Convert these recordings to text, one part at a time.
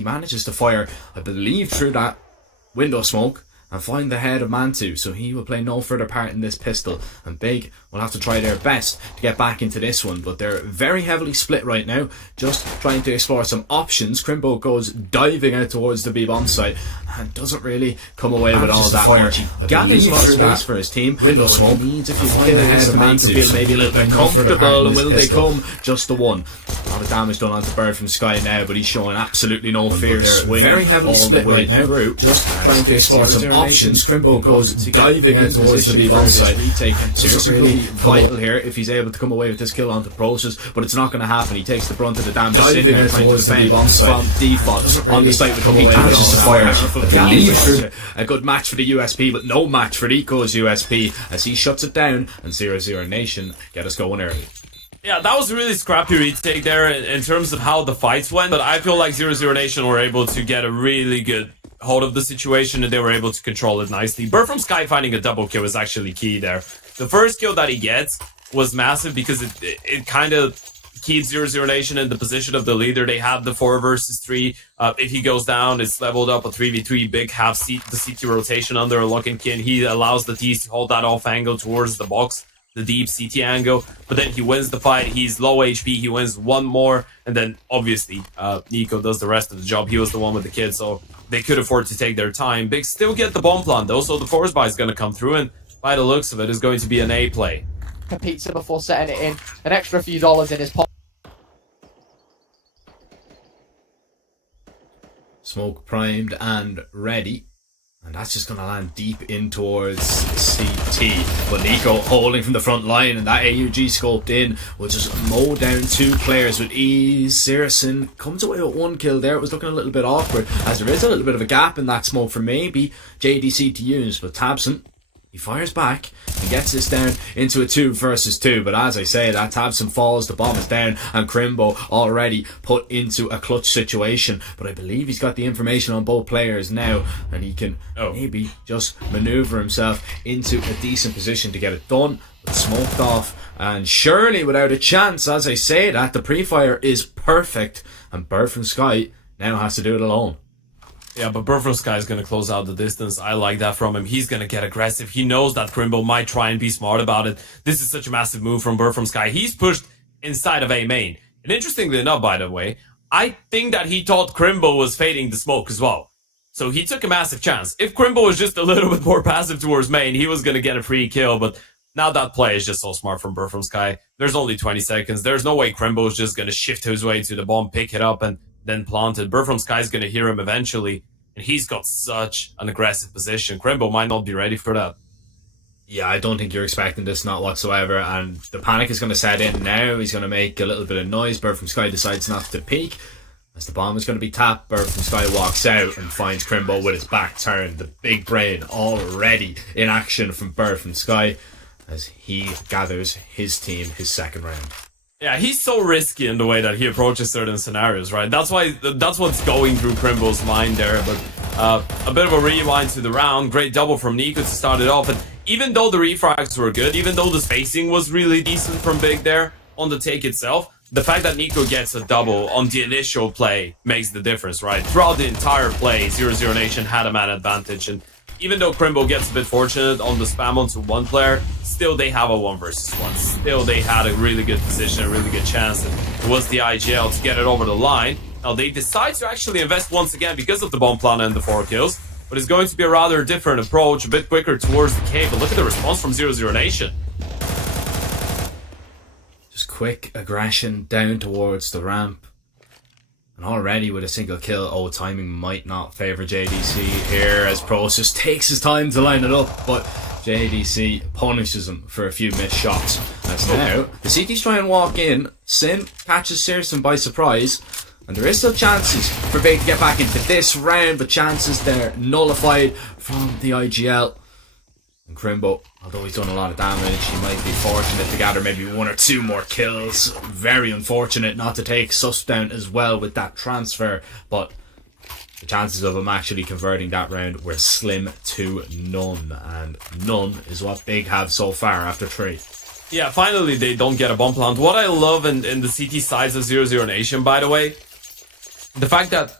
He manages to fire, I believe, through that window smoke and find the head of Mantu, so he will play no further part in this pistol, and Big will have to try their best to get back into this one, but they're very heavily split right now, just trying to explore some options. Crimbo goes diving out towards the B-bomb site and doesn't really come away with all that much. Gathers a lot of space for his team. Window smoke needs a few find the head of Mantu, feel maybe a little bit comfortable, and will they come? Just the one. A lot of damage done onto Bird from Sky now, but he's showing absolutely no fear. They're very heavily split right now, just trying to explore some options. Crimbo goes diving out towards the B-bomb site. It's really vital here if he's able to come away with this kill onto Process, but it's not going to happen. He takes the brunt of the damage. Diving out towards the B-bomb site from default on the site, will come away with fire. A good match for the USP, but no match for Eco's USP as he shuts it down, and 0-0 Nation get us going early. Yeah, that was a really scrappy retake there in terms of how the fights went, but I feel like 0-0 Nation were able to get a really good hold of the situation and they were able to control it nicely. Bird from Sky finding a double kill was actually key there. The first kill that he gets was massive because it kind of keeps 0-0 Nation in the position of the leader. They have the 4 versus 3. If he goes down, it's leveled up a 3v3. Big have the CT rotation under a lock and kin. He allows the T's to hold that off angle towards the box, the deep CT angle, but then he wins the fight. He's low HP, he wins one more, and then obviously Nico does the rest of the job. He was the one with the kid, so they could afford to take their time. Big still get the bomb plant though, so the force buy is going to come through, and by the looks of it, is going to be an A play. Pizza before setting it in, an extra few dollars in his pocket. Smoke primed and ready. And that's just going to land deep in towards CT. But Nico holding from the front line, and that AUG scoped in will just mow down 2 players with ease. Saracen comes away with 1 kill there. It was looking a little bit awkward as there is a little bit of a gap in that smoke for maybe JDC to use. But Tabson, he fires back and gets this down into a 2 versus 2. But as I say, that Tabson falls, the bomb is down, and Crimbo already put into a clutch situation. But I believe he's got the information on both players now, and he can maybe just manoeuvre himself into a decent position to get it done. But smoked off, and surely without a chance. As I say that, the pre-fire is perfect, and Bird from Sky now has to do it alone. Yeah, but Bird from Sky is going to close out the distance. I like that from him. He's going to get aggressive. He knows that Crimbo might try and be smart about it. This is such a massive move from Bird from Sky. He's pushed inside of A main. And interestingly enough, by the way, I think that he thought Crimbo was fading the smoke as well. So he took a massive chance. If Crimbo was just a little bit more passive towards main, he was going to get a free kill. But now that play is just so smart from Bird from Sky. There's only 20 seconds. There's no way Crimbo is just going to shift his way to the bomb, pick it up, and then plant it. Bird from Sky is going to hear him eventually. And he's got such an aggressive position. Crimbo might not be ready for that. Yeah, I don't think you're expecting this, not whatsoever. And the panic is going to set in now. He's going to make a little bit of noise. Bird from Sky decides not to peek. As the bomb is going to be tapped, Bird from Sky walks out and finds Crimbo with his back turned. The big brain already in action from Bird from Sky as he gathers his team his second round. Yeah, he's so risky in the way that he approaches certain scenarios, right? That's what's going through Crimbo's mind there. But a bit of a rewind to the round. Great double from Nico to start it off. And even though the refrags were good, even though the spacing was really decent from Big there on the take itself, the fact that Nico gets a double on the initial play makes the difference, right? Throughout the entire play, 0-0 Nation had a man advantage. And even though Crimbo gets a bit fortunate on the spam onto 1 player, still they have a 1 versus 1. Still they had a really good position, a really good chance. And it was the IGL to get it over the line. Now they decide to actually invest once again because of the bomb plan and the 4 kills. But it's going to be a rather different approach, a bit quicker towards the cave. But look at the response from 0-0 Nation. Just quick aggression down towards the ramp. And already with a single kill, timing might not favour JDC here as Process takes his time to line it up, but JDC punishes him for a few missed shots. As now, the CT's trying to walk in, Sin catches Searson by surprise, and there is still chances for Big to get back into this round, but chances there nullified from the IGL. And Crimbo, although he's done a lot of damage, he might be fortunate to gather maybe 1 or 2 more kills. Very unfortunate not to take Sus down as well with that transfer, but the chances of him actually converting that round were slim to none, and none is what Big have so far after 3. Yeah, finally they don't get a bomb plant. What I love in the CT sides of 0-0 Nation, by the way, the fact that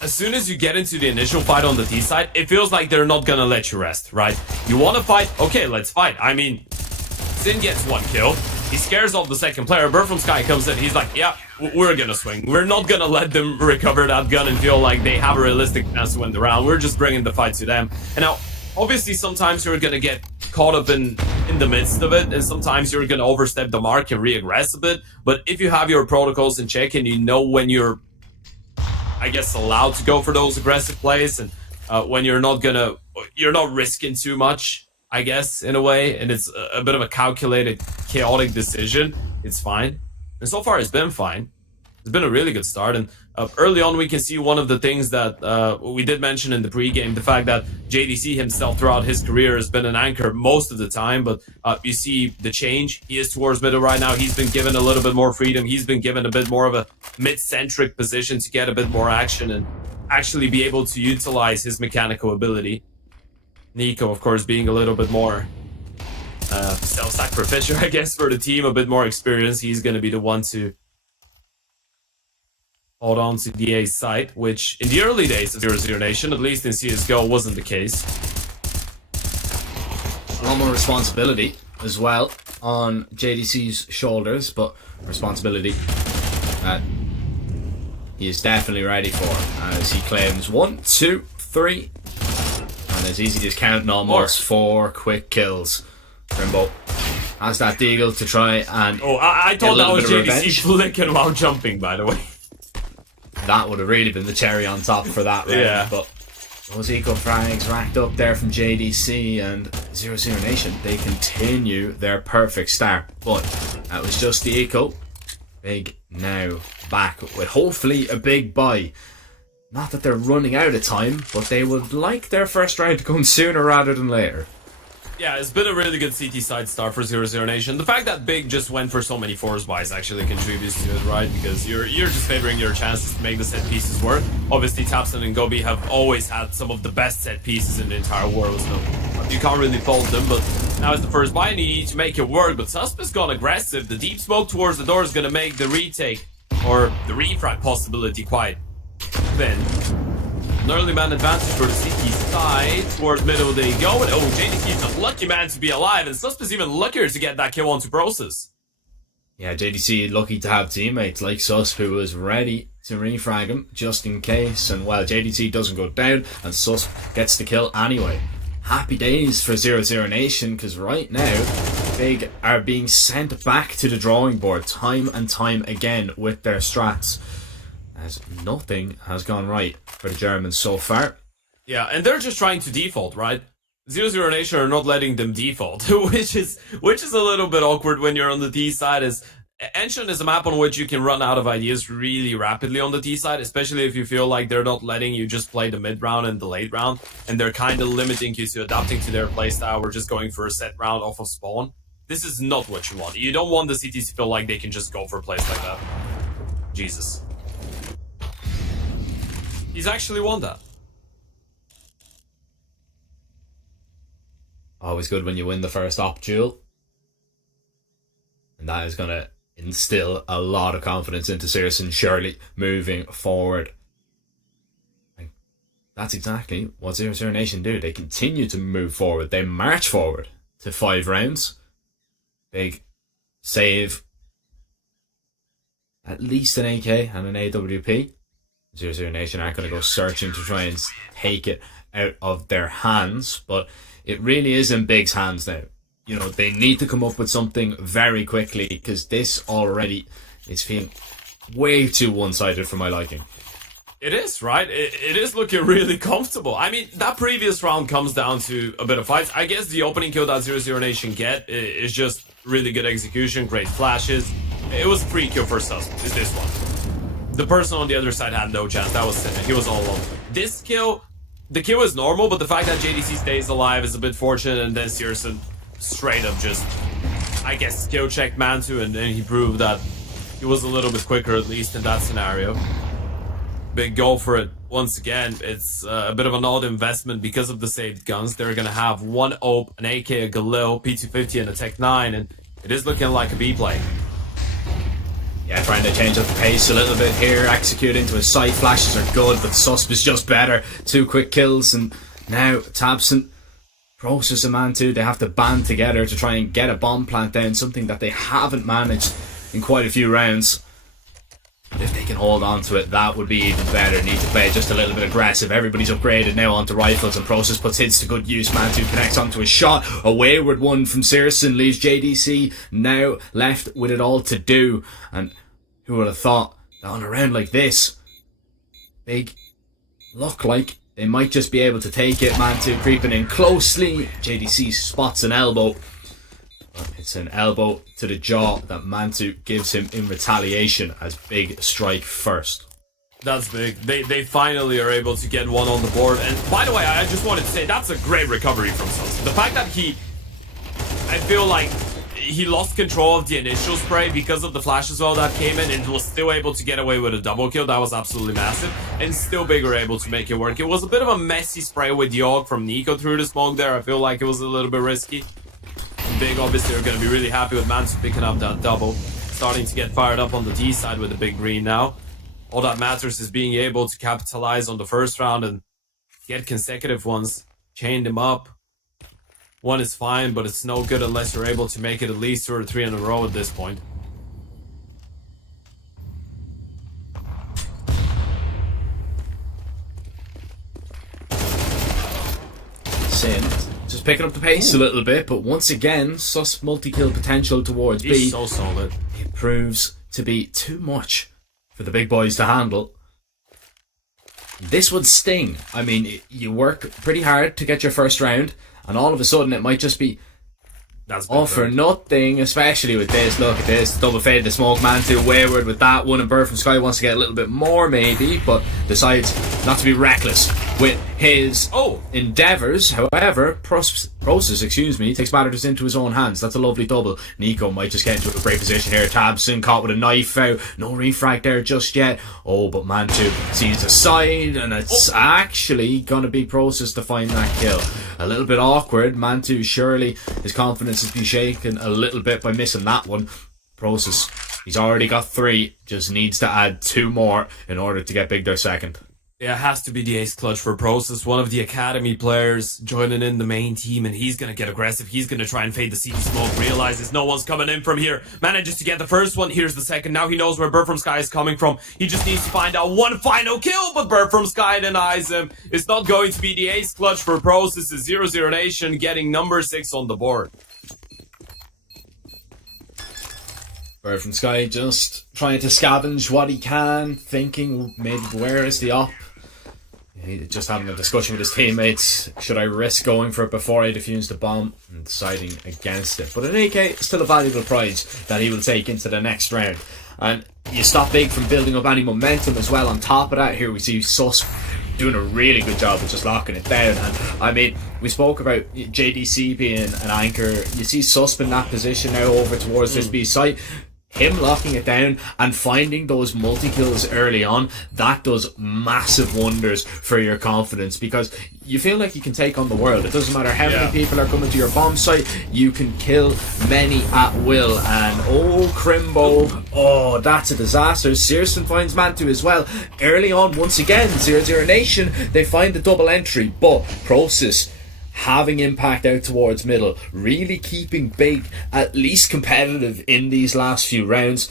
as soon as you get into the initial fight on the T side, it feels like they're not gonna let you rest, right? You want to fight? Okay, let's fight. I mean, Sin gets 1 kill. He scares off the second player. Bird from Sky comes in. He's like, yeah, we're gonna swing. We're not gonna let them recover that gun and feel like they have a realistic chance to win the round. We're just bringing the fight to them. And now, obviously, sometimes you're gonna get caught up in the midst of it, and sometimes you're gonna overstep the mark and re-aggress a bit. But if you have your protocols in check and you know when you're, I guess, allowed to go for those aggressive plays, and when you're not risking too much, I guess, in a way, and it's a bit of a calculated, chaotic decision, it's fine. And so far, it's been fine. It's been a really good start, and early on we can see one of the things that we did mention in the pregame, the fact that JDC himself throughout his career has been an anchor most of the time, but you see the change. He is towards middle right now. He's been given a little bit more freedom. He's been given a bit more of a mid-centric position to get a bit more action and actually be able to utilize his mechanical ability. Nico, of course, being a little bit more self-sacrificial, I guess, for the team, a bit more experience. He's going to be the one to hold on to the A site, which in the early days of 0-0 Nation, at least in CSGO, wasn't the case. A lot more responsibility as well on JDC's shoulders, but responsibility that he is definitely ready for, as he claims 1, 2, 3, and as easy as counting almost 4 quick kills. Rimbo has that deagle to try and I thought that was JDC flicking while jumping, by the way. That would have really been the cherry on top for that round. Yeah. But those eco frags racked up there from JDC and 0-0 Nation, they continue their perfect start. But that was just the eco. Big now back with hopefully a big buy. Not that they're running out of time, but they would like their first round to come sooner rather than later. Yeah, it's been a really good CT side start for 0-0 Nation. The fact that Big just went for so many force buys actually contributes to it, right? Because you're just favoring your chances to make the set pieces work. Obviously, Tapson and Gobi have always had some of the best set pieces in the entire world, so you can't really fault them. But now it's the first buy and you need to make it work. But Susp has gone aggressive. The deep smoke towards the door is going to make the retake or the refrag possibility quite thin. An early man advantage for the CT side. Towards middle they go. And JDC is the lucky man to be alive. And Susp is even luckier to get that kill onto Brosis. Yeah, JDC lucky to have teammates like Susp who was ready to refrag him just in case. And well, JDC doesn't go down and Susp gets the kill anyway. Happy days for 0-0 Nation, because right now Big are being sent back to the drawing board time and time again with their strats, as nothing has gone right for the Germans so far. Yeah, and they're just trying to default, right? 0-0 Nation are not letting them default, which is a little bit awkward when you're on the D side. Enshun is a map on which you can run out of ideas really rapidly on the T side, especially if you feel like they're not letting you just play the mid round and the late round, and they're kind of limiting you to adapting to their playstyle or just going for a set round off of spawn. This is not what you want. You don't want the CTs to feel like they can just go for plays like that. Jesus. He's actually won that. Always good when you win the first op duel. And that is going to instill a lot of confidence into Searson surely moving forward. And that's exactly what 0-0 Nation do. They continue to move forward. They march forward to 5 rounds. Big save. At least an AK and an AWP. 0-0 Nation aren't going to go searching to try and take it out of their hands. But it really is in Big's hands now. You know, they need to come up with something very quickly, because this already is feeling way too one-sided for my liking. It is, right? It is looking really comfortable. I mean, that previous round comes down to a bit of fights. I guess the opening kill that 0-0 Nation get is just really good execution, great flashes. It was a free kill for Sus, is this one. The person on the other side had no chance. That was it. He was all alone. This kill, the kill is normal, but the fact that JDC stays alive is a bit fortunate, and then Searson straight up just, I guess, skill checked Mantu, and then he proved that he was a little bit quicker, at least in that scenario. Big go for it once again. It's a bit of an odd investment because of the saved guns. They're going to have 1 OP, an AK, a Galil, P250, and a Tech 9, and it is looking like a B play. Yeah, trying to change up the pace a little bit here. Execute into his sight. Flashes are good, but Susp is just better. 2 quick kills, and now Tabson, Process and Man2, they have to band together to try and get a bomb plant down, something that they haven't managed in quite a few rounds. But if they can hold on to it, that would be even better. Need to play just a little bit aggressive. Everybody's upgraded now onto rifles, and Process puts hits to good use. Man2 connects onto a shot. A wayward one from Searson leaves JDC now left with it all to do. And who would have thought that on a round like this, Big look like they might just be able to take it. Man2 creeping in closely. JDC spots an elbow. It's an elbow to the jaw that Man2 gives him in retaliation as Big strike first. That's big. They finally are able to get one on the board. And by the way, I just wanted to say that's a great recovery from Sus. The fact that I feel like he lost control of the initial spray because of the flash as well that came in, and was still able to get away with a double kill. That was absolutely massive. And still Big were able to make it work. It was a bit of a messy spray with Yogg from Nico through the smoke there. I feel like it was a little bit risky. Big obviously are going to be really happy with Man2 picking up that double. Starting to get fired up on the D side with the big green now. All that matters is being able to capitalize on the first round and get consecutive ones. Chain them up. One is fine, but it's no good unless you're able to make it at least 2 or 3 in a row at this point. Sin just picking up the pace a little bit, but once again, Sus multi-kill potential towards B. He's so solid. It proves to be too much for the big boys to handle. This would sting. I mean, you work pretty hard to get your first round, and all of a sudden it might just be all for nothing, especially with this. Look at this. Double fade the smoke. Man2 wayward with that one, and Bird from Sky wants to get a little bit more maybe, but decides not to be reckless with his endeavours. However, Process, takes matters into his own hands. That's a lovely double. Nico might just get into a great position here. Tabson caught with a knife out. No refrag there just yet. Oh, but Man2 sees the side, and it's actually going to be Process to find that kill. A little bit awkward. Man2, surely his confidence has been shaken a little bit by missing that one. Process, he's already got 3. Just needs to add 2 more in order to get Big their second. Yeah, it has to be the ace clutch for Process, one of the academy players joining in the main team, and he's going to get aggressive. He's going to try and fade the CT smoke, realizes no one's coming in from here, manages to get the first one. Here's the second. Now he knows where Bird from Sky is coming from. He just needs to find out one final kill, but Bird from Sky denies him. It's not going to be the ace clutch for Process. It's 0-0 Nation getting number 6 on the board. Bird from Sky just trying to scavenge what he can, thinking maybe where is the op. He's just having a discussion with his teammates. Should I risk going for it before I defuse the bomb? And deciding against it. But in any case, still a valuable prize that he will take into the next round. And you stop Big from building up any momentum as well. On top of that, here we see Sus doing a really good job of just locking it down. And I mean, we spoke about JDC being an anchor. You see Sus in that position now over towards this B site. Him locking it down and finding those multi-kills early on, that does massive wonders for your confidence, because you feel like you can take on the world. It doesn't matter how many people are coming to your bomb site, you can kill many at will. And Crimbo, that's a disaster. Searson finds Man2 as well. Early on, once again, 0-0 Nation, they find the double entry, but Process having impact out towards middle, really keeping Big at least competitive in these last few rounds.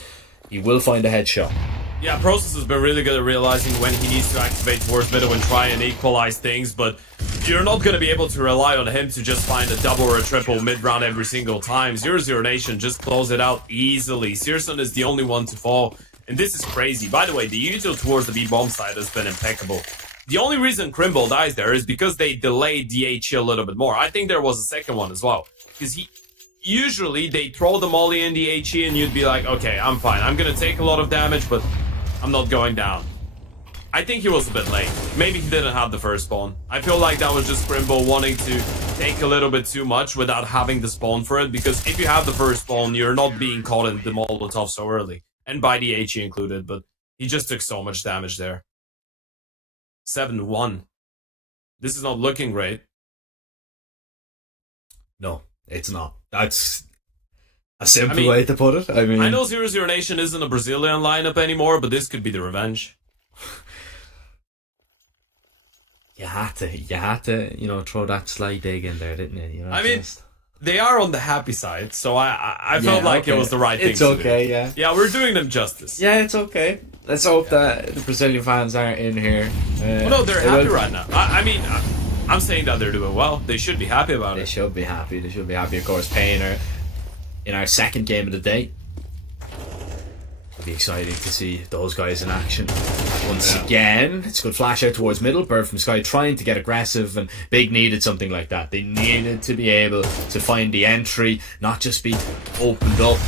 He will find a headshot. Yeah, Process has been really good at realizing when he needs to activate towards middle and try and equalize things, but you're not going to be able to rely on him to just find a double or a triple mid-round every single time. 0-0 Nation just close it out easily. Searson is the only one to fall, and this is crazy. By the way, the util towards the B-bomb side has been impeccable. The only reason Crimble dies there is because they delayed the HE a little bit more. I think there was a second one as well. Because usually they throw the molly in the HE and you'd be like, okay, I'm fine. I'm going to take a lot of damage, but I'm not going down. I think he was a bit late. Maybe he didn't have the first spawn. I feel like that was just Crimble wanting to take a little bit too much without having the spawn for it. Because if you have the first spawn, you're not being caught in the Molotov so early. And by the HE included, but he just took so much damage there. 7-1. This is not looking great. No, it's not. That's a simple I mean, way to put it. I mean, I know 0-0 Nation isn't a Brazilian lineup anymore, but this could be the revenge. you had to, you know, throw that slight dig in there, didn't you? You know, I mean, they are on the happy side, so I felt like it was the right thing it's to okay, do. yeah. Yeah, we're doing them justice. Yeah, it's okay. Let's hope that the Brazilian fans aren't in here. Well, no, they're happy right now. I mean, I'm saying that they're doing well. They should be happy about They it. should be happy. They should be happy. Of course, paying her in our second game of the day. It'll be exciting to see those guys in action once again. It's a good flash out towards middle. Bird from Sky trying to get aggressive, and Big needed something like that. They needed to be able to find the entry, not just be opened up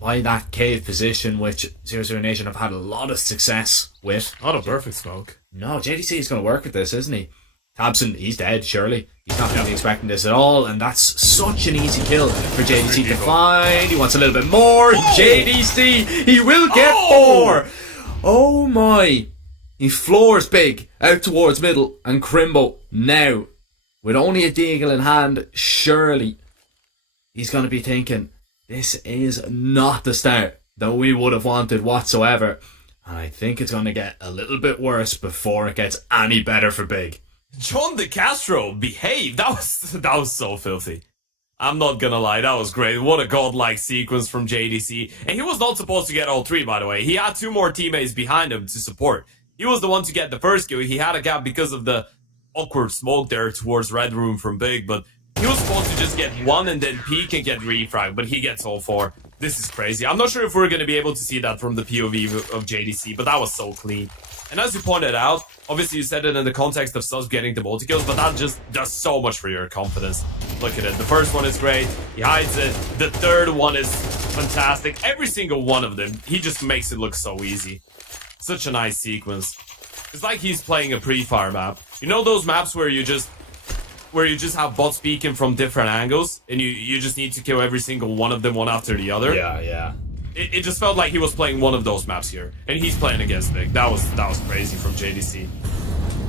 by that cave position, which 0-0 Nation have had a lot of success with. Not a perfect smoke. No, JDC is going to work with this, isn't he? Tabson, he's dead, surely. He's not going to be expecting this at all, and that's such an easy kill for JDC to find. He wants a little bit more. JDC, he will get 4. Oh my. He floors Big out towards middle, and Crimbo now, with only a deagle in hand, surely he's going to be thinking, this is not the start that we would have wanted whatsoever. And I think it's going to get a little bit worse before it gets any better for Big. John De Castro, behave. That was so filthy. I'm not gonna lie, that was great. What a godlike sequence from JDC. And he was not supposed to get all 3, by the way. He had 2 more teammates behind him to support. He was the one to get the first kill. He had a gap because of the awkward smoke there towards Red Room from Big, but he was supposed to just get 1 and then peek and get refrag, but he gets all 4. This is crazy. I'm not sure if we're going to be able to see that from the POV of JDC, but that was so clean. And as you pointed out, obviously you said it in the context of Sus getting the multi-kills, but that just does so much for your confidence. Look at it. The first one is great. He hides it. The third one is fantastic. Every single one of them, he just makes it look so easy. Such a nice sequence. It's like he's playing a pre-fire map. You know those maps where you just have bots peeking from different angles, and you just need to kill every single one of them one after the other? Yeah. It just felt like he was playing one of those maps here, and he's playing against Big. That was crazy from JDC.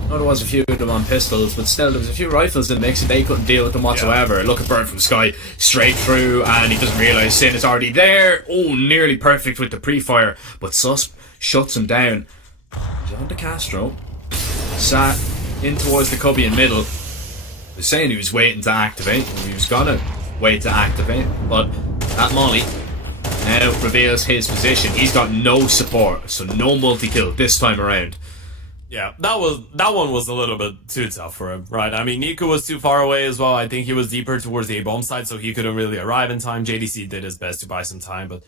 No, there was a few of them on pistols, but still there was a few rifles in the mix and they couldn't deal with them whatsoever. Look at Bird from Sky, straight through, and he doesn't realise Sin is already there. Oh, nearly perfect with the pre-fire, but Sus shuts him down. John De Castro sat in towards the cubby in middle. Was saying he was waiting to activate, he was gonna wait to activate, but that molly now reveals his position. He's got no support, so no multi-kill this time around. Yeah, that one was a little bit too tough for him, right? I mean, Nico was too far away as well. I think he was deeper towards the A-bomb side, so he couldn't really arrive in time. JDC did his best to buy some time, but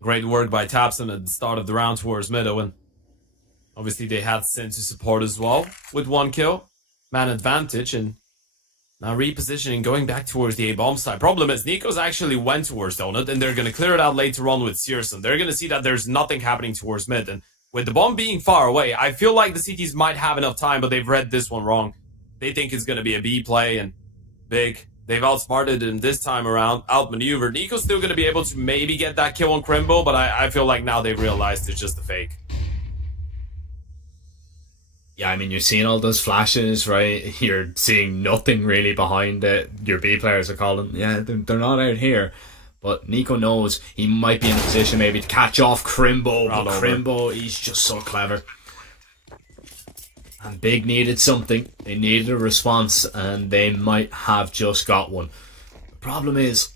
great work by Tapson at the start of the round towards middle, and obviously they had Sin to support as well with 1 kill. Man advantage, and now repositioning, going back towards the A-bomb side. Problem is, Nico's actually went towards Donut, and they're going to clear it out later on with Searson. They're going to see that there's nothing happening towards mid, and with the bomb being far away, I feel like the CTs might have enough time, but they've read this one wrong. They think it's going to be a B play, and Big, they've outsmarted him this time around, outmaneuvered. Nico's still going to be able to maybe get that kill on Crimbo, but I feel like now they've realized it's just a fake. Yeah, I mean, you're seeing all those flashes, right? You're seeing nothing really behind it. Your B players are calling, yeah, they're not out here. But Nico knows he might be in a position maybe to catch off Crimbo. But Crimbo, he's just so clever. And Big needed something. They needed a response, and they might have just got one. The problem is,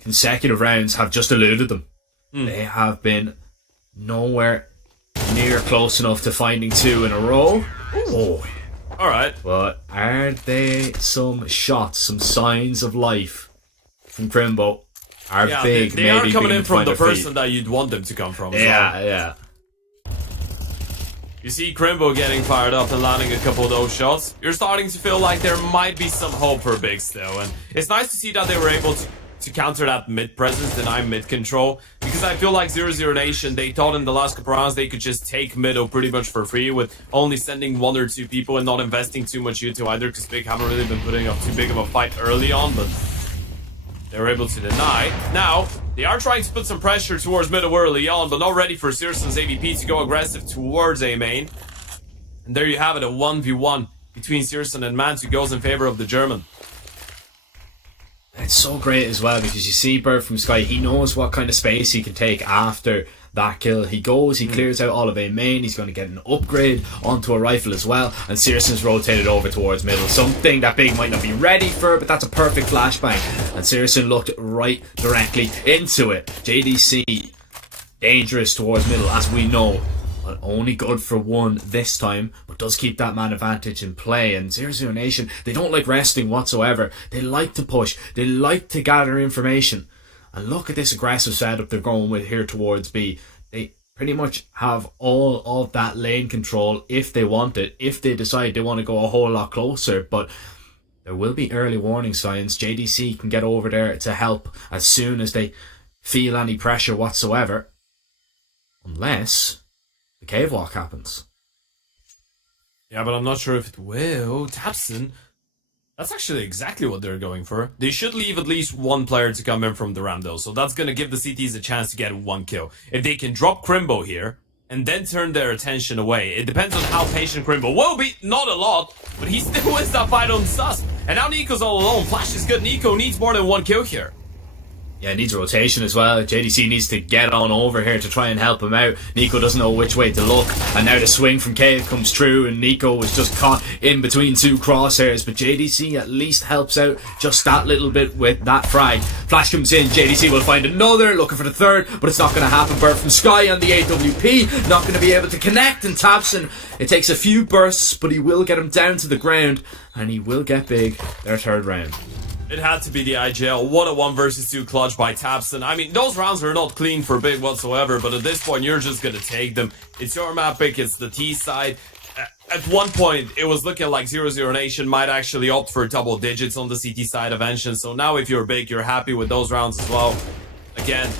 consecutive rounds have just eluded them. They have been nowhere near close enough to finding 2 in a row. Oh. Alright. But are they some shots, some signs of life from Crimbo? Are Big they are coming in from the person feet? that you'd want them to come from. Yeah. You see Crimbo getting fired up and landing a couple of those shots. You're starting to feel like there might be some hope for Big still. And it's nice to see that they were able to counter that mid presence, deny mid control. Because I feel like 0-0 Nation, they thought in the last couple rounds they could just take middle pretty much for free with only sending 1 or 2 people and not investing too much into either, because Big haven't really been putting up too big of a fight early on, but they were able to deny. Now, they are trying to put some pressure towards middle early on, but not ready for Searson's AVP to go aggressive towards A main. And there you have it, a 1v1 between Searson and Mans, who goes in favor of the German. it's so great as well because you see Bird from Sky, he knows what kind of space he can take after that kill. He goes, he clears out all of A main, he's going to get an upgrade onto a rifle as well, and Searson's rotated over towards middle, something that Big might not be ready for, but that's a perfect flashbang, and Searson looked right directly into it. JDC dangerous towards middle, as we know, but only good for one this time, but does keep that man advantage in play. And 00 Nation, they don't like resting whatsoever. They like to push, they like to gather information. And look at this aggressive setup they're going with here towards B. They pretty much have all of that lane control if they want it, if they decide they want to go a whole lot closer. But there will be early warning signs. JDC can get over there to help as soon as they feel any pressure whatsoever. Unless the cave walk happens. Yeah, but I'm not sure if it will. Tapson, that's actually exactly what they're going for. They should leave at least one player to come in from the ramp though, so that's going to give the CTs a chance to get one kill. If they can drop Crimbo here, and then turn their attention away, it depends on how patient Crimbo will be. Not a lot, but he still wins that fight on sus. And now Nico's all alone. Flash is good. Nico needs more than one kill here. Yeah, needs a rotation as well. JDC needs to get on over here to try and help him out. Nico doesn't know which way to look, and now the swing from Cave comes true, and Nico was just caught in between two crosshairs, but JDC at least helps out just that little bit with that frag. Flash comes in, JDC will find another, looking for the third, but it's not going to happen. Bird from Sky on the AWP, not going to be able to connect, and Tapson, it takes a few bursts, but he will get him down to the ground, and he will get Big their third round. It had to be the IGL. What a 1 versus 2 clutch by Tapson. I mean, those rounds are not clean for Big whatsoever, but at this point, you're just going to take them. It's your map pick, it's the T side. At one point, it was looking like 00 Nation might actually opt for double digits on the CT side of Ensign. So now if you're Big, you're happy with those rounds as well. Again,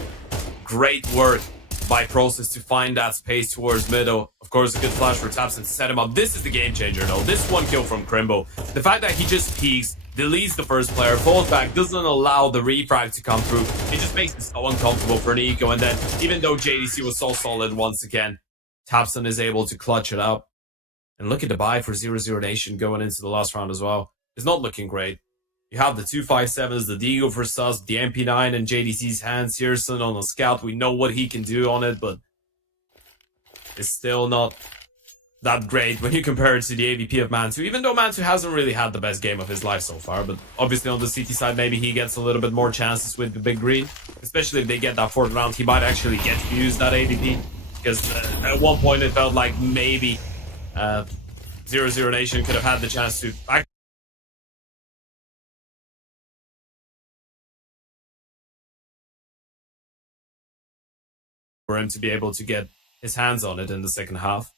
great work by Process to find that space towards middle. Of course, a good flash for Tapson to set him up. This is the game changer, though. This one kill from Crimbo. The fact that he just peeks, deletes the first player, falls back, doesn't allow the refrag to come through. It just makes it so uncomfortable for Nico. And then, even though JDC was so solid once again, Tapson is able to clutch it out. And look at the buy for 00 Nation going into the last round as well. It's not looking great. You have the 257s, the Deagle for sus, the MP9 in JDC's hands. Searson on the scout. We know what he can do on it, but it's still not that great when you compare it to the AVP of Mantu. Even though Mantu hasn't really had the best game of his life so far, but obviously on the CT side, maybe he gets a little bit more chances with the big green. Especially if they get that fourth round, he might actually get to use that AVP. Because at one point it felt like maybe 00 Nation could have had the chance to for him to be able to get his hands on it in the second half.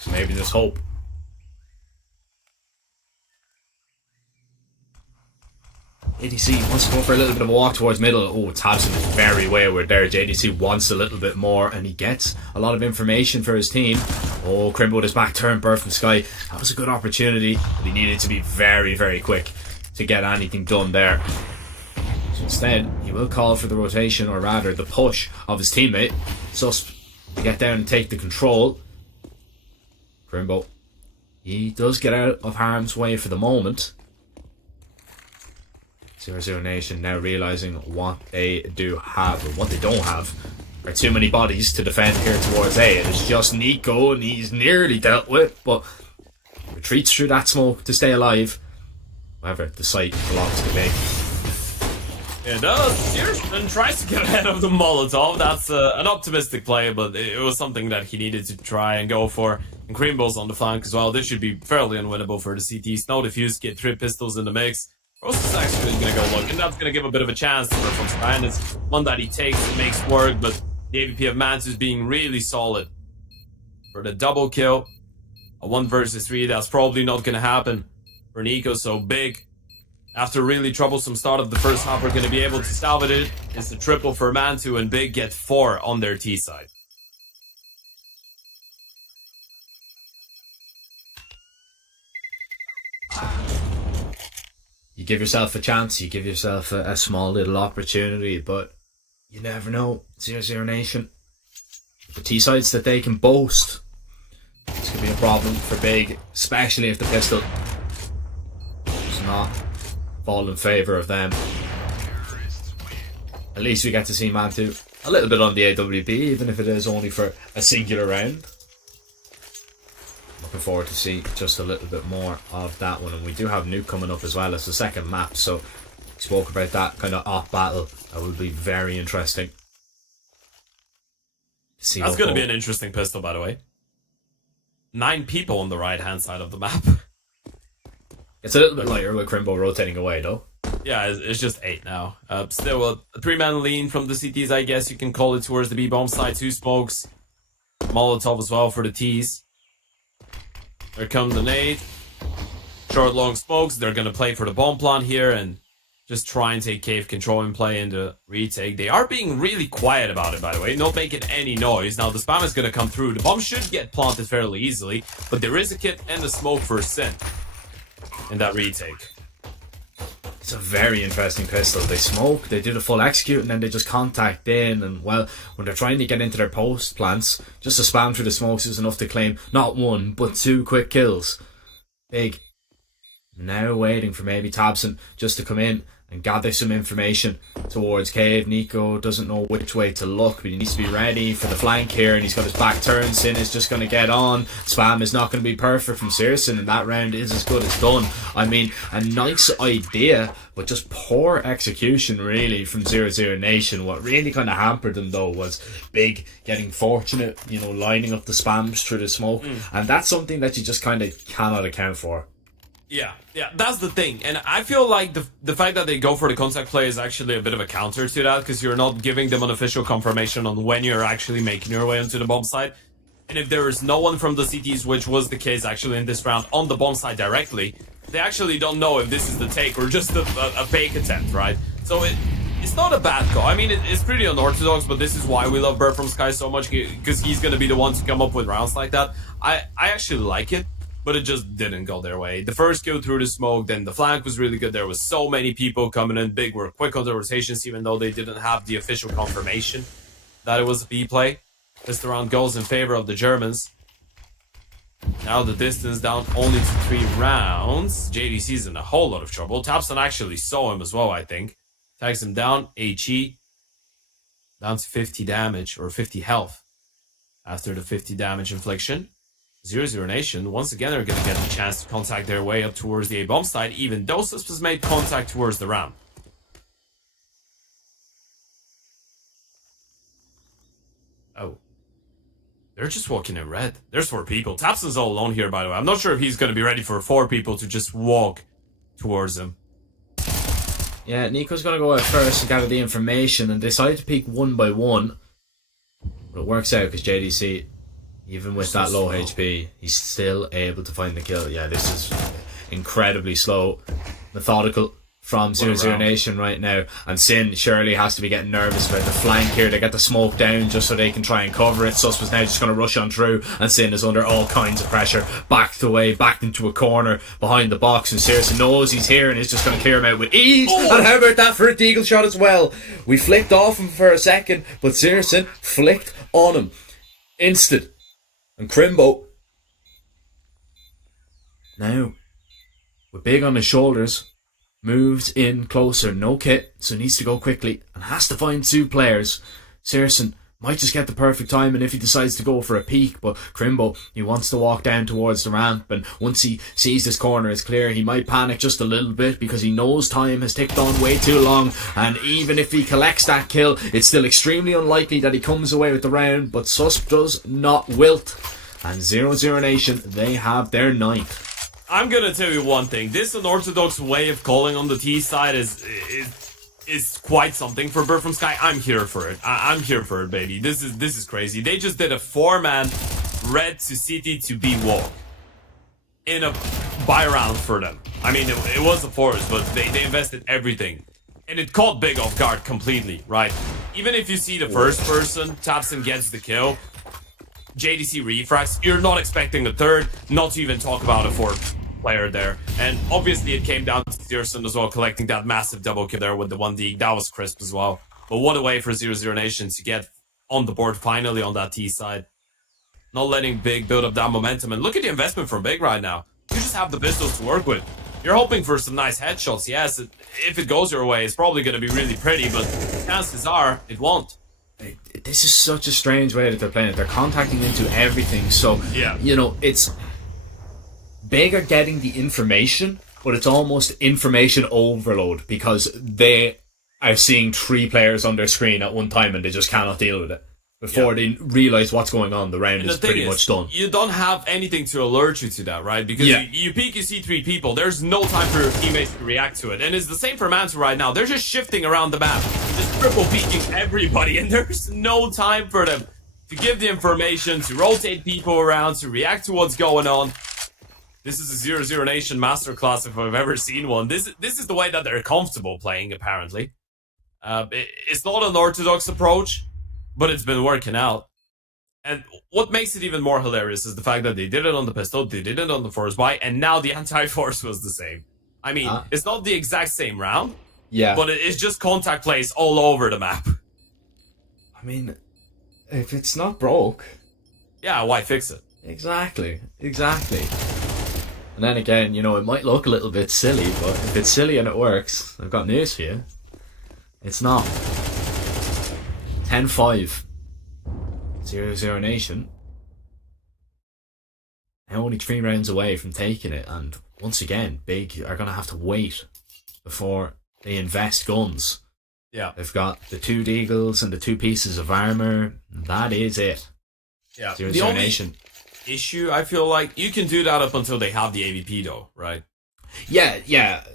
So maybe there's hope. JDC wants to go for a little bit of a walk towards middle. Oh, Tapson is very wayward there. JDC wants a little bit more, and he gets a lot of information for his team. Oh, Crimbo with his back turn, Bird from Sky. That was a good opportunity, but he needed to be very, very quick to get anything done there. So instead, he will call for the rotation, or rather the push of his teammate, Susp, to get down and take the control. Crimbo, he does get out of harm's way for the moment. 00 Nation now realising what they do have, or what they don't have, are too many bodies to defend here towards A. It is just Nico, and he's nearly dealt with, but retreats through that smoke to stay alive. However, the site belongs to Big. It does. Searson tries to get ahead of the Molotov. That's an optimistic play, but it was something that he needed to try and go for. And Creambo's on the flank as well. This should be fairly unwinnable for the CTs. No defuse, get 3 pistols in the mix. Process actually going to go look, and that's going to give a bit of a chance to Bird from Sky, and it's one that he takes and makes work, but the AVP of Mans is being really solid. For the double kill, a 1 versus 3, that's probably not going to happen for Nico, so Big, after a really troublesome start of the first half, we're going to be able to salvage it. It's a triple for Mantu, and Big get 4 on their T side. You give yourself a chance, you give yourself a small little opportunity, but you never know. 00 Nation, the T-sides that they can boast, this could be a problem for Big, especially if the pistol not fall in favour of them. At least we get to see Mantu a little bit on the AWP, even if it is only for a singular round. Looking forward to see just a little bit more of that one. And we do have Nuke coming up as well as the second map, so we spoke about that kind of off battle. That will be very interesting. See That's going to be an interesting pistol, by the way. 9 people on the right hand side of the map. It's a little bit lighter with Crimbo rotating away though. Yeah, it's just 8 now. Still a 3-man lean from the CTs, I guess you can call it, towards the B bomb side. 2 smokes. Molotov as well for the Ts. There comes the nade. Short, long smokes. They're going to play for the bomb plant here and just try and take cave control and play in the retake. They are being really quiet about it, by the way. Not making any noise. Now, the spam is going to come through. The bomb should get planted fairly easily, but there is a kit and a smoke for Sin in that retake. It's a very interesting pistol. They smoke, they do the full execute, and then they just contact in. And well, when they're trying to get into their post plants, just to spam through the smokes is enough to claim not 1 but 2 quick kills. Big. Now waiting for maybe Tabson just to come in and gather some information towards cave. Nico doesn't know which way to look, but he needs to be ready for the flank here, and he's got his back turned. Sin is just going to get on. Spam is not going to be perfect from Searson, and that round is as good as done. I mean, a nice idea, but just poor execution really from 00 Nation. What really kind of hampered them though was Big getting fortunate, you know, lining up the spams through the smoke, and that's something that you just kind of cannot account for. Yeah, that's the thing. And I feel like the fact that they go for the contact play is actually a bit of a counter to that, because you're not giving them an official confirmation on when you're actually making your way onto the bomb site. And if there is no one from the CTs, which was the case actually in this round, on the bomb site directly, they actually don't know if this is the take or just a fake attempt, right? So it's not a bad call. I mean, it's pretty unorthodox, but this is why we love Bird from Sky so much, because he's going to be the one to come up with rounds like that. I actually like it. But it just didn't go their way. The first kill through the smoke, then the flank was really good. There was so many people coming in. Big were quick on the rotations, even though they didn't have the official confirmation that it was a B play. This round goes in favor of the Germans. Now the distance down only to 3 rounds. JDC's in a whole lot of trouble. Tapson actually saw him as well, I think. Tags him down. HE. Down to 50 damage, or 50 health. After the 50 damage infliction. 00 Nation, once again, are going to get the chance to contact their way up towards the A-bomb side, even though Sus has made contact towards the ramp. Oh. They're just walking in red. There's 4 people. Tapson's all alone here, by the way. I'm not sure if he's going to be ready for 4 people to just walk towards him. Yeah, Nico's going to go out first and gather the information and decide to peek 1 by 1. But it works out because JDC... even with that low HP, he's still able to find the kill. Yeah, this is incredibly slow. Methodical from 00 Nation right now. And Sin surely has to be getting nervous about the flank here. They get the smoke down just so they can try and cover it. Sus was now just going to rush on through, and Sin is under all kinds of pressure. Backed away, backed into a corner behind the box, and Searson knows he's here and is just going to clear him out with ease. Oh. And how about that for a deagle shot as well? We flicked off him for a second, but Searson flicked on him. Instant. And Crimbo, now, with Big on his shoulders, moves in closer. No kit, so needs to go quickly and has to find 2 players. Searson might just get the perfect time, and if he decides to go for a peek, but Crimbo, he wants to walk down towards the ramp, and once he sees this corner is clear, he might panic just a little bit because he knows time has ticked on way too long, and even if he collects that kill, it's still extremely unlikely that he comes away with the round, but Sus does not wilt, and 00 Nation, they have their 9th. I'm gonna tell you one thing, this unorthodox way of calling on the T side is quite something for Bird from Sky. I'm here for it. I'm here for it, baby. This is crazy. They just did a 4-man red to CT to B walk in a buy round for them. I mean, it was a force, but they invested everything. And it caught Big off guard completely, right? Even if you see the first person, Tapson gets the kill, JDC refracts, you're not expecting a third, not to even talk about a 4th player there. And obviously it came down to Searson as well, collecting that massive double kill there with the 1D. That was crisp as well. But what a way for 00 Nation to get on the board finally on that T side. Not letting Big build up that momentum. And look at the investment from Big right now. You just have the pistols to work with. You're hoping for some nice headshots. Yes, if it goes your way, it's probably going to be really pretty, but chances are it won't. This is such a strange way that they're playing it. They're contacting into everything. So, Yeah. you know, it's... Big are getting the information, but it's almost information overload because they are seeing 3 players on their screen at one time and they just cannot deal with it. Before they realise what's going on, the round is pretty much done. You don't have anything to alert you to that, right? Because you peek, you see 3 people. There's no time for your teammates to react to it. And it's the same for Mantu right now. They're just shifting around the map. Just triple peeking everybody. And there's no time for them to give the information, to rotate people around, to react to what's going on. This is a 0-0 Nation masterclass if I've ever seen one. This is the way that they're comfortable playing, apparently. It's not an orthodox approach, but it's been working out. And what makes it even more hilarious is the fact that they did it on the pistol, they did it on the force buy, and now the anti-force was the same. I mean, it's not the exact same round, but it's just contact plays all over the map. I mean, if it's not broke... Yeah, why fix it? Exactly. And then again, you know, it might look a little bit silly, but if it's silly and it works, I've got news for you. It's not. 10-5. 0-0 Nation. They're only 3 rounds away from taking it, and once again, Big are going to have to wait before they invest guns. Yeah. They've got the 2 deagles and the 2 pieces of armor. That is it. Yeah. 0-0 Nation. Issue, I feel like you can do that up until they have the AVP though, right? Yeah.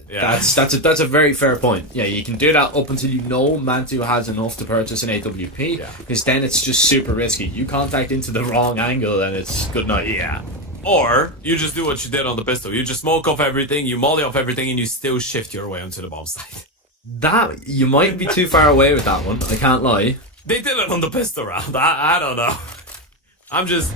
That's a very fair point. Yeah, you can do that up until you know Mantu has enough to purchase an AWP, because then it's just super risky. You contact into the wrong angle and it's good night. Yeah. Or you just do what you did on the pistol. You just smoke off everything, you molly off everything, and you still shift your way onto the bomb site. That, you might be too far away with that one, I can't lie. They did it on the pistol round. I don't know. I'm just...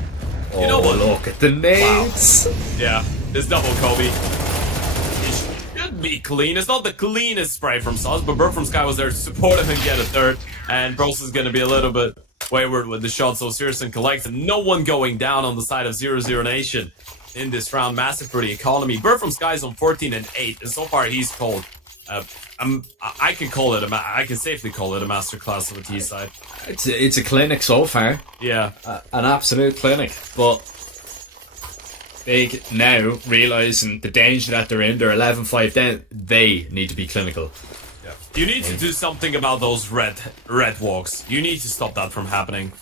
You know what? Look at the nades. Wow. Yeah, it's double Kobe. It should be clean. It's not the cleanest spray from Sus, but Burt from Sky was there to support him and get a third. And Bros is going to be a little bit wayward with the shot, so Searson collects. And no one going down on the side of 0-0 Nation in this round. Massive for the economy. Burt from Sky is on 14-8, and so far he's called. I can call it I can safely call it a masterclass on the T side. It's a clinic so far. Yeah, an absolute clinic. But Big now realizing the danger that they're in. They're 11-5 down. They need to be clinical. Yeah. You need to do something about those red walks. You need to stop that from happening.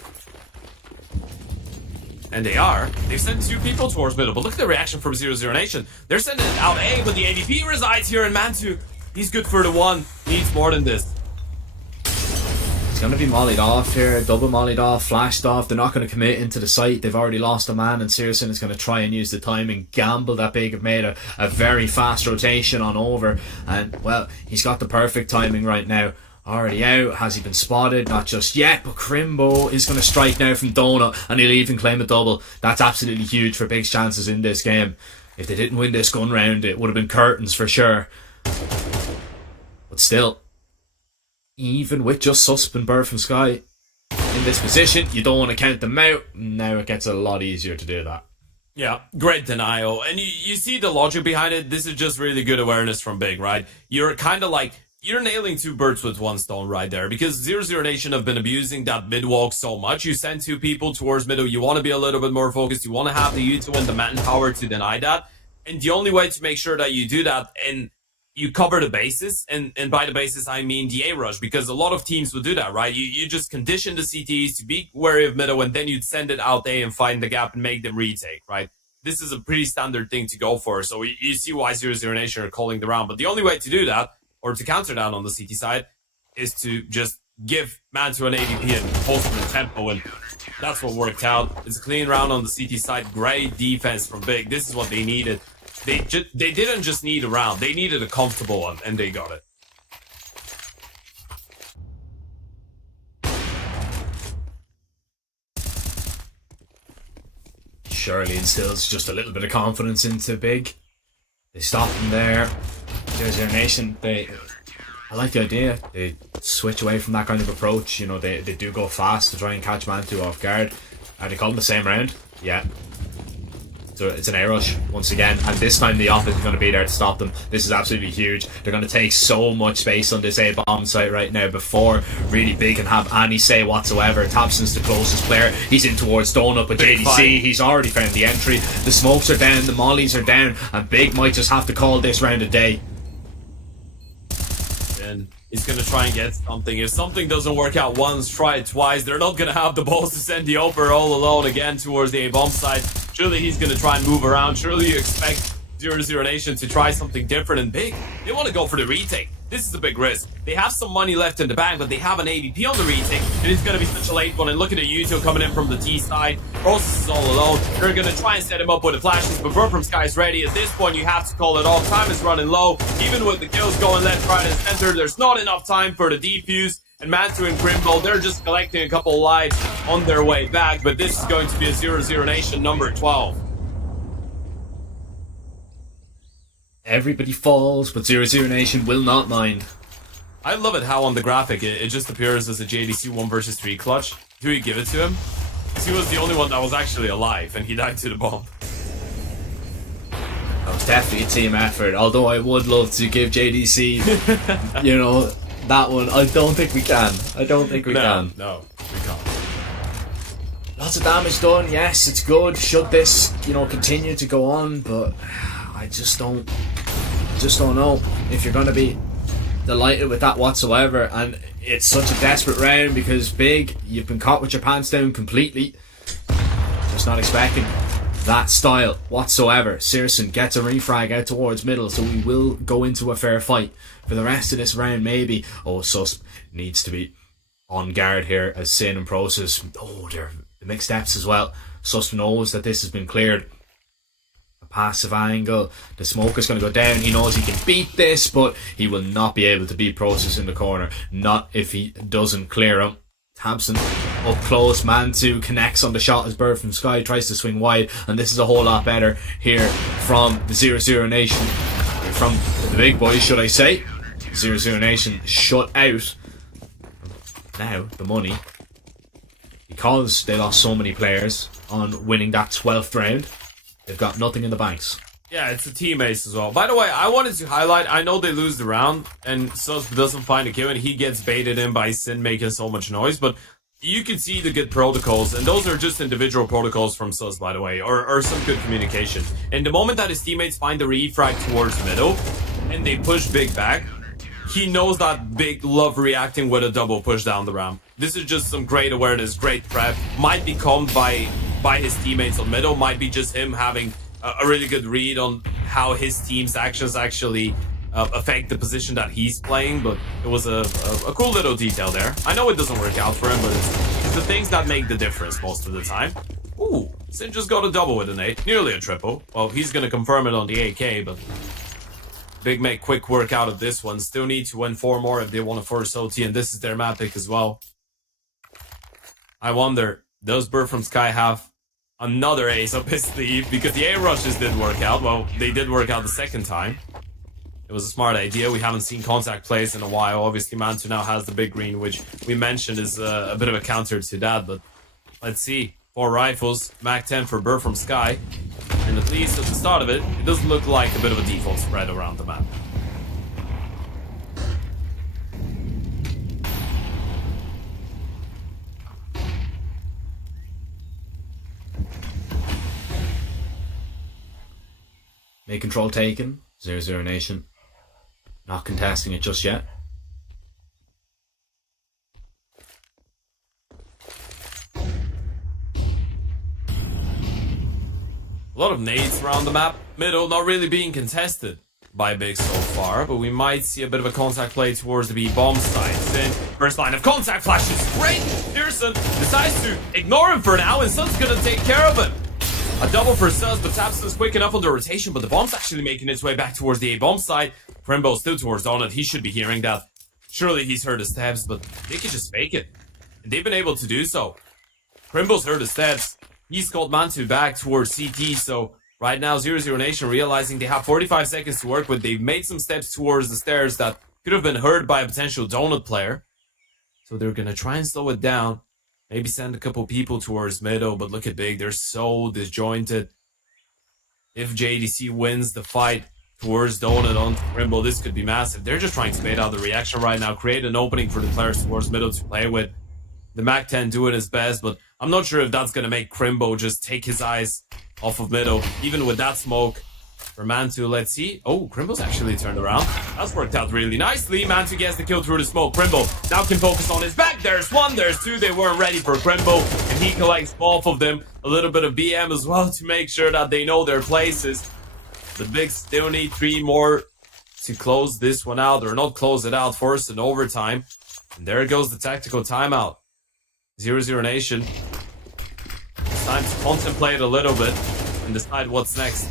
And they are. They've sent 2 people towards middle, but look at the reaction from 0-0 Nation. They're sending it out A, but the ADP resides here in Mantu. He's good for the 1. Needs more than this. It's going to be mollied off here, double mollied off, flashed off. They're not going to commit into the site. They've already lost a man, and Searson is going to try and use the time and gamble that Big have made a very fast rotation on over. And, well, he's got the perfect timing right now. Already out. Has he been spotted? Not just yet, but Crimbo is going to strike now from Donut, and he'll even claim a double. That's absolutely huge for Big's chances in this game. If they didn't win this gun round, it would have been curtains for sure. But still, even with just Susp and Bird from Sky in this position, you don't want to count them out. Now it gets a lot easier to do that. Yeah, great denial. And you see the logic behind it. This is just really good awareness from Big, right? You're kind of like, you're nailing 2 birds with 1 stone right there, because 0-0 Nation have been abusing that mid walk so much. You send 2 people towards middle. You want to be a little bit more focused. You want to have the U2 and the manpower to deny that. And the only way to make sure that you do that, and you cover the bases, and by the bases I mean the A rush, because a lot of teams will do that, right? You just condition the CTs to be wary of middle, and then you'd send it out A and find the gap and make them retake, right? This is a pretty standard thing to go for, so you see why 0-0 Nation are calling the round. But the only way to do that, or to counter that on the CT side, is to just give Mantu an AVP and post him in tempo, and that's what worked out. It's a clean round on the CT side. Great defense from Big. This is what they needed. They didn't just need a round. They needed a comfortable one, and they got it. Surely instills just a little bit of confidence into Big. They stop him there. 0-0 Nation, I like the idea. They switch away from that kind of approach. You know, they do go fast to try and catch Mantu off guard. Are they calling the same round? Yeah. So it's an air rush once again, and this time the op is going to be there to stop them. This is absolutely huge. They're going to take so much space on this A bomb site right now before really Big can have any say whatsoever. Thompson's the closest player. He's in towards Donut, but Big JDC, fight. he's already found the entry. The smokes are down, the mollies are down, and Big might just have to call this round a day. And he's gonna try and get something. If something doesn't work out once, try it twice. They're not gonna have the balls to send the Oper all alone again towards the A-bomb side. Surely he's gonna try and move around. Surely you expect 0-0 Nation to try something different and big. They want to go for the retake. This is a big risk. They have some money left in the bank, but they have an AVP on the retake. It is going to be such a late one. And look at the Yuto coming in from the T side. Process is all alone. They're going to try and set him up with the flashes, but Burn from Sky is ready. At this point, you have to call it off. Time is running low. Even with the kills going left, right, and center, there's not enough time for the defuse. And Mantu and Grimble, they're just collecting a couple lives on their way back. But this is going to be a 0-0 Nation number 12. Everybody falls, but 0-0 Nation will not mind. I love it how on the graphic it just appears as a JDC 1 versus 3 clutch. Do we give it to him? Because he was the only one that was actually alive and he died to the bomb. That was definitely a team effort, although I would love to give JDC, you know, that one. I don't think we can. I don't think we can. No, we can't. Lots of damage done, yes, it's good. Should this, you know, continue to go on, but I just don't know if you're going to be delighted with that whatsoever. And it's such a desperate round because Big, you've been caught with your pants down completely. Just not expecting that style whatsoever. Searson gets a refrag out towards middle, so we will go into a fair fight for the rest of this round maybe. Oh, Sus needs to be on guard here as Sin and Process. Oh, they're mixed steps as well. Sus knows that this has been cleared. Passive angle, the smoke is going to go down. He knows he can beat this, but he will not be able to beat Process in the corner, not if he doesn't clear him. Thompson up close, Mantu connects on the shot as Bird from Sky tries to swing wide, and this is a whole lot better here from the 0-0 Nation, from the big boys should I say. 0-0 Nation shut out. Now the money, because they lost so many players on winning that 12th round, they've got nothing in the banks. Yeah, it's a team ace as well. By the way, I wanted to highlight, I know they lose the round, and Sus doesn't find a kill, and he gets baited in by Sin making so much noise, but you can see the good protocols, and those are just individual protocols from Sus, by the way, or some good communication. And the moment that his teammates find the refrag towards middle, and they push Big back, he knows that Big love reacting with a double push down the ramp. This is just some great awareness, great prep. Might be calmed by his teammates on middle, might be just him having a really good read on how his team's actions actually affect the position that he's playing, but it was a cool little detail there. I know it doesn't work out for him, but it's the things that make the difference most of the time. Ooh, Sin just got a double with an 8, nearly a triple. Well, he's going to confirm it on the AK, but Big make quick work out of this one. Still need to win 4 more if they want to force OT, and this is their map pick as well. I wonder, does Bird from Sky have another ace up his sleeve? Because the A rushes didn't work out. Well, they did work out the second time. It was a smart idea. We haven't seen contact plays in a while. Obviously, Mantu now has the big green, which we mentioned is a bit of a counter to that. But let's see. 4 rifles, Mac 10 for Bird from Sky. And at least at the start of it, it doesn't look like a bit of a default spread around the map. Make control taken. 0-0 Nation. Not contesting it just yet. A lot of nades around the map. Middle not really being contested by Big so far, but we might see a bit of a contact play towards the B-bomb side. Then first line of contact flashes. Great! Pearson decides to ignore him for now, and Sun's gonna take care of it. A double for Sus, but Tapson's quick enough on the rotation, but the bomb's actually making its way back towards the A-bomb side. Primbo's still towards Donut. He should be hearing that. Surely he's heard the steps, but they can just fake it. And they've been able to do so. Primbo's heard the steps. He's called Mantu back towards CT, so right now 0-0 Nation realizing they have 45 seconds to work with. They've made some steps towards the stairs that could have been heard by a potential Donut player. So they're going to try and slow it down. Maybe send a couple people towards middle, but look at Big. They're so disjointed. if JDC wins the fight towards Donut on Crimbo, this could be massive. They're just trying to bait out the reaction right now, create an opening for the players towards middle to play with. The Mac-10 doing his best, but I'm not sure if that's going to make Crimbo just take his eyes off of middle, even with that smoke. For Mantu, let's see. Oh, Crimbo's actually turned around. That's worked out really nicely. Mantu gets the kill through the smoke. Crimbo now can focus on his back. There's one, there's two. They weren't ready for Crimbo, and he collects both of them. A little bit of BM as well to make sure that they know their places. The Bigs still need 3 more to close this one out, or not close it out, force an overtime. And there goes the tactical timeout. 0-0 Nation. It's time to contemplate a little bit and decide what's next.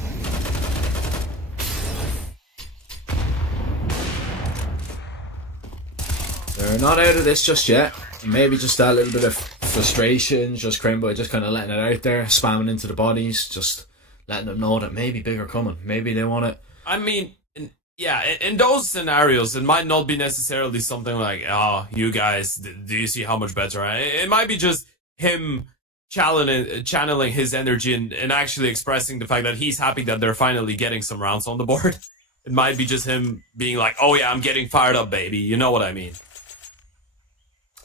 They're not out of this just yet. Maybe just that little bit of frustration, just Crimbo just kind of letting it out there, spamming into the bodies, just letting them know that maybe bigger coming. Maybe they want it. I mean, in those scenarios, it might not be necessarily something like, oh, you guys, do you see how much better I am? It might be just him channeling his energy and actually expressing the fact that he's happy that they're finally getting some rounds on the board. It might be just him being like, oh yeah, I'm getting fired up, baby. You know what I mean?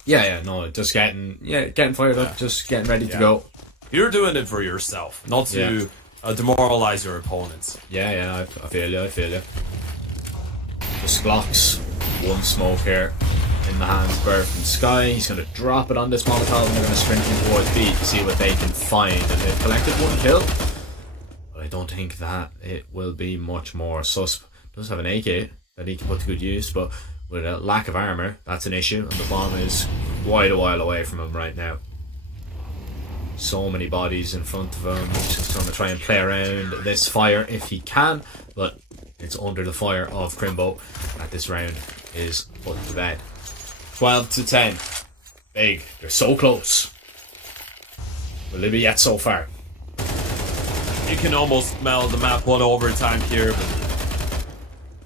No, just getting fired up, just getting ready to go. You're doing it for yourself, not to demoralize your opponents. I feel you. Just Glocks, one smoke here in the hands of Burr from Sky. He's going to drop it on this Molotov and they're going to sprint in towards B to see what they can find. And they've collected 1 kill, but I don't think that it will be much more. Susp does have an AK that he can put to good use, but with a lack of armor, that's an issue, and the bomb is quite a while away from him right now. So many bodies in front of him. He's just going to try and play around this fire if he can, but it's under the fire of Crimbo that this round is put to bed. 12-10. Big. They're so close. Will they be yet so far? You can almost smell the map 1 overtime here, but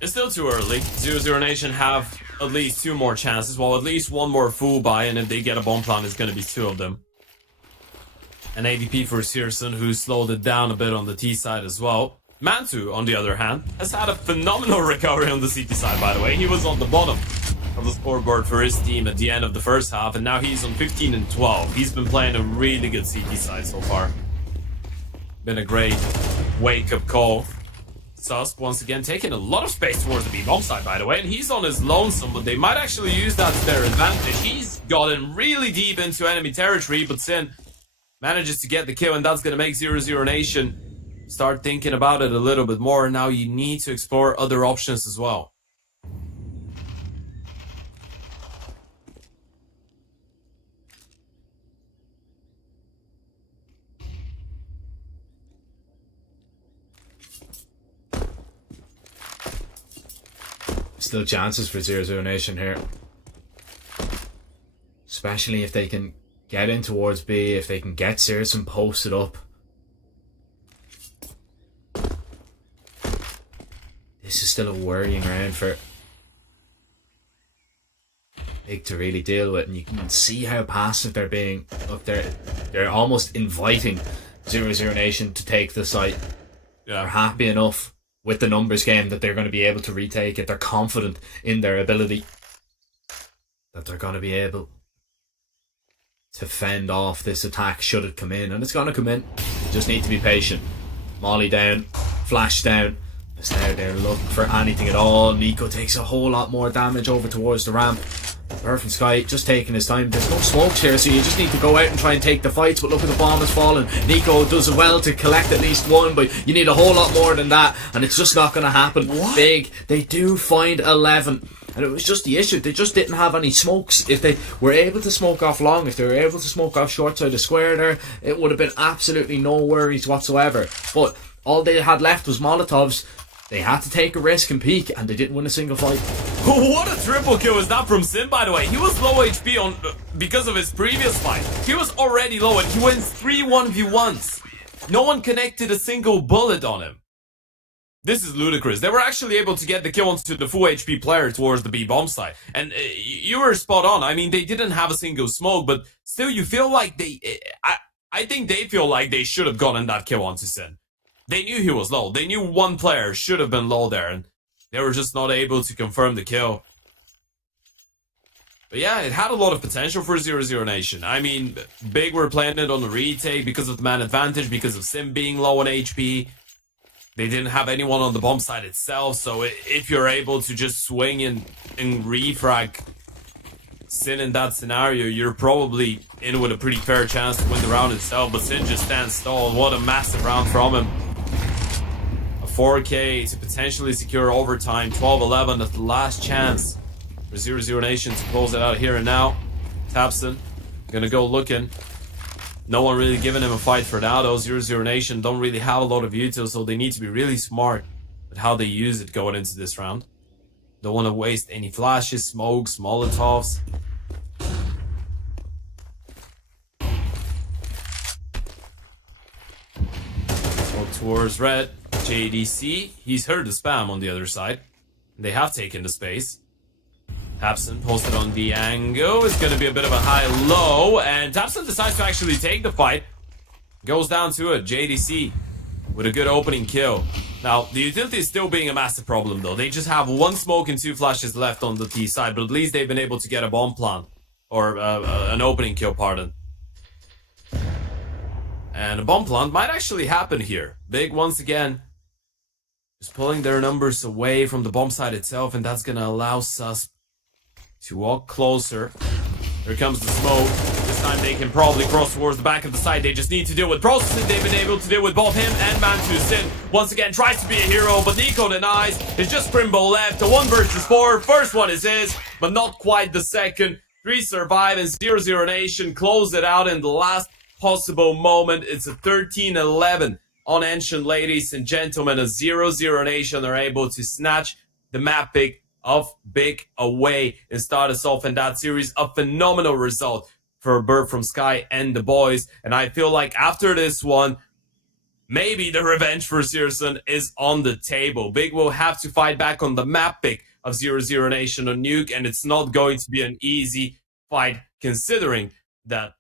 it's still too early. 0-0 Nation have at least 2 more chances. Well, at least 1 more full buy, and if they get a bomb plant, it's going to be 2 of them. An ADP for Searson, who slowed it down a bit on the T side as well. Mantu, on the other hand, has had a phenomenal recovery on the CT side, by the way. He was on the bottom of the scoreboard for his team at the end of the first half, and now he's on 15 and 12. He's been playing a really good CT side so far. Been a great wake-up call. Susk once again taking a lot of space towards the B-bomb side, by the way, and he's on his lonesome, but they might actually use that to their advantage. He's gotten really deep into enemy territory, but Sin manages to get the kill, and that's going to make 0-0 Nation start thinking about it a little bit more. Now you need to explore other options as well. Still chances for 0-0 Nation here. Especially if they can get in towards B, if they can get Searson posted up. This is still a worrying round for Big to really deal with, and you can see how passive they're being. Look, they're almost inviting 0-0 Nation to take the site. Yeah. They're happy enough with the numbers game that they're going to be able to retake it. They're confident in their ability that they're going to be able to fend off this attack should it come in, and it's going to come in. You just need to be patient. Molly down, flash down. Just now they're looking for anything at all. Nico takes a whole lot more damage over towards the ramp. Burr from Sky just taking his time. There's no smokes here, so you just need to go out and try and take the fights, but look at the bomb has fallen. Nico does well to collect at least 1, but you need a whole lot more than that, and it's just not going to happen. What? Big, they do find 11, and it was just the issue. They just didn't have any smokes. If they were able to smoke off long, if they were able to smoke off short side of square there, it would have been absolutely no worries whatsoever. But all they had left was Molotovs. They had to take a risk and peek, and they didn't win a single fight. What a triple kill was that from Sin, by the way. He was low HP because of his previous fight. He was already low, and he wins 3 1v1s. No one connected a single bullet on him. This is ludicrous. They were actually able to get the kill onto the full HP player towards the B-bomb side. And you were spot on. I mean, they didn't have a single smoke, but still you feel like I think they feel like they should have gotten that kill onto Sin. They knew he was low. They knew one player should have been low there, and they were just not able to confirm the kill. But yeah, it had a lot of potential for 0-0 Nation. I mean, Big were playing it on the retake because of the man advantage, because of Sim being low on HP. They didn't have anyone on the bomb side itself, so if you're able to just swing and refrag Sin in that scenario, you're probably in with a pretty fair chance to win the round itself. But Sin just stands tall. What a massive round from him. A 4K to potentially secure overtime. 12-11, that's the last chance for 0-0 Nation to close it out here and now. Tapson gonna go looking. No one really giving him a fight for now though. 0-0 Nation don't really have a lot of util, so they need to be really smart with how they use it going into this round. Don't want to waste any flashes, smokes, molotovs. Smoke towards red. JDC, he's heard the spam on the other side. They have taken the space. Tapson posted on the angle. It's going to be a bit of a high-low, and Tapson decides to actually take the fight. Goes down to it. JDC with a good opening kill. Now, the utility is still being a massive problem, though. They just have one smoke and 2 flashes left on the T side, but at least they've been able to get a bomb plant. Or an opening kill, pardon. And a bomb plant might actually happen here. Big, once again, just pulling their numbers away from the bomb side itself, and that's going to allow Sus to walk closer. Here comes the smoke. This time they can probably cross towards the back of the side. They just need to deal with processing. They've been able to deal with both him and Mantu. Sin once again tries to be a hero, but Nico denies. It's just Primbo left. A 1 versus 4. First one is his, but not quite the second. 3 survive, and 0-0 Nation close it out in the last possible moment. It's a 13-11 on Ancient, ladies and gentlemen. A 0-0 Nation are able to snatch the map pick of Big away and start us off in that series. A phenomenal result for Bird from Sky and the boys. And I feel like after this one, maybe the revenge for Searson is on the table. Big will have to fight back on the map pick of 0-0 Nation on Nuke, and it's not going to be an easy fight considering that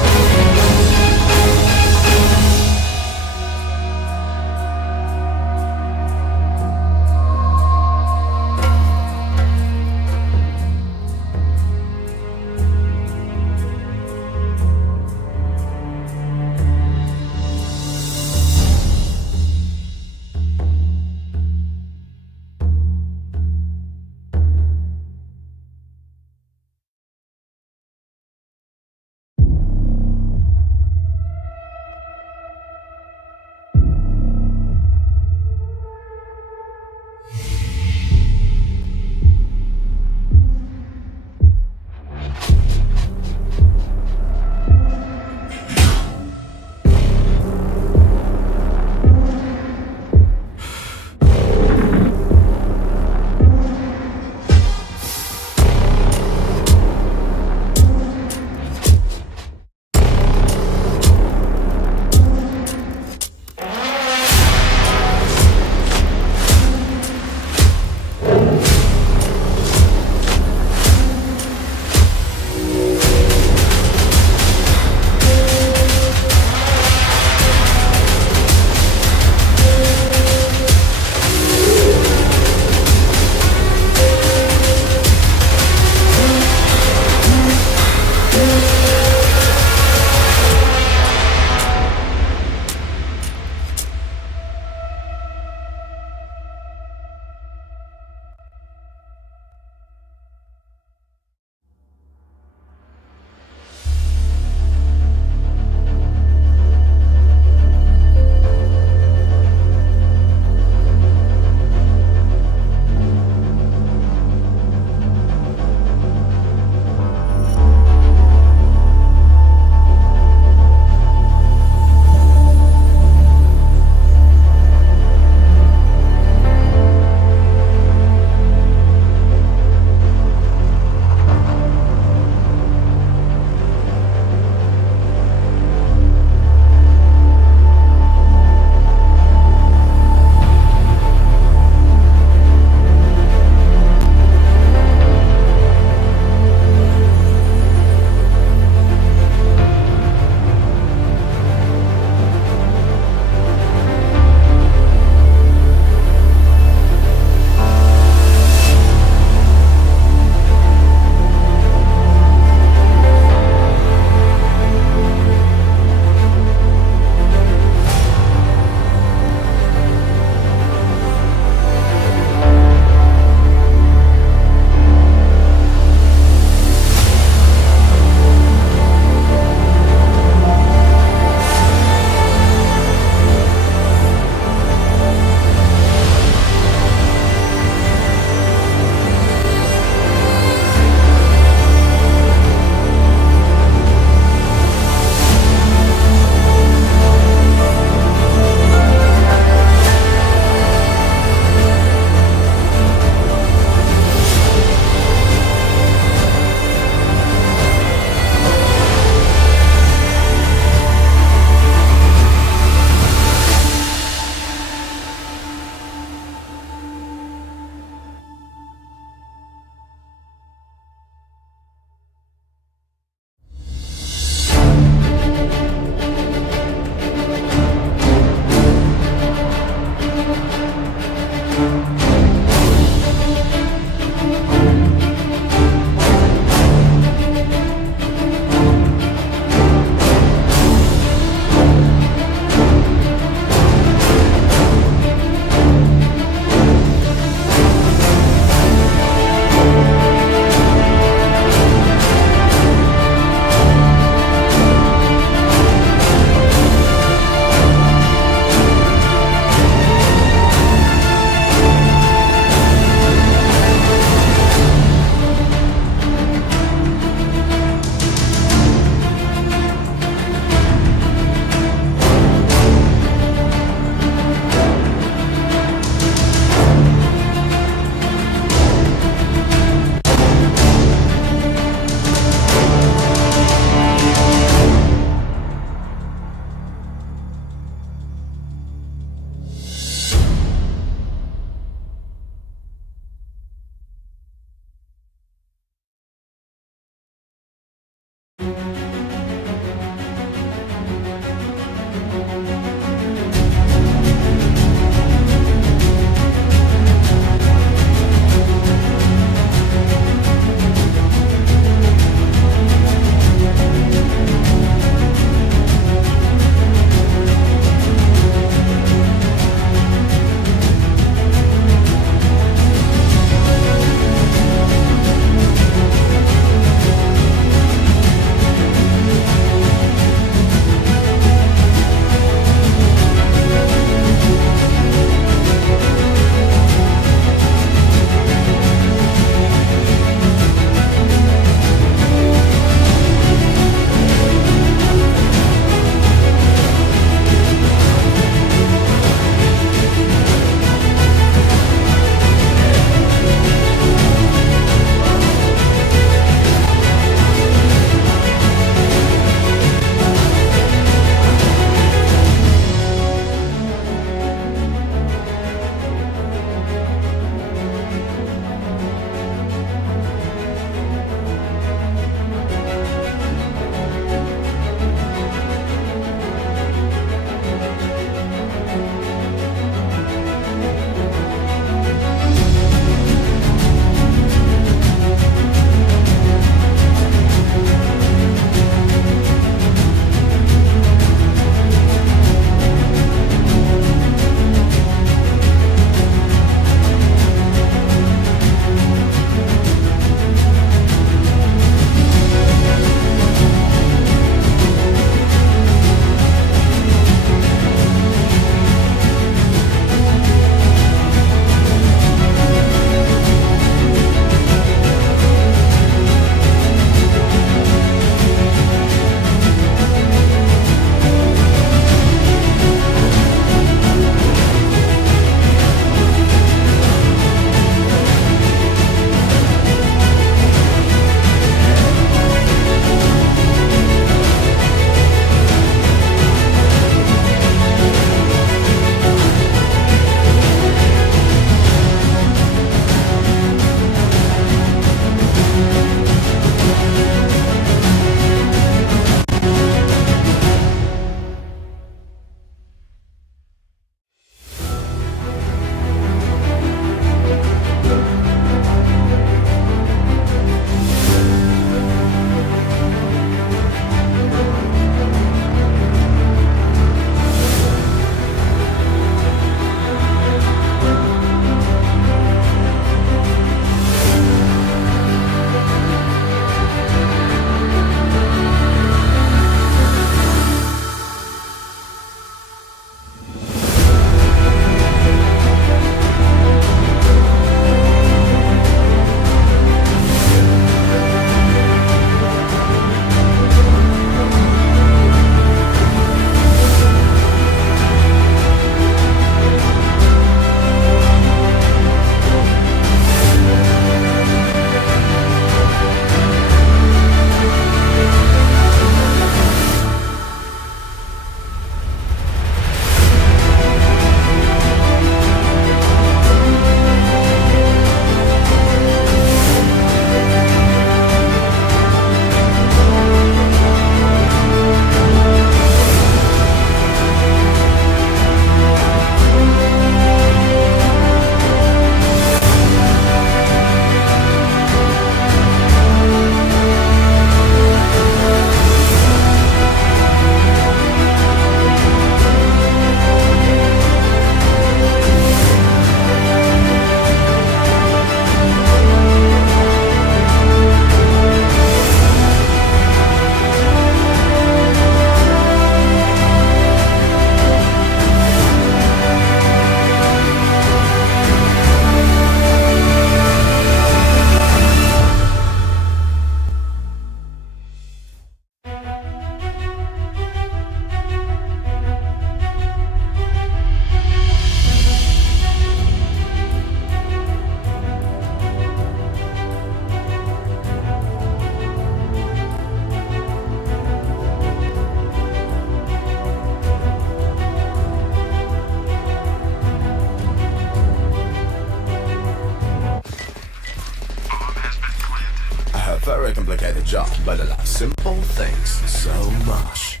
at a job, but I love simple things so much.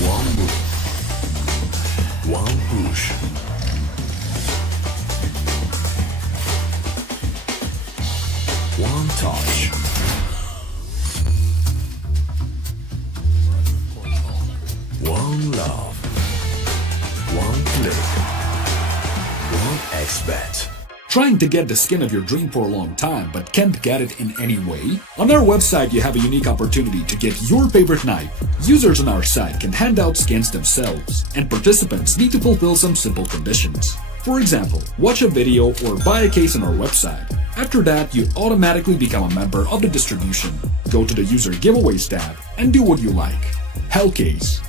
One move, one push. One touch. One love. One click. One XBet. Trying to get the skin of your dream for a long time but can't get it in any way? On our website you have a unique opportunity to get your favorite knife. Users on our site can hand out skins themselves, and participants need to fulfill some simple conditions. For example, watch a video or buy a case on our website. After that, you automatically become a member of the distribution. Go to the user giveaways tab and do what you like. Hellcase.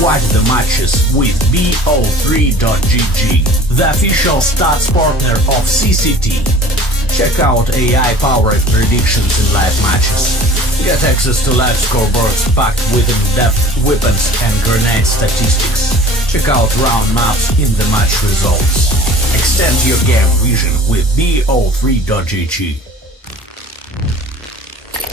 Watch the matches with BO3.GG, the official stats partner of CCT. Check out AI-powered predictions in live matches. Get access to live scoreboards packed with in-depth weapons and grenade statistics. Check out round maps in the match results. Extend your game vision with BO3.GG.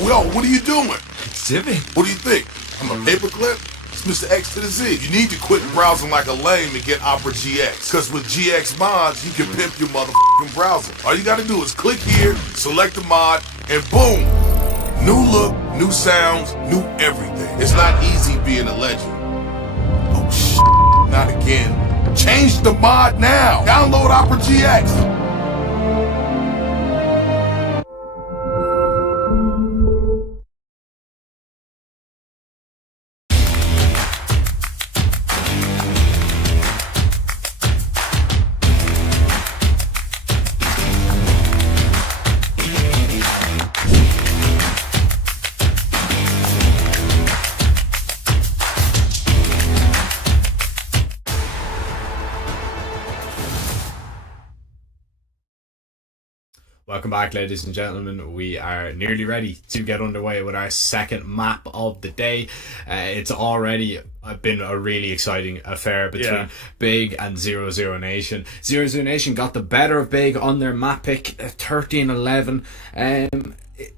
Yo, what are you doing? Exhibit. What do you think? I'm a paperclip? It's Mr. X to the Z. You need to quit browsing like a lame and get Opera GX. Cause with GX mods, you can pimp your motherfucking browser. All you gotta do is click here, select the mod, and boom! New look, new sounds, new everything. It's not easy being a legend. Oh shit, not again. Change the mod now! Download Opera GX! Welcome back, ladies and gentlemen. We are nearly ready to get underway with our second map of the day. It's already been a really exciting affair between Big and 00 Nation. 00 Nation got the better of Big on their map pick, 13-11.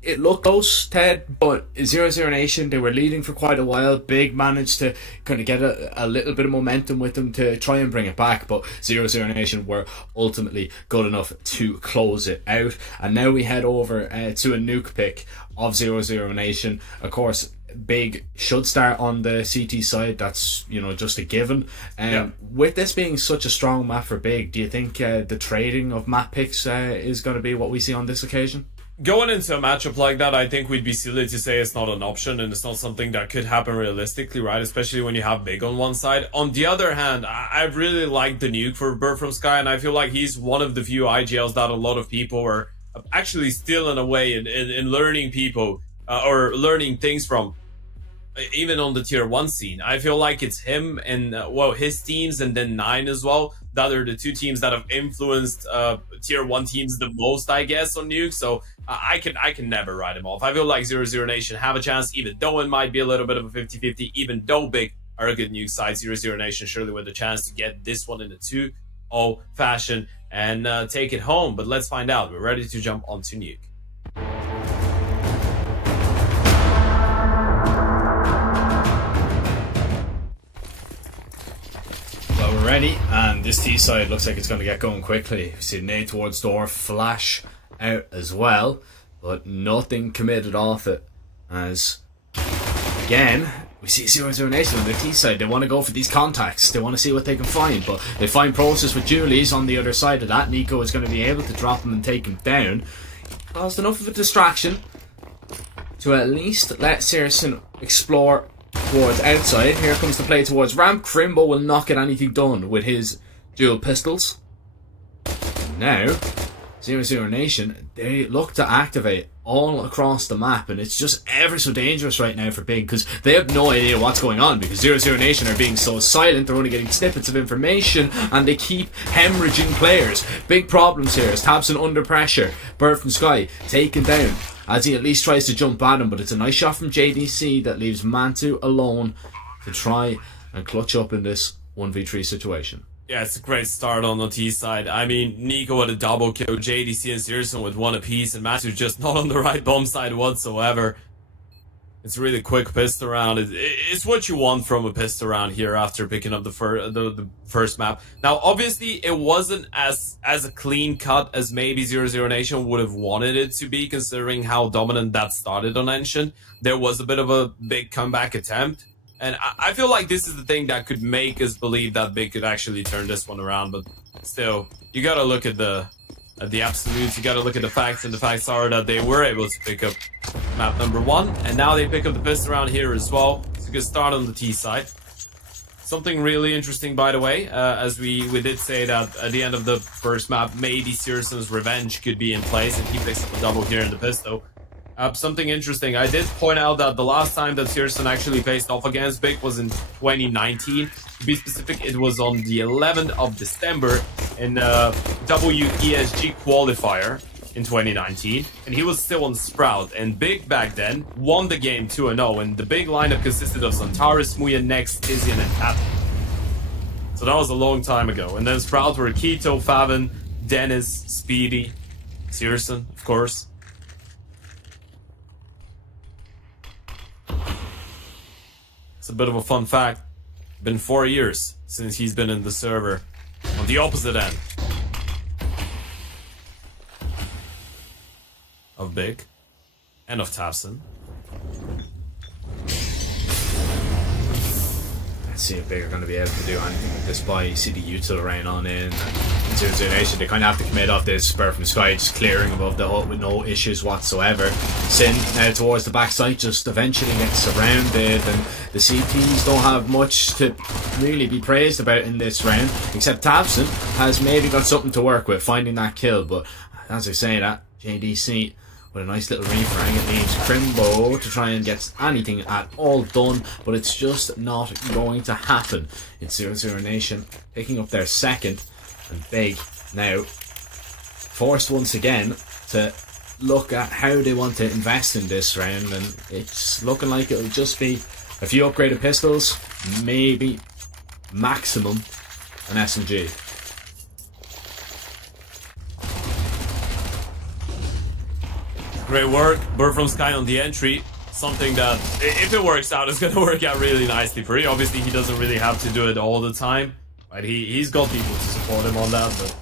It looked close, Ted, but 00 Nation, they were leading for quite a while. Big managed to kind of get a little bit of momentum with them to try and bring it back, but 00 Nation were ultimately good enough to close it out. And now we head over to a nuke pick of 00 Nation. Of course, Big should start on the CT side. That's, just a given. With this being such a strong map for Big, do you think the trading of map picks is going to be what we see on this occasion? Going into a matchup like that, I think we'd be silly to say it's not an option and it's not something that could happen realistically, right? Especially when you have Big on one side. On the other hand, I really like the nuke for Bird from Sky, and I feel like he's one of the few IGLs that a lot of people are actually still in a way in learning people or learning things from. Even on the tier 1 scene, I feel like it's him and his teams, and then 9 as well, that are the two teams that have influenced tier 1 teams the most, I guess, on nuke. So I can never write him off. I feel like 00 Nation have a chance, even though it might be a little bit of a 50-50, even though Big are a good nuke side. 00 Nation surely with a chance to get this one in a 2-0 fashion and take it home. But let's find out. We're ready to jump onto nuke. We're ready, and this T side looks like it's going to get going quickly. We see Nate towards door, flash out as well, but nothing committed off it. As again, we see 00 Nation on their T side. They want to go for these contacts. They want to see what they can find, but they find Process with Julie's on the other side of that. Nico is going to be able to drop him and take him down. Caused enough of a distraction to at least let Searson explore towards outside. Here comes the play towards ramp. Crimbo will not get anything done with his dual pistols. Now 00 Nation, they look to activate all across the map, and it's just ever so dangerous right now for Big because they have no idea what's going on, because 00 Nation are being so silent. They're only getting snippets of information and they keep hemorrhaging players. Big problems here as Tabson under pressure. Bird from Sky taken down as he at least tries to jump at him, but it's a nice shot from JDC that leaves Mantu alone to try and clutch up in this 1v3 situation. Yeah, it's a great start on the T side. I mean, Nico with a double kill, JDC and Searson with one apiece, and Matthew just not on the right bomb side whatsoever. It's a really quick pistol round. It's what you want from a pistol round here after picking up the first map. Now, obviously, it wasn't as a clean cut as maybe 00 Nation would have wanted it to be, considering how dominant that started on Ancient. There was a bit of a big comeback attempt. And I feel like this is the thing that could make us believe that Big could actually turn this one around. But still, you gotta look at the absolutes, you gotta look at the facts, and the facts are that they were able to pick up map number 1, and now they pick up the pistol round here as well. It's a good start on the T side. Something really interesting, by the way, as we did say that at the end of the first map, maybe Searson's revenge could be in place, and he picks up a double here in the pistol. Something interesting, I did point out that the last time that Searson actually faced off against Big was in 2019. To be specific, it was on the 11th of December in WESG Qualifier in 2019. And he was still on Sprout. And Big back then won the game 2-0. And the Big lineup consisted of Santaris, Muya, Nex, Tizian, and Tap. So that was a long time ago. And then Sprout were Keto, Faven, Dennis, Speedy, Searson, of course. It's a bit of a fun fact. Been 4 years since he's been in the server on the opposite end of Big and of Tapson. Let's see if Big are going to be able to do anything with this buy. You see the util rain on in. And 00 Nation, they kind of have to commit off this spur from Sky, just clearing above the hut with no issues whatsoever. Sin now towards the backside, just eventually gets surrounded, and the CTs don't have much to really be praised about in this round, except Tabson has maybe got something to work with, finding that kill. But as I say that, JDC with a nice little refrang, it leaves Crimbo to try and get anything at all done, but it's just not going to happen. It's 00 Nation picking up their second, and Big now forced once again to look at how they want to invest in this round, and it's looking like it'll just be a few upgraded pistols, maybe maximum an SMG. Great work, Bird from Sky on the entry. Something that, if it works out, is going to work out really nicely for him. Obviously, he doesn't really have to do it all the time. Right? He's got people to support him on that, but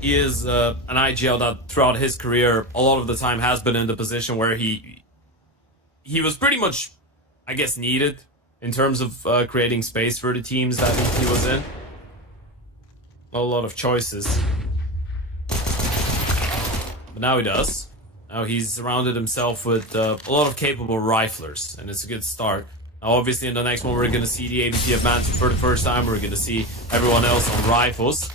he is an IGL that throughout his career, a lot of the time has been in the position where he was pretty much, I guess, needed in terms of creating space for the teams that he was in. Not a lot of choices. But now he does. Now he's surrounded himself with a lot of capable riflers, and it's a good start. Now obviously in the next one we're going to see the ABT of Mantu for the first time. We're going to see everyone else on rifles.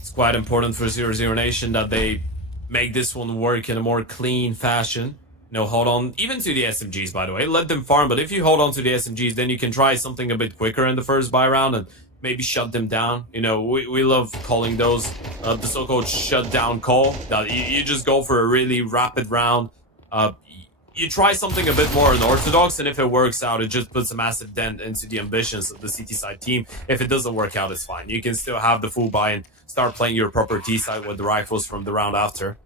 It's quite important for 00 Nation that they make this one work in a more clean fashion. You know, hold on, even to the SMGs, by the way. Let them farm, but if you hold on to the SMGs, then you can try something a bit quicker in the first buy round and maybe shut them down. You know, we love calling those the so-called shutdown call. That you just go for a really rapid round. You try something a bit more unorthodox, and if it works out, it just puts a massive dent into the ambitions of the CT side team. If it doesn't work out, it's fine. You can still have the full buy and start playing your proper T side with the rifles from the round after.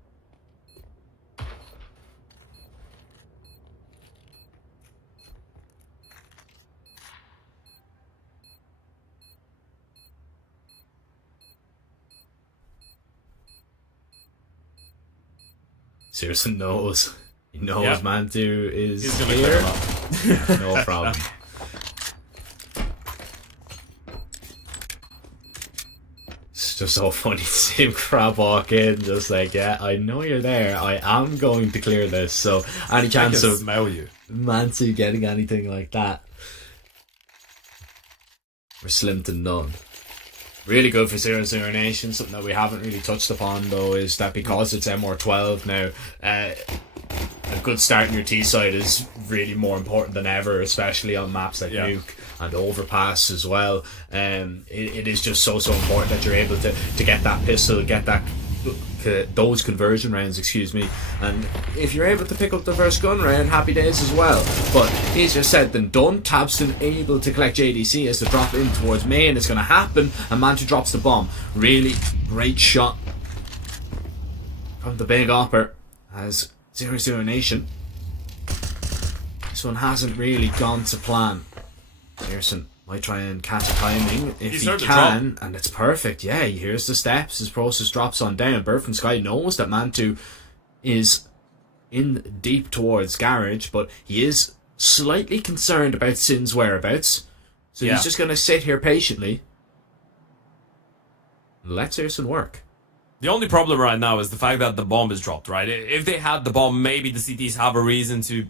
Searson knows. He knows Yeah. Mantu is He's gonna here. clear him up. No problem. It's just so funny to see him crab walk in, just like, yeah, I know you're there. I am going to clear this. So, any I chance can of smell you. Mantu getting anything like that? We're slim to none. Really good for 00 Nation. Something that we haven't really touched upon, though, is that because it's MR12 now, a good start in your T side is really more important than ever, especially on maps like Nuke and Overpass as well. It is just so important that you're able to get that pistol, get that those conversion rounds, excuse me, and if you're able to pick up the first gun round, happy days as well. But easier said than done. Tabston able to collect JDC as to drop in towards main. It's going to happen, and Mantu drops the bomb. Really great shot from the big opper as 0-0 Nation. This one hasn't really gone to plan. Pearson might try and catch timing if he can, and it's perfect. Yeah, he hears the steps, his process drops on down. Bird from Sky knows that Mantu is in deep towards garage, but he is slightly concerned about Sin's whereabouts, so he's just going to sit here patiently. Let Searson work. The only problem right now is the fact that the bomb is dropped, right? If they had the bomb, maybe the CTs have a reason to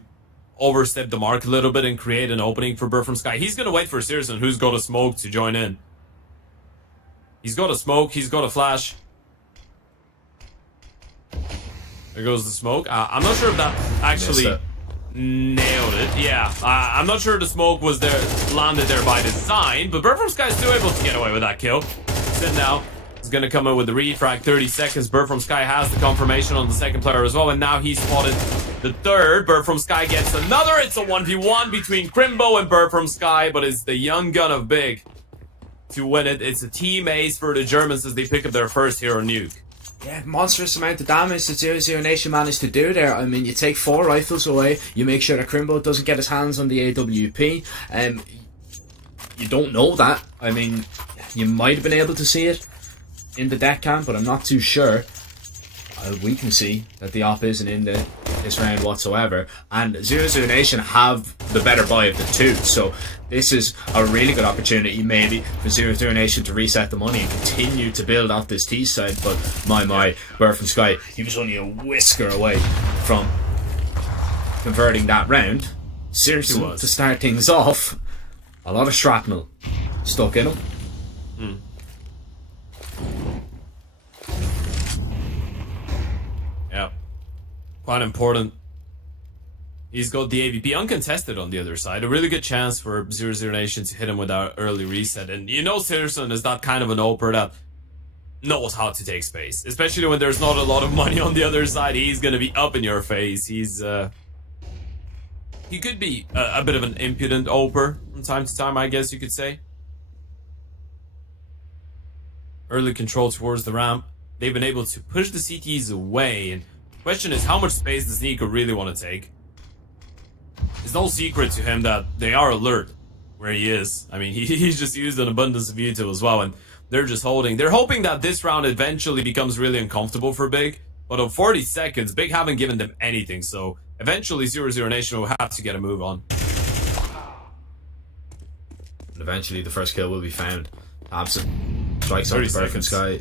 overstep the mark a little bit and create an opening for Bird from Sky. He's going to wait for Searson, who's got a smoke, to join in. He's got a smoke, he's got a flash. There goes the smoke. I'm not sure if that actually nailed it. Yeah, I'm not sure the smoke was there, landed there by design, but Bird from Sky is still able to get away with that kill. Sin now is going to come in with the refrag. 30 seconds. Bird from Sky has the confirmation on the second player as well, and now he's spotted the third. Bird from Sky gets another. It's a 1v1 between Crimbo and Bird from Sky, but it's the young gun of Big to win it. It's a team ace for the Germans as they pick up their first hero nuke. Yeah, monstrous amount of damage that 0-0 Nation managed to do there. I mean, you take 4 rifles away, you make sure that Crimbo doesn't get his hands on the AWP. You don't know that. I mean, you might have been able to see it in the deck cam, but I'm not too sure. We can see that the op isn't in this round whatsoever, and 0-0 Nation have the better buy of the two, so this is a really good opportunity maybe for 0-0 Nation to reset the money and continue to build off this T side. But my Bird from Sky, he was only a whisker away from converting that round. Seriously, to start things off, a lot of shrapnel stuck in him. Yeah, quite important. He's got the AVP uncontested on the other side. A really good chance for 0-0 Nation to hit him with our early reset. And you know Searson is that kind of an oper that knows how to take space. Especially when there's not a lot of money on the other side. He's going to be up in your face. He could be a bit of an impudent oper from time to time, I guess you could say. Early control towards the ramp. They've been able to push the CTs away, and the question is how much space does Nico really want to take? It's no secret to him that they are alert where he is. I mean, he's just used an abundance of util as well, and they're just holding. They're hoping that this round eventually becomes really uncomfortable for Big, but in 40 seconds, Big haven't given them anything, so eventually 0-0 Nation will have to get a move on. And eventually the first kill will be found. Absent. Strikes up the Bird from Sky.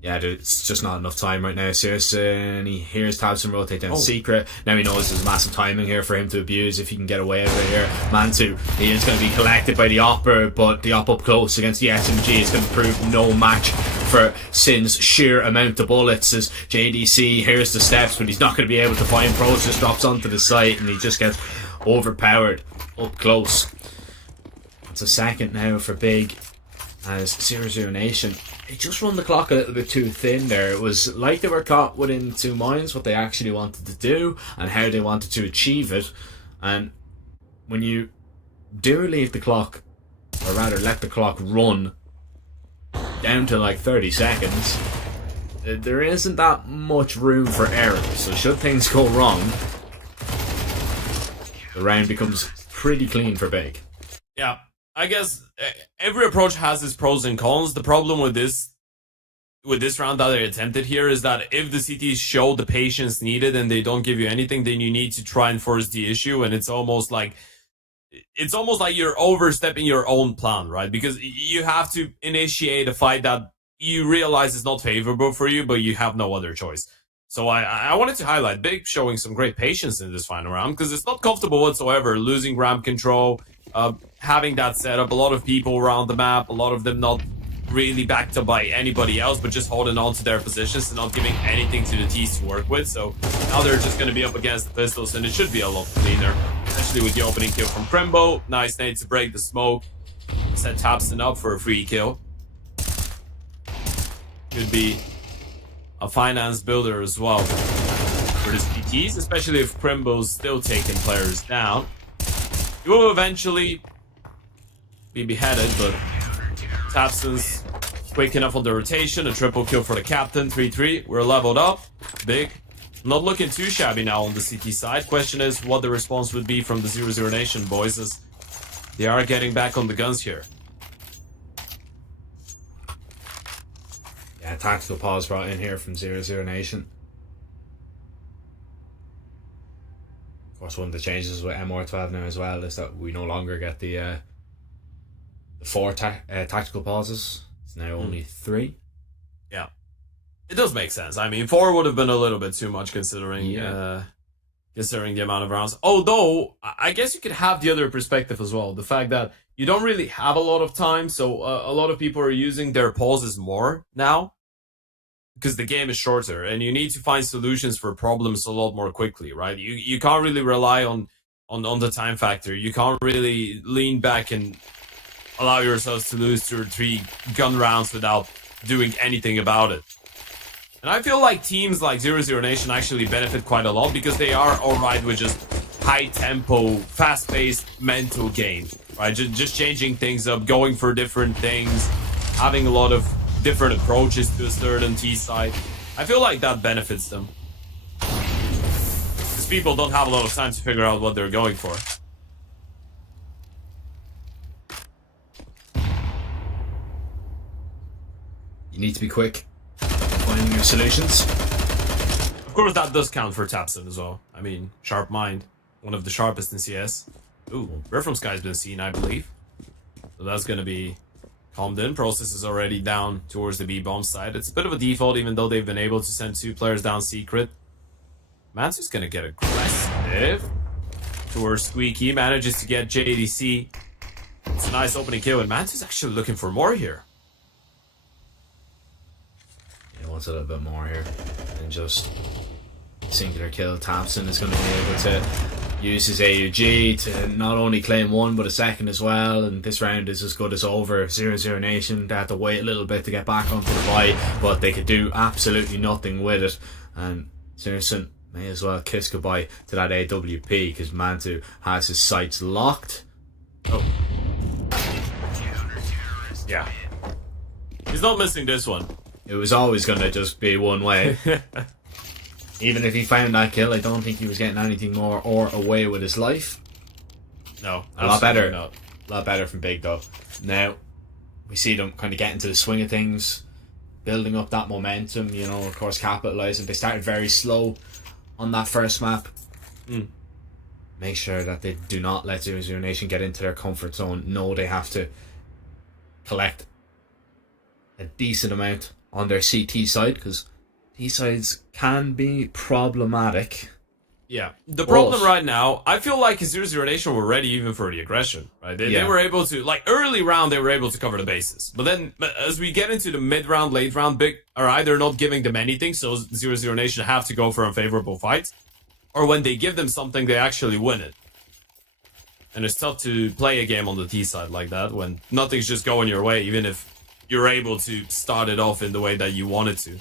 Yeah, dude, it's just not enough time right now. Seriously, and he hears Tabson rotate down secret. Now he knows there's massive timing here for him to abuse if he can get away with it here. Mantu, he is going to be collected by the Opper, but the Op up close against the SMG is going to prove no match for Sin's sheer amount of bullets as JDC hears the steps, but he's not going to be able to find Pros. Just drops onto the site and he just gets overpowered up close. It's a second now for Big as 0-0 Nation. They just run the clock a little bit too thin there. It was like they were caught within two minds what they actually wanted to do and how they wanted to achieve it. And when you do leave the clock, or rather let the clock run down to like 30 seconds, there isn't that much room for error. So should things go wrong, the round becomes pretty clean for Big. Yeah. I guess every approach has its pros and cons. The problem with this round that they attempted here is that if the CTs show the patience needed and they don't give you anything, then you need to try and force the issue, and it's almost like you're overstepping your own plan, right? Because you have to initiate a fight that you realize is not favorable for you, but you have no other choice. So I wanted to highlight Big showing some great patience in this final round because it's not comfortable whatsoever, losing ramp control, having that setup, a lot of people around the map, a lot of them not really backed up by anybody else, but just holding on to their positions and not giving anything to the T's to work with. So now they're just going to be up against the pistols, and it should be a lot cleaner, especially with the opening kill from Crimbo. Nice nade to break the smoke. Set Tabson up for a free kill. Could be a finance builder as well for the CTs, especially if Primbo's still taking players down. He will eventually be beheaded, but Tapson's quick enough on the rotation. A triple kill for the captain. 3-3. We're leveled up. Big. Not looking too shabby now on the CT side. Question is what the response would be from the 0-0 Nation boys, as they are getting back on the guns here. Yeah, tactical pause brought in here from 0-0 Nation. Of course, one of the changes with MR12 now as well is that we no longer get the 4 tactical pauses. It's now only 3. Yeah. It does make sense. I mean, 4 would have been a little bit too much considering considering the amount of rounds. Although, I guess you could have the other perspective as well. The fact that you don't really have a lot of time, so a lot of people are using their pauses more now because the game is shorter and you need to find solutions for problems a lot more quickly, right? You can't really rely on the time factor. You can't really lean back and allow yourselves to lose 2 or 3 gun rounds without doing anything about it. And I feel like teams like 0-0 Nation actually benefit quite a lot because they are alright with just high-tempo, fast-paced mental games, right? Just changing things up, going for different things, having a lot of different approaches to a certain T-side. I feel like that benefits them. Because people don't have a lot of time to figure out what they're going for. You need to be quick finding your solutions. Of course, that does count for Tapson as well. I mean, sharp mind. One of the sharpest in CS. Ooh, Bird from Sky's been seen, I believe. So that's going to be calmed in. Process is already down towards the B-bomb side. It's a bit of a default, even though they've been able to send 2 players down secret. Mansu's going to get aggressive towards Squeaky. Manages to get JDC. It's a nice opening kill, and Mansu's actually looking for more here. Wants a little bit more here and just singular kill. Thompson is going to be able to use his AUG to not only claim 1 but a 2nd as well, and this round is as good as over. 0-0 Nation, they had to wait a little bit to get back onto the buy, but they could do absolutely nothing with it, and Sinerson may as well kiss goodbye to that AWP because Mantu has his sights locked. Oh, yeah, he's not missing this one. It was always going to just be one way. Even if he found that kill, I don't think he was getting anything more or away with his life. No, a lot better. Not. A lot better from Big though. Now, we see them kind of get into the swing of things, building up that momentum, you know, of course capitalising. They started very slow on that first map. Make sure that they do not let 0-0 Nation get into their comfort zone. No, they have to collect a decent amount on their CT side, because T-sides can be problematic. Yeah, the problem right now, I feel like 0-0 Nation were ready even for the aggression, right? They were able to, like, early round, they were able to cover the bases. But then, as we get into the mid-round, late round, Big are either not giving them anything, so 0-0 Nation have to go for unfavorable fights, or when they give them something, they actually win it. And it's tough to play a game on the T side like that, when nothing's just going your way, even if you're able to start it off in the way that you wanted to.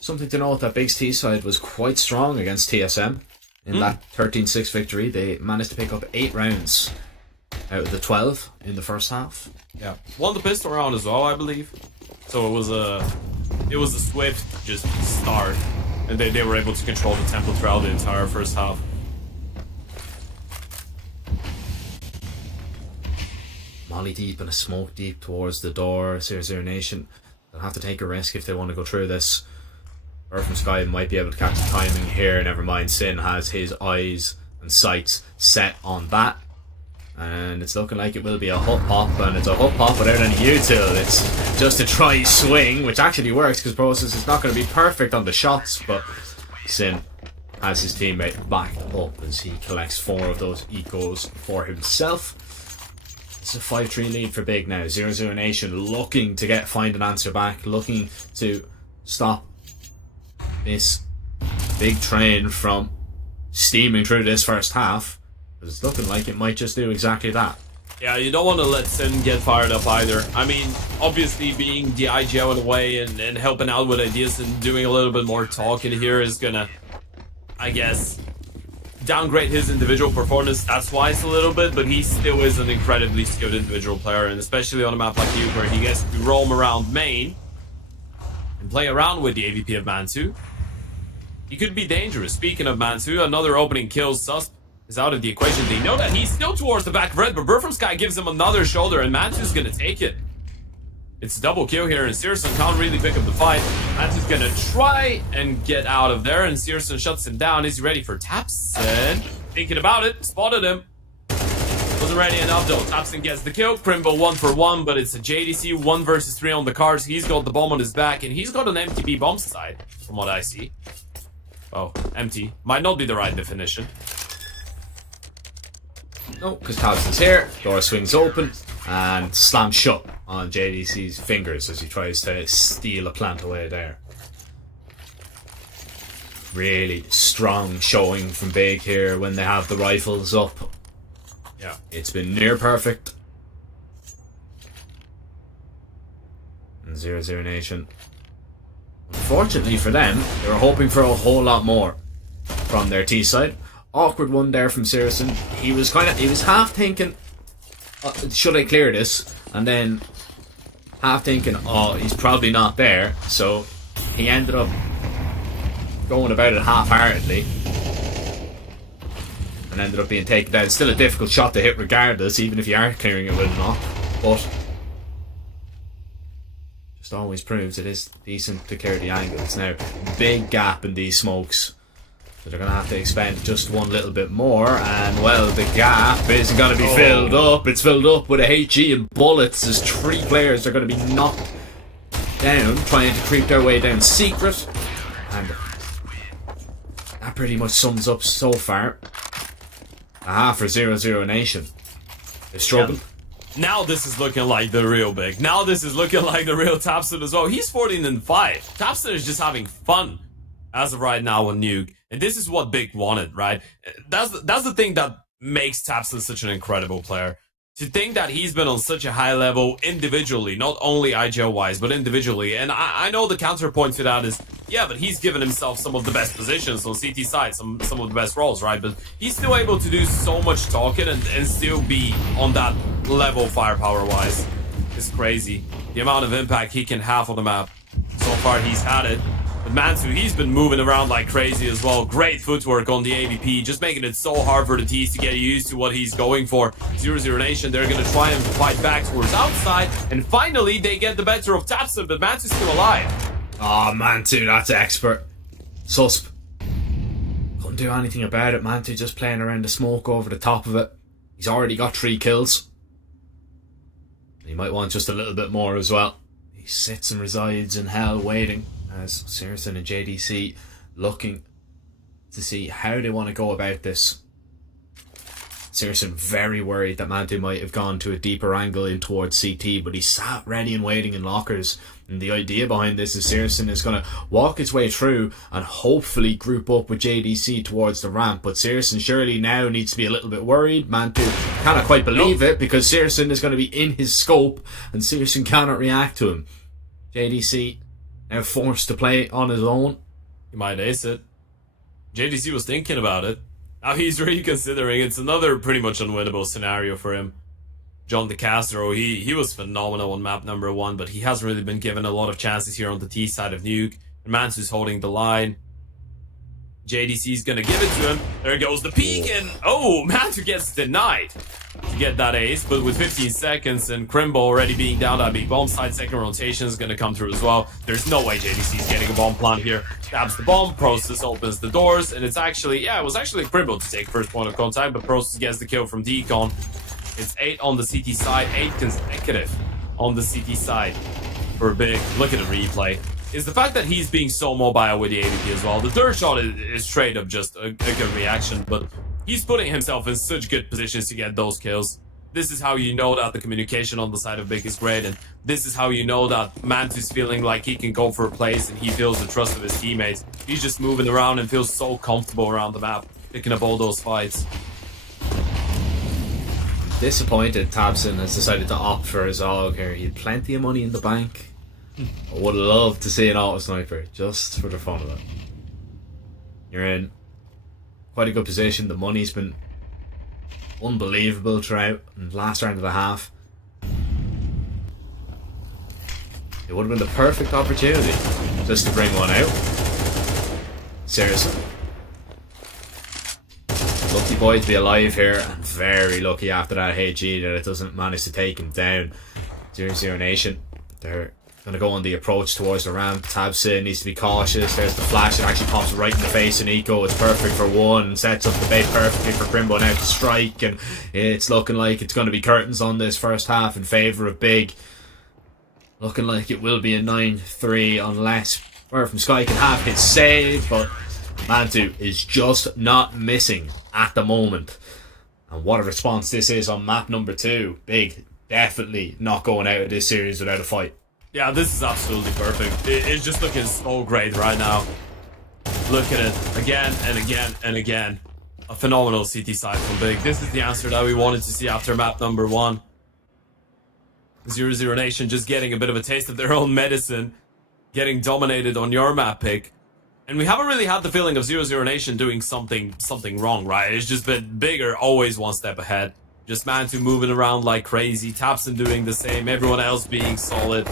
Something to note that Big's T side was quite strong against TSM in that 13-6 victory. They managed to pick up 8 rounds out of the 12 in the first half. Yeah, won the pistol round as well, I believe. So it was a swift just start, and they were able to control the tempo throughout the entire first half. Molly deep and a smoke deep towards the door. 0-0 Nation, they'll have to take a risk if they want to go through this. Bird from Sky might be able to catch the timing here. Never mind, Sin has his eyes and sights set on that, and it's looking like it will be a hut pop, and it's a hut pop without any util. It's just a try swing, which actually works because Process is not going to be perfect on the shots, but Sin has his teammate backed up as he collects 4 of those ecos for himself. It's a 5-3 lead for Big now. 0-0 Nation looking to find an answer back, looking to stop this big train from steaming through this first half. But it's looking like it might just do exactly that. Yeah, you don't want to let Sin get fired up either. I mean, obviously being the IGL in a way and helping out with ideas and doing a little bit more talking here is gonna, I guess, downgrade his individual performance stats-wise a little bit, but he still is an incredibly skilled individual player, and especially on a map like you where he gets to roam around main and play around with the AVP of Mantu. He could be dangerous. Speaking of Mantu, another opening kill susp is out of the equation. They know that he's still towards the back of red, but Bird from Sky gives him another shoulder, and Mantu's gonna take it. It's a double kill here, and Searson can't really pick up the fight. Mantu's gonna try and get out of there, and Searson shuts him down. Is he ready for Tapson? Thinking about it, spotted him. Wasn't ready enough though. Tapson gets the kill. Crimbo 1 for 1, but it's a JDC 1 versus 3 on the cards. He's got the bomb on his back, and he's got an MTB bomb side, from what I see. Oh, empty. Might not be the right definition. No, because Tabson's here, door swings open, and slams shut on JDC's fingers as he tries to steal a plant away there. Really strong showing from Big here when they have the rifles up. Yeah. It's been near perfect. And 0-0 Nation. Unfortunately for them, they were hoping for a whole lot more from their T side. Awkward one there from Searson. He was half thinking, should I clear this? And then half thinking, oh, he's probably not there. So he ended up going about it half-heartedly and ended up being taken down. Still a difficult shot to hit regardless, even if you are clearing it with a knock. But just always proves it is decent to clear the angles. Now, big gap in these smokes. So they're going to have to expend just one little bit more, and well, the gap isn't going to be filled up. It's filled up with a HE and bullets as 3 players are going to be knocked down, trying to creep their way down secret. And that pretty much sums up so far. For 0-0 Nation. They're struggling. Yeah. Now this is looking like the real big. Now this is looking like the real Tapson as well. He's 14-5. Tapson is just having fun as of right now on Nuke. And this is what Big wanted, right? That's the thing that makes Tapson such an incredible player. To think that he's been on such a high level individually, not only IGL-wise, but individually. And I know the counterpoint to that is, yeah, but he's given himself some of the best positions on CT side, some of the best roles, right? But he's still able to do so much talking and still be on that level firepower-wise. It's crazy. The amount of impact he can have on the map. So far, he's had it. But Mansu, he's been moving around like crazy as well. Great footwork on the AVP, just making it so hard for the T's to get used to what he's going for. 0-0 Nation, they're going to try and fight back towards outside. And finally, they get the better of Tapson, but Mansu's still alive. Oh, Mantu, that's expert. Susp. Couldn't do anything about it. Mantu just playing around the smoke over the top of it. He's already got 3 kills. He might want just a little bit more as well. He sits and resides in hell waiting as Searson and JDC looking to see how they want to go about this. Searson very worried that Mantu might have gone to a deeper angle in towards CT, but he sat ready and waiting in lockers. And the idea behind this is Searson is going to walk his way through and hopefully group up with JDC towards the ramp. But Searson surely now needs to be a little bit worried. Mantu cannot quite believe it because Searson is going to be in his scope and Searson cannot react to him. JDC now forced to play on his own. He might ace it. JDC was thinking about it. Now he's reconsidering. It's another pretty much unwinnable scenario for him. John De Castro, he was phenomenal on map number 1, but he hasn't really been given a lot of chances here on the T side of Nuke. And Mansu's holding the line. JDC's gonna give it to him. There goes the peek, and oh, Mansu gets denied to get that ace, but with 15 seconds and Crimbo already being down that big bomb side, second rotation is gonna come through as well. There's no way JDC's getting a bomb plant here. Stabs the bomb, Process opens the doors, and it's actually, yeah, it was actually Crimbo to take first point of contact, but Process gets the kill from Deacon. It's 8 on the CT side, 8 consecutive on the CT side for Big. Look at the replay. Is the fact that he's being so mobile with the AVP as well. The third shot is straight up just a good reaction, but he's putting himself in such good positions to get those kills. This is how you know that the communication on the side of Big is great, and this is how you know that Mantu's feeling like he can go for a place and he feels the trust of his teammates. He's just moving around and feels so comfortable around the map, picking up all those fights. disappointed Tabson has decided to opt for his AUG here. He had plenty of money in the bank. I would love to see an auto sniper just for the fun of it. You're in quite a good position. The money's been unbelievable throughout in the last round of the half. It would have been the perfect opportunity just to bring one out. Seriously. Lucky boy to be alive here, and very lucky after that HG that it doesn't manage to take him down. 0-0 Nation. They're going to go on the approach towards the ramp. Tabson needs to be cautious. There's the flash. It actually pops right in the face of Nico. It's perfect for one. Sets up the bait perfectly for Crimbo now to strike. And it's looking like it's going to be curtains on this first half in favour of Big. Looking like it will be a 9-3 unless Bird from Sky can have his save. But Mantu is just not missing at the moment. And what a response this is on map number 2. Big definitely not going out of this series without a fight. Yeah, this is absolutely perfect. It's just looking so great right now. Look at it again and again and again. A phenomenal CT side from Big. This is the answer that we wanted to see after map number 1. 0-0 Nation just getting a bit of a taste of their own medicine, getting dominated on your map pick. And we haven't really had the feeling of 0-0 Nation doing something wrong, right? It's just been Bigger, always one step ahead. Just Mantu moving around like crazy, Tabson doing the same, everyone else being solid.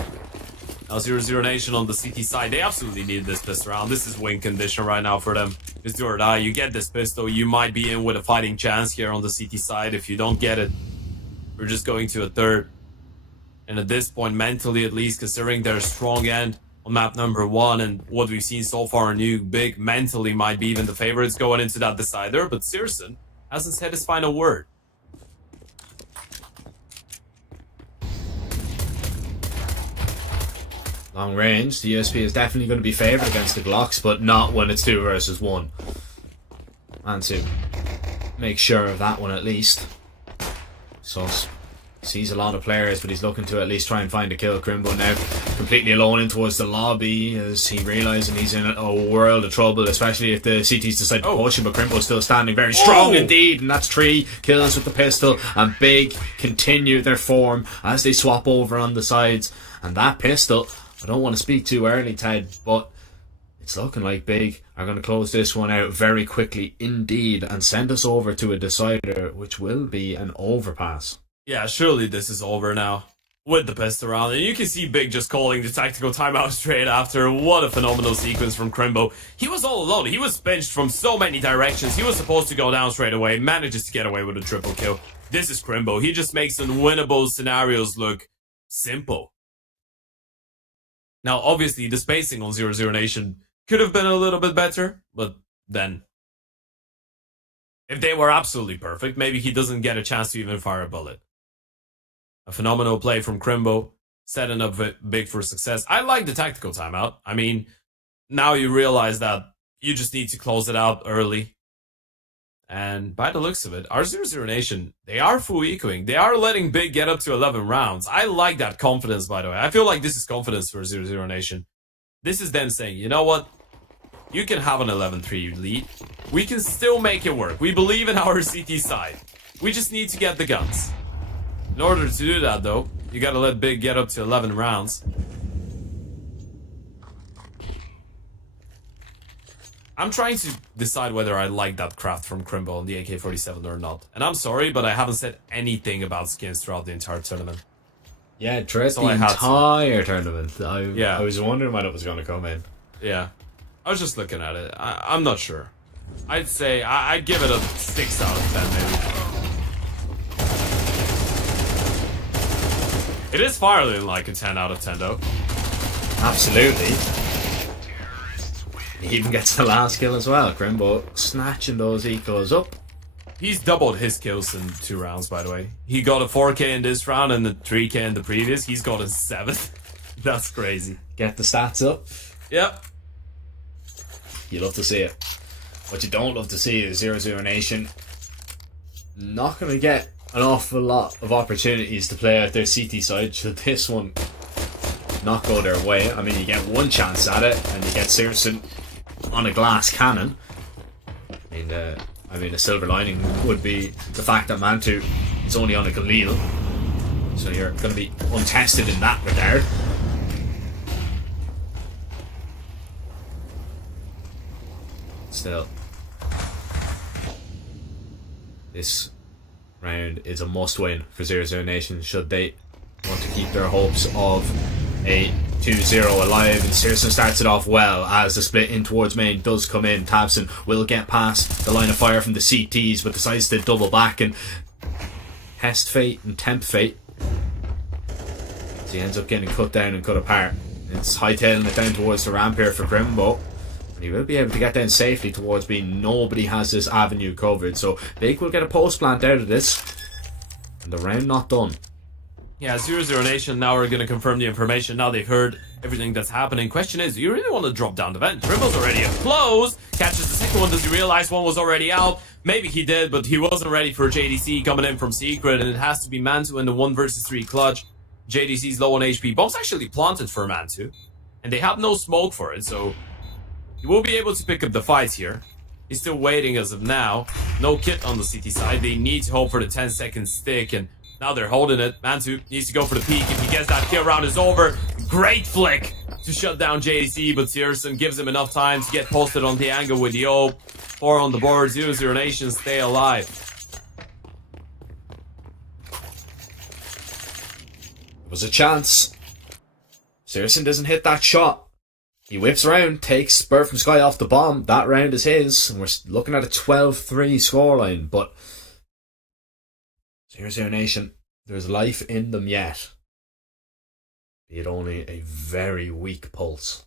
Now 0-0 Nation on the CT side, they absolutely need this pistol round. This is win condition right now for them. It's do or die. You get this pistol, you might be in with a fighting chance here on the CT side. If you don't get it, we're just going to a third. And at this point, mentally at least, considering their strong end on map number 1 and what we've seen so far, new Big mentally might be even the favorites going into that decider. But Searson hasn't said his final word. Long range, the USP is definitely going to be favoured against the Glocks, but not when it's 2 versus 1. Mantu make sure of that one at least. So sees a lot of players, but he's looking to at least try and find a kill. Crimbo now completely alone in towards the lobby as he realising he's in a world of trouble, especially if the CTs decide to push him. But Crimbo's still standing very strong indeed, and that's 3 kills with the pistol. And Big continue their form as they swap over on the sides. And that pistol, I don't want to speak too early, Ted, but it's looking like Big are going to close this one out very quickly indeed and send us over to a decider, which will be an overpass. Yeah, surely this is over now. With the pistol round. And you can see Big just calling the tactical timeout straight after. What a phenomenal sequence from Crimbo. He was all alone. He was pinched from so many directions. He was supposed to go down straight away. Manages to get away with a triple kill. This is Crimbo. He just makes unwinnable scenarios look simple. Now, obviously, the spacing on 0-0 Nation could have been a little bit better. But then, if they were absolutely perfect, maybe he doesn't get a chance to even fire a bullet. A phenomenal play from Crimbo, setting up Big for success. I like the tactical timeout. I mean, now you realize that you just need to close it out early. And by the looks of it, our 0-0 Nation, they are full ecoing. They are letting Big get up to 11 rounds. I like that confidence, by the way. I feel like this is confidence for 0-0 Nation. This is them saying, you know what? You can have an 11-3 lead. We can still make it work. We believe in our CT side. We just need to get the guns. In order to do that, though, you gotta let Big get up to 11 rounds. I'm trying to decide whether I like that craft from Crimbo on the AK-47 or not. And I'm sorry, but I haven't said anything about skins throughout the entire tournament. Yeah, throughout the entire tournament. I was wondering when it was going to come in. Yeah. I was just looking at it. I'm not sure. I'd say, I'd give it a 6 out of 10, maybe. It is firing like a 10 out of 10, though. Absolutely. He even gets the last kill as well. Crimbo snatching those ecos up. He's doubled his kills in 2 rounds, by the way. He got a 4k in this round and a 3k in the previous. He's got a 7. That's crazy. Get the stats up. Yep. You love to see it. What you don't love to see is 0-0 Nation not going to get an awful lot of opportunities to play out their CT side. Should this one not go their way, I mean, you get one chance at it and you get Searson on a glass cannon. I mean, a silver lining would be the fact that Mantu It's only on a Galil, so you're going to be untested in that regard. Still, this round is a must-win for 0-0 Nation should they want to keep their hopes of a 2-0 alive. And Searson starts it off well as the split in towards main does come in. Tabson will get past the line of fire from the CTs, but decides to double back and test fate and tempt fate. So he ends up getting cut down and cut apart. It's hightailing it down towards the ramp here for Grimbo. He will be able to get down safely towards B. Nobody has this avenue covered, so Big will get a post plant out of this. And the round not done. Yeah, 0-0 Nation now are going to confirm the information. Now they've heard everything that's happening. Question is, do you really want to drop down the vent? Grimbo's already up close. Catches the second one. Does he realize one was already out? Maybe he did, but he wasn't ready for JDC coming in from Secret, and it has to be Mantu in the 1 versus 3 clutch. JDC's low on HP. Bomb's actually planted for Mantu, and they have no smoke for it, so he will be able to pick up the fight here. He's still waiting as of now. No kit on the CT side. They need to hope for the 10-second stick, and now they're holding it. Mantu needs to go for the peak. If he gets that kill, round is over. Great flick to shut down JDC, but Searson gives him enough time to get posted on the angle with the O. 4 on the board. 0-0 Nation stay alive. It was a chance. Searson doesn't hit that shot. He whips around, takes Bird from Sky off the bomb. That round is his, and we're looking at a 12-3 scoreline. But 0-0 Nation, there's life in them yet. Be it only a very weak pulse.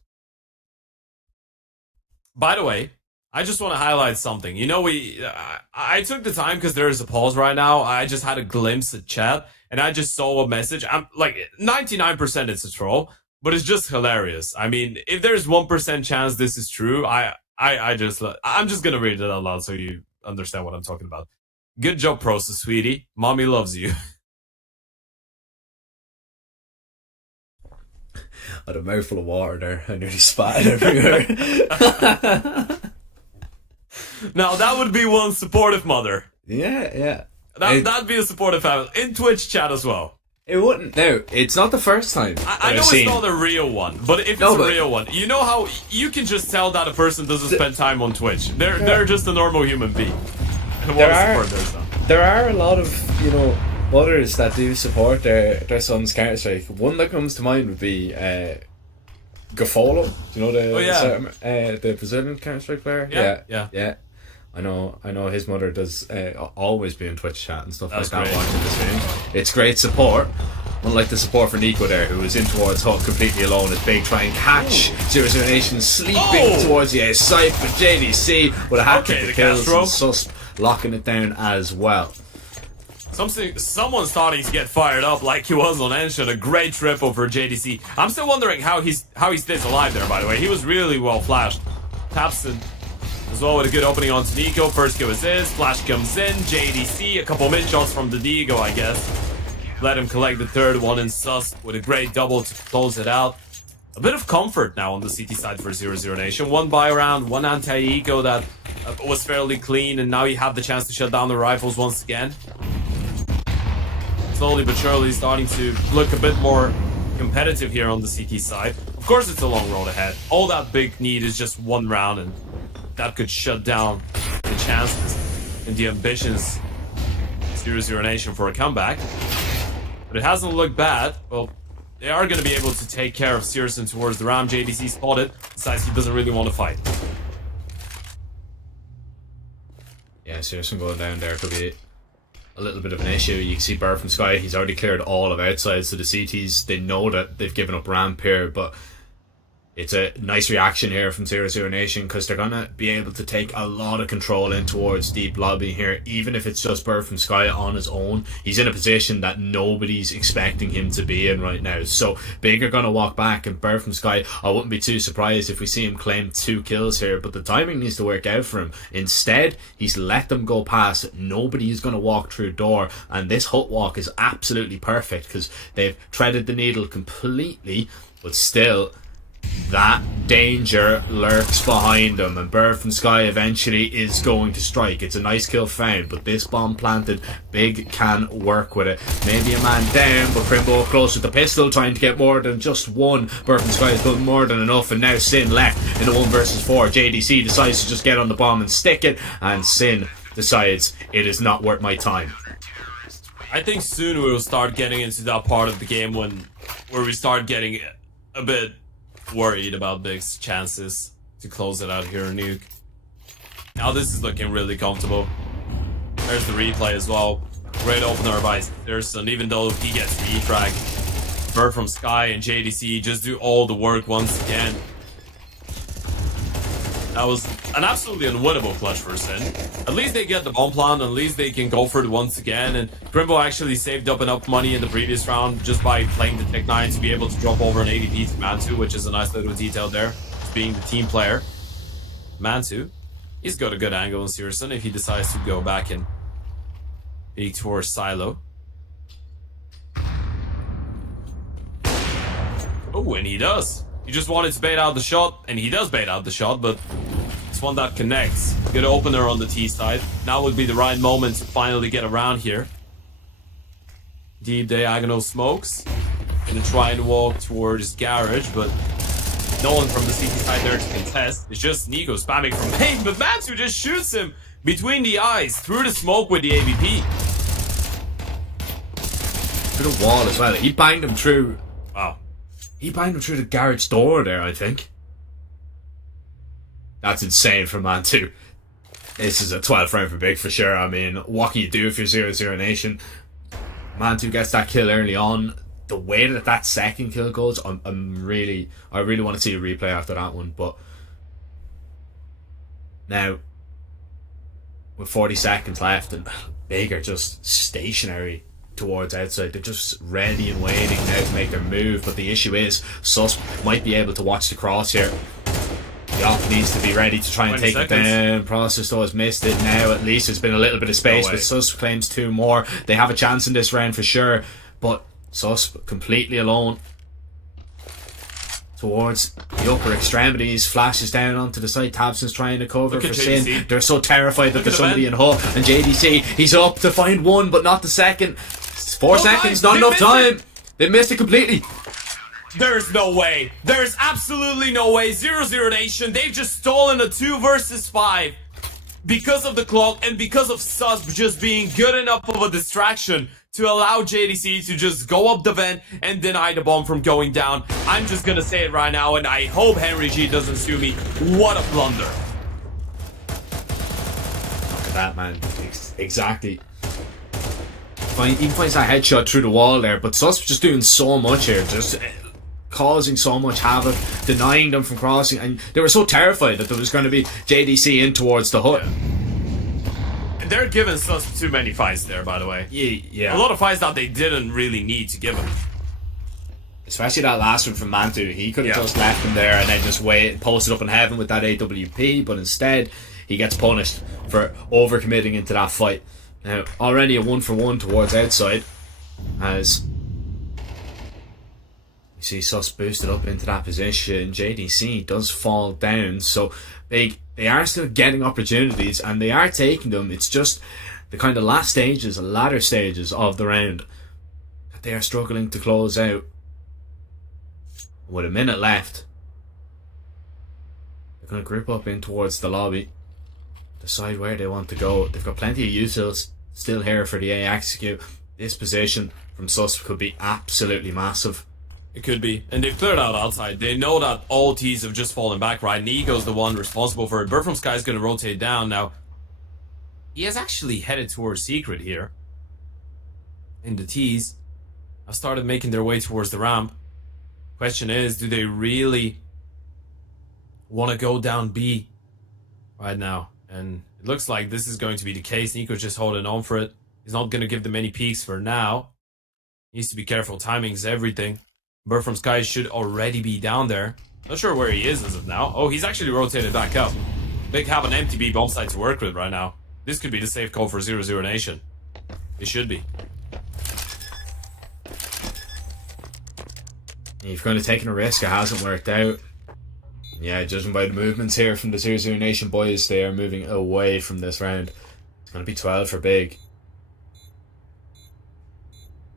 By the way, I just want to highlight something. You know, I took the time because there is a pause right now. I just had a glimpse at chat, and I just saw a message. I'm like 99% it's a troll. But it's just hilarious. I mean, if there's 1% chance this is true, I'm just gonna read it out loud so you understand what I'm talking about. Good job, Prosa, sweetie. Mommy loves you. I had a mouthful of water there. I nearly spat it everywhere. Now, that would be one supportive mother. Yeah. That'd be a supportive family. In Twitch chat as well. It wouldn't. No, it's not the first time. I know it's not a real one, but if it's a real one, you know how you can just tell that a person doesn't spend time on Twitch. They're just a normal human being. And there are a lot of, you know, mothers that do support their son's Counter-Strike. One that comes to mind would be Gafolo. Do you know the Brazilian Counter-Strike player? Yeah. I know his mother does always be in Twitch chat and stuff like that watching the stream. It's great support. Unlike the support for Nico there, who was in towards Huck completely alone as Big try and catch 0-0 Nation sleeping towards the side, but JDC with a hat trick of kills and Susp locking it down as well. Someone's starting to get fired up like he was on Enshin. A great triple for JDC. I'm still wondering how he stays alive there, by the way. He was really well flashed. Tapson as well with a good opening on Nico. First kill is his. Flash comes in. JDC, a couple mid shots from the Diego, I guess. Let him collect the third one, and Sus with a great double to close it out. A bit of comfort now on the CT side for 0-0 Nation. One buy round, one anti-eco that was fairly clean, and now you have the chance to shut down the rifles once again. Slowly but surely starting to look a bit more competitive here on the CT side. Of course, it's a long road ahead. All that Big need is just one round, and that could shut down the chances and the ambitions of 0-0 Nation for a comeback. But it hasn't looked bad. Well, they are going to be able to take care of Searson towards the round. JDC spotted. Decides he doesn't really want to fight. Yeah, Searson going down there could be a little bit of an issue. You can see Bird from Sky, he's already cleared all of outside, so the CTs, they know that they've given up ramp here, but it's a nice reaction here from 0-0 Nation because they're going to be able to take a lot of control in towards deep lobby here, even if it's just Bird from Sky on his own. He's in a position that nobody's expecting him to be in right now. So Big are going to walk back, and Bird from Sky, I wouldn't be too surprised if we see him claim 2 kills here, but the timing needs to work out for him. Instead, he's let them go past. Nobody is going to walk through door, and this hut walk is absolutely perfect because they've threaded the needle completely, but still that danger lurks behind them, and Bird from Sky eventually is going to strike. It's a nice kill found, but this bomb planted, Big can work with it. Maybe a man down, but Crimbo close with the pistol, trying to get more than just one. Bird from Sky has done more than enough, and now Sin left in a 1 versus 4. JDC decides to just get on the bomb and stick it, and Sin decides it is not worth my time. I think soon we will start getting into that part of the game where we start getting a bit worried about Big's chances to close it out here in Nuke. Now this is looking really comfortable. There's the replay as well. Great opener by Thurston, even though he gets refragged. Bird from Sky and JDC just do all the work once again. That was an absolutely unwinnable clutch for Sin. At least they get the bomb plant, at least they can go for it once again. And Grimbo actually saved up enough money in the previous round just by playing the Tech 9 to be able to drop over an ADP to Mantu, which is a nice little detail there, being the team player. Mantu, he's got a good angle on Searson if he decides to go back and peek towards Silo. Oh, and he does. He just wanted to bait out the shot, and he does bait out the shot, but it's one that connects. Good opener on the T side. Now would be the right moment to finally get around here. Deep diagonal smokes. Gonna try and walk towards Garage, but no one from the CT side there to contest. It's just Nico spamming from main, but Matsu just shoots him between the eyes, through the smoke with the AVP. Through the wall as well. He banged him through. Wow. He banged him through the garage door there, I think. That's insane for Man 2. This is a 12th round for Big for sure. I mean, what can you do if you're 0-0 Nation? Man 2 gets that kill early on. The way that second kill goes, I really want to see a replay after that one. But now, with 40 seconds left, and Big are just stationary towards outside. They're just ready and waiting now to make their move, but the issue is Sus might be able to watch the cross here. The op needs to be ready to try and take it down. Process though has missed it now. At least there's been a little bit of space, but Sus claims 2 more. They have a chance in this round for sure, but Sus completely alone towards the upper extremities, flashes down onto the side. Tabson's trying to cover for Sin. They're so terrified that there's somebody in Hull, and JDC, he's up to find one but not the second. 4 seconds, not enough time. They missed it completely. There's no way. There's absolutely no way. 0-0 Nation, they've just stolen a 2 versus 5 because of the clock and because of Sus just being good enough of a distraction to allow JDC to just go up the vent and deny the bomb from going down. I'm just gonna say it right now, and I hope Henry G doesn't sue me. What a blunder. Look at that, man. Exactly. He finds that headshot through the wall there, but Sus just doing so much here, just causing so much havoc, denying them from crossing, and they were so terrified that there was going to be JDC in towards the hut. Yeah. They're giving Sus too many fights there, by the way. Yeah. A lot of fights that they didn't really need to give him. Especially that last one from Mantu. He could have just left him there and then just posted up in heaven with that AWP, but instead he gets punished for overcommitting into that fight. Now, already a 1-for-1 towards outside, as you see Sus boosted up into that position. JDC does fall down, so they are still getting opportunities and they are taking them. It's just the kind of latter stages of the round that they are struggling to close out. With a minute left, they're going to group up in towards the lobby, decide where they want to go. They've got plenty of utils still here for the A execute. This position from Sus could be absolutely massive. It could be. And they've cleared out outside. They know that all T's have just fallen back, right? Nico's the one responsible for it. Bird from Sky is going to rotate down. Now, he has actually headed towards Secret here. And the T's have started making their way towards the ramp. Question is, do they really want to go down B right now? And it looks like this is going to be the case. Nico's just holding on for it. He's not going to give them any peeks for now. Needs to be careful. Timing is everything. Bird from Sky should already be down there. Not sure where he is as of now. Oh, he's actually rotated back up. Big have an empty B bomb site to work with right now. This could be the safe call for 0-0 Nation. It should be. You've kind of taken a risk. It hasn't worked out. Yeah, judging by the movements here from the 0-0 Nation boys, they are moving away from this round. It's going to be 12 for Big.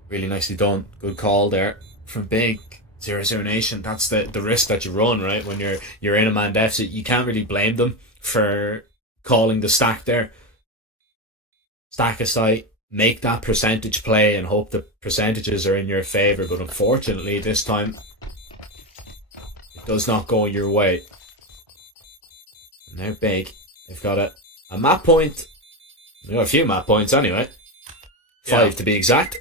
Really nicely done. Good call there from Big. 0-0 Nation, that's the risk that you run, right? When you're in a man deficit, you can't really blame them for calling the stack there. Stack aside, make that percentage play and hope the percentages are in your favour, but unfortunately this time it does not go your way. Now Big, they've got a map point. They've got a few map points anyway. 5 to be exact.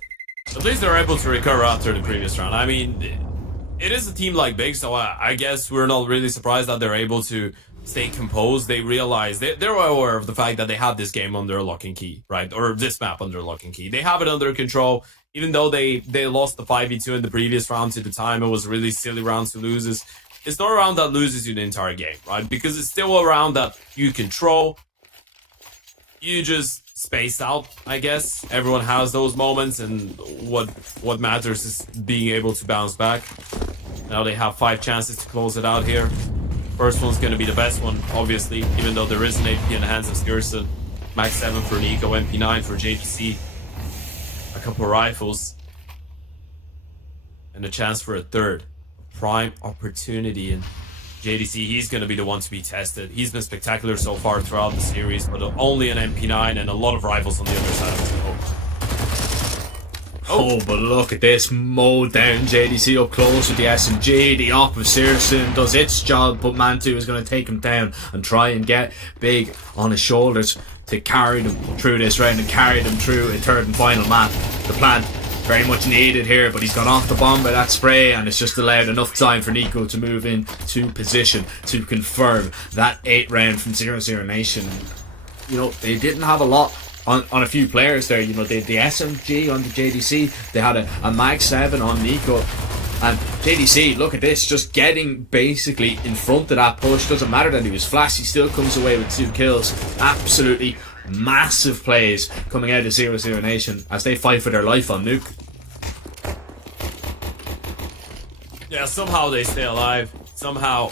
At least they're able to recover after the previous round. I mean, it is a team like Big, so I guess we're not really surprised that they're able to stay composed. They realize they're aware of the fact that they have this game under lock and key, right? Or this map under lock and key. They have it under control, even though they lost the 5v2 in the previous round to the time. It was a really silly round to lose. It's not a round that loses you the entire game, right? Because it's still a round that you control. You just space out, I guess. Everyone has those moments, and what matters is being able to bounce back. Now they have 5 chances to close it out here. First one's going to be the best one, obviously, even though there is an AP in the hands of Skirson. Max 7 for Nico, MP9 for JDC. A couple of rifles. And a chance for a third. Prime opportunity. And JDC, he's going to be the one to be tested. He's been spectacular so far throughout the series, but only an MP9 and a lot of rifles on the other side of his boat. Oh, but look at this. Mowed down JDC up close with the SMG. The op of Searson does its job, but Mantu is going to take him down and try and get Big on his shoulders to carry them through this round and carry them through a third and final map. The plant very much needed here, but he's gone off the bomb by that spray, and it's just allowed enough time for Nico to move into position to confirm that 8th round from 0-0 Nation. You know, they didn't have a lot on a few players there. You know, the SMG on the JDC, they had a Mag 7 on Nico, and JDC, look at this, just getting basically in front of that push. Doesn't matter that he was flash, he still comes away with 2 kills. Absolutely massive plays coming out of 0-0 Nation as they fight for their life on Nuke. Yeah, somehow they stay alive. Somehow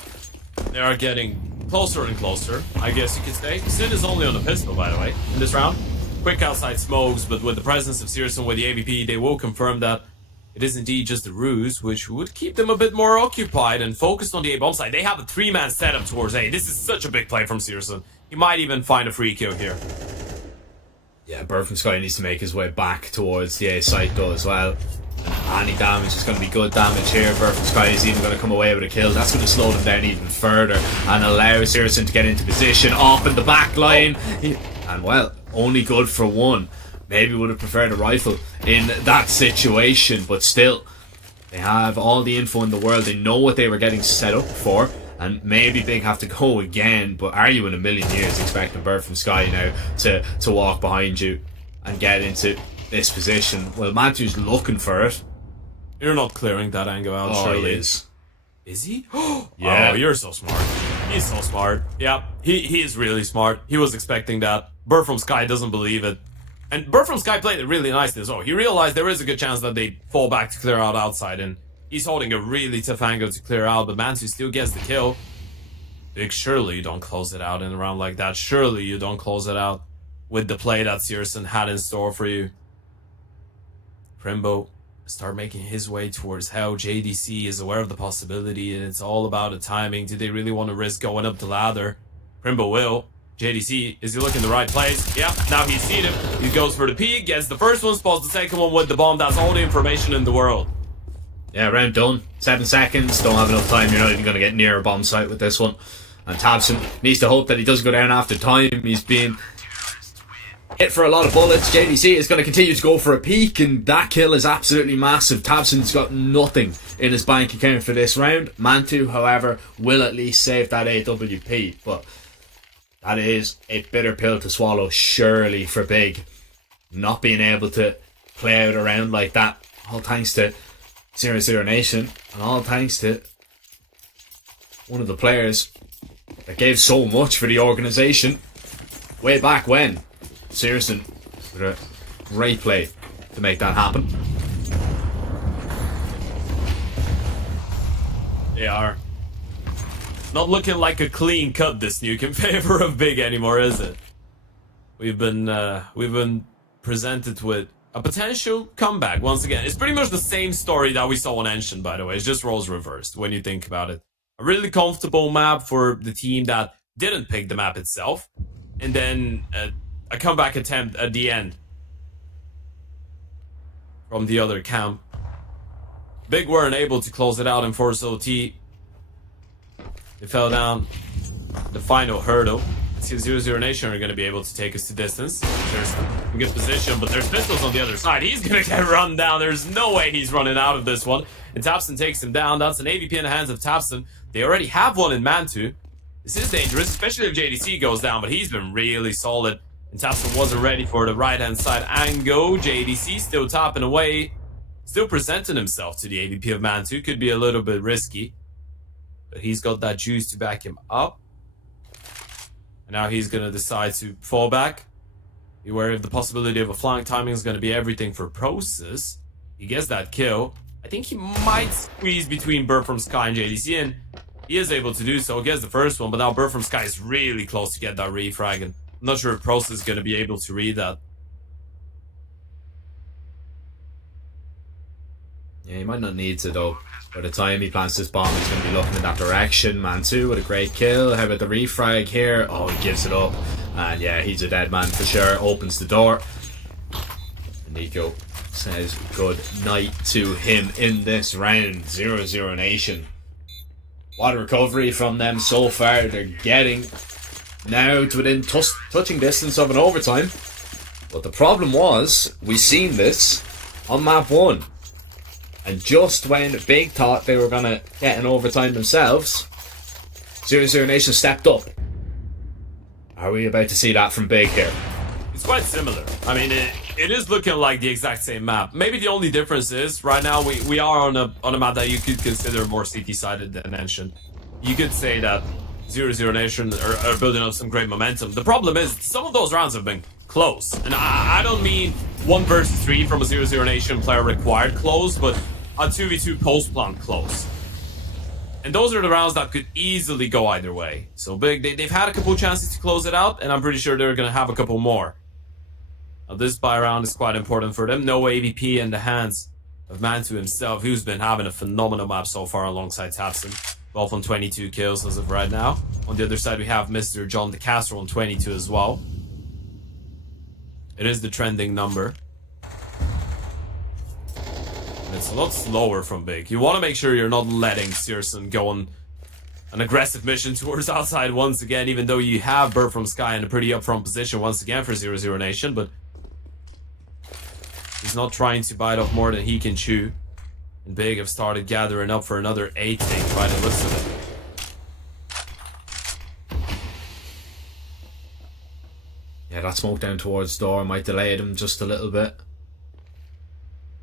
they are getting closer and closer, I guess you could say. Sin is only on a pistol, by the way, in this round. Quick outside smokes, but with the presence of Searson with the AVP, they will confirm that it is indeed just a ruse, which would keep them a bit more occupied and focused on the A bomb side. They have a 3-man setup towards A. This is such a big play from Searson. He might even find a free kill here. Yeah, Bird from Sky needs to make his way back towards the A site though as well. Any damage is going to be good damage here. Bird from Sky is even going to come away with a kill. That's going to slow them down even further and allow Searson to get into position off in the back line. And well, only good for 1. Maybe would have preferred a rifle in that situation, but still, they have all the info in the world. They know what they were getting set up for, and maybe Big have to go again. But are you in a million years expecting Bird from Sky now to walk behind you and get into this position? Well, Mantu's looking for it. You're not clearing that angle out, surely. He is. Is he? Yeah. Oh, you're so smart. He's so smart. Yeah, he is really smart. He was expecting that. Bird from Sky doesn't believe it. And Bird from Sky played it really nicely as well. He realized there is a good chance that they fall back to clear out outside, and he's holding a really tough angle to clear out, but Mantu still gets the kill. Big, surely you don't close it out in a round like that. Surely you don't close it out with the play that Searson had in store for you. Primbo start making his way towards hell. JDC is aware of the possibility, and it's all about the timing. Do they really want to risk going up the ladder? Primbo will. JDC, is he looking the right place? Yeah, now he's seen him. He goes for the peek, gets the first one, spots the second one with the bomb. That's all the information in the world. Yeah, round done. 7 seconds. Don't have enough time. You're not even going to get near a bomb site with this one. And Tabson needs to hope that he doesn't go down after time. He's been hit for a lot of bullets. JDC is going to continue to go for a peek, and that kill is absolutely massive. Tabson's got nothing in his bank account for this round. Mantu, however, will at least save that AWP, but that is a bitter pill to swallow, surely, for Big. Not being able to play out a round like that, all thanks to 0-0 Nation, and all thanks to one of the players that gave so much for the organisation way back when. Searson with a great play to make that happen. They are not looking like a clean cut, this nuke, in favor of Big anymore, is it? We've been presented with a potential comeback once again. It's pretty much the same story that we saw on Ancient, by the way. It's just roles reversed when you think about it. A really comfortable map for the team that didn't pick the map itself, and then a comeback attempt at the end from the other camp. Big weren't able to close it out in Force OT. They fell down the final hurdle. Let's see if 0-0 Nation are going to be able to take us to distance. There's a good position, but there's pistols on the other side. He's going to get run down. There's no way he's running out of this one. And Tapson takes him down. That's an AVP in the hands of Tapson. They already have one in Mantu. This is dangerous, especially if JDC goes down, but he's been really solid. And Tapson wasn't ready for the right-hand side angle. JDC still tapping away. Still presenting himself to the AVP of Mantu. Could be a little bit risky, but he's got that juice to back him up. And now he's going to decide to fall back. Beware of the possibility of a flank. Timing is going to be everything for Process. He gets that kill. I think he might squeeze between Bird from Sky and JDC, and he is able to do so. Gets the first one, but now Bird from Sky is really close to get that refrag, and I'm not sure if Process is going to be able to read that. Yeah, he might not need to though. By the time he plants this bomb, he's going to be looking in that direction. Mantu with a great kill. How about the refrag here? Oh, he gives it up. And yeah, he's a dead man for sure. Opens the door. And Nico says good night to him in this round. 0-0 Nation. What a recovery from them so far. They're getting now to within touching distance of an overtime. But the problem was, we seen this on map 1. And just when Big thought they were going to get an overtime themselves, 0-0 Nation stepped up. Are we about to see that from Big here? It's quite similar. I mean, it is looking like the exact same map. Maybe the only difference is, right now we are on a map that you could consider more CT-sided than Ancient. You could say that 0-0 Nation are building up some great momentum. The problem is, some of those rounds have been close. And I don't mean 1 versus 3 from a 0-0 Nation player required close, but a 2v2 post-plant close. And those are the rounds that could easily go either way. So Big, they've had a couple chances to close it out, and I'm pretty sure they're going to have a couple more. Now this buy round is quite important for them. No AVP in the hands of Mantu himself, who's been having a phenomenal map so far alongside Tapson. Both on 22 kills as of right now. On the other side, we have Mr. John DeCastro on 22 as well. It is the trending number. It's a lot slower from Big. You want to make sure you're not letting Searson go on an aggressive mission towards outside once again, even though you have Bird from Sky in a pretty upfront position once again for 0-0 Nation, but he's not trying to bite off more than he can chew. And Big have started gathering up for another 8 take by the looks of it. Yeah, that smoke down towards door might delay them just a little bit.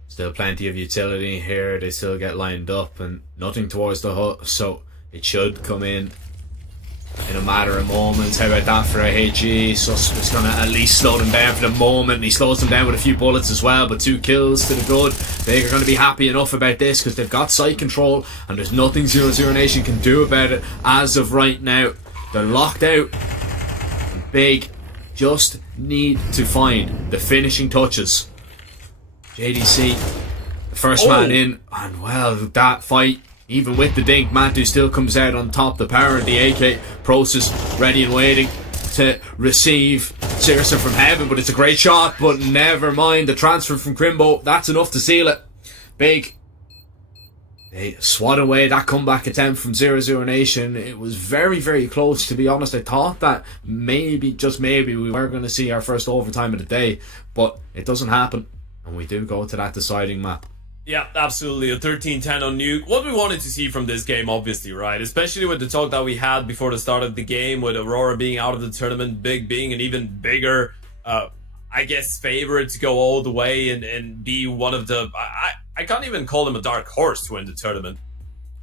Still plenty of utility here. They still get lined up and nothing towards the hut, so it should come in a matter of moments. How about that for a HE? Suspect's gonna at least slow them down for the moment. He slows them down with a few bullets as well, but 2 kills to the good. Big are gonna be happy enough about this because they've got site control and there's nothing 0-0 Nation can do about it as of right now. They're locked out. And Big just need to find the finishing touches. JDC, the first man in, and well, that fight, even with the dink, Mantu still comes out on top. The power of the AK Process ready and waiting to receive Searson from heaven, but it's a great shot, but never mind, the transfer from Crimbo, that's enough to seal it. Big, they swat away that comeback attempt from 0-0 Nation. It was very, very close, to be honest. I thought that maybe, just maybe, we were going to see our first overtime of the day, but it doesn't happen. And we do go to that deciding map. Yeah, absolutely. A 13-10 on Nuke. What we wanted to see from this game, obviously, right? Especially with the talk that we had before the start of the game, with Aurora being out of the tournament, Big being an even bigger, I guess, favorite to go all the way and be one of the... I can't even call him a dark horse to win the tournament.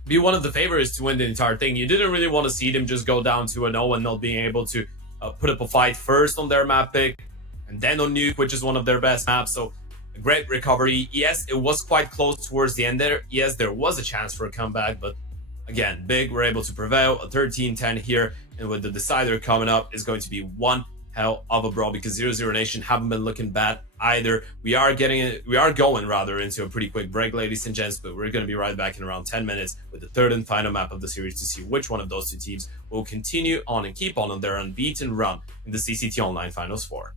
Be one of the favorites to win the entire thing. You didn't really want to see them just go down to 0 and not being able to put up a fight first on their map pick, and then on Nuke, which is one of their best maps. So a great recovery. Yes, it was quite close towards the end there. Yes, there was a chance for a comeback, but again, big, we're able to prevail. A 13-10 here, and with the decider coming up is going to be one hell of a brawl, because 0-0 Nation haven't been looking bad either. We are going rather into a pretty quick break, ladies and gents, but we're going to be right back in around 10 minutes with the third and final map of the series to see which one of those two teams will continue on and keep on their unbeaten run in the CCT Online Finals 4.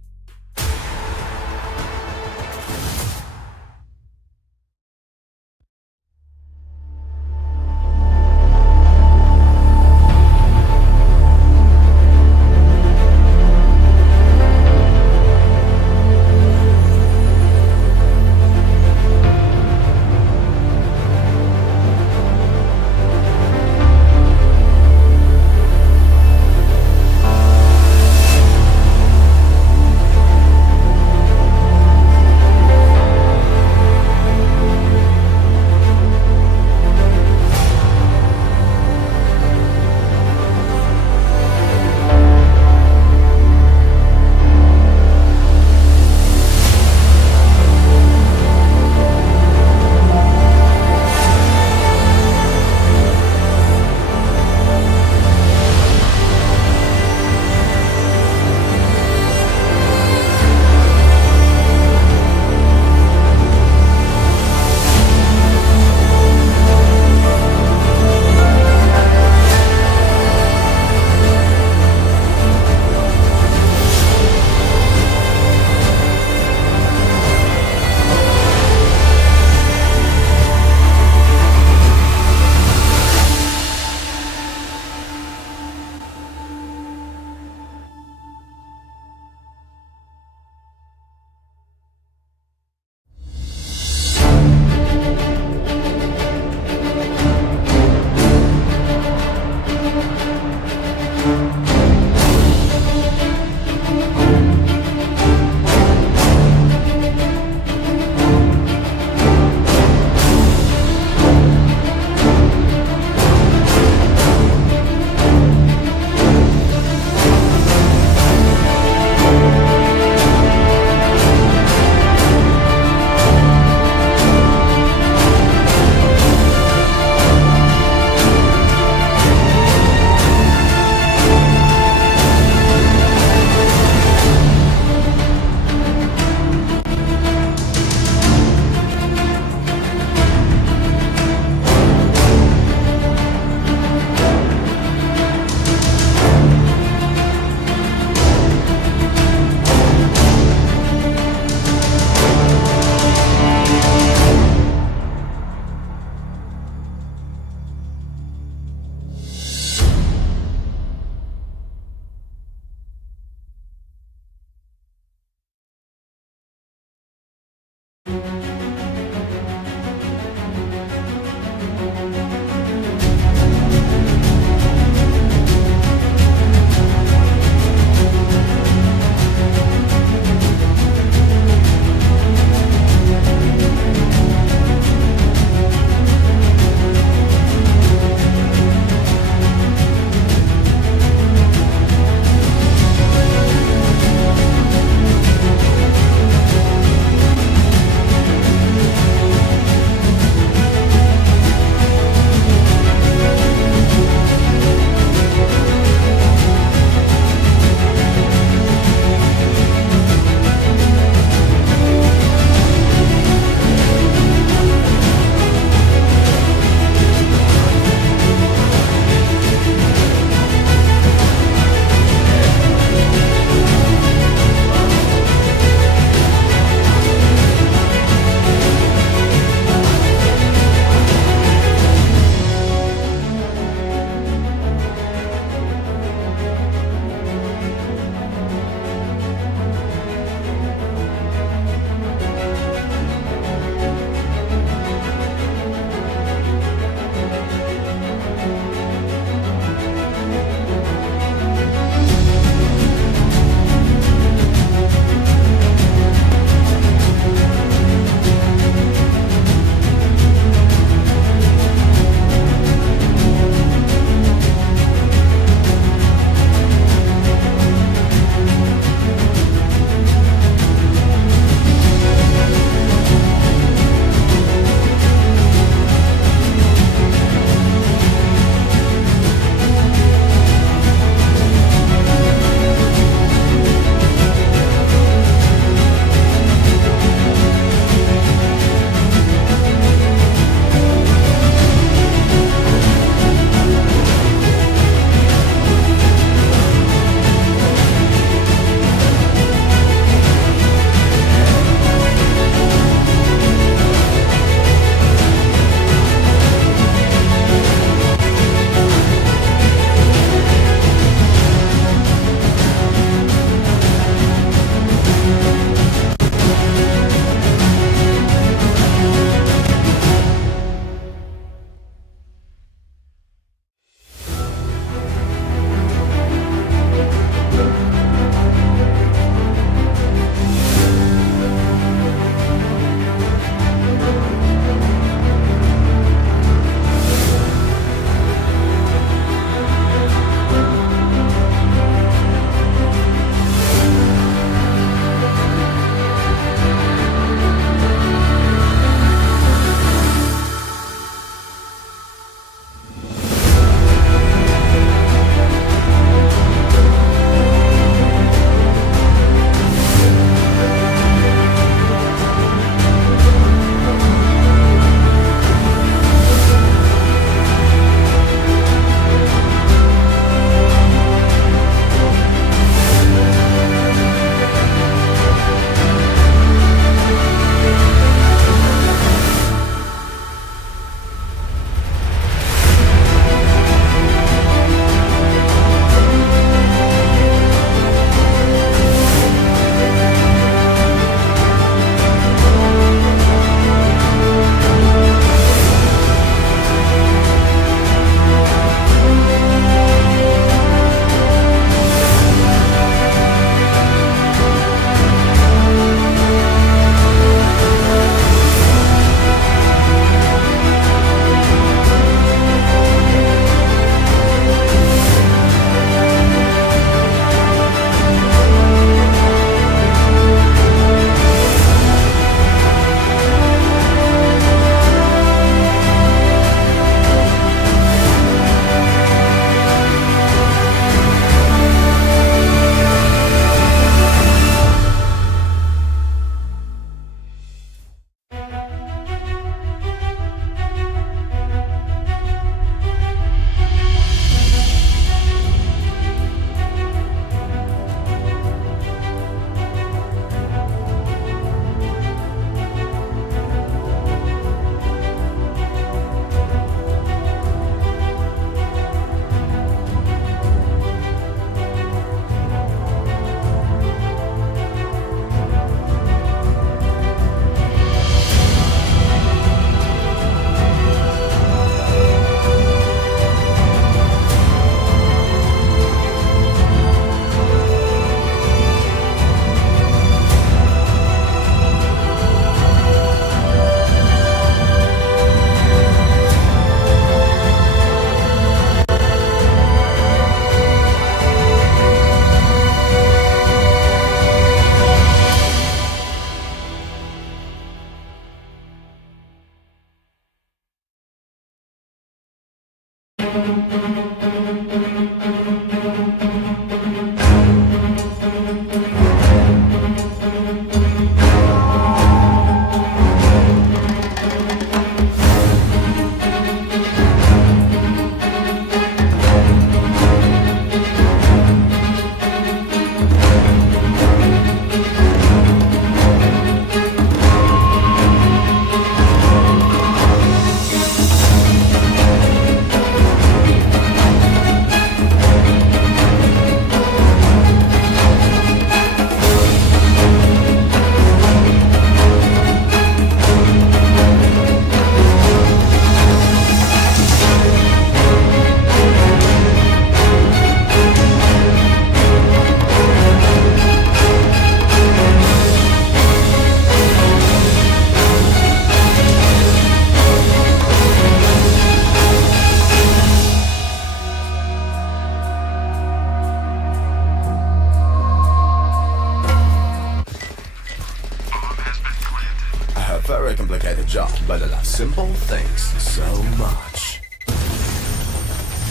Very complicated job, but I love simple things so much.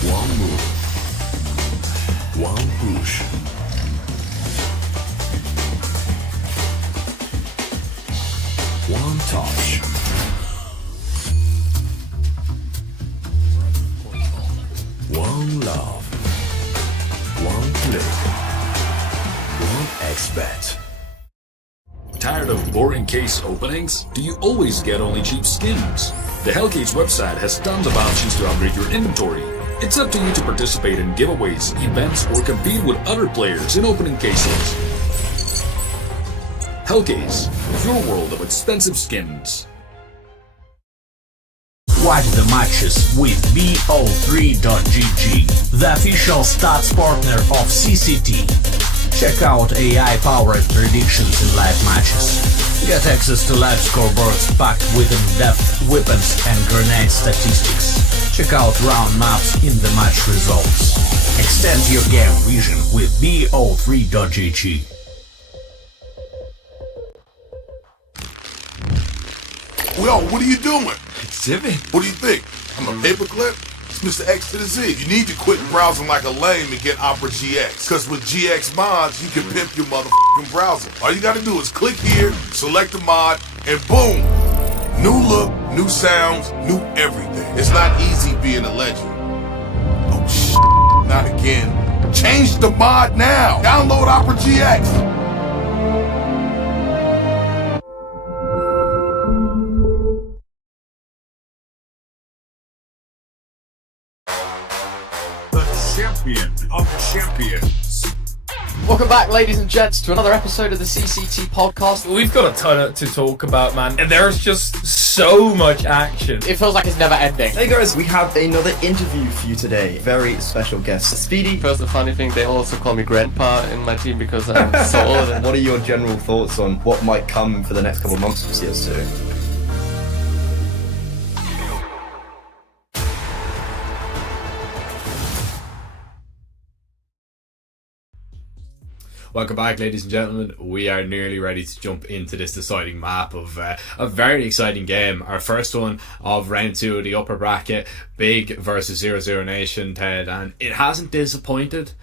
One move, one push. One touch. One love. One click. One X-Bet. Tired of boring case openings? Do you always get only cheap skins? The Hellcase website has tons of options to upgrade your inventory. It's up to you to participate in giveaways, events, or compete with other players in opening cases. Hellcase, your world of expensive skins. Watch the matches with bo3.gg, the official stats partner of CCT. Check out AI-powered predictions in live matches. Get access to live scoreboards packed with in-depth weapons and grenade statistics. Check out round maps in the match results. Extend your game vision with bo3.gg. Yo, what are you doing? Exhibit. What do you think? I'm a paperclip? It's Mr. X to the Z. You need to quit browsing like a lame and get Opera GX. Cause with GX mods, you can pimp your motherfucking browser. All you gotta do is click here, select a mod, and boom! New look, new sounds, new everything. It's not easy being a legend. Oh shit, not again. Change the mod now! Download Opera GX! Champion of champions. Welcome back, ladies and gents, to another episode of the CCT podcast. We've got a ton to talk about, man. And there's just so much action. It feels like it's never ending. Hey guys, we have another interview for you today. Very special guest, Speedy. First, the funny thing, they also call me Grandpa in my team because I'm so old. What are your general thoughts on what might come for the next couple of months for CS2? Welcome back, ladies and gentlemen. We are nearly ready to jump into this deciding map of a very exciting game. Our first one of round 2 of the upper bracket, Big versus 00 Nation, Ted, and it hasn't disappointed.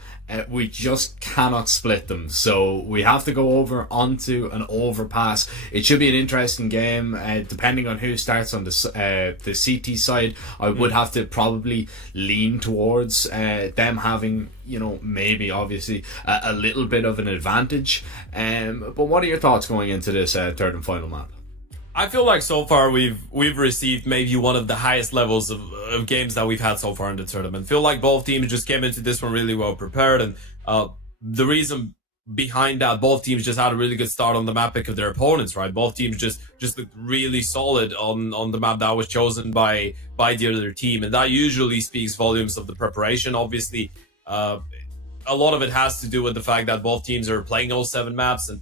We just cannot split them, so we have to go over onto an overpass. It should be an interesting game, depending on who starts on the CT side. I would have to probably lean towards them having, you know, maybe obviously a little bit of an advantage. But what are your thoughts going into this third and final map? I feel like so far we've received maybe one of the highest levels of games that we've had so far in the tournament. Feel like both teams just came into this one really well prepared, and the reason behind that, both teams just had a really good start on the map pick of their opponents, right? Both teams just looked really solid on the map that was chosen by the other team, and that usually speaks volumes of the preparation. Obviously, a lot of it has to do with the fact that both teams are playing 07 maps, and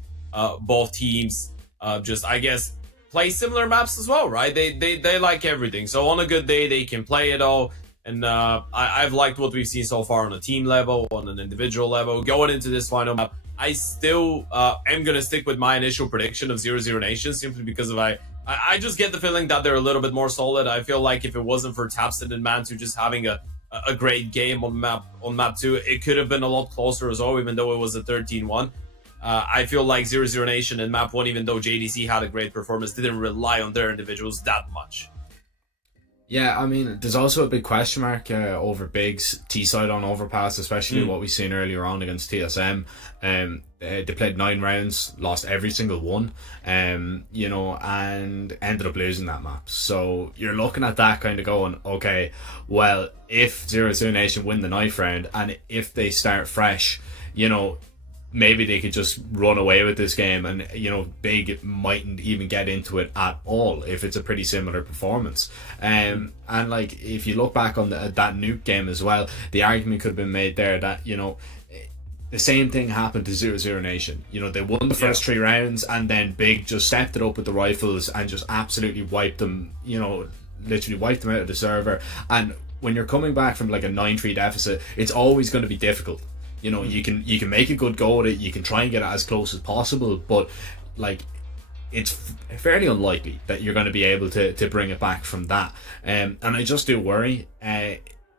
both teams just, I guess, play similar maps as well, right? They like everything. So on a good day, they can play it all. And I've liked what we've seen so far on a team level, on an individual level. Going into this final map, I still am going to stick with my initial prediction of 00 Nation, simply because of I just get the feeling that they're a little bit more solid. I feel like if it wasn't for Tapson and Mantu just having a a great game on map 2. It could have been a lot closer as well, even though it was a 13-1. I feel like 0-0 Nation and map 1, even though JDC had a great performance, didn't rely on their individuals that much. Yeah, I mean, there's also a big question mark over Big's T-side on Overpass, especially what we've seen earlier on against TSM. They played 9 rounds, lost every single one, you know, and ended up losing that map. So you're looking at that kind of going, okay, well, if 0-0 Nation win the knife round, and if they start fresh, you know, maybe they could just run away with this game, and you know, Big mightn't even get into it at all if it's a pretty similar performance. And like, if you look back on that nuke game as well, the argument could have been made there that, you know, the same thing happened to 0-0 Nation. You know, they won the first 3 rounds, and then Big just stepped it up with the rifles and just absolutely wiped them, you know, literally wiped them out of the server. And when you're coming back from like a 9-3 deficit, it's always going to be difficult. You know, you can make a good go at it, you can try and get it as close as possible, but like, it's fairly unlikely that you're going to be able to bring it back from that. And I just do worry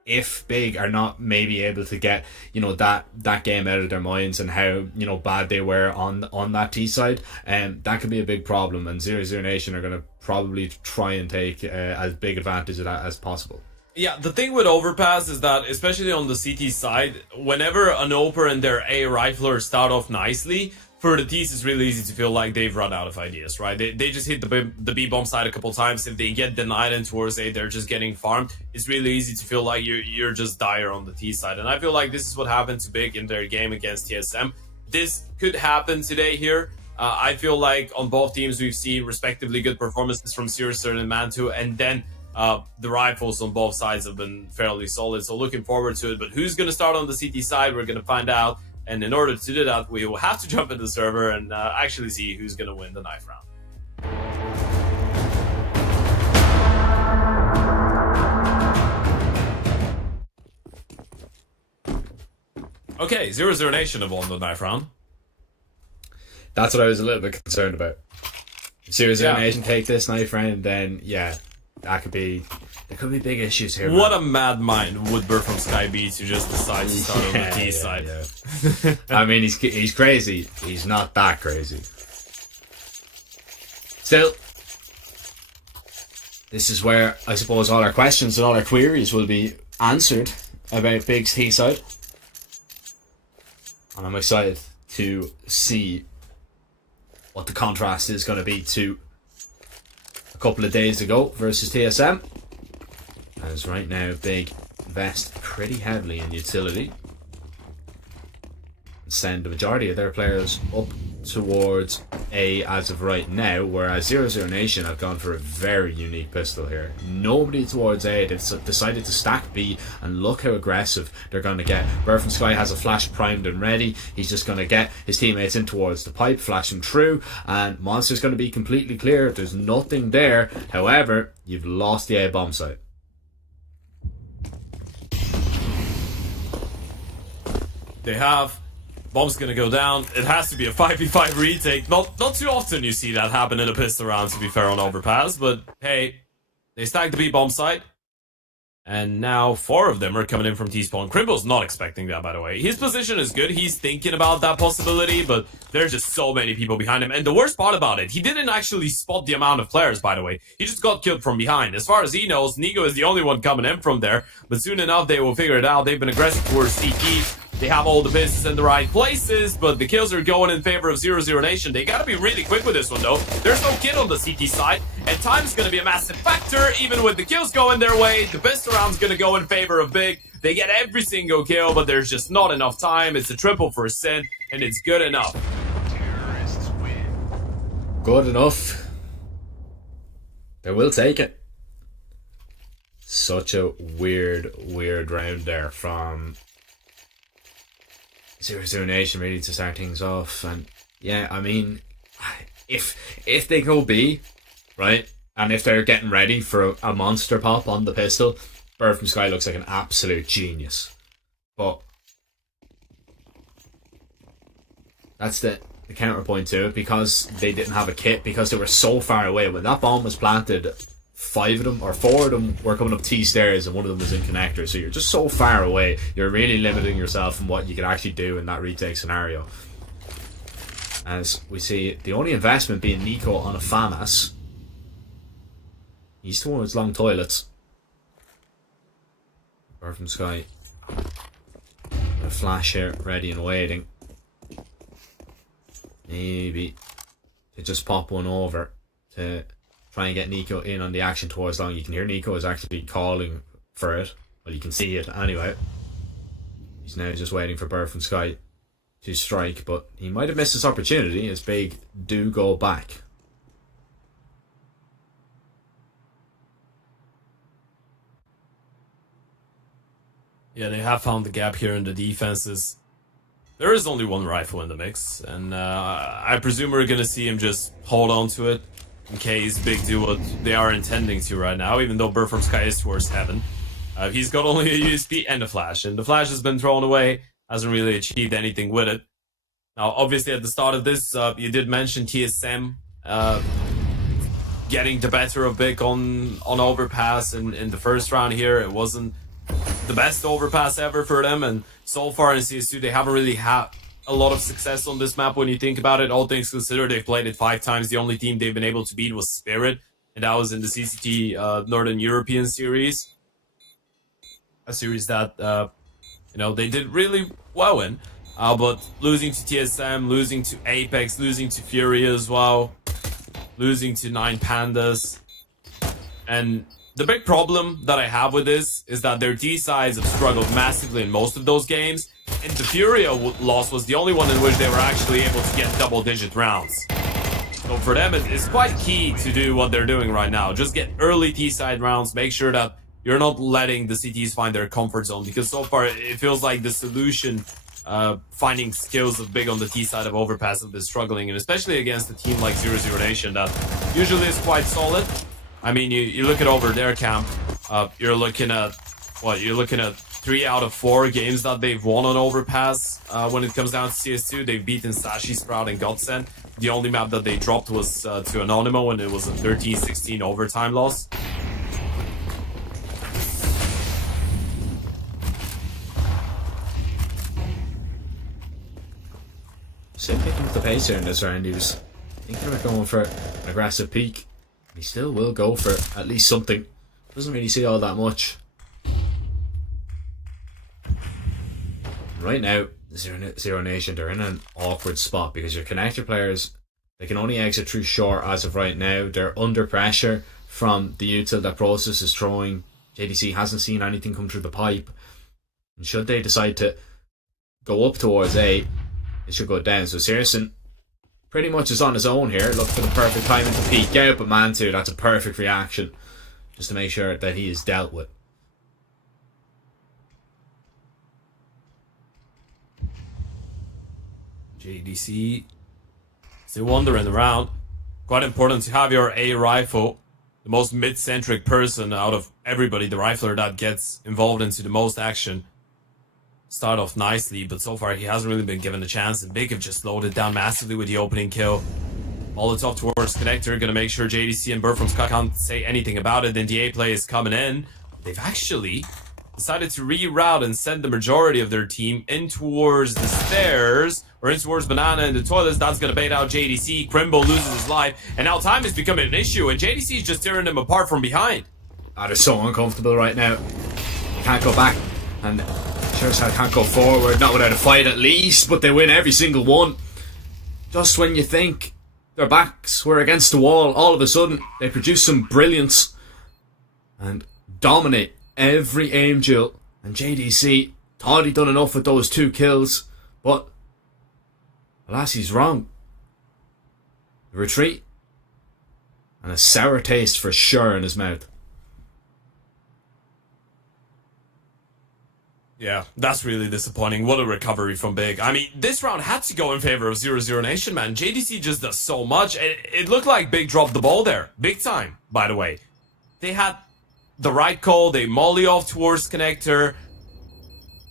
if Big are not maybe able to get, you know, that game out of their minds and how, you know, bad they were on that T side, that could be a big problem, and 0-0 Nation are going to probably try and take as big advantage of that as possible. Yeah, the thing with Overpass is that, especially on the CT side, whenever an Oper and their A rifler start off nicely, for the T's it's really easy to feel like they've run out of ideas, right? They just hit the B bomb side a couple times. If they get denied and towards A, they're just getting farmed. It's really easy to feel like you're just dire on the T side. And I feel like this is what happened to Big in their game against TSM. This could happen today here. I feel like on both teams we've seen respectively good performances from Sirius and Mantu, and then the rifles on both sides have been fairly solid, so looking forward to it. But who's going to start on the CT side, we're going to find out. And in order to do that, we will have to jump into the server and actually see who's going to win the knife round. Okay, 0-0 Nation have won the knife round. That's what I was a little bit concerned about. If 0-0 Nation take this knife round, then yeah, there could be big issues here. What a mad mind would Burr from Sky be to just decide to start on the T side. Yeah. I mean, he's crazy. He's not that crazy. Still, this is where I suppose all our questions and all our queries will be answered about Big's T side, and I'm excited to see what the contrast is going to be to a couple of days ago versus TSM. As right now, Big invest pretty heavily in utility and send the majority of their players up towards A as of right now, whereas 0-0 Nation have gone for a very unique pistol here. Nobody towards A. They've decided to stack B, and look how aggressive they're going to get. Burr from Sky has a flash primed and ready. He's just going to get his teammates in towards the pipe, flash him through, and Monster's going to be completely clear. There's nothing there. However, you've lost the A bomb site. They have. Bomb's gonna go down. It has to be a 5v5 retake. Not too often you see that happen in a pistol round, to be fair, on Overpass, but hey, they stacked the B bomb site. And now 4 of them are coming in from T-spawn. Crimble's not expecting that, by the way. His position is good. He's thinking about that possibility, but there's just so many people behind him. And the worst part about it, he didn't actually spot the amount of players, by the way. He just got killed from behind. As far as he knows, Nigo is the only one coming in from there. But soon enough, they will figure it out. They've been aggressive towards CT. They have all the business in the right places, but the kills are going in favor of 0-0 Nation. They gotta be really quick with this one, though. There's no kid on the CT side, and time's gonna be a massive factor. Even with the kills going their way, the best round's gonna go in favor of Big. They get every single kill, but there's just not enough time. It's a triple for Sin, and it's good enough. Good enough. They will take it. Such a weird round there from 0-0 Nation really to start things off. And yeah, I mean, if they go B, right, and if they're getting ready for a monster pop on the pistol, Burr from Sky looks like an absolute genius. But that's the counterpoint to it, because they didn't have a kit, because they were so far away. When that bomb was planted 5 of them, or 4 of them were coming up T stairs and one of them was in connector, so you're just so far away, you're really limiting yourself from what you can actually do in that retake scenario. As we see the only investment being Nico on a FAMAS. He's towards long toilets. Bird from Sky. A flash here, ready and waiting. Maybe to just pop one over to try and get Nico in on the action towards long. You can hear Nico is actually calling for it. Well, you can see it anyway. He's now just waiting for Bird from Sky to strike, but he might have missed his opportunity as Big do go back. Yeah, they have found the gap here in the defenses. There is only one rifle in the mix, and I presume we're going to see him just hold on to it in case Big do what they are intending to right now, even though Bird from Sky is towards heaven. He's got only a USP and a flash, and the flash has been thrown away, hasn't really achieved anything with it. Now, obviously, at the start of this, you did mention TSM getting the better of Big on overpass in the first round here. It wasn't the best overpass ever for them, and so far in CS2 they haven't really had a lot of success on this map when you think about it. All things considered, they've played it 5 times. The only team they've been able to beat was Spirit, and that was in the CCT Northern European series, a series that they did really well in, but losing to TSM, losing to Apex, losing to Fury as well, losing to 9 Pandas. And the big problem that I have with this is that their D sides have struggled massively in most of those games, and the Furia loss was the only one in which they were actually able to get double-digit rounds. So for them, it's quite key to do what they're doing right now. Just get early T-side rounds, make sure that you're not letting the CTs find their comfort zone, because so far it feels like the solution finding skills of Big on the T side of overpass have been struggling, and especially against a team like 00 Nation that usually is quite solid. I mean, you look at over their camp, you're looking at 3 out of 4 games that they've won on overpass. When it comes down to CS2, they've beaten Sashi, Sprout, and Godsend. The only map that they dropped was to Anonymo, and it was a 13-16 overtime loss. Still picking up the pace here in this round. He was thinking about going for an aggressive peak. He still will go for at least something. Doesn't really see all that much. Right now, Zero Nation, they're in an awkward spot because your connector players, they can only exit through short as of right now. They're under pressure from the util that Process is throwing. JDC hasn't seen anything come through the pipe. And should they decide to go up towards A, it should go down. So Searson pretty much is on his own here, looking for the perfect timing to peek out, but Mantu, that's a perfect reaction just to make sure that he is dealt with. JDC still wandering around. Quite important to have your A rifle, the most mid-centric person out of everybody, the rifler that gets involved into the most action. Start off nicely, but so far he hasn't really been given a chance, and Big have just slowed it down massively with the opening kill. Molotov towards connector, gonna make sure JDC and Bird from Sky can't say anything about it. Then the A play is coming in. They've actually decided to reroute and send the majority of their team in towards the stairs, or in towards Banana and the toilets. That's gonna bait out JDC. Crimbo loses his life, and now time is becoming an issue, and JDC is just tearing them apart from behind. That is so uncomfortable right now. They can't go back, and sure as hell can't go forward, not without a fight at least, but they win every single one. Just when you think their backs were against the wall, all of a sudden they produce some brilliance and dominate every aim duel. And JDC thought he'd done enough with those 2 kills, but alas, he's wrong. The retreat and a sour taste for sure in his mouth. Yeah, that's really disappointing. What a recovery from Big. I mean, this round had to go in favor of 00 Nation, man. JDC just does so much. It looked like Big dropped the ball there. Big time, by the way. They had the right call. They molly off towards connector.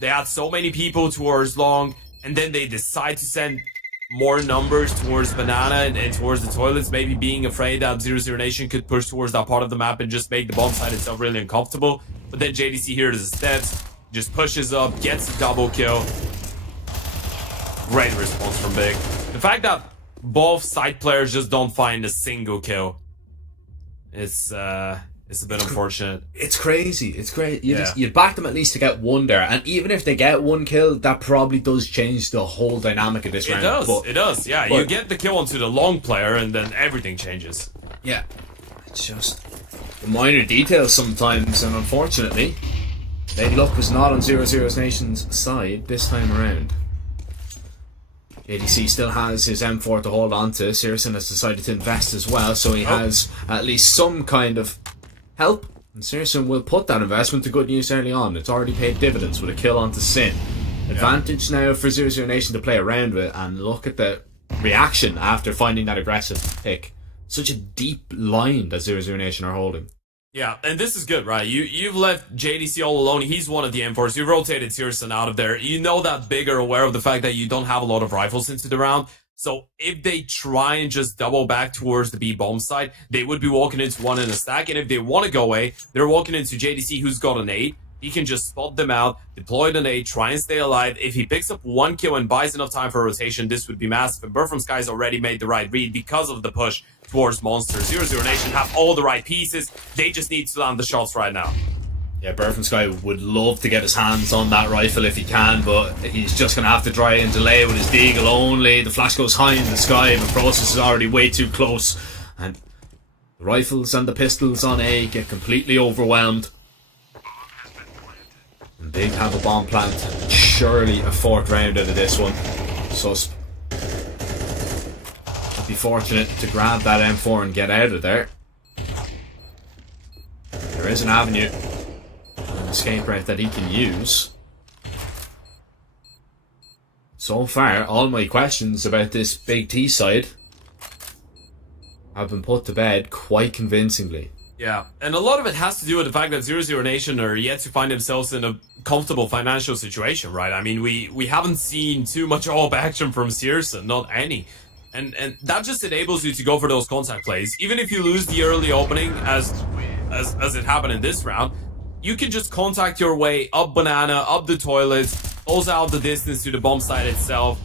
They had so many people towards long. And then they decide to send more numbers towards Banana and towards the toilets, maybe being afraid that 0-0 Nation could push towards that part of the map and just make the bomb site itself really uncomfortable. But then JDC hears the steps, just pushes up, gets a double kill. Great response from Big. The fact that both side players just don't find a single kill, it's a bit unfortunate. It's crazy. It's great. Yeah. You'd back them at least to get one there, and even if they get one kill, that probably does change the whole dynamic of this round. It does. Yeah, you get the kill onto the long player, and then everything changes. Yeah, it's just the minor details sometimes, and unfortunately, Lady Luck was not on 0-0 Nation's side this time around. ADC still has his M4 to hold on to. Searson has decided to invest as well, so he has at least some kind of help. And Searson will put that investment to good use early on. It's already paid dividends with a kill onto Sin. Advantage now for 0-0 Nation to play around with, and look at the reaction after finding that aggressive pick. Such a deep line that 0-0 Nation are holding. Yeah, and this is good, right? You've left JDC all alone. He's one of the M4s. You rotated Searson out of there. You know that Big are aware of the fact that you don't have a lot of rifles into the round. So if they try and just double back towards the B bomb side, they would be walking into one in a stack. And if they want to go away, they're walking into JDC, who's got an 8. He can just spot them out, deploy an 8, try and stay alive. If he picks up one kill and buys enough time for rotation, this would be massive. And Bird from Sky's already made the right read because of the push towards Monster. 0-0 Nation have all the right pieces. They just need to land the shots right now. Yeah, Bird from Sky would love to get his hands on that rifle if he can, but he's just going to have to try and delay with his deagle only. The flash goes high in the sky, but Process is already way too close. And the rifles and the pistols on A get completely overwhelmed. And Big have a bomb plant. Surely a fourth round out of this one. Susp would be fortunate to grab that M4 and get out of there. There is an avenue, an escape route that he can use. So far, all my questions about this Big T side have been put to bed quite convincingly. Yeah, and a lot of it has to do with the fact that 0-0 Nation are yet to find themselves in a comfortable financial situation, right? I mean, we haven't seen too much AWP action from Searson, not any. And that just enables you to go for those contact plays. Even if you lose the early opening, as it happened in this round, you can just contact your way up Banana, up the toilets, close out the distance to the bomb site itself.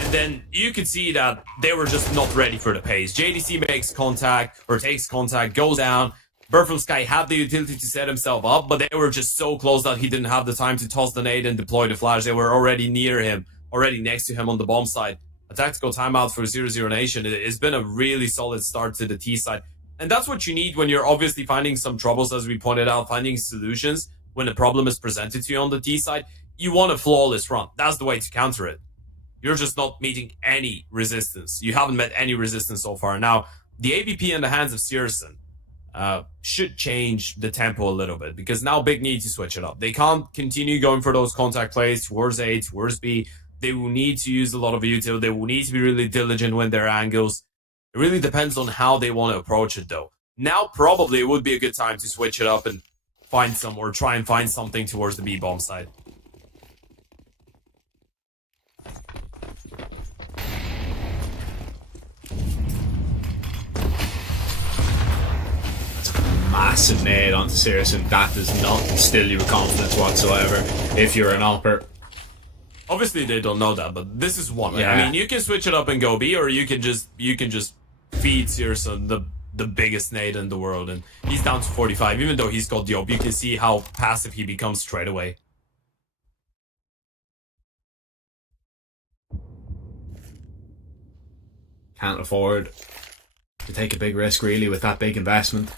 And then you could see that they were just not ready for the pace. JDC makes contact, or takes contact, goes down. Bird from Sky had the utility to set himself up, but they were just so close that he didn't have the time to toss the nade and deploy the flash. They were already near him, already next to him on the bomb side. A tactical timeout for 0-0 Nation. It's been a really solid start to the T side. And that's what you need when you're obviously finding some troubles, as we pointed out, finding solutions when a problem is presented to you on the T side. You want a flawless run. That's the way to counter it. You're just not meeting any resistance. You haven't met any resistance so far. Now, the AVP in the hands of Searson should change the tempo a little bit, because now Big need to switch it up. They can't continue going for those contact plays towards A, towards B. They will need to use a lot of util. They will need to be really diligent with their angles. It really depends on how they want to approach it, though. Now, probably it would be a good time to switch it up and find some, or try and find something towards the B bomb side. Massive nade onto Searson. That does not instill you with confidence whatsoever if you're an AWPer. Obviously they don't know that, but this is one. Yeah. I mean, you can switch it up and go B, or you can just feed Searson the biggest nade in the world, and he's down to 45. Even though he's got the AWP, you can see how passive he becomes straight away. Can't afford to take a big risk really with that big investment,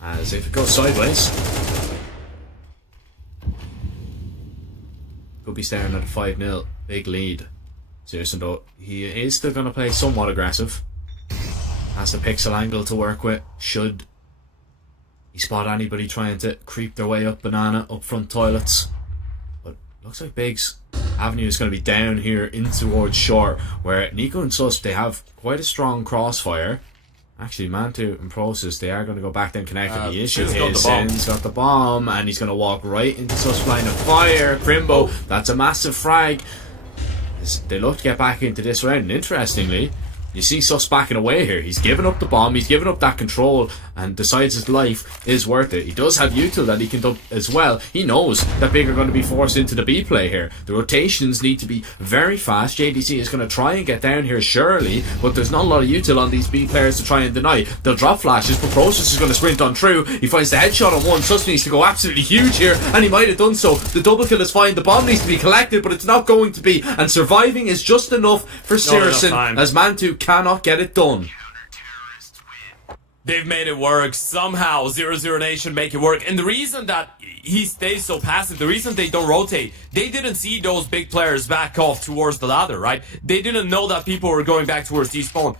as if it goes sideways, could be staring at a 5-0 big lead. Searson, though, he is still going to play somewhat aggressive. Has the pixel angle to work with. Should he spot anybody trying to creep their way up Banana, up front toilets. But looks like Big's avenue is going to be down here in towards short, where Nico and Susp, they have quite a strong crossfire. Actually, Mantu and Process, they are going to go back down connected. The issue is Sin's got the bomb, and he's going to walk right into Susp line of fire. Primbo, that's a massive frag. as they look to get back into this round. And interestingly, you see Sus backing away here. He's given up the bomb, he's given up that control, and decides his life is worth it. He does have util that he can do as well. He knows that Big are going to be forced into the B play here. The rotations need to be very fast. JDC is going to try and get down here surely, but there's not a lot of util on these B players to try and deny. They'll drop flashes, but Process is going to sprint on through. He finds the headshot on one. Sus needs to go absolutely huge here, and he might have done so. The double kill is fine. The bomb needs to be collected, but it's not going to be, and surviving is just enough for Sirison, as Mantu cannot get it done. They've made it work somehow. 0-0 Nation make it work. And the reason that he stays so passive, the reason they don't rotate, they didn't see those big players back off towards the ladder, right? They didn't know that people were going back towards T-spawn.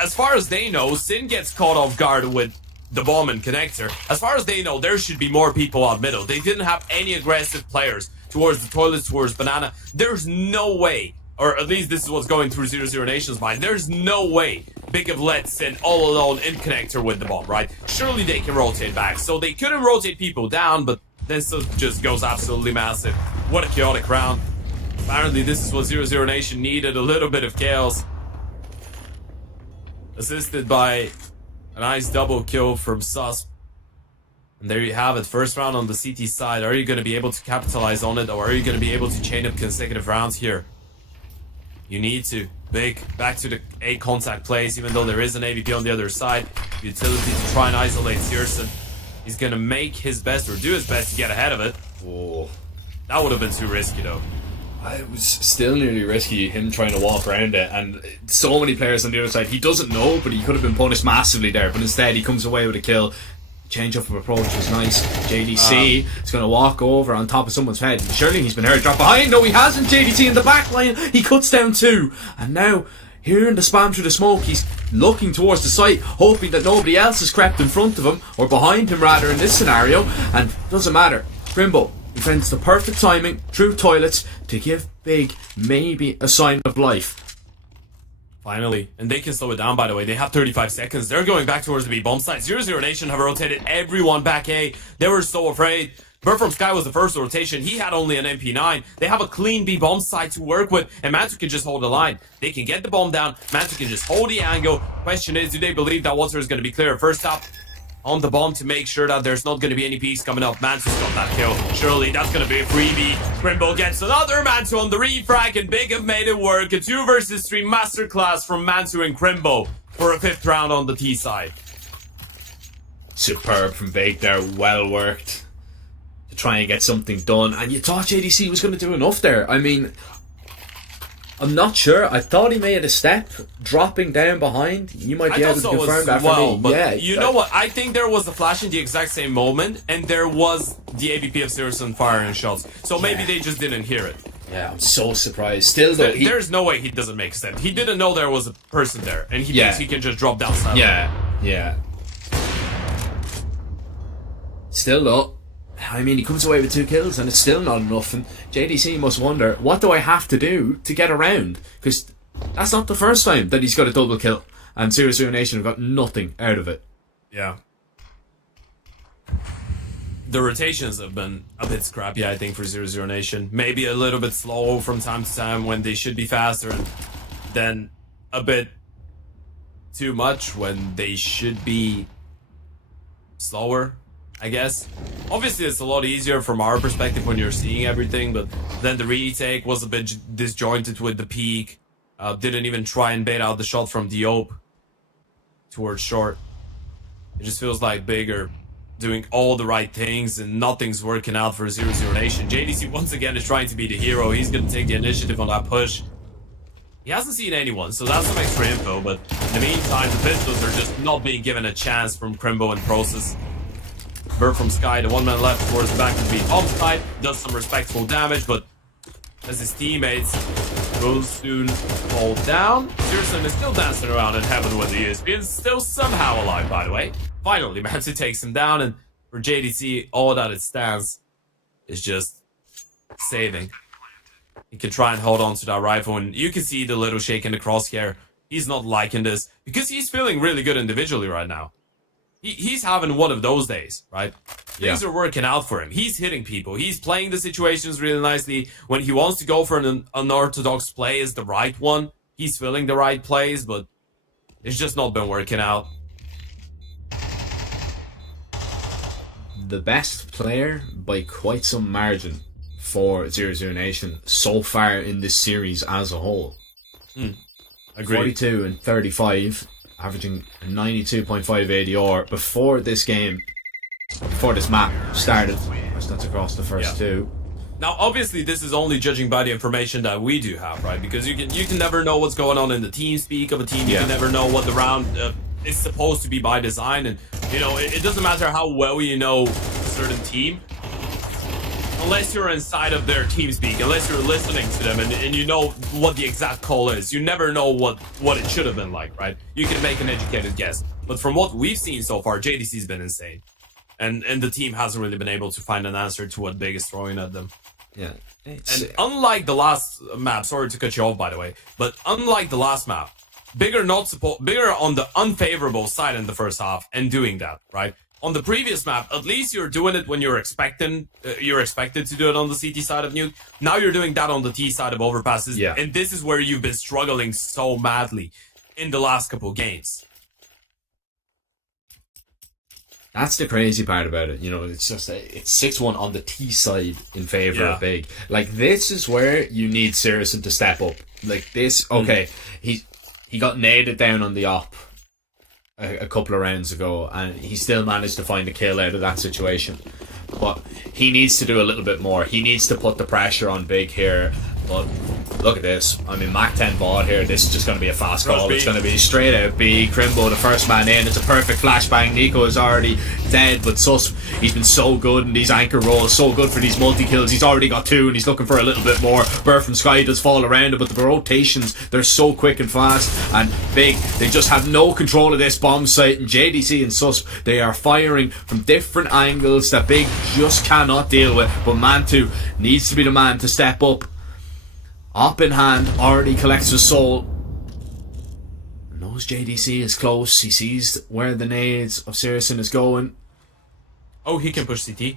As far as they know, Sin gets caught off guard with the bomb and connector. As far as they know, there should be more people out middle. They didn't have any aggressive players towards the toilets, towards Banana. There's no way, or at least this is what's going through 0-0 Nation's mind, there's no way Big have let Sin all alone in connector with the bomb, right? Surely they can rotate back. So they couldn't rotate people down, but this just goes absolutely massive. What a chaotic round. Apparently this is what 0-0 Nation needed, a little bit of chaos. Assisted by a nice double kill from Sus. And there you have it, first round on the CT side. Are you going to be able to capitalize on it, or are you going to be able to chain up consecutive rounds here? You need to. Big, back to the A contact plays, even though there is an AVP on the other side. Utility to try and isolate Searson. He's going to make his best, or do his best to get ahead of it. Oh. That would have been too risky, though. It was still nearly risky, him trying to walk around it, and so many players on the other side. He doesn't know, but he could have been punished massively there, but instead he comes away with a kill. Change up of approach was nice. JDC is going to walk over on top of someone's head. Surely he's been hurt. Drop behind. No, he hasn't. JDC in the back line. He cuts down two. And now, hearing the spam through the smoke, he's looking towards the site, hoping that nobody else has crept in front of him, or behind him rather, in this scenario. And doesn't matter. Grimbo, he finds the perfect timing through toilets to give Big maybe a sign of life. Finally. And they can slow it down, by the way. They have 35 seconds. They're going back towards the B bomb site. 0-0 Nation have rotated everyone back A. They were so afraid. Bird from Sky was the first rotation. He had only an MP9. They have a clean B bomb site to work with, and Mantu can just hold the line. They can get the bomb down. Mantu can just hold the angle. Question is, do they believe that water is going to be clear? First up on the bomb to make sure that there's not going to be any peaks coming up. Mantu's got that kill. Surely that's going to be a freebie. Grimbo gets another. Mantu on the refrag, and Big have made it work. A 2 versus 3 masterclass from Mantu and Grimbo for a 5th round on the T side. Superb from Big there. Well worked to try and get something done. And you thought JDC was going to do enough there. I mean, I'm not sure. I thought he made a step dropping down behind. You might be able to confirm that for me. But yeah, you know what? I think there was a flash in the exact same moment, and there was the AVP of Searson firing shots. So maybe they just didn't hear it. Yeah, I'm so surprised. Still though, there's no way he doesn't make sense. He didn't know there was a person there, and he thinks he can just drop down silently. Yeah. Still though, I mean, he comes away with 2 kills and it's still not enough, and JDC must wonder, what do I have to do to get around? Because that's not the first time that he's got a double kill, and 0-0 Nation have got nothing out of it. Yeah. The rotations have been a bit scrappy, I think, for 0-0 Nation. Maybe a little bit slow from time to time when they should be faster, and then a bit too much when they should be slower, I guess. Obviously, it's a lot easier from our perspective when you're seeing everything, but then the retake was a bit disjointed with the peak. Didn't even try and bait out the shot from Diop towards short. It just feels like Big are doing all the right things and nothing's working out for 0-0 Nation. JDC once again is trying to be the hero. He's going to take the initiative on that push. He hasn't seen anyone, so that's some extra info, but in the meantime, the pistols are just not being given a chance from Crimbo and Process. Bird from Sky, the 1-man left towards the back of the bomb side, does some respectful damage, but as his teammates will soon fall down. Searson is still dancing around in heaven with the ESP and still somehow alive, by the way. Finally, Mantu takes him down, and for JDC, all that it stands is just saving. He can try and hold on to that rifle, and you can see the little shake in the crosshair. He's not liking this, because he's feeling really good individually right now. He's having one of those days, right? Things Yeah. are working out for him. He's hitting people. He's playing the situations really nicely. When he wants to go for an unorthodox play is the right one. He's filling the right plays, but it's just not been working out. The best player by quite some margin for 00 Nation so far in this series as a whole. Agreed. 42 and 35, averaging 92.5 ADR before this game, before this map started. That's across the first two. Now, obviously, this is only judging by the information that we do have, right? Because you can never know what's going on in the team speak of a team. You can never know what the round is supposed to be by design, and you know it doesn't matter how well you know a certain team, unless you're inside of their team speak, unless you're listening to them and you know what the exact call is. You never know what it should have been like, right? You can make an educated guess, but from what we've seen so far, JDC's been insane. And the team hasn't really been able to find an answer to what Big is throwing at them. Yeah. And unlike the last map, sorry to cut you off by the way, but unlike the last map, Bigger on the unfavorable side in the first half and doing that, right? On the previous map, at least you're doing it when you're expected to do it on the CT side of Nuke. Now you're doing that on the T side of overpasses. Yeah. And this is where you've been struggling so madly in the last couple games. That's the crazy part about it. You know, it's just it's 6-1 on the T side in favor of Big. Like, this is where you need Sirison to step up. Like this, okay, he got naded down on the op a couple of rounds ago, and he still managed to find a kill out of that situation. But he needs to do a little bit more. He needs to put the pressure on Big here. But look at this. I mean, Mac 10 bot here. This is just going to be a fast call. It's going to be straight out B. Crimbo, the first man in. It's a perfect flashbang. Nico is already dead, but Sus, he's been so good in these anchor rolls, so good for these multi-kills. He's already got 2 and he's looking for a little bit more. Burr from Sky does fall around it, but the rotations, they're so quick and fast. And Big, they just have no control of this bomb site. And JDC and Sus, they are firing from different angles that Big just cannot deal with. But Mantu needs to be the man to step up. Op in hand, already collects his soul. Knows JDC is close. He sees where the nades of Sirison is going. Oh, he can push CT.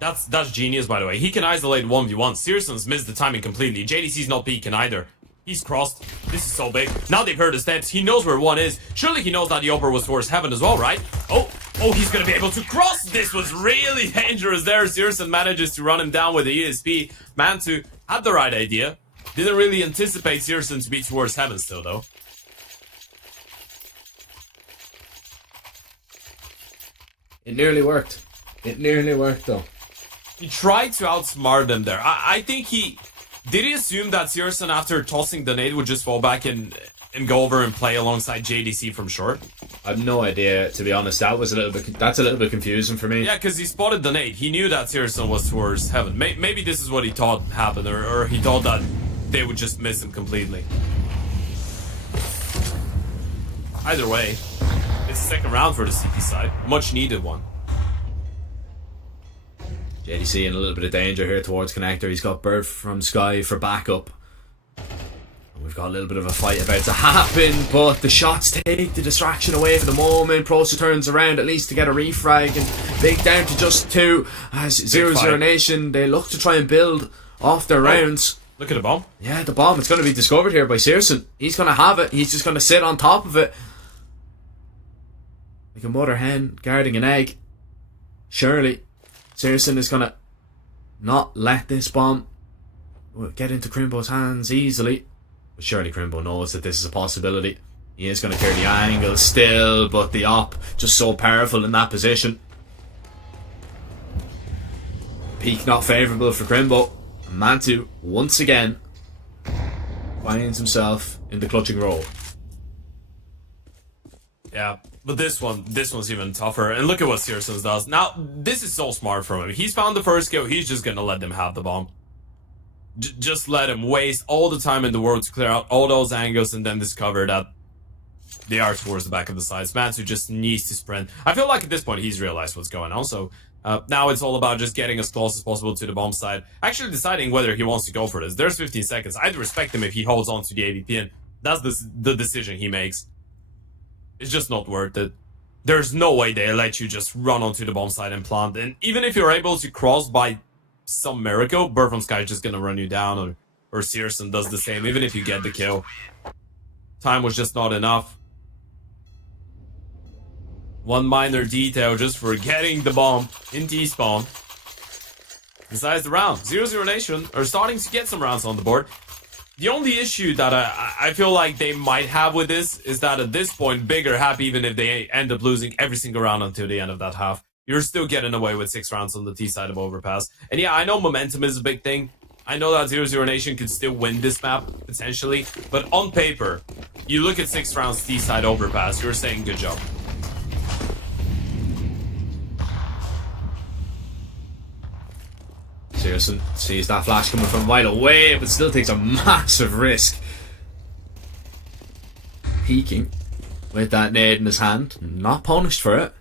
That's genius, by the way. He can isolate 1v1. Sirison's missed the timing completely. JDC's not peeking either. He's crossed. This is so big. Now they've heard the steps. He knows where one is. Surely he knows that the upper was towards heaven as well, right? Oh, he's gonna be able to cross. This was really dangerous there. Sirison manages to run him down with the ESP. Mantu had the right idea. Didn't really anticipate Sirison to be towards heaven still, though. It nearly worked. It nearly worked, though. He tried to outsmart them there. I think he... Did he assume that Sirison, after tossing the nade, would just fall back and go over and play alongside JDC from short? I have no idea, to be honest. That's a little bit confusing for me. Yeah, because he spotted the nade. He knew that Sirison was towards heaven. Maybe this is what he thought happened, or he thought that they would just miss him completely. Either way, it's the second round for the CT side. Much needed one. JDC in a little bit of danger here towards connector. He's got Bird from Sky for backup. And we've got a little bit of a fight about to happen, but the shots take the distraction away for the moment. Prosa turns around at least to get a refrag, and Big down to just 2 as 00 Nation, they look to try and build off their rounds. Look at the bomb. Yeah, the bomb. It's going to be discovered here by Sirison. He's going to have it. He's just going to sit on top of it. Like a mother hen guarding an egg. Surely, Sirison is going to not let this bomb get into Crimbo's hands easily. But surely Crimbo knows that this is a possibility. He is going to clear the angle still, but the op just so powerful in that position. Peak not favourable for Crimbo. Mantu, once again, finds himself in the clutching role. Yeah, but this one's even tougher. And look at what Sirison does. Now, this is so smart from him. He's found the first kill. He's just gonna let them have the bomb. Just let him waste all the time in the world to clear out all those angles and then discover that they are towards the back of the sides. Mantu just needs to sprint. I feel like at this point he's realized what's going on, so now it's all about just getting as close as possible to the bomb side. Actually deciding whether he wants to go for this. There's 15 seconds. I'd respect him if he holds on to the AVP, and that's the decision he makes. It's just not worth it. there's no way they let you just run onto the bomb site and plant. And even if you're able to cross by some miracle, Bird from Sky is just gonna run you down, or Searson does the same, even if you get the kill. Time was just not enough. One minor detail just for getting the bomb in T-spawn. Besides the round, 0-0 Nation are starting to get some rounds on the board. The only issue that I feel like they might have with this is that at this point, Big are happy even if they end up losing every single round until the end of that half. You're still getting away with 6 rounds on the T side of Overpass. And yeah, I know momentum is a big thing. I know that 0-0 Nation could still win this map, potentially. But on paper, you look at 6 rounds T side Overpass, you're saying good job. Searson sees that flash coming from a mile away, but still takes a massive risk. Peeking with that nade in his hand. Not punished for it.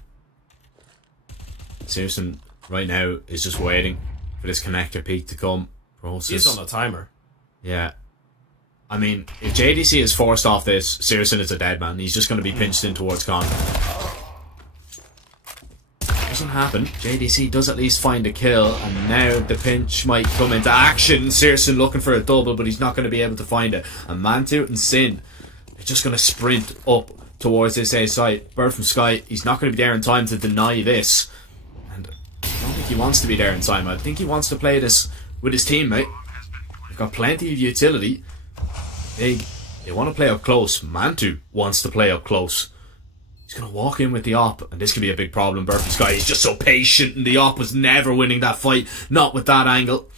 Searson right now is just waiting for this connector peek to come. Process. He's on a timer. Yeah. I mean, if JDC is forced off this, Searson is a dead man. He's just going to be pinched in towards Con. Doesn't happen. JDC does at least find a kill, and now the pinch might come into action. Searson looking for a double, but he's not going to be able to find it. And Mantu and Sin are just going to sprint up towards this A site. Bird from Sky, he's not going to be there in time to deny this. And I don't think he wants to be there in time. I think he wants to play this with his teammate. They've got plenty of utility. Big, they want to play up close. Mantu wants to play up close. He's going to walk in with the op, and this could be a big problem. Bird from Sky, he's just so patient, and the op was never winning that fight, not with that angle.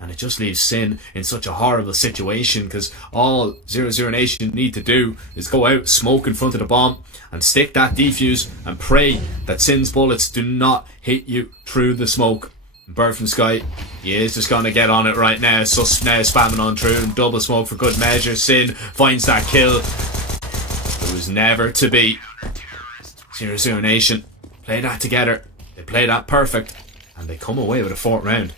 And it just leaves Sin in such a horrible situation, because all 0-0 Nation need to do is go out, smoke in front of the bomb, and stick that defuse, and pray that Sin's bullets do not hit you through the smoke. Bird from Sky, he is just going to get on it right now. Sus now spamming on through, and double smoke for good measure. Sin finds that kill. It was never to be. 0-0 Nation play that together. They play that perfect, and they come away with a 4th round.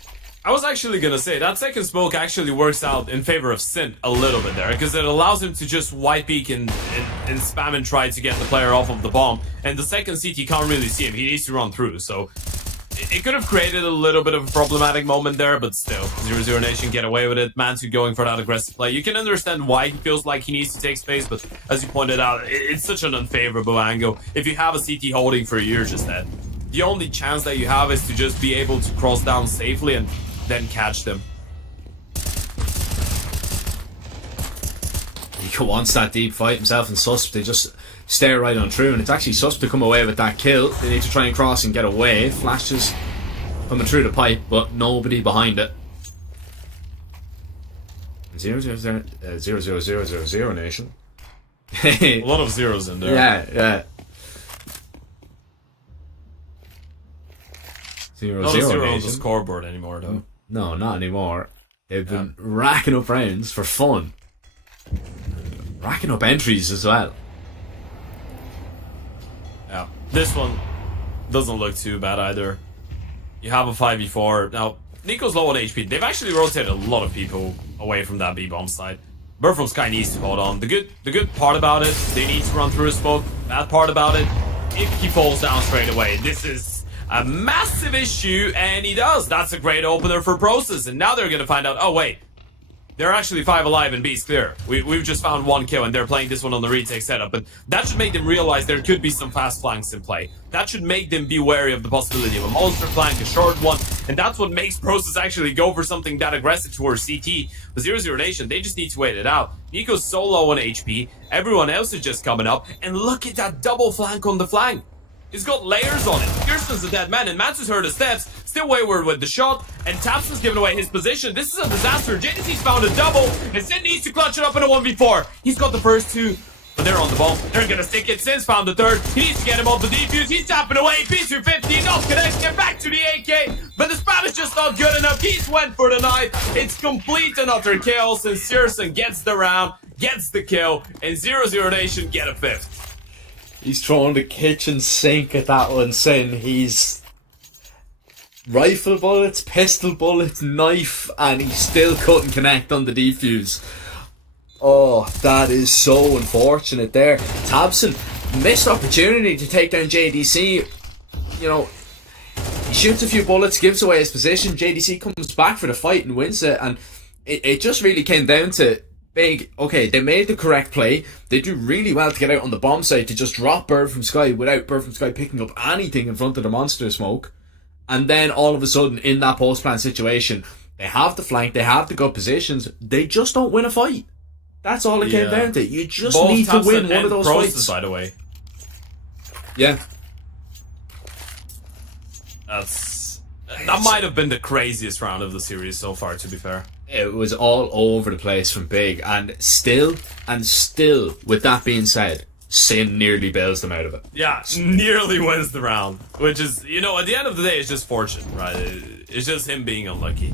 I was actually gonna say that second smoke actually works out in favor of Sin a little bit there, because it allows him to just white peek and spam and try to get the player off of the bomb. And the second CT can't really see him; he needs to run through. So it could have created a little bit of a problematic moment there, but still, 0-0 Nation get away with it. Mantu going for that aggressive play. You can understand why he feels like he needs to take space, but as you pointed out, it's such an unfavorable angle. If you have a CT holding for you, you're just dead. The only chance that you have is to just be able to cross down safely and then catch them. He wants that deep fight himself and Susp. They just stare right on through, and it's actually Susp to come away with that kill. They need to try and cross and get away. Flashes coming through the pipe, but nobody behind it. 0-0-0-0-0 Nation. A lot of zeros in there. Yeah. 0-0 Not a zero on the Nation. scoreboard anymore, though. No, not anymore. They've been racking up rounds for fun. Racking up entries as well. Yeah. This one doesn't look too bad either. You have a 5v4. Now, Nico's low on HP. They've actually rotated a lot of people away from that B-bomb side. Bird from Sky needs to hold on. The good part about it, they need to run through a smoke. Bad part about it, if he falls down straight away, this is a massive issue, and he does. That's a great opener for Process, and now they're going to find out, oh wait, they're actually 5 alive and B's clear. We've just found 1 kill, and they're playing this one on the retake setup, but that should make them realize there could be some fast flanks in play. That should make them be wary of the possibility of a monster flank, a short one, and that's what makes Process actually go for something that aggressive towards CT. But 0-0 Nation, they just need to wait it out. Nico's so low on HP, everyone else is just coming up, and look at that double flank on the flank. He's got layers on it. Kirsten's a dead man, and Mantu's heard his steps. Still wayward with the shot, and Tapson's giving away his position. This is a disaster. JDC's found a double, and Sin needs to clutch it up in a 1v4. He's got the first 2, but they're on the ball. They're gonna stick it. Sin's found the 3rd. He needs to get him off the defuse. He's tapping away. P250, not connecting. Back to the AK, but the spam is just not good enough. He's went for the knife. It's complete and utter chaos, and Searson gets the round, gets the kill, and 0-0 Nation get a 5th. He's throwing the kitchen sink at that one, Sin. He's rifle bullets, pistol bullets, knife, and he still couldn't connect on the defuse. Oh, that is so unfortunate there. Tabson missed opportunity to take down JDC. You know, he shoots a few bullets, gives away his position. JDC comes back for the fight and wins it. And it just really came down to Big. Okay, they made the correct play. They do really well to get out on the bomb site to just drop Bird from Sky without Bird from Sky picking up anything in front of the monster smoke. And then all of a sudden, in that post-plan situation, they have the flank, they have the good positions. They just don't win a fight. That's all it came down to. You just Both need to Thompson win one and of those Process, fights. by the way. Yeah. That might have been the craziest round of the series so far, to be fair. It was all over the place from Big, and still, with that being said, Sin nearly bails them out of it. Yeah, nearly wins the round, which is, you know, at the end of the day, it's just fortune, right? It's just him being unlucky.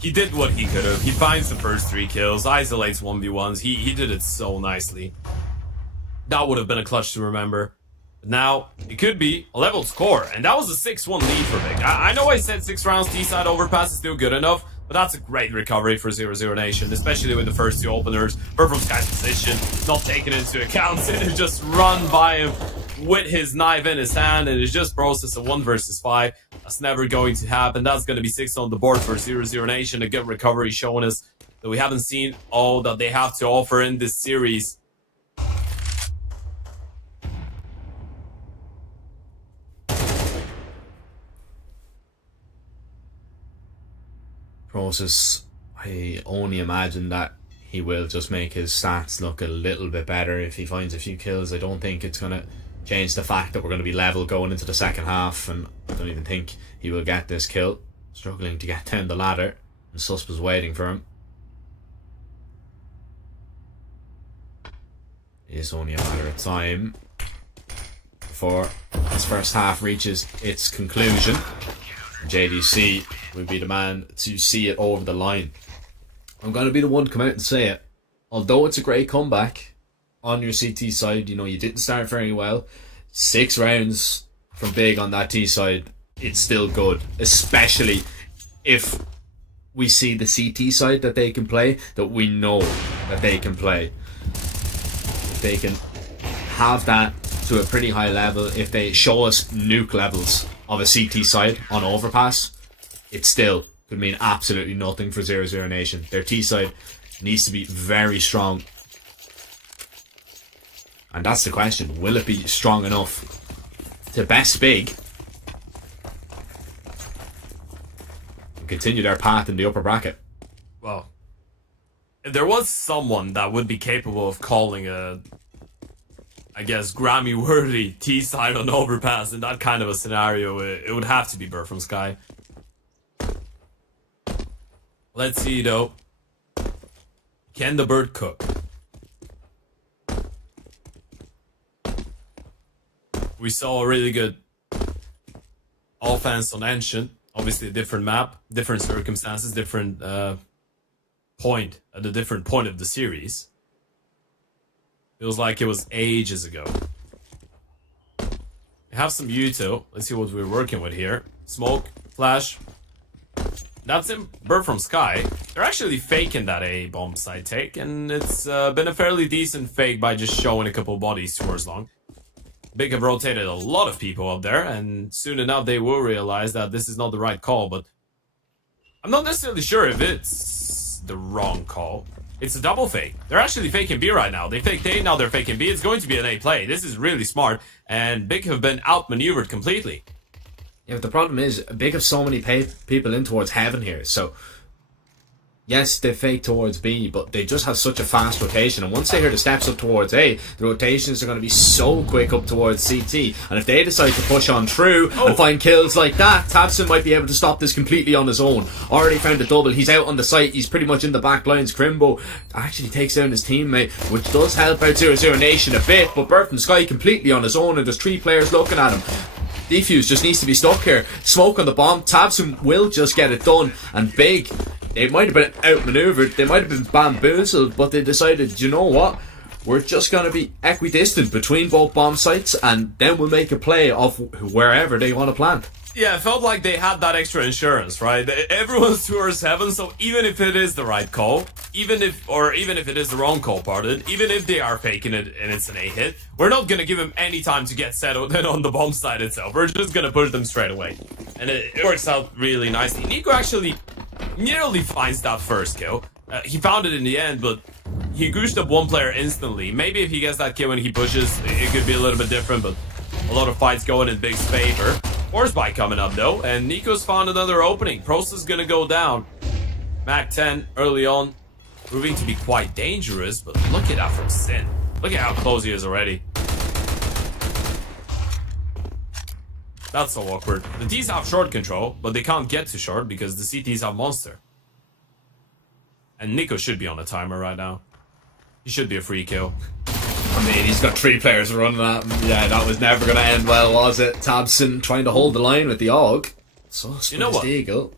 He did what he could have. He finds the first 3 kills, isolates 1v1s. He did it so nicely. That would have been a clutch to remember. But now, it could be a level score, and that was a 6-1 lead for Big. I know I said 6 rounds T-side overpass is still good enough, but that's a great recovery for 0-0 Nation, especially with the first 2 openers. Bird from Sky's position, not taken into account. Sin just run by him with his knife in his hand, and it's just Process a 1 versus 5. That's never going to happen. That's going to be 6 on the board for 0-0 Nation. A good recovery showing us that we haven't seen all that they have to offer in this series. Process, I only imagine that he will just make his stats look a little bit better if he finds a few kills. I don't think it's going to change the fact that we're going to be level going into the second half, and I don't even think he will get this kill. Struggling to get down the ladder, and Sus was waiting for him. It's only a matter of time before this first half reaches its conclusion. JDC will be the man to see it over the line. I'm going to be the one to come out and say it. Although it's a great comeback on your CT side, you know, you didn't start very well. 6 rounds from Big on that T side, it's still good. Especially if we see the CT side that they can play, that we know that they can play. If they can have that to a pretty high level, if they show us nuke levels of a CT side on overpass, it still could mean absolutely nothing for 0-0 Nation. Their T side needs to be very strong. And that's the question. Will it be strong enough to best Big and continue their path in the upper bracket? Well, if there was someone that would be capable of calling a, I guess, Grammy-worthy T-side on overpass in that kind of a scenario, it would have to be Bird from Sky. Let's see, though. Can the Bird cook? We saw a really good offense on Ancient. Obviously, a different map, different circumstances, different point at a different point of the series. Feels like it was ages ago. We have some Yuto. Let's see what we're working with here. Smoke, flash. That's in Bird from Sky. They're actually faking that A bomb side take, and it's been a fairly decent fake by just showing a couple bodies towards long. Big have rotated a lot of people up there, and soon enough they will realize that this is not the right call, but I'm not necessarily sure if it's the wrong call. It's a double fake. They're actually faking B right now. They faked A, now they're faking B. It's going to be an A play. This is really smart, and Big have been outmaneuvered completely. Yeah, but the problem is, Big have so many people in towards heaven here, so yes, they fake towards B, but they just have such a fast rotation, and once they hear the steps up towards A, the rotations are going to be so quick up towards CT, and if they decide to push on through and find kills like that, Tabson might be able to stop this completely on his own. Already found a double, he's out on the site, he's pretty much in the back lines. Crimbo actually takes down his teammate, which does help out 0-0 Nation a bit, but Bird from Sky completely on his own, and there's 3 players looking at him. Defuse just needs to be stuck here. Smoke on the bomb, Tabson will just get it done, and Big, they might have been outmaneuvered, they might have been bamboozled, but they decided, you know what, we're just going to be equidistant between both bomb sites, and then we'll make a play of wherever they want to plant. Yeah, it felt like they had that extra insurance, right? Everyone's towards heaven, so even if it is the right call, even if it is the wrong call, pardon, even if they are faking it and it's an A hit, we're not gonna give him any time to get settled on the bomb site itself. We're just gonna push them straight away. And it works out really nicely. Nico actually nearly finds that first kill. He found it in the end, but he gooshed up one player instantly. Maybe if he gets that kill when he pushes, it could be a little bit different, but a lot of fights going in Big's favor. Force buy coming up though, and Nico's found another opening. Prost is gonna go down. Mac 10 early on, proving to be quite dangerous, but look at that from Sin. Look at how close he is already. That's so awkward. The D's have short control, but they can't get to short because the CTs have monster. And Nico should be on a timer right now. He should be a free kill. I mean, he's got 3 players running at him. Yeah, that was never going to end well, was it? Tabson trying to hold the line with the AUG. So, you know what? Eagle.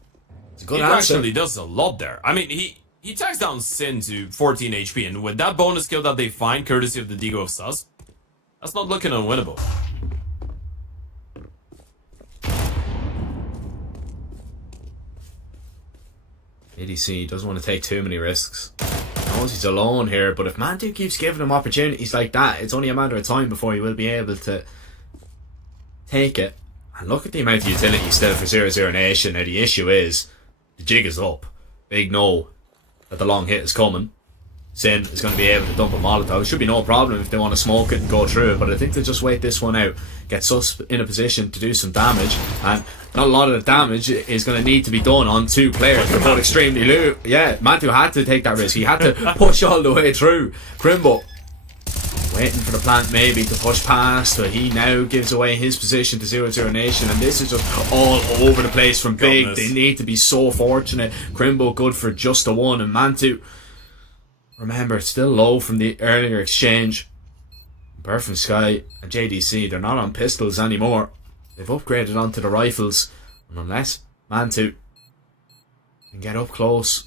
It's a good Nico answer. actually does a lot there. I mean, he tags down Sin to 14 HP, and with that bonus kill that they find, courtesy of the Digo of Sus, that's not looking unwinnable. ADC doesn't want to take too many risks. Knows he's alone here, but if Man2 keeps giving him opportunities like that, it's only a matter of time before he will be able to take it. And look at the amount of utility still for 0-0 Nation. Now the issue is, the jig is up. Big know that the long hit is coming. Sin is going to be able to dump a Molotov. It should be no problem if they want to smoke it and go through it, but I think they'll just wait this one out. Get Sus in a position to do some damage, and not a lot of the damage is going to need to be done on 2 players. They're both extremely low. Yeah, Mantu had to take that risk. He had to push all the way through. Crimbo waiting for the plant maybe to push past, but he now gives away his position to 0-0 Nation, and this is just all over the place from Big. They need to be so fortunate. Crimbo good for just a 1, and Mantu, remember, it's still low from the earlier exchange. Bird from Sky and JDC, they're not on pistols anymore. They've upgraded onto the rifles. And unless Mantu can get up close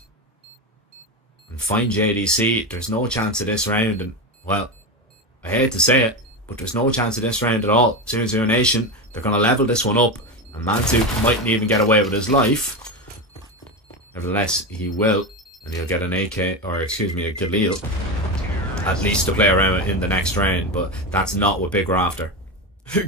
and find JDC, there's no chance of this round. And, well, I hate to say it, but there's no chance of this round at all. 0-0 Nation, they're going to level this one up. And Mantu mightn't even get away with his life. Nevertheless, he will. And he'll get an AK, or excuse me, a Galil, at least to play around with in the next round, but that's not what Big were after.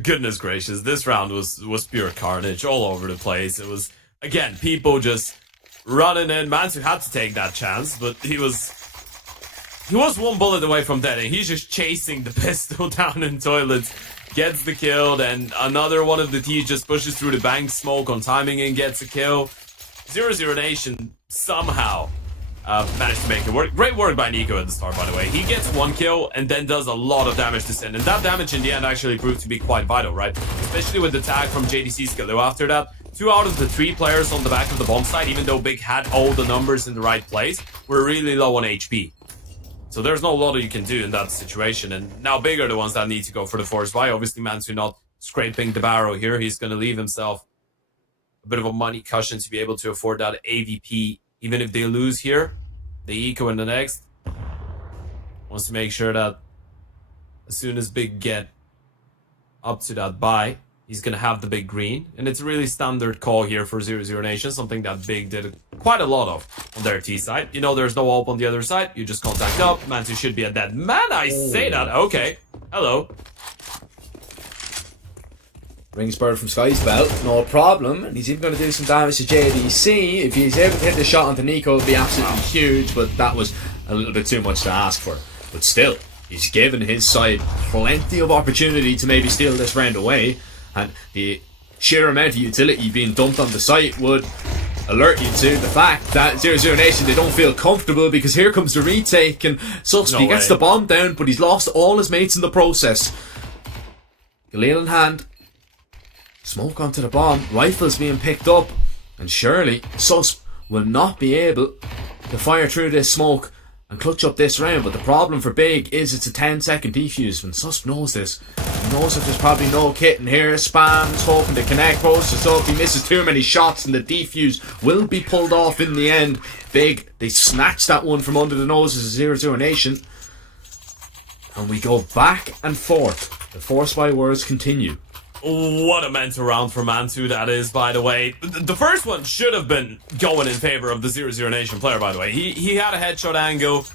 Goodness gracious, this round was pure carnage all over the place. It was, again, people just running in. Mansu had to take that chance, but he was 1 bullet away from dead, and he's just chasing the pistol down in toilets. Gets the kill, and another one of the T's just pushes through the bank smoke on timing and gets a kill. 0-0 Nation somehow managed to make it work. Great work by Nico at the start, by the way. He gets 1 kill and then does a lot of damage to Sin. And that damage in the end actually proved to be quite vital, right? Especially with the tag from JDC's skill. After that, 2 out of the 3 players on the back of the bomb site, even though Big had all the numbers in the right place, were really low on HP. So there's not a lot you can do in that situation. And now Big are the ones that need to go for the force buy. Obviously, Mansu not scraping the barrel here. He's going to leave himself a bit of a money cushion to be able to afford that AVP. Even if they lose here, the eco in the next wants to make sure that as soon as Big get up to that buy, he's going to have the big green. And it's a really standard call here for 0-0 Nation, something that Big did quite a lot of on their T side. You know, there's no AWP on the other side. You just contact up. Mansu should be at that. Man, I say that. Okay. Hello. Rings Bird from Sky's belt, no problem, and he's even going to do some damage to JDC. If he's able to hit the shot onto Nico, it would be absolutely huge, but that was a little bit too much to ask for. But still, he's given his side plenty of opportunity to maybe steal this round away, and the sheer amount of utility being dumped on the site would alert you to the fact that 0-0 Nation, they don't feel comfortable, because here comes the retake, and Susby gets the bomb down, but he's lost all his mates in the process. Galil in hand. Smoke onto the bomb, rifles being picked up, and surely Sus will not be able to fire through this smoke and clutch up this round. But the problem for Big is it's a 10-second defuse. When Sus knows this, he knows that there's probably no kit in here, spams, hoping to connect, roasts up, he misses too many shots and the defuse will be pulled off in the end. Big, they snatch that one from under the noses of 0-0 Nation, and we go back and forth. The force by words continue. What a mental round for Mantu that is, by the way. The first one should have been going in favor of the 0-0 Nation player, by the way. He had a headshot angle.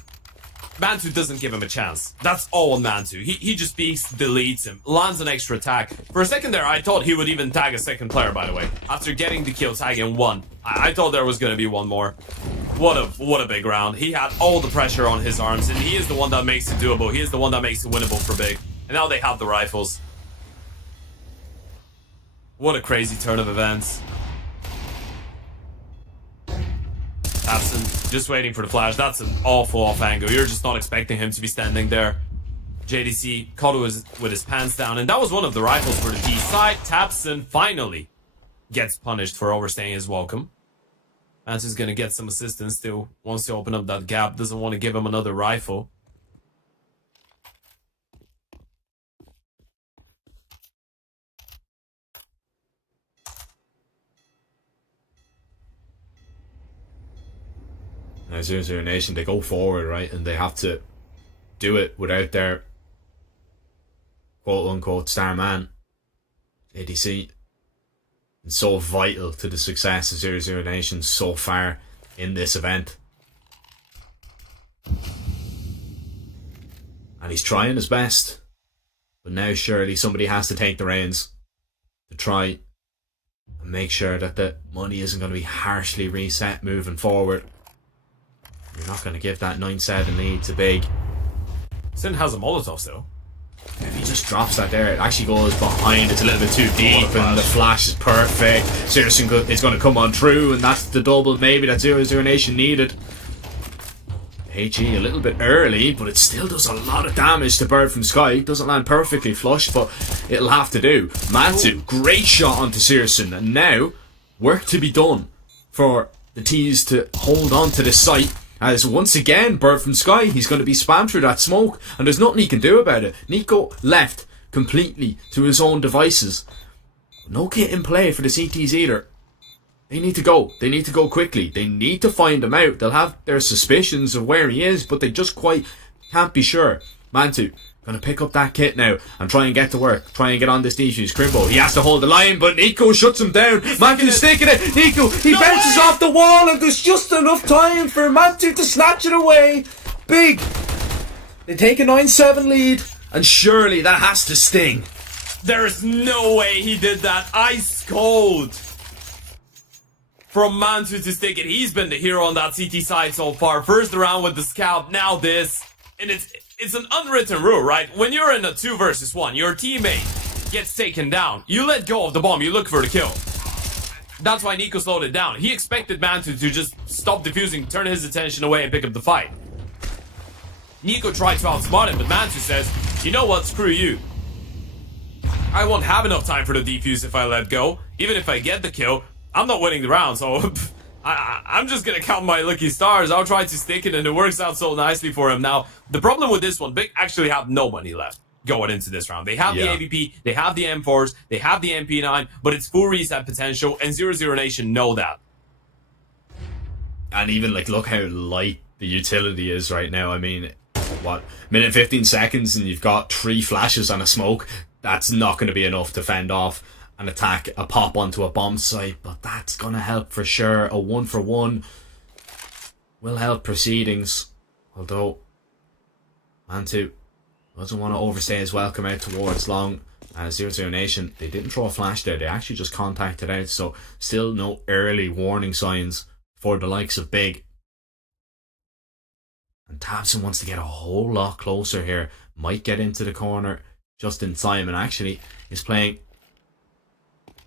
Mantu doesn't give him a chance. That's all on Mantu. He just peeks, deletes him, lands an extra tag. For a second there, I thought he would even tag a second player, by the way. After getting the kill tag in one, I thought there was going to be one more. What a big round. He had all the pressure on his arms, and he is the one that makes it doable. He is the one that makes it winnable for Big. And now they have the rifles. What a crazy turn of events. Tabson just waiting for the flash. That's an awful off angle. You're just not expecting him to be standing there. JDC caught with his pants down, and that was one of the rifles for the T side. Tabson finally gets punished for overstaying his welcome. Mantu's gonna get some assistance still. Wants to open up that gap. Doesn't want to give him another rifle. Now 0-0 Nation, they go forward, right? And they have to do it without their quote-unquote star man, ADC. And so vital to the success of 0-0 Nation so far in this event. And he's trying his best. But now surely somebody has to take the reins to try and make sure that the money isn't going to be harshly reset moving forward. You're not going to give that 9-7 lead to Big. Sin has a Molotov still. If he just drops that there, it actually goes behind. It's a little bit too deep, and the flash is perfect. Searson is going to come on through, and that's the double maybe that 0-0 Nation needed. HE a little bit early, but it still does a lot of damage to Bird from Sky. It doesn't land perfectly flush, but it'll have to do. Mantu, great shot onto Searson, and now work to be done for the T's to hold on to this site. As once again, Bird from Sky, he's going to be spammed through that smoke, and there's nothing he can do about it. Nico left completely to his own devices. No kit in play for the CTs either. They need to go. They need to go quickly. They need to find him out. They'll have their suspicions of where he is, but they just quite can't be sure. Mantu, gonna pick up that kit now and try and get to work. Try and get on this defuse. Crimbo, he has to hold the line, but Nico shuts him down. Mantu's sticking it. Nico, he bounces off the wall, and there's just enough time for Mantu to snatch it away. Big. They take a 9-7 lead, and surely that has to sting. There is no way he did that. Ice cold. From Mantu to stick it. He's been the hero on that CT side so far. First round with the scalp, now this. And it's an unwritten rule, right? When you're in a 2 versus 1, your teammate gets taken down. You let go of the bomb, you look for the kill. That's why Nico slowed it down. He expected Mantu to just stop defusing, turn his attention away, and pick up the fight. Nico tried to outsmart him, but Mantu says, you know what, screw you. I won't have enough time for the defuse if I let go. Even if I get the kill, I'm not winning the round, so I'm just gonna count my lucky stars. I'll try to stick it, and it works out so nicely for him. Now, the problem with this one, Big actually have no money left going into this round. They have the AVP, they have the M4s, they have the MP9, but it's full reset potential, and 0-0 Nation know that. And even, like, look how light the utility is right now. I mean, what, minute 15 seconds and you've got 3 flashes on a smoke? That's not going to be enough to fend off an attack, a pop onto a bomb site, but that's going to help for sure. A 1-for-1 will help proceedings, although Mantu doesn't want to overstay his welcome out towards long. 0-0 Nation, they didn't throw a flash there, they actually just contacted out, so still no early warning signs for the likes of Big. And Tabson wants to get a whole lot closer here, might get into the corner just in time, and actually is playing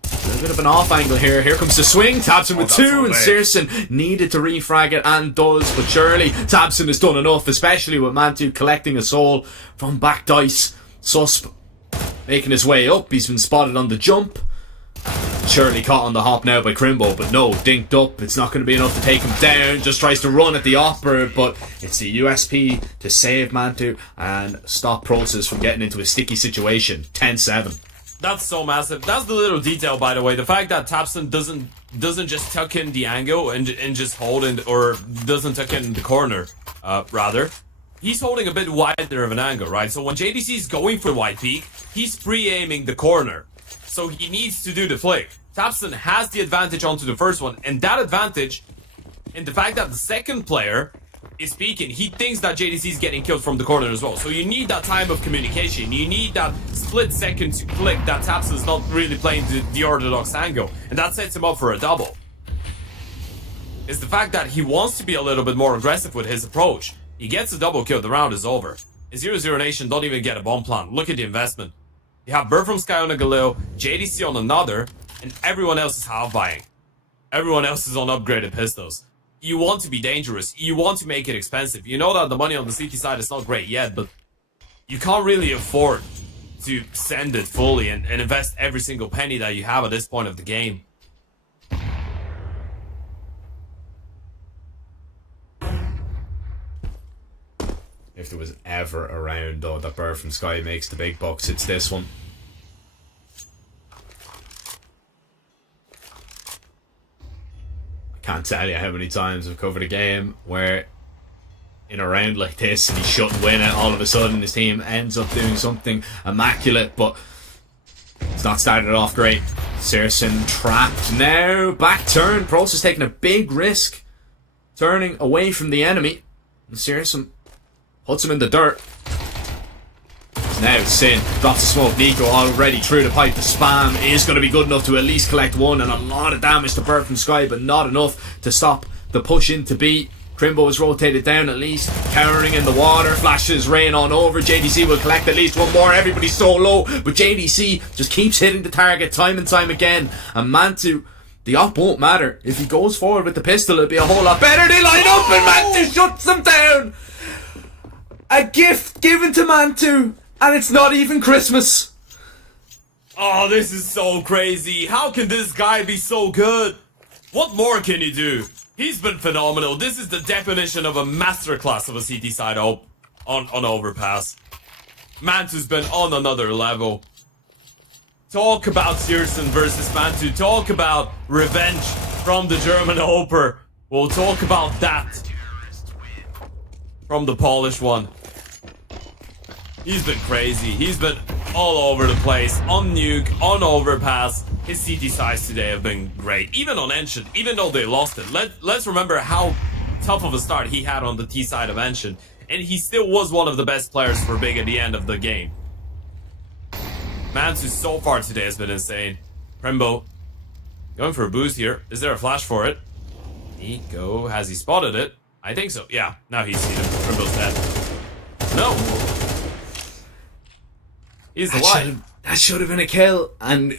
a little bit of an off angle here. Here comes the swing. Tabson with 2, and Searson needed to refrag it and does, but surely Tabson has done enough, especially with Mantu collecting a soul from back dice. Susp making his way up. He's been spotted on the jump. Surely caught on the hop now by Crimbo, but no, dinked up. It's not going to be enough to take him down. Just tries to run at the opera, but it's the USP to save Mantu and stop Process from getting into a sticky situation. 10-7. That's so massive. That's the little detail, by the way. The fact that Tabson doesn't just tuck in the angle and just hold in, or doesn't tuck in the corner, rather. He's holding a bit wider of an angle, right? So when JDC is going for wide peak, he's pre-aiming the corner. so he needs to do the flick. Tapson has the advantage onto the first one, and that advantage, and the fact that the second player is speaking, he thinks that JDC is getting killed from the corner as well. So you need that time of communication. You need that split second to click that Tapson's not really playing the orthodox angle, and that sets him up for a double. It's the fact that he wants to be a little bit more aggressive with his approach. He gets a double kill, the round is over. 0-0 Nation don't even get a bomb plant. Look at the investment. You have Bird from Sky on a Galil, JDC on another, and everyone else is half buying. Everyone else is on upgraded pistols. You want to be dangerous. You want to make it expensive. You know that the money on the CT side is not great yet, but you can't really afford to send it fully and invest every single penny that you have at this point of the game. If there was ever a round, though, that Bird from Sky makes the big bucks, it's this one. I can't tell you how many times I've covered a game where in a round like this and he shouldn't win it, all of a sudden his team ends up doing something immaculate, but it's not started off great. Searson trapped now, back turn, Process taking a big risk, turning away from the enemy, and Searson puts him in the dirt. Now Sin drops the smoke. Nico already through the pipe. The spam is going to be good enough to at least collect one, and a lot of damage to Bird from Sky, but not enough to stop the push into B. Crimbo is rotated down at least, cowering in the water. Flashes rain on over. JDC will collect at least one more. Everybody's so low, but JDC just keeps hitting the target time and time again. And Mantu, the op won't matter. If he goes forward with the pistol, it'll be a whole lot better. They line up and Mantu shuts them down. A gift given to Mantu, and it's not even Christmas. Oh, this is so crazy. How can this guy be so good? What more can he do? He's been phenomenal. This is the definition of a masterclass of a CT side on overpass. Mantu's been on another level. Talk about Searson versus Mantu. Talk about revenge from the German Oper. We'll talk about that from the Polish one. He's been crazy. He's been all over the place. On nuke, on overpass. His CT sides today have been great. Even on Ancient, even though they lost it. Let's remember how tough of a start he had on the T side of Ancient. And he still was one of the best players for Big at the end of the game. Mansu so far today has been insane. Crimbo going for a boost here. Is there a flash for it? Nico, has he spotted it? I think so. Yeah, now he's seen him. Crimbo's dead. No. He's alive. That should have been a kill. And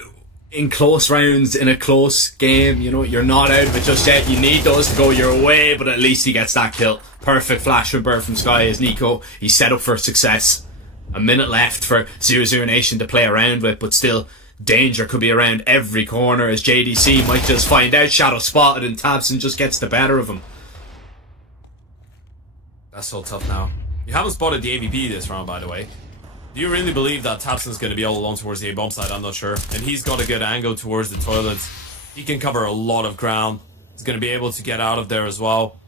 in close rounds, in a close game, you know, you're not out of it just yet. You need those to go your way, but at least he gets that kill. Perfect flash from Bird from Sky as Nico. He's set up for success. A minute left for 0-0 Nation to play around with, but still, danger could be around every corner as JDC might just find out. Shadow spotted and Tabson just gets the better of him. That's so tough now. You haven't spotted the AVP this round, by the way. Do you really believe that Tapson's going to be all alone towards the A-bomb side? I'm not sure. And he's got a good angle towards the toilets. He can cover a lot of ground. He's going to be able to get out of there as well.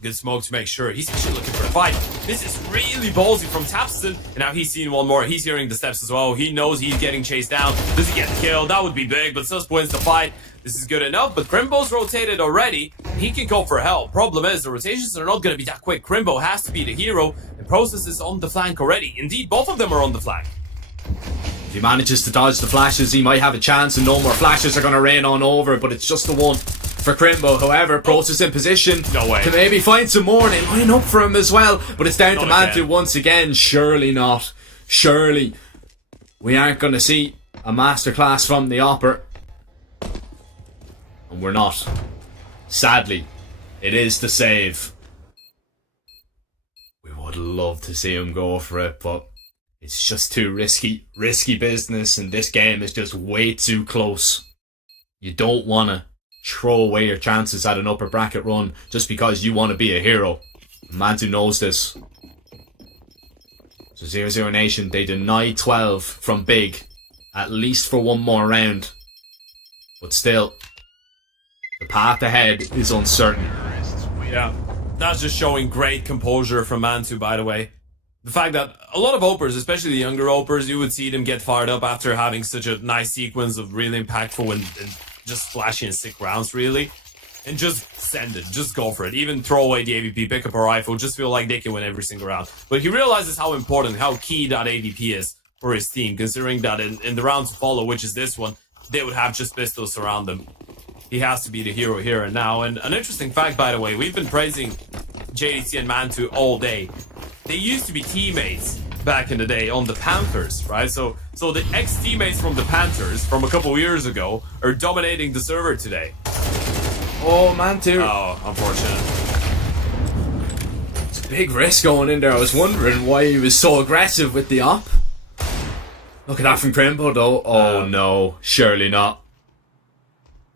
Good smoke to make sure. He's actually looking for a fight. This is really ballsy from Tapson. And now he's seen one more. He's hearing the steps as well. He knows he's getting chased down. Does he get the kill? That would be big, but Sus wins the fight. This is good enough, but Crimbo's rotated already. He can go for help. Problem is, the rotations are not going to be that quick. Crimbo has to be the hero, and Process is on the flank already. Indeed, both of them are on the flank. If he manages to dodge the flashes, he might have a chance, and no more flashes are going to rain on over, but it's just the one for Crimbo. However, Process in position to maybe find some more, and they line up for him as well, but it's down to Mantu once again. Surely not. Surely we aren't going to see a masterclass from the Opper. And we're not. Sadly, it is the save. We would love to see him go for it, but it's just too risky business, and this game is just way too close. You don't want to throw away your chances at an upper bracket run just because you want to be a hero. Mantu knows this. So 0-0 Nation, they deny 12 from Big, at least for one more round. But still, the path ahead is uncertain. Yeah, that's just showing great composure from Mantu, by the way. the fact that a lot of opers, especially the younger opers, you would see them get fired up after having such a nice sequence of really impactful and just flashy and sick rounds, really. And just send it, just go for it. Even throw away the AVP, pick up a rifle, just feel like they can win every single round. But he realizes how important, how key that AVP is for his team, considering that in the round to follow, which is this one, they would have just pistols around them. He has to be the hero here and now. And an interesting fact, by the way, we've been praising JDC and Mantu all day. They used to be teammates back in the day on the Panthers, right? So the ex-teammates from the Panthers from a couple years ago are dominating the server today. Oh, Mantu. Oh, unfortunate. It's a big risk going in there. I was wondering why he was so aggressive with the op. Look at that from Crimbo, though. Oh, no. Surely not.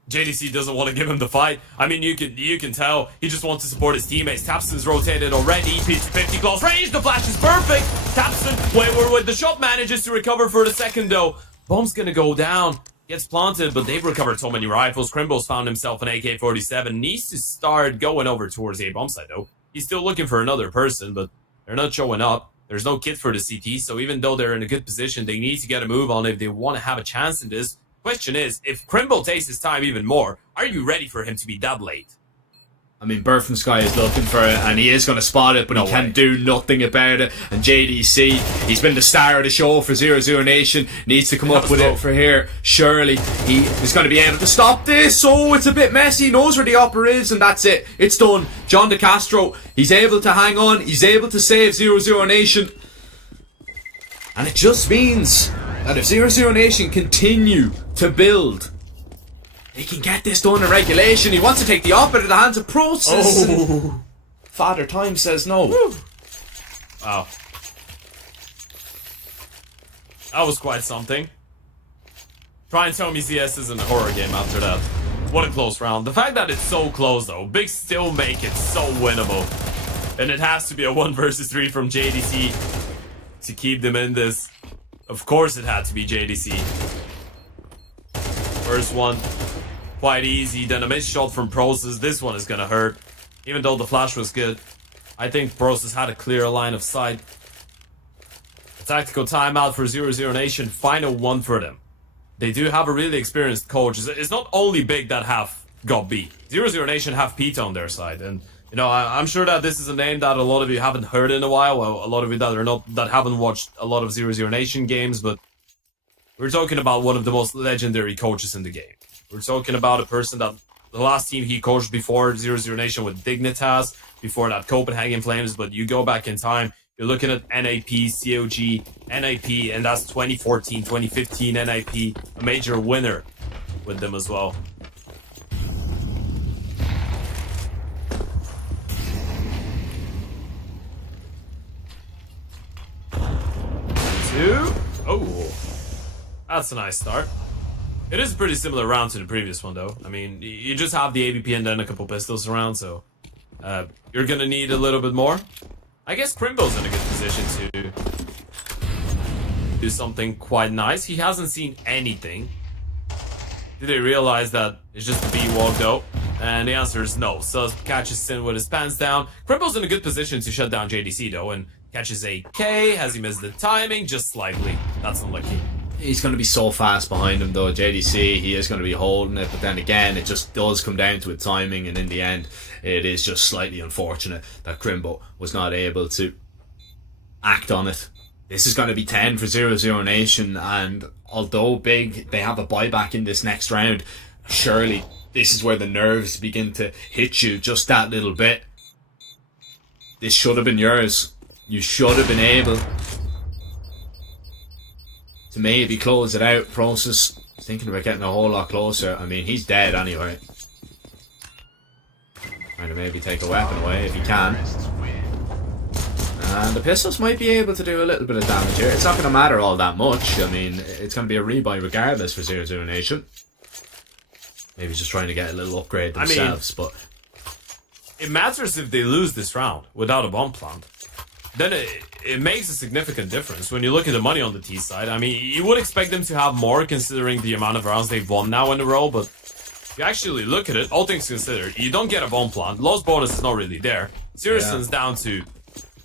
JDC doesn't want to give him the fight. I mean, you can tell he just wants to support his teammates. Tapson's rotated already. P50 close range. The flash is perfect. Tapson, wayward with the shot, manages to recover for the second, though. Bomb's gonna go down. Gets planted, but they've recovered so many rifles. Crimbo's found himself an AK-47. Needs to start going over towards the A-bomb side, though. He's still looking for another person, but they're not showing up. There's no kit for the CT, so even though they're in a good position, they need to get a move on if they want to have a chance in this. Question is, if Crimbo takes his time even more, are you ready for him to be that late? I mean, Bird from Sky is looking for it, and he is going to spot it, but he can do nothing about it. And JDC, he's been the star of the show for 0-0 Nation, needs to come up with it for here. Surely, he is going to be able to stop this. Oh, it's a bit messy. He knows where the upper is, and that's it. It's done. John De Castro, he's able to hang on. He's able to save 0-0 Nation. And it just means that if 0-0 Nation continue to build, they can get this done in regulation. He wants to take the op out of the hands of Process. Oh. Father Time says no. Woo. Wow. That was quite something. Try and tell me CS isn't a horror game after that. What a close round. The fact that it's so close, though, Big still make it so winnable. And it has to be a 1 versus 3 from JDC to keep them in this. Of course it had to be JDC. First one, quite easy. Then a missed shot from Process. This one is gonna hurt. Even though the flash was good, I think Process had a clear line of sight. A tactical timeout for 0-0 Nation. Final one for them. They do have a really experienced coach. It's not only Big that have got beat. 0-0 Nation have Pete on their side. And, you know, I'm sure that this is a name that a lot of you haven't heard in a while. Well, a lot of you that haven't watched a lot of 0-0 Nation games, but we're talking about one of the most legendary coaches in the game. We're talking about a person that the last team he coached before 0-0 Nation with Dignitas, before that Copenhagen Flames, but you go back in time, you're looking at NAP, COG, NAP, and that's 2014, 2015 NAP, a major winner with them as well. Two. Oh. That's a nice start. It is a pretty similar round to the previous one, though. I mean, you just have the AVP and then a couple pistols around, so you're gonna need a little bit more. I guess Crimbo's in a good position to do something quite nice. He hasn't seen anything. Did they realize that it's just a B walk, though? And the answer is no. So catches Sin with his pants down. Crimbo's in a good position to shut down JDC, though, and catches a K. Has he missed the timing? Just slightly. That's unlucky. He's going to be so fast behind him, though. JDC, he is going to be holding it, but then again, it just does come down to a timing, and in the end, it is just slightly unfortunate that Crimbo was not able to act on it. This is going to be 10 for 0-0 Nation, and although Big, they have a buyback in this next round, surely this is where the nerves begin to hit you just that little bit. This should have been yours. You should have been able to maybe close it out. Process thinking about getting a whole lot closer. I mean, he's dead anyway. Trying to maybe take a weapon away if he can. And the pistols might be able to do a little bit of damage here. It's not going to matter all that much. I mean, it's going to be a rebuy regardless for 0-0 Nation. Maybe just trying to get a little upgrade themselves, but it matters if they lose this round without a bomb plant. Then it makes a significant difference when you look at the money on the T side. I mean, you would expect them to have more considering the amount of rounds they've won now in a row, but if you actually look at it, all things considered, you don't get a bomb plant. Lost bonus is not really there. Siriuson's down to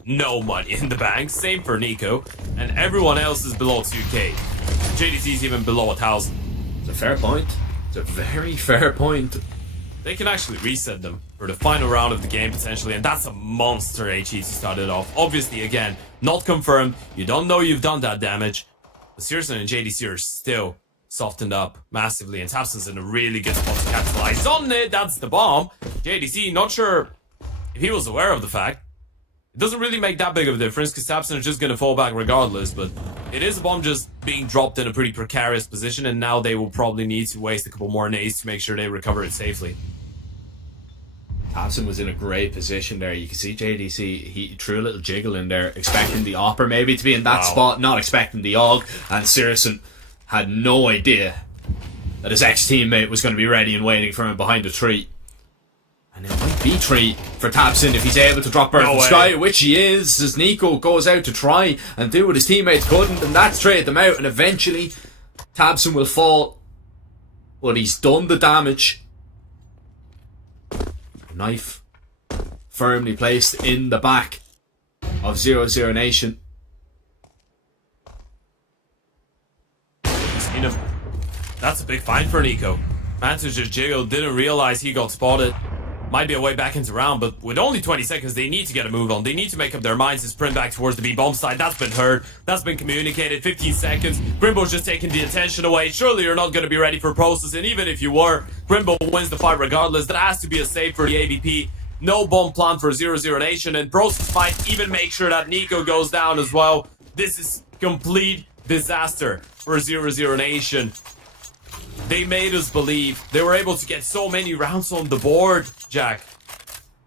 no money in the bank. Same for Nico. And everyone else is below 2k. JDC is even below 1,000. It's a fair point. It's a very fair point. They can actually reset them for the final round of the game potentially, and that's a monster HE to start it off. Obviously, again, not confirmed. You don't know you've done that damage. But Searson and JDC are still softened up massively, and tabseN's in a really good spot to capitalize on it. That's the bomb. JDC, not sure if he was aware of the fact. It doesn't really make that big of a difference because tabseN is just going to fall back regardless, but it is a bomb just being dropped in a pretty precarious position, and now they will probably need to waste a couple more nades to make sure they recover it safely. tabseN was in a great position there. You can see JDC, he threw a little jiggle in there, expecting the Opper maybe to be in that spot, not expecting the AUG, and Searson had no idea that his ex-teammate was going to be ready and waiting for him behind a tree. And it might be tree for tabseN if he's able to drop Bird from Sky, which he is, as Nico goes out to try and do what his teammates couldn't, and that's traded them out, and eventually tabseN will fall. But he's done the damage. Knife firmly placed in the back of 0-0 Nation. That's a big find for Nico. Mantu just jiggled, didn't realize he got spotted. Might be a way back into round, but with only 20 seconds, they need to get a move on. They need to make up their minds to sprint back towards the B-bomb side. That's been heard. That's been communicated. 15 seconds. Grimbo's just taking the attention away. Surely you're not going to be ready for process, and even if you were, Grimbo wins the fight regardless. That has to be a save for the AVP. No bomb plan for 0-0 Nation, and process might even make sure that Nico goes down as well. This is complete disaster for 0-0 Nation. They made us believe they were able to get so many rounds on the board, Jack.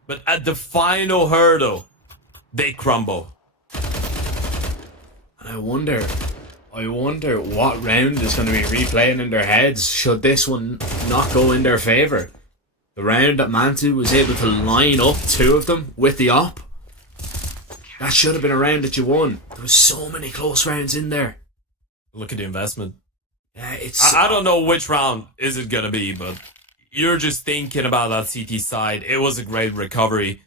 But at the final hurdle, they crumble. And I wonder what round is going to be replaying in their heads should this one not go in their favour. The round that Mantu was able to line up two of them with the op. That should have been a round that you won. There was so many close rounds in there. Look at the investment. Yeah, it's. I don't know which round is it gonna be, but you're just thinking about that CT side. It was a great recovery,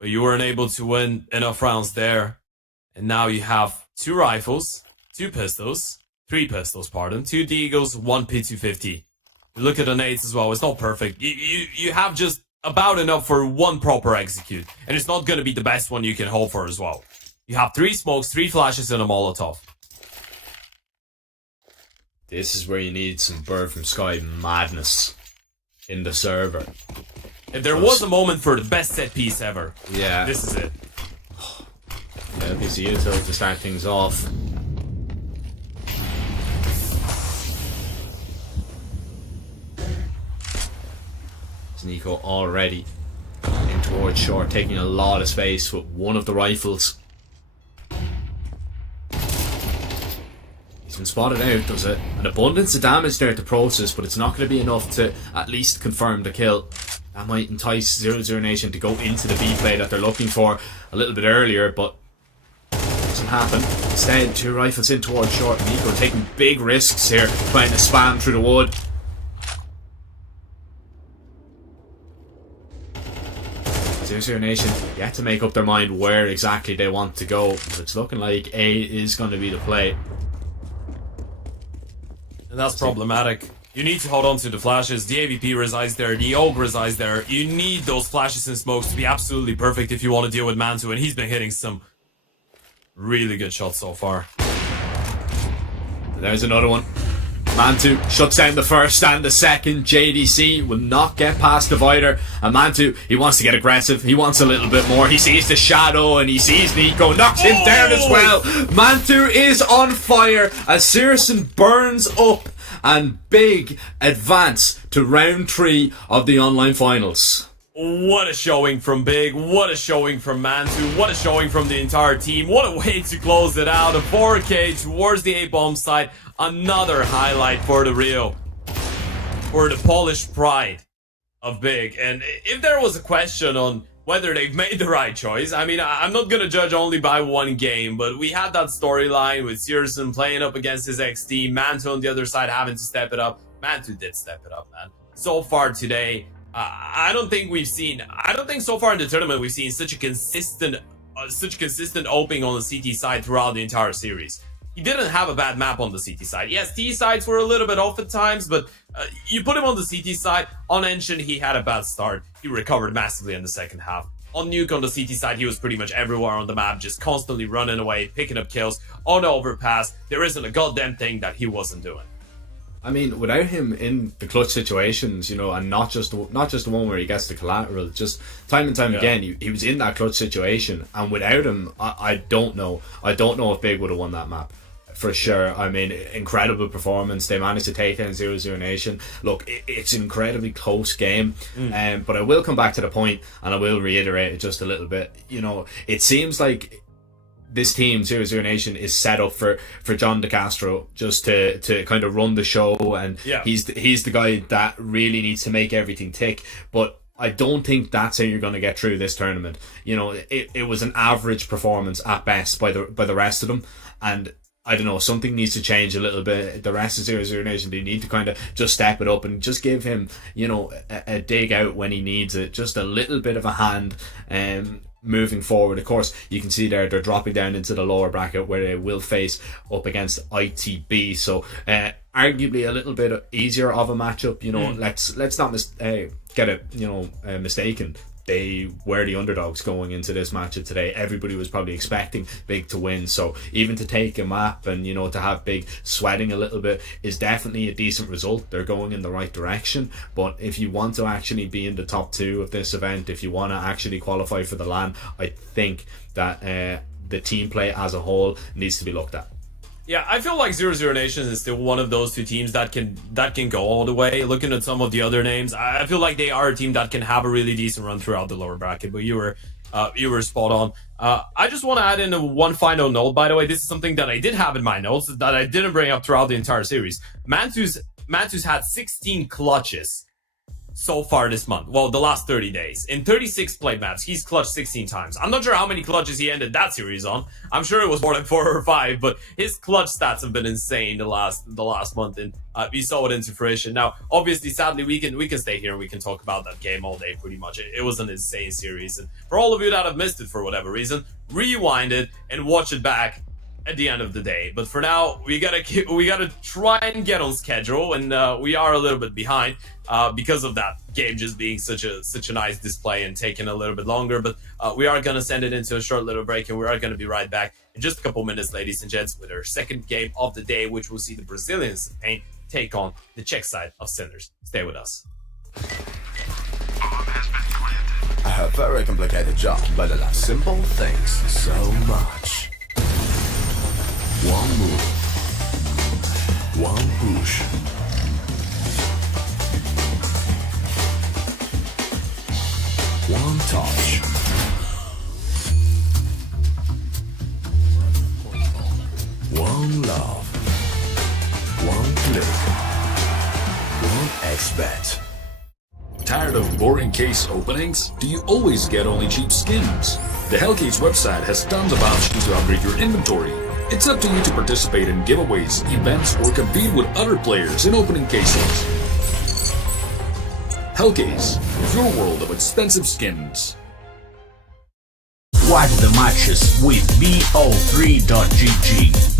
but you weren't able to win enough rounds there, and now you have 2 rifles, 2 pistols, 3 pistols, pardon, 2 Deagles, 1 P250. You look at the nades as well. It's not perfect. You have just about enough for 1 proper execute, and it's not gonna be the best one you can hope for as well. You have 3 smokes, 3 flashes, and a Molotov. This is where you need some Bird from Sky madness in the server. If there was a moment for the best set piece ever, yeah, this is it. Yeah, this is to start things off. Nico already in towards short, taking a lot of space with one of the rifles. He's been spotted out. There's an abundance of damage there to process, but it's not going to be enough to at least confirm the kill. That might entice 0-0 Nation to go into the B play that they're looking for a little bit earlier, but it doesn't happen. Instead, 2 rifles in towards short. Nico taking big risks here, trying to spam through the wood. 0-0 Nation yet to make up their mind where exactly they want to go, but it's looking like A is going to be the play. And that's problematic. You need to hold on to the flashes. The AVP resides there. The AUG resides there. You need those flashes and smokes to be absolutely perfect if you want to deal with Mantu, and he's been hitting some really good shots so far. There's another one. Mantu shuts down the first and the second. JDC will not get past Divider, and Mantu, he wants to get aggressive. He wants a little bit more. He sees the shadow and he sees Nico, knocks him down as well. Mantu is on fire as Searson burns up, and big advance to round 3 of the online finals. What a showing from Big. What a showing from Mantu. What a showing from the entire team. What a way to close it out. A 4K towards the A-bomb side. Another highlight for the Rio. For the Polish pride of Big. And if there was a question on whether they've made the right choice, I mean, I'm not going to judge only by one game, but we had that storyline with Searson playing up against his ex-team. Mantu on the other side having to step it up. Mantu did step it up, man. So far today, I don't think so far in the tournament we've seen such a consistent opening on the CT side throughout the entire series. He didn't have a bad map on the CT side. Yes, T sides were a little bit off at times, but you put him on the CT side. On Ancient, he had a bad start. He recovered massively in the second half. On Nuke on the CT side, he was pretty much everywhere on the map, just constantly running away, picking up kills. On the overpass, there isn't a goddamn thing that he wasn't doing. I mean, without him in the clutch situations, you know, and not just the one where he gets the collateral, just time and time again, he was in that clutch situation, and without him, I don't know if Big would have won that map. For sure. I mean, incredible performance. They managed to take down 0-0 Nation. Look, it's an incredibly close game, but I will come back to the point, and I will reiterate it just a little bit. You know, it seems like this team, 0-0 Nation, is set up for John DeCastro just to kind of run the show, and he's the guy that really needs to make everything tick. But I don't think that's how you're going to get through this tournament. You know, it was an average performance at best by the rest of them, and I don't know, something needs to change a little bit. The rest of 0-0 Nation, they need to kind of just step it up and just give him, you know, a dig out when he needs it, just a little bit of a hand moving forward. Of course, you can see they're dropping down into the lower bracket where they will face up against ITB, so arguably a little bit easier of a matchup. You know, let's not get it, you know, mistaken. They were the underdogs going into this matchup today. Everybody was probably expecting Big to win, so even to take a map and, you know, to have Big sweating a little bit is definitely a decent result. They're going in the right direction, but if you want to actually be in the top 2 of this event, if you want to actually qualify for the LAN, I think that the team play as a whole needs to be looked at. Yeah, I feel like 0-0 Nation is still one of those 2 teams that can go all the way. Looking at some of the other names, I feel like they are a team that can have a really decent run throughout the lower bracket. But you were spot on. I just want to add in one final note. By the way, this is something that I did have in my notes that I didn't bring up throughout the entire series. Mantu's had 16 clutches so far this month. Well, the last 30 days. In 36 played maps, he's clutched 16 times. I'm not sure how many clutches he ended that series on. I'm sure it was more than 4 or 5, but his clutch stats have been insane the last month, and we saw it into fruition. Now, obviously, sadly, we can stay here and we can talk about that game all day pretty much. It was an insane series, and for all of you that have missed it for whatever reason, rewind it and watch it back at the end of the day. But for now, we gotta try and get on schedule, and we are a little bit behind because of that game just being such a nice display and taking a little bit longer. But we are gonna send it into a short little break, and we are gonna be right back in just a couple minutes, ladies and gents, with our second game of the day, which will see the Brazilians take on the Czech side of Sinners. Stay with us. A very complicated job, but I love simple things so much. One move, one push. One touch. One love. One click. One X-Bet. Tired of boring case openings? Do you always get only cheap skins? The Hellcase website has tons of options to upgrade your inventory. It's up to you to participate in giveaways, events, or compete with other players in opening cases. Hellcase, your world of expensive skins. Watch the matches with bo3.gg,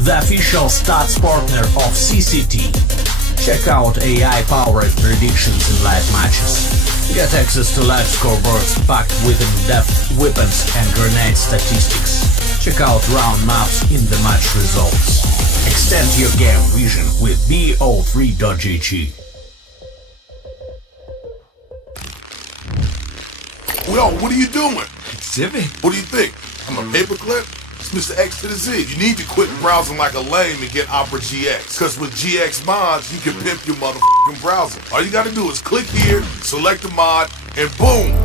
the official stats partner of CCT. Check out AI-powered predictions in live matches. Get access to live scoreboards packed with in-depth weapons and grenade statistics. Check out round maps in the match results. Extend your game vision with bo3.gg. Yo, what are you doing? Exhibit. What do you think? I'm a paperclip? It's Mr. X to the Z. You need to quit browsing like a lame and get Opera GX. Cause with GX mods, you can pimp your motherfucking browser. All you gotta do is click here, select a mod, and boom!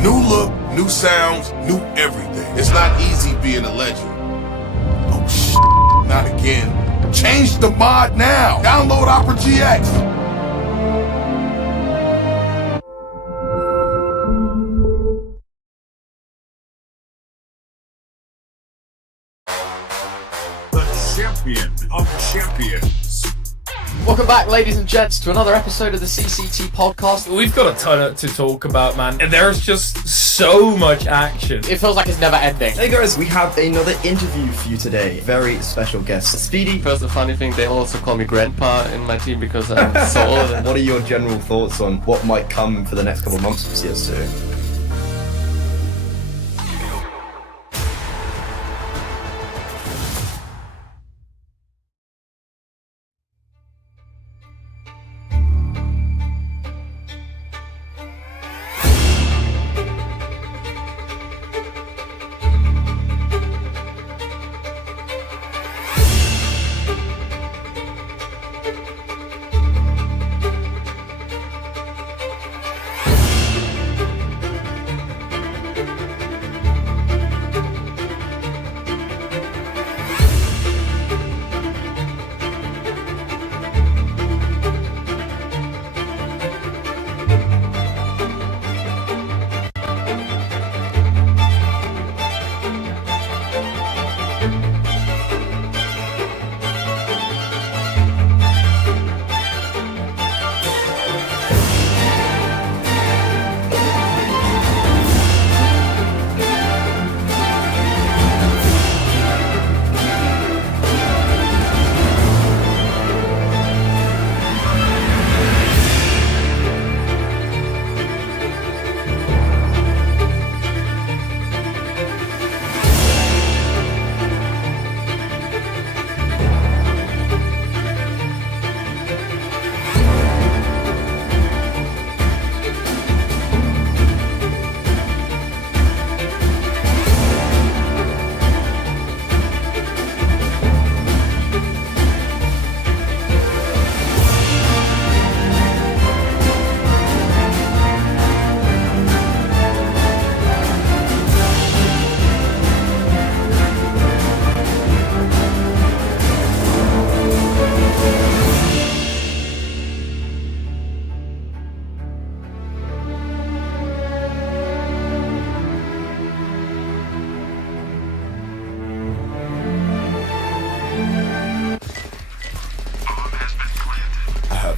New look, new sounds, new everything. It's not easy being a legend. Oh shit, not again. Change the mod now! Download Opera GX! Champion of champions. Welcome back, ladies and gents, to another episode of the CCT podcast. We've got a ton to talk about, man. And there's just so much action. It feels like it's never ending. Hey guys, we have another interview for you today. Very special guest, Speedy. First, the funny thing, they also call me Grandpa in my team because I'm so old. And What are your general thoughts on what might come for the next couple of months for CS2?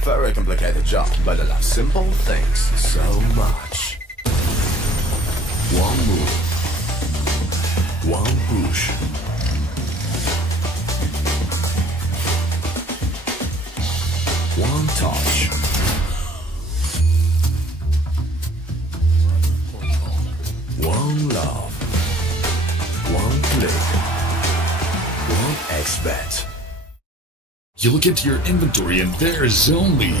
Very complicated job, but I love simple things so much. One move, one push. One touch. One love. One click. One X-bet. You look into your inventory and there's only...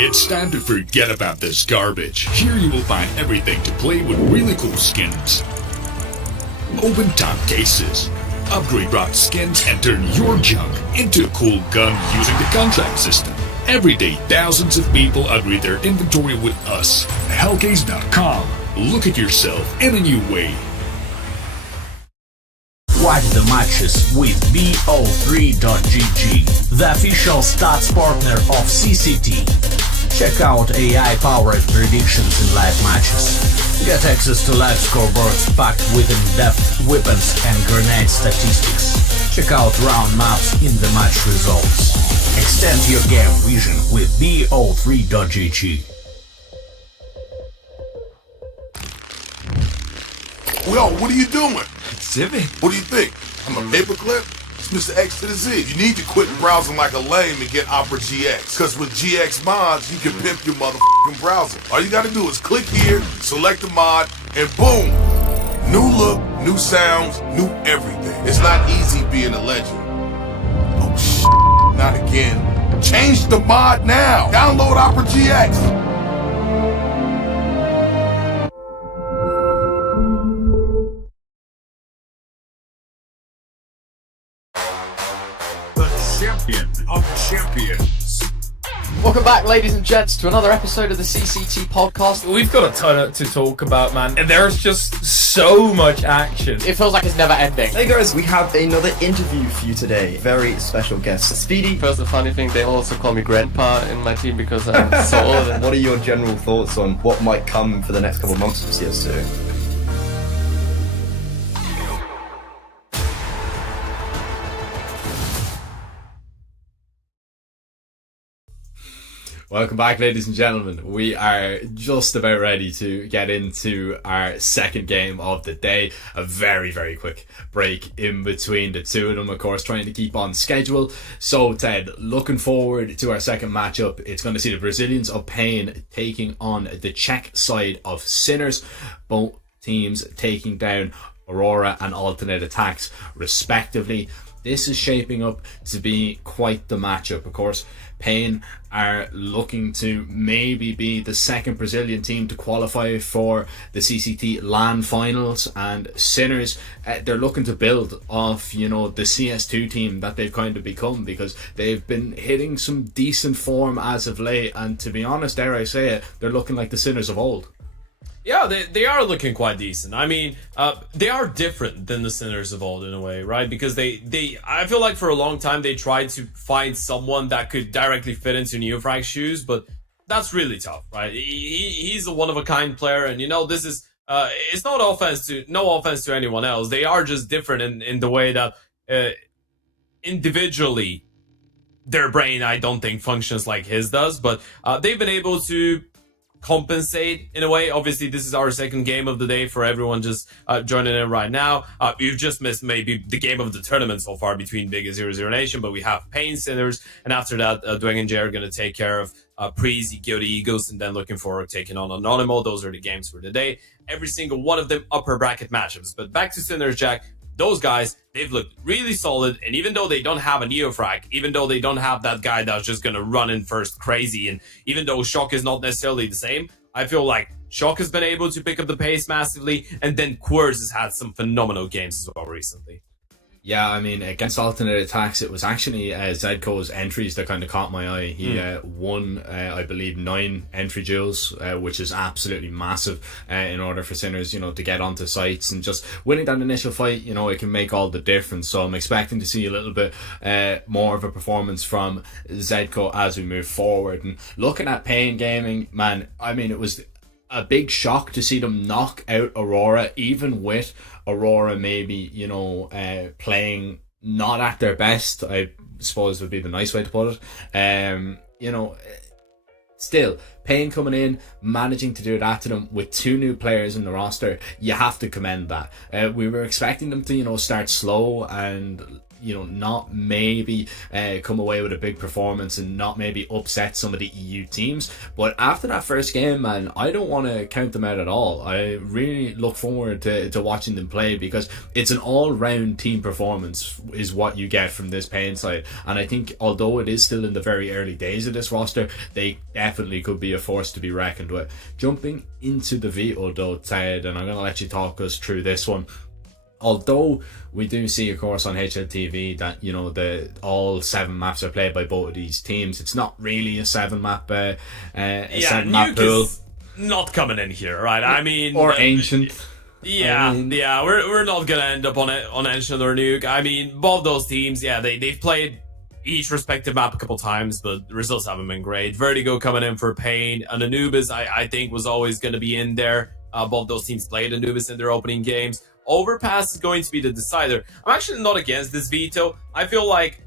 It's time to forget about this garbage. Here you will find everything to play with really cool skins. Open top cases. Upgrade rock skins and turn your junk into a cool gun using the contract system. Every day, thousands of people upgrade their inventory with us. Hellcase.com. Look at yourself in a new way. Watch the matches with bo3.gg, the official stats partner of CCT. Check out AI-powered predictions in live matches. Get access to live scoreboards packed with in-depth weapons and grenade statistics. Check out round maps in the match results. Extend your game vision with bo3.gg. Yo, what are you doing? Exhibit. What do you think? I'm a paperclip? It's Mr. X to the Z. You need to quit browsing like a lame and get Opera GX. Cause with GX mods, you can pimp your motherfucking browser. All you gotta do is click here, select the mod, and boom! New look, new sounds, new everything. It's not easy being a legend. Oh shit, not again. Change the mod now! Download Opera GX! Champion of champions. Welcome back, ladies and gents, to another episode of the CCT podcast. We've got a ton to talk about, man. And there's just so much action. It feels like it's never ending. Hey guys, we have another interview for you today. Very special guest, Speedy. First, the funny thing, they also call me Grandpa in my team because I'm so old. And What are your general thoughts on what might come for the next couple of months for CS2? Welcome back, ladies and gentlemen. We are just about ready to get into our second game of the day. A very, very quick break in between the two of them, of course, trying to keep on schedule. So, Ted, looking forward to our second matchup. It's going to see the Brazilians of Pain taking on the Czech side of Sinners. Both teams taking down Aurora and Alternate Attacks, respectively. This is shaping up to be quite the matchup. Of course, Pain are looking to maybe be the second Brazilian team to qualify for the CCT LAN finals, and Sinners, they're looking to build off, the CS2 team that they've kind of become, because they've been hitting some decent form as of late, and to be honest, dare I say it, they're looking like the Sinners of old. Yeah, they are looking quite decent. I mean, they are different than the Sinners of old in a way, right? Because I feel like for a long time they tried to find someone that could directly fit into Neofrag's shoes, but that's really tough, right? He's a one-of-a-kind player, and this is it's no offense to anyone else. They are just different in the way that individually their brain, I don't think, functions like his does, but they've been able to compensate in a way. Obviously, this is our second game of the day for everyone just joining in right now. You've just missed maybe the game of the tournament so far between Big and 00 Nation, but we have Pain, Sinners, and after that, Dwayne and Jay are going to take care of Preezy, Guilty Eagles, and then looking forward to taking on Anonymous. Those are the games for today. Every single one of them upper bracket matchups. But back to Sinners, Jack. Those guys, they've looked really solid, and even though they don't have a Neofrag, even though they don't have that guy that's just going to run in first crazy, and even though Shock is not necessarily the same, I feel like Shock has been able to pick up the pace massively, and then Quers has had some phenomenal games as well recently. Yeah, I mean, against Alternate Attacks, it was actually Zedko's entries that kind of caught my eye. He won, I believe, 9 entry duels, which is absolutely massive in order for Sinners, to get onto sites. And just winning that initial fight, it can make all the difference. So I'm expecting to see a little bit more of a performance from Zedko as we move forward. And looking at Pain Gaming, man, I mean, it was a big shock to see them knock out Aurora, even with Aurora maybe, playing not at their best, I suppose would be the nice way to put it. Still, Pain coming in, managing to do that to them with 2 new players in the roster, you have to commend that. We were expecting them to, start slow and not maybe come away with a big performance and not maybe upset some of the EU teams. But after that first game, man, I don't want to count them out at all. I really look forward to watching them play, because it's an all-round team performance is what you get from this Pain side. And I think although it is still in the very early days of this roster, they definitely could be a force to be reckoned with. Jumping into the veto though, Ted, and I'm going to let you talk us through this one. Although we do see, of course, on HLTV that all 7 maps are played by both of these teams, it's not really a 7-map map pool. Is not coming in here, right? I mean, or Ancient. We're not gonna end up on Ancient or Nuke. I mean, both those teams, they've played each respective map a couple times, but the results haven't been great. Vertigo coming in for Pain, and Anubis I think was always going to be in there. Both those teams played Anubis in their opening games. Overpass is going to be the decider. I'm actually not against this veto. I feel like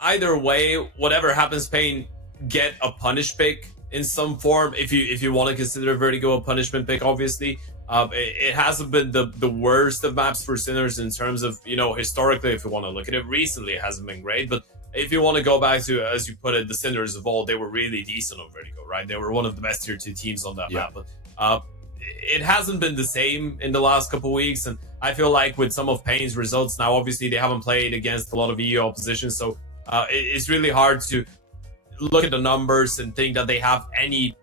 either way, whatever happens, Pain get a punish pick in some form. If you want to consider Vertigo a punishment pick, obviously. It hasn't been the worst of maps for Sinners in terms of, historically, if you want to look at it. Recently, it hasn't been great, but if you want to go back to, as you put it, the Sinners of old, they were really decent on Vertigo, right? They were one of the best tier 2 teams on that map. But it hasn't been the same in the last couple weeks, and I feel like with some of Pain's results now, obviously they haven't played against a lot of EU opposition, so it's really hard to look at the numbers and think that they have any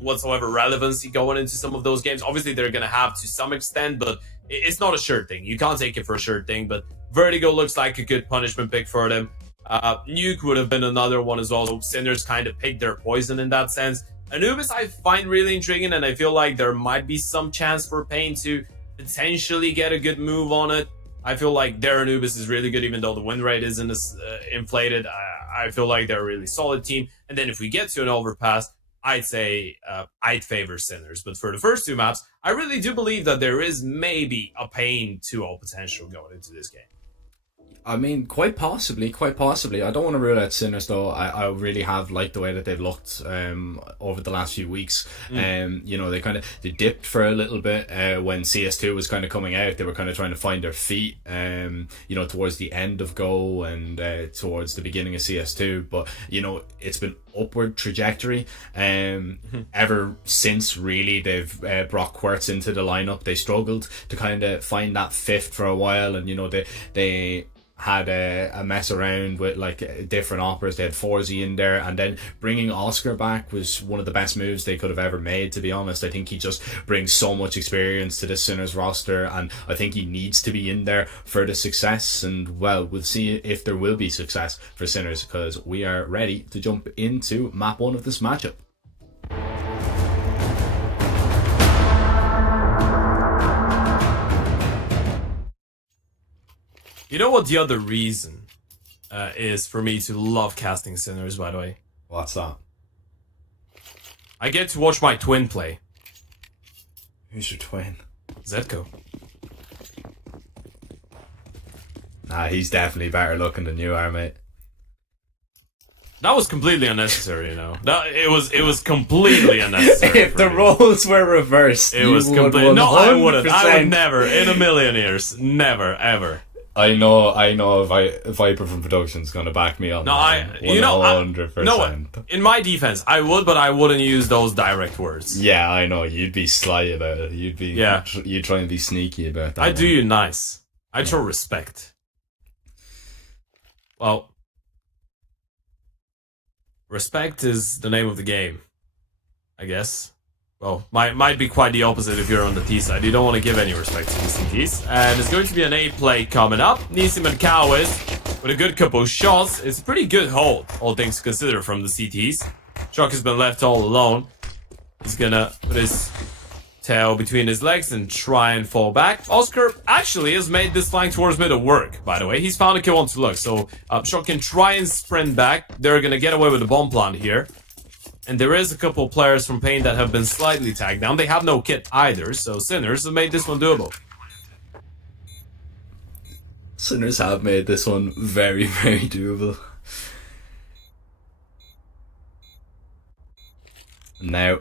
whatsoever relevancy going into some of those games. Obviously they're going to have to some extent, but it's not a sure thing. You can't take it for a sure thing, but Vertigo looks like a good punishment pick for them. Nuke would have been another one as well, so Sinners kind of picked their poison in that sense. Anubis I find really intriguing, and I feel like there might be some chance for Pain to potentially get a good move on it. I feel like their Anubis is really good, even though the win rate isn't as inflated. I feel like they're a really solid team. And then if we get to an overpass, I'd say I'd favor Sinners. But for the first 2 maps, I really do believe that there is maybe a Pain 2-0 potential going into this game. I mean, quite possibly. I don't want to rule out Sinners though. I really have liked the way that they've looked over the last few weeks. You know, they dipped for a little bit when CS2 was kind of coming out. They were kind of trying to find their feet. You know, towards the end of Go and towards the beginning of CS2. But you know, it's been upward trajectory ever since. Really, they've brought Querts into the lineup. They struggled to kind of find that fifth for a while, and you know, they had a mess around with like different operas. They had Forzy in there, and then bringing Oscar back was one of the best moves they could have ever made, to be honest. I think he just brings so much experience to the Sinners roster, and I think he needs to be in there for the success. And well, we'll see if there will be success for Sinners, because we are ready to jump into map 1 of this matchup. You know what the other reason is for me to love casting Sinners, by the way? What's that? I get to watch my twin play. Who's your twin? Zetko. Nah, he's definitely better looking than you are, mate. That was completely unnecessary, you know. It was completely unnecessary. If the roles were reversed, it was completely. No, I wouldn't. I would never, in a million years, never, ever. I know. Viper from Production's gonna back me up. No, 100%. No, in my defense, I would, but I wouldn't use those direct words. Yeah, I know. You'd be sly about it. You'd try and be sneaky about that. I do you nice. I show respect. Well, respect is the name of the game, I guess. Well, might be quite the opposite if you're on the T side. You don't want to give any respect to the CTs. And it's going to be an A play coming up. Nisim and Cowis with a good couple shots. It's a pretty good hold, all things considered, from the CTs. Shock has been left all alone. He's gonna put his tail between his legs and try and fall back. Oscar actually has made this flank towards middle work, by the way. He's found a kill on to look, so Shock can try and sprint back. They're gonna get away with the bomb plant here. And there is a couple players from Pain that have been slightly tagged down. They have no kit either, so Sinners have made this one doable. Sinners have made this one very, very doable. Now,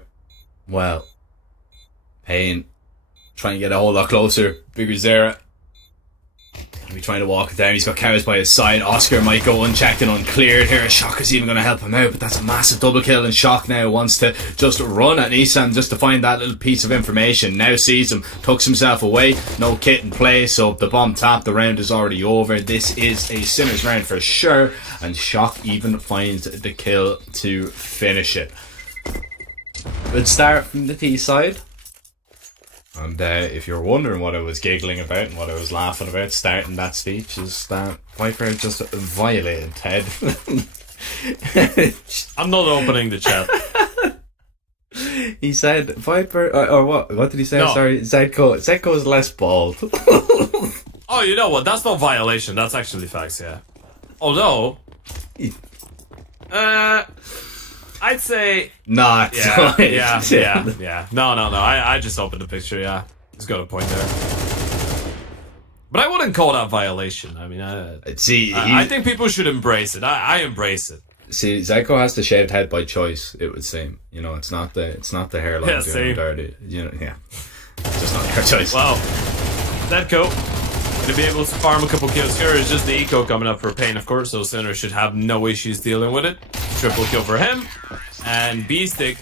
well, Pain trying to get a whole lot closer. Bigger Zera. He'll be trying to walk it down. He's got cows by his side. Oscar might go unchecked and uncleared here. Shock is even going to help him out, but that's a massive double kill, and Shock now wants to just run at Nissan just to find that little piece of information. Now sees him, tucks himself away. No kit in play, so the bomb tap, the round is already over. This is a Sinners round for sure, and Shock even finds the kill to finish it. Good start from the T side. And if you're wondering what I was giggling about and what I was laughing about starting that speech, is that Viper just violated Ted. I'm not opening the chat. He said Viper, or what? What did he say? No. Sorry, Zetko is less bald. Oh, you know what? That's not violation. That's actually facts, yeah. Although, I'd say not. Yeah. No. I just opened the picture. Yeah, he's got a point there. But I wouldn't call that violation. I mean, I think people should embrace it. I embrace it. See, Zetko has the shaved head by choice. It would seem. You know, it's not the hairline doing him dirty. You know, yeah, it's just not their choice. Well, Zetko to be able to farm a couple kills here is just the eco coming up for Pain, of course, so Sinner should have no issues dealing with it. Triple kill for him, and B-Stick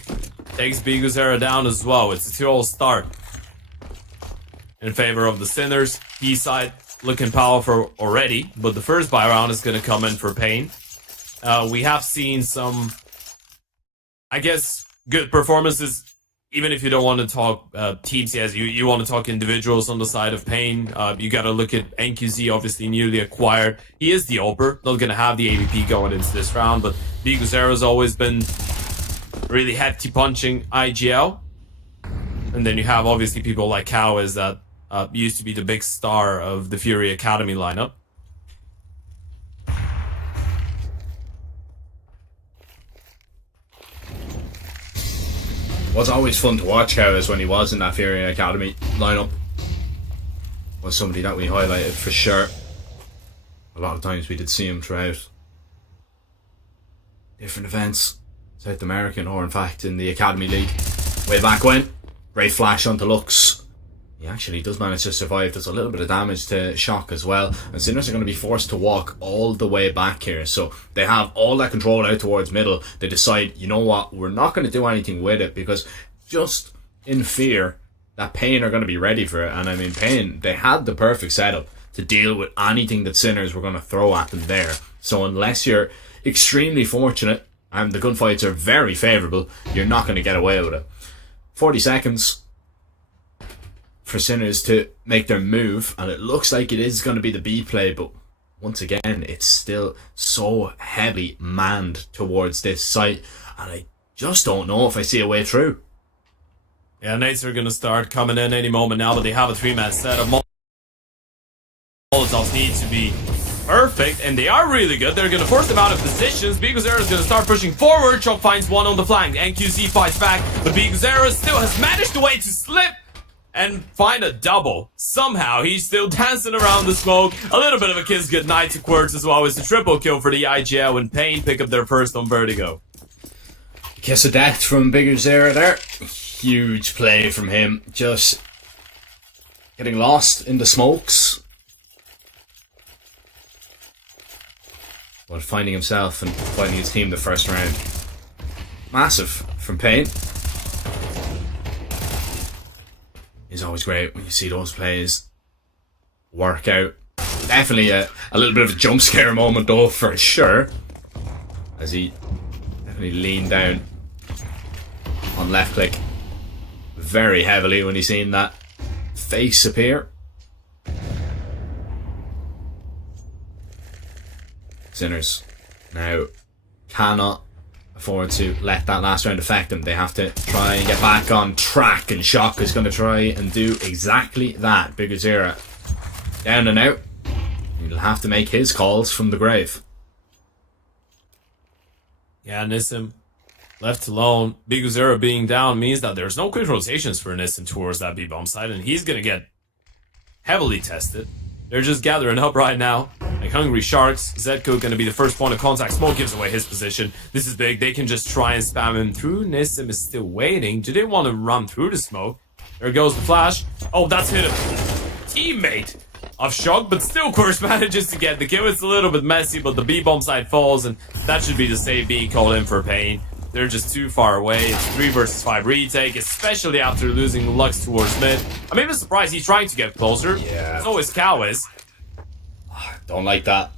takes Biguzera down as well. It's a 2-all start in favor of the Sinners. B-side looking powerful already, but the first buy round is going to come in for Pain. We have seen some, I guess, good performances. Even if you don't want to talk teams, yes, you want to talk individuals on the side of Pain. You got to look at NQZ, obviously newly acquired. He is the Oper, not going to have the AVP going into this round, but Biguzera's always been really hefty punching IGL. And then you have obviously people like Cowis that used to be the big star of the Fury Academy lineup. Was always fun to watch Cowis when he was in that Fury Academy lineup. Was somebody that we highlighted for sure. a lot of times we did see him throughout different events, South American, or in fact in the Academy League. Way back when, great flash onto Lux. He actually does manage to survive. There's a little bit of damage to Shock as well. And Sinners are going to be forced to walk all the way back here. So they have all that control out towards middle. They decide, you know what, we're not going to do anything with it, because just in fear that Pain are going to be ready for it. And I mean, Pain, they had the perfect setup to deal with anything that Sinners were going to throw at them there. So unless you're extremely fortunate and the gunfights are very favourable, you're not going to get away with it. 40 seconds for Sinners to make their move, and it looks like it is going to be the B play, but once again, it's still so heavily manned towards this site, and I just don't know if I see a way through. Yeah, Nates are going to start coming in any moment now, but they have a 3-man setup. Molotovs need to be perfect, and they are really good. They're going to force them out of positions. Biguzera is going to start pushing forward. Chop finds one on the flank. NQZ fights back, but Biguzera still has managed a way to slip and find a double. Somehow, he's still dancing around the smoke. A little bit of a kiss goodnight to Quirts as well. It's a triple kill for the IGL when Pain pick up their first on Vertigo. Kiss of death from Biguzera there. Huge play from him. Just getting lost in the smokes, but finding himself and finding his team the first round. Massive from Pain. It's always great when you see those plays work out. Definitely a little bit of a jump scare moment though, for sure, as he definitely leaned down on left click very heavily when he seen that face appear. Sinners now cannot afford to let that last round affect them. They have to try and get back on track, and Shock is going to try and do exactly that. Biguzera down and out. He'll have to make his calls from the grave. Yeah, Nissim left alone. Biguzera being down means that there's no quick rotations for Nissim towards that B-bomb side, and he's going to get heavily tested. They're just gathering up right now, like hungry sharks. Zetko going to be the first point of contact. Smoke gives away his position. This is big. They can just try and spam him through. Nissim is still waiting. Do they want to run through the smoke? There goes the flash. Oh, that's hit a teammate of Shock, but still Quirce manages to get the kill. It's a little bit messy, but the B-bomb side falls, and that should be the save being called in for Pain. They're just too far away. It's 3 versus 5 retake, especially after losing Lux towards mid. I'm even surprised he's trying to get closer. Yeah. So is Cow is. Don't like that.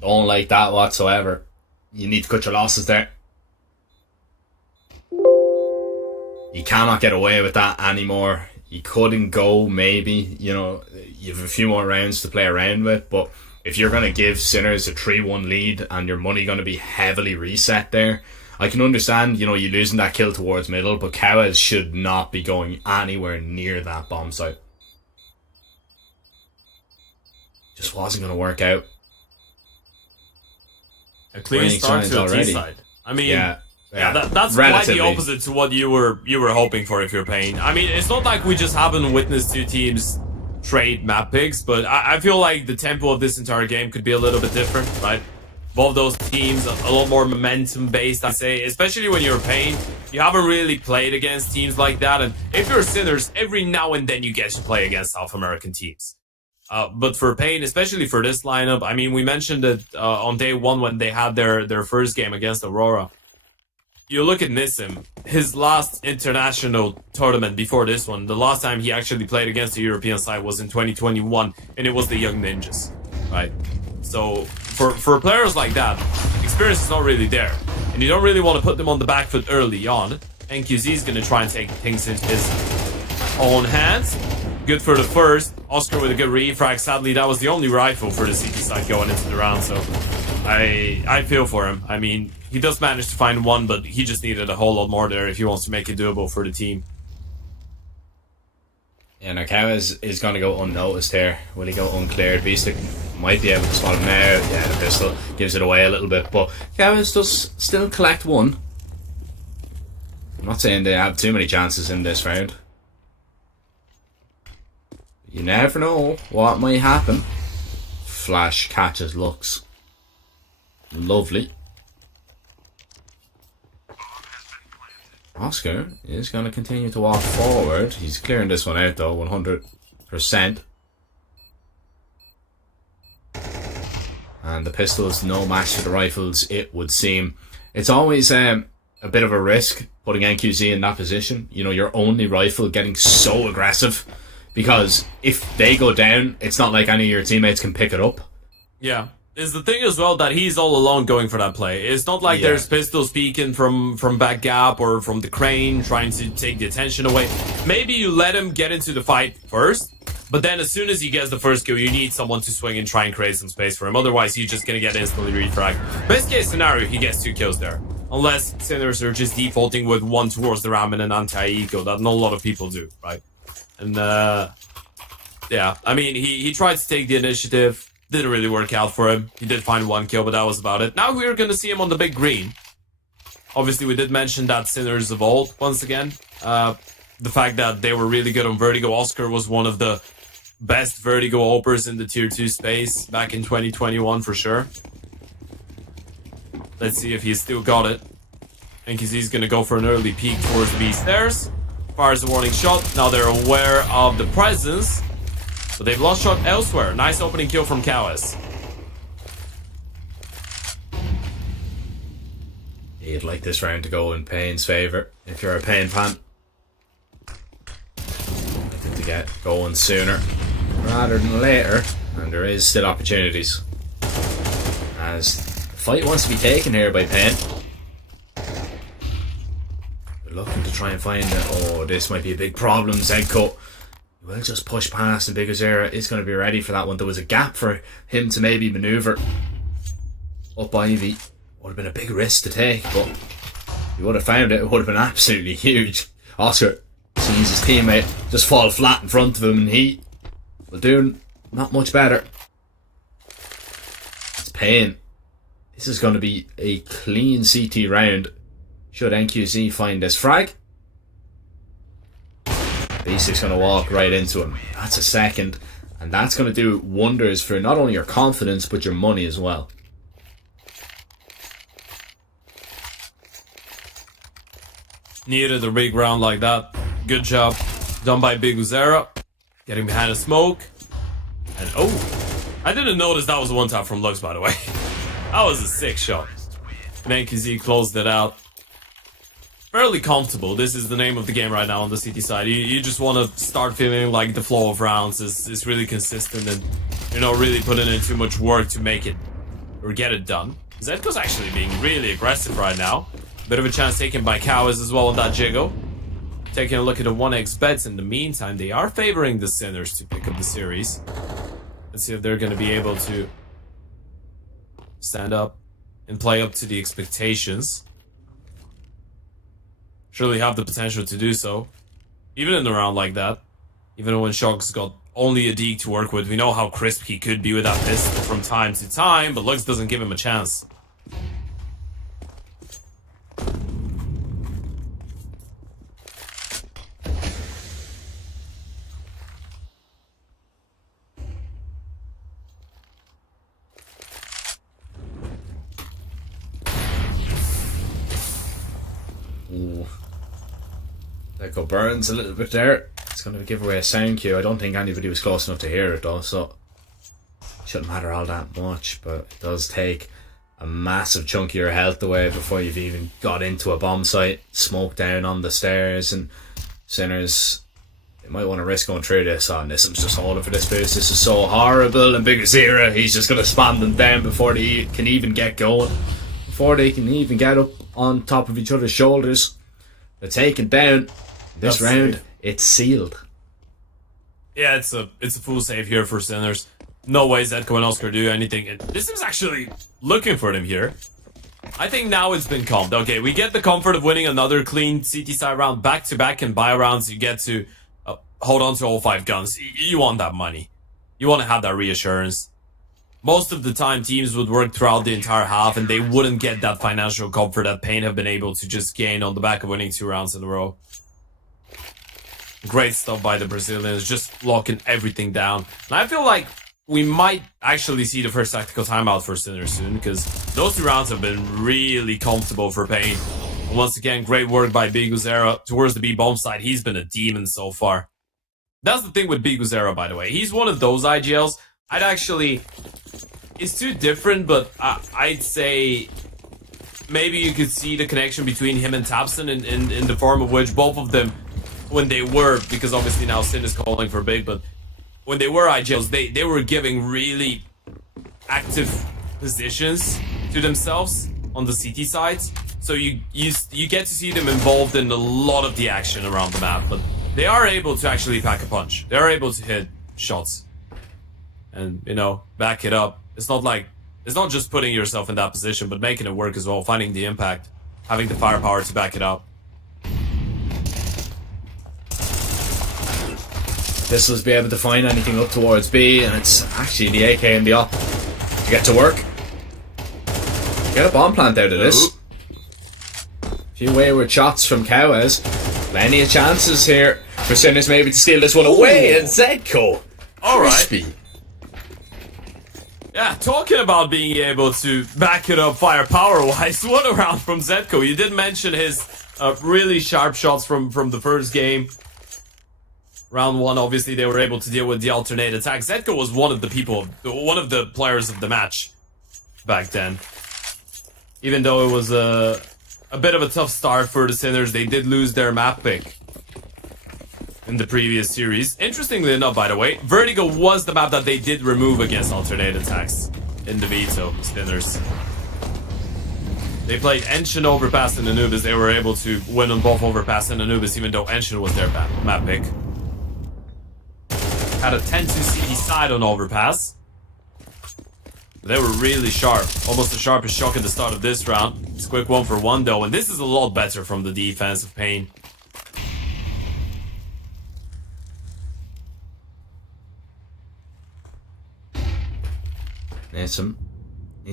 Don't like that whatsoever. You need to cut your losses there. You cannot get away with that anymore. You couldn't go, maybe, you know, you have a few more rounds to play around with, but if you're going to give Sinners a 3-1 lead and your money going to be heavily reset there, I can understand, you know, you losing that kill towards middle, but Kawaz should not be going anywhere near that bomb site. Just wasn't going to work out. A clean start to the T side. I mean, that's relatively. quite the opposite to what you were hoping for if you're Pain. I mean, it's not like we just haven't witnessed two teams trade map picks, but I feel like the tempo of this entire game could be a little bit different, right? Both those teams a lot more momentum based, I'd say, especially when you're Pain. You haven't really played against teams like that, and if you're Sinners, every now and then you get to play against South American teams. But for Pain, especially for this lineup, I mean, we mentioned it on day one when they had their first game against Aurora. You look at Nissim, his last international tournament before this one, the last time he actually played against the European side was in 2021, and it was the Young Ninjas, right? So for players like that, experience is not really there, and you don't really want to put them on the back foot early on. NQZ is going to try and take things into his own hands. Good for the first. Oscar with a good refrag. Sadly, that was the only rifle for the CT side going into the round, so I feel for him. I mean, he does manage to find one, but he just needed a whole lot more there if he wants to make it doable for the team. Yeah, Nakawa is going to go unnoticed here. Will he go uncleared? Beastic might be able to spot him now. Yeah, the pistol gives it away a little bit, but Kawaz does still collect one. I'm not saying they have too many chances in this round. You never know what might happen. flash catches looks. Lovely. Oscar is going to continue to walk forward. He's clearing this one out though, 100%. And the pistol is no match to the rifles, it would seem. It's always a bit of a risk putting NQZ in that position. You know, your only rifle getting so aggressive. Because if they go down, it's not like any of your teammates can pick it up. Yeah. Is the thing as well that he's all alone going for that play. It's not like there's pistols peeking from back gap or from the crane trying to take the attention away. Maybe you let him get into the fight first, but then as soon as he gets the first kill, you need someone to swing and try and create some space for him. Otherwise, he's just going to get instantly refragged. Best case scenario, he gets 2 kills there. Unless Sinners are just defaulting with 1 towards the ram and an anti-eco that not a lot of people do, right? And yeah, I mean, he tried to take the initiative. Didn't really work out for him. He did find 1 kill, but that was about it. Now we're going to see him on the big green. Obviously, we did mention that Sinners of old, once again. The fact that they were really good on Vertigo. Oscar was one of the best Vertigo opers in the Tier 2 space back in 2021, for sure. Let's see if he's still got it. NQZ's going to go for an early peek towards the B stairs. Fires a warning shot. Now they're aware of the presence. But they've lost shot elsewhere. Nice opening kill from Kawes. You'd like this round to go in Payne's favour if you're a Payne fan. I think to get going sooner rather than later, and there is still opportunities. As the fight wants to be taken here by Payne. They're looking to try and find it. Oh, this might be a big problem, Zedco. We'll just push past, and Bigazera is going to be ready for that one. There was a gap for him to maybe manoeuvre up Ivy. Would have been a big risk to take, but he would have found it. It would have been absolutely huge. Oscar sees his teammate just fall flat in front of him, and he will do not much better. It's Payne. This is going to be a clean CT round should NQZ find this frag. B6 going to walk right into him. That's a second, and that's going to do wonders for not only your confidence but your money as well. Needed a big round like that. Good job done by Big Uzera. Getting behind the smoke. And oh, I didn't notice that was a 1-tap from Lux, by the way. That was a sick shot. And NQZ closed it out. Fairly comfortable. This is the name of the game right now on the CT side. You just want to start feeling like the flow of rounds is really consistent, and you're not really putting in too much work to make it or get it done. Zedko's actually being really aggressive right now. Bit of a chance taken by Kawes as well on that Jiggle. Taking a look at the 1x bets in the meantime, they are favoring the Sinners to pick up the series. Let's see if they're going to be able to stand up and play up to the expectations. Surely have the potential to do so. Even in a round like that. Even when Shock's got only a deke to work with. We know how crisp he could be with that pistol from time to time, but Lux doesn't give him a chance. Ooh. Echo burns a little bit there. It's going to give away a sound cue. I don't think anybody was close enough to hear it though, so it shouldn't matter all that much, but it does take a massive chunk of your health away before you've even got into a bomb site. Smoke down on the stairs, and Sinners, they might want to risk going through this. Oh, Nissim's just holding for this boost. This is so horrible, and Bigazera, he's just going to spam them down before they can even get going. Before they can even get up on top of each other's shoulders. They're taken down. This round, it's sealed. Yeah, it's a full save here for Sinners. No way Zedko and Oscar do anything. And this is actually looking for them here. I think now it's been calmed. Okay, we get the comfort of winning another clean CT side round back to back, and buy rounds you get to hold on to all 5 guns. You want that money. You want to have that reassurance. Most of the time, teams would work throughout the entire half, and they wouldn't get that financial comfort that Payne have been able to just gain on the back of winning 2 rounds in a row. Great stuff by the Brazilians, just locking everything down. And I feel like we might actually see the first tactical timeout for Sinner soon, because those 2 rounds have been really comfortable for Pain. And once again, great work by Biguzera towards the B-bomb side. He's been a demon so far. That's the thing with Biguzera, by the way. He's one of those IGLs. It's too different, but I'd say maybe you could see the connection between him and Tabson in the form of which both of them, when they were, because obviously now Sin is calling for Big, but when they were IGLs, they were giving really active positions to themselves on the CT sides. So you get to see them involved in a lot of the action around the map, but they are able to actually pack a punch. They are able to hit shots and, you know, back it up. It's not just putting yourself in that position, but making it work as well, finding the impact, having the firepower to back it up. Pistols be able to find anything up towards B, and it's actually the AK and the op to get to work. Get a bomb plant out of this. Few wayward shots from Cowes. Plenty of chances here for Sinners maybe to steal this one away, and Zedco. Alright. Yeah, talking about being able to back it up firepower-wise, what a round from Zedco. You did mention his really sharp shots from the first game. Round 1, obviously, they were able to deal with the alternate attack. Zedco was one of the players of the match back then. Even though it was a bit of a tough start for the Sinners, they did lose their map pick in the previous series. Interestingly enough, by the way, Vertigo was the map that they did remove against alternate attacks in the veto, Sinners. They played Enshin Overpass and Anubis. They were able to win on both Overpass and Anubis, even though Enshin was their map pick. Had a 10-2 CT side on Overpass. They were really sharp. Almost the sharpest shock at the start of this round. It's a quick 1-for-1 though, and this is a lot better from the defense of Pain. Needs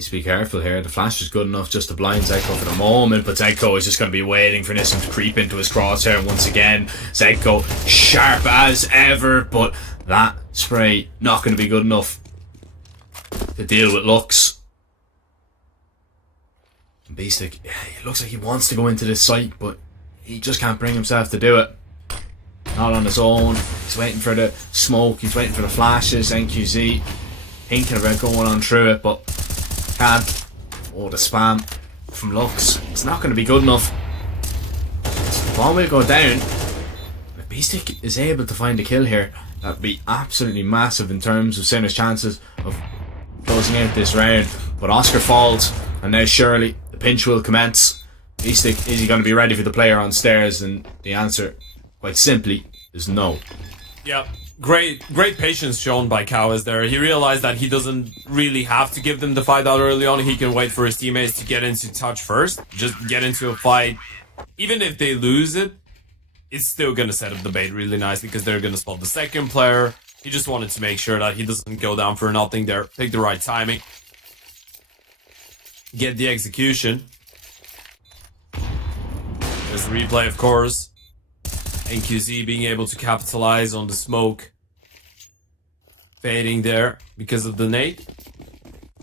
to be careful here. The flash is good enough just to blind Zedco for the moment, but Zedco is just going to be waiting for Nissan to creep into his crosshair once again. Zedco sharp as ever, but that spray not going to be good enough to deal with Lux. And Beastic, it looks like he wants to go into this site, but he just can't bring himself to do it. Not on his own. He's waiting for the smoke, he's waiting for the flashes. NQZ thinking about going on through it, but can't. Oh, the spam from Lux. It's not going to be good enough. The bomb will go down. If Beastic is able to find a kill here, that would be absolutely massive in terms of Sinner's chances of closing out this round. But Oscar falls, and now surely the pinch will commence. Beastic, is he going to be ready for the player on stairs? And the answer, quite simply, is no. Yep. Great patience shown by Cowes there. He realized that he doesn't really have to give them the fight out early on. He can wait for his teammates to get into touch first. Just get into a fight. Even if they lose it, it's still going to set up the bait really nicely because they're going to spot the second player. He just wanted to make sure that he doesn't go down for nothing there. Pick the right timing. Get the execution. There's the replay, of course. NQZ being able to capitalize on the smoke fading there because of the nade.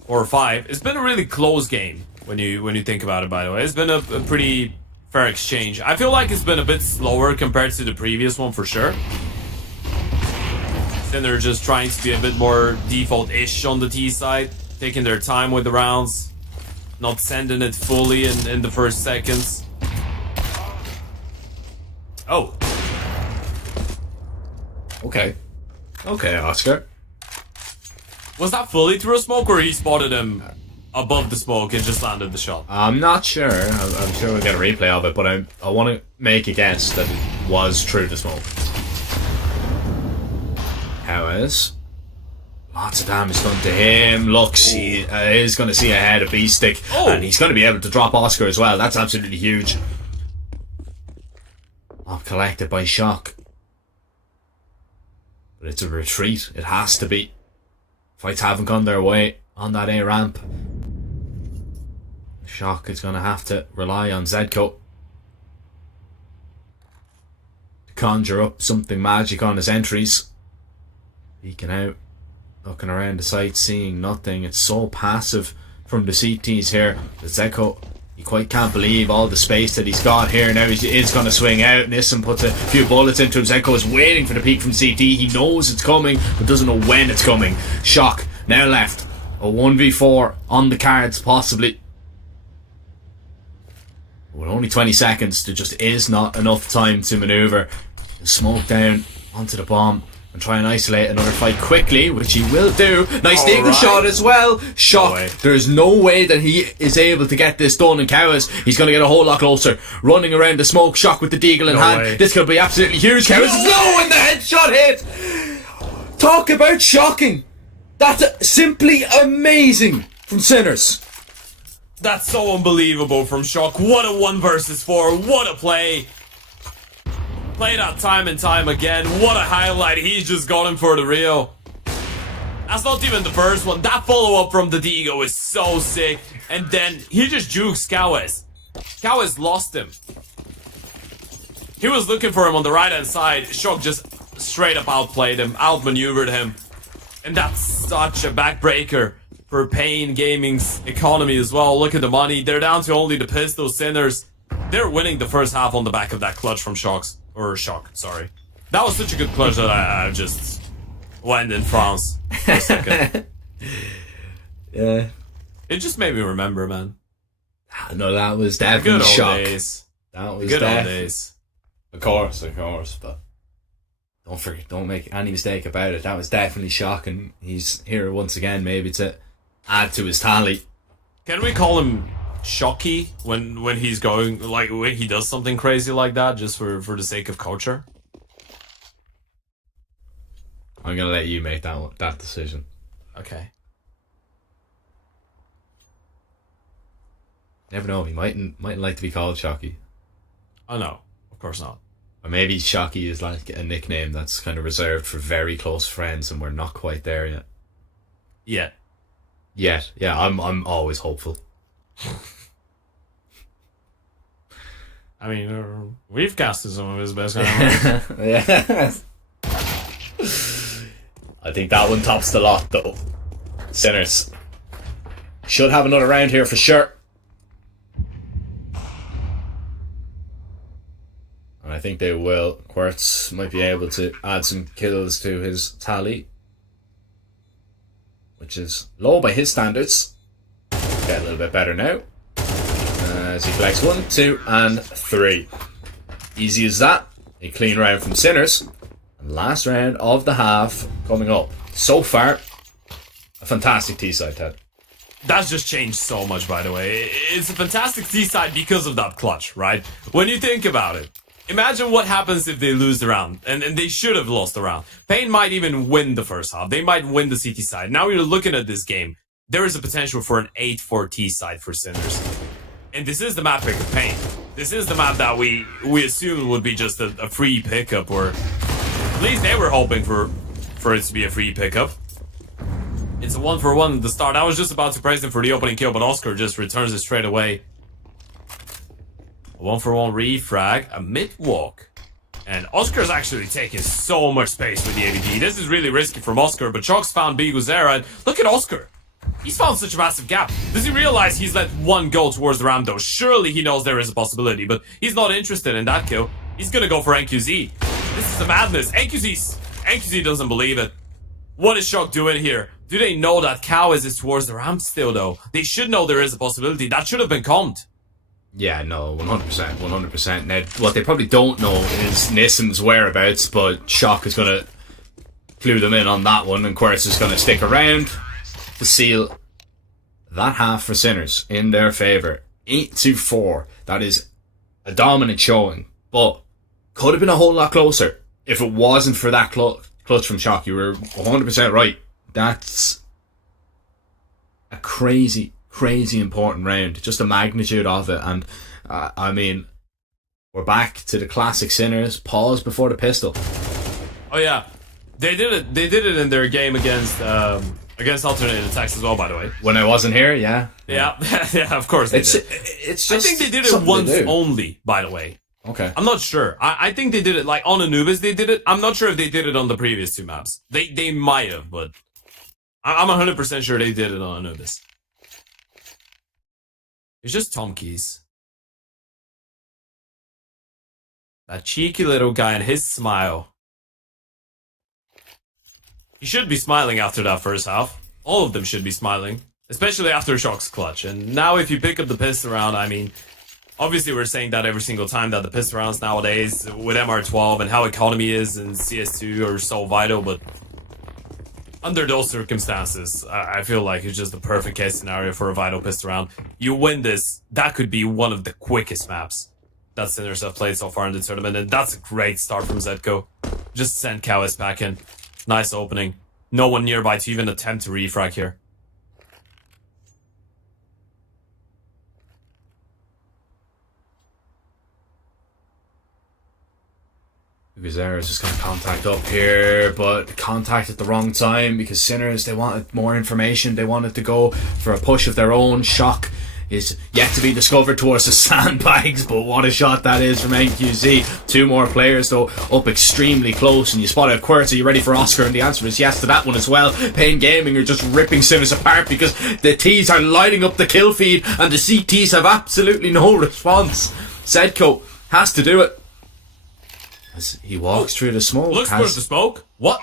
4-5. It's been a really close game when you think about it, by the way. It's been a pretty fair exchange. I feel like it's been a bit slower compared to the previous one for sure. Then they're just trying to be a bit more default-ish on the T side, taking their time with the rounds, not sending it fully in the first seconds. Oh. Okay, Oscar. Was that fully through a smoke, or he spotted him above the smoke and just landed the shot? I'm not sure. I'm sure we'll get a replay of it, but I want to make a guess that it was through the smoke. How is? Lots of damage done to him. Lux, he is going to see ahead of Beastic, and he's going to be able to drop Oscar as well. That's absolutely huge. Not collected by Shock. But it's a retreat. It has to be. Fights haven't gone their way on that A ramp. Shock is going to have to rely on Zedco to conjure up something magic on his entries. Peeking out Looking around the site, seeing nothing. It's so passive from the CTs here. The Zeko, he quite can't believe all the space that he's got here. Now he is going to swing out. Nissan puts a few bullets into him. Zeko is waiting for the peek from CT. He knows it's coming, but doesn't know when it's coming. Shock, now left. A 1v4 on the cards, possibly. With only 20 seconds, there just is not enough time to maneuver. Smoke down onto the bomb and try and isolate another fight quickly, which he will do. Nice deagle shot as well. Shock. There's no way that he is able to get this done, and Cows, he's going to get a whole lot closer. Running around the smoke, Shock with the deagle in hand. This could be absolutely huge. Cows is low and the headshot hit. Talk about shocking. That's simply amazing from Sinners. That's so unbelievable from Shock. What a 1 versus 4. What a play. Played out time and time again. What a highlight. He's just going for the real. That's not even the first one. That follow-up from the Digo is so sick. And then he just jukes Kawes. Kawes lost him. He was looking for him on the right-hand side. Shock just straight up outplayed him, outmaneuvered him. And that's such a backbreaker for Pain Gaming's economy as well. Look at the money. They're down to only the pistol. Sinners. They're winning the first half on the back of that clutch from Shock, sorry. That was such a good clutch that I just went in France for a second. Yeah. It just made me remember, man. No, that was definitely Good old Shock. days. That was Good old days. Of course, but don't make any mistake about it. That was definitely Shock, and he's here once again, maybe to add to his tally. Can we call him Shocky when he's going, like, when he does something crazy like that, just for the sake of culture? I'm gonna let you make that decision. Okay. Never know. He mightn't like to be called Shocky. Oh no, of course not. Or maybe Shocky is like a nickname that's kind of reserved for very close friends, and we're not quite there yet. Yet, yeah. I'm always hopeful. I mean, we've casted some of his best guys. Yeah. I think that one tops the lot, though. Sinners should have another round here for sure. And I think they will. Quertz might be able to add some kills to his tally, which is low by his standards. Get a little bit better now. As he collects 1, 2, and 3. Easy as that. A clean round from Sinners. And last round of the half coming up. So far, a fantastic T-side, Ted. That's just changed so much, by the way. It's a fantastic T-side because of that clutch, right? When you think about it, imagine what happens if they lose the round, and they should have lost the round. Pain might even win the first half. They might win the CT side. Now you're looking at this game. There is a potential for an 8-4 T side for Sinners. And this is the map pick of Pain. This is the map that we assumed would be just a free pickup, or at least they were hoping for it to be a free pickup. It's a 1-for-1 at the start. I was just about to praise him for the opening kill, but Oscar just returns it straight away. A 1-for-1 refrag, a mid-walk. And Oscar's actually taking so much space with the AVD. This is really risky from Oscar, but Chalk's found Biguzera, and look at Oscar. He's found such a massive gap. Does he realize he's let one go towards the ramp, though? Surely he knows there is a possibility, but he's not interested in that kill. He's gonna go for NQZ. This is the madness. NQZ doesn't believe it. What is Shock doing here? Do they know that Cows is towards the ramp still, though? They should know there is a possibility. That should have been calmed. Yeah, no, 100%. Now, what they probably don't know is Nissan's whereabouts, but Shock is going to clue them in on that one, and Quertz is going to stick around to seal that half for Sinners in their favour. 8-4. That is a dominant showing, but could have been a whole lot closer if it wasn't for that clutch from Shock. You were 100% right. That's a crazy important round, just the magnitude of it. And I mean, we're back to the classic Sinners pause before the pistol. Oh yeah, they did it in their game against alternative attacks as well, by the way. When I wasn't here, yeah, of course they did. It's just, I think they did it once only, by the way. Okay, I'm not sure. I think they did it like on Anubis. They did it. I'm not sure if they did it on the previous two maps. They might have, but I'm 100% sure they did it on Anubis. It's just Tom Keys. That cheeky little guy and his smile. He should be smiling after that first half. All of them should be smiling. Especially after Shock's clutch. And now if you pick up the pistol round, I mean, obviously we're saying that every single time that the pistol rounds nowadays with MR12 and how economy is in CS2 are so vital, but under those circumstances, I feel like it's just the perfect case scenario for a vital pistol round. You win this, that could be one of the quickest maps that Sinners have played so far in the tournament, and that's a great start from Zedko. Just send Kawis back in. Nice opening. No one nearby to even attempt to refrag here. Guzera is just going to contact up here, but contact at the wrong time because Sinners, they wanted more information. They wanted to go for a push of their own. Shock is yet to be discovered towards the sandbags, but what a shot that is from NQZ. Two more players though up extremely close, and you spot out Quirts. Are you ready for Oscar? And the answer is yes to that one as well. Pain Gaming are just ripping Sinners apart because the T's are lighting up the kill feed and the CTs have absolutely no response. Zedko has to do it. As he walks through the smoke. Looks towards the smoke. What?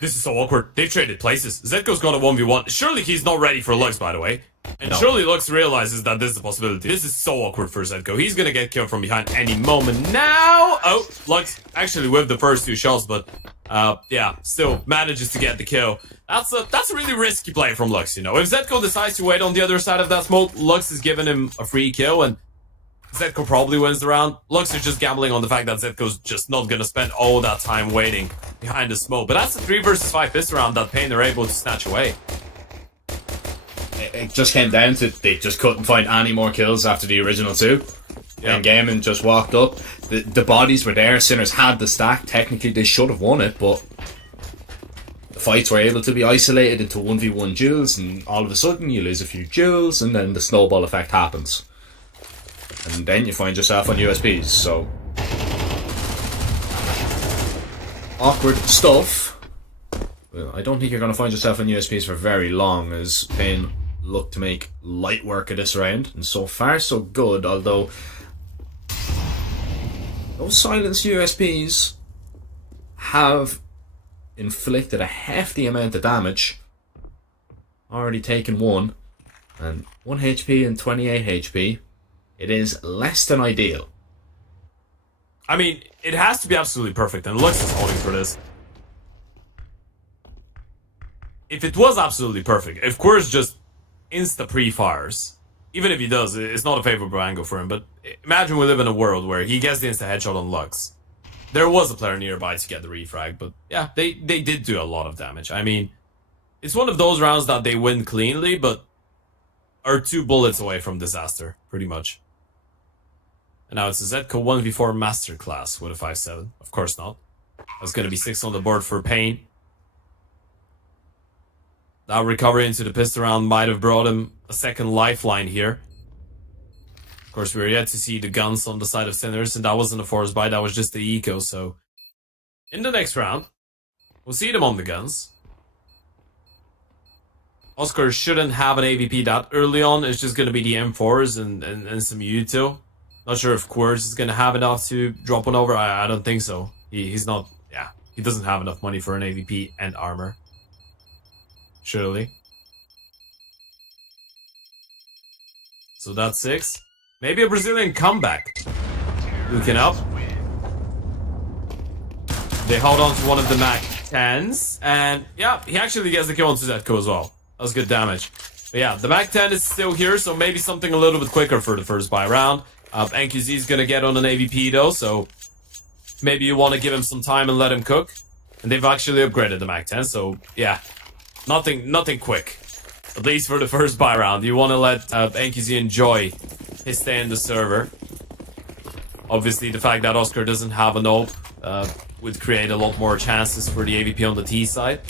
This is so awkward. They've traded places. Zedko's got a 1v1. Surely he's not ready for Lux, by the way. And no. Surely Lux realizes that this is a possibility. This is so awkward for Zedko. He's gonna get killed from behind any moment now. Oh, Lux actually with the first two shots, but yeah, still manages to get the kill. That's a really risky play from Lux, you know. If Zedko decides to wait on the other side of that smoke, Lux is giving him a free kill, and Zedko probably wins the round. Lux is just gambling on the fact that Zedko's just not gonna spend all that time waiting behind the smoke. But that's a 3 versus 5 pistol round that Pain are able to snatch away. It just came down to they just couldn't find any more kills after the original two. Yeah. And Gaiman just walked up. The bodies were there. Sinners had the stack. Technically they should have won it, but the fights were able to be isolated into 1v1 duels, and all of a sudden you lose a few duels and then the snowball effect happens. And then you find yourself on USPs, so awkward stuff. Well, I don't think you're going to find yourself on USPs for very long, as Pain look to make light work of this round, and so far so good, although those silenced USPs have inflicted a hefty amount of damage. Already taken one, and 1 HP and 28 HP. It is less than ideal. I mean, it has to be absolutely perfect, and Lux is holding for this. If it was absolutely perfect, of course, just insta pre-fires. Even if he does, it's not a favorable angle for him, but imagine we live in a world where he gets the insta headshot on Lux. There was a player nearby to get the refrag, but yeah, they did do a lot of damage. I mean, it's one of those rounds that they win cleanly, but are 2 bullets away from disaster, pretty much. And now it's a Zedko 1v4 masterclass with a 5-7. Of course not. That's going to be 6 on the board for Pain. That recovery into the pistol round might have brought him a second lifeline here. Of course, we're yet to see the guns on the side of Sinners, and that wasn't a force buy, that was just the eco, so in the next round, we'll see them on the guns. Oscar shouldn't have an AVP that early on, it's just going to be the M4s and some util. Not sure if Quartz is going to have enough to drop one over, I don't think so. He's not, yeah, he doesn't have enough money for an AVP and armor. Surely. So that's 6. Maybe a Brazilian comeback. Looking up. They hold on to one of the Mac 10s. And yeah, he actually gets the kill on Zedko as well. That was good damage. But yeah, the Mac 10 is still here, so maybe something a little bit quicker for the first buy round. NQZ is going to get on an AVP though, so maybe you want to give him some time and let him cook. And they've actually upgraded the Mac 10, so yeah. Nothing quick. At least for the first buy round. You want to let NQZ enjoy his stay in the server. Obviously, the fact that Oscar doesn't have an AWP would create a lot more chances for the AVP on the T side.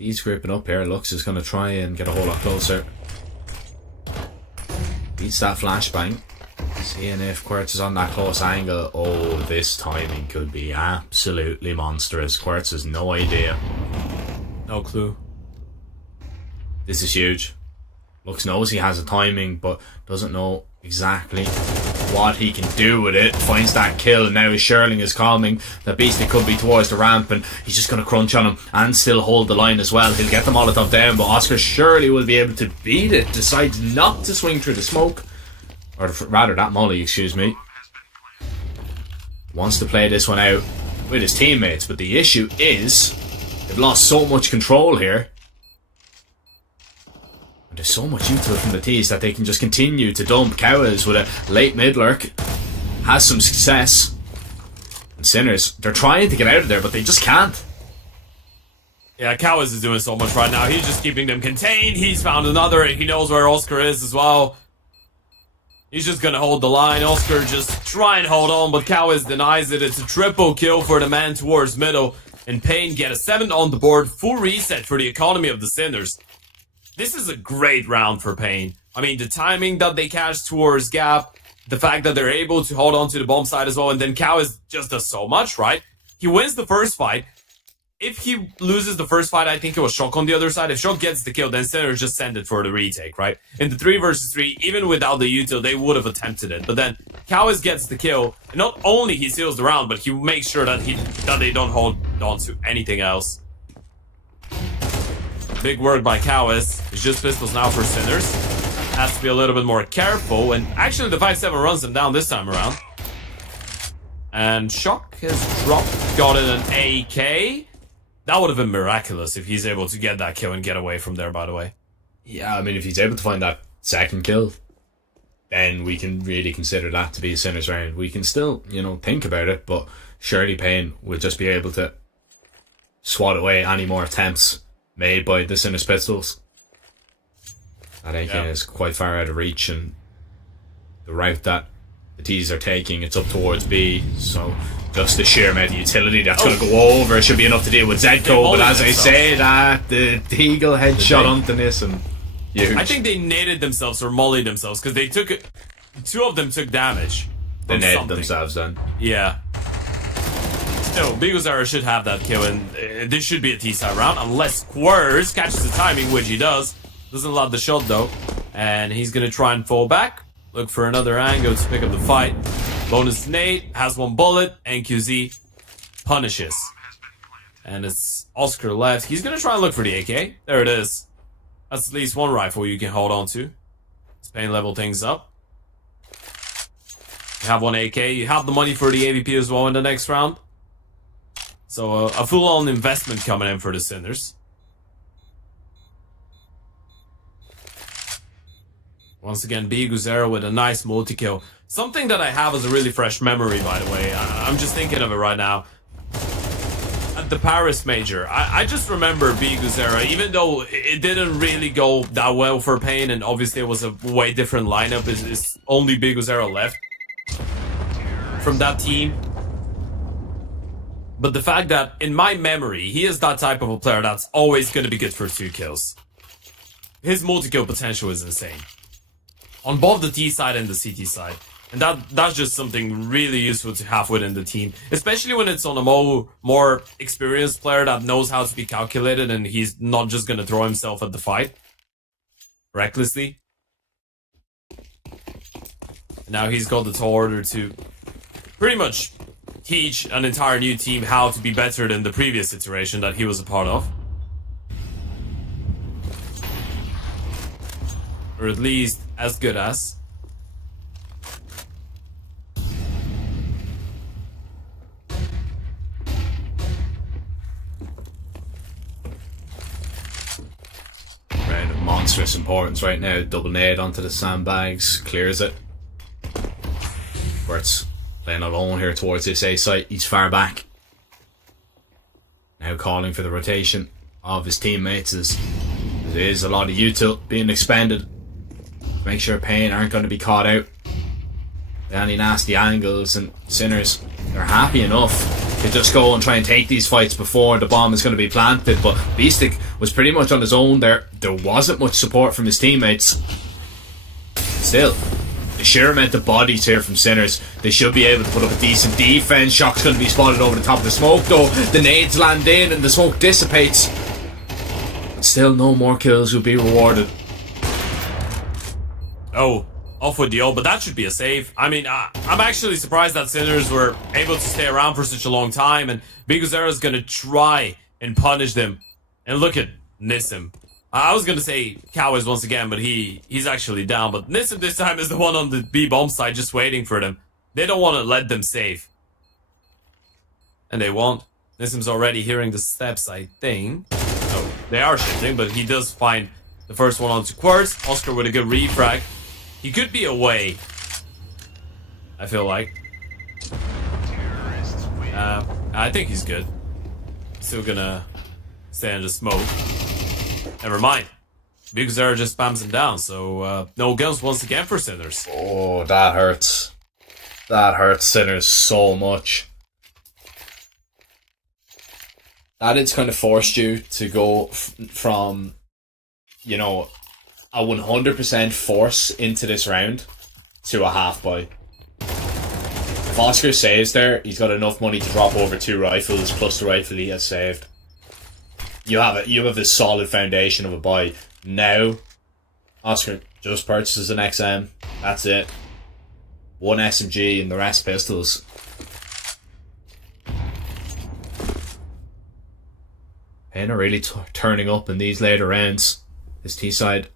He's gripping up here. Lux is going to try and get a whole lot closer. Beats that flashbang. Seeing if Quertz is on that close angle. Oh, this timing could be absolutely monstrous. Quertz has no idea. No clue. This is huge. Lux knows he has a timing, but doesn't know exactly what he can do with it. Finds that kill, and now his Sherling is calming. That Beastie could be towards the ramp, and he's just going to crunch on him and still hold the line as well. He'll get the Molotov down, but Oscar surely will be able to beat it. Decides not to swing through the smoke. Or rather, that molly, excuse me. Wants to play this one out with his teammates, but the issue is they've lost so much control here. And there's so much util from the T's that they can just continue to dump. Cows with a late mid lurk has some success. And Sinners, they're trying to get out of there, but they just can't. Yeah, Cowas is doing so much right now. He's just keeping them contained. He's found another, and he knows where Oscar is as well. He's just gonna hold the line. Oscar just try and hold on, but Cowas denies it. It's a triple kill for the man towards middle. And Payne get a 7 on the board. Full reset for the economy of the Sinners. This is a great round for Payne. I mean, the timing that they catch towards Gap, the fact that they're able to hold on to the bomb side as well, and then Cowas just does so much, right? He wins the first fight. If he loses the first fight, I think it was Shock on the other side. If Shock gets the kill, then Sinners just send it for the retake, right? In the 3 versus 3, even without the util, they would have attempted it. But then Cowas gets the kill. And not only he seals the round, but he makes sure that they don't hold on to anything else. Big work by Cowas. It's just pistols now for Sinners. Has to be a little bit more careful. And actually, the 5-7 runs them down this time around. And Shock has dropped, got it an AK. That would have been miraculous if he's able to get that kill and get away from there, by the way. Yeah, I mean, if he's able to find that second kill, then we can really consider that to be a Sinners round. We can still, think about it, but surely Payne will just be able to swat away any more attempts made by the Sinners pistols. That AK is quite far out of reach, and the route that the T's are taking, it's up towards B, so just the sheer amount of utility that's going to go over should be enough to deal with Zedko, but as I say that, the Eagle headshot onto this, and huge. I think they naded themselves or mollied themselves, because they took it. 2 of them took damage. They naded themselves then. Yeah. Still, Bigozara should have that kill, and this should be a T-side round, unless Quers catches the timing, which he does. Doesn't allow the shot though, and he's going to try and fall back. Look for another angle to pick up the fight. Bonus nade, has 1 bullet, and QZ punishes. And it's Oscar left. He's going to try and look for the AK. There it is. That's at least 1 rifle you can hold on to. Let's Payne level things up. You have 1 AK. You have the money for the AVP as well in the next round. So a full-on investment coming in for the Sinners. Once again, Biguzera with a nice multi-kill. Something that I have as a really fresh memory, by the way. I'm just thinking of it right now. At the Paris Major, I just remember Biguzera, even though it didn't really go that well for Payne, and obviously it was a way different lineup. It's only Biguzera left from that team. But the fact that, in my memory, he is that type of a player that's always going to be good for 2 kills. His multi-kill potential is insane. On both the T side and the CT side. And that's just something really useful to have within the team. Especially when it's on a more experienced player that knows how to be calculated and he's not just going to throw himself at the fight recklessly. Now he's got the tall order to pretty much teach an entire new team how to be better than the previous iteration that he was a part of. Or at least as good as. Round of monstrous importance right now. Double nade onto the sandbags. Clears it. Wertz playing alone here towards this A site. He's far back. Now calling for the rotation of his teammates as there is a lot of util being expended. Make sure Payne aren't going to be caught out by any nasty angles, and Sinners, they're happy enough to just go and try and take these fights before the bomb is going to be planted. But Beastic was pretty much on his own there. There wasn't much support from his teammates. Still, the sheer amount of bodies here from Sinners, they should be able to put up a decent defense. Shock's going to be spotted over the top of the smoke though. The nades land in and the smoke dissipates. But still, no more kills will be rewarded. Oh, off with the ult, but that should be a save. I mean, I'm actually surprised that Sinners were able to stay around for such a long time, and Bigozera is going to try and punish them. And look at Nissim. I was going to say Cowboys once again, but he's actually down. But Nissim this time is the one on the B bomb side just waiting for them. They don't want to let them save. And they won't. Nissim's already hearing the steps, I think. Oh, they are shifting, but he does find the first one onto Quartz. Oscar with a good refrag. He could be away, I feel like. I think he's good. Still gonna stay in the smoke. Never mind. Bigozera just spams him down, so no guns once again for Sinners. Oh, that hurts. That hurts Sinners so much. That it's kind of forced you to go from, you know, a 100% force into this round to a half buy. If Oscar saves there, he's got enough money to drop over 2 rifles plus the rifle he has saved. You have this solid foundation of a buy. Now, Oscar just purchases an XM. That's it. 1 SMG and the rest pistols. Pain are really turning up in these later rounds. This T side.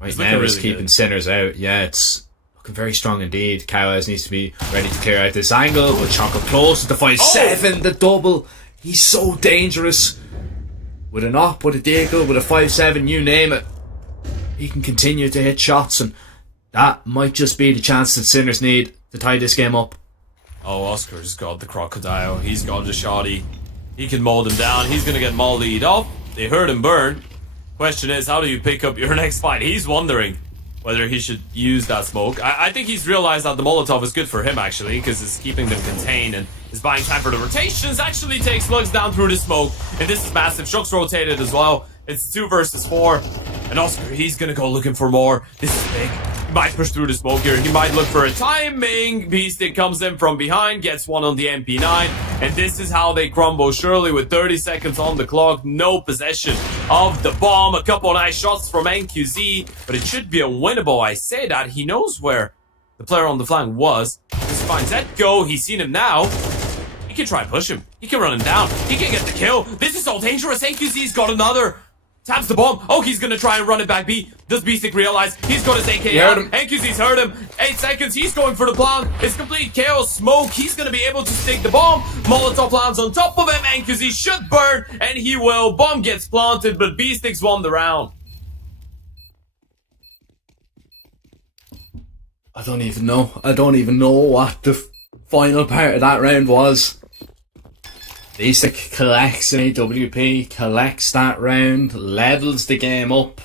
Right now really is keeping good. Sinners out. Yeah, it's looking very strong indeed. Cowboys needs to be ready to clear out this angle, but Choco close with the 5-7, the double. He's so dangerous. With an op, with a deagle, with a 5-7, you name it. He can continue to hit shots, and that might just be the chance that Sinners need to tie this game up. Oh, Oscar's got the crocodile. He's got the shotty. He can mold him down. He's gonna get mollied up. They heard him burn. Question is, how do you pick up your next fight? He's wondering whether he should use that smoke. I think he's realized that the Molotov is good for him, actually, because it's keeping them contained and is buying time for the rotations. Actually takes slugs down through the smoke, and this is massive. Shock's rotated as well. It's 2 versus 4, and Oscar, he's gonna go looking for more. This is big. He might push through the smoke here. He might look for a timing. Beastic comes in from behind, gets one on the MP9, and this is how they crumble. Surely with 30 seconds on the clock, no possession of the bomb. A couple nice shots from NQZ, but it should be unwinnable. I say that. He knows where the player on the flank was. This finds Echo. He's seen him now. He can try and push him. He can run him down. He can get the kill. This is so dangerous. NQZ's got another. Taps the bomb. Oh, he's gonna try and run it back B. Does Beastic realize he's got his AK out? NQZ's heard him. 8 seconds. He's going for the plant. It's complete chaos smoke. He's gonna be able to stick the bomb. Molotov lands on top of him. NQZ should burn, and he will. Bomb gets planted, but Beastic's won the round. I don't even know. I don't even know what the final part of that round was. Beastic collects an AWP, collects that round, levels the game up.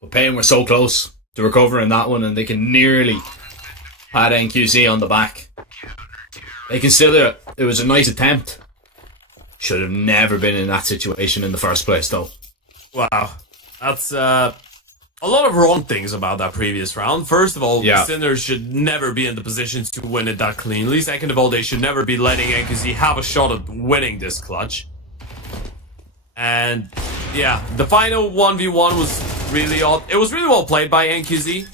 But Payne were so close to recovering that one, and they can nearly pat NQZ on the back. They can still do it. It was a nice attempt. Should have never been in that situation in the first place, though. Wow. That's a lot of wrong things about that previous round. First of all, Sinners should never be in the position to win it that cleanly. Second of all, they should never be letting NQZ have a shot at winning this clutch. And yeah, the final 1v1 was really odd. It was really well played by NQZ.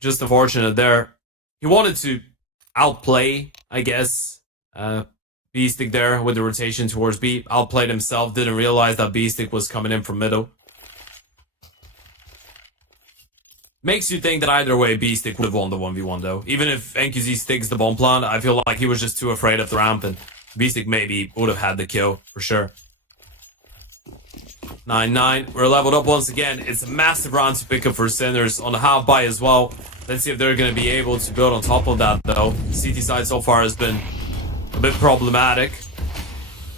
Just unfortunate there. He wanted to outplay, I guess, Beastic there with the rotation towards B. Outplayed himself, didn't realize that Beastic was coming in from middle. Makes you think that either way Beastic would have won the 1v1 though. Even if NQZ sticks the bomb plant, I feel like he was just too afraid of the ramp, and Beastic maybe would have had the kill for sure. 9-9. We're leveled up once again. It's a massive round to pick up for Sinners on the half buy as well. Let's see if they're going to be able to build on top of that though. The CT side so far has been a bit problematic.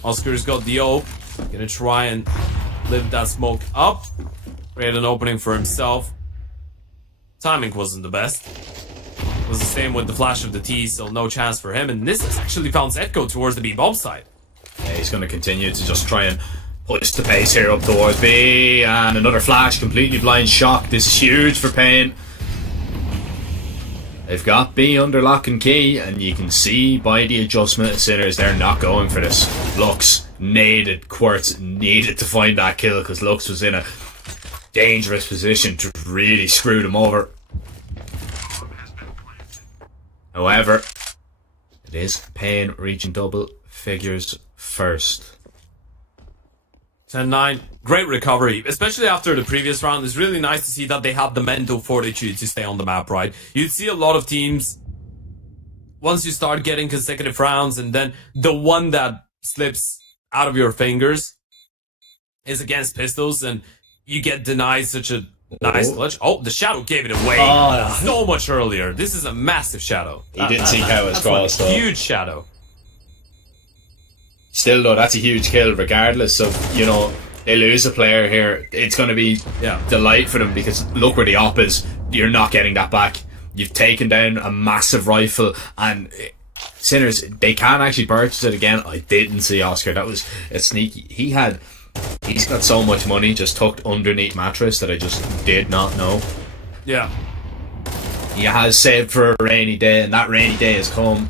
Oscar's got the ult. Gonna try and lift that smoke up. Create an opening for himself. Timing wasn't the best. It was the same with the flash of the T, so no chance for him. And this has actually found Zetko towards the B-bomb side. Yeah, he's going to continue to just try and push the pace here up towards B. And another flash, completely blind shock. This is huge for Payne. They've got B under lock and key, and you can see by the adjustment of Sinners, they're not going for this. Lux needed, Quartz needed to find that kill, because Lux was in a dangerous position to really screw them over. However, it is Payne reaching double figures first. 10-9, great recovery, especially after the previous round. It's really nice to see that they have the mental fortitude to stay on the map, right? You'd see a lot of teams, once you start getting consecutive rounds, and then the one that slips out of your fingers is against pistols, and you get denied such a nice clutch. Oh, the shadow gave it away so much earlier. This is a massive shadow. He didn't see how it was crossed, though. Huge shadow. Still, though, that's a huge kill, regardless of, you know, they lose a player here. It's going to be delight for them, because look where the op is. You're not getting that back. You've taken down a massive rifle, and Sinners, they can actually purchase it again. I didn't see Oscar. That was a sneaky. He's got so much money just tucked underneath mattress that I just did not know. Yeah. He has saved for a rainy day, and that rainy day has come.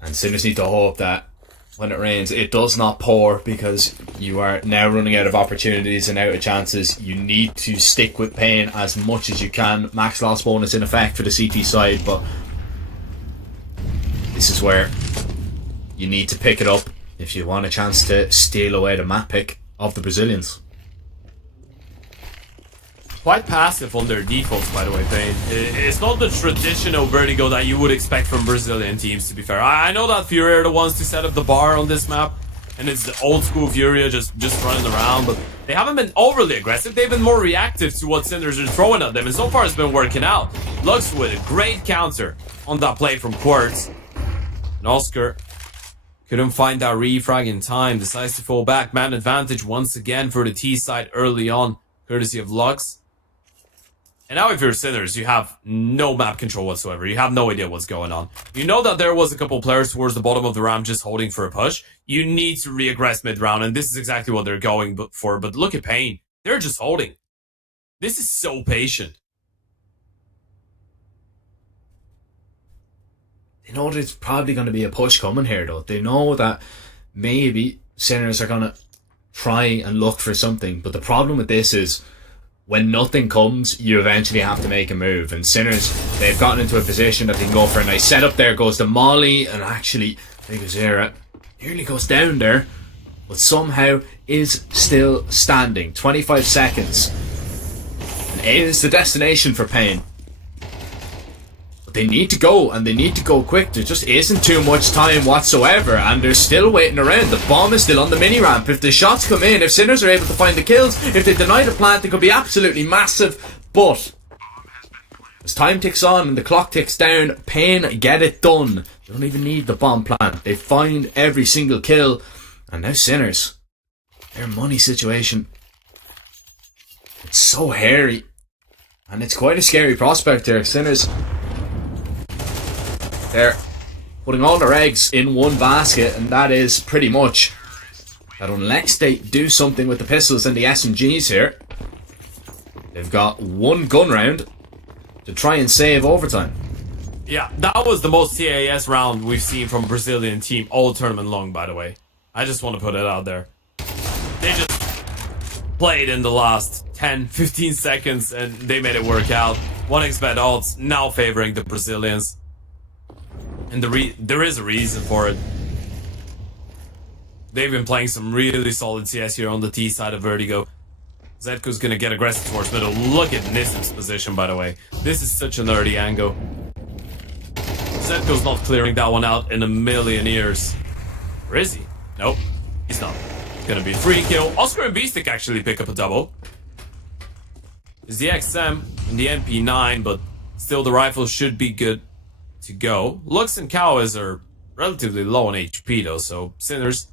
And Sinners need to hope that when it rains, it does not pour, because you are now running out of opportunities and out of chances. You need to stick with Payne as much as you can. Max loss bonus in effect for the CT side, but this is where you need to pick it up if you want a chance to steal away the map pick of the Brazilians. Quite passive on their defaults, by the way, Payne. It's not the traditional vertigo that you would expect from Brazilian teams, to be fair. I know that Fury are the ones to set up the bar on this map, and it's the old school Fury just running around, but they haven't been overly aggressive. They've been more reactive to what Cinders are throwing at them, and so far it's been working out. Lux with a great counter on that play from Quartz. And Oscar couldn't find that refrag in time, decides to fall back. Man advantage once again for the T side early on, courtesy of Lux. And now if you're Sinners, you have no map control whatsoever. You have no idea what's going on. You know that there was a couple players towards the bottom of the ramp just holding for a push. You need to reaggress mid-round, and this is exactly what they're going for. But look at Payne. They're just holding. This is so patient. They know there's probably going to be a push coming here, though. They know that maybe Sinners are going to try and look for something. But the problem with this is, when nothing comes, you eventually have to make a move. And Sinners, they've gotten into a position that they can go for a nice setup. There goes the molly, and actually, Zera nearly goes down there, but somehow is still standing. 25 seconds. And it is the destination for Payne. But they need to go, and they need to go quick. There just isn't too much time whatsoever, and they're still waiting around. The bomb is still on the mini ramp. If the shots come in, if Sinners are able to find the kills, if they deny the plant, it could be absolutely massive. But as time ticks on and the clock ticks down, Payne get it done. They don't even need the bomb plant. They find every single kill, and now Sinners, their money situation, it's so hairy, and it's quite a scary prospect there. Sinners, they're putting all their eggs in one basket, and that is pretty much that unless they do something with the pistols and the SMGs here, they've got one gun round to try and save overtime. Yeah, that was the most CAS round we've seen from a Brazilian team all tournament long, by the way. I just want to put it out there. They just played in the last 10-15 seconds, and they made it work out. 1xBet odds now favoring the Brazilians. And there is a reason for it. They've been playing some really solid CS here on the T side of Vertigo. Zetko's gonna get aggressive towards middle. Look at Nissim's position, by the way. This is such a nerdy angle. Zetko's not clearing that one out in a million years. Or is he? Nope, he's not. It's gonna be a free kill. Oscar and Beastic actually pick up a double. It's the XM and the MP9, but still the rifle should be good to go. Lux and Cows are relatively low on HP though, so Sinners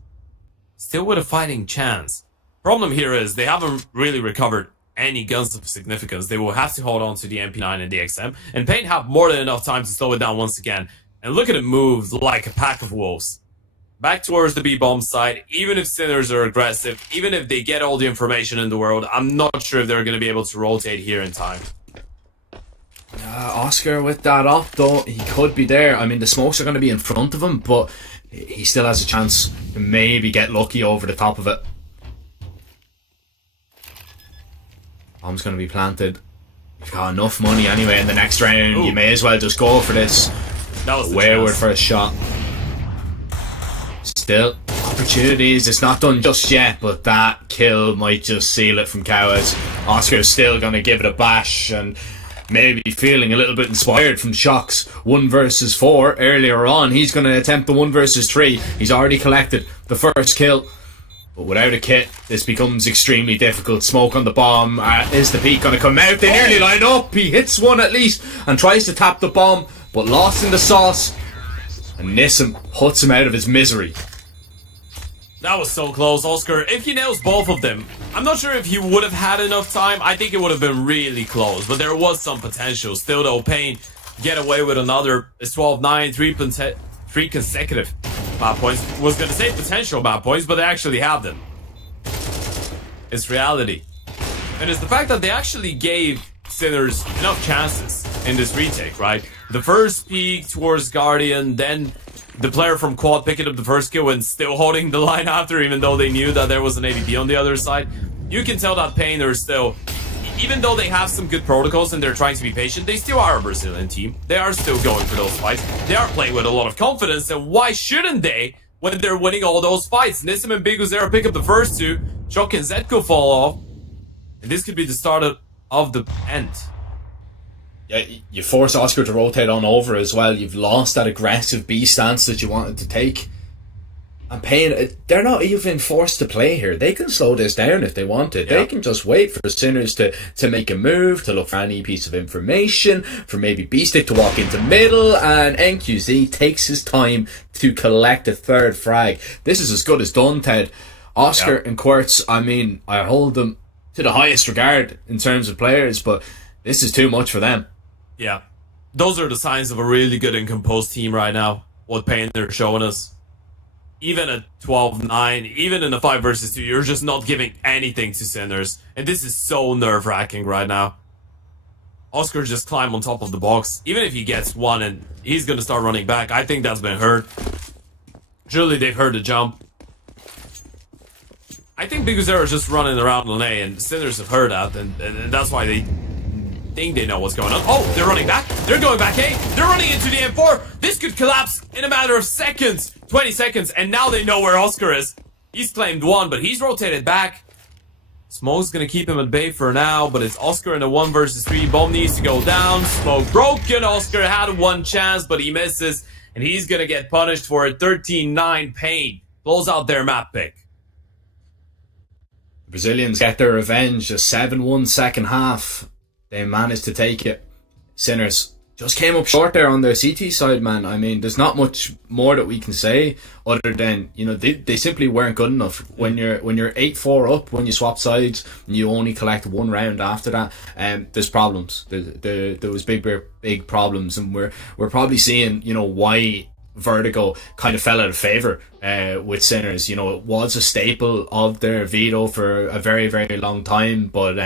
still with a fighting chance. Problem here is they haven't really recovered any guns of significance, they will have to hold on to the MP9 and the XM, and Pain have more than enough time to slow it down once again. And look at it move like a pack of wolves. Back towards the B-bomb side, even if Sinners are aggressive, even if they get all the information in the world, I'm not sure if they're going to be able to rotate here in time. Oscar with that up, though, he could be there. I mean, the smokes are going to be in front of him, but he still has a chance to maybe get lucky over the top of it. Bomb's going to be planted. You've got enough money anyway in the next round. Ooh. You may as well just go for this. That was wayward first shot. Still, opportunities. It's not done just yet, but that kill might just seal it from Cowards. Oscar's still going to give it a bash and maybe feeling a little bit inspired from Shock's 1 versus 4 earlier on. He's going to attempt the 1 versus 3. He's already collected the first kill. But without a kit, this becomes extremely difficult. Smoke on the bomb. Is the peak going to come out? They nearly line up. He hits one at least and tries to tap the bomb, but lost in the sauce. And Nissim puts him out of his misery. That was so close, Oscar. If he nails both of them, I'm not sure if he would have had enough time. I think it would have been really close, but there was some potential. Still, though, Pain get away with another 12-9, 3 consecutive map points. Was going to say potential map points, but they actually have them. It's reality. And it's the fact that they actually gave Sinners enough chances in this retake, right? The first peek towards Guardian, then the player from Quad picking up the first kill and still holding the line after, even though they knew that there was an AVP on the other side. You can tell that Pain are still, even though they have some good protocols and they're trying to be patient, they still are a Brazilian team. They are still going for those fights. They are playing with a lot of confidence, and why shouldn't they when they're winning all those fights? Nissim and Big Uzera pick up the first two, Shock and Zetko fall off, and this could be the start of the end. Yeah, you force Oscar to rotate on over as well. You've lost that aggressive B stance that you wanted to take. And Pain, they're not even forced to play here. They can slow this down if they wanted. Yeah. They can just wait for Sinners to make a move, to look for any piece of information, for maybe B-Stick to walk into middle, and NQZ takes his time to collect a third frag. This is as good as done, Ted. Oscar and Quirtz, I mean, I hold them to the highest regard in terms of players, but this is too much for them. Yeah, those are the signs of a really good and composed team right now. What Pain they're showing us. Even at 12-9, even in a 5 versus 2, you're just not giving anything to Sinners. And this is so nerve-wracking right now. Oscar just climbed on top of the box. Even if he gets one and he's going to start running back, I think that's been heard. Surely they've heard the jump. I think Big Uzera is just running around on A, and Sinners have heard that, and that's why they think they know what's going on. Oh, they're running back. They're going back A. They're running into the M4. This could collapse in a matter of seconds. 20 seconds, and now they know where Oscar is. He's claimed one, but he's rotated back. Smoke's gonna keep him at bay for now, but it's Oscar in a 1 versus 3. Bomb needs to go down. Smoke broken. Oscar had one chance, but he misses, and he's gonna get punished for a 13-9 Pain. Close out their map pick. The Brazilians get their revenge. A 7-1 second half. They managed to take it. Sinners just came up short there on their CT side, man. I mean, there's not much more that we can say other than, you know, they simply weren't good enough. When you're 8-4 up, when you swap sides and you only collect one round after that, there's problems. There was big problems, and we're probably seeing, you know, why Vertigo kind of fell out of favour with Sinners. You know, it was a staple of their veto for a very, very long time, but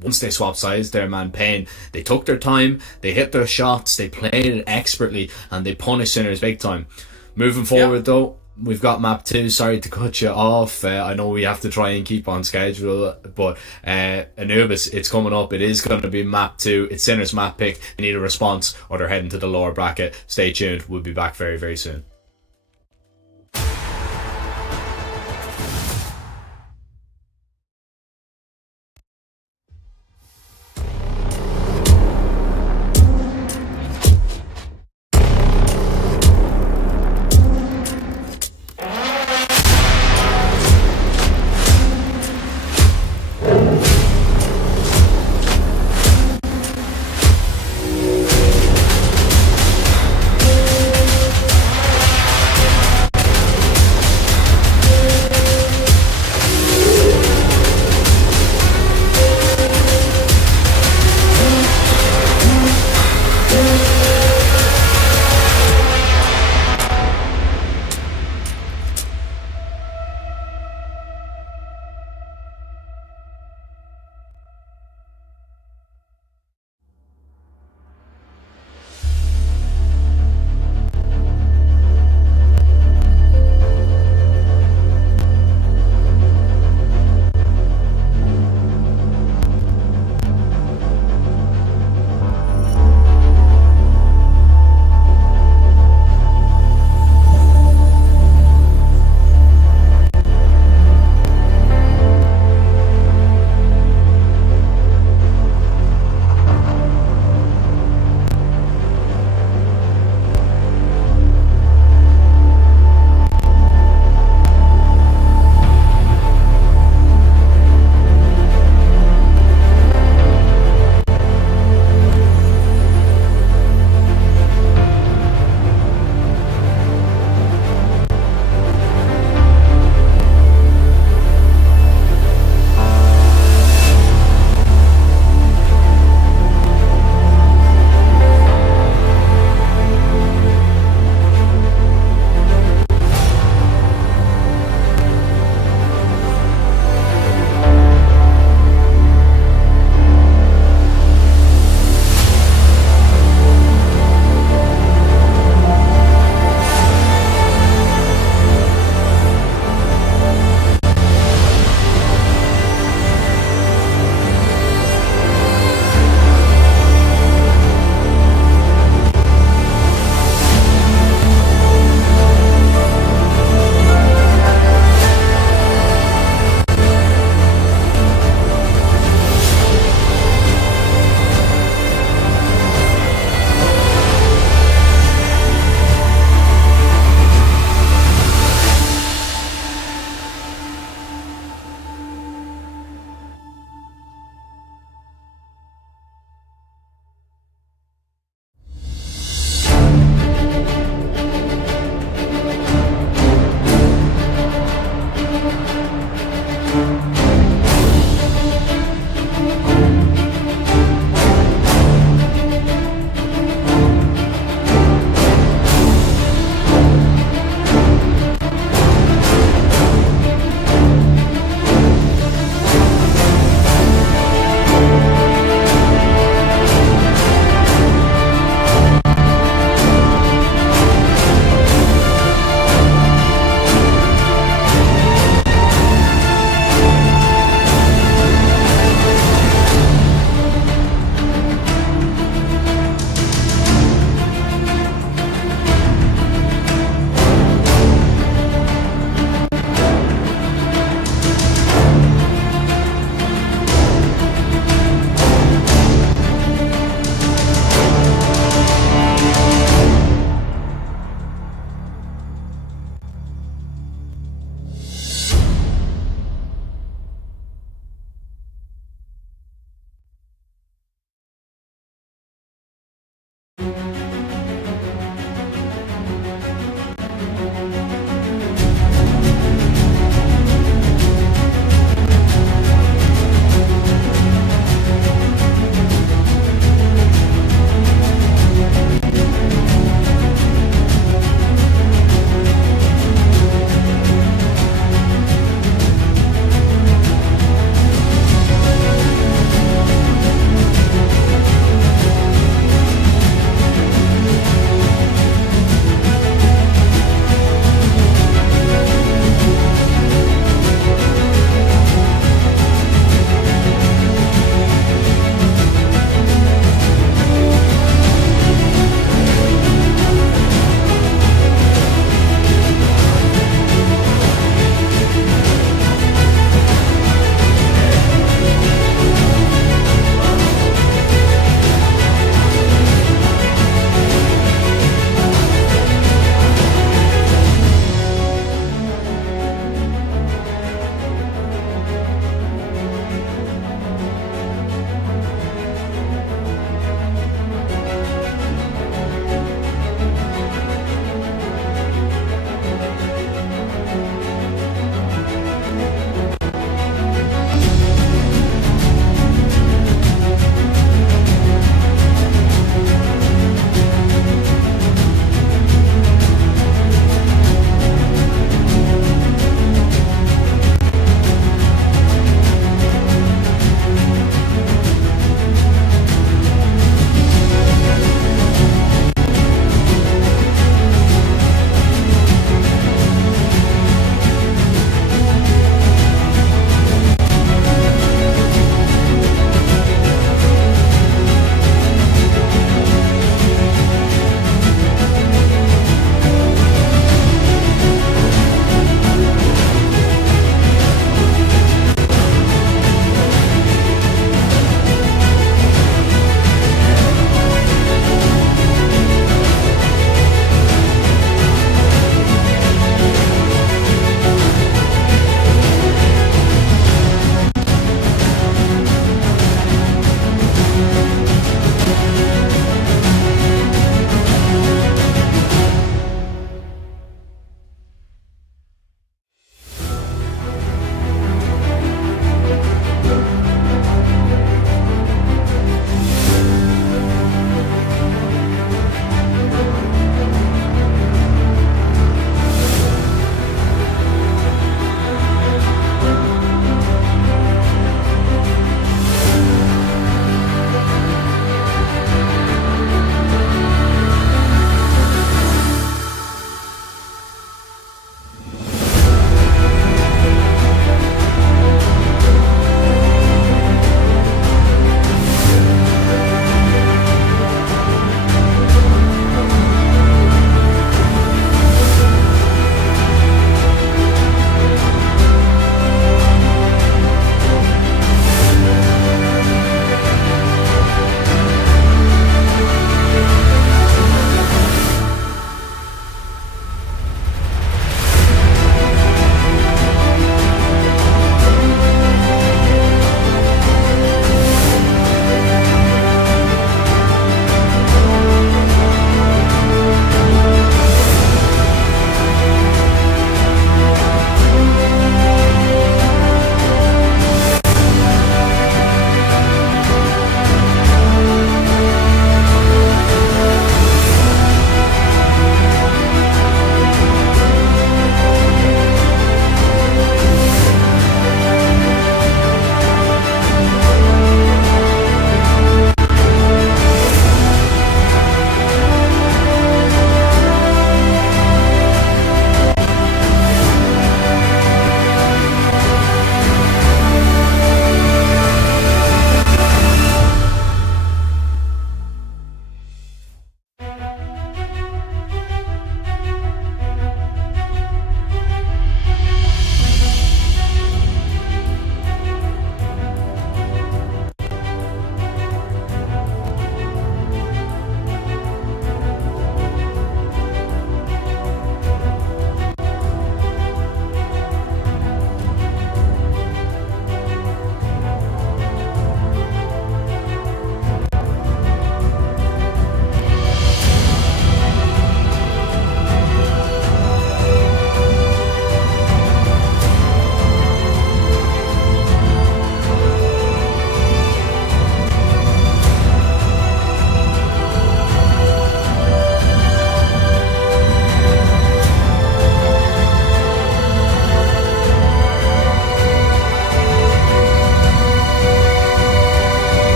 once they swapped sides there, man, Pain, they took their time, they hit their shots, they played it expertly, and they punished Sinners big time. Moving forward, though, we've got map 2. Sorry to cut you off. I know we have to try and keep on schedule, but Anubis, it's coming up. It is going to be map 2. It's Sinners map pick. They need a response, or they're heading to the lower bracket. Stay tuned. We'll be back very, very soon.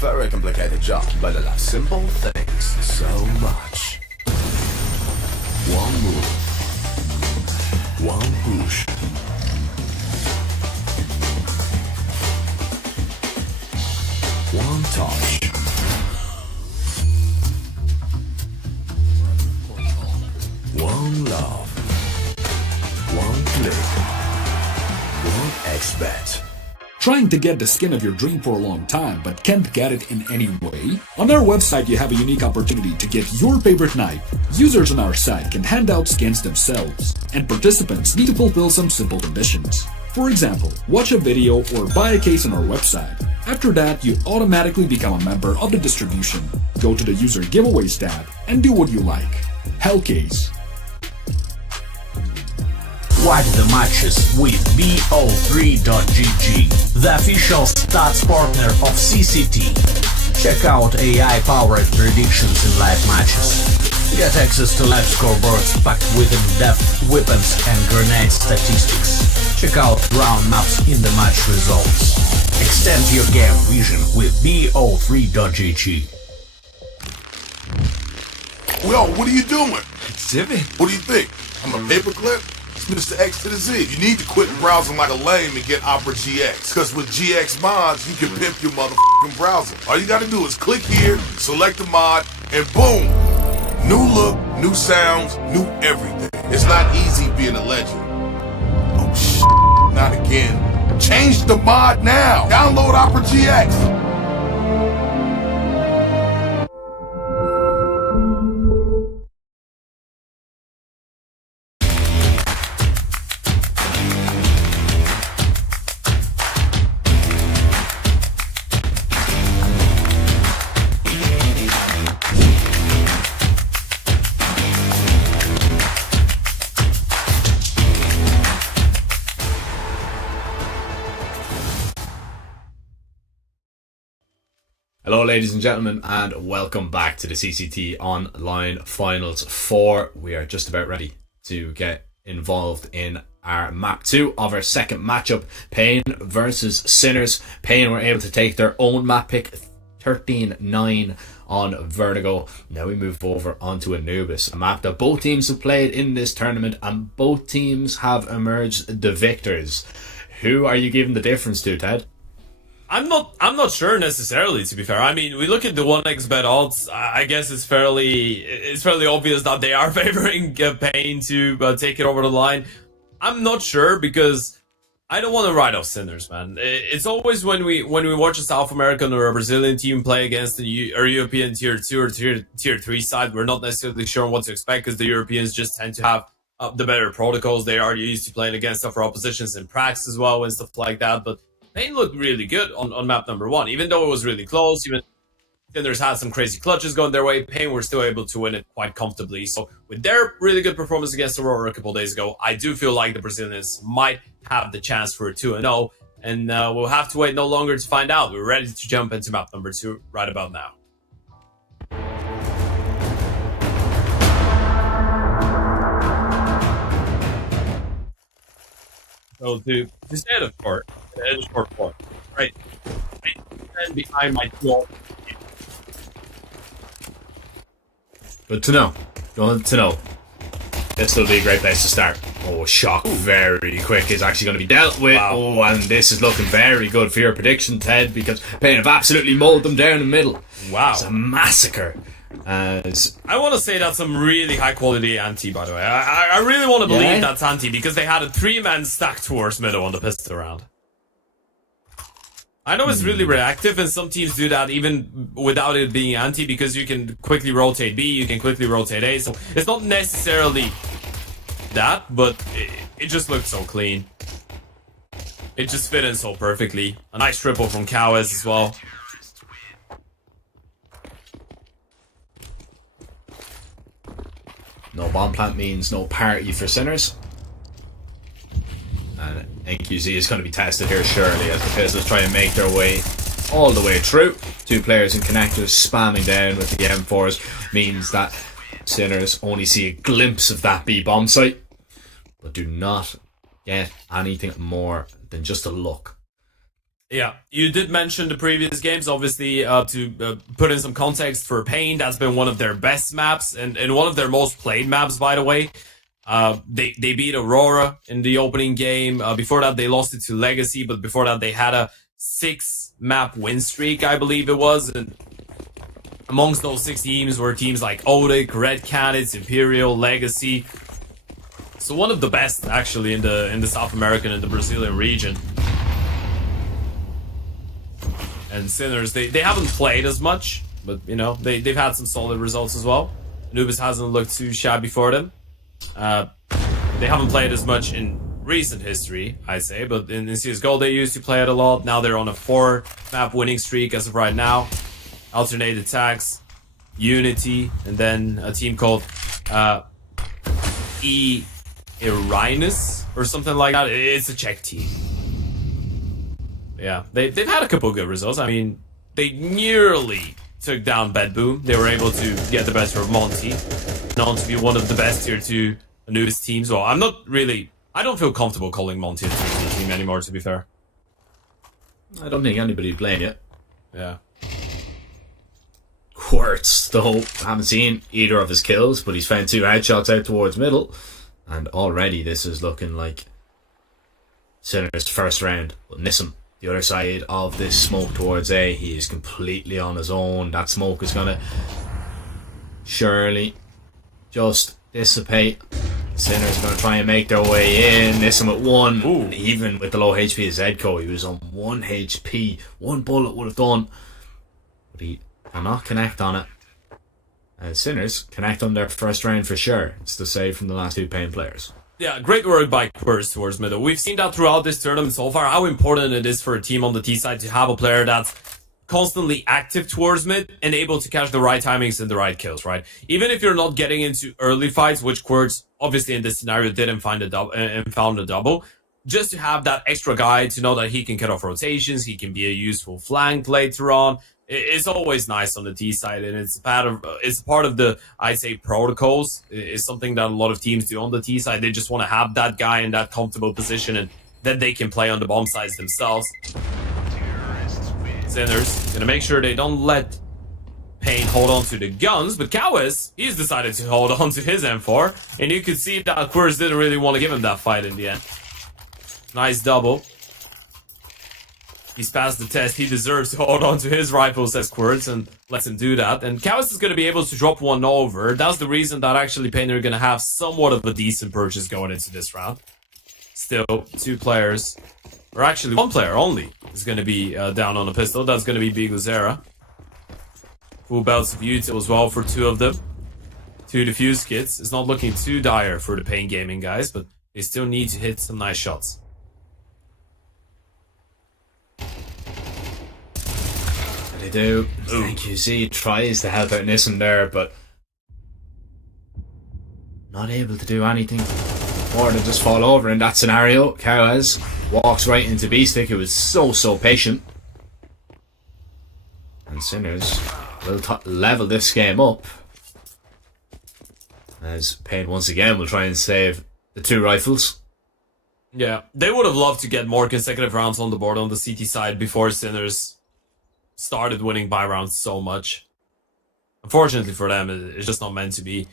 Very complicated job, but I love simple things so much. One move, one push. One touch. One love. One click. One XBet. Trying to get the skin of your dream for a long time but can't get it in any way? On our website you have a unique opportunity to get your favorite knife. Users on our site can hand out skins themselves, and participants need to fulfill some simple conditions. For example, watch a video or buy a case on our website. After that, you automatically become a member of the distribution. Go to the user giveaways tab and do what you like. Hellcase. Watch the matches with bo3.gg, the official stats partner of CCT. Check out AI-powered predictions in live matches. Get access to live scoreboards packed with in-depth weapons and grenade statistics. Check out round maps in the match results. Extend your game vision with bo3.gg. Yo, what are you doing? Exhibit. What do you think? I'm a paperclip? It's Mr. X to the Z. You need to quit browsing like a lame and get Opera GX. Cause with GX mods, you can pimp your motherfucking browser. All you gotta do is click here, select the mod, and boom! New look, new sounds, new everything. It's not easy being a legend. Oh shit, not again. Change the mod now! Download Opera GX! Hello, ladies and gentlemen, and welcome back to the CCT Online Finals 4. We are just about ready to get involved in our map 2 of our second matchup, Pain versus Sinners. Pain were able to take their own map pick, 13-9 on Vertigo. Now we move over onto Anubis, a map that both teams have played in this tournament, and both teams have emerged the victors. Who are you giving the difference to, Ted? I'm not sure necessarily, to be fair. I mean, we look at the 1xBet odds. I guess it's fairly obvious that they are favoring Pain to take it over the line. I'm not sure because I don't want to write off Sinners, man. It's always when we watch a South American or a Brazilian team play against a European tier 2 or tier 3 side, we're not necessarily sure what to expect because the Europeans just tend to have the better protocols. They are used to playing against tougher oppositions in pracs as well and stuff like that. But Pain looked really good on map number 1, even though it was really close. Even Sinners had some crazy clutches going their way. Pain were still able to win it quite comfortably. So with their really good performance against Aurora a couple days ago, I do feel like the Brazilians might have the chance for a 2-0. And we'll have to wait no longer to find out. We're ready to jump into map number 2 right about now. So to stay at the court, right behind my goal. Good to know. Good to know. This will be a great place to start. Oh, shock very quick is actually going to be dealt with. Wow. Oh, and this is looking very good for your prediction, Ted, because Pain have absolutely mowed them down the middle. Wow. It's a massacre. As I want to say that's some really high quality anti, by the way. I really want to believe that's anti because they had a 3-man stack towards middle on the pistol round. I know it's really reactive, and some teams do that even without it being anti because you can quickly rotate B, you can quickly rotate A. So it's not necessarily that, but it just looked so clean. It just fit in so perfectly. A nice triple from Cowes as well. no bomb plant means no party for Sinners. And NQZ is going to be tested here surely as the Pistols try and make their way all the way through. 2 players in connectors spamming down with the M4s means that Sinners only see a glimpse of that B bomb site, but do not get anything more than just a look. Yeah, you did mention the previous games, obviously, to put in some context for Pain. That's been one of their best maps and one of their most played maps, by the way. They beat Aurora in the opening game. Before that, they lost it to Legacy, but before that, they had a 6-map win streak, I believe it was. And amongst those 6 teams were teams like Odic, Red Canids, Imperial, Legacy. So one of the best, actually, in the South American and the Brazilian region. And Sinners, they haven't played as much, but, you know, they've had some solid results as well. Anubis hasn't looked too shabby for them. They haven't played as much in recent history, I say, but in CSGO they used to play it a lot. Now they're on a 4-map winning streak as of right now. Alternate attacks, Unity, and then a team called Irinus or something like that. It's a Czech team. Yeah, they've had a couple of good results. I mean, they nearly took down Bed Boom. They were able to get the better of Monty, known to be one of the best tier 2 Anubis teams. Well, I don't feel comfortable calling Monty a tier 2 team anymore, to be fair. I don't think anybody's playing it. Yeah. Quartz, though, I haven't seen either of his kills, but he's found 2 headshots out towards middle, and already this is looking like Sinner's first round. Well, Nissim, the other side of this smoke towards A, he is completely on his own. That smoke is gonna surely just dissipate. Sinners are gonna try and make their way in. Nissim at 1. Ooh. Even with the low HP of Zedko, he was on 1 HP. 1 bullet would have done, but he cannot connect on it. And Sinners connect on their first round for sure. It's the save from the last 2 Pain players. Yeah, great work by Quirz towards middle. We've seen that throughout this tournament so far, how important it is for a team on the T side to have a player that's constantly active towards mid and able to catch the right timings and the right kills, right? Even if you're not getting into early fights, which Quirz obviously in this scenario didn't find a double and found a double, just to have that extra guy to know that he can cut off rotations, he can be a useful flank later on. it's always nice on the T side, and it's part of the, I'd say, protocols. It's something that a lot of teams do on the T side. They just want to have that guy in that comfortable position, and then they can play on the bomb sides themselves. Sinners gonna make sure they don't let Pain hold on to the guns, but Kawis, he's decided to hold on to his M4, and you could see that Quirz didn't really want to give him that fight in the end. Nice double. He's passed the test. He deserves to hold on to his rifle, says Quirz, and lets him do that. And Kawis is going to be able to drop one over. That's the reason that actually Pain are going to have somewhat of a decent purchase going into this round. Still, 2 players, or actually 1 player only, is going to be down on a pistol. That's going to be Biguzera. Full belts of util as well for 2 of them. 2 defuse kits. It's not looking too dire for the Pain Gaming guys, but they still need to hit some nice shots. They do. Thank you. See, tries to help out Nissan there, but not able to do anything more than just fall over in that scenario. Kawis walks right into B-Stick, who was so patient. And Sinners will level this game up, as Pain once again will try and save the 2 rifles. Yeah, they would have loved to get more consecutive rounds on the board on the CT side before Sinners started winning by rounds so much. Unfortunately for them, it's just not meant to be.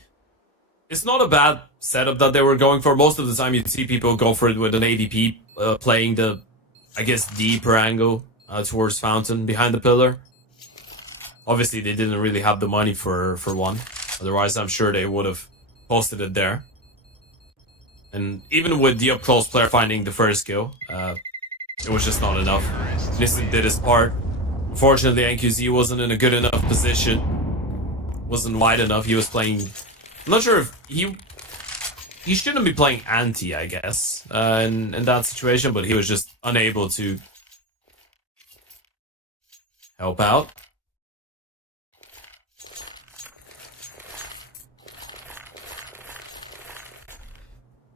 It's not a bad setup that they were going for. Most of the time you'd see people go for it with an AVP playing the, I guess, deeper angle towards Fountain behind the pillar. Obviously, they didn't really have the money for one. Otherwise, I'm sure they would have posted it there. And even with the up-close player finding the first kill, it was just not enough. Nissan did his part. Unfortunately, NQZ wasn't in a good enough position. Wasn't wide enough. He was playing... I'm not sure if he shouldn't be playing anti, I guess, in that situation, but he was just unable to help out.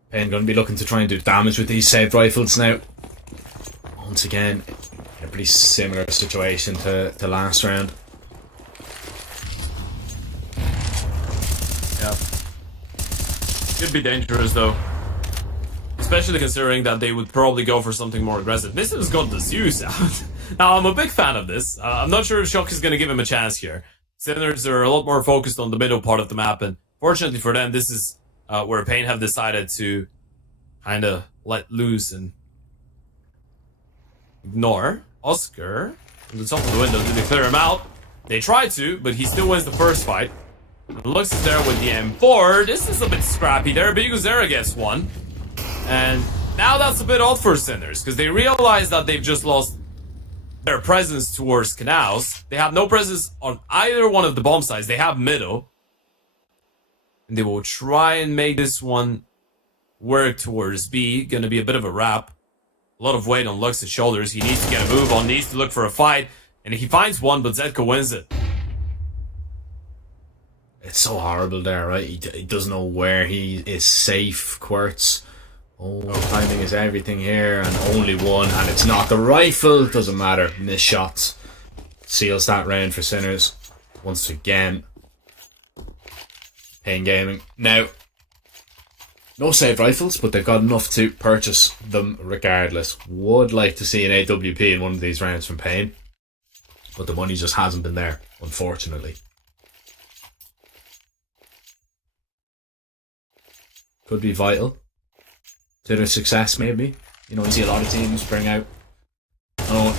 Pain going to be looking to try and do damage with these saved rifles now. Once again, in a pretty similar situation to last round. Yeah. Could be dangerous though. Especially considering that they would probably go for something more aggressive. This has got the Zeus out. Now, I'm a big fan of this. I'm not sure if Shock is going to give him a chance here. Sinners are a lot more focused on the middle part of the map, and fortunately for them, this is where Pain have decided to kind of let loose and ignore Oscar from the top of the window. Did they clear him out? They tried to, but he still wins the first fight. Lux is there with the M4. This is a bit scrappy there. Biguzera gets one. And now that's a bit odd for Sinners, because they realize that they've just lost their presence towards canals. They have no presence on either one of the bomb sides. They have middle. And they will try and make this one work towards B. Gonna be a bit of a wrap. A lot of weight on Lux's shoulders. He needs to get a move on, needs to look for a fight. And he finds one, but Zetka wins it. It's so horrible there, right? He doesn't know where he is safe, Quirz. Oh, timing is everything here, and only one, and it's not the rifle. Doesn't matter. Missed shots. Seals that round for Sinners. Once again. Pain Gaming. Now, no saved rifles, but they've got enough to purchase them regardless. Would like to see an AWP in one of these rounds from Pain, but the money just hasn't been there, unfortunately. Could be vital to their success, maybe. You know, you see a lot of teams bring out,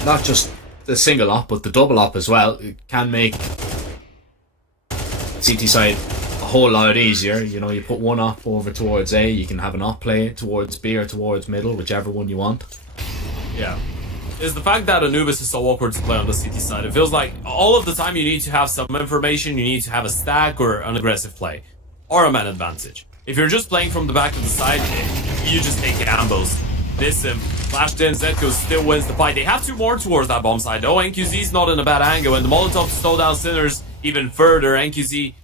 not just the single op, but the double op as well. It can make CT side a whole lot easier. You know, you put one op over towards A, you can have an op play towards B or towards middle, whichever one you want. Yeah. Is the fact that Anubis is so awkward to play on the CT side. It feels like all of the time you need to have some information, you need to have a stack or an aggressive play, or a man advantage. If you're just playing from the back of the side, you just take ambos. This flashed in, Zetko still wins the fight. They have 2 more towards that bomb side though. NQZ's not in a bad angle, and the Molotov to slow down Sinners even further. NQZ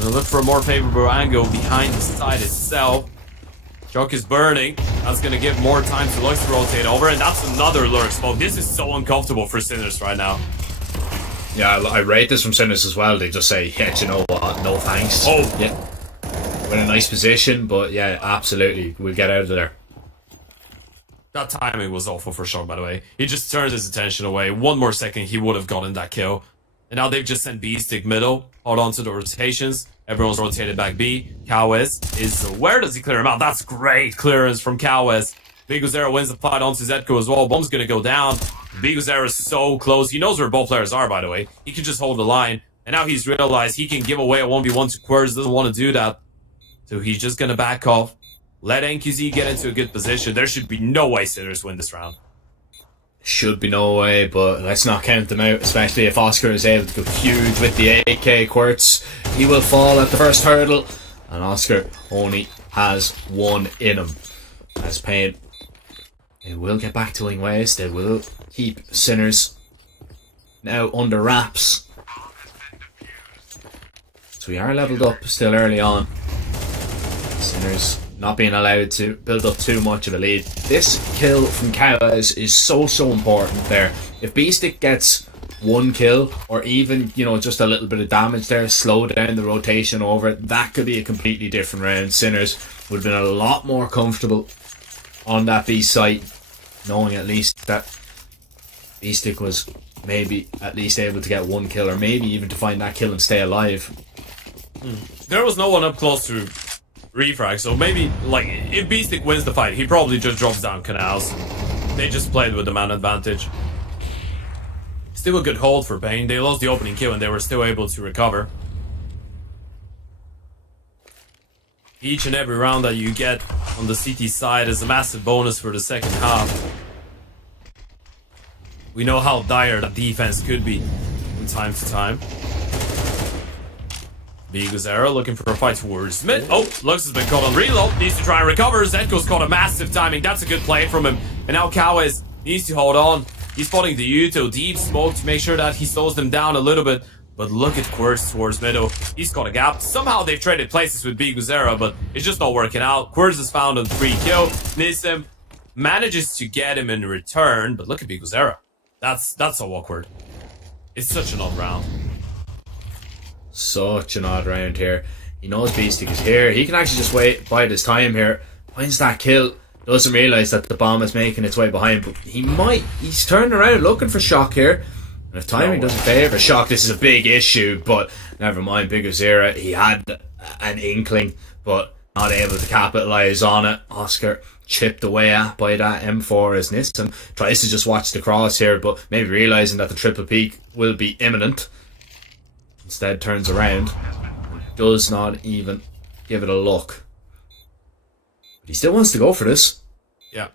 gonna look for a more favorable angle behind the side itself. Jock is burning. That's gonna give more time to Lux to rotate over, and that's another lurk smoke. This is so uncomfortable for Sinners right now. Yeah, I rate this from Sinners as well. They just say, yeah, you know what, no thanks. Oh. Yeah. We're in a nice position, but yeah, absolutely, we'll get out of there. That timing was awful for Shock, by the way. He just turned his attention away. One more second, he would have gotten that kill. And now they've just sent B-Stick middle. Hold on to the rotations. Everyone's rotated back B. Cowes is... Where does he clear him out? That's great clearance from Cowes. Biguzera wins the fight onto Zetko as well. Bomb's gonna go down. Biguzera is so close. He knows where both players are, by the way. He can just hold the line. And now he's realized he can give away a 1v1 to Quirz. Doesn't want to do that. So he's just gonna back off. Let NQZ get into a good position. There should be no way Sinners win this round. Should be no way, but let's not count them out, especially if Oscar is able to go huge with the AK Quirz. He will fall at the first hurdle, and Oscar only has one in him. As Pain, they will get back to Wing Ways. They will keep Sinners now under wraps. So we are leveled up still early on. Sinners not being allowed to build up too much of a lead. This kill from Cowes is so important there. If B-Stick gets one kill, or even, you know, just a little bit of damage there, slow down the rotation over it, that could be a completely different round. Sinners would have been a lot more comfortable on that B site, knowing at least that B-Stick was maybe at least able to get one kill, or maybe even to find that kill and stay alive. There was no one up close to refrag, so maybe, like, if B-Stick wins the fight, he probably just drops down Canals. They just played with the man advantage. Still a good hold for Pain. They lost the opening kill and they were still able to recover. Each and every round that you get on the CT side is a massive bonus for the second half. We know how dire that defense could be from time to time. Biguzera looking for a fight towards mid. Oh, Lux has been caught on reload. Needs to try and recover. Zetko's caught a massive timing. That's a good play from him. And now Cowes needs to hold on. He's spotting the Yuto deep smoke to make sure that he slows them down a little bit. But look at Quirz towards middle. He's got a gap. Somehow they've traded places with Biguzera, but it's just not working out. Quirz is found on 3 kill. Nissim manages to get him in return, but look at Biguzera. That's so awkward. It's such an odd round. Such an odd round here. He knows B-Stick is here. He can actually just bide his time here. Finds that kill. Doesn't realise that the bomb is making its way behind, but he's turned around looking for Shock here. And if timing doesn't favour Shock, this is a big issue, but never mind. Biguzera, he had an inkling, but not able to capitalise on it. Oscar chipped away at by that M4 as Nissim tries to just watch the cross here, but maybe realising that the triple peak will be imminent. Instead turns around and does not even give it a look. But he still wants to go for this. Yeah.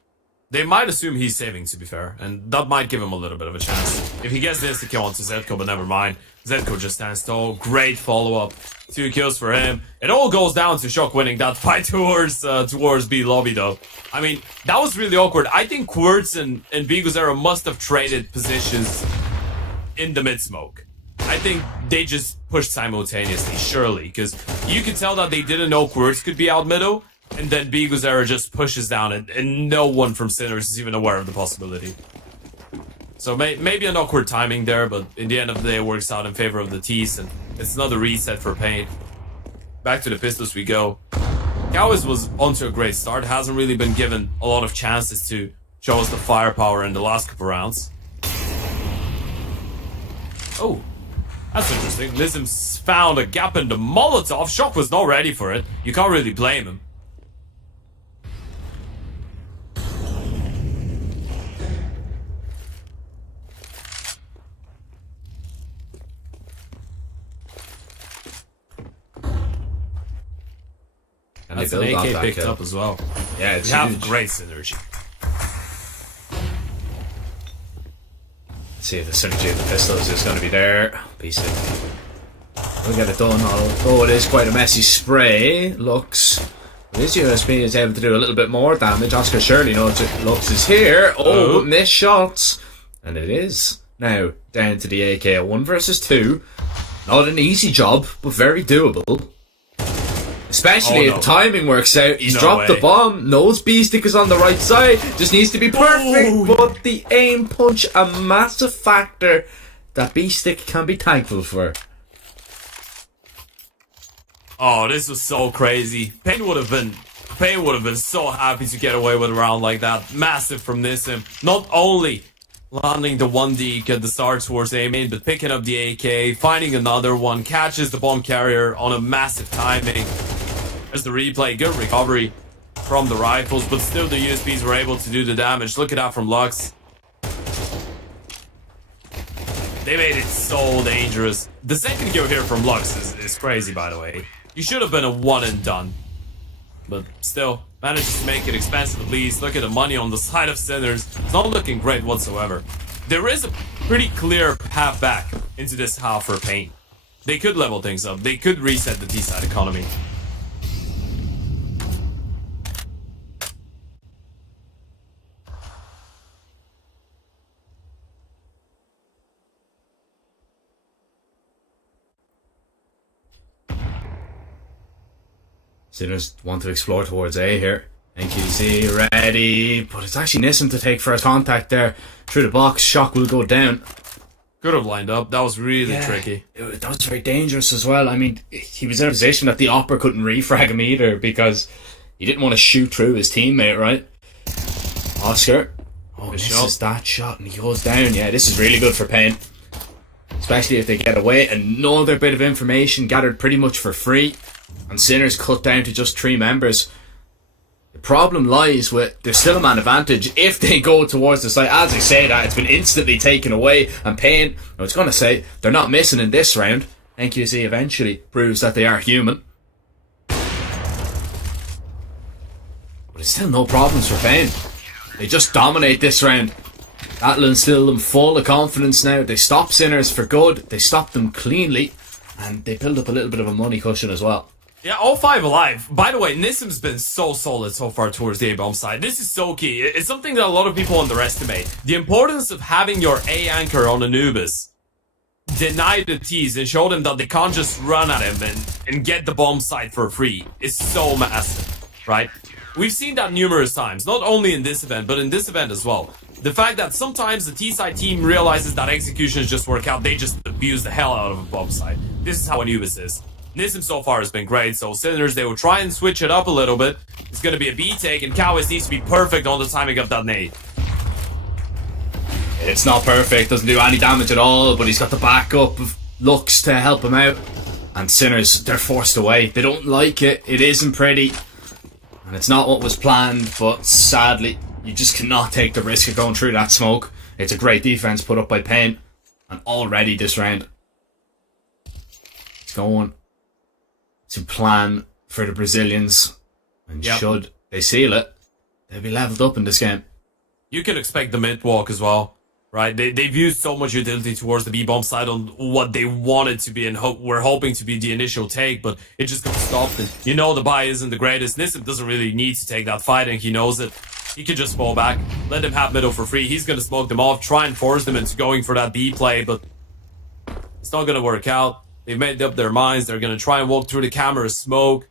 They might assume he's saving, to be fair, and that might give him a little bit of a chance. If he gets this to kill onto Zetko, but never mind. Zetko just stands tall. Great follow-up. 2 kills for him. It all goes down to Shock winning that fight towards B lobby, though. I mean, that was really awkward. I think Quirz and Biguzera must have traded positions in the mid-smoke. I think they just pushed simultaneously, surely, because you can tell that they didn't know Quirz could be out middle, and then Biguzera just pushes down, and no one from Sinners is even aware of the possibility. So maybe an awkward timing there, but in the end of the day, it works out in favor of the T's, and it's another reset for Pain. Back to the pistols we go. Cowes was onto a great start, hasn't really been given a lot of chances to show us the firepower in the last couple rounds. Oh. That's interesting. Nissim's found a gap in the Molotov. Shock was not ready for it. You can't really blame him. And that's an AK picked up as well. Yeah, it's huge. Have great synergy. See if the synergy of the pistols is going to be there. B-Stick we'll get it done, although it is quite a messy spray. Lux, this USB is able to do a little bit more damage. Oscar surely knows it. Lux is here. Oh, missed shots. And it is now down to the AK. A 1 versus 2. Not an easy job, but very doable. Especially if the timing works out. He's dropped the bomb. Knows B-Stick is on the right side. Just needs to be perfect. But the aim punch, a massive factor that B-stick can be thankful for. Oh, this was so crazy. Payne would have been so happy to get away with a round like that. Massive from Nissim. Not only landing the 1D at the start towards aiming, but picking up the AK, finding another one, catches the bomb carrier on a massive timing. There's the replay, good recovery from the rifles, but still the USBs were able to do the damage. Look at that from Lux. They made it so dangerous. The second kill here from Lux is crazy, by the way. You should have been a one and done. But still, manages to make it expensive at least. Look at the money on the side of Sinners. It's not looking great whatsoever. There is a pretty clear path back into this half for Payne. They could level things up. They could reset the T-side economy. Sinners want to explore towards A here. NQC ready, but it's actually Nissim to take first contact there. Through the box, Shock will go down. Could have lined up. That was really tricky. That was very dangerous as well. I mean, he was in a position that the Opera couldn't refrag him either because he didn't want to shoot through his teammate, right? Oscar. Oh, misses that shot and he goes down. Yeah, this is really good for Payne. Especially if they get away. Another bit of information gathered pretty much for free. And Sinners cut down to just 3 members. The problem lies with there's still a man advantage if they go towards the site. As I say that, it's been instantly taken away. And Payne, I was going to say, they're not missing in this round. NQC eventually proves that they are human. But it's still no problems for Payne. They just dominate this round. That'll instill them full of confidence now. They stop Sinners for good. They stop them cleanly. And they build up a little bit of a money cushion as well. Yeah, all 5 alive. By the way, Nissim's been so solid so far towards the A-bomb side. This is so key. It's something that a lot of people underestimate. The importance of having your A anchor on Anubis. Deny the T's and show them that they can't just run at him and get the bomb site for free is so massive, right? We've seen that numerous times, not only in this event, but in this event as well. The fact that sometimes the T-side team realizes that executions just work out, they just abuse the hell out of a bomb site. This is how Anubis is. Nissim so far has been great, so Sinners, they will try and switch it up a little bit. It's going to be a B take, and Cowis needs to be perfect on the timing of that nade. It's not perfect, doesn't do any damage at all, but he's got the backup of Lux to help him out. And Sinners, they're forced away. They don't like it. It isn't pretty. And it's not what was planned, but sadly, you just cannot take the risk of going through that smoke. It's a great defense put up by Payne. And already this round, it's going to plan for the Brazilians. And should they seal it, they'll be leveled up in this game. You can expect the mid walk as well, right? They've used so much utility towards the B-bomb side on what they wanted to be and we're hoping to be the initial take, but it just got stopped. And you know the buy isn't the greatest. Nissim doesn't really need to take that fight, and he knows it. He could just fall back, let them have middle for free. He's going to smoke them off, try and force them into going for that B play, but it's not going to work out. They've made up their minds. They're going to try and walk through the camera smoke.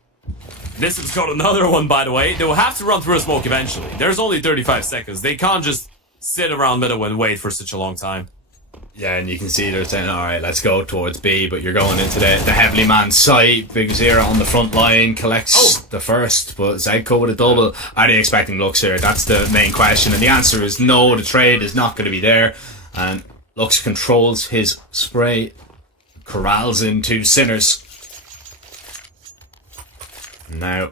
Nissim's got another one, by the way. They will have to run through a smoke eventually. There's only 35 seconds. They can't just sit around middle and wait for such a long time. Yeah, and you can see they're saying, alright, let's go towards B, but you're going into the heavily manned site. Big Zero on the front line, collects the first, but Zedko with a double. Are they expecting Lux here? That's the main question, and the answer is no, the trade is not going to be there. And Lux controls his spray, corrals into Sinners. Now,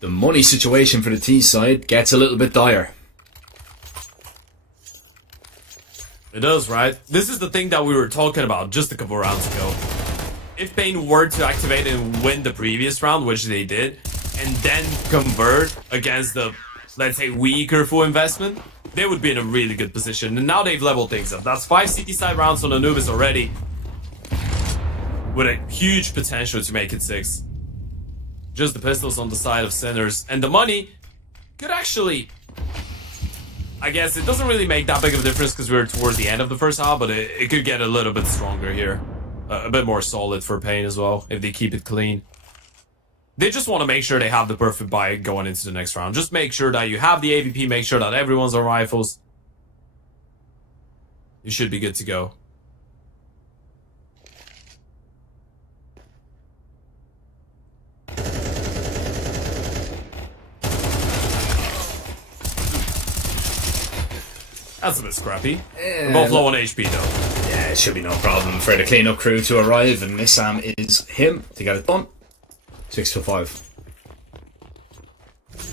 the money situation for the T side gets a little bit dire. It does, right? This is the thing that we were talking about just a couple rounds ago. If Payne were to activate and win the previous round, which they did, and then convert against the, let's say, weaker full investment, they would be in a really good position. And now they've leveled things up. That's 5 CT side rounds on Anubis already, with a huge potential to make it 6. Just the pistols on the side of Sinners. And the money could actually... I guess it doesn't really make that big of a difference because we're towards the end of the first half, but it could get a little bit stronger here. A bit more solid for Payne as well, if they keep it clean. They just want to make sure they have the perfect buy going into the next round. Just make sure that you have the AVP, make sure that everyone's on rifles. You should be good to go. That's a bit scrappy. They're both low on HP though. Yeah, it should be no problem for the cleanup crew to arrive, and Nissam is him to get it done. 6-5.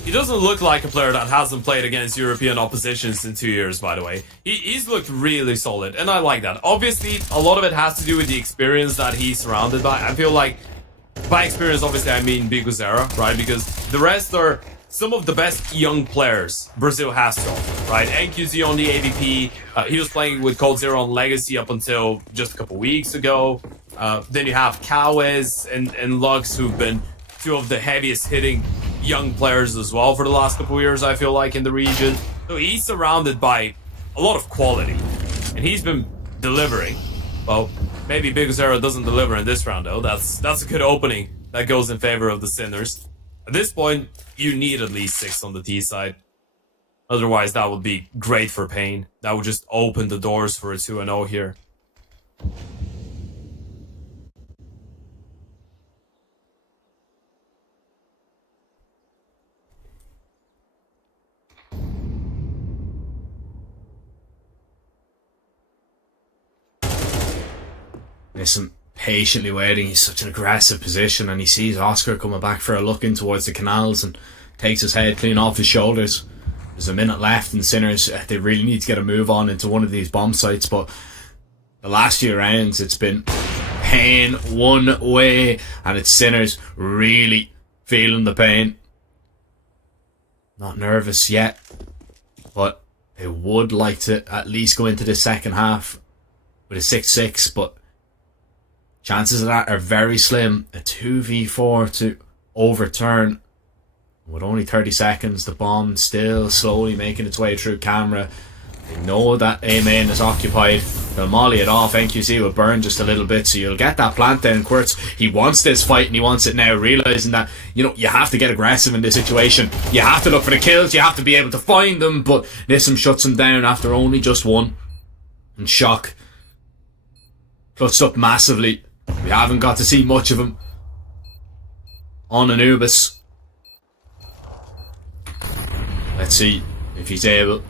He doesn't look like a player that hasn't played against European oppositions in 2 years, by the way. He's looked really solid, and I like that. Obviously, a lot of it has to do with the experience that he's surrounded by. I feel like, by experience, obviously, I mean Biguzera, right? Because the rest are some of the best young players Brazil has to offer, right? NQZ on the AVP, he was playing with Cold Zero on Legacy up until just a couple weeks ago. Then you have Kawes and Lux, who've been two of the heaviest hitting young players as well for the last couple of years, I feel like, in the region. So he's surrounded by a lot of quality, and he's been delivering. Well, maybe Biguzera doesn't deliver in this round, though. That's a good opening that goes in favor of the Sinners. At this point, you need at least 6 on the T side. Otherwise, that would be great for Pain. That would just open the doors for a 2-0 here. Listen, patiently waiting. He's such an aggressive position, and he sees Oscar coming back for a look in towards the canals and takes his head clean off his shoulders. There's a minute left, and Sinners, they really need to get a move on into one of these bomb sites, but the last few rounds it's been Pain one way, and it's Sinners really feeling the pain. Not nervous yet, but they would like to at least go into the second half with a 6-6, but chances of that are very slim. A 2v4 to overturn with only 30 seconds. The bomb still slowly making its way through camera. They know that A main is occupied. They'll molly it off. NQC will burn just a little bit, so you'll get that plant down. Quirtz, he wants this fight and he wants it now, realising that, you know, you have to get aggressive in this situation. You have to look for the kills, you have to be able to find them, but Nissim shuts him down after only just one. And Shock clutched up massively. We haven't got to see much of him on Anubis. Let's see if he's able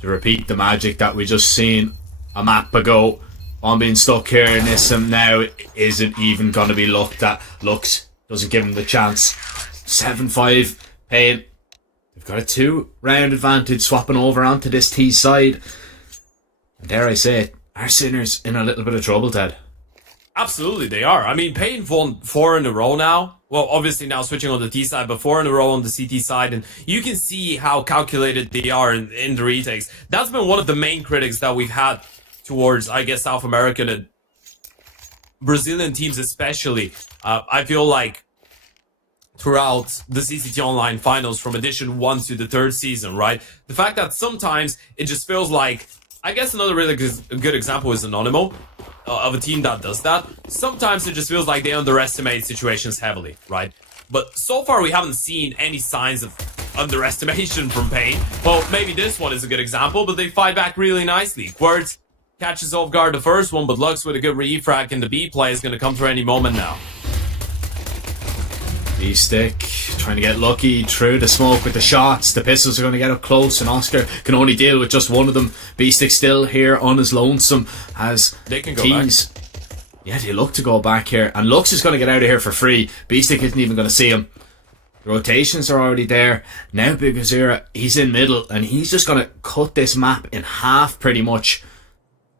to repeat the magic that we just seen a map ago. On being stuck here, Nissim now isn't even going to be looked at. Lux doesn't give him the chance. 7-5 Pain. They've got a 2-round advantage swapping over onto this T side. And dare I say it, our Sinners in a little bit of trouble, Ted. Absolutely, they are. I mean, Pain won 4 in a row now. Well, obviously now switching on the T side, but 4 in a row on the CT side. And you can see how calculated they are in the retakes. That's been one of the main critics that we've had towards, I guess, South American and Brazilian teams especially. I feel like throughout the CCT Online finals from edition 1 to the 3rd season, right? The fact that sometimes it just feels like, I guess another really good example is Anonymous. Of a team that does that. Sometimes it just feels like they underestimate situations heavily, right? But so far we haven't seen any signs of underestimation from Pain. Well, maybe this one is a good example, but they fight back really nicely. Quirtz catches off guard the first one, but Lux with a good refrag, and the B play is going to come through any moment now. B-Stick trying to get lucky through the smoke with the shots. The pistols are going to get up close, and Oscar can only deal with just one of them. B-Stick still here on his lonesome as they can go teams back. Yeah, they look to go back here, and Lux is going to get out of here for free. B-Stick isn't even going to see him. The rotations are already there. Now Biguzera, he's in middle, and he's just going to cut this map in half pretty much.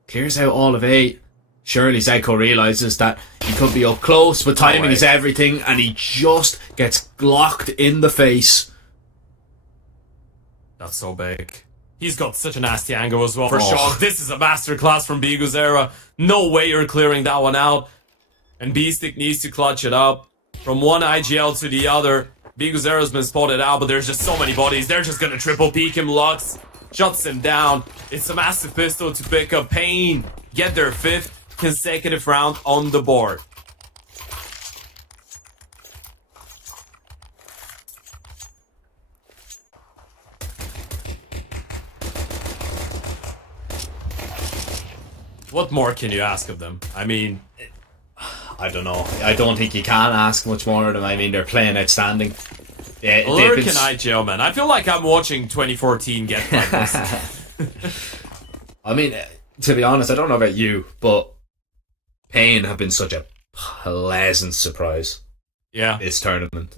Clears out all of A. Surely Zeko realises that he could be up close, but timing is everything, and he just gets glocked in the face. That's so big. He's got such a nasty angle as well for Shock. This is a masterclass from Biguzera. No way you're clearing that one out. And B-Stick needs to clutch it up. From one IGL to the other, Biguzera's been spotted out, but there's just so many bodies. They're just gonna triple peek him. Lux shuts him down. It's a massive pistol to pick up. Pain get their 5th consecutive round on the board. What more can you ask of them? I mean, I don't know. I don't think you can ask much more of them. I mean, they're playing outstanding. Lurk and IGL, man. I feel like I'm watching 2014 get like this. I mean, to be honest, I don't know about you, but Pain have been such a pleasant surprise. Yeah. This tournament.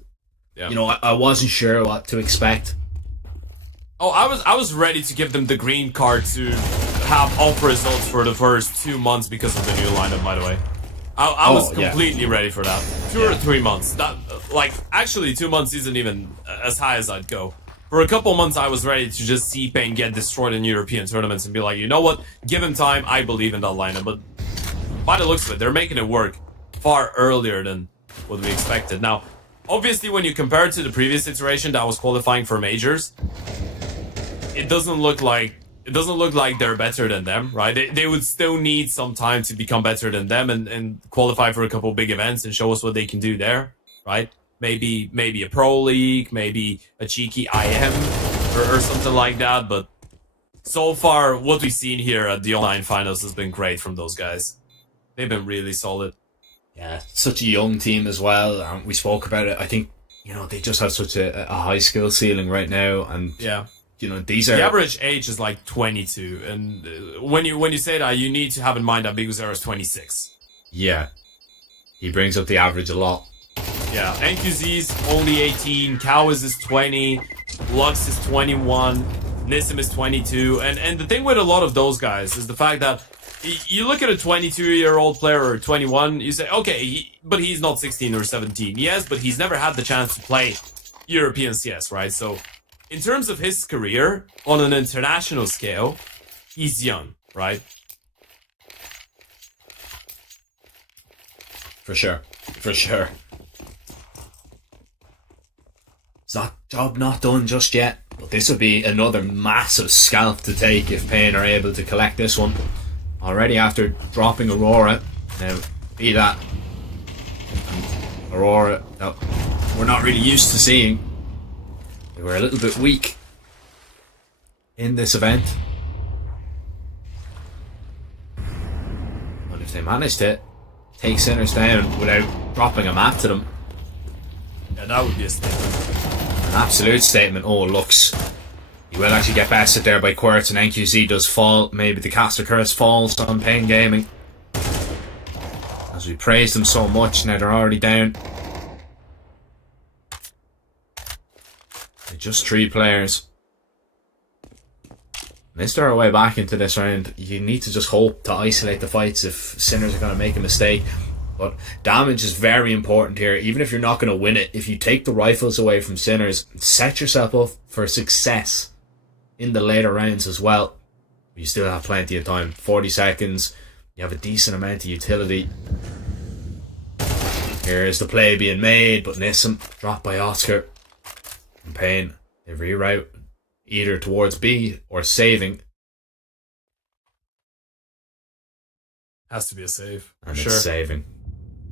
Yeah. You know, I wasn't sure what to expect. Oh, I was ready to give them the green card to have off results for the first 2 months because of the new lineup, by the way. I was completely ready for that. 2 or 3 months. That, like, actually 2 months isn't even as high as I'd go. For a couple months, I was ready to just see Pain get destroyed in European tournaments and be like, you know what? Give him time. I believe in that lineup. But by the looks of it, they're making it work far earlier than what we expected. Now, obviously, when you compare it to the previous iteration that was qualifying for majors, it doesn't look like they're better than them, right? They would still need some time to become better than them and qualify for a couple big events and show us what they can do there, right? Maybe a pro league, maybe a cheeky IM or something like that. But so far, what we've seen here at the online finals has been great from those guys. They've been really solid. Yeah, such a young team as well. We spoke about it. I think, you know, they just have such a high skill ceiling right now. And yeah, you know, these are... The average age is like 22. And when you say that, you need to have in mind that Big Zero is 26. Yeah. He brings up the average a lot. Yeah, NQZ's only 18, Cows is 20, Lux is 21, Nissim is 22, and the thing with a lot of those guys is the fact that you look at a 22-year-old player or 21, you say, okay, but he's not 16 or 17. Yes, but he's never had the chance to play European CS, right? So, in terms of his career, on an international scale, he's young, right? For sure. For sure. It's job not done just yet, but this would be another massive scalp to take if Pain are able to collect this one. Already after dropping Aurora, now be that Aurora that we're not really used to seeing. They were a little bit weak in this event. But if they manage to take Sinners down without dropping a map to them, yeah, that would be a statement. An absolute statement. Oh, Lux. He will actually get bested there by Quirts, and NQZ does fall. Maybe the caster curse falls on Pain Gaming. As we praised them so much, now they're already down. They're just 3 players. Missed our way back into this round. You need to just hope to isolate the fights if Sinners are going to make a mistake. But damage is very important here. Even if you're not going to win it, if you take the rifles away from Sinners, set yourself up for success in the later rounds as well. You still have plenty of time. 40 seconds. You have a decent amount of utility. Here is the play being made, but Nissim dropped by Oscar. And Pain, they reroute either towards B or saving. Has to be a save. And it's saving.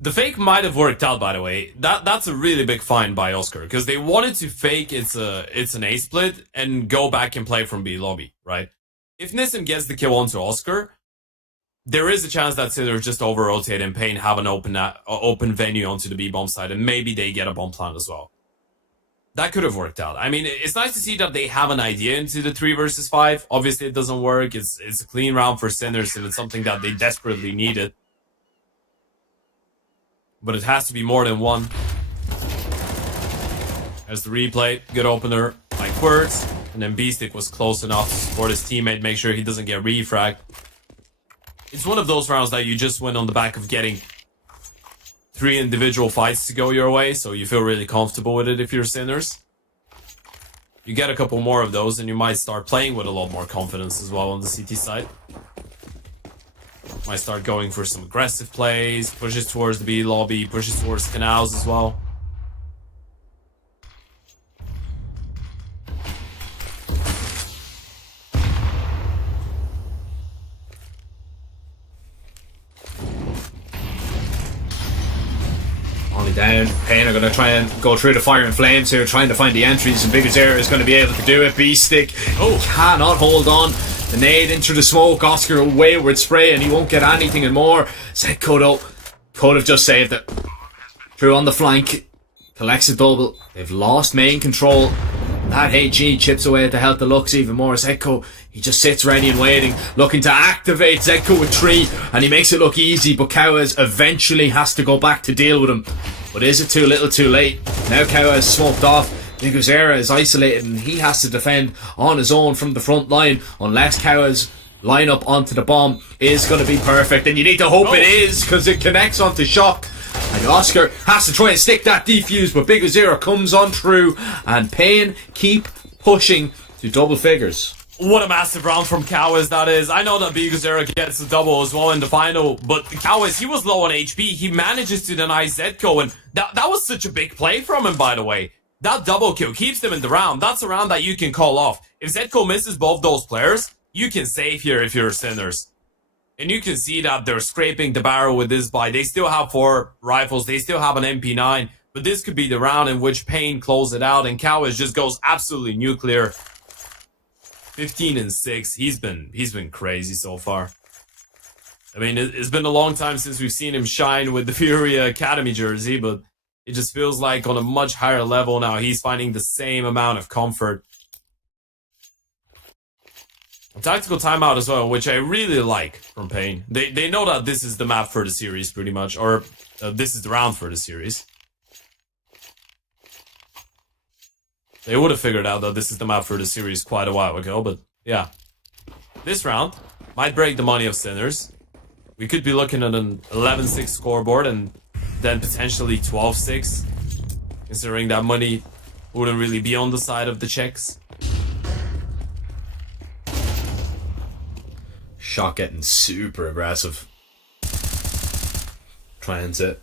The fake might have worked out, by the way. That's a really big find by Oscar, because they wanted to fake it's an A split and go back and play from B lobby, right? If Nissim gets the kill onto Oscar, there is a chance that Sinner just over-rotate and Pain have an open venue onto the B bomb side, and maybe they get a bomb plant as well. That could have worked out. I mean, it's nice to see that they have an idea into the 3 versus 5. Obviously, it doesn't work. It's a clean round for Sinners, and it's something that they desperately needed. But it has to be more than one. There's the replay. Good opener by Quirts. And then Beastick was close enough to support his teammate, make sure he doesn't get refragged. It's one of those rounds that you just win on the back of getting 3 individual fights to go your way, so you feel really comfortable with it if you're Sinners. You get a couple more of those, and you might start playing with a lot more confidence as well on the CT side. Might start going for some aggressive plays, pushes towards the B lobby, pushes towards canals as well. Only down. Pain are going to try and go through the fire and flames here, trying to find the entries, and Big Zero is going to be able to do it. Beastick cannot hold on. The nade into the smoke. Oscar a wayward spray, and he won't get anything and more. Said Kodo. Could have just saved it. Through on the flank. Collects a double. They've lost main control. That HE chips away at the health of Lux even more. Zedko, he just sits ready and waiting, looking to activate Zedko with 3, and he makes it look easy, but Kawaz eventually has to go back to deal with him. But is it too little too late? Now Kawaz smoked off. Niguzera is isolated and he has to defend on his own from the front line, unless Kawaz line up onto the bomb is going to be perfect, and you need to hope it is, because it connects onto Shock. And Oscar has to try and stick that defuse, but Big Zero comes on through, and Pain keep pushing to double figures. What a massive round from Kawaz that is. I know that Biguzera gets a double as well in the final, but Kawaz, he was low on HP. He manages to deny Zedko, and that was such a big play from him, by the way. That double kill keeps them in the round. That's a round that you can call off. If Zedko misses both those players, you can save here if you're Sinners. And you can see that they're scraping the barrel with this buy. They still have 4 rifles. They still have an MP9. But this could be the round in which Pain closes it out. And Kawaz just goes absolutely nuclear. 15 and 6. He's been crazy so far. I mean, it's been a long time since we've seen him shine with the Furia Academy jersey. But it just feels like on a much higher level now. He's finding the same amount of comfort. A tactical timeout as well, which I really like from Pain. They know that this is the map for the series, pretty much. Or this is the round for the series. They would have figured out that this is the map for the series quite a while ago, but yeah. This round might break the money of Sinners. We could be looking at an 11-6 scoreboard and then potentially 12-6. Considering that money wouldn't really be on the side of the Czechs. Shock getting super aggressive. Trying to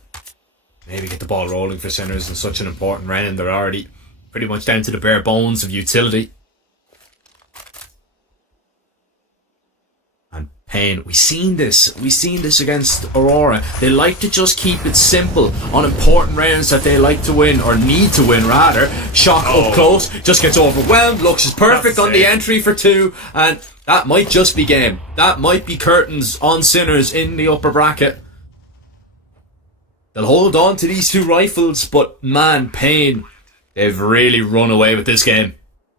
maybe get the ball rolling for Sinners in such an important round. They're already pretty much down to the bare bones of utility. And Pain, we've seen this against Aurora. They like to just keep it simple on important rounds that they like to win, or need to win rather. Shock up close, just gets overwhelmed. Lux is perfect on the entry for 2, and that might just be game. That might be curtains on Sinners in the upper bracket. They'll hold on to these 2 rifles, but man, Pain, they've really run away with this game.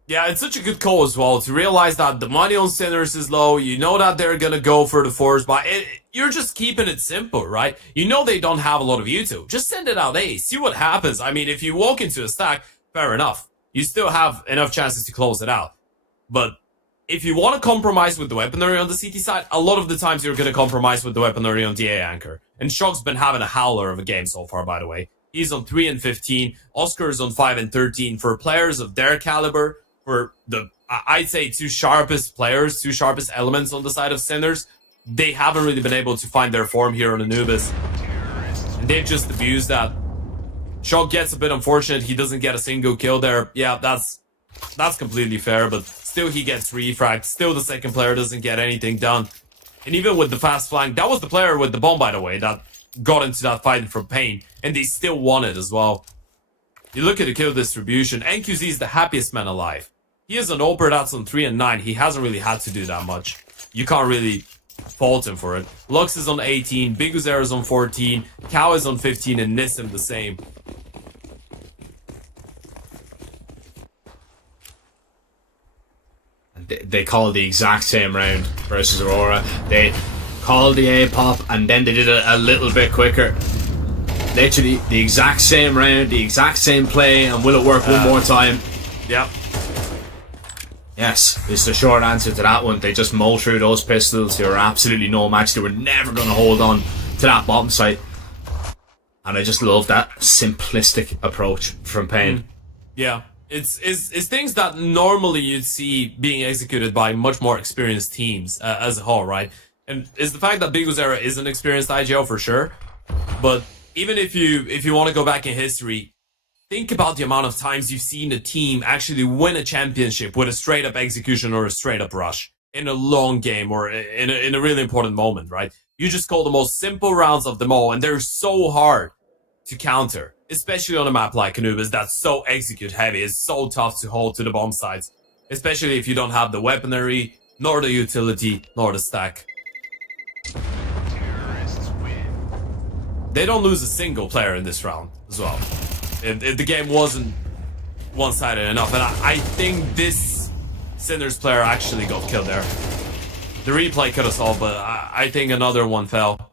Yeah, it's such a good call as well to realize that the money on Sinners is low. You know that they're gonna go for the 4s, but you're just keeping it simple, right? You know they don't have a lot of util. Just send it out A, see what happens. I mean, if you walk into a stack, fair enough. You still have enough chances to close it out. But if you want to compromise with the weaponry on the CT side, a lot of the times you're going to compromise with the weaponry on DA Anchor. And Shock's been having a howler of a game so far, by the way. He's on 3 and 15. Oscar is on 5 and 13. For players of their caliber, for the, I'd say, 2 sharpest players, 2 sharpest elements on the side of Sinners, they haven't really been able to find their form here on Anubis. And they've just abused that. Shock gets a bit unfortunate. He doesn't get a single kill there. Yeah, that's completely fair, but still he gets refragged. Still the second player doesn't get anything done. And even with the fast flank, that was the player with the bomb, by the way, that got into that fight from Pain. And they still won it as well. You look at the kill distribution, NQZ is the happiest man alive. He is an Oper that's on 3 and 9. He hasn't really had to do that much. You can't really fault him for it. Lux is on 18, Biguzera is on 14, Cow is on 15, and Nissim the same. They called the exact same round versus Aurora. They called the A-pop and then they did it a little bit quicker. Literally the exact same round, the exact same play, and will it work one more time? Yep. Yes, is the short answer to that one. They just mow through those pistols. They were absolutely no match. They were never going to hold on to that bottom site. And I just love that simplistic approach from Pain. Yeah. It's things that normally you'd see being executed by much more experienced teams as a whole, right? And it's the fact that Biguzera is an experienced IGL for sure. But even if you want to go back in history, think about the amount of times you've seen a team actually win a championship with a straight up execution or a straight up rush in a long game or in a really important moment, right? You just call the most simple rounds of them all, and they're so hard to counter, especially on a map like Anubis that's so execute heavy. It's so tough to hold to the bomb sites, especially if you don't have the weaponry, nor the utility, nor the stack. They don't lose a single player in this round as well. If the game wasn't one-sided enough, and I think this Sinners player actually got killed there. The replay could have solved, but I think another one fell.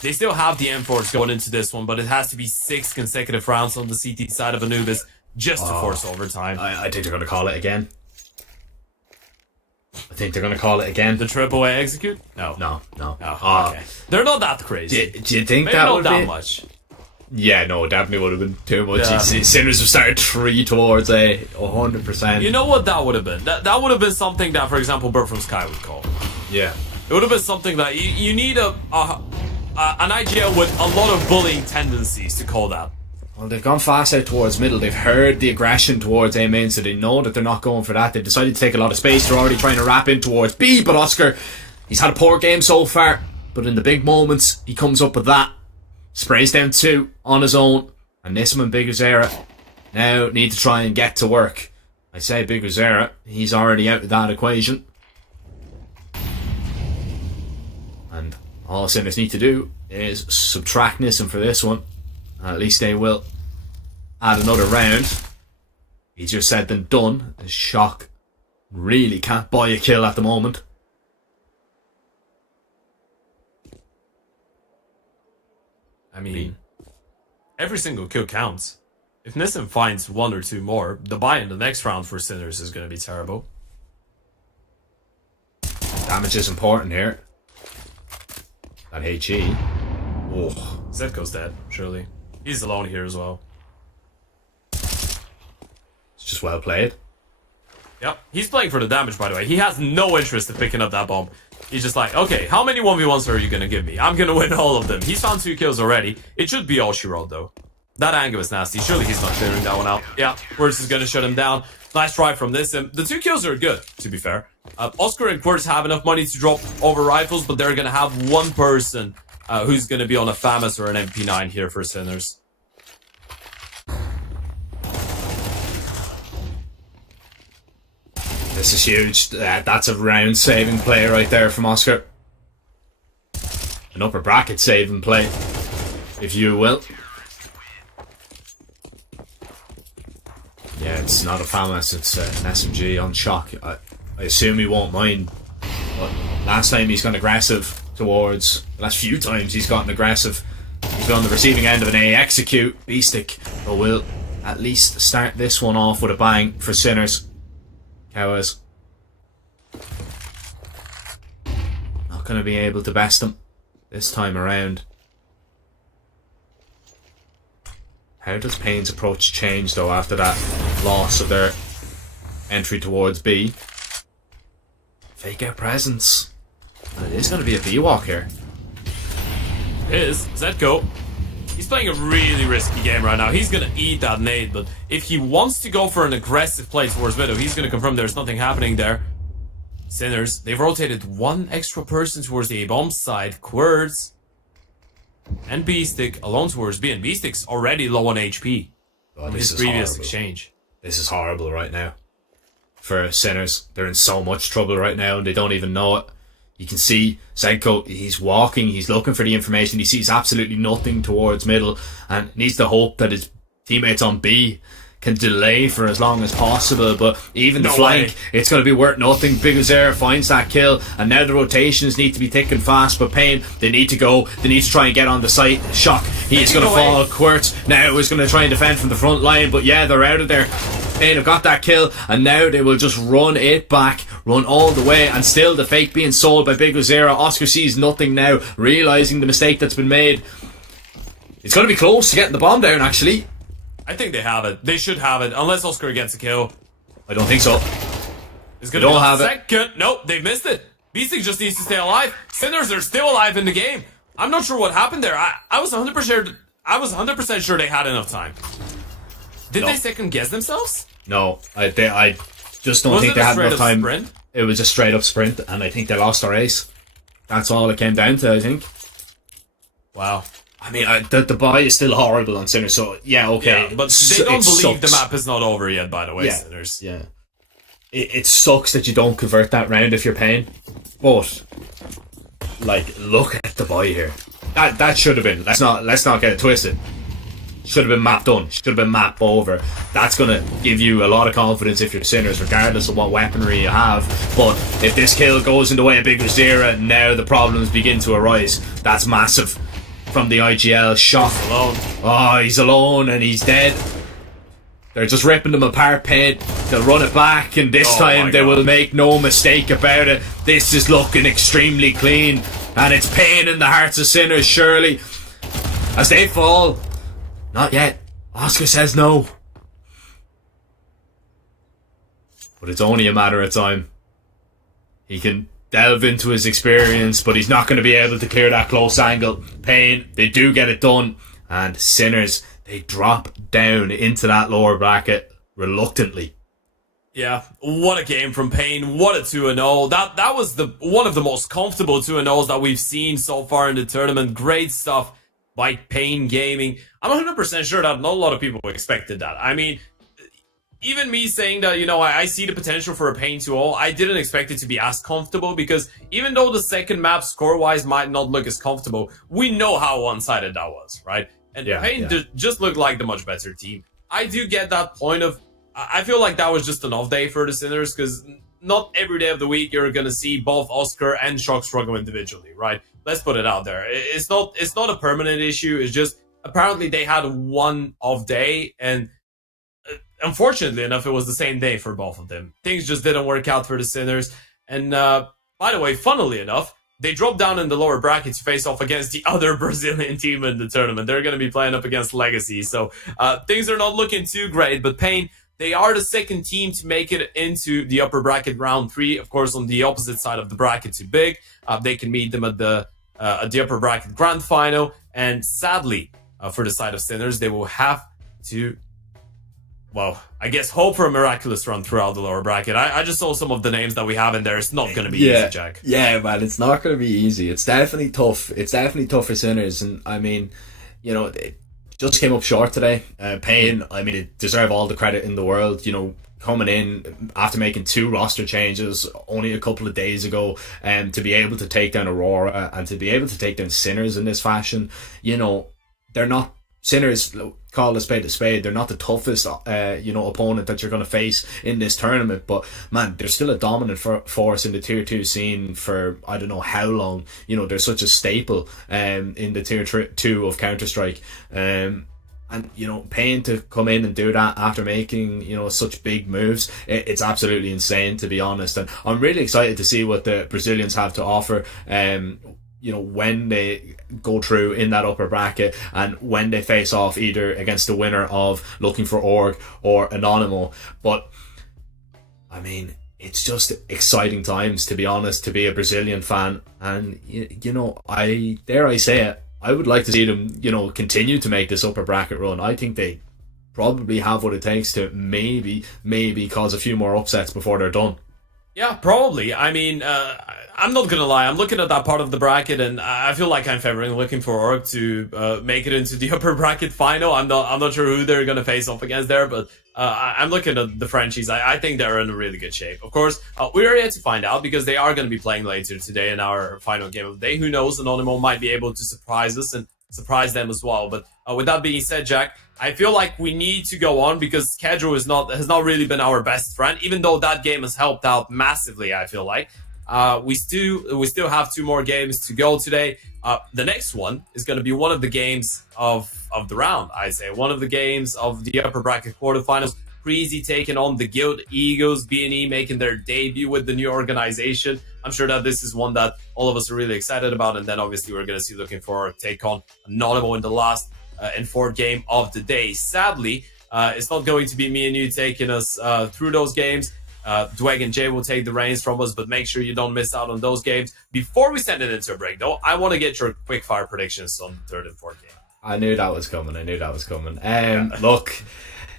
They still have the M4s going into this one, but it has to be 6 consecutive rounds on the CT side of Anubis just to force overtime. I think they're going to call it again. I think they're going to call it again. The triple A execute? No. No. Okay. They're not that crazy. Do you think Maybe that not would that be? much. Yeah, no, definitely would have been too much. Yeah. Sinners have started 3 towards A, 100%. You know what that would have been? That would have been something that, for example, Burt from Sky would call. Yeah. It would have been something that you need an IGL with a lot of bullying tendencies to call that. Well, they've gone fast out towards middle. They've heard the aggression towards A main, so they know that they're not going for that. They've decided to take a lot of space. They're already trying to wrap in towards B, but Oscar, he's had a poor game so far, but in the big moments, he comes up with that. Sprays down 2 on his own, and Nissim and Big Uzera now need to try and get to work. I say Big Uzera, he's already out of that equation. And all Sinners need to do is subtract Nissim for this one. At least they will add another round. Easier said than done. Shock really can't buy a kill at the moment. I mean, every single kill counts. If Nissim finds 1 or 2 more, the buy in the next round for Sinners is going to be terrible. Damage is important here. That HE. Oh. Zetko's dead, surely. He's alone here as well. It's just well played. Yep, he's playing for the damage, by the way. He has no interest in picking up that bomb. He's just like, okay, how many 1v1s are you going to give me? I'm going to win all of them. He's found 2 kills already. It should be all she wrote, though. That angle is nasty. Surely he's not clearing that one out. Yeah, Quirts is going to shut him down. Nice try from this. And the 2 kills are good, to be fair. Oscar and Quirts have enough money to drop over rifles, but they're going to have one person who's going to be on a FAMAS or an MP9 here for Sinners. This is huge. That's a round saving play right there from Oscar. An upper bracket saving play, if you will. Yeah, it's not a FAMAS, it's an SMG on shock. I assume he won't mind. But last time he's gone aggressive towards... The last few times he's gotten aggressive. He's been on the receiving end of an A execute. B-stick. But will at least start this one off with a bang for Sinners. Cowards. Not going to be able to best him this time around. How does Payne's approach change though after that loss of their entry towards B? Fake out presence. And it is going to be a B walk here. It is. Zetko. He's playing a really risky game right now. He's going to eat that nade, but if he wants to go for an aggressive play towards middle, he's going to confirm there's nothing happening there. Sinners, they've rotated 1 extra person towards the A-bomb side. Quirts and B-stick alone towards B, and B-stick's already low on HP from his previous horrible. exchange. This is horrible right now. For Sinners, they're in so much trouble right now and they don't even know it. You can see Zenko, he's walking, he's looking for the information, he sees absolutely nothing towards middle and needs to hope that his teammates on B can delay for as long as possible, but even the flank, it's going to be worth nothing. Big Uzera finds that kill, and now the rotations need to be thick and fast, but Payne, they need to go, they need to try and get on the site. Shock, he is going to fall. Quirts now is going to try and defend from the front line, but yeah, they're out of there. Payne have got that kill, and now they will just run it back, run all the way, and still the fake being sold by Big Uzera. Oscar sees nothing now, realising the mistake that's been made. It's going to be close to getting the bomb down, actually. I think they have it. They should have it, unless Oscar gets a kill. I don't think so. It's gonna be the second. Nope, they missed it. B-stick just needs to stay alive. Sinners are still alive in the game. I'm not sure what happened there. I was 100% sure they had enough time. Did they second guess themselves? No, I just don't think they had enough time. Sprint? It was a straight up sprint, and I think they lost their race. That's all it came down to, I think. Wow. I mean, the buy is still horrible on Sinners, so yeah, okay. Yeah, but they don't believe the map is not over yet, by the way, Sinners. Yeah. It sucks that you don't convert that round if you're Payne, but like, look at the buy here. That should have been. Let's not get it twisted. should have been mapped done, should have been mapped over. That's going to give you a lot of confidence if you're Sinners, regardless of what weaponry you have. But if this kill goes in the way of Big Zera, now the problems begin to arise. That's massive from the IGL. Shot alone. Oh, he's alone and he's dead. They're just ripping them apart, Pain. They'll run it back, and this time they will make no mistake about it. This is looking extremely clean, and it's Pain in the hearts of Sinners, surely. As they fall, not yet. Oscar says no. But it's only a matter of time. He can delve into his experience, but he's not going to be able to clear that close angle. Pain, they do get it done, and Sinners, they drop down into that lower bracket reluctantly. Yeah, what a game from Pain. What a 2-0. That was one of the most comfortable 2-0s that we've seen so far in the tournament. Great stuff by Pain Gaming. I'm 100% sure that not a lot of people expected that. I mean, even me saying that, you know, I see the potential for a Pain 2-0, I didn't expect it to be as comfortable, because even though the second map score-wise might not look as comfortable, we know how one-sided that was, right? And Pain just looked like the much better team. I do get that point of, I feel like that was just an off day for the Sinners, because not every day of the week you're going to see both Oscar and Shock struggle individually, right? Let's put it out there. It's not a permanent issue. It's just apparently they had one off day, and unfortunately enough, it was the same day for both of them. Things just didn't work out for the Sinners. And by the way, funnily enough, they dropped down in the lower bracket to face off against the other Brazilian team in the tournament. They're going to be playing up against Legacy. So things are not looking too great. But Pain, they are the second team to make it into the upper bracket round 3. Of course, on the opposite side of the bracket to Big. They can meet them at the upper bracket grand final. And sadly, for the side of Sinners, they will have to, well, I guess hope for a miraculous run throughout the lower bracket. I just saw some of the names that we have in there. It's not going to be easy, Jack. Yeah, man, it's not going to be easy. It's definitely tough. It's definitely tough for Sinners. And I mean, you know, it just came up short today. Pain, I mean, it deserve all the credit in the world. You know, coming in after making 2 roster changes only a couple of days ago, and to be able to take down Aurora and to be able to take down Sinners in this fashion, you know, they're not Sinners, call a spade, they're not the toughest opponent that you're going to face in this tournament, but man, they're still a dominant force in the tier 2 scene for I don't know how long. You know, they're such a staple in the tier 2 of Counter-Strike, and you know, Pain to come in and do that after making, you know, such big moves, it's absolutely insane, to be honest. And I'm really excited to see what the Brazilians have to offer, you know, when they go through in that upper bracket, and when they face off either against the winner of Looking for Org or Anonymous. But I mean, it's just exciting times, to be honest, to be a Brazilian fan. And you know, I say it, I would like to see them, you know, continue to make this upper bracket run. I think they probably have what it takes to maybe cause a few more upsets before they're done. Yeah, probably. I mean, I'm not gonna lie, I'm looking at that part of the bracket, and I feel like I'm favoring Looking for Org to make it into the upper bracket final. I'm not sure who they're gonna face off against there, but I'm looking at the Frenchies. I think they're in a really good shape. Of course, we're yet to find out, because they are going to be playing later today in our final game of the day. Who knows, Anonymous might be able to surprise us and surprise them as well. But with that being said, Jack, I feel like we need to go on, because schedule has not really been our best friend, even though that game has helped out massively. I feel like we still have 2 more games to go today. The next one is going to be one of the games of the round. I'd say one of the games of the upper bracket quarterfinals. Breezy taking on the Guild Eagles. B&E making their debut with the new organization. I'm sure that this is one that all of us are really excited about. And then obviously we're going to see Looking for a take on Anonymous in the last and 4th game of the day. Sadly, it's not going to be me and you taking us through those games. Dweg and Jay will take the reins from us, but make sure you don't miss out on those games. Before we send it into a break, though, I want to get your quick fire predictions on the 3rd and 4th game. I knew that was coming. Look,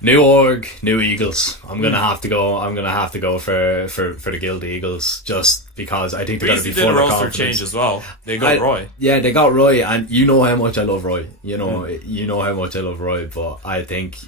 new org, new Eagles. I'm gonna have to go for the Guild Eagles, just because I think they're gonna be full of confidence. Roster change as well. They got Roy. Yeah, they got Roy, and you know how much I love Roy. You know how much I love Roy, but I think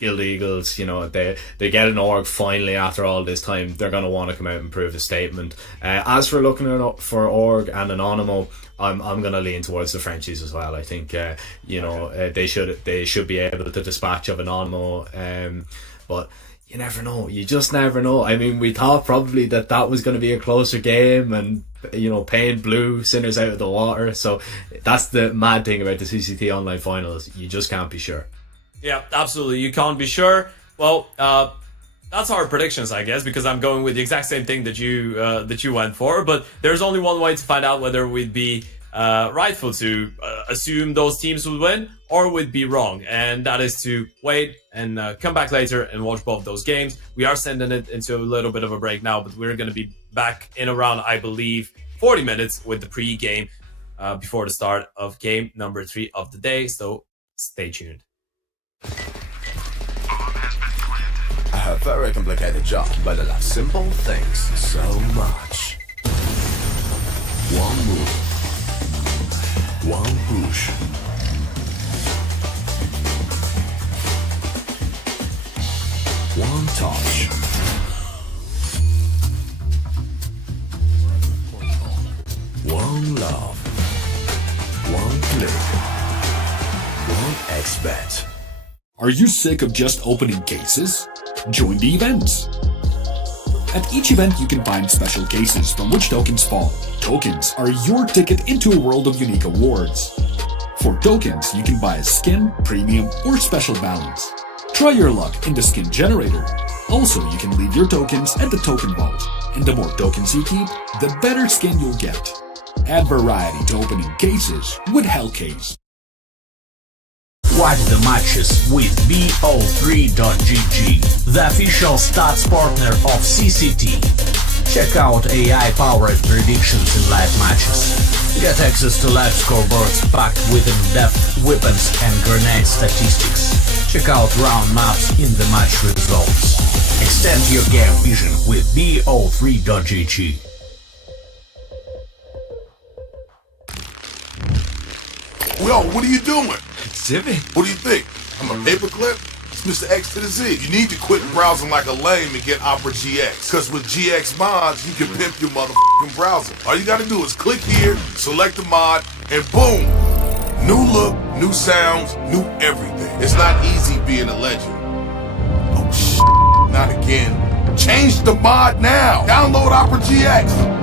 Guild Eagles, you know, they get an org finally after all this time. They're going to want to come out and prove a statement. As for looking for org and Anonymous, I'm going to lean towards the Frenchies as well. I think they should be able to dispatch of Anonymous, but you never know. You just never know. I mean, we thought probably that was going to be a closer game, and Pain blew Sinners out of the water. So that's the mad thing about the CCT Online Finals. You just can't be sure. Yeah, absolutely. You can't be sure. Well, that's our predictions, I guess, because I'm going with the exact same thing that you went for. But there's only one way to find out whether we'd be rightful to assume those teams would win or would be wrong, and that is to wait and come back later and watch both those games. We are sending it into a little bit of a break now, but we're going to be back in around, I believe, 40 minutes with the pre-game before the start of game number 3 of the day. So stay tuned. A very complicated job, but I love simple things so much. One move, one push. One touch. One love. One click. One X-Bet. Are you sick of just opening cases? Join the events. At each event you can find special cases from which tokens fall. Tokens are your ticket into a world of unique awards. For tokens, you can buy a skin, premium, or special balance. Try your luck in the skin generator. Also, you can leave your tokens at the token vault. And the more tokens you keep, the better skin you'll get. Add variety to opening cases with Hellcase. Watch the matches with BO3.GG, the official stats partner of CCT. Check out AI-powered predictions in live matches. Get access to live scoreboards packed with in-depth weapons and grenade statistics. Check out round maps in the match results. Extend your game vision with BO3.GG. Yo, what are you doing? Exhibit. What do you think? I'm a paperclip? It's Mr. X to the Z. You need to quit browsing like a lame and get Opera GX. Cause with GX mods, you can pimp your motherfucking browser. All you gotta do is click here, select the mod, and boom! New look, new sounds, new everything. It's not easy being a legend. Oh shit, not again. Change the mod now! Download Opera GX!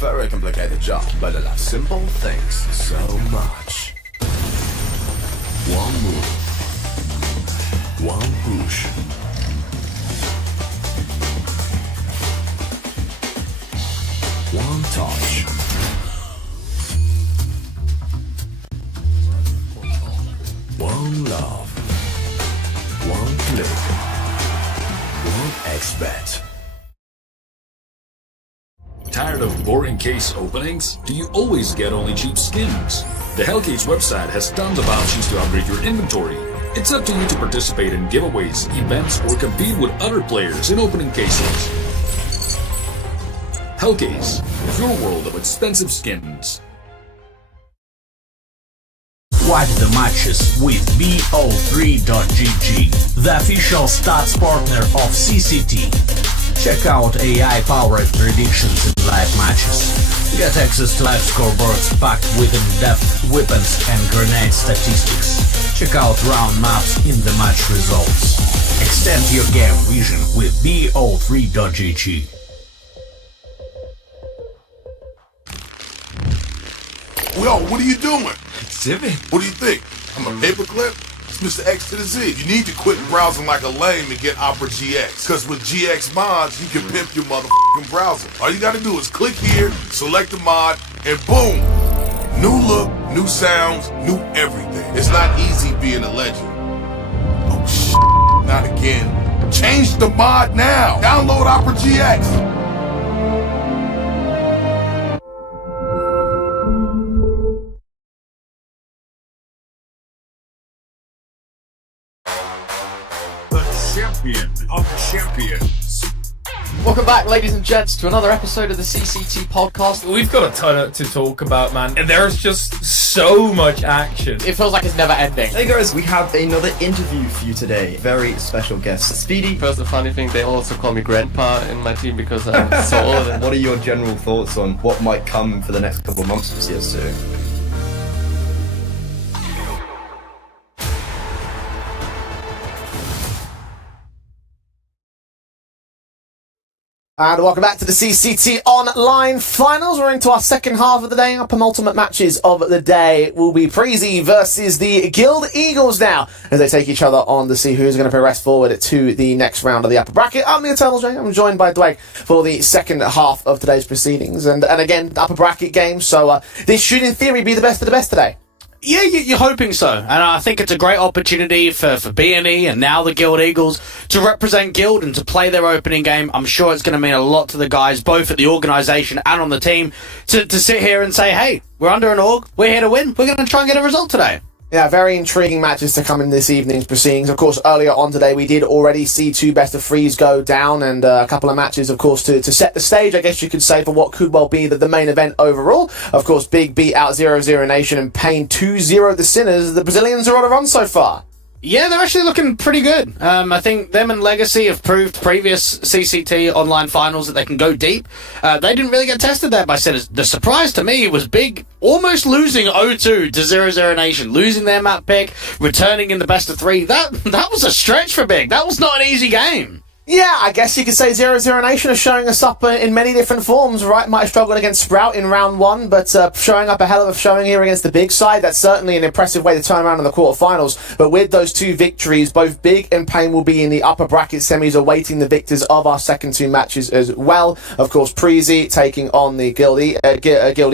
Very complicated job, but I love simple things so much. One move. One push. One touch. One love. One click. One XBet. Tired of boring case openings? Do you always get only cheap skins? The Hellcase website has tons of options to upgrade your inventory. It's up to you to participate in giveaways, events, or compete with other players in opening cases. Hellcase, your world of expensive skins. Watch the matches with BO3.GG, the official stats partner of CCT. Check out AI-powered predictions in live matches. Get access to live scoreboards packed with in-depth weapons and grenade statistics. Check out round maps in the match results. Extend your game vision with BO3.GG. Yo, what are you doing? Exhibit. What do you think? I'm a paperclip? It's Mr. X to the Z. You need to quit browsing like a lame and get Opera GX. Cause with GX mods, you can pimp your motherfucking browser. All you gotta do is click here, select the mod, and boom! New look, new sounds, new everything. It's not easy being a legend. Oh shit, not again. Change the mod now! Download Opera GX! Champion of champions. Welcome back, ladies and gents, to another episode of the CCT podcast. We've got a ton to talk about, man. And there's just so much action. It feels like it's never ending. Hey guys, we have another interview for you today. Very special guest, Speedy. First, the funny thing, they also call me Grandpa in my team because I'm so old. And What are your general thoughts on what might come for the next couple of months for CS2? And welcome back to the CCT Online Finals. We're into our second half of the day. Our penultimate matches of the day will be Preezy versus the Guild Eagles now, as they take each other on to see who's going to progress forward to the next round of the upper bracket. I'm the Eternal J. I'm joined by Dwayne for the second half of today's proceedings. And again, upper bracket game, so this should in theory be the best of the best today. Yeah, you're hoping so. And I think it's a great opportunity for B&E and now the Guild Eagles to represent Guild and to play their opening game. I'm sure it's going to mean a lot to the guys, both at the organisation and on the team, to sit here and say, hey, we're under an org, we're here to win, we're going to try and get a result today. Yeah, very intriguing matches to come in this evening's proceedings. Of course, earlier on today, we did already see two best of threes go down and a couple of matches, of course, to set the stage, I guess you could say, for what could well be the main event overall. Of course, Big beat out 0-0 Nation and Pain 2-0 the Sinners. The Brazilians are on a run so far. Yeah, they're actually looking pretty good. I think them and Legacy have proved previous CCT online finals that they can go deep. They didn't really get tested there by Sinners. The surprise to me was Big almost losing 0-2 to 0-0 Nation, losing their map pick, returning in the best of three. That was a stretch for Big. That was not an easy game. Yeah, I guess you could say 0-0 Nation is showing us up in many different forms, right? Might have struggled against Sprout in round one, but showing up a hell of a showing here against the Big side. That's certainly an impressive way to turn around in the quarterfinals. But with those two victories, both Big and Pain will be in the upper bracket semis, awaiting the victors of our second two matches as well. Of course, Preezy taking on the Guild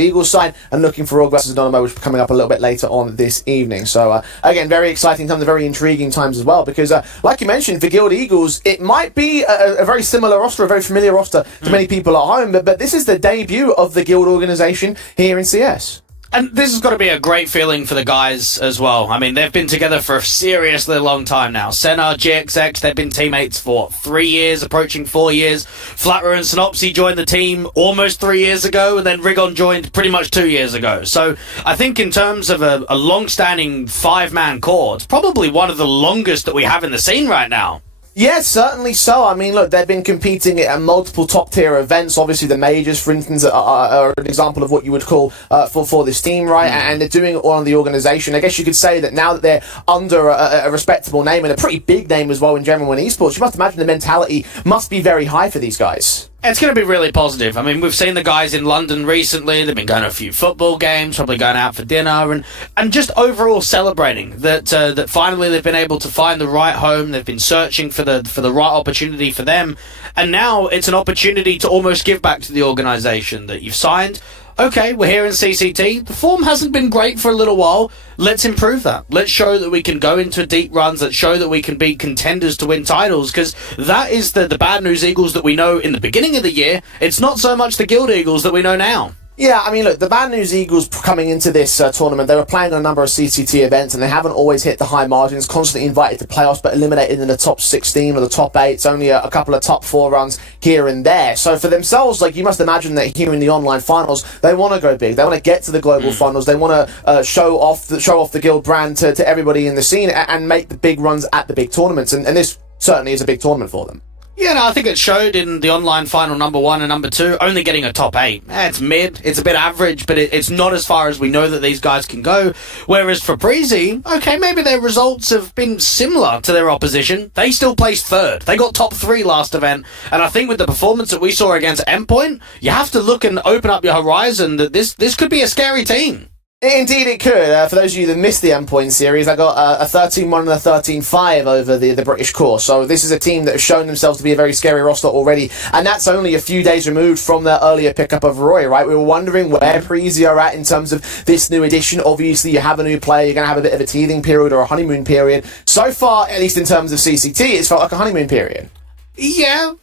Eagles side and looking for Org versus Anonymous, which will be coming up a little bit later on this evening. So, again, very exciting times, very intriguing times as well, because, like you mentioned, for Guild Eagles, it might be a very similar roster, a very familiar roster to many people at home, but this is the debut of the Guild organisation here in CS. And this has got to be a great feeling for the guys as well. I mean, they've been together for a seriously long time now. Senna, GXX, they've been teammates for 3 years, approaching 4 years. Flatterer and Synopsy joined the team almost 3 years ago, and then Rigon joined pretty much 2 years ago. So I think in terms of a long-standing five-man core, it's probably one of the longest that we have in the scene right now. Yes, certainly so. I mean, look, they've been competing at multiple top-tier events. Obviously, the majors, for instance, are an example of what you would call for this team, right? And they're doing it all on the organisation. I guess you could say that now that they're under a respectable name and a pretty big name as well in general in esports, you must imagine the mentality must be very high for these guys. It's going to be really positive. I mean, we've seen the guys in London recently. They've been going to a few football games, probably going out for dinner, and just overall celebrating that finally they've been able to find the right home. They've been searching for the right opportunity for them, and now it's an opportunity to almost give back to the organisation that you've signed. Okay, we're here in CCT. The form hasn't been great for a little while. Let's improve that. Let's show that we can go into deep runs. Let's show that we can be contenders to win titles, because that is the bad news Eagles that we know in the beginning of the year. It's not so much the Guild Eagles that we know now. Yeah, I mean, look, the Bad News Eagles coming into this tournament, they were playing on a number of CCT events, and they haven't always hit the high margins, constantly invited to playoffs, but eliminated in the top 16 or the top 8. It's only a couple of top 4 runs here and there. So for themselves, like, you must imagine that here in the online finals, they want to go big. They want to get to the global finals. They want to show off the Guild brand to everybody in the scene and make the big runs at the big tournaments. And this certainly is a big tournament for them. Yeah, no, I think it showed in the online final number 1 and number 2, only getting a top 8. It's mid, it's a bit average, but it's not as far as we know that these guys can go. Whereas for Breezy, okay, maybe their results have been similar to their opposition. They still placed 3rd. They got top 3 last event, and I think with the performance that we saw against Endpoint, you have to look and open up your horizon that this could be a scary team. Indeed it could. For those of you that missed the Endpoint series, I got a 13-1 and a 13-5 over the British course. So this is a team that has shown themselves to be a very scary roster already, and that's only a few days removed from their earlier pickup of Roy, right? We were wondering where Preezy are at in terms of this new edition. Obviously, you have a new player, you're going to have a bit of a teething period or a honeymoon period. So far, at least in terms of CCT, it's felt like a honeymoon period. Yeah,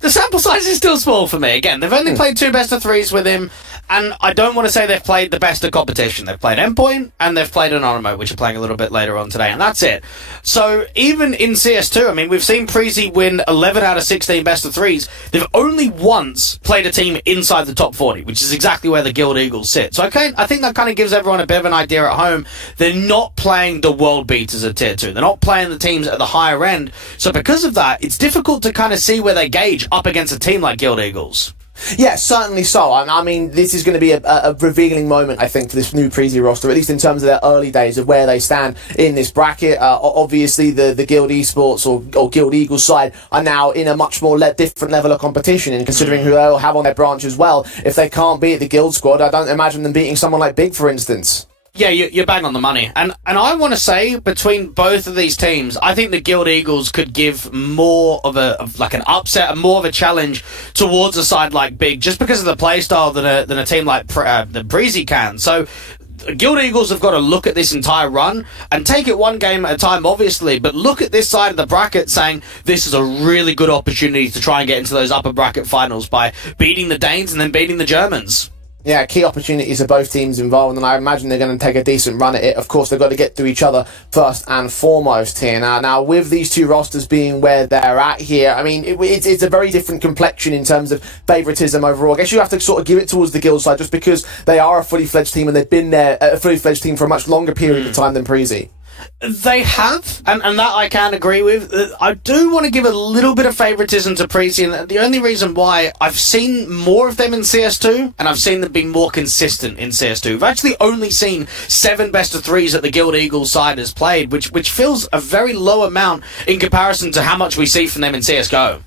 the sample size is still small for me. Again, they've only played 2 best-of-3s with him, and I don't want to say they've played the best of competition. They've played Endpoint, and they've played Anonymous, which are playing a little bit later on today, and that's it. So, even in CS2, I mean, we've seen Preezy win 11 out of 16 best-of-3s. They've only once played a team inside the top 40, which is exactly where the Guild Eagles sit. So, I think that kind of gives everyone a bit of an idea at home. They're not playing the world beaters at Tier 2. They're not playing the teams at the higher end. So, because of that, it's difficult to kind of see where they gauge up against a team like Guild Eagles. Yeah, certainly so. I mean, this is going to be a revealing moment, I think, for this new Preezy roster, at least in terms of their early days of where they stand in this bracket. Obviously, the Guild Esports or Guild Eagles side are now in a much more different level of competition, and considering who they'll have on their branch as well, if they can't beat the Guild squad, I don't imagine them beating someone like Big, for instance. Yeah, you're bang on the money. And I want to say, between both of these teams, I think the Guild Eagles could give more of an upset and more of a challenge towards a side like Big, just because of the playstyle than a team like the Breezy can. So, Guild Eagles have got to look at this entire run and take it one game at a time, obviously, but look at this side of the bracket saying this is a really good opportunity to try and get into those upper bracket finals by beating the Danes and then beating the Germans. Yeah, key opportunities for both teams involved, and I imagine they're going to take a decent run at it. Of course, they've got to get through each other first and foremost here. Now with these two rosters being where they're at here, I mean, it's a very different complexion in terms of favouritism overall. I guess you have to sort of give it towards the Guild side just because they are a fully fledged team and they've been there, a fully fledged team for a much longer period of time than Preezy. They have, and that I can agree with. I do want to give a little bit of favouritism to Preezy, and the only reason why, I've seen more of them in CS2, and I've seen them be more consistent in CS2. We've actually only seen 7 best-of-3s that the Guild Eagles side has played, which feels a very low amount in comparison to how much we see from them in CSGO.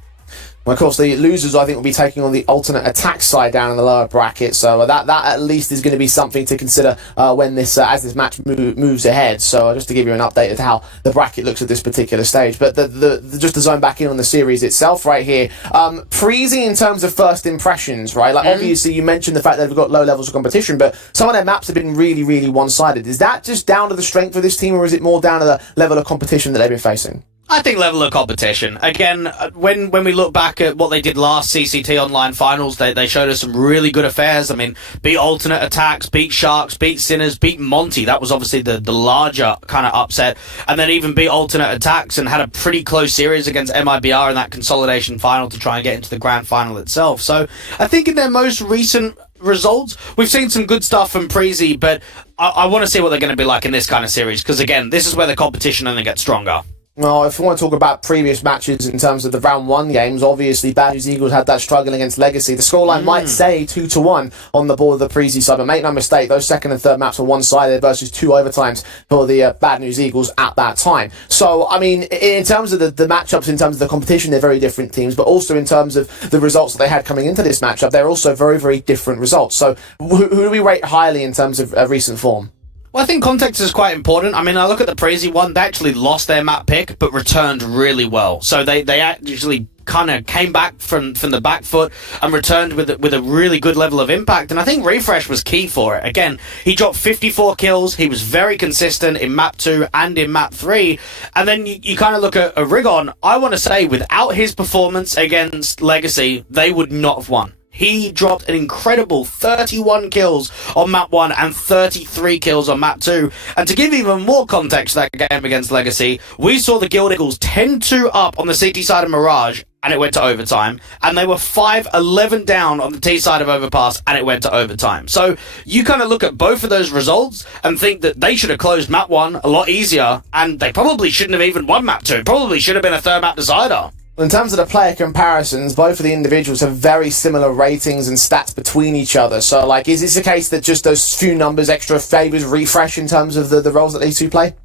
Well, of course, the losers, I think, will be taking on the alternate attack side down in the lower bracket. So that at least is going to be something to consider when this as this match moves ahead. So just to give you an update of how the bracket looks at this particular stage. But just to zone back in on the series itself right here, Preezy in terms of first impressions, right? Like obviously you mentioned the fact that they've got low levels of competition, but some of their maps have been really, really one-sided. Is that just down to the strength of this team, or is it more down to the level of competition that they've been facing? I think level of competition. Again, when we look back at what they did last CCT Online Finals, they showed us some really good affairs. I mean, beat Alternate Attacks, beat Sharks, beat Sinners, beat Monty. That was obviously the larger kind of upset. And then even beat Alternate Attacks and had a pretty close series against MIBR in that consolidation final to try and get into the grand final itself. So I think in their most recent results, we've seen some good stuff from Preezy, but I want to see what they're going to be like in this kind of series, because again, this is where the competition only gets stronger. Well, if we want to talk about previous matches in terms of the round 1 games, obviously Bad News Eagles had that struggle against Legacy. The scoreline might say 2-1 on the board of the Preezy side, but make no mistake, those second and third maps were one-sided versus 2 overtimes for the Bad News Eagles at that time. So, I mean, in terms of the matchups, in terms of the competition, they're very different teams, but also in terms of the results that they had coming into this matchup, they're also very, very different results. So, who do we rate highly in terms of recent form? Well, I think context is quite important. I mean, I look at the Preezy one, they actually lost their map pick, but returned really well. So they actually kind of came back from the back foot and returned with a really good level of impact. And I think Refresh was key for it. Again, he dropped 54 kills. He was very consistent in map 2 and in map 3. And then you kind of look at Rigon. I want to say, without his performance against Legacy, they would not have won. He dropped an incredible 31 kills on map 1 and 33 kills on map 2. And to give even more context to that game against Legacy, we saw the Guild Eagles 10-2 up on the CT side of Mirage, and it went to overtime. And they were 5-11 down on the T side of Overpass, and it went to overtime. So you kind of look at both of those results and think that they should have closed map 1 a lot easier, and they probably shouldn't have even won map 2. Probably should have been a third map decider. In terms of the player comparisons, both of the individuals have very similar ratings and stats between each other. So, like, is this a case that just those few numbers extra favours Refresh in terms of the roles that these two play?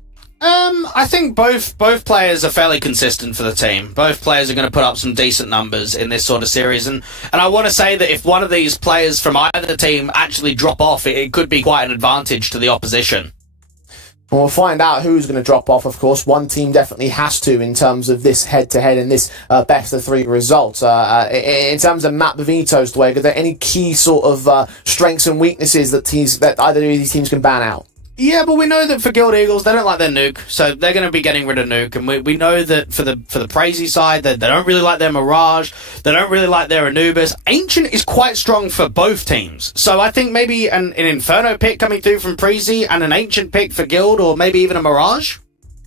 I think both players are fairly consistent for the team. Both players are going to put up some decent numbers in this sort of series, and I want to say that if one of these players from either team actually drop off, it could be quite an advantage to the opposition. We'll find out who's going to drop off, of course. One team definitely has to in terms of this head-to-head and this best-of-3 result. In terms of map vetoes, Dwayne, are there any key sort of strengths and weaknesses that either of these teams can ban out? Yeah, but we know that for Guild Eagles, they don't like their nuke, so they're going to be getting rid of nuke. And we know that for the Preezy side, that they don't really like their Mirage, they don't really like their Anubis. Ancient is quite strong for both teams, so I think maybe an Inferno pick coming through from Preezy and an Ancient pick for Guild, or maybe even a Mirage.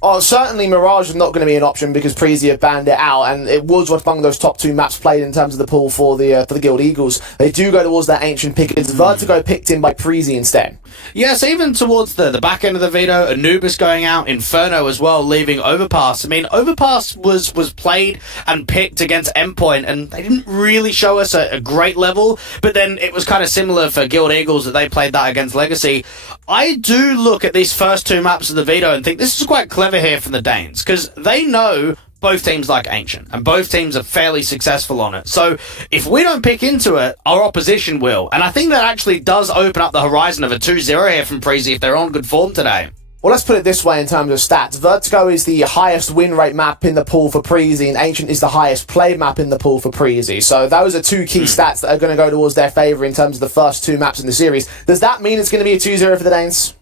Oh, certainly Mirage is not going to be an option because Preezy have banned it out, and it was among those top 2 maps played in terms of the pool for the Guild Eagles. They do go towards that Ancient pick. It's Vertigo picked in by Preezy instead. Yes, even towards the back end of the veto, Anubis going out, Inferno as well, leaving Overpass. I mean, Overpass was played and picked against Endpoint, and they didn't really show us a great level, but then it was kind of similar for Guild Eagles that they played that against Legacy. I do look at these first 2 maps of the veto and think this is quite clever here from the Danes, because they know both teams like Ancient, and both teams are fairly successful on it. So if we don't pick into it, our opposition will. And I think that actually does open up the horizon of a 2-0 here from Preezy if they're on good form today. Well, let's put it this way in terms of stats. Vertigo is the highest win rate map in the pool for Preezy, and Ancient is the highest play map in the pool for Preezy. So those are 2 key stats that are going to go towards their favour in terms of the first 2 maps in the series. Does that mean it's going to be a 2-0 for the Danes?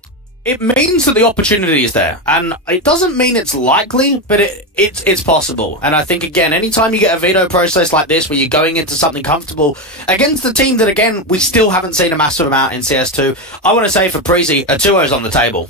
It means that the opportunity is there, and it doesn't mean it's likely, but it's possible. And I think, again, anytime you get a veto process like this where you're going into something comfortable against the team that, again, we still haven't seen a massive amount in CS2, I want to say for Preezy, a 2-0's on the table.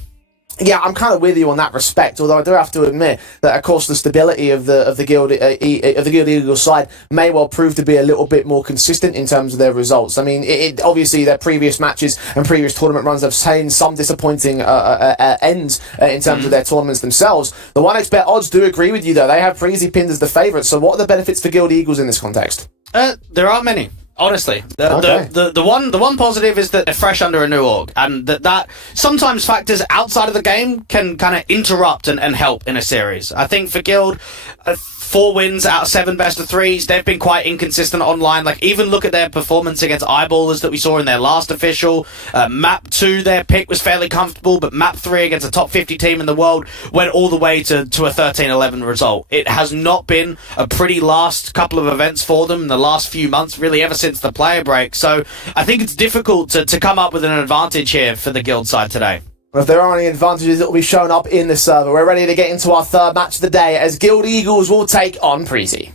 Yeah, I'm kind of with you on that respect. Although I do have to admit that, of course, the stability of the Guild Eagles side may well prove to be a little bit more consistent in terms of their results. I mean, obviously their previous matches and previous tournament runs have seen some disappointing ends in terms of their tournaments themselves. The 1xBet odds do agree with you, though. They have Preezy pinned as the favourite. So, what are the benefits for Guild Eagles in this context? There aren't many. Honestly, the one positive is that they're fresh under a new org, and that sometimes factors outside of the game can kind of interrupt and help in a series. I think for Guild, 4 wins out of 7 best-of-3s. They've been quite inconsistent online. Like, even look at their performance against Eyeballers that we saw in their last official. Map 2, their pick was fairly comfortable, but Map 3 against a top 50 team in the world went all the way to a 13-11 result. It has not been a pretty last couple of events for them in the last few months, really ever since the player break. So I think it's difficult to come up with an advantage here for the Guild side today. Well, if there are any advantages, it will be shown up in the server. We're ready to get into our 3rd match of the day as Guild Eagles will take on Preezy.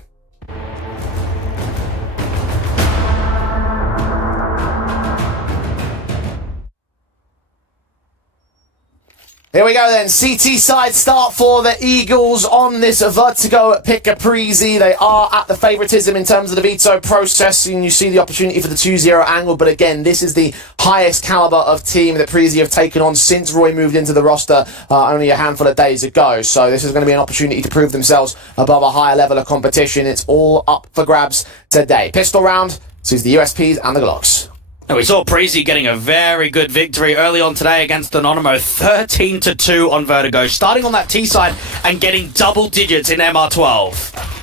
Here we go then. CT side start for the Eagles on this Vertigo pick Caprizi. They are at the favoritism in terms of the veto process, and you see the opportunity for the 2-0 angle. But again, this is the highest caliber of team that Caprizi have taken on since Roy moved into the roster only a handful of days ago. So this is going to be an opportunity to prove themselves above a higher level of competition. It's all up for grabs today. Pistol round sees the USPs and the Glocks. And we saw Preezy getting a very good victory early on today against Anonymous, 13-2 on Vertigo, starting on that T side and getting double digits in MR12.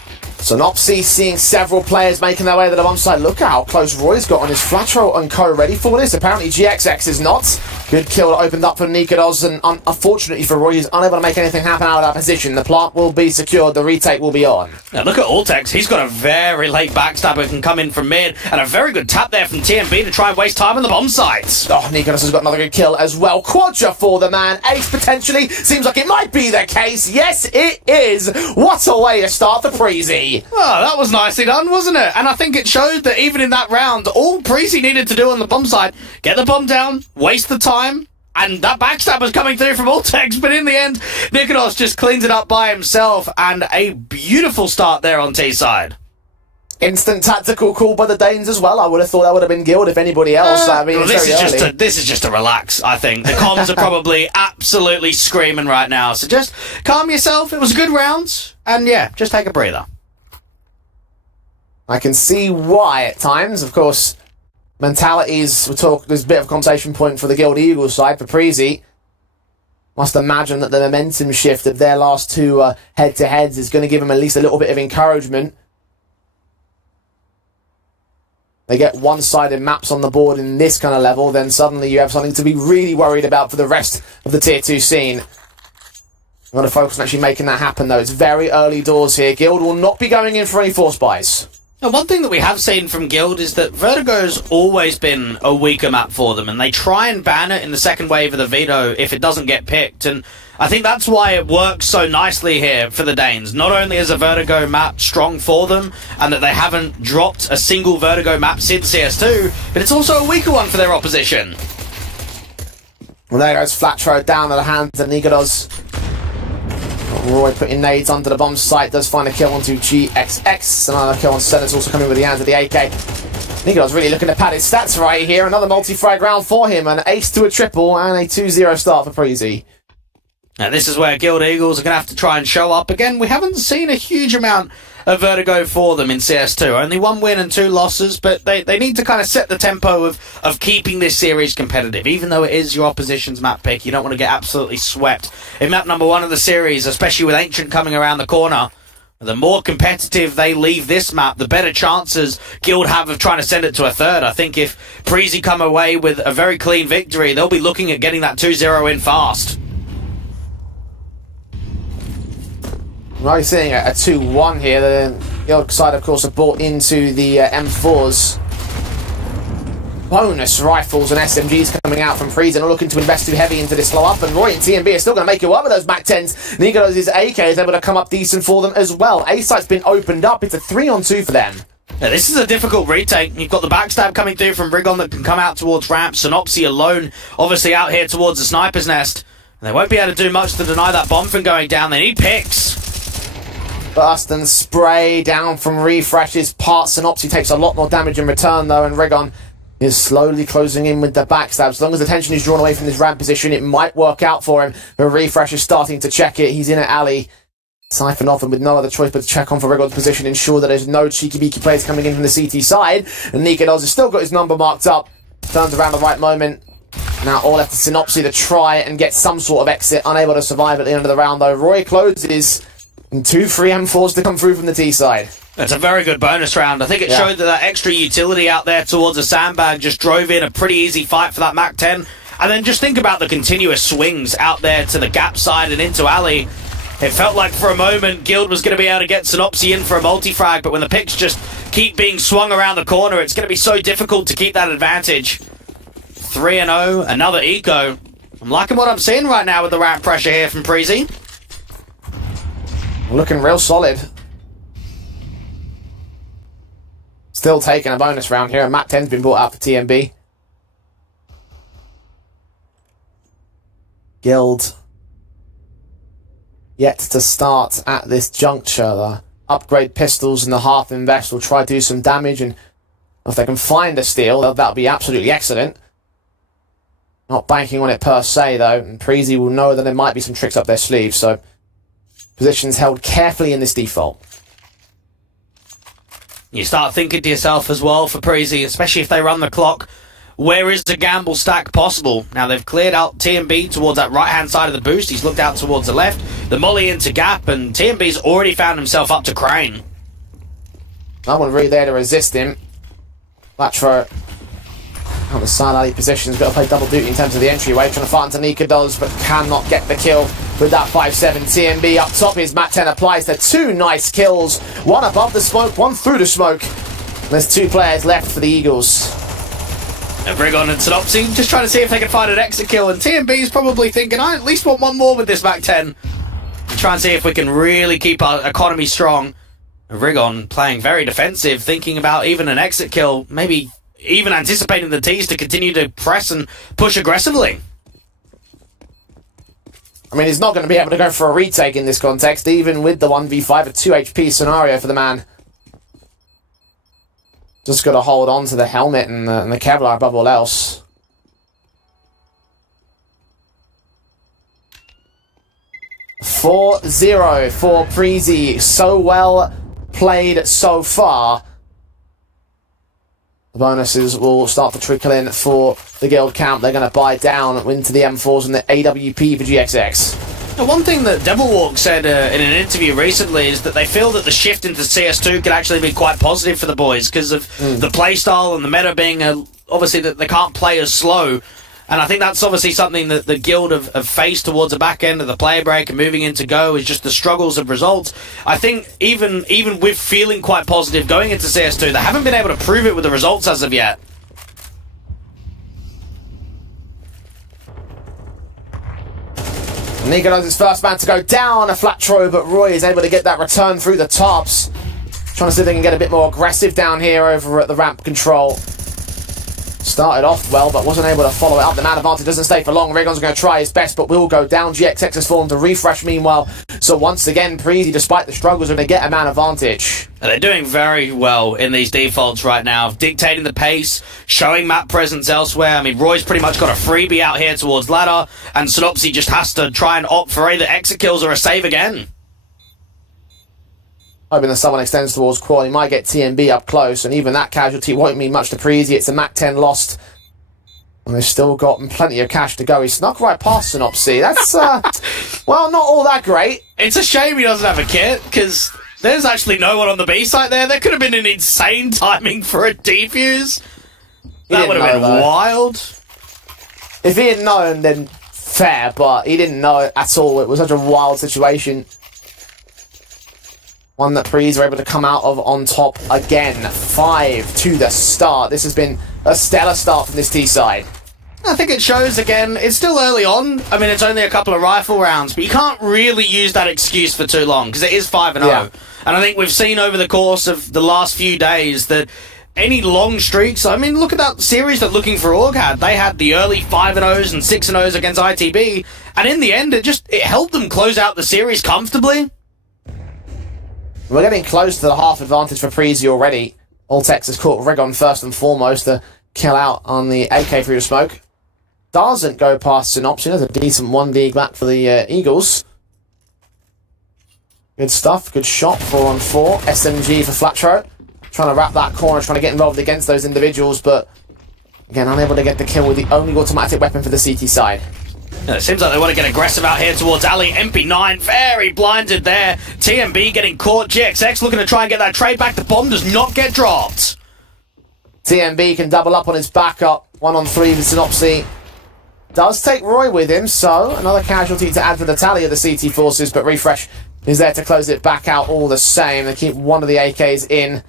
Synopsy seeing several players making their way to the bomb side. Look how close Roy's got on his Flatro and Co. ready for this. Apparently GXX is not. Good kill that opened up for Nikodos, and unfortunately for Roy, he's unable to make anything happen out of that position. The plant will be secured, the retake will be on. Now look at Altex, he's got a very late backstabber, can come in from mid, and a very good tap there from TMB to try and waste time on the bomb sites. Oh, Nikodos has got another good kill as well. Quadra for the man. Ace potentially. Seems like it might be the case. Yes, it is. What a way to start the Preezy. Oh, that was nicely done, wasn't it? And I think it showed that even in that round, all Preezy needed to do on the bomb side, get the bomb down, waste the time, and that backstab was coming through from Altex, but in the end, Nikodos just cleaned it up by himself, and a beautiful start there on T-side. Instant tactical call by the Danes as well. I would have thought that would have been Guild if anybody else. I mean, well, this is just a relax, I think. The comms are probably absolutely screaming right now, so just calm yourself. It was a good round, and yeah, just take a breather. I can see why at times. Of course, mentalities, there's a bit of a conversation point for the Guild Eagles side. For Preezy, must imagine that the momentum shift of their last two head-to-heads is going to give them at least a little bit of encouragement. They get one-sided maps on the board in this kind of level, then suddenly you have something to be really worried about for the rest of the Tier 2 scene. I'm going to focus on actually making that happen, though. It's very early doors here. Guild will not be going in for any force buys. Now, one thing that we have seen from Guild is that Vertigo's always been a weaker map for them, and they try and ban it in the second wave of the veto if it doesn't get picked, and I think that's why it works so nicely here for the Danes. Not only is a Vertigo map strong for them, and that they haven't dropped a single Vertigo map since CS2, but it's also a weaker one for their opposition. Well, there goes Flatro down to the hands of Nikodos. Roy putting nades under the bomb site, does find a kill onto GXX. Another kill on Senna's also coming with the hands of the AK. Nikodos really looking to pad his stats right here. Another multi-frag round for him. An ace to a triple and a 2-0 start for Preezy. Now this is where Guild Eagles are going to have to try and show up. Again, we haven't seen a huge amount of Vertigo for them in CS2. Only 1 win and 2 losses, but they need to kind of set the tempo of keeping this series competitive. Even though it is your opposition's map pick, you don't want to get absolutely swept. In map number 1 of the series, especially with Ancient coming around the corner, the more competitive they leave this map, the better chances Guild have of trying to send it to a third. I think if Preezy come away with a very clean victory, they'll be looking at getting that 2-0 in fast. Right, seeing a 2-1 here. The Guild side, of course, have bought into the M4's bonus rifles and SMGs coming out from Preezy and are looking to invest too heavy into this slow up. And Roy and TMB are still going to make it work with those Mac 10s. Nikodos' AK is able to come up decent for them as well. A site's been opened up. It's a 3-on-2 for them. Now, this is a difficult retake. You've got the backstab coming through from Rigon that can come out towards ramp. Synopsy alone, obviously out here towards the sniper's nest. And they won't be able to do much to deny that bomb from going down. They need picks. Burst and spray down from refreshes. Part Synopsy takes a lot more damage in return, though, and Rigon is slowly closing in with the backstab. As long as the tension is drawn away from this ramp position, it might work out for him. The refresh is starting to check it. He's in at alley. Siphon off and with no other choice but to check on for Rigon's position, ensure that there's no cheeky-beaky players coming in from the CT side. And Nikodos has still got his number marked up. Turns around the right moment. Now all left to Synopsy to try and get some sort of exit. Unable to survive at the end of the round, though. Roy closes. And 2 free M4s to come through from the T side. It's a very good bonus round. I think it showed that extra utility out there towards a sandbag just drove in a pretty easy fight for that Mac 10. And then just think about the continuous swings out there to the gap side and into alley. It felt like for a moment Guild was going to be able to get Synopsy in for a multi-frag, but when the picks just keep being swung around the corner, it's going to be so difficult to keep that advantage. 3-0, another eco. I'm liking what I'm seeing right now with the ramp pressure here from Preezy. Looking real solid. Still taking a bonus round here, and Mac 10's been brought out for TMB. Guild yet to start at this juncture. The upgrade pistols and the half invest will try to do some damage, and if they can find a steal, that'll be absolutely excellent. Not banking on it per se, though, and Preezy will know that there might be some tricks up their sleeve, so positions held carefully in this default. You start thinking to yourself as well for Preezy, especially if they run the clock, where is the gamble stack possible? Now they've cleared out TMB towards that right-hand side of the boost. He's looked out towards the left. The molly into gap, and TMB's already found himself up to Crane. No one really there to resist him. Latro on the side alley positions, got to play double duty in terms of the entryway. Trying to fight Tanika does, but cannot get the kill with that 5-7. TMB up top. His Mat 10 applies the 2 nice kills. One above the smoke, one through the smoke. There's 2 players left for the Eagles. And Vrigon and Synopsy just trying to see if they can find an exit kill, and TMB's probably thinking, I at least want one more with this Mac 10. Try and see if we can really keep our economy strong. And Vrigon playing very defensive, thinking about even an exit kill, maybe even anticipating the T's to continue to press and push aggressively. I mean, he's not going to be able to go for a retake in this context, even with the 1v5, a 2 HP scenario for the man. Just got to hold on to the helmet and the Kevlar above all else. (4-0) for Preezy. So well played so far. The bonuses will start to trickle in for the guild camp. They're going to buy down into the M4s and the AWP for GXX. Now, one thing that Devilwalk said in an interview recently is that they feel that the shift into CS2 could actually be quite positive for the boys because of the playstyle and the meta being obviously that they can't play as slow. And I think that's obviously something that the guild have faced towards the back end of the player break and moving into Go is just the struggles of results. I think even with feeling quite positive going into CS2, they haven't been able to prove it with the results as of yet. Nico is his first man to go down, a flat throw, but Roy is able to get that return through the tops. Trying to see if they can get a bit more aggressive down here over at the ramp control. Started off well, but wasn't able to follow it up. The man advantage doesn't stay for long. Rigon's going to try his best, but will go down. GXX has fallen to refresh meanwhile. So once again, Preezy, despite the struggles, are going to get a man advantage. And they're doing very well in these defaults right now, dictating the pace, showing map presence elsewhere. I mean, Roy's pretty much got a freebie out here towards ladder, and Synopsy just has to try and opt for either exit kills or a save again. Hoping that someone extends towards Qual. He might get TMB up close, and even that casualty won't mean much to Preezy. It's a Mac 10 lost. And they've still got plenty of cash to go. He snuck right past Synopsy. That's, well, not all that great. It's a shame he doesn't have a kit, because there's actually no one on the B site there. There could have been an insane timing for a defuse. That would have been wild. If he had known, then fair, but he didn't know it at all. It was such a wild situation. One that Preezy were able to come out of on top again. 5 to the start. This has been a stellar start from this T side. I think it shows again, it's still early on. I mean, it's only a couple of rifle rounds, but you can't really use that excuse for too long because it is 5-0. Yeah. And I think we've seen over the course of the last few days that any long streaks, I mean, look at that series that Looking for Org had. They had the early 5-0s and 6-0s against ITB, and in the end, it helped them close out the series comfortably. We're getting close to the half advantage for Preezy already. Alltex has caught Rigon first and foremost to kill out on the AK through the smoke. Doesn't go past Synopsy. There's a decent 1D back for the Eagles. Good stuff. Good shot. 4-on-4. SMG for Flatro. Trying to wrap that corner, trying to get involved against those individuals, but again, unable to get the kill with the only automatic weapon for the CT side. It seems like they want to get aggressive out here towards Ali. MP9 very blinded there. TMB getting caught. GXX looking to try and get that trade back. The bomb does not get dropped. TMB can double up on his backup. 1-on-3 with Synopsy. Does take Roy with him, so another casualty to add to the tally of the CT forces, but Refresh is there to close it back out all the same. They keep one of the AKs in.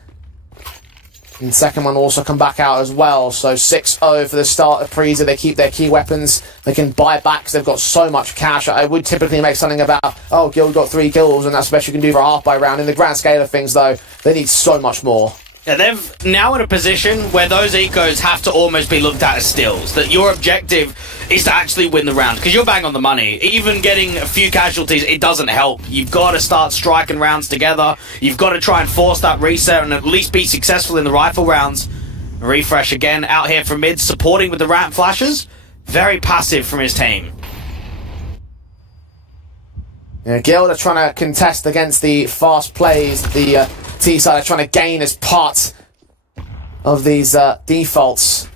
And the second one also come back out as well. So 6-0 for the start of Preezy. They keep their key weapons. They can buy back because they've got so much cash. I would typically make something about, oh, Guild got 3 kills and that's the best you can do for a half-buy round. In the grand scale of things, though, they need so much more. Yeah, they've now in a position where those ecos have to almost be looked at as stills. That your objective is to actually win the round, because you're bang on the money. Even getting a few casualties, it doesn't help. You've got to start striking rounds together. You've got to try and force that reset and at least be successful in the rifle rounds. Refresh again out here from mid, supporting with the ramp flashes. Very passive from his team. Yeah, Guild are trying to contest against the fast plays. The T side are trying to gain as part of these defaults.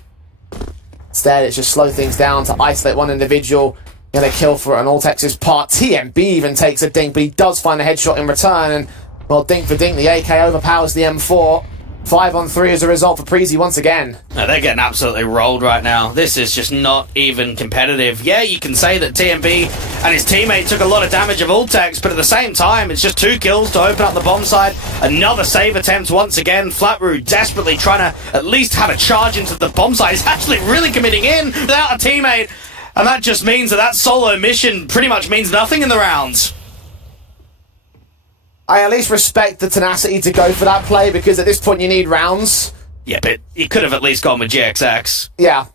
Instead, it's just slow things down to isolate one individual. Get a kill for an All-Texas part. TMB even takes a dink, but he does find a headshot in return. And, well, dink for dink, the AK overpowers the M4. 5-on-3 as a result for Preezy once again. No, they're getting absolutely rolled right now. This is just not even competitive. Yeah, you can say that TMB and his teammate took a lot of damage of Ultex, but at the same time, it's just 2 kills to open up the bomb side. Another save attempt once again. Flatroo desperately trying to at least have a charge into the bomb side. He's actually really committing in without a teammate, and that just means that solo mission pretty much means nothing in the rounds. I at least respect the tenacity to go for that play, because at this point you need rounds. Yeah, but he could have at least gone with GXX. Yeah,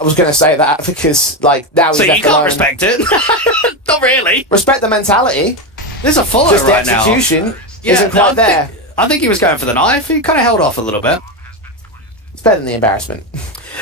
I was going to say that, because, like, now he's so left you can't alone. respect it? Not really. Respect the mentality. There's a follow Just right the now. execution isn't quite there. I think he was going for the knife. He kind of held off a little bit. It's better than the embarrassment.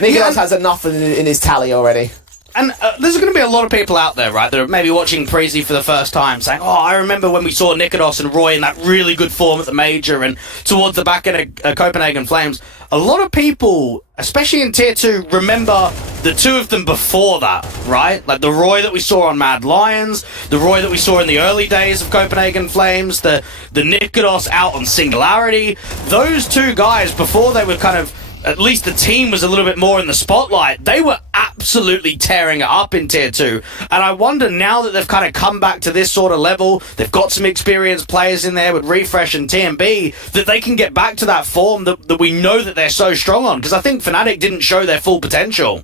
Nicolas has enough in his tally already. And there's going to be a lot of people out there, right, that are maybe watching Preezy for the first time saying, oh, I remember when we saw Nikodos and Roy in that really good form at the Major and towards the back end of Copenhagen Flames. A lot of people, especially in Tier 2, remember the two of them before that, right? Like the Roy that we saw on Mad Lions, the Roy that we saw in the early days of Copenhagen Flames, the Nikodos out on Singularity. Those two guys, before they were kind of, at least the team was a little bit more in the spotlight, they were absolutely tearing it up in Tier 2. And I wonder now that they've kind of come back to this sort of level, they've got some experienced players in there with Refresh and TMB, that they can get back to that form that we know that they're so strong on. Because I think Fnatic didn't show their full potential.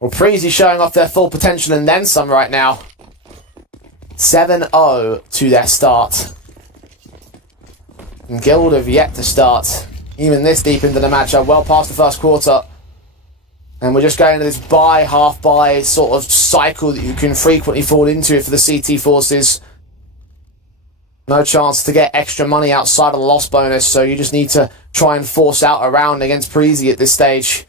Well, Preezy showing off their full potential and then some right now. 7-0 to their start. And Guild have yet to start, even this deep into the matchup, well past the first quarter. And we're just going into this buy, half buy sort of cycle that you can frequently fall into for the CT forces. No chance to get extra money outside of the loss bonus, so you just need to try and force out a round against Preezy at this stage.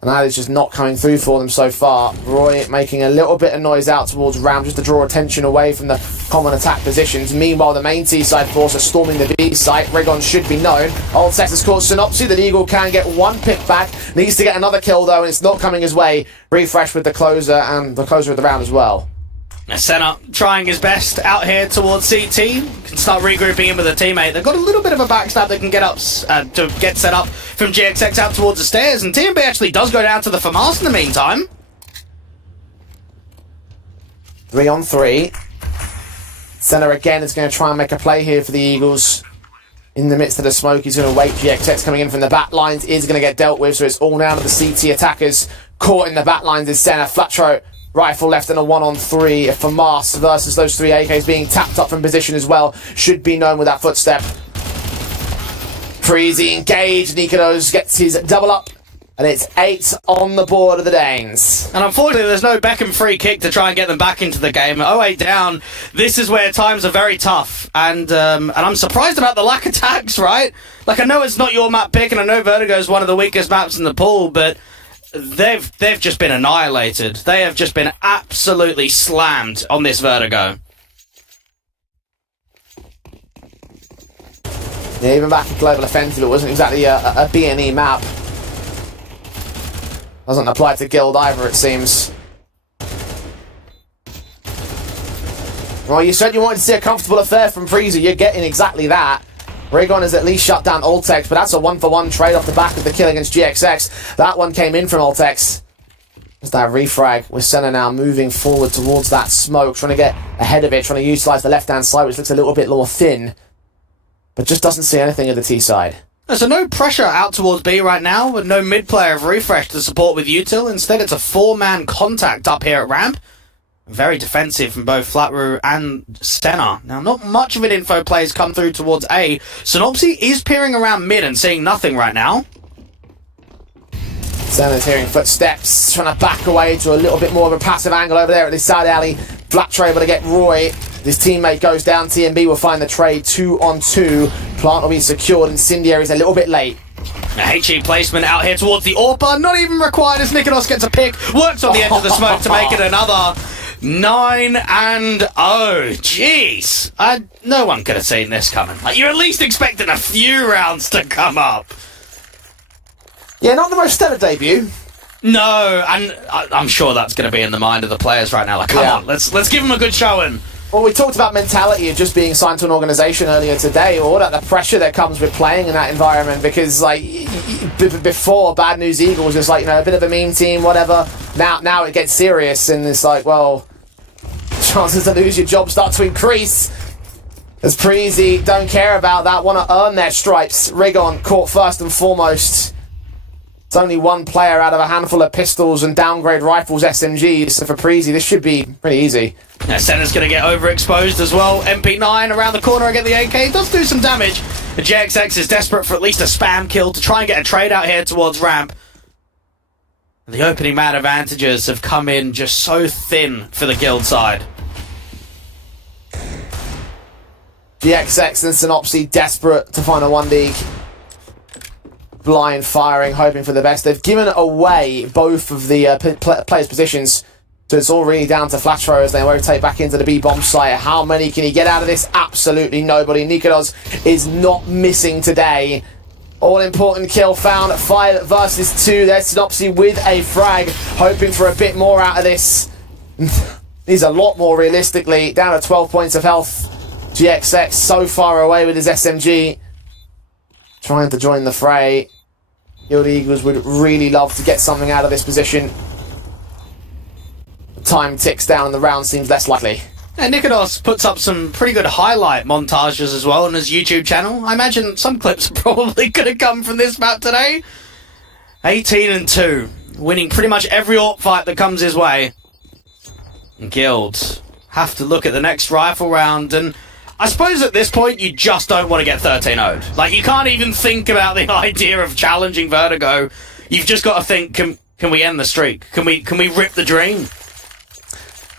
And that is just not coming through for them so far. Roy making a little bit of noise out towards Ram just to draw attention away from the common attack positions. Meanwhile, the main T-side force are storming the B site. Rigon should be known. Old Texas caught Synopsy. The Eagle can get one pick back. Needs to get another kill though, and it's not coming his way. Refresh with the closer, and the closer of the round as well. Senna trying his best out here towards CT. Can start regrouping in with a teammate. They've got a little bit of a backstab that can get up to get set up from GXX out towards the stairs, and TMB actually does go down to the FAMAS in the meantime. 3-on-3. Senna again is going to try and make a play here for the Eagles. In the midst of the smoke, he's going to wait. GXX coming in from the back lines is going to get dealt with, so it's all down to the CT attackers. Caught in the back lines is Senna. Flatro. Rifle left and a 1-on-3 for Mars versus those 3 AKs being tapped up from position as well. Should be known with that footstep. Preezy engaged. Nikodos gets his double up. And it's 8 on the board of the Danes. And unfortunately, there's no Beckham free kick to try and get them back into the game. 0-8 down. This is where times are very tough. And I'm surprised about the lack of attacks, right? Like, I know it's not your map pick, and I know Vertigo is one of the weakest maps in the pool, but they've just been annihilated. They have just been absolutely slammed on this Vertigo. Yeah, even back in Global Offensive, it wasn't exactly a B&E map. Doesn't apply to Guild either, it seems. Well, you said you wanted to see a comfortable affair from Preezy. You're getting exactly that. Rigon has at least shut down Ultex, but that's a 1-for-1 trade off the back of the kill against GXX. That one came in from Ultex. There's that refrag with Senna now moving forward towards that smoke, trying to get ahead of it, trying to utilise the left-hand side, which looks a little bit more thin, but just doesn't see anything of the T side. So no pressure out towards B right now, with no mid player of Refresh to support with Util. Instead, it's a 4-man contact up here at ramp. Very defensive from both Flatru and Senna. Now, not much of an info play has come through towards A. Synopsy is peering around mid and seeing nothing right now. Senna's hearing footsteps, trying to back away to a little bit more of a passive angle over there at this side alley. Flatru able to get Roy. His teammate goes down. TMB will find the trade 2-on-2. Plant will be secured. Incendiary's a little bit late. A HE placement out here towards the AWPer. Not even required as Nikonos gets a pick. Works on the edge of the smoke to make it another 9-0. Jeez. No one could have seen this coming. Like, you're at least expecting a few rounds to come up. Yeah, not the most stellar debut. No, and I'm sure that's going to be in the mind of the players right now. Like, come on, let's give them a good showing. Well, we talked about mentality of just being signed to an organisation earlier today, or that the pressure that comes with playing in that environment, because, like, before, Bad News Eagle was just, like, you know, a bit of a meme team, whatever. Now it gets serious, and it's like, well, chances to lose your job start to increase. As Preezy don't care about that, want to earn their stripes. Rigon caught first and foremost. It's only one player out of a handful of pistols and downgrade rifles, SMGs, so for Preezy, this should be pretty easy. Yeah, Senna's going to get overexposed as well. MP9 around the corner and get the AK. Does do some damage. The JXX is desperate for at least a spam kill to try and get a trade out here towards ramp. The opening man advantages have come in just so thin for the guild side. JXX and Synopsy desperate to find a 1D. Blind firing, hoping for the best. They've given away both of the players' positions, so it's all really down to Flatru as they rotate back into the B-bomb site. How many can he get out of this? Absolutely nobody. Nikonos is not missing today. All-important kill found. 5 versus 2. There's Synopsy with a frag, hoping for a bit more out of this. He's a lot more realistically. Down to 12 points of health. GXX so far away with his SMG. Trying to join the fray. Guild Eagles would really love to get something out of this position. Time ticks down and the round seems less likely. And Nikonos puts up some pretty good highlight montages as well on his YouTube channel. I imagine some clips are probably going to come from this map today. 18-2. Winning pretty much every AWP fight that comes his way. And Guild have to look at the next rifle round, and I suppose at this point you just don't want to get 13-0'd. Like, you can't even think about the idea of challenging Vertigo. You've just got to think, can we end the streak? Can we rip the dream?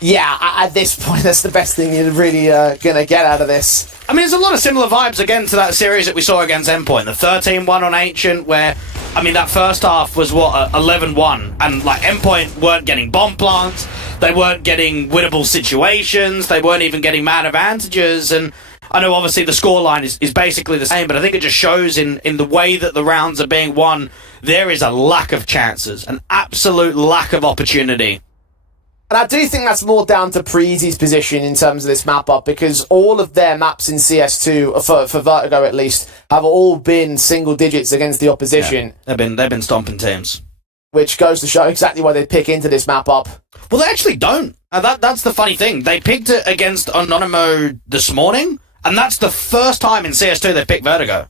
Yeah, at this point, that's the best thing you're really going to get out of this. I mean, there's a lot of similar vibes, again, to that series that we saw against Endpoint. The 13-1 on Ancient, where, I mean, that first half was, 11-1. And, like, Endpoint weren't getting bomb plants. They weren't getting winnable situations. They weren't even getting man advantages. And I know, obviously, the scoreline is basically the same, but I think it just shows in the way that the rounds are being won, there is a lack of chances, an absolute lack of opportunity. And I do think that's more down to Preezy's position in terms of this map up, because all of their maps in CS2, for Vertigo at least, have all been single digits against the opposition. Yeah, they've been stomping teams. Which goes to show exactly why they pick into this map up. Well, they actually don't. That's the funny thing. They picked it against Anonymo this morning, and that's the first time in CS2 they've picked Vertigo.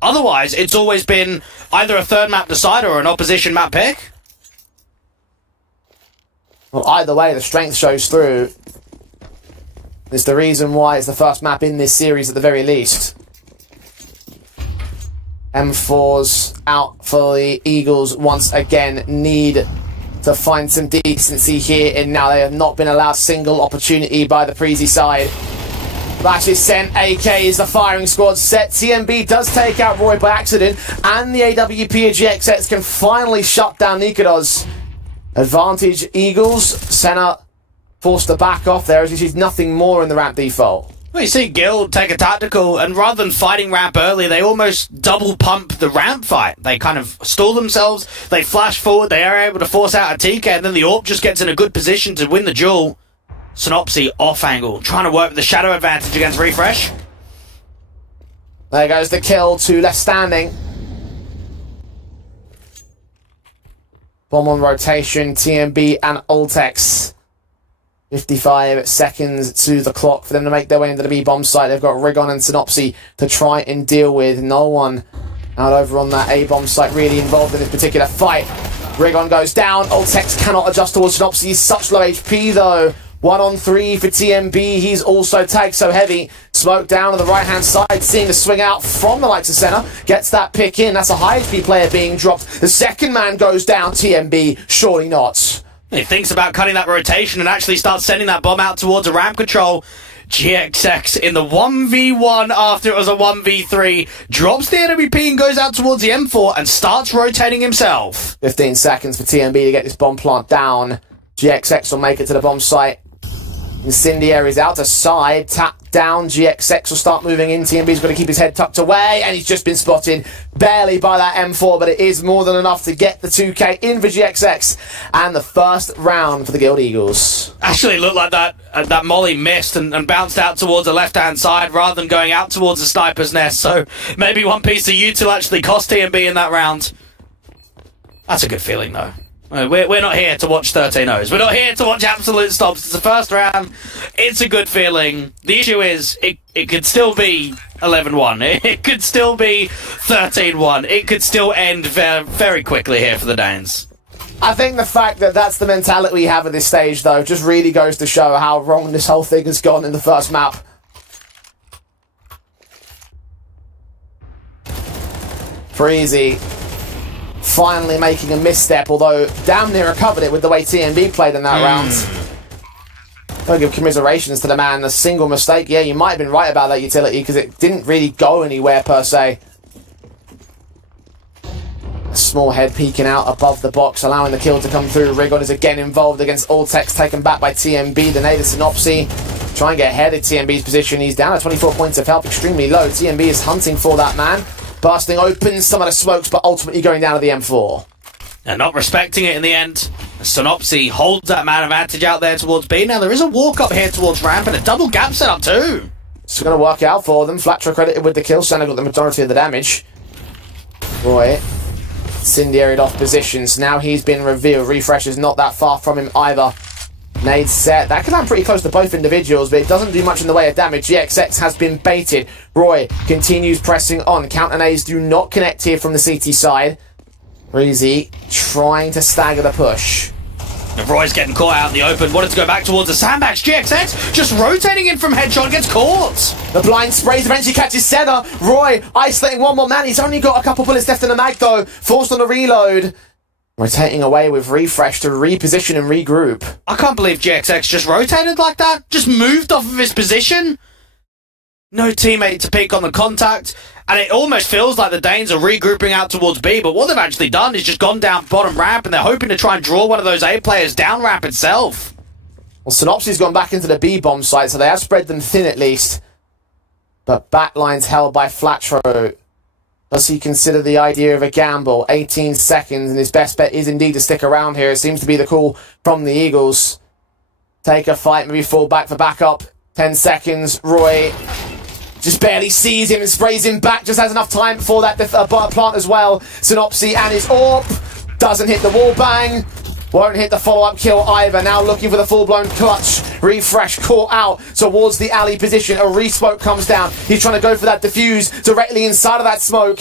Otherwise, it's always been either a third map decider or an opposition map pick. Well, either way, the strength shows through. It's the reason why it's the first map in this series at the very least. M4's out for the Eagles once again. Need to find some decency here, and now they have not been allowed single opportunity by the Preezy side. Flash is sent, AK is the firing squad set. TMB does take out Roy by accident, and the AWP of GXX can finally shut down Nikonos. Advantage Eagles. Senna forced to back off there as he sees nothing more in the ramp default. Well, you see Guild take a tactical, and rather than fighting ramp early, they almost double pump the ramp fight. They kind of stall themselves, they flash forward, they are able to force out a TK, and then the AWP just gets in a good position to win the duel. Synopsy off angle, trying to work with the shadow advantage against Refresh. There goes the kill, 2 left standing. Bomb on rotation, TMB and Ultex. 55 seconds to the clock for them to make their way into the B-bomb site. They've got Rigon and Synopsy to try and deal with. No one out over on that A-bomb site really involved in this particular fight. Rigon goes down. Ultex cannot adjust towards Synopsy. He's such low HP though. 1-on-3 for TMB. He's also tagged so heavy. Smoke down on the right-hand side, seeing the swing out from the likes of Senna. Gets that pick in. That's a high HP player being dropped. The second man goes down, TMB. Surely not. He thinks about cutting that rotation and actually starts sending that bomb out towards a ramp control. GXX in the 1v1 after it was a 1v3, drops the AWP and goes out towards the M4 and starts rotating himself. 15 seconds for TMB to get this bomb plant down. GXX will make it to the bomb site. Incendiary's out to side, tap down. GXX will start moving in. TMB's got to keep his head tucked away, and he's just been spotted barely by that M4, but it is more than enough to get the 2K in for GXX and the first round for the Guild Eagles. Actually, looked like that molly missed and bounced out towards the left-hand side rather than going out towards the sniper's nest, so maybe one piece of util actually cost TMB in that round. That's a good feeling, though. We're not here to watch 13-0s. We're not here to watch absolute stops. It's the first round. It's a good feeling. The issue is, it could still be 11-1. It could still be 13-1. It could still end very quickly here for the Danes. I think the fact that that's the mentality we have at this stage, though, just really goes to show how wrong this whole thing has gone in the first map. Freezy finally making a misstep, although damn near recovered it with the way TMB played in that round. I'll give commiserations to the man. A single mistake. Yeah, you might have been right about that utility because it didn't really go anywhere per se. A small head peeking out above the box, allowing the kill to come through. Rigon is again involved against Alltex, taken back by TMB. The native Synopsy try and get ahead of TMB's position. He's down at 24 points of health, extremely low. TMB is hunting for that man. Bursting open some of the smokes, but ultimately going down to the M4. And not respecting it in the end. Synopsy holds that man advantage out there towards B. Now there is a walk up here towards ramp and a double gap set up too. It's going to work out for them. Flatcher credited with the kill. Senna got the majority of the damage. Roy incendiaried off positions. Now he's been revealed. Refresh is not that far from him either. Nade set. That could land pretty close to both individuals, but it doesn't do much in the way of damage. GXX has been baited. Roy continues pressing on. Counter nades do not connect here from the CT side. Breezy trying to stagger the push. And Roy's getting caught out in the open. Wanted to go back towards the sandbags. GXX just rotating in from headshot, gets caught. The blind sprays eventually catches Senna. Roy isolating one more man. He's only got a couple bullets left in the mag though. Forced on the reload. Rotating away with Refresh to reposition and regroup. I can't believe GXX just rotated like that. Just moved off of his position. No teammate to peek on the contact. And it almost feels like the Danes are regrouping out towards B, but what they've actually done is just gone down bottom ramp and they're hoping to try and draw one of those A players down ramp itself. Well, Synopsy's gone back into the B bomb site, so they have spread them thin at least. But backlines held by Flatro. Does he consider the idea of a gamble? 18 seconds, and his best bet is indeed to stick around here. It seems to be the call from the Eagles. Take a fight, maybe fall back for backup. 10 seconds. Roy just barely sees him and sprays him back. Just has enough time for that plant as well. Synopsy and his AWP doesn't hit the wall bang. Won't hit the follow-up kill either. Now looking for the full-blown clutch. Refresh caught out towards the alley position. A re-smoke comes down. He's trying to go for that defuse directly inside of that smoke.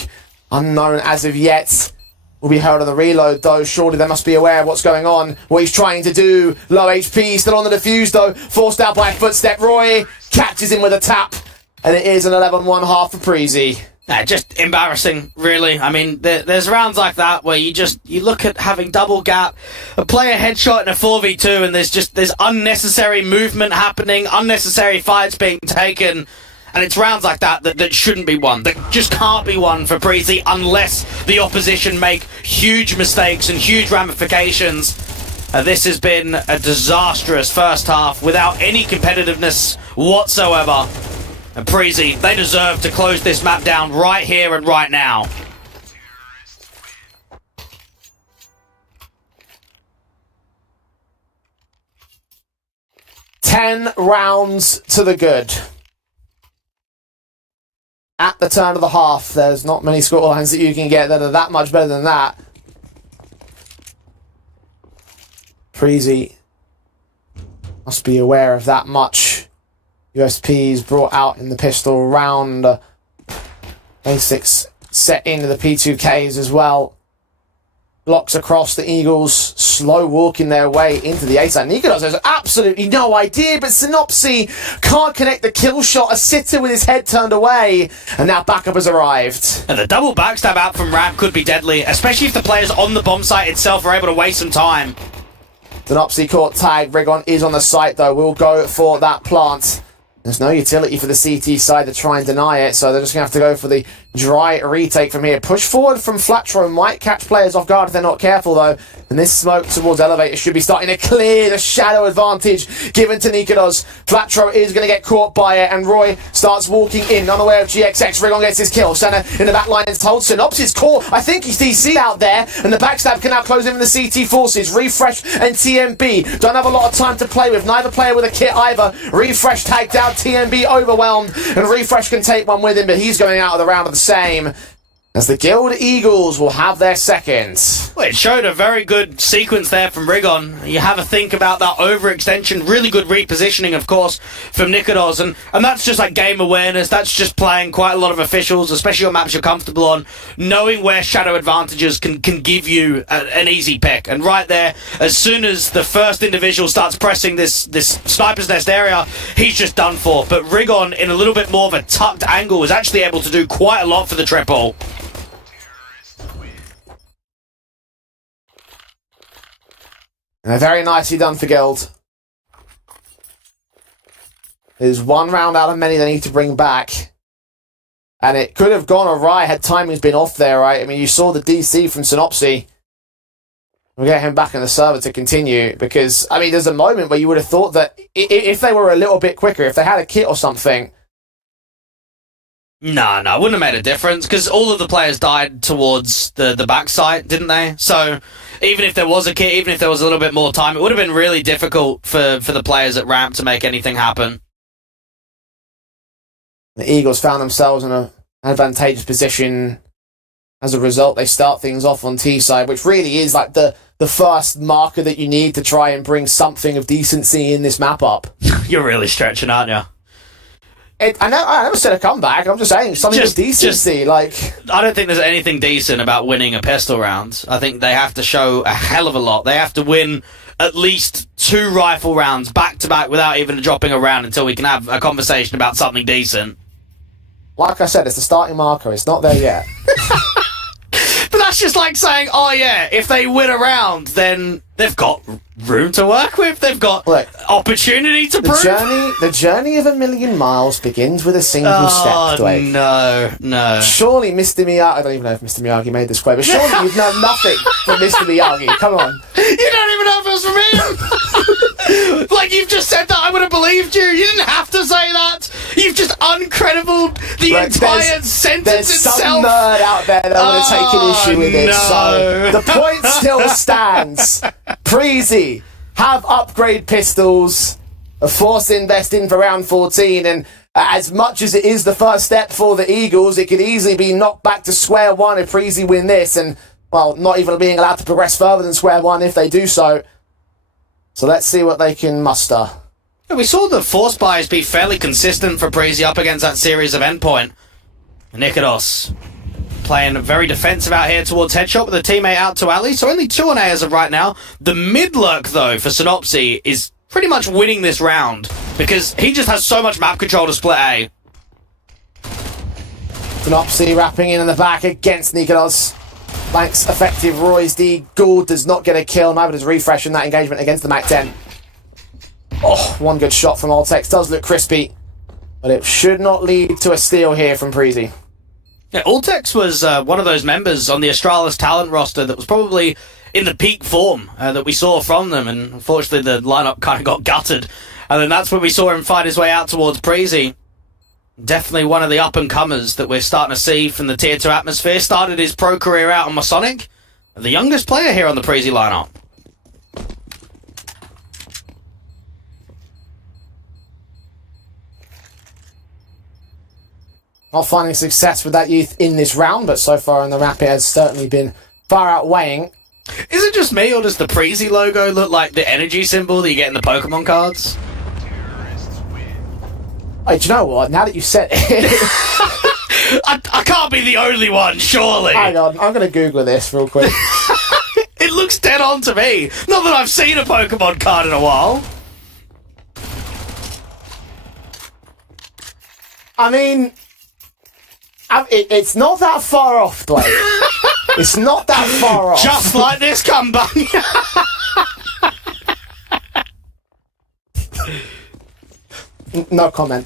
Unknown as of yet. Will be held on the reload though. Surely they must be aware of what's going on. What he's trying to do. Low HP. Still on the defuse though. Forced out by a footstep. Roy catches him with a tap. And it is an 11-1 half for Preezy. Just embarrassing, really. I mean, there's rounds like that where you look at having double gap, a player headshot in a 4v2, and there's unnecessary movement happening, unnecessary fights being taken, and it's rounds like that shouldn't be won, that just can't be won for Breezy unless the opposition make huge mistakes and huge ramifications. This has been a disastrous first half without any competitiveness whatsoever. And Preezy, they deserve to close this map down right here and right now. Ten rounds to the good. At the turn of the half, there's not many scorelines that you can get that are that much better than that. Preezy must be aware of that much. USPs brought out in the pistol round. Basics set into the P2Ks as well. blocks across the Eagles, slow walking their way into the A side. Nikolas has absolutely no idea, but Synopsy can't connect the kill shot. A sitter with his head turned away, and now backup has arrived. And the double backstab out from Ramp could be deadly, especially if the players on the bomb site itself are able to waste some time. Synopsy caught tagged. Rigon is on the site though. We'll go for that plant. There's no utility for the CT side to try and deny it, so they're just going to have to go for the dry retake from here. Push forward from Flatro might catch players off guard if they're not careful, though. And this smoke towards Elevator should be starting to clear the shadow advantage given to Nikolas. Flatro is going to get caught by it, and Roy starts walking in, unaware of GXX. Rigon gets his kill. Senna in the back line is told Synopsis caught. I think he's DC out there, and the backstab can now close in the CT forces. Refresh and TMB don't have a lot of time to play with. Neither player with a kit either. Refresh tagged out, TMB overwhelmed, and Refresh can take one with him, but he's going out of the round of the same, as the Guild Eagles will have their second. Well, it showed a very good sequence there from Rigon. You have a think about that overextension, really good repositioning, of course, from Nikolas, and that's just like game awareness. That's just playing quite a lot of officials, especially on maps you're comfortable on, knowing where shadow advantages can give you an easy pick. And right there, as soon as the first individual starts pressing this sniper's nest area, he's just done for. But Rigon, in a little bit more of a tucked angle, was actually able to do quite a lot for the triple. Very nicely done for Guild. There's one round out of many they need to bring back. And it could have gone awry had timing's been off there, right? I mean, you saw the DC from Synopsy. We'll get him back in the server to continue, because, I mean, there's a moment where you would have thought that if they were a little bit quicker, if they had a kit or something... No, it wouldn't have made a difference, because all of the players died towards the backside, didn't they? So, even if there was a kit, even if there was a little bit more time, it would have been really difficult for the players at Ramp to make anything happen. The Eagles found themselves in an advantageous position. As a result, they start things off on T side, which really is like the first marker that you need to try and bring something of decency in this map up. You're really stretching, aren't you? I never said a comeback. I'm just saying something of decency. Like, I don't think there's anything decent about winning a pistol round. I think they have to show a hell of a lot. They have to win at least 2 rifle rounds back to back without even dropping a round until we can have a conversation about something decent. Like I said, it's the starting marker. It's not there yet. But that's just like saying, oh yeah, if they win a round, then they've got room to work with. They've got opportunity to prove. The journey of a million miles begins with a single step, Dwayne. No. Surely Mr. Miyagi... I don't even know if Mr. Miyagi made this quote, but surely you've known nothing from Mr. Miyagi. Come on. You don't even know if it was from him! Like, you've just said that, I would have believed you. You didn't have to say that. You've just uncredibled the entire sentence there's itself. There's some nerd out there that would have taken issue with it, so the point still stands. Preezy have upgrade pistols, a force invest in for round 14, and as much as it is the first step for the Eagles, it could easily be knocked back to square one if Preezy win this, and, well, not even being allowed to progress further than square one if they do so. So let's see what they can muster. We saw the force buys be fairly consistent for Preezy up against that series of endpoint. Nikolas playing very defensive out here towards Headshot with a teammate out to alley, so only 2 on A as of right now. The mid lurk, though, for Synopsy is pretty much winning this round, because he just has so much map control to split A. Synopsy wrapping in the back against Nikolas. Blanks effective Roy's D. Gould does not get a kill, neither does Refresh in that engagement against the Mac-10. Oh, one good shot from Altex. Does look crispy, but it should not lead to a steal here from Preezy. Yeah, Altex was one of those members on the Astralis talent roster that was probably in the peak form that we saw from them, and unfortunately the lineup kind of got gutted. And then that's when we saw him fight his way out towards Preezy. Definitely one of the up-and-comers that we're starting to see from the Tier 2 atmosphere. Started his pro career out on Masonic. The youngest player here on the Preezy lineup. Not finding success with that youth in this round, but so far in the map it has certainly been far outweighing. Is it just me, or does the Preezy logo look like the energy symbol that you get in the Pokemon cards? Hey, do you know what? Now that you said it... I can't be the only one, surely. Hang on, I'm going to Google this real quick. looks dead on to me. Not that I've seen a Pokemon card in a while. I mean, it's not that far off, Blake. It's not that far off. Just like this comeback. No comment.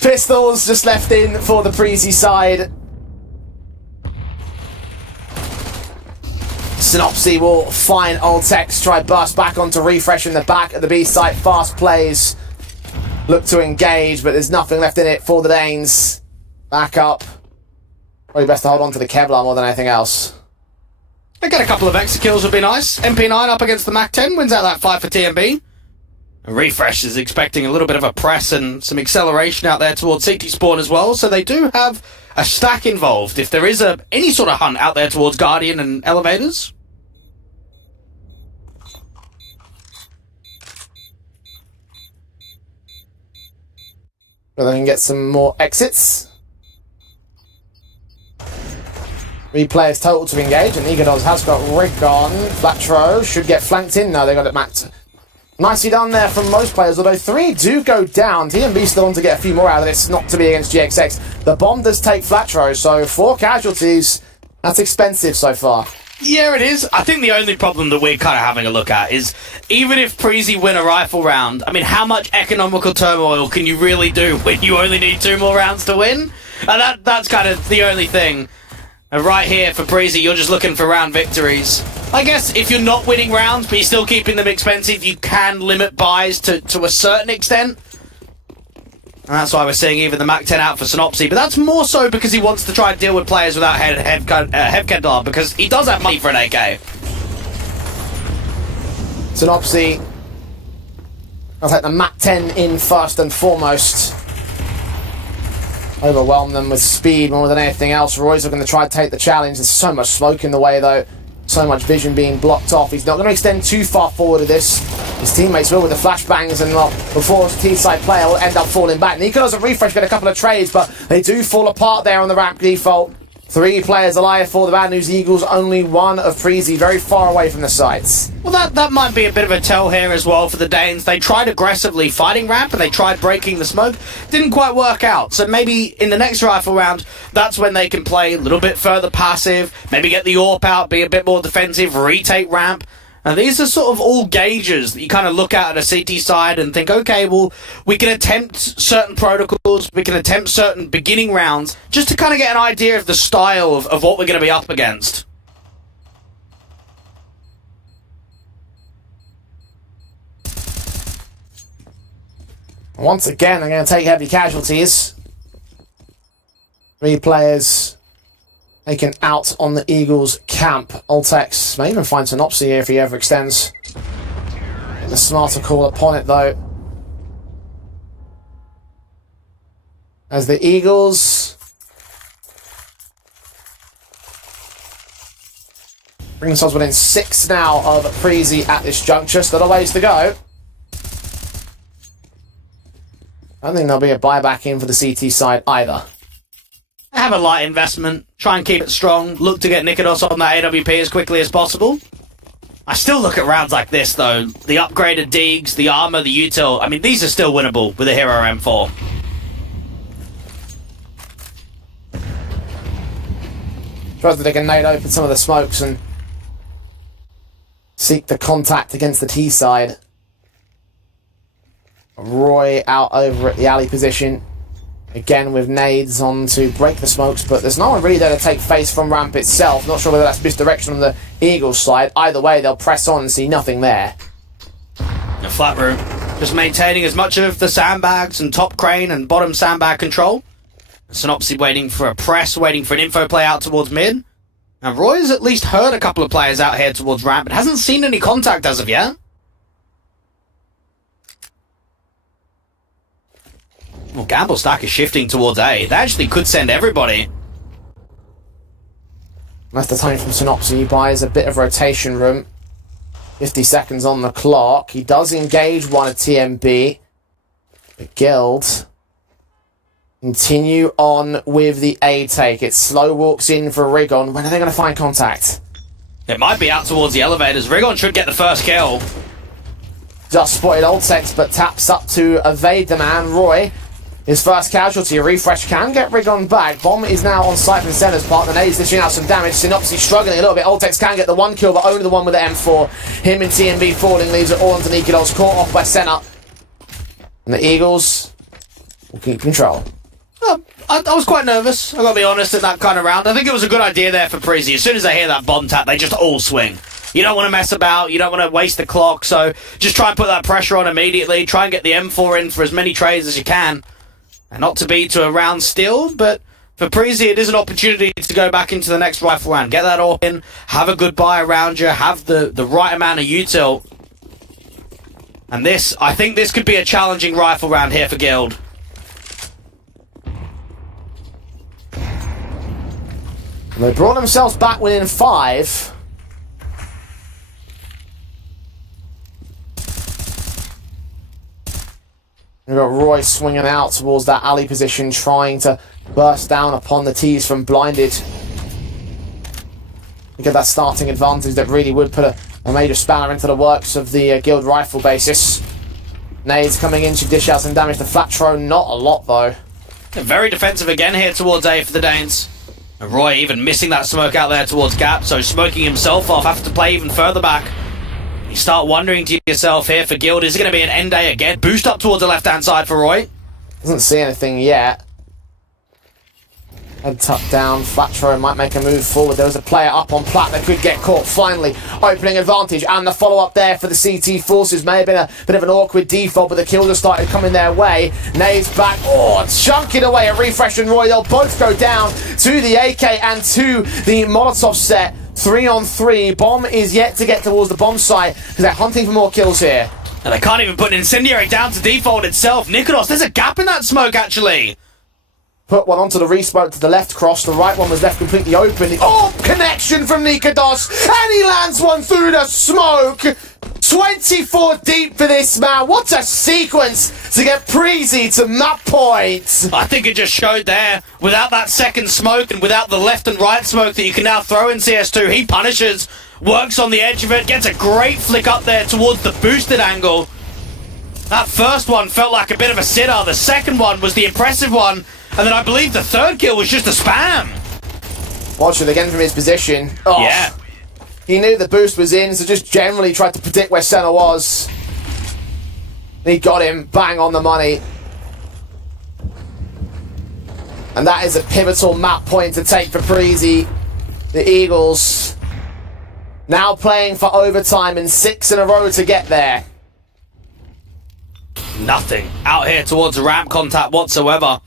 Pistols just left in for the Preezy side. Synopsy will find Ultex, try burst back onto Refresh in the back at the B site. Fast plays. Look to engage, but there's nothing left in it for the Danes. Back up. Probably best to hold on to the Kevlar more than anything else. I get a couple of extra kills would be nice. MP9 up against the Mac 10, wins out that fight for TMB. And Refresh is expecting a little bit of a press and some acceleration out there towards CT Spawn as well, so they do have a stack involved if there is any sort of hunt out there towards Guardian and Elevators. But they can get some more exits. 3 players total to engage, and Eagledogs has got Rig on. Flatro should get flanked in. No, they got it mapped. Nicely done there from most players, although 3 do go down. TMB still on to get a few more out of this, not to be against GXX. The bomb does take Flatro, so 4 casualties. That's expensive so far. Yeah, it is. I think the only problem that we're kind of having a look at is, even if Preezy win a rifle round, I mean, how much economical turmoil can you really do when you only need 2 more rounds to win? And that's kind of the only thing. And right here for Preezy, you're just looking for round victories. I guess if you're not winning rounds, but you're still keeping them expensive, you can limit buys to a certain extent. And that's why we're seeing even the Mac 10 out for Synopsy. But that's more so because he wants to try and deal with players without Hevkendar, because he does have money for an AK. Synopsy, I'll take the Mac 10 in first and foremost. Overwhelm them with speed more than anything else. Roy's are going to try to take the challenge. There's so much smoke in the way, though. So much vision being blocked off. He's not going to extend too far forward of this. His teammates will with the flashbangs, and well, before his T-side player will end up falling back. Nico doesn't refresh, get a couple of trades, but they do fall apart there on the ramp default. 3 players alive for the Bad News Eagles, only 1 of Preezy, very far away from the sites. Well, that might be a bit of a tell here as well for the Danes. They tried aggressively fighting ramp, and they tried breaking the smoke. Didn't quite work out. So maybe in the next rifle round, that's when they can play a little bit further passive, maybe get the AWP out, be a bit more defensive, retake ramp. And these are sort of all gauges that you kind of look at a CT side and think, okay, well, we can attempt certain protocols, we can attempt certain beginning rounds, just to kind of get an idea of the style of what we're going to be up against. Once again, they're going to take heavy casualties. 3 players taken out on the Eagles camp. Ultex may even find Synopsy here if he ever extends. The smarter call upon it, though. As the Eagles bring themselves within 6 now of Preezy at this juncture. Still a ways to go. I don't think there'll be a buyback in for the CT side either. Have a light investment, try and keep it strong, look to get Nikodos on that AWP as quickly as possible. I still look at rounds like this, though. The upgraded Deegs, the armor, the util. I mean, these are still winnable with a Hero M4. Tries to take a nade open some of the smokes and seek the contact against the T side. Roy out over at the alley position. Again with nades on to break the smokes, but there's no one really there to take face from ramp itself. Not sure whether that's misdirection on the Eagles side. Either way, they'll press on and see nothing there. The flat room. Just maintaining as much of the sandbags and top crane and bottom sandbag control. Synopsy waiting for a press, waiting for an info play out towards mid. Now Roy's at least heard a couple of players out here towards ramp, but hasn't seen any contact as of yet. Well, Gamble stack is shifting towards A. They actually could send everybody. That's the time from Synopsy. He buys a bit of rotation room. 50 seconds on the clock. He does engage one at TMB. The Guild continue on with the A take. It slow walks in for Rigon. When are they going to find contact? It might be out towards the elevators. Rigon should get the first kill. Just spotted Oltex, but taps up to evade the man. Roy, his first casualty. A refresh can get Rigon back. Bomb is now on site from Senna's part. The nade's dishing out some damage. Synopsy struggling a little bit. Oltex can get the one kill, but only the one with the M4. Him and TMB falling leaves it all onto Nikolos. Caught off by Senna. And the Eagles will keep control. I was quite nervous, I gotta be honest, in that kind of round. I think it was a good idea there for Prezi. As soon as they hear that bomb tap, they just all swing. You don't want to mess about, you don't want to waste the clock, so just try and put that pressure on immediately. Try and get the M4 in for as many trades as you can. And not to be to a round still, but for Prezi, it is an opportunity to go back into the next rifle round. Get that all in, have a good buy around you, have the right amount of util. And this, I think this could be a challenging rifle round here for Guild. They brought themselves back within 5. We've got Roy swinging out towards that alley position, trying to burst down upon the T's from Blinded. You get that starting advantage that really would put a major spanner into the works of the Guild rifle basis. Nades coming in to dish out some damage to Flatro, not a lot though. Very defensive again here towards A for the Danes. And Roy even missing that smoke out there towards Gap, so smoking himself off, have to play even further back. You start wondering to yourself here for Guild, is it going to be an end day again? Boost up towards the left-hand side for Roy. Doesn't see anything yet. Head tucked down, Flatro might make a move forward. There was a player up on plat that could get caught. Finally, opening advantage, and the follow-up there for the CT forces. May have been a bit of an awkward default, but the kills have started coming their way. Nade's back, chunking away at Refresh and Roy. They'll both go down to the AK and to the Molotov set. 3-on-3. Bomb is yet to get towards the bomb site, because they're hunting for more kills here. And they can't even put an incendiary down to default itself. Nikolos, there's a gap in that smoke, actually. Put one onto the resmoke to the left cross. The right one was left completely open. Connection from Nikodos. And he lands one through the smoke. 24 deep for this man. What a sequence to get Prezi to map point. I think it just showed there. Without that second smoke and without the left and right smoke that you can now throw in CS2, he punishes, works on the edge of it, gets a great flick up there towards the boosted angle. That first one felt like a bit of a sitter. The second one was the impressive one. And then I believe the third kill was just a spam. Watch it again from his position. Yeah. He knew the boost was in, so just generally tried to predict where Senna was. He got him bang on the money. And that is a pivotal map point to take for Prezi. The Eagles now playing for overtime in 6 in a row to get there. Nothing out here towards a ramp contact whatsoever.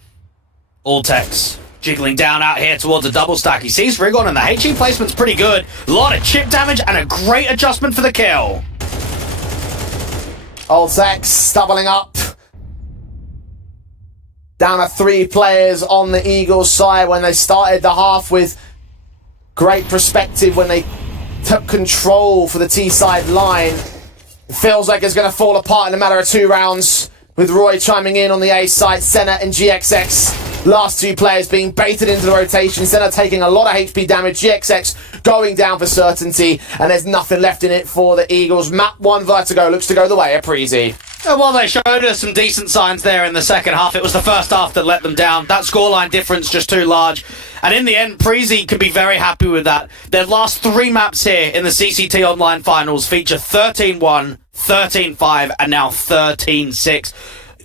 Altex jiggling down out here towards a double stack. He sees Rigon and the HE placement's pretty good. A lot of chip damage and a great adjustment for the kill. Altex doubling up. Down to 3 players on the Eagles side when they started the half with great perspective when they took control for the T-side line. It feels like it's going to fall apart in a matter of 2 rounds with Roy chiming in on the A side. Senna and GXX. Last 2 players being baited into the rotation. Senna taking a lot of HP damage. GXX going down for certainty. And there's nothing left in it for the Eagles. Map 1 Vertigo looks to go the way of Prezi. Well, they showed us some decent signs there in the second half. It was the first half that let them down. That scoreline difference just too large. And in the end, Prezi could be very happy with that. Their last 3 maps here in the CCT Online Finals feature 13-1, 13-5, and now 13-6.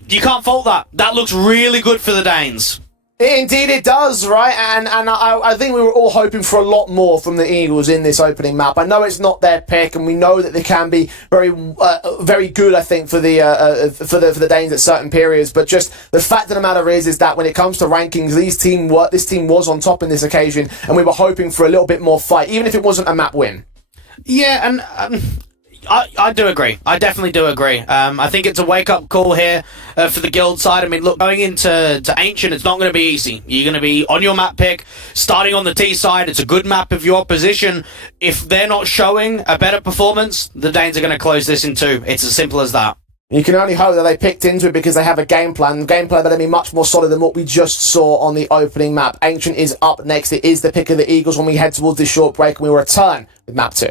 You can't fault that. That looks really good for the Danes. Indeed it does, right? And I think we were all hoping for a lot more from the Eagles in this opening map. I know it's not their pick, and we know that they can be very good, I think, for the Danes at certain periods. But just the fact of the matter is that when it comes to rankings, this team was on top in this occasion, and we were hoping for a little bit more fight, even if it wasn't a map win. Yeah, and I do agree. I definitely do agree. I think it's a wake-up call here for the Guild side. I mean, look, going into Ancient, it's not going to be easy. You're going to be on your map pick, starting on the T side. It's a good map of your position. If they're not showing a better performance, the Danes are going to close this in 2. It's as simple as that. You can only hope that they picked into it because they have a game plan. The game plan better be much more solid than what we just saw on the opening map. Ancient is up next. It is the pick of the Eagles when we head towards this short break, and we will return with map 2.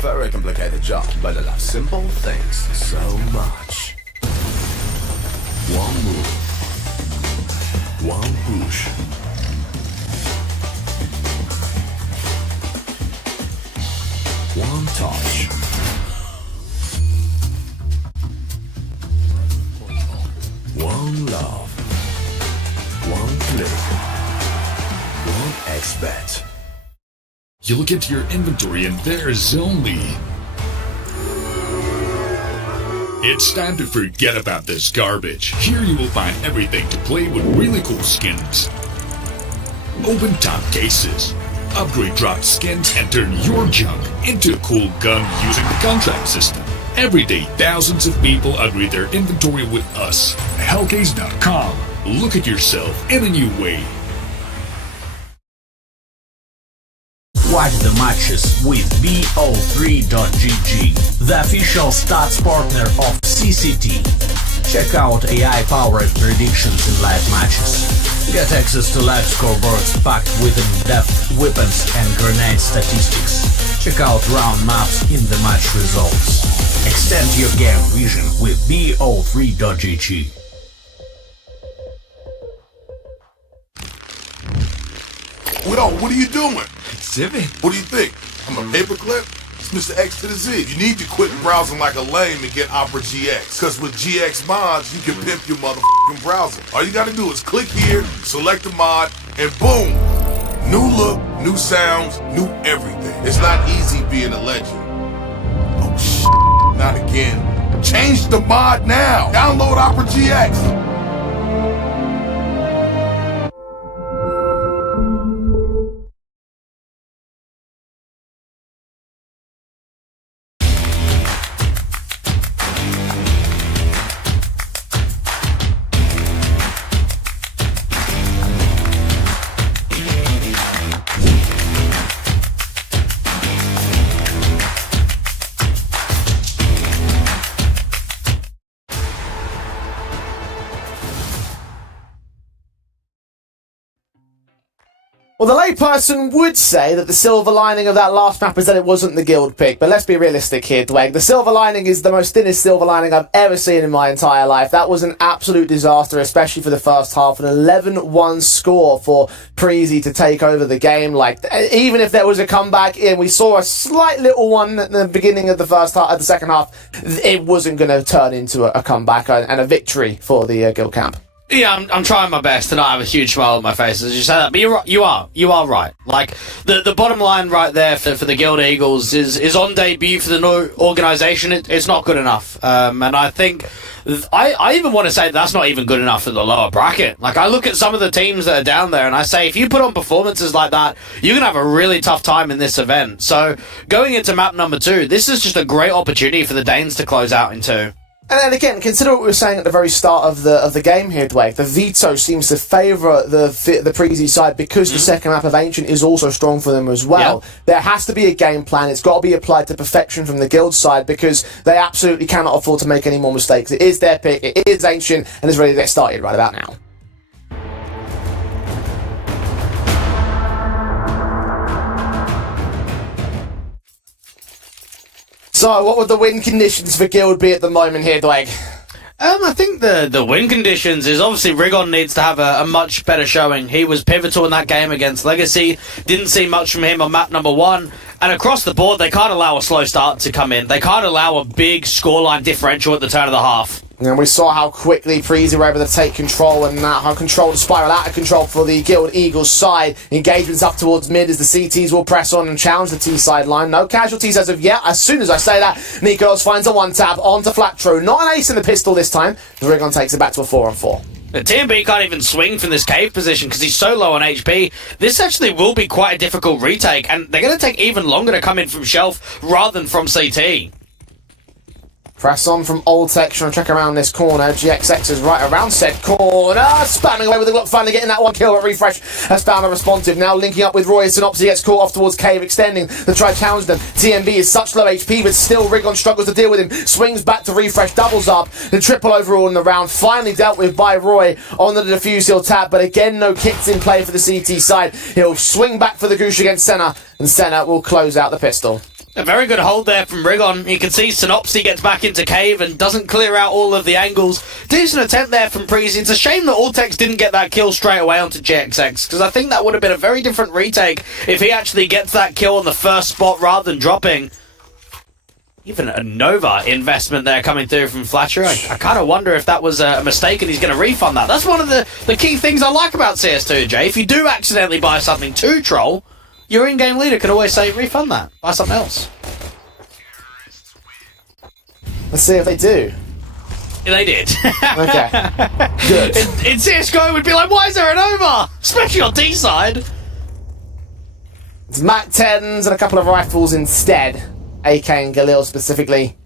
Very complicated job, but I love simple things so much. One move. One push. One touch. One love. One click. One X-bet. You look into your inventory and there's only... It's time to forget about this garbage. Here you will find everything to play with really cool skins. Open top cases. Upgrade dropped skins and turn your junk into a cool gun using the contract system. Every day, thousands of people upgrade their inventory with us. Hellcase.com. Look at yourself in a new way. Watch the matches with BO3.GG, the official stats partner of CCT. Check out AI-powered predictions in live matches. Get access to live scoreboards packed with in-depth weapons and grenade statistics. Check out round maps in the match results. Extend your game vision with BO3.GG. Yo, what are you doing? Exhibit. What do you think? I'm a paperclip? It's Mr. X to the Z. You need to quit browsing like a lame and get Opera GX. Cause with GX mods, you can pimp your motherfucking browser. All you gotta do is click here, select the mod, and boom! New look, new sounds, new everything. It's not easy being a legend. Oh shit, not again. Change the mod now. Download Opera GX. Well, the layperson would say that the silver lining of that last map is that it wasn't the guild pick, but let's be realistic here, Dwayne. The silver lining is the most thinnest silver lining I've ever seen in my entire life. That was an absolute disaster, especially for the first half. An 11-1 score for Preezy to take over the game. Like, even if there was a comeback in, we saw a slight little one at the beginning of the first half, at the second half. It wasn't going to turn into a comeback and a victory for the guild camp. Yeah, I'm trying my best to not have a huge smile on my face as you say that, but you're right, you are right. Like, the bottom line right there for the Guild Eagles is on debut for the new organisation, it's not good enough. And I think, I even want to say that's not even good enough for the lower bracket. Like, I look at some of the teams that are down there and I say, if you put on performances like that, you're going to have a really tough time in this event. So, going into map number 2, this is just a great opportunity for the Danes to close out in 2. And again, consider what we were saying at the very start of the game here, Dwayne. The veto seems to favour the Preezy side because the second map of Ancient is also strong for them as well. Yeah. There has to be a game plan. It's got to be applied to perfection from the guild side because they absolutely cannot afford to make any more mistakes. It is their pick, it is Ancient, and it's ready to get started right about now. So, what would the win conditions for Guild be at the moment here, Dwayne? I think the win conditions is obviously Rigon needs to have a much better showing. He was pivotal in that game against Legacy. Didn't see much from him on map number 1. And across the board, they can't allow a slow start to come in. They can't allow a big scoreline differential at the turn of the half. And we saw how quickly Preezy were able to take control and how control to spiral out of control for the Guild Eagles side. Engagements up towards mid as the CTs will press on and challenge the T side line. No casualties as of yet. As soon as I say that, Nikos finds a one-tap onto Flatro. Not an ace in the pistol this time. Rigon takes it back to a 4-on-4. The TMB can't even swing from this cave position because he's so low on HP. This actually will be quite a difficult retake, and they're going to take even longer to come in from shelf rather than from CT. Press on from Old Tech, trying to check around this corner. GXX is right around said corner. Spamming away with the Glock, finally getting that one kill. But Refresh has found a responsive. Now linking up with Roy. Synopsy gets caught off towards Cave, extending the try to challenge them. TMB is such low HP, but still Rigon struggles to deal with him. Swings back to Refresh, doubles up. The triple overall in the round, finally dealt with by Roy on the defuse. He'll tap, but again, no kicks in play for the CT side. He'll swing back for the Goosh against Senna, and Senna will close out the pistol. A very good hold there from Rigon. You can see Synopsy gets back into Cave and doesn't clear out all of the angles. Decent attempt there from Preezy. It's a shame that Altex didn't get that kill straight away onto JXX, because I think that would have been a very different retake if he actually gets that kill on the first spot rather than dropping. Even a Nova investment there coming through from Flatcher. I kind of wonder if that was a mistake and he's going to refund that. That's one of the key things I like about CS2, Jay. If you do accidentally buy something to troll, your in-game leader can always say, refund that, buy something else. Let's see if they do. They did. Okay. Good. In CSGO, we'd be like, why is there an over? Especially on D side. It's Mac 10s and a couple of rifles instead. AK and Galil specifically.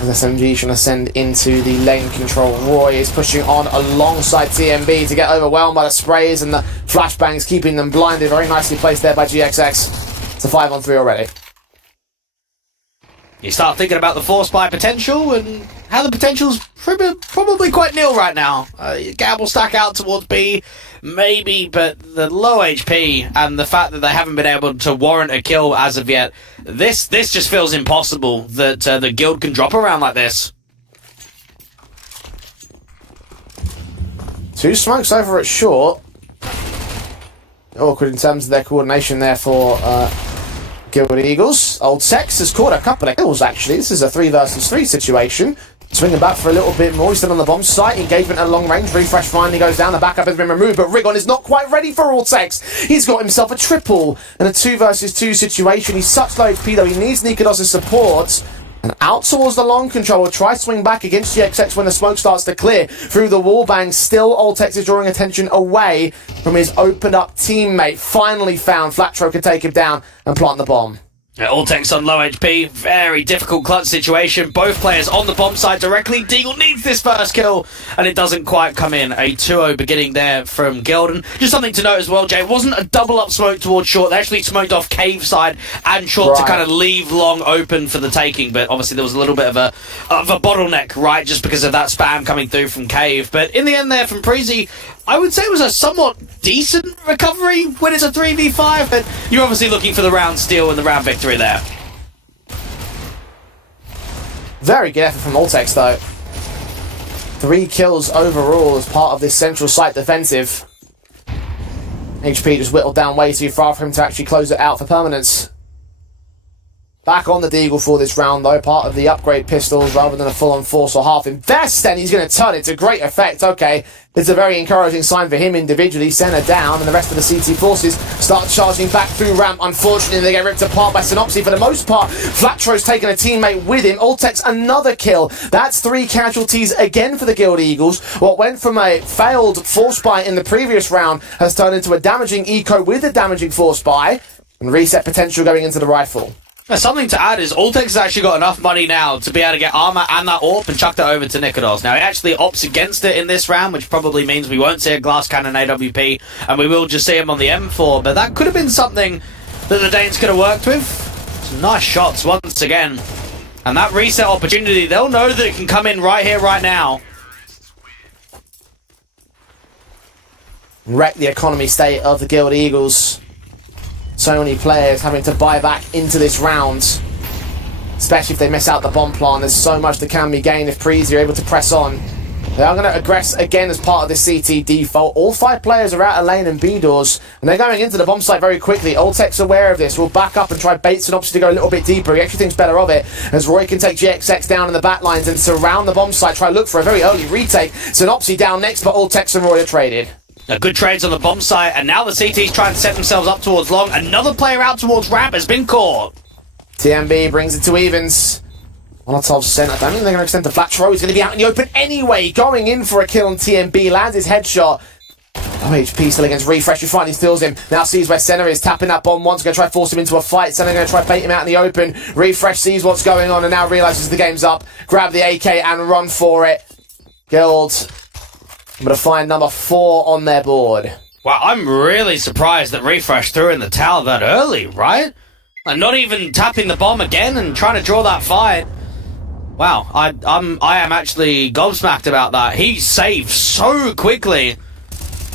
As SMG trying to send into the lane control. Roy is pushing on alongside TMB to get overwhelmed by the sprays and the flashbangs, keeping them blinded. Very nicely placed there by GXX. It's a 5-on-3 already. You start thinking about the force buy potential and how the potential's probably quite nil right now. Gamble stack out towards B, maybe, but the low HP and the fact that they haven't been able to warrant a kill as of yet, this just feels impossible that the guild can drop around like this. Two smokes over at short. Awkward in terms of their coordination there for Guild Eagles. Old Sex has caught a couple of kills, actually. This is a 3 versus 3 situation. Swinging back for a little bit more. He's still on the bomb site. Engagement at long range. Refresh finally goes down. The backup has been removed, but Rigon is not quite ready for Old Sex. He's got himself a triple in a 2 versus 2 situation. He's such low HP, though. He needs Nikodos' support. And out towards the long control. Try swing back against GXX when the smoke starts to clear through the wall bang. Still, Oltex is drawing attention away from his opened up teammate. Finally found Flatro can take him down and plant the bomb. Altex on low HP, very difficult clutch situation. Both players on the bomb side directly. Deagle needs this first kill, and it doesn't quite come in. A 2-0 beginning there from Gilden. Just something to note as well, Jay, it wasn't a double up smoke towards short. They actually smoked off cave side and short to kind of leave long open for the taking, but obviously there was a little bit of a bottleneck, right, just because of that spam coming through from cave. But in the end there from Preezy, I would say it was a somewhat decent recovery when it's a 3v5, but you're obviously looking for the round steal and the round victory there. Very good effort from Altex, though. 3 kills overall as part of this central site defensive. HP just whittled down way too far for him to actually close it out for permanence. Back on the Deagle for this round, though, part of the upgrade pistols rather than a full-on force or half invest, and he's going to turn it to great effect. Okay, it's a very encouraging sign for him individually. Center down, and the rest of the CT forces start charging back through ramp. Unfortunately, they get ripped apart by Synopsy for the most part. Flatro's taken a teammate with him. Altex, another kill. That's 3 casualties again for the Guild Eagles. What went from a failed force buy in the previous round has turned into a damaging eco with a damaging force buy, and reset potential going into the rifle. Something to add is Altex has actually got enough money now to be able to get armor and that AWP and chuck that over to Nikodos. Now, he actually opts against it in this round, which probably means we won't see a glass cannon AWP, and we will just see him on the M4, but that could have been something that the Danes could have worked with. Some nice shots once again. And that reset opportunity, they'll know that it can come in right here, right now. Wreck the economy state of the Guild Eagles. So many players having to buy back into this round, especially if they miss out the bomb plant. There's so much that can be gained if Preezy are able to press on. They are going to aggress again as part of this CT default. All 5 players are out of lane and B doors, and they're going into the bomb site very quickly. Oltek's aware of this. Will back up and try bait Synopsy to go a little bit deeper. He actually thinks better of it, as Roy can take GXX down in the back lines and surround the bomb site. Try to look for a very early retake. Synopsy down next, but Oltex and Roy are traded. Good trades on the bomb site, and now the CT's trying to set themselves up towards long. Another player out towards ramp has been caught. TMB brings it to evens. Molotov's sent. I don't think they're going to extend to Flatro. He's going to be out in the open anyway. Going in for a kill on TMB. Lands his headshot. HP still against Refresh, who finally steals him. Now sees where Senna is, tapping that bomb once, going to try to force him into a fight. Senna going to try to bait him out in the open. Refresh sees what's going on and now realises the game's up. Grab the AK and run for it. Guild, I'm going to find number 4 on their board. Wow, I'm really surprised that Refresh threw in the towel that early, right? And not even tapping the bomb again and trying to draw that fight. Wow, I am actually gobsmacked about that. He saved so quickly.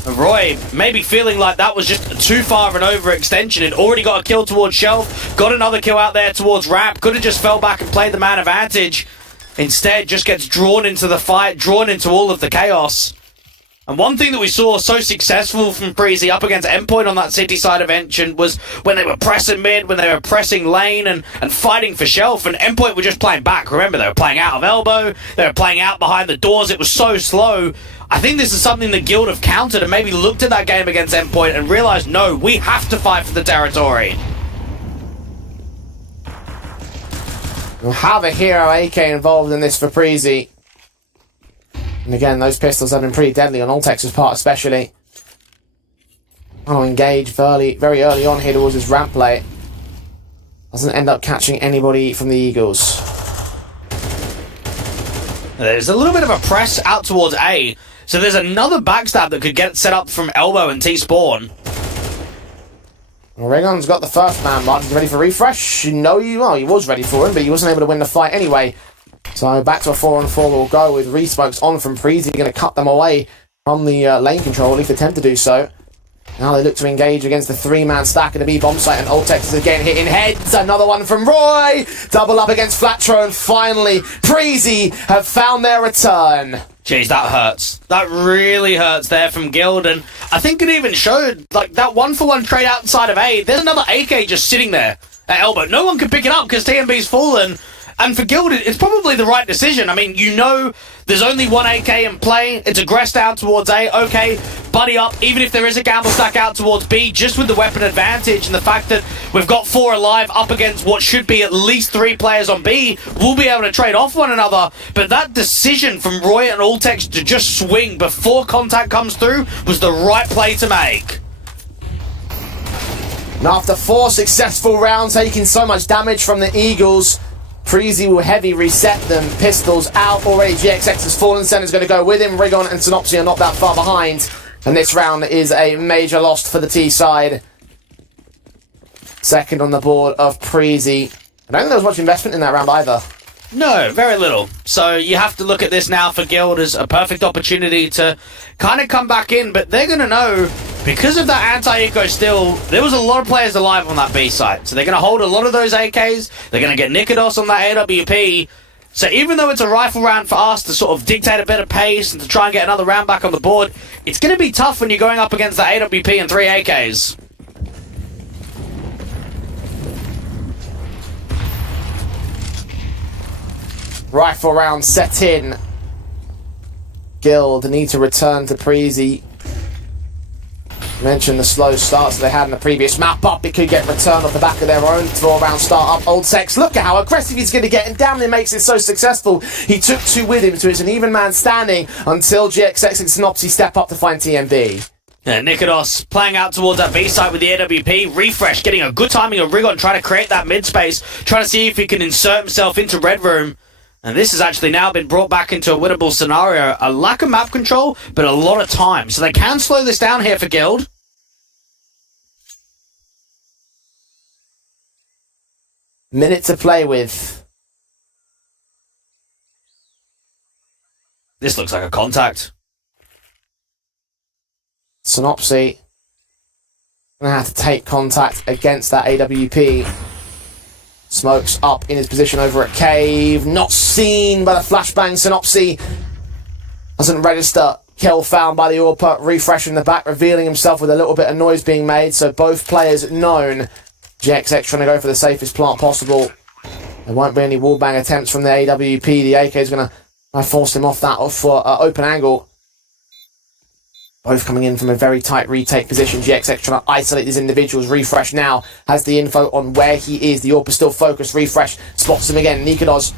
And Roy maybe feeling like that was just too far of an overextension. Had already got a kill towards Shelf, got another kill out there towards Rap, could have just fell back and played the man advantage. Instead, just gets drawn into the fight, drawn into all of the chaos. And one thing that we saw so successful from Breezy up against Endpoint on that City side of Ancient was when they were pressing mid, when they were pressing lane and fighting for Shelf, and Endpoint were just playing back. Remember, they were playing out of elbow, they were playing out behind the doors, it was so slow. I think this is something that Guild have countered and maybe looked at that game against Endpoint and realised, no, we have to fight for the territory. We'll have a hero AK involved in this for Breezy. And again, those pistols have been pretty deadly on Altex's part especially. Want to engage very early on here towards his ramp play. Doesn't end up catching anybody from the Eagles. There's a little bit of a press out towards A. So there's another backstab that could get set up from Elbow and T-Spawn. Well, Regon's got the first man mark. He's ready for refresh. No, he was ready for him, but he wasn't able to win the fight anyway. So back to a 4-on-4 will go with Resmokes on from Breezy, going to cut them away from the lane control, at least attempt to do so. Now they look to engage against the 3-man stack at the B bomb site, and Oltex is again hitting heads. Another one from Roy. Double up against Flatro, and finally Breezy have found their return. Jeez, that hurts. That really hurts there from Guild, and I think it even showed, like, that 1-for-1 trade outside of A. There's another AK just sitting there at Elbow. No one can pick it up because TMB's fallen. And for Guild, it's probably the right decision. I mean, you know there's only one AK in play. It's aggressed out towards A. Okay, buddy up. Even if there is a gamble stack out towards B, just with the weapon advantage and the fact that we've got 4 alive up against what should be at least 3 players on B, we'll be able to trade off one another. But that decision from Roy and Altex to just swing before contact comes through was the right play to make. And after 4 successful rounds, taking so much damage from the Eagles, Breezy will heavy reset them. Pistols out already. GXX has fallen. Senna's going to go with him. Rigon and Synopsy are not that far behind. And this round is a major loss for the T side. Second on the board of Breezy. I don't think there was much investment in that round either. No, very little. So you have to look at this now for Guild as a perfect opportunity to kind of come back in, but they're going to know, because of that anti-eco still, there was a lot of players alive on that B site. So they're going to hold a lot of those AKs, they're going to get Nikodos on that AWP. So even though it's a rifle round for us to sort of dictate a bit of pace and to try and get another round back on the board, it's going to be tough when you're going up against that AWP and 3 AKs. Rifle round set in. Guild need to return to Breezy. Mentioned the slow starts they had in the previous map up. It could get returned off the back of their own 4-round start up. Oltex, look at how aggressive he's going to get, and damn it makes it so successful. He took 2 with him, so it's an even man standing until GXX and Synopsy step up to find TMB. Yeah, Nikodos playing out towards that B site with the AWP. Refresh getting a good timing of Rigon trying to create that mid space, trying to see if he can insert himself into Red Room. And this has actually now been brought back into a winnable scenario. A lack of map control, but a lot of time. So they can slow this down here for Guild. Minute to play with. This looks like a contact. Synopsy gonna have to take contact against that AWP. Smokes up in his position over at Cave. Not seen by the flashbang. Synopsy doesn't register. Kill found by the AWP. Refresh in the back, revealing himself with a little bit of noise being made. So both players known. GXX trying to go for the safest plant possible. There won't be any wallbang attempts from the AWP. The AK is going to force him off that for open angle. Both coming in from a very tight retake position. GXX trying to isolate these individuals. Refresh now has the info on where he is. The AWP is still focused. Refresh spots him again. Nikodos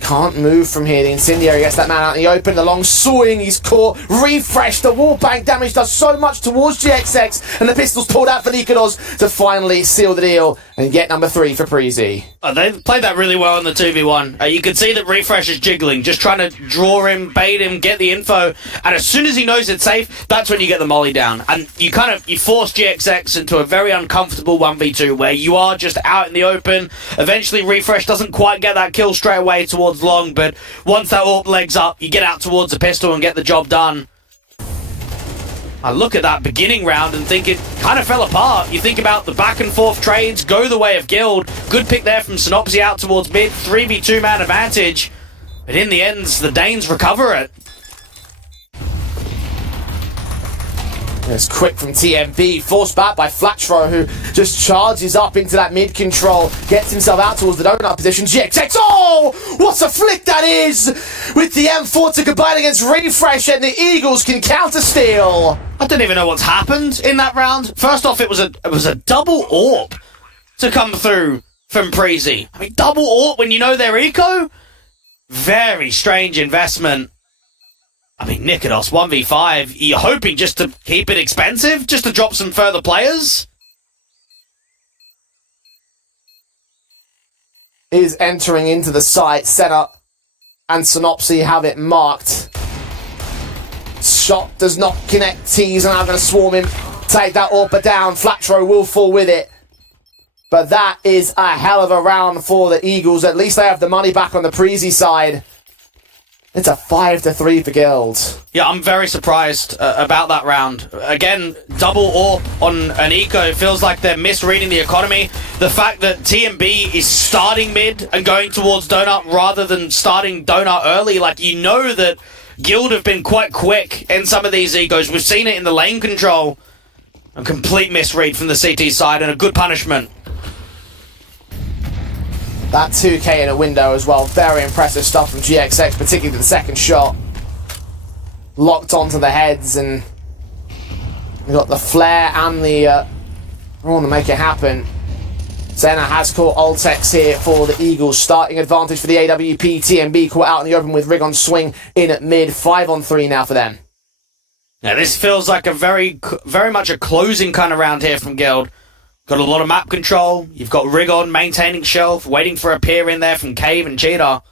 can't move from here. The Incendiary gets that man out in the open. The long swing, he's caught. Refresh. The wallbang damage does so much towards GXX. And the pistol's pulled out for Nikodos to finally seal the deal and get number 3 for Breezy. They played that really well in the 2v1. You can see that Refresh is jiggling, just trying to draw him, bait him, get the info. And as soon as he knows it's safe, that's when you get the molly down. And you force GXX into a very uncomfortable 1v2 where you are just out in the open. Eventually Refresh doesn't quite get that kill straight away towards long, but once that AWP legs up, you get out towards the pistol and get the job done. I look at that beginning round and think it kind of fell apart. You think about the back and forth trades go the way of Guild. Good pick there from Synopsy out towards mid. 3v2 man advantage. But in the end, the Danes recover it. It's quick from TMB, forced back by Flatro, who just charges up into that mid control, gets himself out towards the donut position. GXX, oh! What a flick that is! With the M4 to combine against Refresh, and the Eagles can counter steal. I don't even know what's happened in that round. First off, it was a double AWP to come through from Preezy. I mean, double AWP when you know their eco? Very strange investment. I mean, Nikodos 1v5, you're hoping just to keep it expensive? Just to drop some further players? Is entering into the site, Setup and Synopsy have it marked. Shot does not connect. T's are now going to swarm him. Take that AWP down. Flatro will fall with it. But that is a hell of a round for the Eagles. At least they have the money back on the Preezy side. It's a 5-3 for Guild. Yeah, I'm very surprised about that round. Again, double AWP on an eco. Feels like they're misreading the economy. The fact that TMB is starting mid and going towards Donut rather than starting Donut early. Like, you know that Guild have been quite quick in some of these egos. We've seen it in the lane control. A complete misread from the CT side and a good punishment. That 2k in a window as well. Very impressive stuff from GXX, particularly the second shot. Locked onto the heads, and we've got the flare and the want to make it happen. Zena has caught Ultex here for the Eagles. Starting advantage for the AWP. TMB caught out in the open with Rig on swing in at mid. 5-on-3 now for them. Now this feels like a very much a closing kind of round here from Guild. Got a lot of map control. You've got Rigon maintaining shelf, waiting for a peer in there from Cave and Cheetah.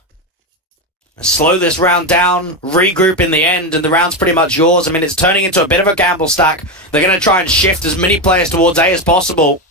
Slow this round down, regroup in the end, and the round's pretty much yours. I mean, it's turning into a bit of a gamble stack. They're going to try and shift as many players towards A as possible.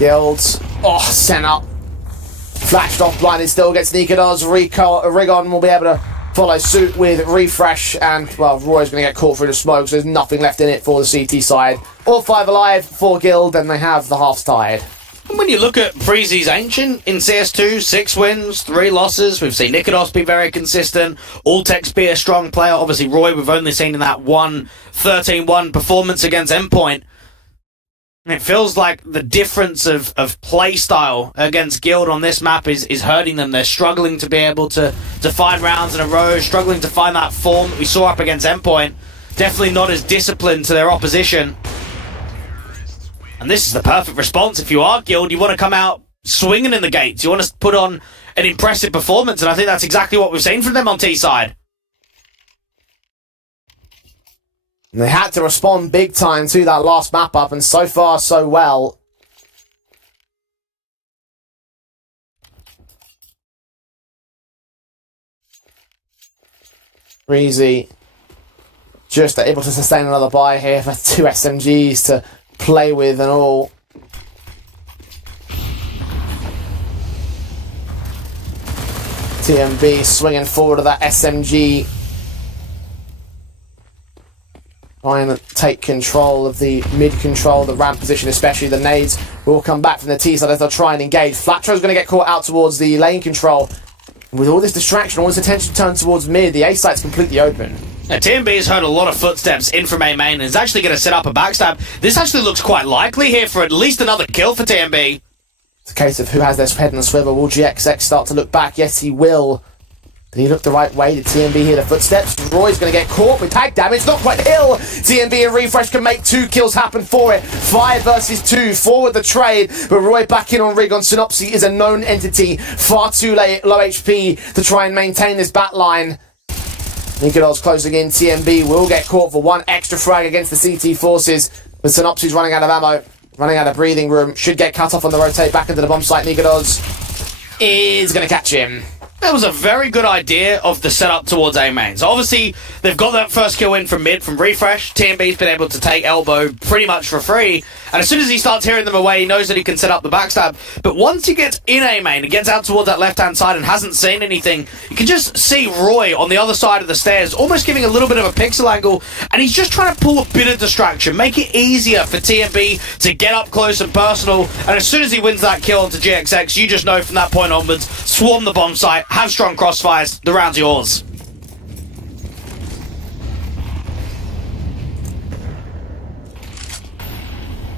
Guilds. Oh, sent up. Flashed off blind. It still gets Nikodos. Rigon will be able to follow suit with Refresh, and, well, Roy's going to get caught through the smoke, so there's nothing left in it for the CT side. All 5 alive for Guild, and they have the halves tied. And when you look at Preezy's Ancient in CS2, 6 wins, 3 losses. We've seen Nikodos be very consistent. Ultex be a strong player. Obviously, Roy, we've only seen in that 13-1 performance against Endpoint. And it feels like the difference of play style against Guild on this map is hurting them. They're struggling to be able to find rounds in a row, struggling to find that form that we saw up against Endpoint. Definitely not as disciplined to their opposition. And this is the perfect response. If you are Guild, you want to come out swinging in the gates. You want to put on an impressive performance, and I think that's exactly what we've seen from them on T-side. And they had to respond big time to that last map up, and so far, so well. Breezy just able to sustain another buy here for 2 SMGs to play with and all. TMB swinging forward to that SMG. Trying to take control of the mid-control, the ramp position, especially the nades will come back from the T side as they'll try and engage. Flatro's going to get caught out towards the lane control. With all this distraction, all this attention turned towards mid, the A site's completely open. Now, TMB has heard a lot of footsteps in from A main and is actually going to set up a backstab. This actually looks quite likely here for at least another kill for TMB. It's a case of who has their head on the swivel. Will GXX start to look back? Yes, he will. Did he look the right way? Did TMB hear the footsteps? Roy's going to get caught with tag damage. Not quite Hill. TMB and Refresh can make 2 kills happen for it. 5 versus 2. Forward the trade. But Roy back in on Rig on Synopsy is a known entity. Far too low HP to try and maintain this bat line. Nikodos closing in. TMB will get caught for 1 extra frag against the CT forces. But Synopsy's running out of ammo. Running out of breathing room. Should get cut off on the rotate back into the bomb site. Nikodos is going to catch him. That was a very good idea of the setup towards A main. So obviously, they've got that first kill in from mid, from Refresh. TMB's been able to take Elbow pretty much for free. And as soon as he starts hearing them away, he knows that he can set up the backstab. But once he gets in A main and gets out towards that left-hand side and hasn't seen anything, you can just see Roy on the other side of the stairs, almost giving a little bit of a pixel angle. And he's just trying to pull a bit of distraction, make it easier for TMB to get up close and personal. And as soon as he wins that kill onto GXX, you just know from that point onwards, swarm the bomb site, have strong crossfires, the round's yours.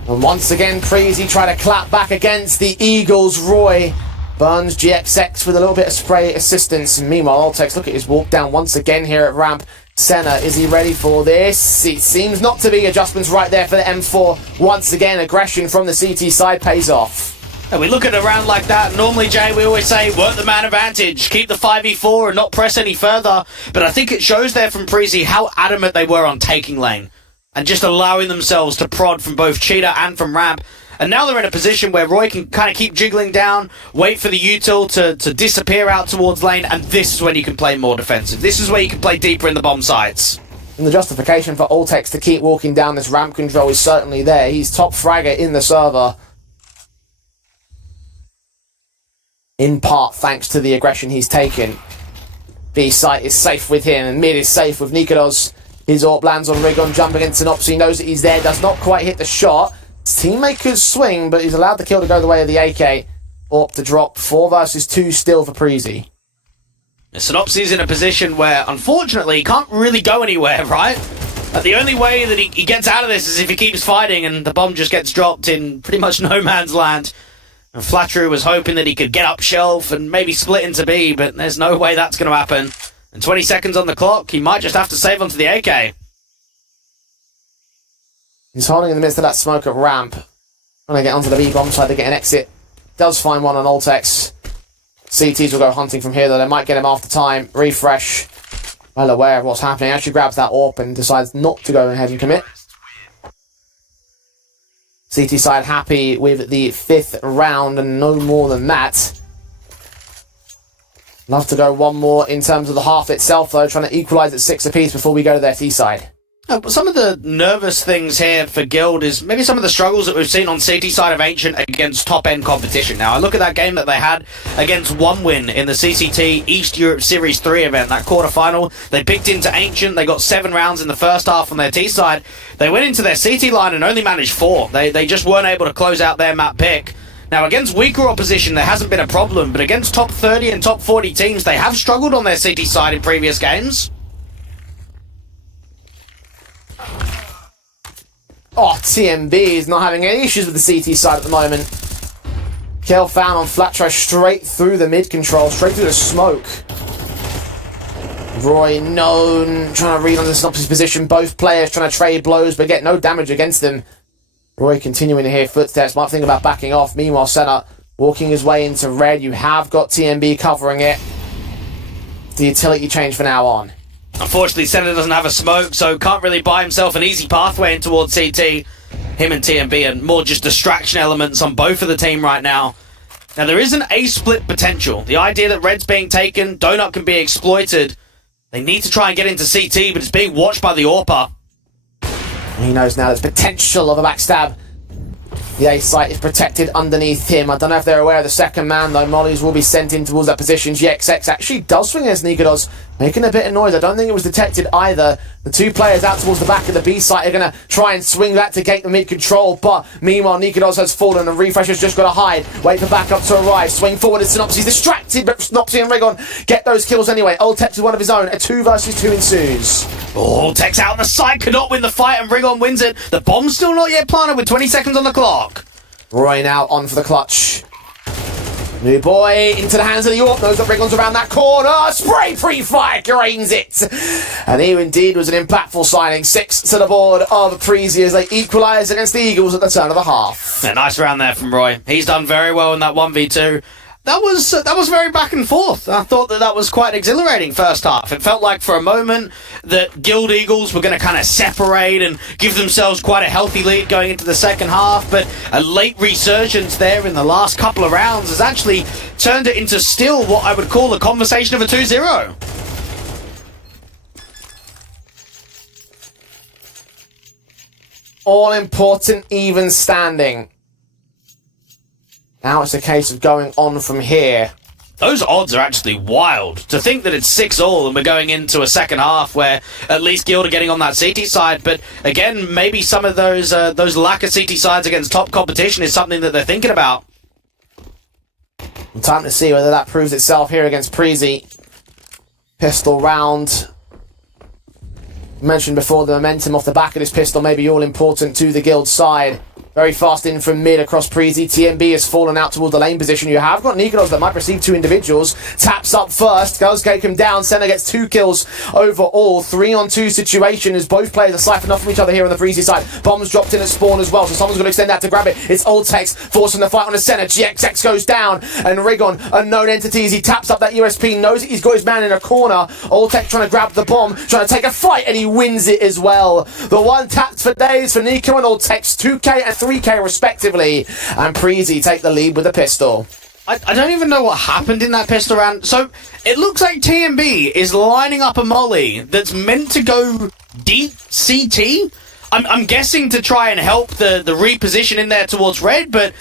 And once again, Preezy try to clap back against the Eagles. Roy burns GXX with a little bit of spray assistance. And meanwhile, Ultex, look at his walk down once again here at ramp. Senna, is he ready for this? It seems not to be. Adjustments right there for the M4. Once again, aggression from the CT side pays off. And we look at a round like that, normally, Jay, we always say, work the man advantage, keep the 5v4 and not press any further. But I think it shows there from Preezy how adamant they were on taking lane and just allowing themselves to prod from both Cheetah and from ramp. And now they're in a position where Roy can kind of keep jiggling down, wait for the util to disappear out towards lane, and this is when you can play more defensive. This is where you can play deeper in the bomb sites. And the justification for Ultex to keep walking down this ramp control is certainly there. He's top fragger in the server. In part thanks to the aggression he's taken. B site is safe with him, and mid is safe with Nikodos. His AWP lands on Rigon, jumping into Synopsy, knows that he's there, does not quite hit the shot. His teammate could swing, but he's allowed the kill to go the way of the AK. AWP to drop, 4 versus 2 still for Preezy. Synopsy's in a position where, unfortunately, he can't really go anywhere, right? The only way that he gets out of this is if he keeps fighting and the bomb just gets dropped in pretty much no man's land. And Flattery was hoping that he could get up shelf and maybe split into B, but there's no way that's going to happen. And 20 seconds on the clock, he might just have to save onto the AK. He's holding in the midst of that smoke at ramp. Trying to get onto the B bomb side to get an exit. Does find one on Ultex. CTs will go hunting from here, though. They might get him after time. Refresh. Well aware of what's happening. Actually grabs that AWP and decides not to go ahead and commit. CT side happy with the 5th round and no more than that. Love to go one more in terms of the half itself, though, trying to equalise at 6 apiece before we go to their T side. Some of the nervous things here for Guild is maybe some of the struggles that we've seen on CT side of Ancient against top-end competition. Now, I look at that game that they had against OneWin in the CCT East Europe Series 3 event, that quarterfinal. They picked into Ancient. They got 7 rounds in the first half on their T side. They went into their CT line and only managed 4. They just weren't able to close out their map pick. Now, against weaker opposition, there hasn't been a problem, but against top 30 and top 40 teams, they have struggled on their CT side in previous games. Oh, TMB is not having any issues with the CT side at the moment. Kill found on Flattrash straight through the mid control, straight through the smoke. Roy known, trying to read on the Synopsis position. Both players trying to trade blows, but get no damage against them. Roy continuing to hear footsteps, might think about backing off. Meanwhile, Senna walking his way into red. You have got TMB covering it. The utility change for now on. Unfortunately, Senna doesn't have a smoke, so can't really buy himself an easy pathway in towards CT. Him and TMB are more just distraction elements on both of the team right now. Now, there is an A-split potential. The idea that red's being taken, Donut can be exploited. They need to try and get into CT, but it's being watched by the AWPer. He knows now there's potential of a backstab. The A site is protected underneath him. I don't know if they're aware of the second man, though. Mollies will be sent in towards that position. GXX actually does swing as Nikodos, making a bit of noise. I don't think it was detected either. The 2 players out towards the back of the B site are going to try and swing that to gate the mid control, but meanwhile Nikodos has fallen and Refresh has just got to hide. Wait for backup to arrive. Swing forward as Synopsy distracted, but Synopsy and Rigon get those kills anyway. Ultex is one of his own. A 2 versus 2 ensues. Oh, Tex out on the side, cannot win the fight, and Rigon wins it. The bomb's still not yet planted with 20 seconds on the clock. Roy now on for the clutch. New boy into the hands of the AWP. Knows that Rigon's around that corner. Spray pre-fire, grains it. And he indeed was an impactful signing. 6 to the board of Preezy as they equalise against the Eagles at the turn of the half. Yeah, nice round there from Roy. He's done very well in that 1v2. that was very back and forth. I thought that was quite exhilarating first half. It felt like for a moment that Guild Eagles were going to kind of separate and give themselves quite a healthy lead going into the second half, but a late resurgence there in the last couple of rounds has actually turned it into still what I would call a conversation of a 2-0. All important even standing. Now it's a case of going on from here. Those odds are actually wild. To think that it's 6-all and we're going into a second half where at least Guild are getting on that CT side, but again, maybe some of those lack of CT sides against top competition is something that they're thinking about. Time to see whether that proves itself here against Preezy. Pistol round. Mentioned before, the momentum off the back of this pistol may be all important to the Guild side. Very fast in from mid across Preezy. TMB has fallen out towards the lane position. You have got Nikolos that might receive 2 individuals. Taps up first. Goes take him down. Senna gets 2 kills overall. 3-on-2 situation as both players are siphoned off from each other here on the Preezy side. Bombs dropped in at spawn as well, so someone's going to extend that to grab it. It's Oltex forcing the fight on the Senna. GXX goes down, and Rigon, unknown entities, he taps up that USP, knows that he's got his man in a corner. Oltex trying to grab the bomb, trying to take a fight, and he wins it as well. The one tapped for days for Nico and Oltex, 2k and 3k respectively, and Preezy take the lead with a pistol. I don't even know what happened in that pistol round. So it looks like TMB is lining up a molly that's meant to go deep CT. I'm guessing to try and help the reposition in there towards red, but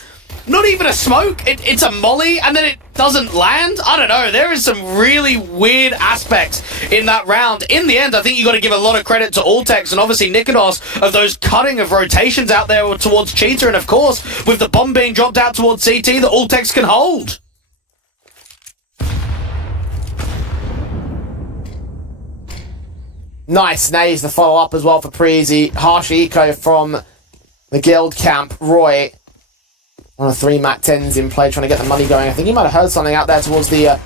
not even a smoke. It's a molly and then it doesn't land. I don't know. There is some really weird aspects in that round. In the end, I think you got to give a lot of credit to Altex and obviously Nikodos of those cutting of rotations out there towards Cheetah, and of course with the bomb being dropped out towards CT that Altex can hold. Nice nays the follow up as well for Preezy. Harsh eco from the Guild camp. Roy, one of 3 Mac 10s in play, trying to get the money going. I think he might have heard something out there towards the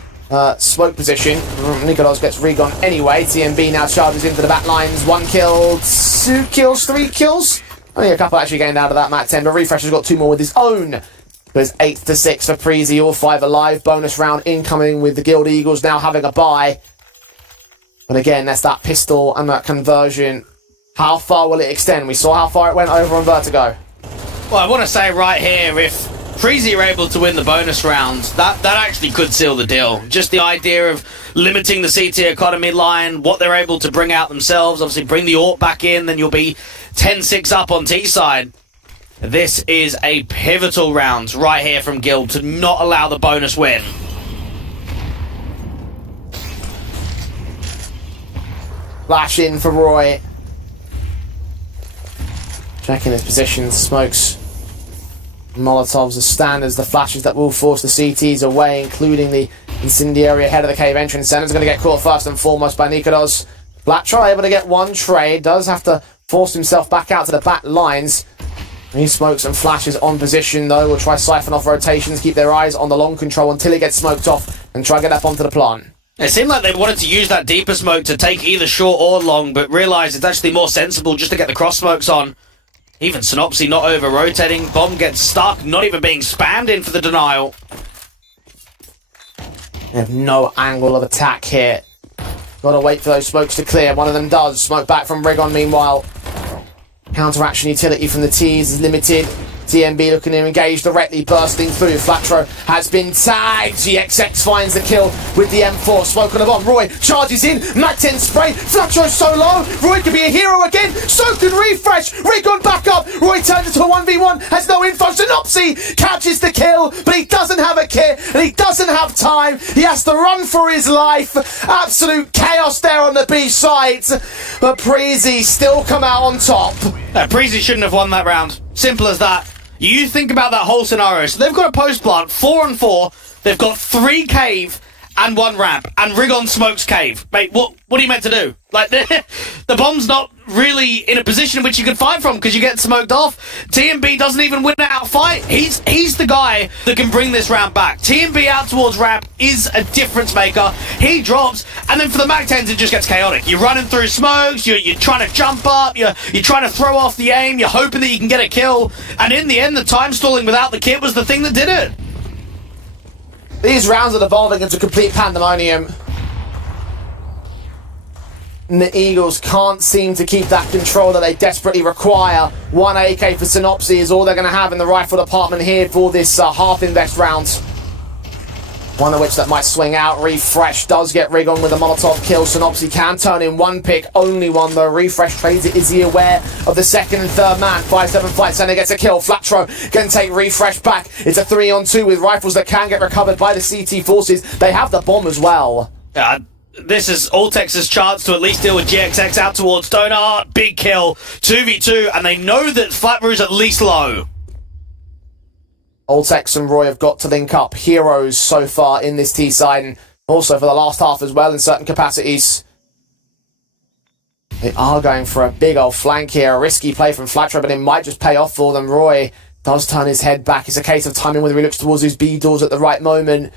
smoke position. Nikolos gets Regon anyway. TMB now charges into the back lines. 1 kill, 2 kills, 3 kills. Only a couple actually gained out of that Mac 10, but Refresh has got 2 more with his own. But it's 8-6 for Preezy, all 5 alive. Bonus round incoming with the Guild Eagles now having a bye. But again, that's that pistol and that conversion. How far will it extend? We saw how far it went over on Vertigo. Well, I want to say right here, if Preezy are able to win the bonus round, that actually could seal the deal. Just the idea of limiting the CT economy line, what they're able to bring out themselves, obviously bring the AWP back in, then you'll be 10-6 up on T side. This is a pivotal round right here from Guild to not allow the bonus win. Flash in for Roy. Checking his position, smokes. Molotovs as standards, the flashes that will force the CTs away, including the incendiary ahead of the cave entrance. Senna's going to get caught first and foremost by Nikodos. Blacktroll able to get 1 trade, does have to force himself back out to the back lines. He smokes and flashes on position though. Will try siphon off rotations, keep their eyes on the long control until it gets smoked off, and try to get up onto the plant. It seemed like they wanted to use that deeper smoke to take either short or long, but realised it's actually more sensible just to get the cross smokes on. Even Synopsy not over-rotating. Bomb gets stuck, not even being spammed in for the denial. They have no angle of attack here. Gotta wait for those smokes to clear. One of them does. Smoke back from Rigon meanwhile. Counteraction utility from the T's is limited. TMB looking to engage directly, bursting through. Flatro has been tagged. GXX finds the kill with the M4. Smoke on the bomb. Roy charges in. Mac 10 spray. Flatro so low. Roy could be a hero again. So can Refresh. Rigon back up. Roy turns into a 1v1. Has no info. Synopsy catches the kill, but he doesn't have a kit and he doesn't have time. He has to run for his life. Absolute chaos there on the B side. But Preezy still come out on top. Preezy shouldn't have won that round. Simple as that. You think about that whole scenario. So they've got a post plant, 4-on-4. They've got 3 cave and 1 ramp, and Rigon smokes cave. Mate, what are you meant to do? Like, the bomb's not really in a position in which you can fight from because you get smoked off. TMB doesn't even win out fight. He's the guy that can bring this round back. TMB out towards ramp is a difference maker. He drops, and then for the Mac 10s, it just gets chaotic. You're running through smokes, you're trying to jump up, you're trying to throw off the aim, you're hoping that you can get a kill, and in the end, the time stalling without the kit was the thing that did it. These rounds are devolving into complete pandemonium. And the Eagles can't seem to keep that control that they desperately require. One AK for Synopsy is all they're going to have in the rifle department here for this half-invest round. One of which that might swing out. Refresh does get Rigon with a Molotov kill. Synopsy can turn in one pick, only one though. Refresh trades it. Is he aware of the second and third man? 5-7 Flight Center gets a kill. Flatro can take Refresh back. It's a 3-on-2 with rifles that can get recovered by the CT forces. They have the bomb as well. This is Altex's chance to at least deal with GXX out towards Donut. Big kill. 2v2, and they know that Flatbrew is at least low. Altex and Roy have got to link up. Heroes so far in this T-side, and also for the last half as well in certain capacities. They are going for a big old flank here. A risky play from Flatro, but it might just pay off for them. Roy does turn his head back. It's a case of timing whether he looks towards his B doors at the right moment.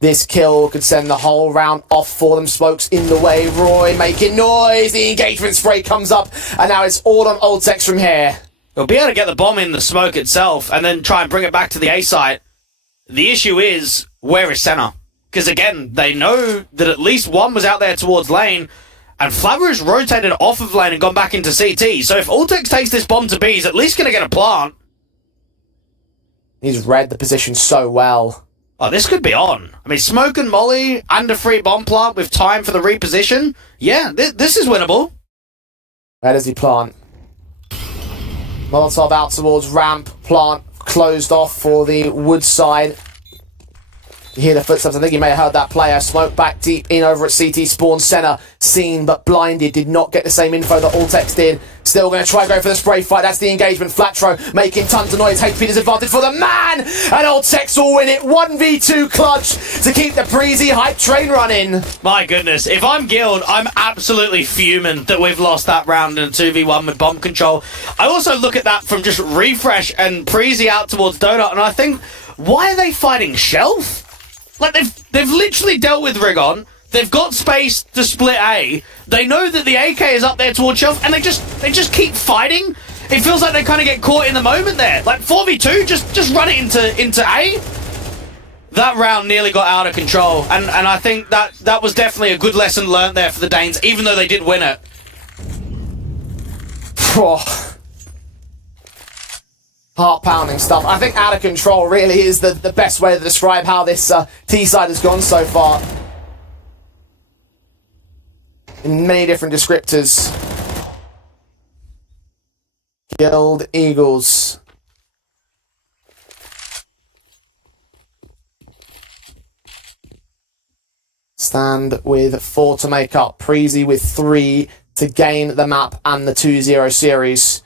This kill could send the whole round off for them. Smokes in the way. Roy making noise. The engagement spray comes up, and now it's all on Altex from here. He'll be able to get the bomb in the smoke itself and then try and bring it back to the A site. The issue is, where is Senna? Because again, they know that at least one was out there towards lane, and Flavor's rotated off of lane and gone back into CT. So if Altex takes this bomb to B, he's at least going to get a plant. He's read the position so well. Oh, this could be on. I mean, smoke and molly and a free bomb plant with time for the reposition. Yeah, this is winnable. Where does he plant? Molotov out towards ramp. Plant closed off for the wood side. You hear the footsteps. I think you may have heard that player. Smoke back deep in over at CT spawn center. Seen but blinded. Did not get the same info that Altex did. Still going to try go for the spray fight. That's the engagement. Flatro making tons of noise. HP disadvantage for the man. And Altex will win it. 1v2 clutch to keep the Breezy hype train running. My goodness. If I'm Guild, I'm absolutely fuming that we've lost that round in a 2v1 with bomb control. I also look at that from just Refresh and Breezy out towards Donut, and I think, why are they fighting Shelf? Like, they've literally dealt with Rigon. They've got space to split A. They know that the AK is up there towards Shelf, and they just keep fighting. It feels like they kind of get caught in the moment there. Like 4v2, just run it into A. That round nearly got out of control, and I think that was definitely a good lesson learned there for the Danes, even though they did win it. Heart-pounding stuff. I think out of control really is the best way to describe how this T-side has gone so far. In many different descriptors. Guild Eagles. Stand with 4 to make up. Preezy with 3 to gain the map and the 2-0 series.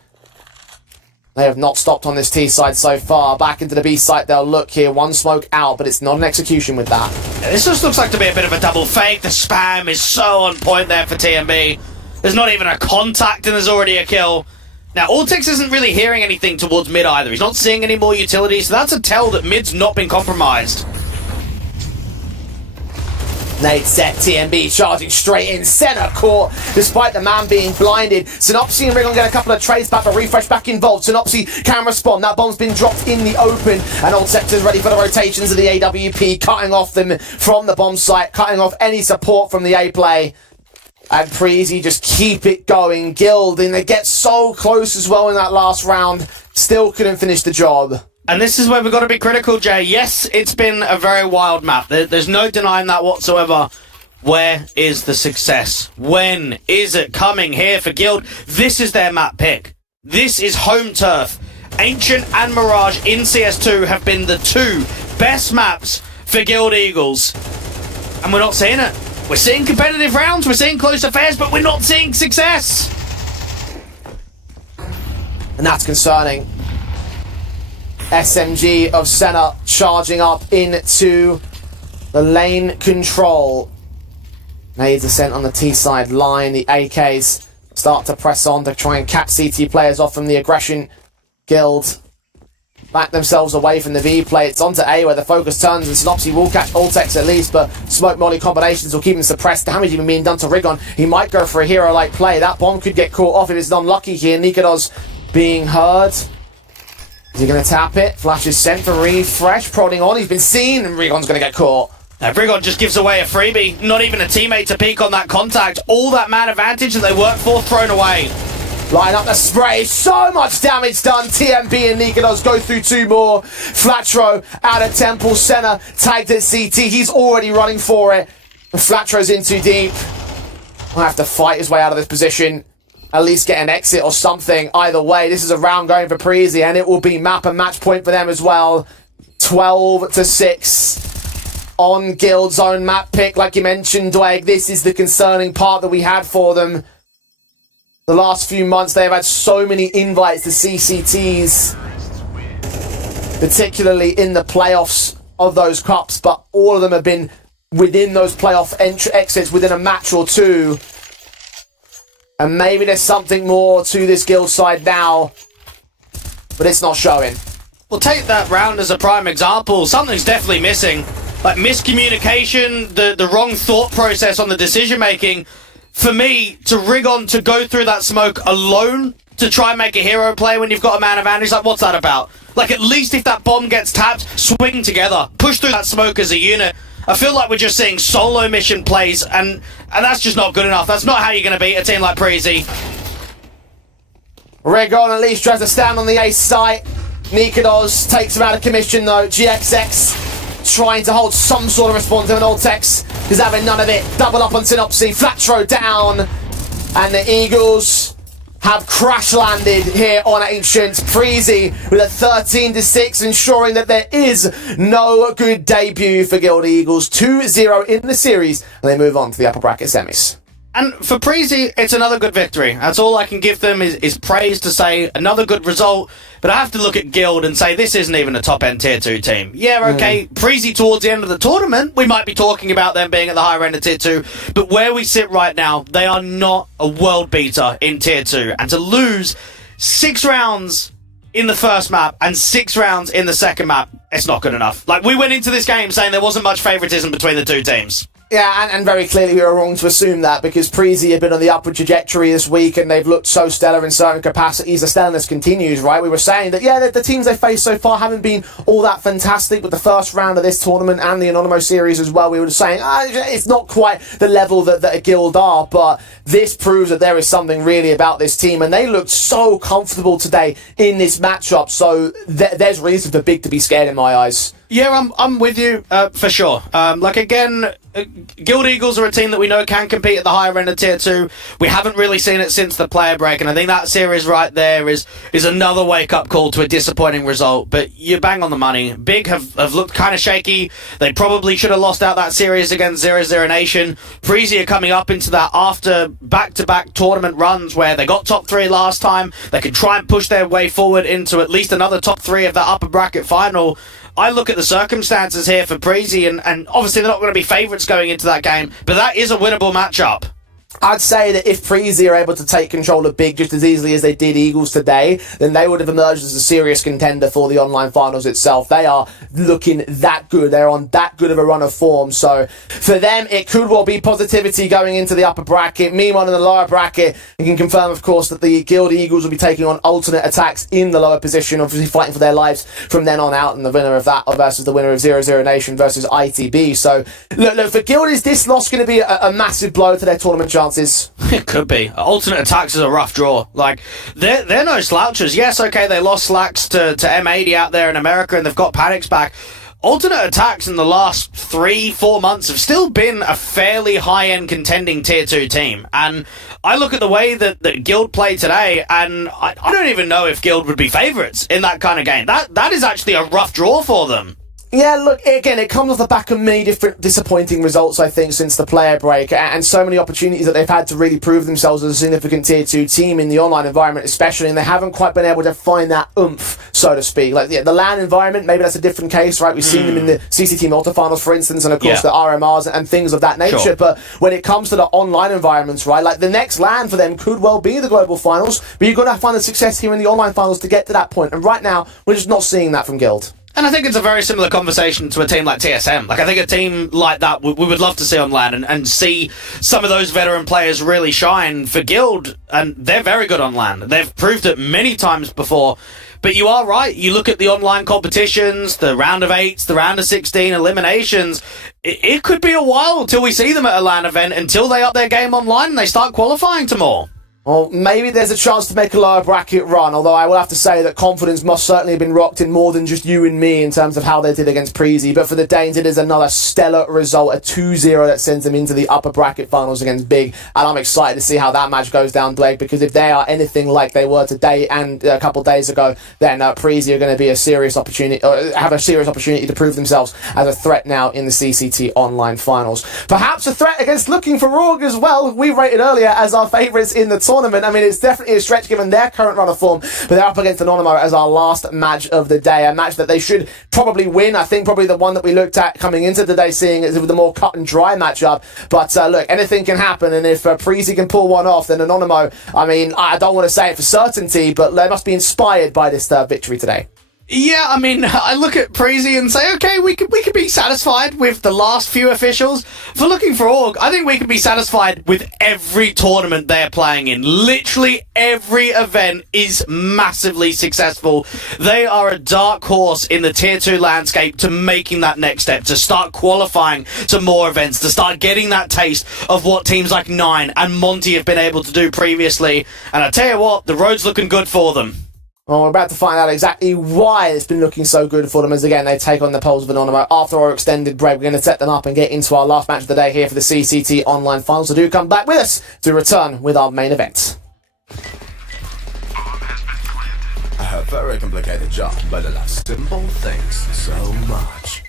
They have not stopped on this T side so far. Back into the B site, they'll look here. One smoke out, but it's not an execution with that. Yeah, this just looks like to be a bit of a double fake. The spam is so on point there for TMB. There's not even a contact and there's already a kill. Now, Altex isn't really hearing anything towards mid either. He's not seeing any more utility, so that's a tell that mid's not been compromised. Nade set, TMB charging straight in center court despite the man being blinded. Synopsy and Rigon get a couple of trades back, but Refresh back involved. Synopsy can respond. That bomb's been dropped in the open, and Altex is ready for the rotations of the AWP, cutting off them from the bomb site, cutting off any support from the A play. And Preezy just keep it going. Guild, and they get so close as well in that last round. Still couldn't finish the job. And this is where we've got to be critical, Jay. Yes, it's been a very wild map. There's no denying that whatsoever. Where is the success? When is it coming here for Guild? This is their map pick. This is home turf. Ancient and Mirage in CS2 have been the 2 best maps for Guild Eagles. And we're not seeing it. We're seeing competitive rounds, we're seeing close affairs, but we're not seeing success. And that's concerning. SMG of Senna charging up into the lane control. Nades are sent on the T side line. The AKs start to press on to try and catch CT players off from the aggression. Guild back themselves away from the V play. It's onto A where the focus turns, and Synopsy will catch Altex at least, but smoke molly combinations will keep him suppressed. Damage even being done to Rigon. He might go for a hero-like play. That bomb could get caught off if it's unlucky here. Nikados being heard. Is he going to tap it? Flash is sent for refresh, prodding on. He's been seen, and Rigon's going to get caught. Now, Rigon just gives away a freebie. Not even a teammate to peek on that contact. All that man advantage that they worked for thrown away. Line up the spray. So much damage done. TMB and Nikados go through 2 more. Flatro out of Temple Center. Tagged at CT. He's already running for it. Flatro's in too deep. I'll have to fight his way out of this position. At least get an exit or something. Either way, this is a round going for Preezy, and it will be map and match point for them as well. 12-6 on Guild's own map pick. Like you mentioned, Dwayne, this is the concerning part that we had for them. The last few months, they've had so many invites to CCTs, particularly in the playoffs of those cups, but all of them have been within those playoff exits within a match or two. And maybe there's something more to this Guild side now, but it's not showing. Well, take that round as a prime example. Something's definitely missing. Like miscommunication, the wrong thought process on the decision making. For me, to Rigon to go through that smoke alone to try and make a hero play when you've got a man advantage, like what's that about? Like at least if that bomb gets tapped, swing together, push through that smoke as a unit. I feel like we're just seeing solo mission plays, and that's just not good enough. That's not how you're going to beat a team like Preezy. Rigon at least tries to stand on the ace site. Nikados takes him out of commission though. GXX trying to hold some sort of response to an Ultex. He's having none of it. Double up on Synopsy. Flatro down. And the Eagles have crash landed here on Ancient. Preezy with a 13-6, ensuring that there is no good debut for Guild Eagles. 2-0 in the series, and they move on to the upper bracket semis. And for Preezy, it's another good victory. That's all I can give them is praise to say another good result. But I have to look at Guild and say this isn't even a top-end Tier 2 team. Yeah, okay, Preezy towards the end of the tournament, we might be talking about them being at the higher end of Tier 2. But where we sit right now, they are not a world beater in Tier 2. And to lose 6 rounds in the first map and 6 rounds in the second map, it's not good enough. Like, we went into this game saying there wasn't much favoritism between the two teams. Yeah, and very clearly we were wrong to assume that, because Preezy had been on the upward trajectory this week and they've looked so stellar in certain capacities. The stellarness continues, right? We were saying that, yeah, the teams they faced so far haven't been all that fantastic, but the first round of this tournament and the Anonymous series as well, we were saying, it's not quite the level that a Guild are, but this proves that there is something really about this team, and they looked so comfortable today in this matchup, so there's reason for Big to be scared in my eyes. Yeah, I'm with you, for sure. Like, again, Guild Eagles are a team that we know can compete at the higher end of Tier 2. We haven't really seen it since the player break, and I think that series right there is another wake-up call to a disappointing result. But you bang on the money. Big have looked kind of shaky. They probably should have lost out that series against 0-0 Nation. Preezy are coming up into that after back-to-back tournament runs where they got top 3 last time. They can try and push their way forward into at least another top 3 of that upper bracket final. I look at the circumstances here for Preezy, and obviously they're not going to be favourites going into that game, but that is a winnable matchup. I'd say that if Preezy are able to take control of Big just as easily as they did Eagles today, then they would have emerged as a serious contender for the online finals itself. They are looking that good. They're on that good of a run of form. So for them, it could well be positivity going into the upper bracket. Meanwhile, in the lower bracket, you can confirm, of course, that the Guild Eagles will be taking on alternate attacks in the lower position, obviously fighting for their lives from then on out, and the winner of that versus the winner of 0-0 Nation versus ITB. So look, for Guild, is this loss going to be a massive blow to their tournament chances? It could be. Alternate attacks is a rough draw. Like, they're no slouchers. Yes, okay, they lost Slacks to M80 out there in America, and they've got Panics back. Alternate attacks in the last 3-4 months have still been a fairly high-end contending Tier 2 team. And I look at the way that Guild played today, and I don't even know if Guild would be favourites in that kind of game. That is actually a rough draw for them. Yeah, look, again, it comes off the back of many different disappointing results, I think, since the player break, and so many opportunities that they've had to really prove themselves as a significant Tier 2 team in the online environment especially, and they haven't quite been able to find that oomph, so to speak. Like, yeah, the LAN environment, maybe that's a different case, right? We've seen them in the CCT Multifinals, for instance, and of course the RMRs and things of that nature, Sure. But when it comes to the online environments, right, like the next LAN for them could well be the global finals, but you've got to find the success here in the online finals to get to that point, and right now, we're just not seeing that from Guild. And I think it's a very similar conversation to a team like TSM. Like, I think a team like that we would love to see on LAN and see some of those veteran players really shine for Guild, and they're very good on LAN. They've proved it many times before. But you are right. You look at the online competitions, the round of 8s, the round of 16 eliminations. It could be a while until we see them at a LAN event, until they up their game online and they start qualifying to more. Well, maybe there's a chance to make a lower bracket run, although I will have to say that confidence must certainly have been rocked in more than just you and me in terms of how they did against Preezy. But for the Danes, it is another stellar result, a 2-0 that sends them into the upper bracket finals against Big. And I'm excited to see how that match goes down, Blake, because if they are anything like they were today and a couple of days ago, then Preezy are going to be a serious opportunity, have a serious opportunity to prove themselves as a threat now in the CCT online finals. Perhaps a threat against Looking for Org as well. We rated earlier as our favourites in the tournament. I mean, it's definitely a stretch given their current run of form, but they're up against Anonymous as our last match of the day, a match that they should probably win. I think probably the one that we looked at coming into today, seeing as the more cut and dry matchup. But look, anything can happen, and if Preezy can pull one off, then Anonymous, I mean, I don't want to say it for certainty, but they must be inspired by this victory today. Yeah, I mean, I look at Preezy and say, okay, we could be satisfied with the last few officials. For Looking for Org, I think we can be satisfied with every tournament they're playing in. Literally every event is massively successful. They are a dark horse in the Tier 2 landscape to making that next step, to start qualifying to more events, to start getting that taste of what teams like Nine and Monty have been able to do previously. And I tell you what, the road's looking good for them. Well, we're about to find out exactly why it's been looking so good for them as, again, they take on the Poles of Anonymous after our extended break. We're going to set them up and get into our last match of the day here for the CCT Online Finals. So do come back with us to return with our main event. A very complicated job, but I love simple things so much.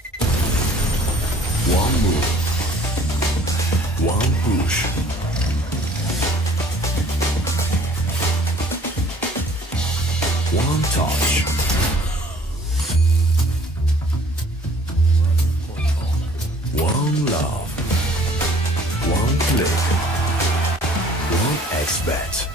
One move. One push. One touch. One love. One click. One XBet.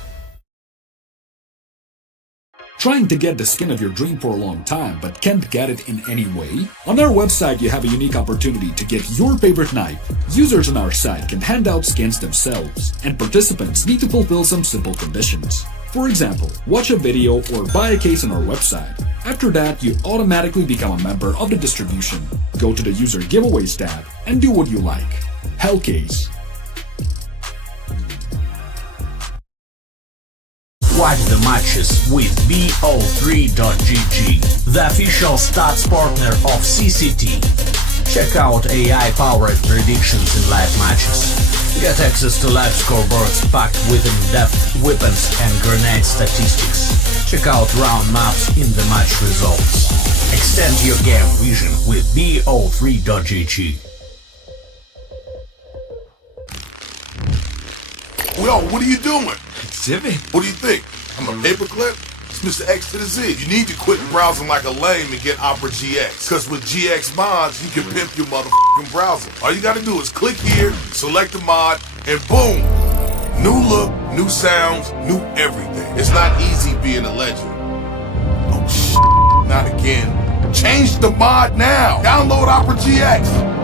Trying to get the skin of your dream for a long time but can't get it in any way? On our website you have a unique opportunity to get your favorite knife. Users on our site can hand out skins themselves, and participants need to fulfill some simple conditions. For example, watch a video or buy a case on our website. After that, you automatically become a member of the distribution. Go to the user giveaways tab and do what you like. Hellcase. Watch the matches with BO3.GG, the official stats partner of CCT. Check out AI-powered predictions in live matches. Get access to live scoreboards packed with in-depth weapons and grenade statistics. Check out round maps in the match results. Extend your game vision with BO3.GG. Yo, what are you doing? Exhibit. What do you think? I'm a paperclip? It's Mr. X to the Z. You need to quit browsing like a lame and get Opera GX. Cause with GX mods, you can pimp your motherfucking browser. All you gotta do is click here, select a mod, and boom! New look, new sounds, new everything. It's not easy being a legend. Oh shit, not again. Change the mod now! Download Opera GX!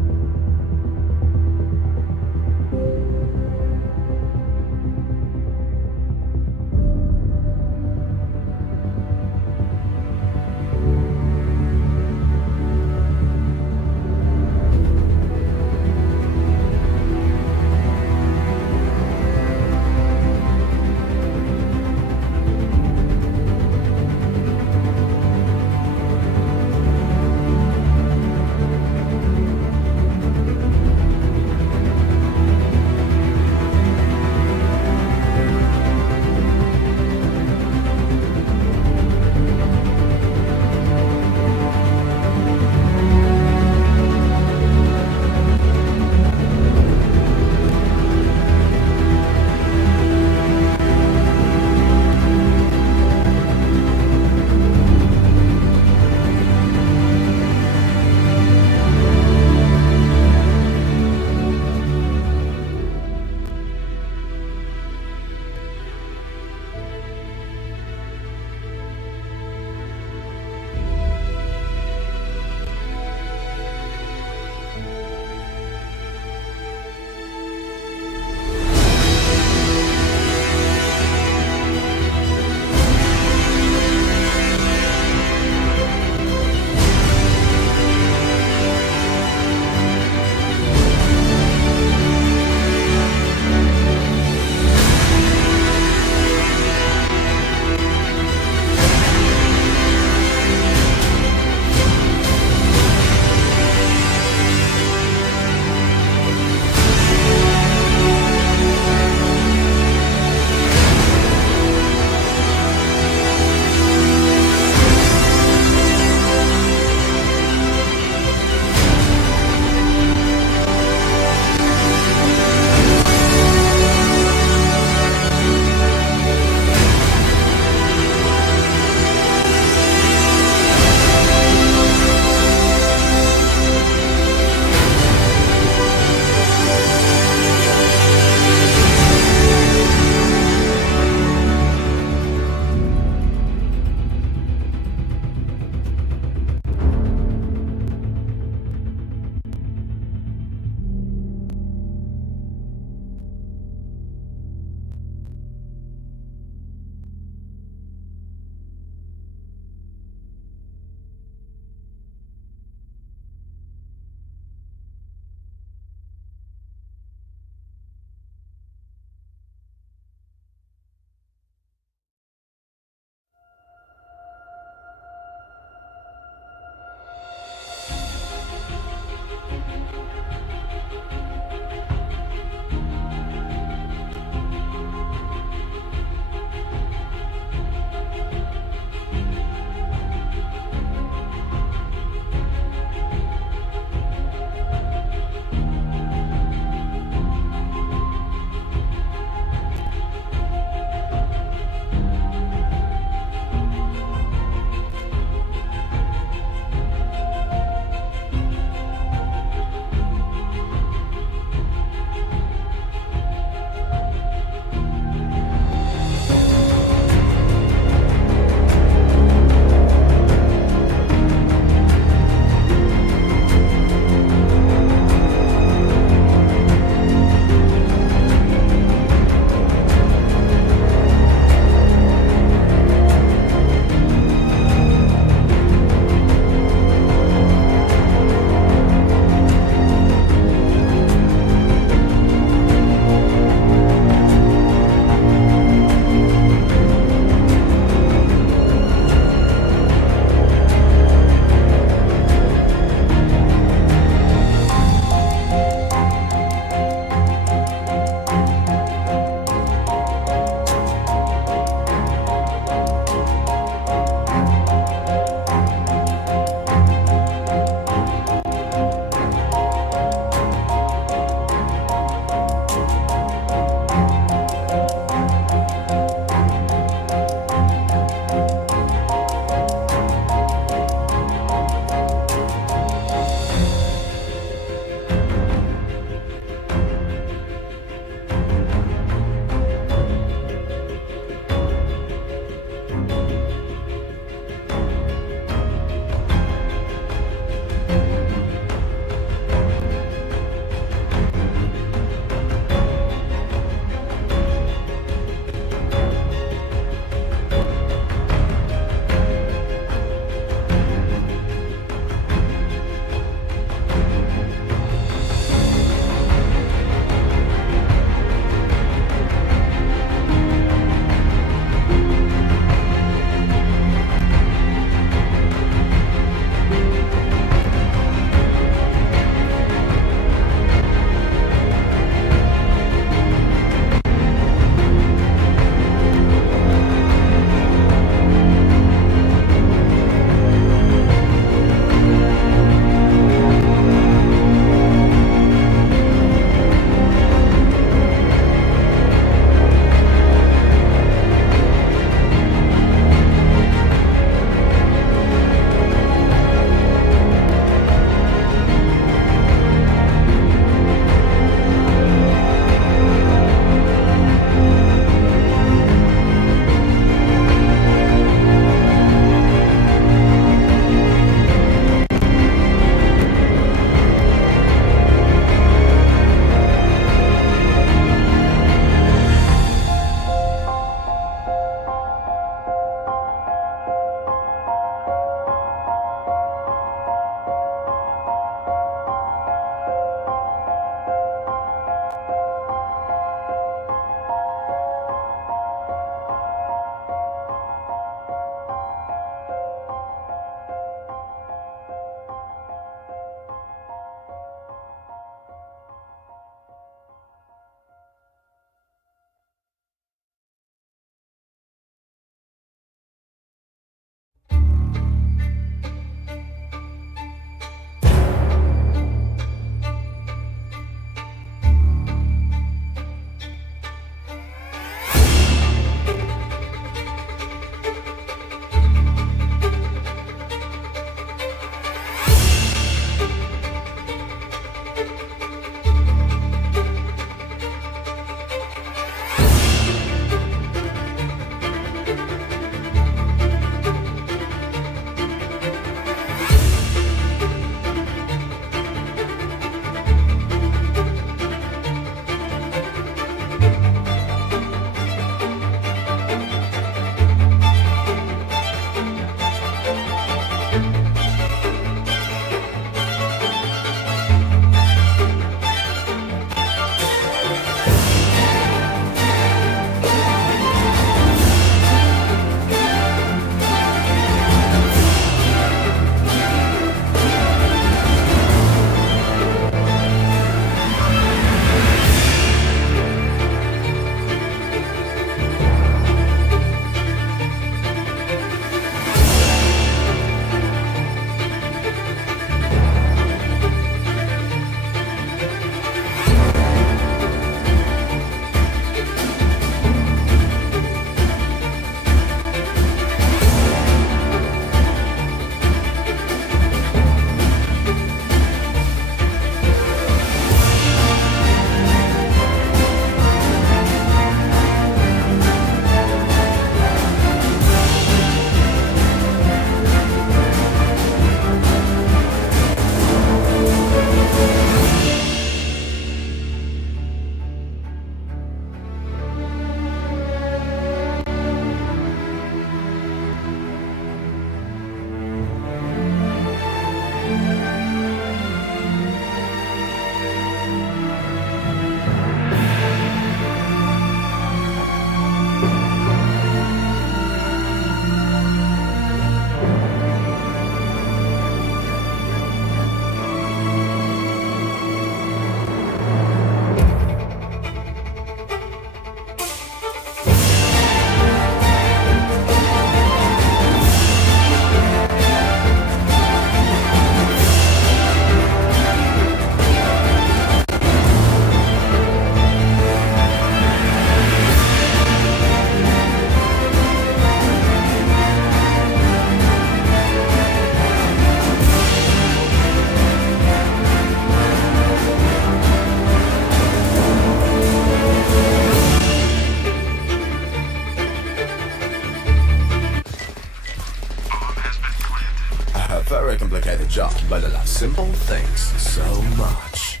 very complicated job, but I love simple things so much.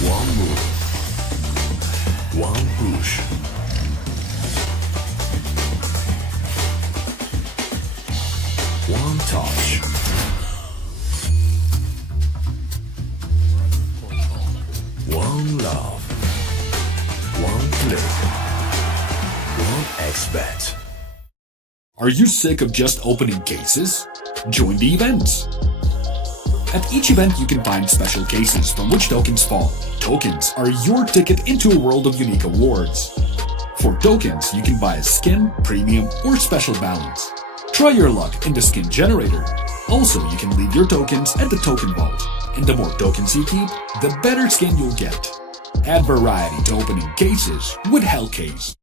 One move. One push. One touch. One love. One click. One X-bet. Are you sick of just opening cases? Join the events. At each event you can find special cases from which tokens fall. Tokens are your ticket into a world of unique awards. For tokens, you can buy a skin, premium, or special balance. Try your luck in the skin generator. Also, you can leave your tokens at the token vault. And the more tokens you keep, the better skin you'll get. Add variety to opening cases with Hellcase.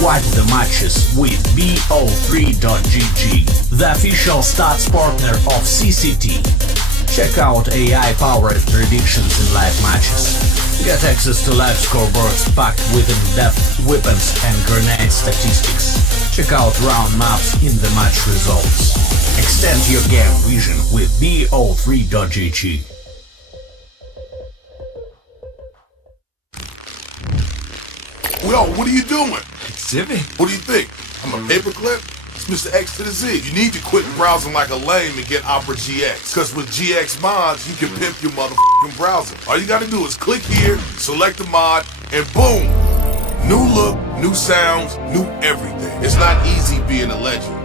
Watch the matches with bo3.gg, the official stats partner of CCT. Check out AI-powered predictions in live matches. Get access to live scoreboards packed with in-depth weapons and grenade statistics. Check out round maps in the match results. Extend your game vision with bo3.gg. Yo, what are you doing? Exhibit. What do you think? I'm a paperclip? It's Mr. X to the Z. You need to quit browsing like a lame and get Opera GX. Cause with GX mods, you can pimp your motherfucking browser. All you gotta do is click here, select a mod, and boom! New look, new sounds, new everything. It's not easy being a legend.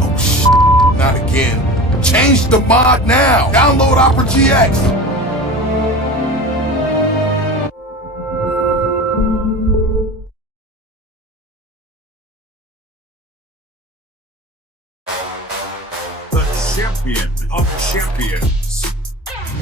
Oh shit, not again. Change the mod now! Download Opera GX! Champion of champions.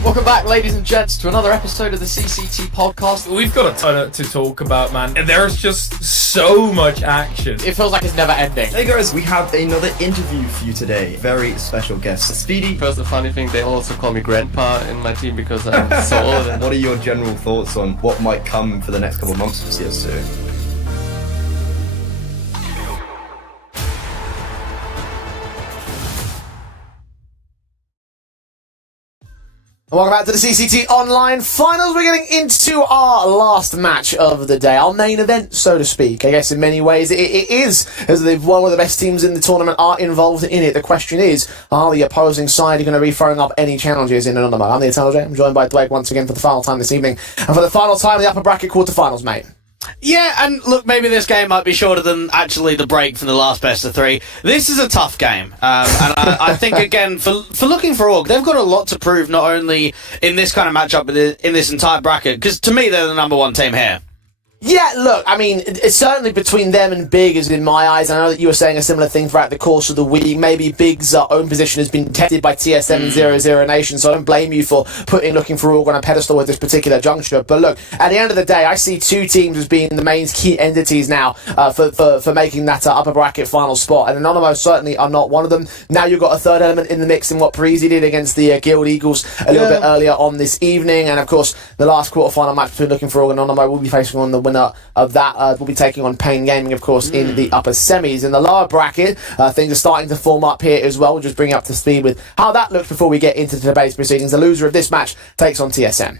Welcome back, ladies and gents, to another episode of the CCT podcast. We've got a ton to talk about, man. And there's just so much action. It feels like it's never ending. Hey guys, we have another interview for you today. Very special guest, Speedy. First, the funny thing, they also call me Grandpa in my team because I'm so old. And What are your general thoughts on what might come for the next couple of months for CS2? Welcome back to the CCT Online Finals. We're getting into our last match of the day, our main event, so to speak. I guess in many ways it is, as they've one of the best teams in the tournament are involved in it. The question is, are the opposing side going to be throwing up any challenges in another mode? I'm the Eternal J. I'm joined by Dwayne once again for the final time this evening. And for the final time in the upper bracket quarterfinals, mate. Yeah, and look, maybe this game might be shorter than actually the break from the last best of three. This is a tough game, and I think, again, for looking for Org, they've got a lot to prove, not only in this kind of matchup, but in this entire bracket, because to me, they're the number one team here. Yeah, look, I mean, it's certainly between them and Big is in my eyes. I know that you were saying a similar thing throughout the course of the week. Maybe Big's own position has been tested by TSM and 00 Nation, so I don't blame you for looking for Org on a pedestal with this particular juncture. But look, at the end of the day, I see two teams as being the main key entities now for making that upper bracket final spot. And Anonymous certainly are not one of them. Now you've got a third element in the mix in what Parisi did against the Guild Eagles a little bit earlier on this evening. And of course, the last quarterfinal match between Looking for Org and Anonymous will be facing on the winner of that. Will be taking on Pain Gaming, of course, in the upper semis. In the lower bracket, things are starting to form up here as well. We'll just bring you up to speed with how that looks before we get into the debate proceedings. The loser of this match takes on TSM.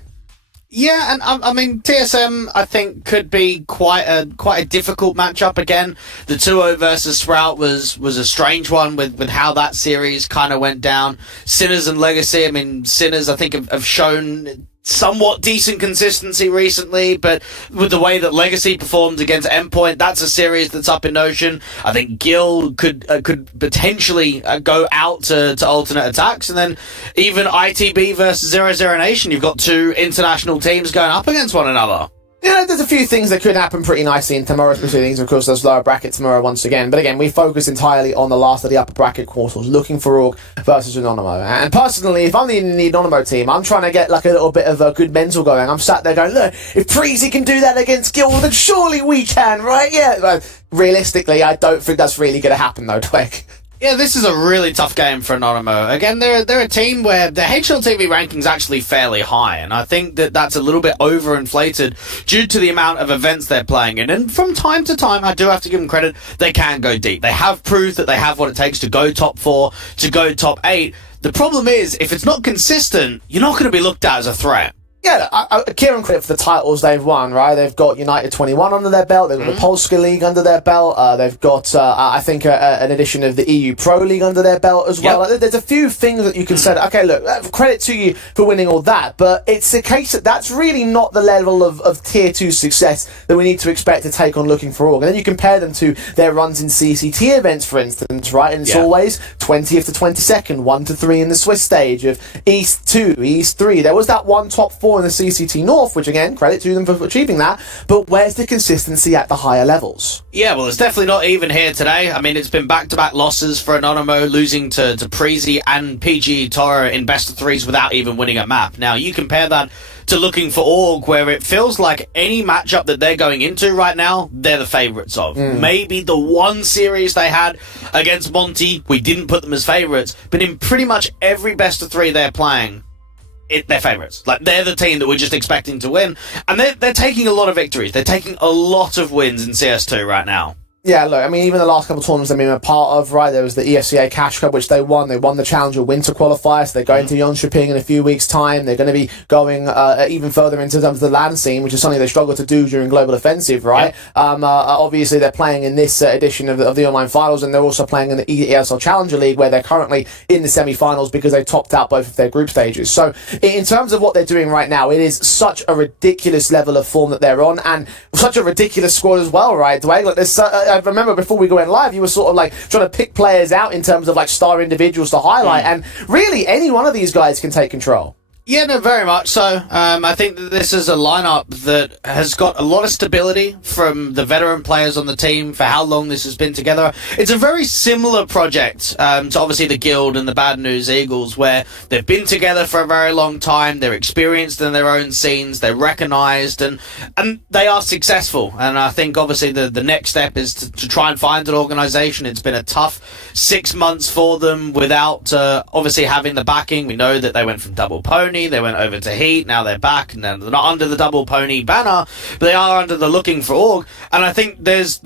Yeah, and I mean, TSM, I think, could be quite a difficult matchup again. The 2-0 versus Sprout was a strange one with how that series kind of went down. Sinners and Legacy, I mean, Sinners, I think, have shown somewhat decent consistency recently, but with the way that Legacy performed against Endpoint, that's a series that's up in Ocean. I think Gil could potentially go out to alternate attacks, and then even ITB versus 00 Nation, you've got two international teams going up against one another. Yeah, there's a few things that could happen pretty nicely in tomorrow's proceedings. Of course, there's lower bracket tomorrow once again. But again, we focus entirely on the last of the upper bracket quarters, Looking for Org versus Anonymo. And personally, if I'm in the Anonymo team, I'm trying to get like a little bit of a good mental going. I'm sat there going, look, if Preezy can do that against Gil, then surely we can, right? Yeah, but realistically, I don't think that's really going to happen though, Twig. Yeah, this is a really tough game for Anonymous. Again, they're a team where their HLTV ranking's actually fairly high, and I think that that's a little bit overinflated due to the amount of events they're playing in. And from time to time, I do have to give them credit, they can go deep. They have proved that they have what it takes to go top 4, to go top 8. The problem is, if it's not consistent, you're not going to be looked at as a threat. Yeah, Kieran credit for the titles they've won, right? They've got United 21 under their belt, they've got the Polska League under their belt, they've got, I think, an edition of the EU Pro League under their belt as well. Like, there's a few things that you can say, okay, look, credit to you for winning all that, but it's the case that that's really not the level of Tier 2 success that we need to expect to take on Looking for Org. And then you compare them to their runs in CCT events, for instance, right? And it's always 20th to 22nd, 1 to 3 in the Swiss stage, of East 2, East 3. There was that one top 4 in the CCT North, which again, credit to them for achieving that, but where's the consistency at the higher levels? Yeah, well, it's definitely not even here today. I mean, it's been back-to-back losses for Anonymous, losing to Preezy and PG Toro in best of 3s without even winning a map. Now, you compare that to Looking for Org, where it feels like any matchup that they're going into right now, they're the favourites of. Maybe the one series they had against Monty, we didn't put them as favourites, but in pretty much every best of 3 they're playing, they're favourites. Like, they're the team that we're just expecting to win. And they're taking a lot of victories. They're taking a lot of wins in CS2 right now. Yeah, look, I mean, even the last couple of tournaments they've been a part of, right, there was the ESCA Cash Cup, which they won. They won the Challenger Winter Qualifier, so they're going to Jönköping in a few weeks' time. They're going to be going even further into terms of the land scene, which is something they struggled to do during Global Offensive, right? Obviously, they're playing in this edition of the online finals, and they're also playing in the ESL Challenger League, where they're currently in the semi-finals because they topped out both of their group stages. So, in terms of what they're doing right now, it is such a ridiculous level of form that they're on, and such a ridiculous squad as well, right, Dwayne? Like, there's I remember before we go in live, you were sort of like trying to pick players out in terms of like star individuals to highlight, and really any one of these guys can take control. Yeah, no, very much so. I think that this is a lineup that has got a lot of stability from the veteran players on the team for how long this has been together. It's a very similar project to obviously the Guild and the Bad News Eagles, where they've been together for a very long time, they're experienced in their own scenes, they're recognised, and they are successful. And I think obviously the next step is to try and find an organisation. It's been a tough 6 months for them without obviously having the backing. We know that they went from Double Pony, they went over to Heat, now they're back, and they're not under the Double Pony banner, but they are under the Looking for Org, and I think it's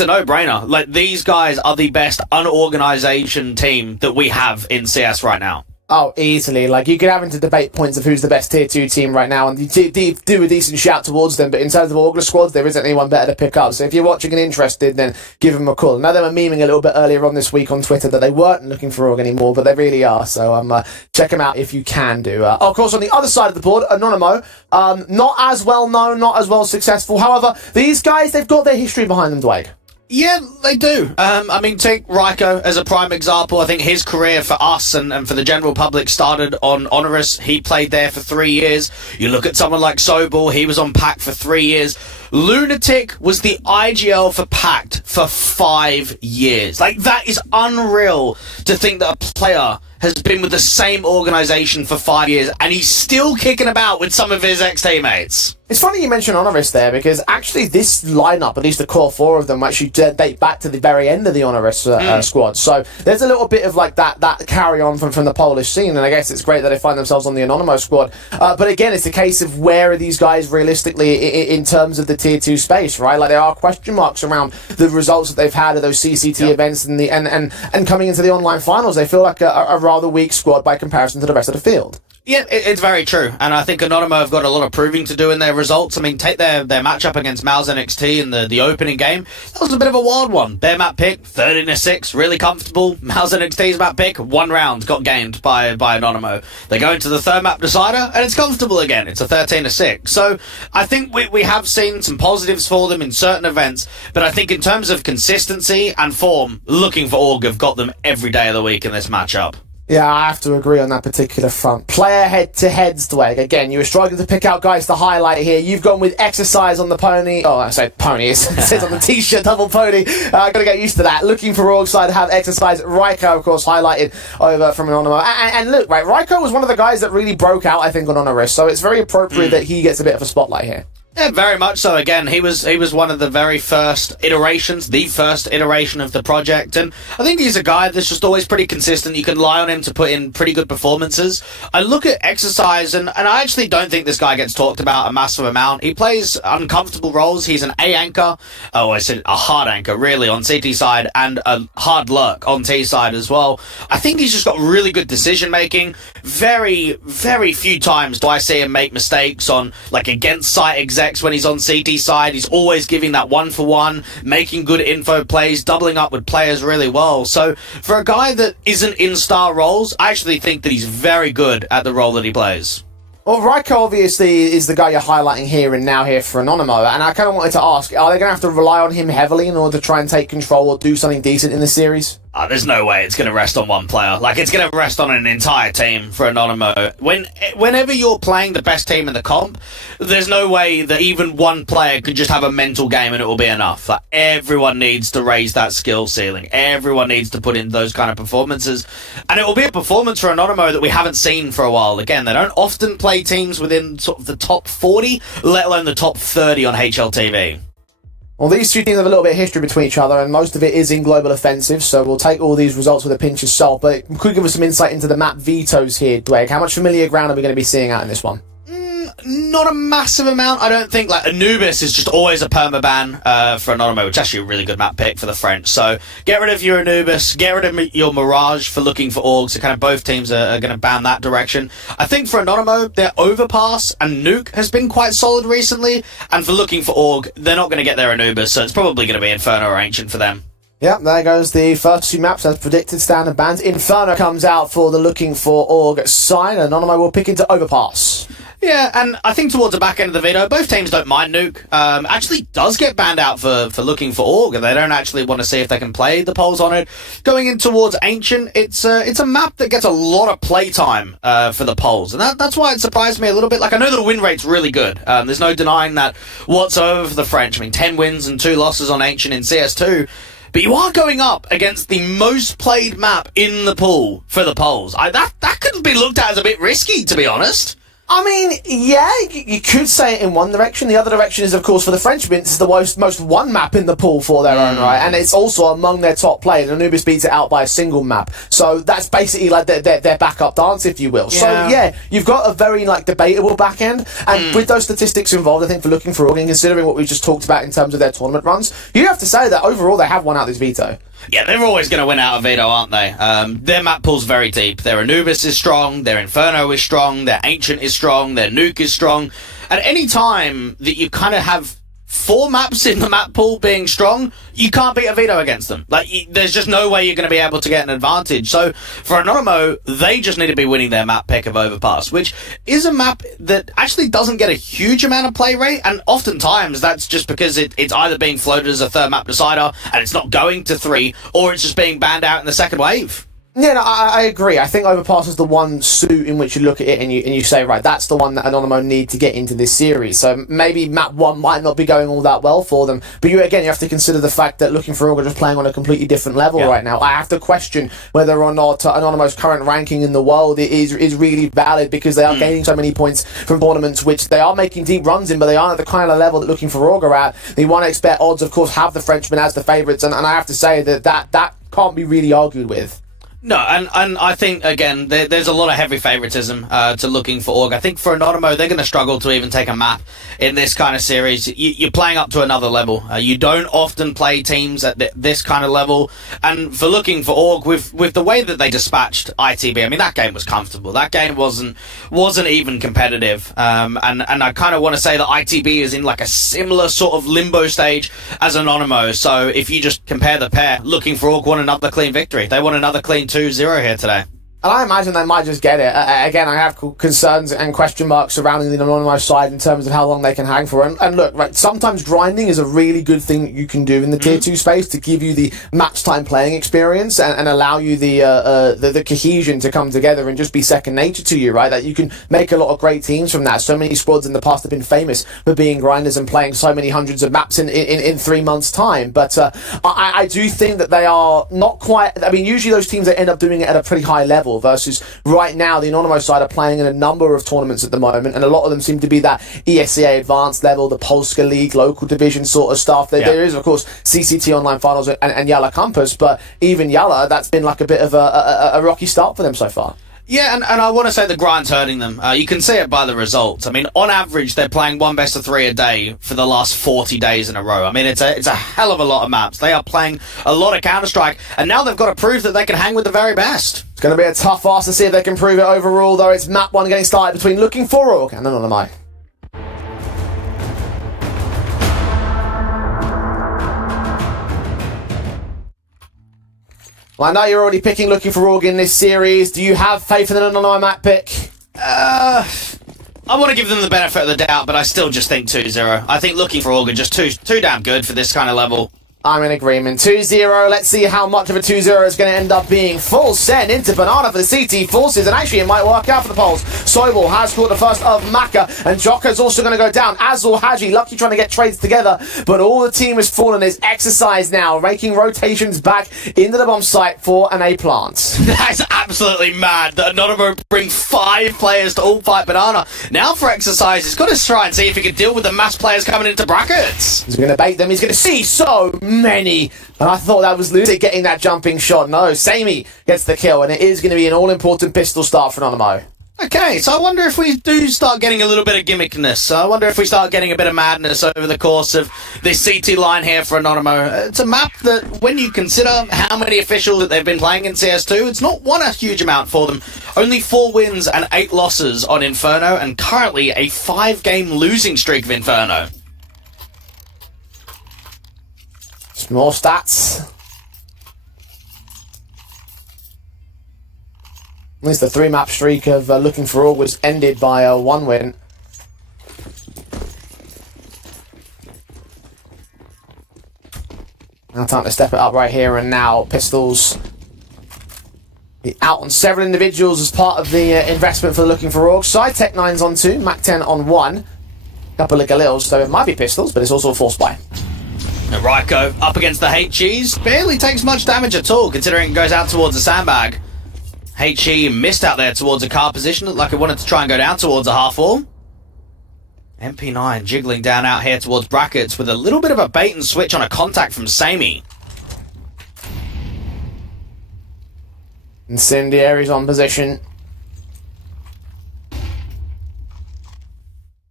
a no-brainer. Like, these guys are the best unorganization team that we have in CS right now. Oh, easily. Like, you could have into debate points of who's the best Tier 2 team right now, and you do a decent shout towards them, but in terms of Orgler squads, there isn't anyone better to pick up. So if you're watching and interested, then give them a call. Now, they were memeing a little bit earlier on this week on Twitter that they weren't looking for Org anymore, but they really are. So check them out if you can do. Of course, on the other side of the board, Anonymous, not as well known, not as well successful. However, these guys, they've got their history behind them, Dwayne. Yeah, they do. I mean, take Raiko as a prime example. I think his career for us and for the general public started on Honoris. He played there for 3 years. You look at someone like Sobel, he was on Pact for 3 years. Lunatic was the IGL for Pact for 5 years. Like, that is unreal to think that a player has been with the same organisation for 5 years and he's still kicking about with some of his ex-teammates. It's funny you mention Honoris there, because actually this lineup, at least the core 4 of them, actually date back to the very end of the Honoris squad. So there's a little bit of like that carry on from the Polish scene, and I guess it's great that they find themselves on the Anonymous squad. But again, it's a case of where are these guys realistically in terms of the Tier 2 space, right? Like, there are question marks around the results that they've had at those CCT events and coming into the online finals. They feel like a rather weak squad by comparison to the rest of the field. Yeah, it's very true, and I think Anonymous have got a lot of proving to do in their results. I mean, take their matchup against Mouse NXT in the opening game. That was a bit of a wild one. Their map pick, 13-6, really comfortable. Mouse NXT's map pick, 1 round got gained by Anonymous. They go into the third map decider, and it's comfortable again. It's a 13-6. So I think we have seen some positives for them in certain events, but I think in terms of consistency and form, Looking for Org have got them every day of the week in this matchup. Yeah, I have to agree on that particular front. Player head-to-heads, Dwayne. Again, you were struggling to pick out guys to highlight here. You've gone with Exercise on the pony. Oh, I say pony. It says on the t-shirt, Double Pony. Gotta get used to that. Looking for Org side to have Exercise. Raiko, of course, highlighted over from Anonymous. And look, right, Raiko was one of the guys that really broke out, I think, on Honoris, so it's very appropriate that he gets a bit of a spotlight here. Yeah, very much so. Again, he was one of the very first iterations, the first iteration of the project, and I think he's a guy that's just always pretty consistent. You can rely on him to put in pretty good performances. I look at Exercise, and I actually don't think this guy gets talked about a massive amount. He plays uncomfortable roles. He's an A anchor, I said a hard anchor, really, on CT side, and a hard lurk on T side as well. I think he's just got really good decision making. Very, very few times do I see him make mistakes on, like, against site execs when he's on CT side. He's always giving that 1-for-1, making good info plays, doubling up with players really well. So for a guy that isn't in star roles, I actually think that he's very good at the role that he plays. Well, Raiko obviously is the guy you're highlighting here and now here for Anonymous, and I kind of wanted to ask, are they going to have to rely on him heavily in order to try and take control or do something decent in the series? There's no way it's going to rest on one player. Like, it's going to rest on an entire team for Anonymous. Whenever you're playing the best team in the comp, there's no way that even one player could just have a mental game and it will be enough. Like, everyone needs to raise that skill ceiling. Everyone needs to put in those kind of performances. And it will be a performance for Anonymous that we haven't seen for a while. Again, they don't often play teams within sort of the top 40, let alone the top 30 on HLTV. Well, these two teams have a little bit of history between each other, and most of it is in Global Offensive, so we'll take all these results with a pinch of salt, but it could give us some insight into the map vetoes here, Dwayne. How much familiar ground are we going to be seeing out in this one? Not a massive amount, I don't think. Like, Anubis is just always a permaban for Anonymous, which is actually a really good map pick for the French. So get rid of your Anubis, get rid of your Mirage for looking for Org. So kind of both teams are going to ban that direction. I think for Anonymous, their Overpass and Nuke has been quite solid recently. And for looking for Org, they're not going to get their Anubis, so it's probably going to be Inferno or Ancient for them. Yep, there goes the first two maps as predicted, standard bans. Inferno comes out for the looking for Org side. Anonymous will pick into Overpass. Yeah, and I think towards the back end of the video, both teams don't mind Nuke. Actually does get banned out for looking for Org, and they don't actually want to see if they can play the polls on it. Going in towards Ancient, it's a map that gets a lot of playtime for the polls, and that's why it surprised me a little bit. Like, I know the win rate's really good. There's no denying that whatsoever for the French. I mean, 10 wins and 2 losses on Ancient in CS2. But you are going up against the most played map in the pool for the polls. That could be looked at as a bit risky, to be honest. I mean, yeah, you could say it in one direction. The other direction is, of course, for the Frenchmen, it's the most won map in the pool for their own right, and it's also among their top players. Anubis beats it out by a single map, so that's basically like their backup dance, if you will. Yeah. So yeah, you've got a very debatable back end, and with those statistics involved, I think for looking for Org and considering what we've just talked about in terms of their tournament runs, you have to say that overall they have won out this veto. Yeah, they're always going to win out of veto, aren't they? Their map pool's very deep. Their Anubis is strong, their Inferno is strong, their Ancient is strong, their Nuke is strong. At any time that you kind of have 4 maps in the map pool being strong, you can't beat a veto against them. Like, there's just no way you're going to be able to get an advantage. So for Anonymous, they just need to be winning their map pick of Overpass, which is a map that actually doesn't get a huge amount of play rate, and oftentimes that's just because it's either being floated as a third map decider and it's not going to 3, or it's just being banned out in the second wave. Yeah, no, I agree. I think Overpass is the one suit in which you look at it and you say, right, that's the one that Anonymous need to get into this series. So maybe map 1 might not be going all that well for them. But you have to consider the fact that looking for Org are just playing on a completely different level right now. I have to question whether or not Anonymous' current ranking in the world is really valid, because they are gaining so many points from tournaments which they are making deep runs in, but they aren't at the kind of level that looking for Org are at. The 1xBet odds, of course, have the Frenchmen as the favourites, and I have to say that can't be really argued with. No, and I think, again, there's a lot of heavy favoritism to looking for Org. I think for Anonymous, they're going to struggle to even take a map in this kind of series. You're playing up to another level. You don't often play teams at this kind of level. And for looking for Org, with the way that they dispatched ITB, I mean, that game was comfortable. That game wasn't even competitive. And I kind of want to say that ITB is in like a similar sort of limbo stage as Anonymous. So if you just compare the pair, looking for Org won another clean victory. They won another clean 2-0 here today. And I imagine they might just get it. Again, I have concerns and question marks surrounding the Anonymous side in terms of how long they can hang for. And look, right, sometimes grinding is a really good thing that you can do in the Tier 2 space to give you the match time playing experience and allow you the cohesion to come together and just be second nature to you, right? That you can make a lot of great teams from that. So many squads in the past have been famous for being grinders and playing so many hundreds of maps in 3 months' time. But I do think that they are not quite... I mean, usually those teams, they end up doing it at a pretty high level. title versus right now the Anonymous side are playing in a number of tournaments at the moment, and a lot of them seem to be that ESEA advanced level, the Polska League, local division sort of stuff. There is, of course, CCT Online Finals and Yala Compass, but even Yala, that's been like a bit of a rocky start for them so far. Yeah, and I want to say the grind's hurting them. You can see it by the results. I mean, on average, they're playing 1 best of 3 a day for the last 40 days in a row. I mean, it's a hell of a lot of maps. They are playing a lot of Counter-Strike, and now they've got to prove that they can hang with the very best. It's going to be a tough ask to see if they can prove it overall, though. It's map 1 getting started between Looking For Org and Anonymous. Well, I know you're already picking Looking For Org in this series. Do you have faith in an Anonymous map pick? I want to give them the benefit of the doubt, but I still just think 2-0. I think Looking For Org are just too damn good for this kind of level. I'm in agreement. 2-0. Let's see how much of a 2-0 is going to end up being. Full send into Banana for the CT Forces, and actually it might work out for the Poles. Sobel has caught the first of Maka, and Joker's also going to go down. Azul Haji, lucky trying to get trades together, but all the team has fallen. Is exercise now, making rotations back into the bomb site for an A plant. That's absolutely mad that Anonymous bring 5 players to all fight Banana. Now for exercise, he's got to try and see if he can deal with the mass players coming into brackets. He's going to bait them. He's going to see so many. And I thought that was Ludic getting that jumping shot. No, Samey gets the kill, and it is going to be an all-important pistol start for Anonymous. Okay, so I wonder if we do start getting a little bit of gimmickness. I wonder if we start getting a bit of madness over the course of this CT line here for Anonymous. It's a map that, when you consider how many officials that they've been playing in CS2, it's not won a huge amount for them. Only 4 wins and 8 losses on Inferno, and currently a 5-game losing streak of Inferno. Some more stats. At least the 3-map streak of Looking For Org was ended by 1 win. Now time to step it up right here and now. Pistols out on several individuals as part of the investment for Looking For Org. Tech 9's on 2, Mac 10 on 1. Couple of Galils, so it might be pistols, but it's also a force buy. And Ryko up against the HEs, barely takes much damage at all, considering it goes out towards the sandbag. HE missed out there towards a car position, looked like it wanted to try and go down towards a half wall. MP9 jiggling down out here towards brackets with a little bit of a bait and switch on a contact from Samey. Incendiary's on position.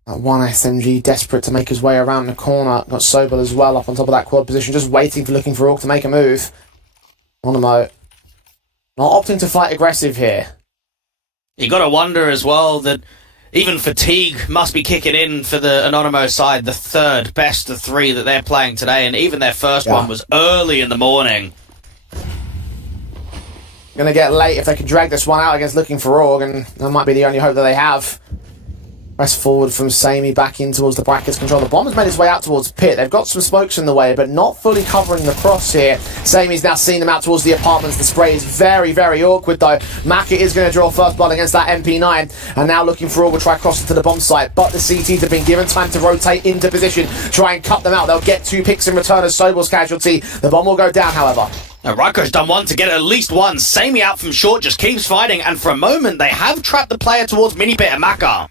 That one SMG desperate to make his way around the corner. Got Sobel as well up on top of that quad position, just waiting for Looking For Org to make a move. Anonymous not opting to fight aggressive here. You got to wonder as well that even fatigue must be kicking in for the Anonymous side, the 3rd best of 3 that they're playing today, and even their first one was early in the morning. Gonna get late if they can drag this one out against Looking For Org, and that might be the only hope that they have. Press forward from Samey back in towards the brackets control. The bomb has made its way out towards pit. They've got some smokes in the way, but not fully covering the cross here. Samey's now seen them out towards the apartments. The spray is very, very awkward though. Maka is going to draw first blood against that MP9, and now Looking For Org will try crossing to the bomb site, but the CTs have been given time to rotate into position, try and cut them out. They'll get 2 picks in return as Sobel's casualty. The bomb will go down, however. Now, Ryko's done one to get at least one. Samey out from short, just keeps fighting, and for a moment they have trapped the player towards mini pit and Maka.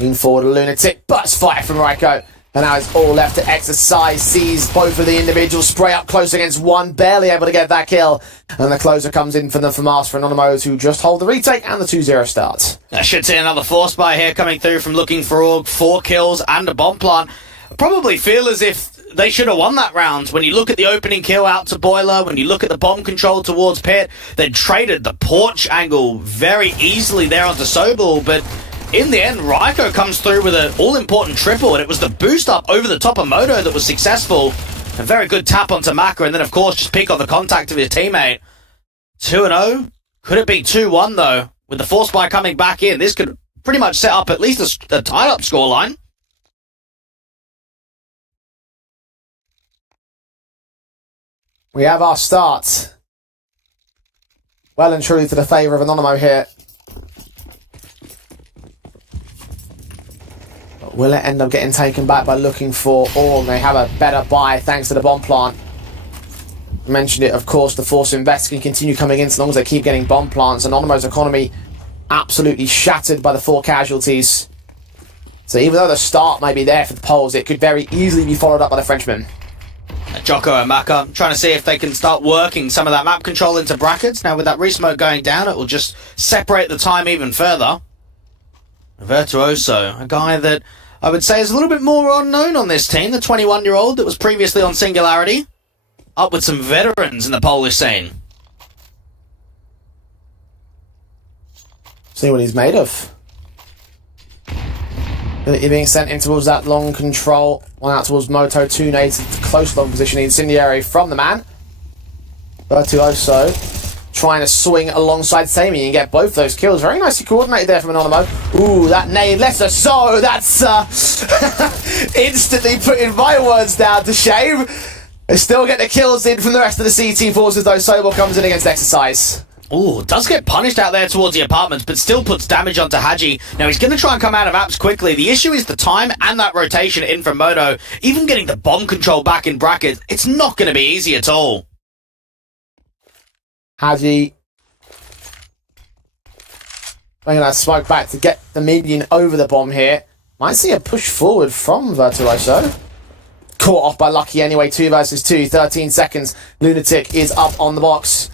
Lean forward, a lunatic, burst fire from Ryko. And now it's all left to exercise. Sees both of the individuals spray up close against one, barely able to get that kill. And the closer comes in from the FAMAS for Anonymous, who just hold the retake and the 2-0 start. I should see another force buy here coming through from Looking For Org. 4 kills and a bomb plant. I probably feel as if they should have won that round. When you look at the opening kill out to Boiler, when you look at the bomb control towards Pit, they traded the porch angle very easily there onto Sobel, but in the end, Ryko comes through with an all-important triple, and it was the boost up over the top of Moto that was successful. A very good tap onto Maka, and then, of course, just pick on the contact of his teammate. 2-0. Could it be 2-1, though? With the force buy coming back in, this could pretty much set up at least a tied-up scoreline. We have our start. Well and truly to the favour of Anonymous here. Will it end up getting taken back by Looking For Org? They have a better buy thanks to the bomb plant. Mentioned it, of course, the Force Invest can continue coming in so long as they keep getting bomb plants. Anonymo's economy absolutely shattered by the 4 casualties. So even though the start may be there for the Poles, it could very easily be followed up by the Frenchmen. Jocko and Maka trying to see if they can start working some of that map control into brackets. Now with that resmoke going down, it will just separate the time even further. Virtuoso, a guy that I would say is a little bit more unknown on this team, the 21-year-old that was previously on Singularity. Up with some veterans in the Polish scene. See what he's made of. You're being sent in towards that long control. One out towards Moto, 2 nades into close long position. Incendiary from the man. Virtuoso trying to swing alongside Sammy and get both those kills. Very nicely coordinated there from Anonymo. Ooh, that nade lesser so. That's instantly putting my words down to shame. They still get the kills in from the rest of the CT forces though. Sobel comes in against Exercise. Ooh, does get punished out there towards the apartments, but still puts damage onto Haji. Now he's going to try and come out of apps quickly. The issue is the time and that rotation in from Moto. Even getting the bomb control back in brackets, it's not going to be easy at all. Haji bringing that smoke back to get the minion over the bomb here. Might see a push forward from Virtuoso. Caught off by Lucky anyway, 2 versus 2, 13 seconds. Lunatic is up on the box.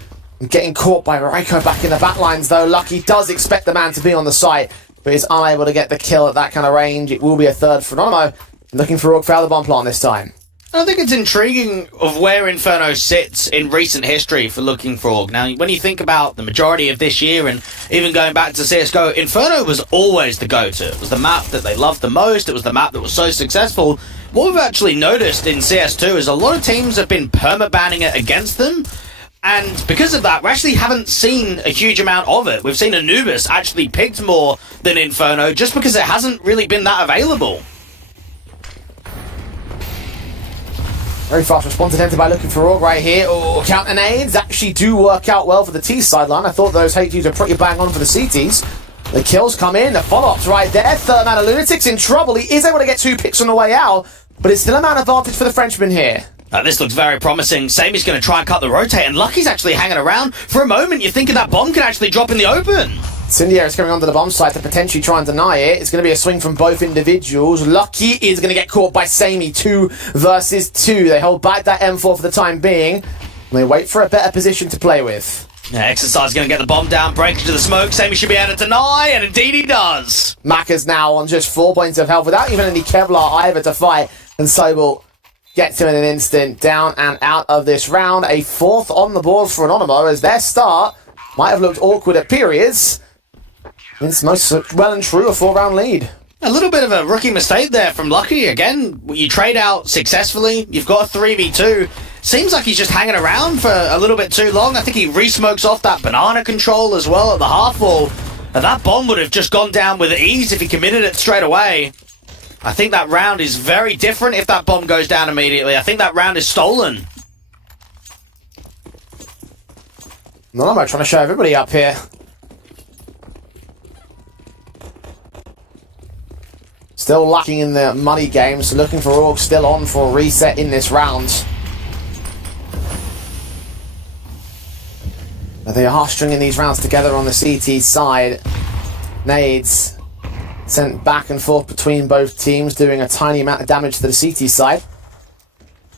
Getting caught by Raiko back in the back lines though. Lucky does expect the man to be on the site, but is unable to get the kill at that kind of range. It will be a third for Anonymo. Looking for Orc for the bomb plant this time. I think it's intriguing of where Inferno sits in recent history for looking for Org. Now, when you think about the majority of this year and even going back to CSGO, Inferno was always the go-to. It was the map that they loved the most. It was the map that was so successful. What we've actually noticed in CS2 is a lot of teams have been perma-banning it against them. And because of that, we actually haven't seen a huge amount of it. We've seen Anubis actually picked more than Inferno just because it hasn't really been that available. Very fast response attempted by looking for Org right here. Oh, counter nades actually do work out well for the T sideline. I thought those HGs were pretty bang on for the CTs. The kills come in, the follow-ups right there. Third man of Lunatic's in trouble. He is able to get 2 picks on the way out, but it's still a man advantage for the Frenchman here. This looks very promising. Samy's going to try and cut the rotate, and Lucky's actually hanging around. For a moment, you're thinking that bomb could actually drop in the open. Cindier is coming onto the bomb site to potentially try and deny it. It's going to be a swing from both individuals. Lucky is going to get caught by Sammy, 2 versus 2. They hold back that M4 for the time being, and they wait for a better position to play with. Yeah, Exercise going to get the bomb down, break into the smoke. Sammy should be able to deny, and indeed he does. Maka's now on just 4 points of health without even any Kevlar either to fight, and Sobel gets him in an instant. Down and out of this round. A 4th on the board for Anonymo as their start might have looked awkward at periods. It's most well and true a 4-round lead. A little bit of a rookie mistake there from Lucky. Again, you trade out successfully. You've got a 3v2. Seems like he's just hanging around for a little bit too long. I think he re-smokes off that banana control as well at the half wall. And that bomb would have just gone down with ease if he committed it straight away. I think that round is very different if that bomb goes down immediately. I think that round is stolen. Anonymo trying to show everybody up here. Still lacking in the money game, so looking for Org still on for a reset in this round. Now they are stringing these rounds together on the CT side. Nades sent back and forth between both teams, doing a tiny amount of damage to the CT side.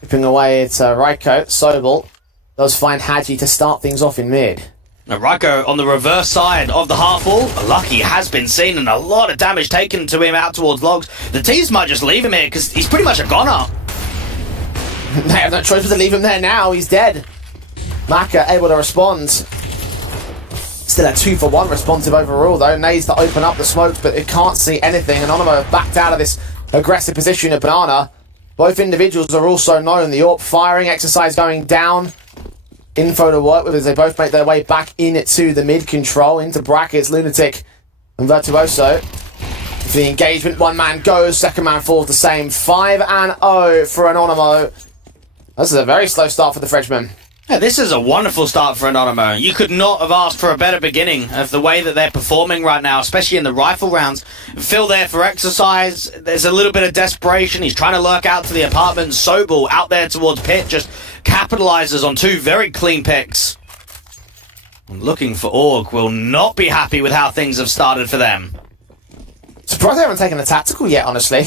Chipping away at Raiko. Sobel does find Haji to start things off in mid. Now Raiko on the reverse side of the half wall. Lucky has been seen and a lot of damage taken to him out towards logs. The teams might just leave him here because he's pretty much a goner. They have no choice but to leave him there now. He's dead. Maka able to respond. Still a 2-for-1 responsive overall though. Needs to open up the smokes, but it can't see anything. Anonymo backed out of this aggressive position of Banana. Both individuals are also known. The AWP firing exercise going down. Info to work with as they both make their way back into the mid control, into brackets. Lunatic and Virtuoso. For the engagement, one man goes, second man falls the same. 5-0 for Anonymo. This is a very slow start for the Frenchman. Yeah, this is a wonderful start for Anonymo. You could not have asked for a better beginning of the way that they're performing right now, especially in the rifle rounds. Phil there for exercise. There's a little bit of desperation. He's trying to lurk out to the apartment. Sobel out there towards pit, just capitalizes on two very clean picks. And looking for Org will not be happy with how things have started for them. Surprised they haven't taken a tactical yet, honestly.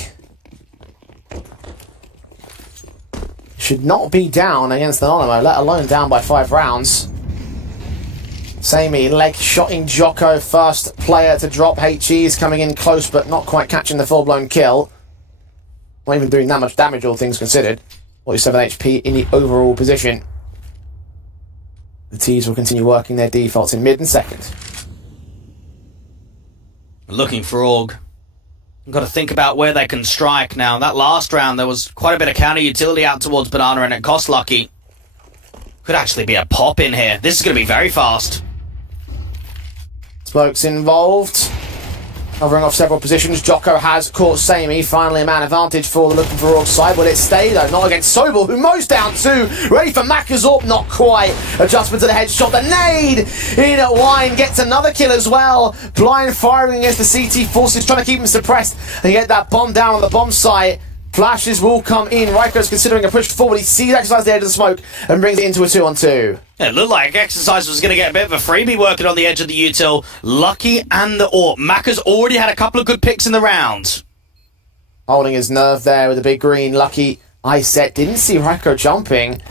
Should not be down against Anonymous, let alone down by 5 rounds. Samey leg-shotting Jocko, first player to drop. HE is coming in close, but not quite catching the full-blown kill. Not even doing that much damage, all things considered. 47 HP in the overall position. The T's will continue working their defaults in mid and second. Looking for Org. Got to think about where they can strike now. That last round, there was quite a bit of counter utility out towards Banana, and it cost Lucky. Could actually be a pop in here. This is going to be very fast. Smoke's involved. Covering off several positions. Jocko has caught Samey. Finally a man advantage for the Looking for Org side. Will it stay though? Not against Sobel, who mows down 2. Ready for Makazorp? Not quite. Adjustment to the headshot. The nade in at Wine. Gets another kill as well. Blind firing against the CT forces. Trying to keep him suppressed. And get that bomb down on the bomb site. Flashes will come in. Raiko's considering a push forward. He sees Exercise the edge of the smoke and brings it into a 2-on-2. Yeah, it looked like Exercise was going to get a bit of a freebie working on the edge of the util. Lucky and the AWP. Maka's already had a couple of good picks in the round. Holding his nerve there with a big green. Lucky ice set. Didn't see Raiko jumping.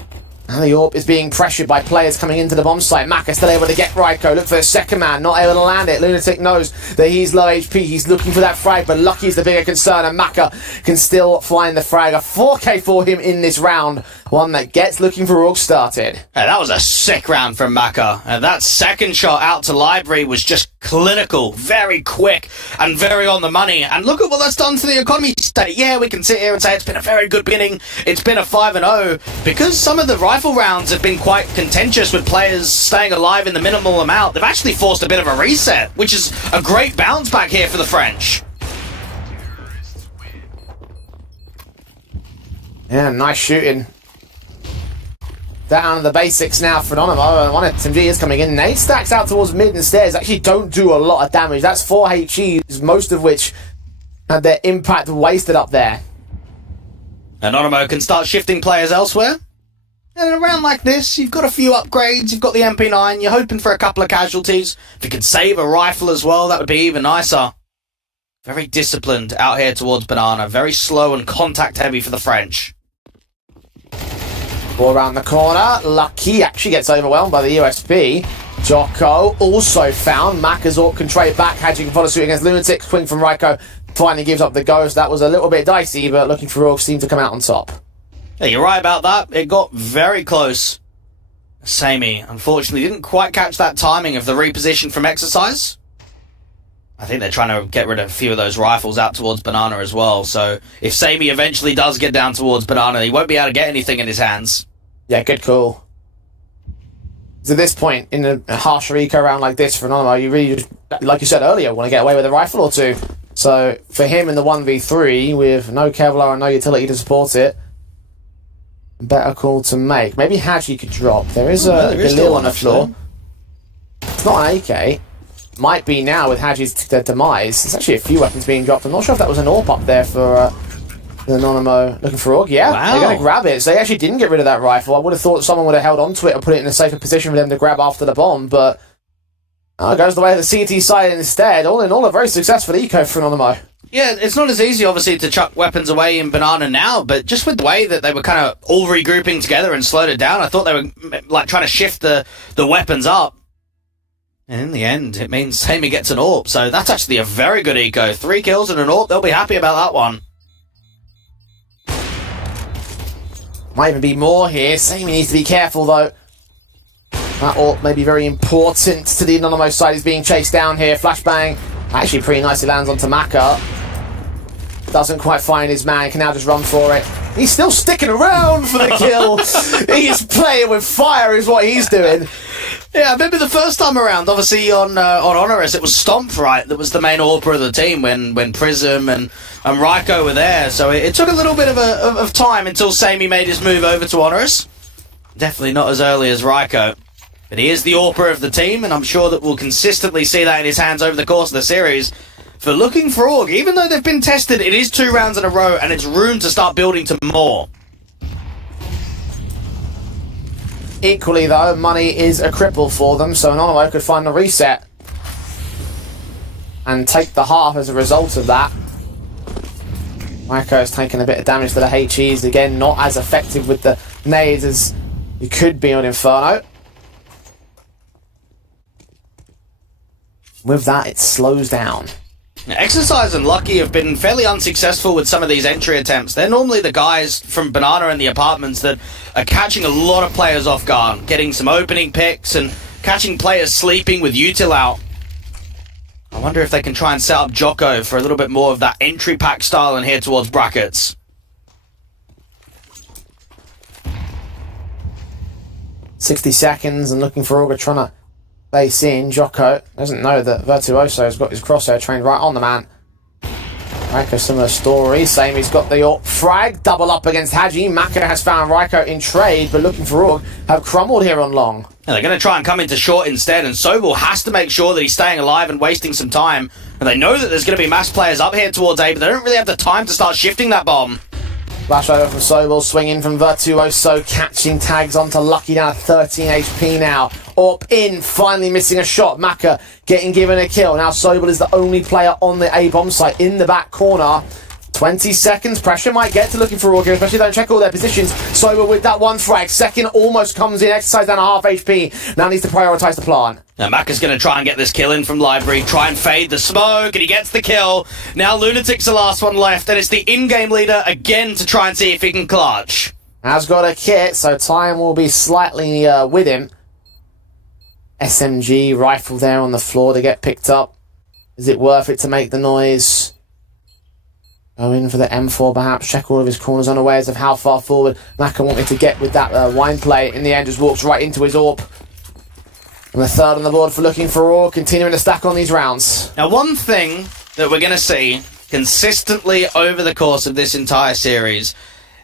And the AWP is being pressured by players coming into the bomb site. Maka still able to get Raiko. Look for the second man. Not able to land it. Lunatic knows that he's low HP. He's looking for that frag, but Lucky is the bigger concern. And Maka can still find the frag. A 4K for him in this round. One that gets Looking for Org started. Yeah, that was a sick round from Maka. And that second shot out to Library was just clinical, very quick, and very on the money. And look at what that's done to the economy state. Yeah, we can sit here and say it's been a very good beginning. It's been a 5-0. Because some of the rifle rounds have been quite contentious with players staying alive in the minimal amount, they've actually forced a bit of a reset, which is a great bounce back here for the French. Yeah, nice shooting. Down to the basics now for Anonymous. One SMG is coming in. Nade stacks out towards mid and stairs. Actually don't do a lot of damage. That's 4 HEs, most of which had their impact wasted up there. Anonymous can start shifting players elsewhere. And around like this, you've got a few upgrades, you've got the MP9, you're hoping for a couple of casualties. If you could save a rifle as well, that would be even nicer. Very disciplined out here towards Banana. Very slow and contact heavy for the French. Ball around the corner. Lucky actually gets overwhelmed by the USP. Jocko also found. Makazorp can trade back. Hadji can follow suit against Lunatic. Swing from Raiko finally gives up the ghost. That was a little bit dicey, but Looking for Org seemed to come out on top. Yeah, you're right about that. It got very close. Samey, unfortunately, didn't quite catch that timing of the reposition from Exercise. I think they're trying to get rid of a few of those rifles out towards Banana as well. So if Samey eventually does get down towards Banana, he won't be able to get anything in his hands. Yeah, good call. So at this point, in a harsher eco round like this for Anonymous, you really just, like you said earlier, want to get away with a rifle or two. So for him in the 1v3, with no Kevlar and no utility to support it, better call to make. Maybe Hadji could drop. There is a Galil on the floor. It's not an AK. Might be now with Hadji's demise. There's actually a few weapons being dropped. I'm not sure if that was an AWP up there for the Anonymous Looking for Org. Yeah, wow. They're going to grab it. So they actually didn't get rid of that rifle. I would have thought someone would have held on to it and put it in a safer position for them to grab after the bomb, but it goes the way of the CT side instead. All in all, a very successful eco for Anonymous. Yeah, it's not as easy, obviously, to chuck weapons away in Banana now, but just with the way that they were kind of all regrouping together and slowed it down, I thought they were like trying to shift the weapons up. And in the end, it means Samey gets an AWP, so that's actually a very good eco. 3 kills and an AWP, they'll be happy about that one. Might even be more here. Samey needs to be careful, though. That AWP may be very important to the Anonymous side. He's being chased down here. Flashbang actually pretty nicely lands onto Maka. Doesn't quite find his man, can now just run for it. He's still sticking around for the kill. He's playing with fire is what he's doing. Yeah, I remember the first time around, obviously on Honoris, it was Stomp, right, that was the main AWPer of the team when Prism and Raiko were there. So it took a little bit of time until Samey made his move over to Honoris. Definitely not as early as Raiko. But he is the AWPer of the team, and I'm sure that we'll consistently see that in his hands over the course of the series. For Looking for Org, even though they've been tested, it is 2 rounds in a row, and it's room to start building to more. Equally, though, money is a cripple for them, so Anonymous could find the reset and take the half as a result of that. Raiko's taking a bit of damage to the HEs. Again, not as effective with the nades as he could be on Inferno. With that, it slows down. Exercise and Lucky have been fairly unsuccessful with some of these entry attempts. They're normally the guys from Banana and the apartments that are catching a lot of players off guard, getting some opening picks and catching players sleeping with util out. I wonder if they can try and set up Jocko for a little bit more of that entry pack style and head towards brackets. $60 and looking for Auga trying to base in. Jocko doesn't know that Virtuoso has got his crosshair trained right on the man. Raiko, similar story. Same, he's got the AWP frag. Double up against Haji. Maka has found Raiko in trade, but looking for Aug have crumbled here on long. And they're going to try and come into short instead, and Sobel has to make sure that he's staying alive and wasting some time. And they know that there's going to be mass players up here towards A, but they don't really have the time to start shifting that bomb. Flash over from Sobel, swinging from Virtuoso, catching tags onto Lucky down at 13 HP now. Up in, finally missing a shot. Maka getting given a kill. Now Sobel is the only player on the A bomb site in the back corner. 20 seconds, pressure might get to looking for Auga, especially if they don't check all their positions. Sobel with that one frag. Second almost comes in, Exercise down a half HP. Now needs to prioritise the plant. Now Maka's going to try and get this kill in from Library, try and fade the smoke, and he gets the kill. Now Lunatic's the last one left, and it's the in-game leader again to try and see if he can clutch. Has got a kit, so time will be slightly with him. SMG rifle there on the floor to get picked up. Is it worth it to make the noise? Go in for the M4 perhaps, check all of his corners unawares of how far forward Maka wanted to get with that wine play. In the end just walks right into his AWP. And the third on the board for looking for Aug, continuing to stack on these rounds. Now one thing that we're going to see consistently over the course of this entire series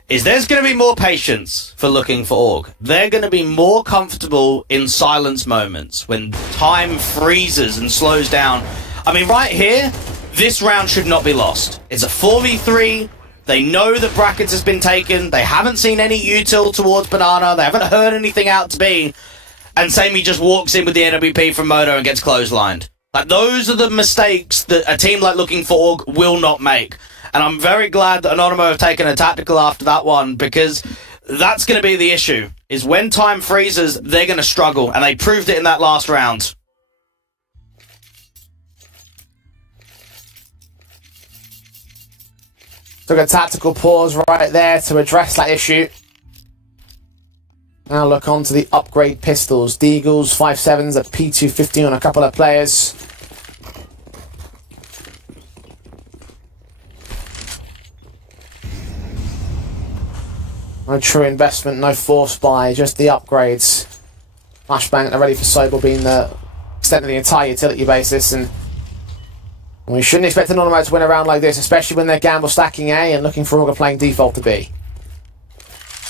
is there's going to be more patience for looking for Aug. They're going to be more comfortable in silence moments when time freezes and slows down. I mean, right here, this round should not be lost. It's a 4v3. They know that brackets has been taken. They haven't seen any util towards Banana. They haven't heard anything out to B. And Sammy just walks in with the NWP from Moto and gets clotheslined. Like, those are the mistakes that a team like Looking for Aug will not make. And I'm very glad that Anonymous have taken a tactical after that one, because that's going to be the issue. Is when time freezes, they're going to struggle. And they proved it in that last round. Took a tactical pause right there to address that issue. Now look on to the upgrade pistols. Deagles, 5.7s, a P250 on a couple of players. No true investment, no force buy, just the upgrades. Flashbang, they're ready for Sobel being the extent of the entire utility basis, and we shouldn't expect Anonymous to win a round like this, especially when they're gamble stacking A and looking for Auga playing default to B.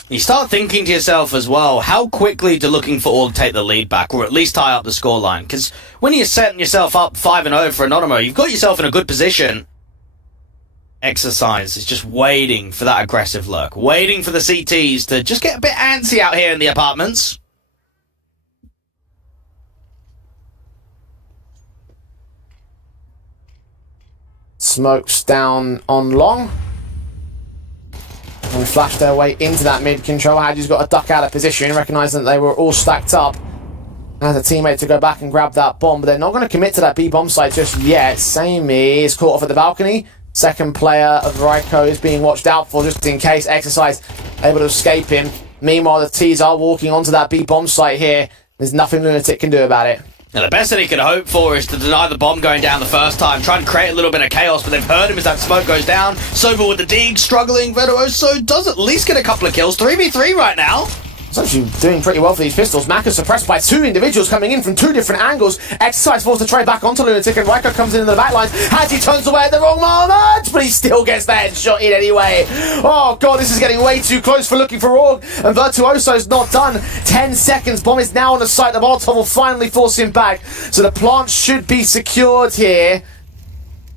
You start thinking to yourself as well, how quickly do Looking for Aug take the lead back, or at least tie up the scoreline? Because when you're setting yourself up 5-0 for Anonymous, you've got yourself in a good position. Exercise is just waiting for that aggressive lurk, waiting for the CTs to just get a bit antsy out here in the apartments. Smokes down on long. And flash their way into that mid control. Hadji's got to duck out of position, recognising that they were all stacked up. Has a teammate to go back and grab that bomb, but they're not going to commit to that B bomb site just yet. Sammy is caught off at the balcony. Second player of Raiko is being watched out for just in case. Exercise able to escape him. Meanwhile, the T's are walking onto that B bomb site here. There's nothing Lunatic can do about it. Now, the best that he could hope for is to deny the bomb going down the first time, try and create a little bit of chaos, but they've heard him as that smoke goes down. Sobel with the dig, struggling. Virtuoso does at least get a couple of kills. 3v3 right now. It's actually doing pretty well for these pistols. Maka suppressed by two individuals coming in from two different angles. Exercise forced to trade back onto Lunatic, and Raiko comes in the back lines. Haji turns away at the wrong moment, but he still gets the headshot in anyway. Oh god, this is getting way too close for Looking for Aug, and Virtuoso's not done. 10 seconds, bomb is now on the site. The Molotov will finally force him back, so the plant should be secured here.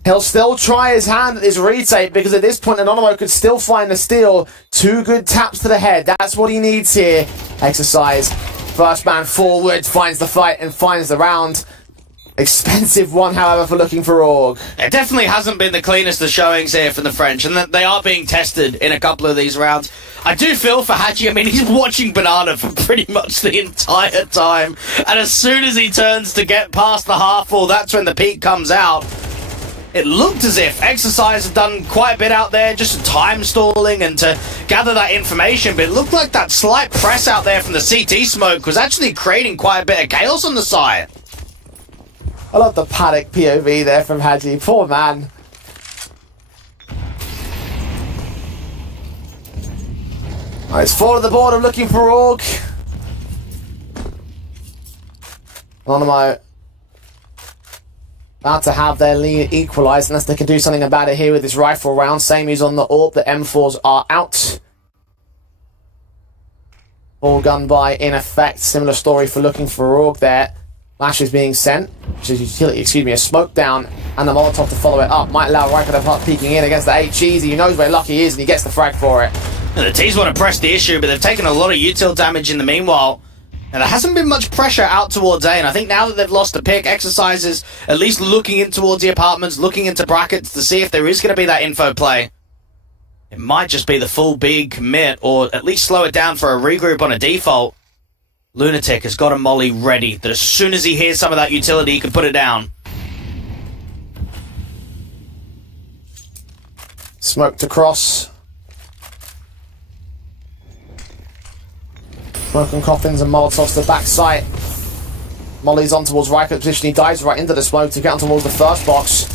He'll still try his hand at this retake, because at this point Anonymous could still find the steal. Two good taps to the head. That's what he needs here. Exercise First man forward, finds the fight and finds the round. Expensive one, however, for looking for Org. It definitely hasn't been the cleanest of showings here from the French, and that they are being tested in a couple of these rounds. I do feel for Haji. I mean, he's watching Banana for pretty much the entire time, and as soon as he turns to get past the half wall, that's when the peak comes out. It looked as if Exercise had done quite a bit out there, just time stalling and to gather that information, but it looked like that slight press out there from the CT smoke was actually creating quite a bit of chaos on the side. I love the panic POV there from Haji. Poor man. It's four to the board of looking for Org. Anonimo about to have their lead equalised unless they can do something about it here with this rifle round. Same is on the AWP. The M4s are out. All gun by in effect. Similar story for looking for Org there. Flash is being sent, which is utility, a smoke down, and the Molotov to follow it up. Might allow Riker to start peeking in against the 8 Cheesy. He knows where Lucky is and he gets the frag for it. And the T's want to press the issue, but they've taken a lot of util damage in the meanwhile. And there hasn't been much pressure out towards A, and I think now that they've lost the pick, Exercises at least looking in towards the apartments, looking into brackets to see if there is going to be that info play. It might just be the full B commit, or at least slow it down for a regroup on a default. Lunatic has got a molly ready, that as soon as he hears some of that utility, he can put it down. Smoked across. Broken coffins and Molotovs to the back site. Molly's on towards Riker's position. He dives right into the smoke to get on towards the first box.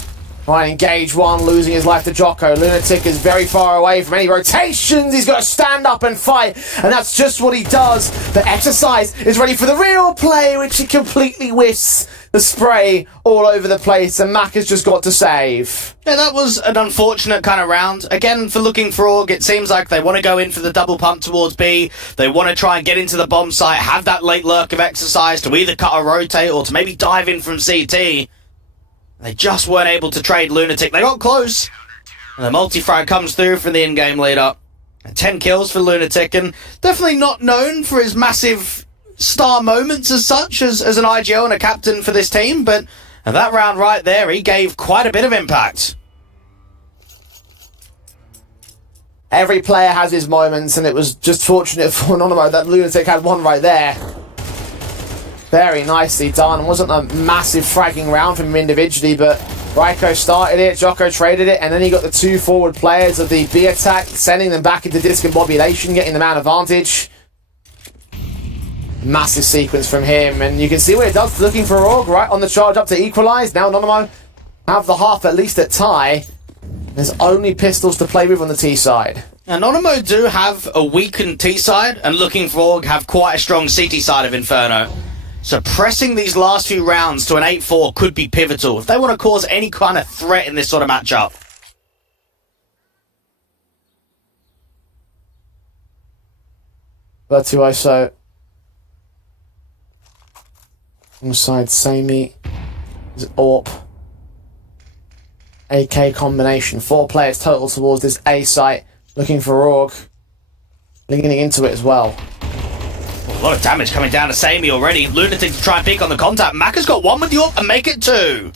Try and engage one, losing his life to Jocko. Lunatic is very far away from any rotations. He's got to stand up and fight, and that's just what he does. The Exercise is ready for the real play, which he completely whiffs the spray all over the place, and Mac has just got to save. Yeah, that was an unfortunate kind of round. Again, for looking for Org, it seems like they want to go in for the double pump towards B. They want to try and get into the bomb site, have that late lurk of Exercise to either cut or rotate, or to maybe dive in from CT. They just weren't able to trade Lunatic. They got close. And the multi-frag comes through from the in-game lead-up. And 10 kills for Lunatic, and definitely not known for his massive star moments as such, as an IGL and a captain for this team, but that round right there, he gave quite a bit of impact. Every player has his moments, and it was just fortunate for Anonimo that Lunatic had one right there. Very nicely done. It wasn't a massive fragging round from him individually, but Raiko started it, Jocko traded it, and then he got the two forward players of the B attack, sending them back into discombobulation, getting the man advantage. Massive sequence from him, and you can see what it does looking for Org, right on the charge up to equalise. Now Anonimo have the half at least at tie. There's only pistols to play with on the T side. Anonimo do have a weakened T side, and looking for Org have quite a strong CT side of Inferno. So pressing these last few rounds to an 8-4 could be pivotal if they want to cause any kind of threat in this sort of matchup. Virtuoso inside Samey is AWP. AK combination. 4 players total towards this A site. Looking for Org. Leaning into it as well. A lot of damage coming down to Samey already. Lunatic to try and peek on the contact. Mac has got one with the AWP and make it 2.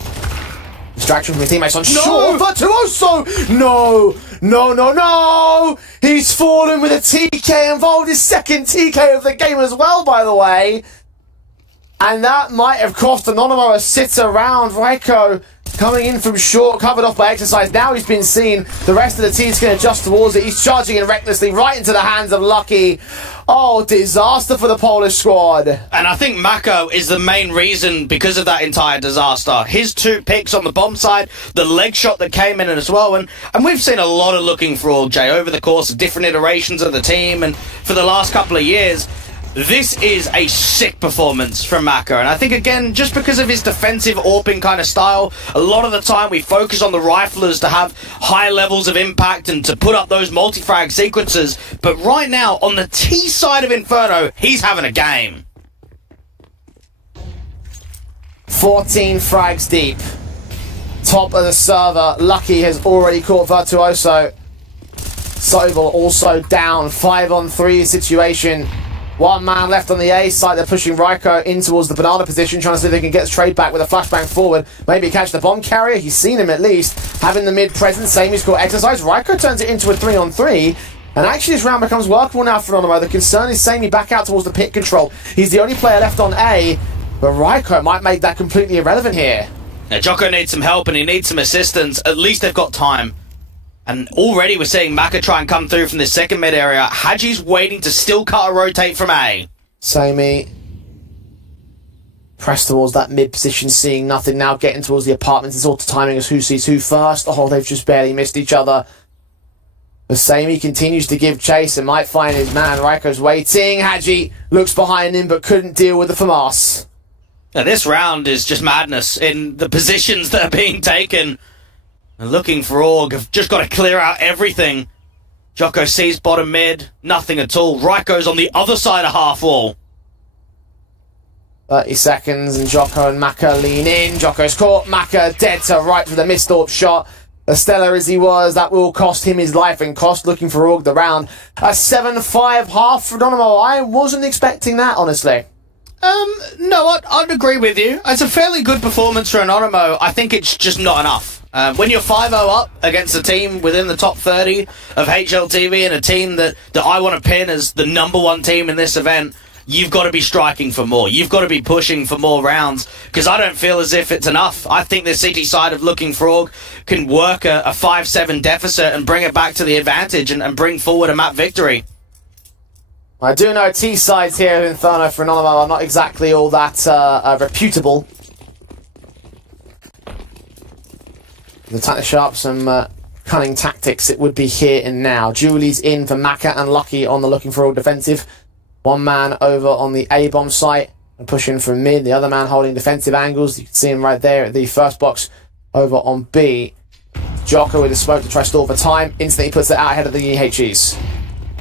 Distraction from his teammates on shore. Virtuoso! No! No, no, no! He's fallen with a TK involved. His second TK of the game as well, by the way. And that might have cost Anonimo a sit around. Raiko coming in from short, covered off by Exercise. Now he's been seen. The rest of the team's going to adjust towards it. He's charging in recklessly right into the hands of Lucky. Oh, disaster for the Polish squad. And I think Mako is the main reason because of that entire disaster. His 2 picks on the bomb side, the leg shot that came in as well. And we've seen a lot of looking for Org, Jay, over the course of different iterations of the team. And for the last couple of years, this is a sick performance from Mako, and I think, again, just because of his defensive AWPing kind of style, a lot of the time we focus on the riflers to have high levels of impact and to put up those multi-frag sequences, but right now, on the T side of Inferno, he's having a game. 14 frags deep. Top of the server. Lucky has already caught Virtuoso. Sobel also down. 5-on-3 situation. One man left on the A side. They're pushing Raiko in towards the banana position, trying to see if they can get the trade back with a flashbang forward. Maybe catch the bomb carrier. He's seen him at least. Having the mid presence, same he's got exercise. Raiko turns it into a 3-on-3. And actually this round becomes workable now for Anonymous. The concern is Sammy back out towards the pit control. He's the only player left on A, but Raiko might make that completely irrelevant here. Now, Jocko needs some help and he needs some assistance. At least they've got time. And already we're seeing Maka try and come through from the second mid area. Haji's waiting to still cut a rotate from A. Sammy press towards that mid position, seeing nothing now, getting towards the apartments. It's all to timing as who sees who first. Oh, they've just barely missed each other. But Sammy continues to give chase and might find his man. Raiko's waiting. Haji looks behind him but couldn't deal with the FAMAS. Now, this round is just madness in the positions that are being taken. And looking for Org have just got to clear out everything. Jocko sees bottom mid, nothing at all. Raiko's on the other side of half wall. 30 seconds and Jocko and Maka lean in. Jocko's caught. Maka dead to right with a missed AWP shot. As stellar as he was, that will cost him his life and cost looking for Org the round. A 7-5 half for Donamo. I wasn't expecting that, honestly. No, I'd agree with you. It's a fairly good performance for Anonymous. I think it's just not enough. When you're 5-0 up against a team within the top 30 of HLTV and a team that I want to pin as the #1 team in this event, you've got to be striking for more. You've got to be pushing for more rounds, because I don't feel as if it's enough. I think the CT side of Looking for Org can work a 5-7 deficit and bring it back to the advantage and bring forward a map victory. I do know T sides here in Inferno for Anonymous are not exactly all that reputable. The Tactic Sharp, some cunning tactics it would be here and now. Julie's in for Maka and Lucky on the Looking for Org defensive. One man over on the A-bomb site and pushing from mid. The other man holding defensive angles. You can see him right there at the first box over on B. Jocko with a smoke to try to stall for time. Instantly puts it out ahead of the EHEs.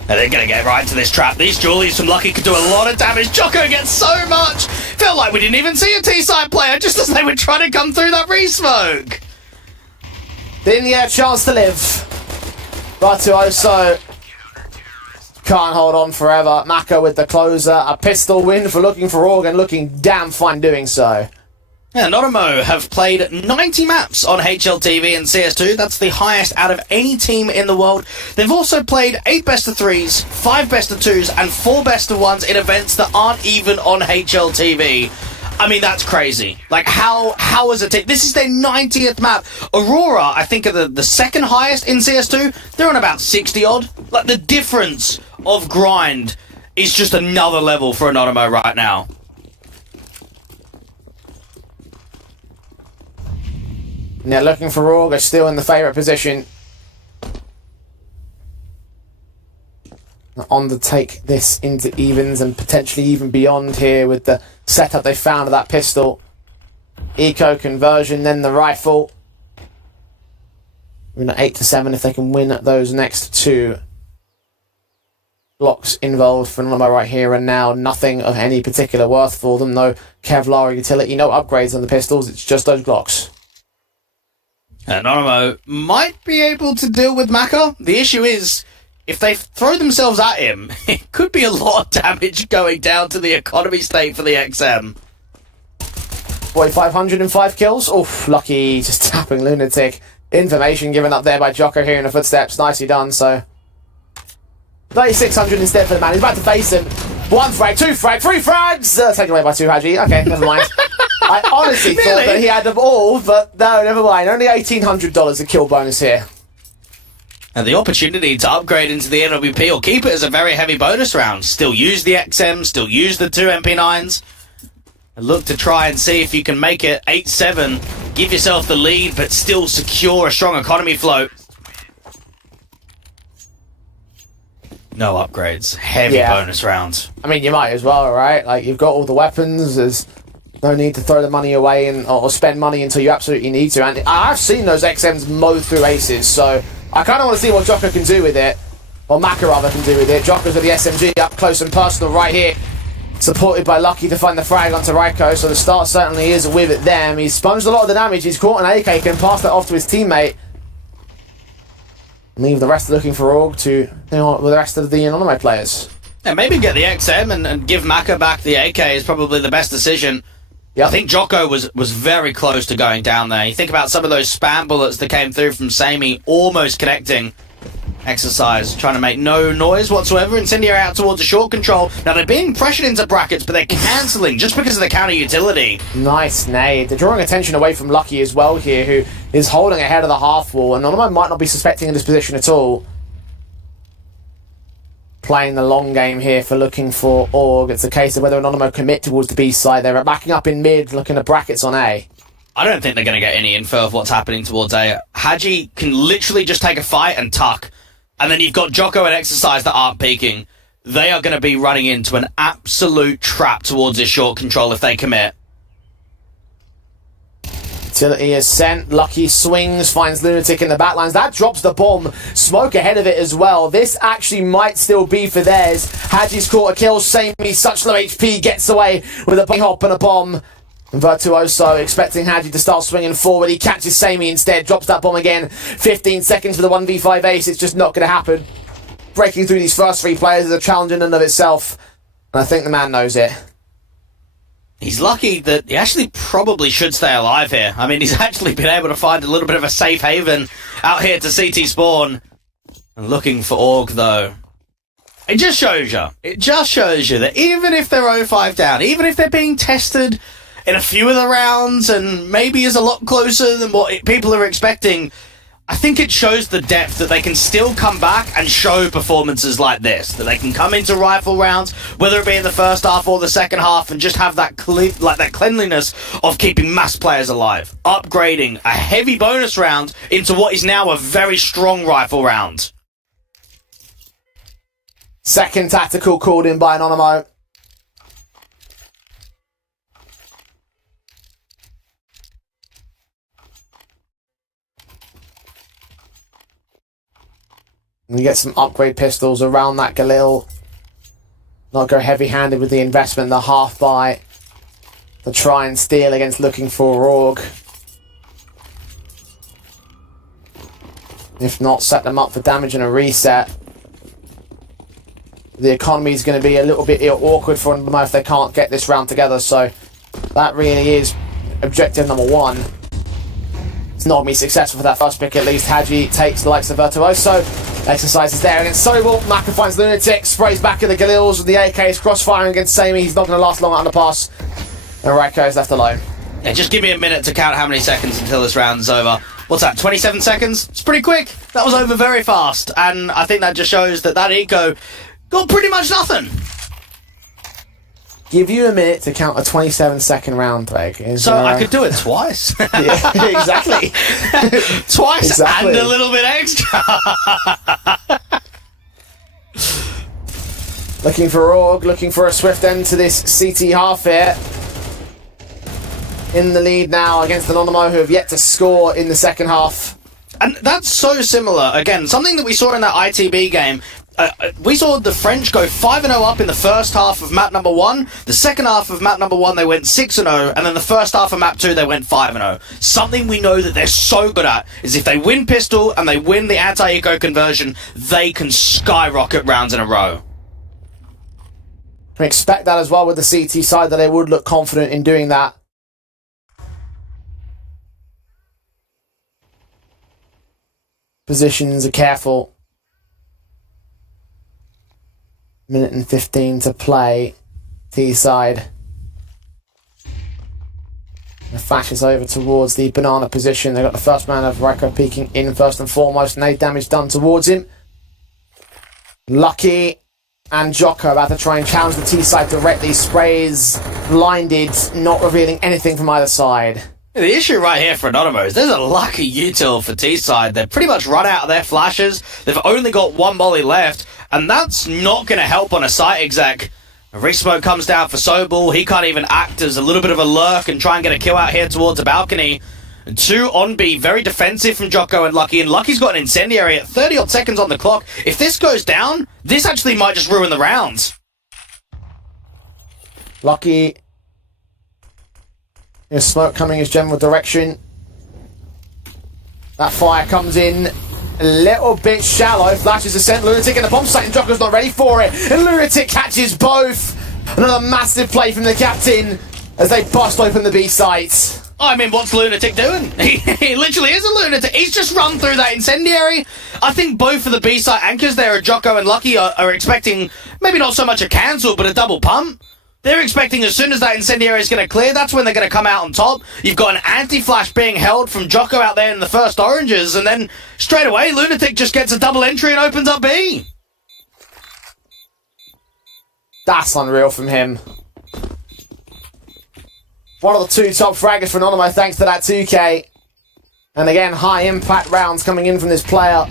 And they're going to get right into this trap. These Julies from Lucky could do a lot of damage. Jocko gets so much. Felt like we didn't even see a T-side player just as they were trying to come through that re-smoke. Didn't get a chance to live. Virtuoso can't hold on forever. Maka with the closer. A pistol win for Looking for Org and looking damn fine doing so. Yeah, Notomo have played 90 maps on HLTV and CS2. That's the highest out of any team in the world. They've also played 8 best-of-3s, 5 best-of-2s, and 4 best-of-1s in events that aren't even on HLTV. I mean, that's crazy. Like, how is it? This is their 90th map. Aurora, I think, are the second highest in CS2. They're on about 60-odd. Like, the difference of grind is just another level for Anonymous right now. Now Looking for Org are still in the favourite position. On to take this into evens and potentially even beyond here with the setup they found of that pistol. Eco conversion, then the rifle. We're at 8-7 if they can win those next 2 blocks involved for Anonymous right here and now. Nothing of any particular worth for them. No Kevlar or utility, no upgrades on the pistols. It's just those Glocks. Anonymous might be able to deal with Maka. The issue is, if they throw themselves at him, it could be a lot of damage going down to the economy state for the XM. 4,505 kills. Oof, Lucky just tapping Lunatic. Information given up there by Jocko here in the footsteps. Nicely done, so 3,600 instead for the man. He's about to face him. 1 frag, 2 frag, 3 frags! Taken away by 2 Haji. Okay, never mind. I honestly thought that he had them all, but no, never mind. Only $1,800 a kill bonus here. And the opportunity to upgrade into the NWP or keep it as a very heavy bonus round. Still use the XM, still use the 2 MP9s. And look to try and see if you can make it 8-7. Give yourself the lead, but still secure a strong economy float. No upgrades. Heavy bonus rounds. I mean, you might as well, right? Like, you've got all the weapons. There's no need to throw the money away or spend money until you absolutely need to. And I've seen those XMs mow through aces, so I kind of want to see what Jocko can do with it. Or Maka, rather, can do with it. Jocko's with the SMG up close and personal right here. Supported by Lucky to find the frag onto Raiko, so the start certainly is with them. He's sponged a lot of the damage. He's caught an AK, can pass that off to his teammate. Leave the rest Looking for Org to with the rest of the Anonymous players. Yeah, maybe get the XM and give Maka back the AK is probably the best decision. Yep. I think Jocko was very close to going down there. You think about some of those spam bullets that came through from Sammy, almost connecting. Exercise, trying to make no noise whatsoever. Incendiary out towards a short control. Now they're being pressured into brackets, but they're cancelling just because of the counter utility. Nice nade. They're drawing attention away from Lucky as well here, who is holding ahead of the half wall. And Anonymous might not be suspecting in this position at all. Playing the long game here for looking for Org. It's a case of whether Anonymous commit towards the B side. They're backing up in mid, looking at brackets on A. I don't think they're going to get any info of what's happening towards A. Haji can literally just take a fight and tuck. And then you've got Jocko and Exercise that aren't peeking. They are going to be running into an absolute trap towards this short control if they commit. Utility is sent. Lucky swings, finds Lunatic in the backlines. That drops the bomb. Smoke ahead of it as well. This actually might still be for theirs. Haji's caught a kill. Sammy, such low HP, gets away with a big hop and a bomb. Virtuoso expecting Haji to start swinging forward. He catches Sammy instead, drops that bomb again. 15 seconds for the 1v5 ace. It's just not going to happen. Breaking through these first three players is a challenge in and of itself. And I think the man knows it. He's lucky that he actually probably should stay alive here. I mean, he's actually been able to find a little bit of a safe haven out here to CT spawn. And looking for Org, though. It just shows you that even if they're 0-5 down, even if they're being tested in a few of the rounds and maybe is a lot closer than what people are expecting, I think it shows the depth that they can still come back and show performances like this. That they can come into rifle rounds, whether it be in the first half or the second half, and just have that that cleanliness of keeping mass players alive. Upgrading a heavy bonus round into what is now a very strong rifle round. Second tactical called in by Anonymous. We get some upgrade pistols around that Galil. Not go heavy-handed with the investment, the half buy to try and steal against looking for Org. If not, set them up for damage and a reset. The economy is going to be a little bit awkward for them if they can't get this round together, so that really is objective number one. It's not going to be successful for that first pick at least. Haji takes the likes of Virtuoso. Exercise is there against Sobel. Maka finds Lunatic, sprays back at the Galils with the AKs, crossfiring against Sammy. He's not going to last long at underpass. And Raiko is left alone. Yeah, just give me a minute to count how many seconds until this round's over. What's that, 27 seconds? It's pretty quick. That was over very fast. And I think that just shows that eco got pretty much nothing. Give you a minute to count a 27-second round, Greg. I could do it twice. Yeah, exactly. Twice exactly. And a little bit extra. Looking for Org, looking for a swift end to this CT half here. In the lead now against Anonymous, who have yet to score in the second half. And that's so similar. Again, something that we saw in that ITB game. We saw the French go 5-0 up in the first half of map number 1. The second half of map number 1, they went 6-0. And then the first half of map 2, they went 5-0. Something we know that they're so good at is if they win pistol and they win the anti-eco conversion, they can skyrocket rounds in a row. We expect that as well with the CT side, that they would look confident in doing that. Positions are careful. Minute and 15 to play. T side. The flash is over towards the banana position. They've got the first man of Raiko peeking in first and foremost. Nade damage done towards him. Lucky and Jocko about to try and challenge the T side directly. Sprays, blinded, not revealing anything from either side. The issue right here for Anonymous is there's a lucky util for T-side. They've pretty much run out of their flashes. They've only got one molly left, and that's not going to help on a site exec. A resmoke comes down for Sobel. He can't even act as a little bit of a lurk and try and get a kill out here towards a balcony. And 2 on B, very defensive from Jocko and Lucky, and Lucky's got an incendiary at 30-odd seconds on the clock. If this goes down, this actually might just ruin the rounds. Lucky. There's smoke coming his general direction. That fire comes in. a little bit shallow. Flashes a sent Lunatic in the bomb site, and Jocko's not ready for it. And Lunatic catches both. Another massive play from the captain as they bust open the B site. I mean, what's Lunatic doing? He literally is a lunatic. He's just run through that incendiary. I think both of the B-side anchors there, Jocko and Lucky, are expecting maybe not so much a cancel, but a double pump. They're expecting as soon as that incendiary is going to clear, that's when they're going to come out on top. You've got an anti-flash being held from Jocko out there in the first oranges, and then straight away, Lunatic just gets a double entry and opens up B. That's unreal from him. One of the two top fraggers for Anonymous thanks to that 2K. And again, high impact rounds coming in from this player.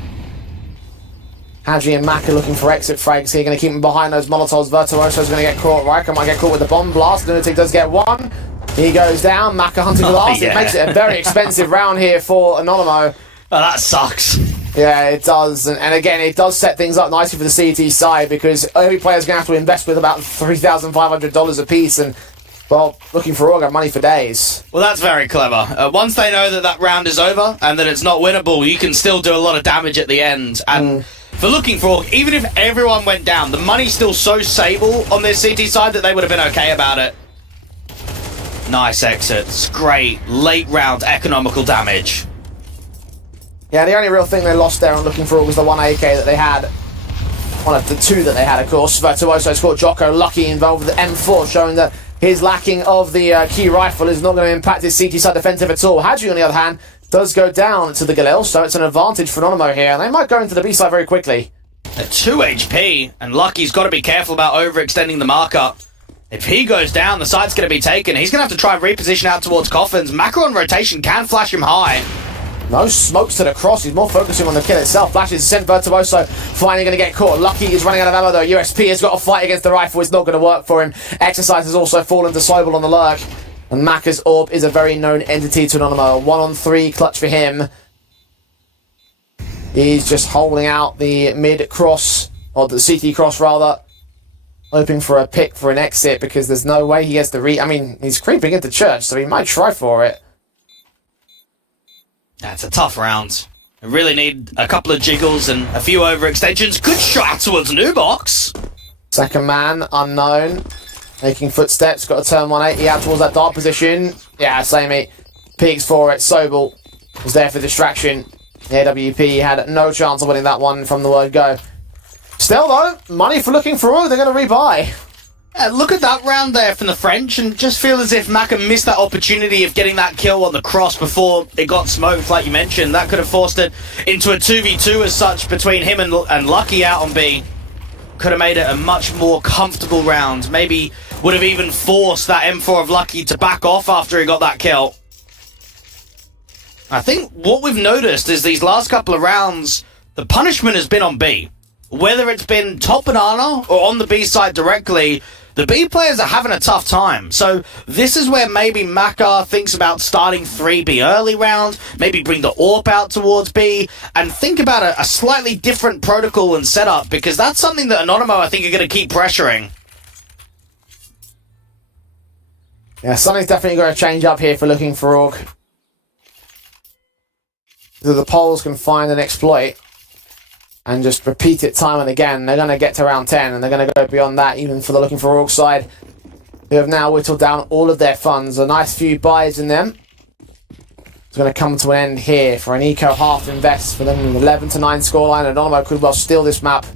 Hadji and Mack are looking for exit frags here, going to keep him behind those Molotovs. Virtuoso's going to get caught. Riker might get caught with the bomb blast. Lunatic does get one. He goes down. Mack hunting the last. It makes it a very expensive round here for Anonymo. Oh, that sucks. Yeah, it does. And again, it does set things up nicely for the CT side because every player's going to have to invest with about $3,500 a piece. And well, looking for Org, money for days. Well, that's very clever. Once they know that that round is over and that it's not winnable, you can still do a lot of damage at the end. And for looking for Org, even if everyone went down, the money's still so stable on their CT side that they would have been okay about it. Nice exits. Great late round economical damage. Yeah, the only real thing they lost there on looking for Org was the one AK that they had. One of the two that they had, of course. Virtuoso scored Jocko. Lucky involved with the M4, showing that his lacking of the key rifle is not going to impact his CT side defensive at all. Hadji, on the other hand, does go down to the Galil, so it's an advantage for Anonymo here, and they might go into the B side very quickly. At 2 HP, and Lucky's got to be careful about overextending the marker. If he goes down, the site's going to be taken. He's going to have to try and reposition out towards Coffins. Macro on rotation can flash him high. No smokes to the cross. He's more focusing on the kill itself. Flashes sent Virtuoso. Finally going to get caught. Lucky is running out of ammo though. USP has got to fight against the rifle. It's not going to work for him. Exercise has also fallen to Sobel on the lurk. And Macca's Orb is a very known entity to Anonymo. 1-on-3 clutch for him. He's just holding out the mid cross, or the CT cross rather. Hoping for a pick for an exit because there's no way he gets the I mean, he's creeping into church, so he might try for it. That's a tough round. I really need a couple of jiggles and a few overextensions. Good shot towards Nubox. Second man, unknown. Making footsteps, got to turn 180 out towards that dark position. Yeah, same. Peeks for it. Sobel was there for distraction. The AWP had no chance of winning that one from the word go. Still though, money for looking for all. They're going to rebuy. Look at that round there from the French and just feel as if Macca missed that opportunity of getting that kill on the cross before it got smoked, like you mentioned. That could have forced it into a 2v2 as such between him and Lucky out on B. Could have made it a much more comfortable round. Maybe would have even forced that M4 of Lucky to back off after he got that kill. I think what we've noticed is these last couple of rounds, the punishment has been on B. Whether it's been top banana or on the B side directly, the B players are having a tough time. So this is where maybe Macca thinks about starting 3B early round, maybe bring the AWP out towards B, and think about a slightly different protocol and setup, because that's something that Anonymo, I think, are going to keep pressuring. Yeah, something's definitely going to change up here for looking for Org. So the Poles can find an exploit and just repeat it time and again. They're going to get to round 10, and they're going to go beyond that, even for the looking for Org side, who have now whittled down all of their funds. A nice few buys in them. It's going to come to an end here for an eco half invest for them. 11-9 scoreline. Anonymo could well steal this map,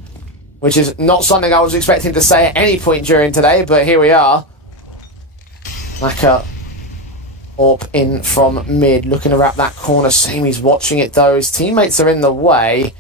which is not something I was expecting to say at any point during today, but here we are. Macca AWP in from mid, looking to wrap that corner. Samy's watching it though. His teammates are in the way.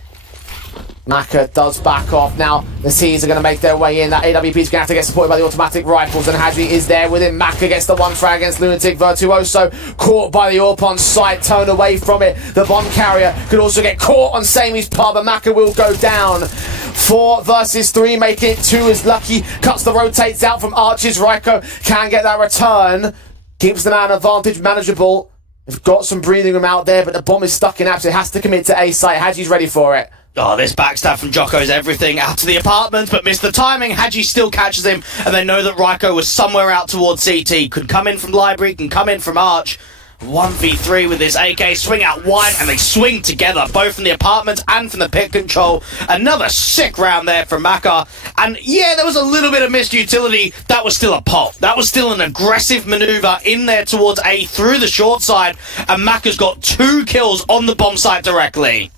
Macca does back off. Now the T's are going to make their way in. That AWP is going to have to get supported by the automatic rifles, and Hadji is there with him. Macca gets the one frag against Lunatic. Virtuoso caught by the AWP on site, turned away from it. The bomb carrier could also get caught on Samy's pub, and Macca will go down. 4 versus 3, making it 2 as Lucky cuts the rotates out from Arches. Ryko can get that return. Keeps the man advantage manageable. They've got some breathing room out there, but the bomb is stuck in apps. It has to commit to A site. Hadji's ready for it. Oh, this backstab from Jocko's everything. Out to the apartment, but missed the timing. Hadji still catches him, and they know that Ryko was somewhere out towards CT. Could come in from Library, can come in from Arch. 1v3 with this AK, swing out wide, and they swing together, both from the apartments and from the pit control. Another sick round there from Maka. And yeah, there was a little bit of missed utility. That was still a pop. That was still an aggressive maneuver in there towards A through the short side. And Maka's got 2 kills on the bomb site directly.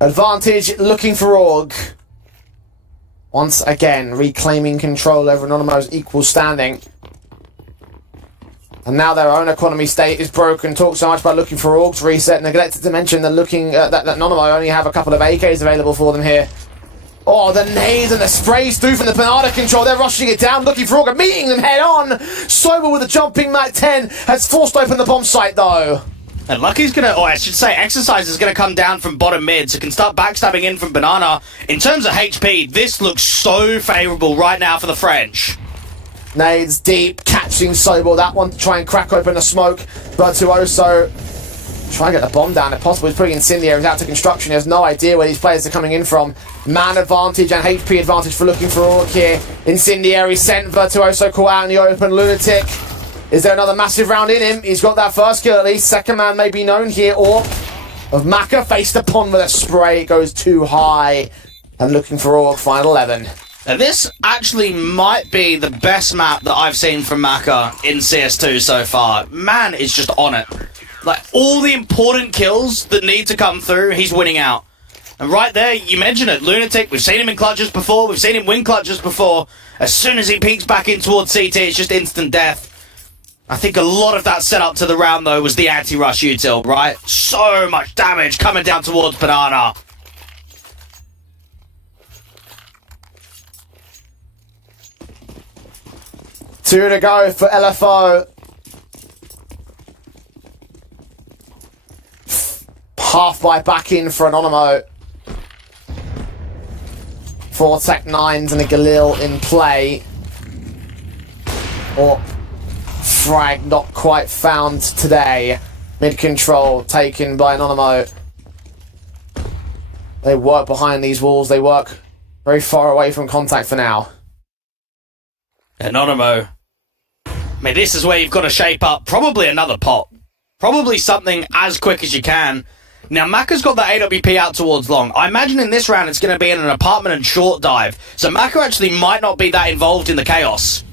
Advantage looking for Org. Once again, reclaiming control over Anonymo's equal standing. And now their own economy state is broken. Talk so much about looking for Org's reset. Neglected to mention that that Anonymo only have a couple of AKs available for them here. Oh, the nades and the sprays through from the Banana control. They're rushing it down, looking for Org, meeting them head on. Sober with a jumping Mac 10 has forced open the bomb site though. And Lucky's gonna, or I should say, Exercise is gonna come down from bottom mid, so can start backstabbing in from Banana. In terms of HP, this looks so favourable right now for the French. Nades deep, catching Sobel. That one to try and crack open the smoke. Virtuoso try and get the bomb down if possible. He's putting Incendiaries out to construction. He has no idea where these players are coming in from. Man advantage and HP advantage for looking for Orc here. Incendiary sent, Virtuoso caught out in the open. Lunatic. Is there another massive round in him? He's got that first kill at least. Second man may be known here. Orc of Maka faced upon with a spray. It goes too high. And looking for Orc, final 11. Now this actually might be the best map that I've seen from Maka in CS2 so far. Man is just on it. Like, all the important kills that need to come through, he's winning out. And right there, you mentioned it, Lunatic, we've seen him in clutches before, we've seen him win clutches before. As soon as he peeks back in towards CT, it's just instant death. I think a lot of that setup to the round, though, was the anti-rush util, right? So much damage coming down towards Banana. Two to go for LFO. Half by back in for Anonymo. 4 Tech 9s and a Galil in play. Or frag not quite found today. Mid control taken by Anonymo. They work behind these walls. They work very far away from contact for now. Anonymo. I mean, this is where you've got to shape up. Probably another pop. Probably something as quick as you can. Now, Maka's got the AWP out towards long. I imagine in this round it's going to be in an apartment and short dive. So Maka actually might not be that involved in the chaos.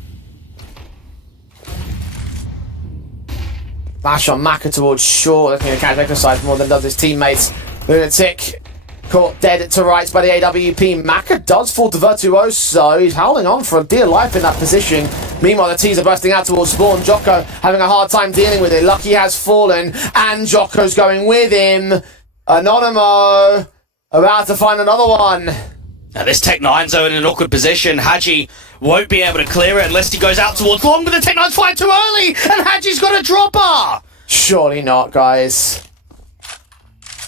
Bash on Maka towards short. Looking to catch exercise more than does his teammates. Lunatic caught dead to rights by the AWP. Maka does fall to Virtuoso. He's howling on for dear life in that position. Meanwhile, the T's are bursting out towards spawn. Jocko having a hard time dealing with it. Lucky has fallen, and Jocko's going with him. Anonymo about to find another one. Now, this Tech 9's in an awkward position. Haji won't be able to clear it unless he goes out towards long, but the Tech 9's fired too early, and Haji's got a dropper. Surely not, guys.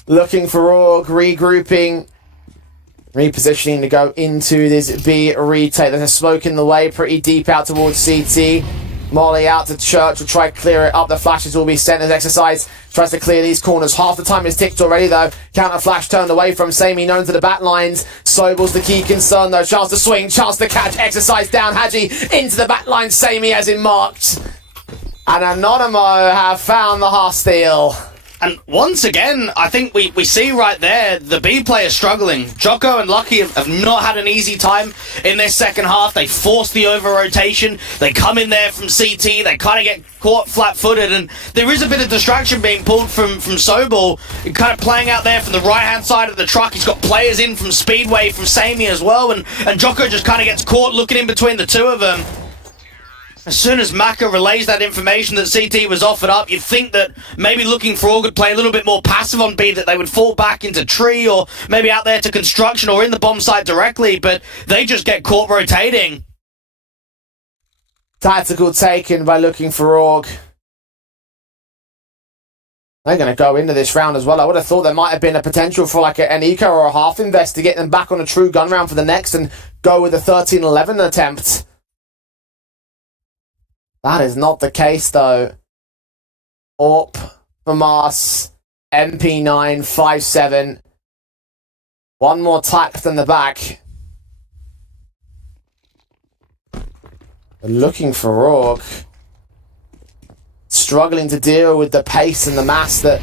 Looking for Org, regrouping, repositioning to go into this B retake. There's a smoke in the way, pretty deep out towards CT. Molly out to Church, will try to clear it up. The flashes will be sent as exercise. Tries to clear these corners. Half the time is ticked already, though. Counter flash turned away from Samey, known to the back lines. Sobel's the key concern, though. Chance to swing, chance to catch. Exercise down. Haji into the back line. Samey as in marked. And Anonymo have found the hostile. And once again, I think we see right there, the B players struggling. Jocko and Lucky have not had an easy time in this second half. They force the over-rotation. They come in there from CT. They kind of get caught flat-footed. And there is a bit of distraction being pulled from Sobel. Kind of playing out there from the right-hand side of the truck. He's got players in from Speedway, from Samey as well. And Jocko just kind of gets caught looking in between the two of them. As soon as Maka relays that information that CT was offered up, you'd think that maybe looking for Org would play a little bit more passive on B, that they would fall back into tree or maybe out there to construction or in the bomb site directly, but they just get caught rotating. Tactical taken by looking for Org. They're going to go into this round as well. I would have thought there might have been a potential for like an eco or a half invest to get them back on a true gun round for the next and go with a 13-11 attempt. That is not the case, though. Orp, Famas, MP9, 5-7. One more tack than the back. Looking for Org. Struggling to deal with the pace and the mass that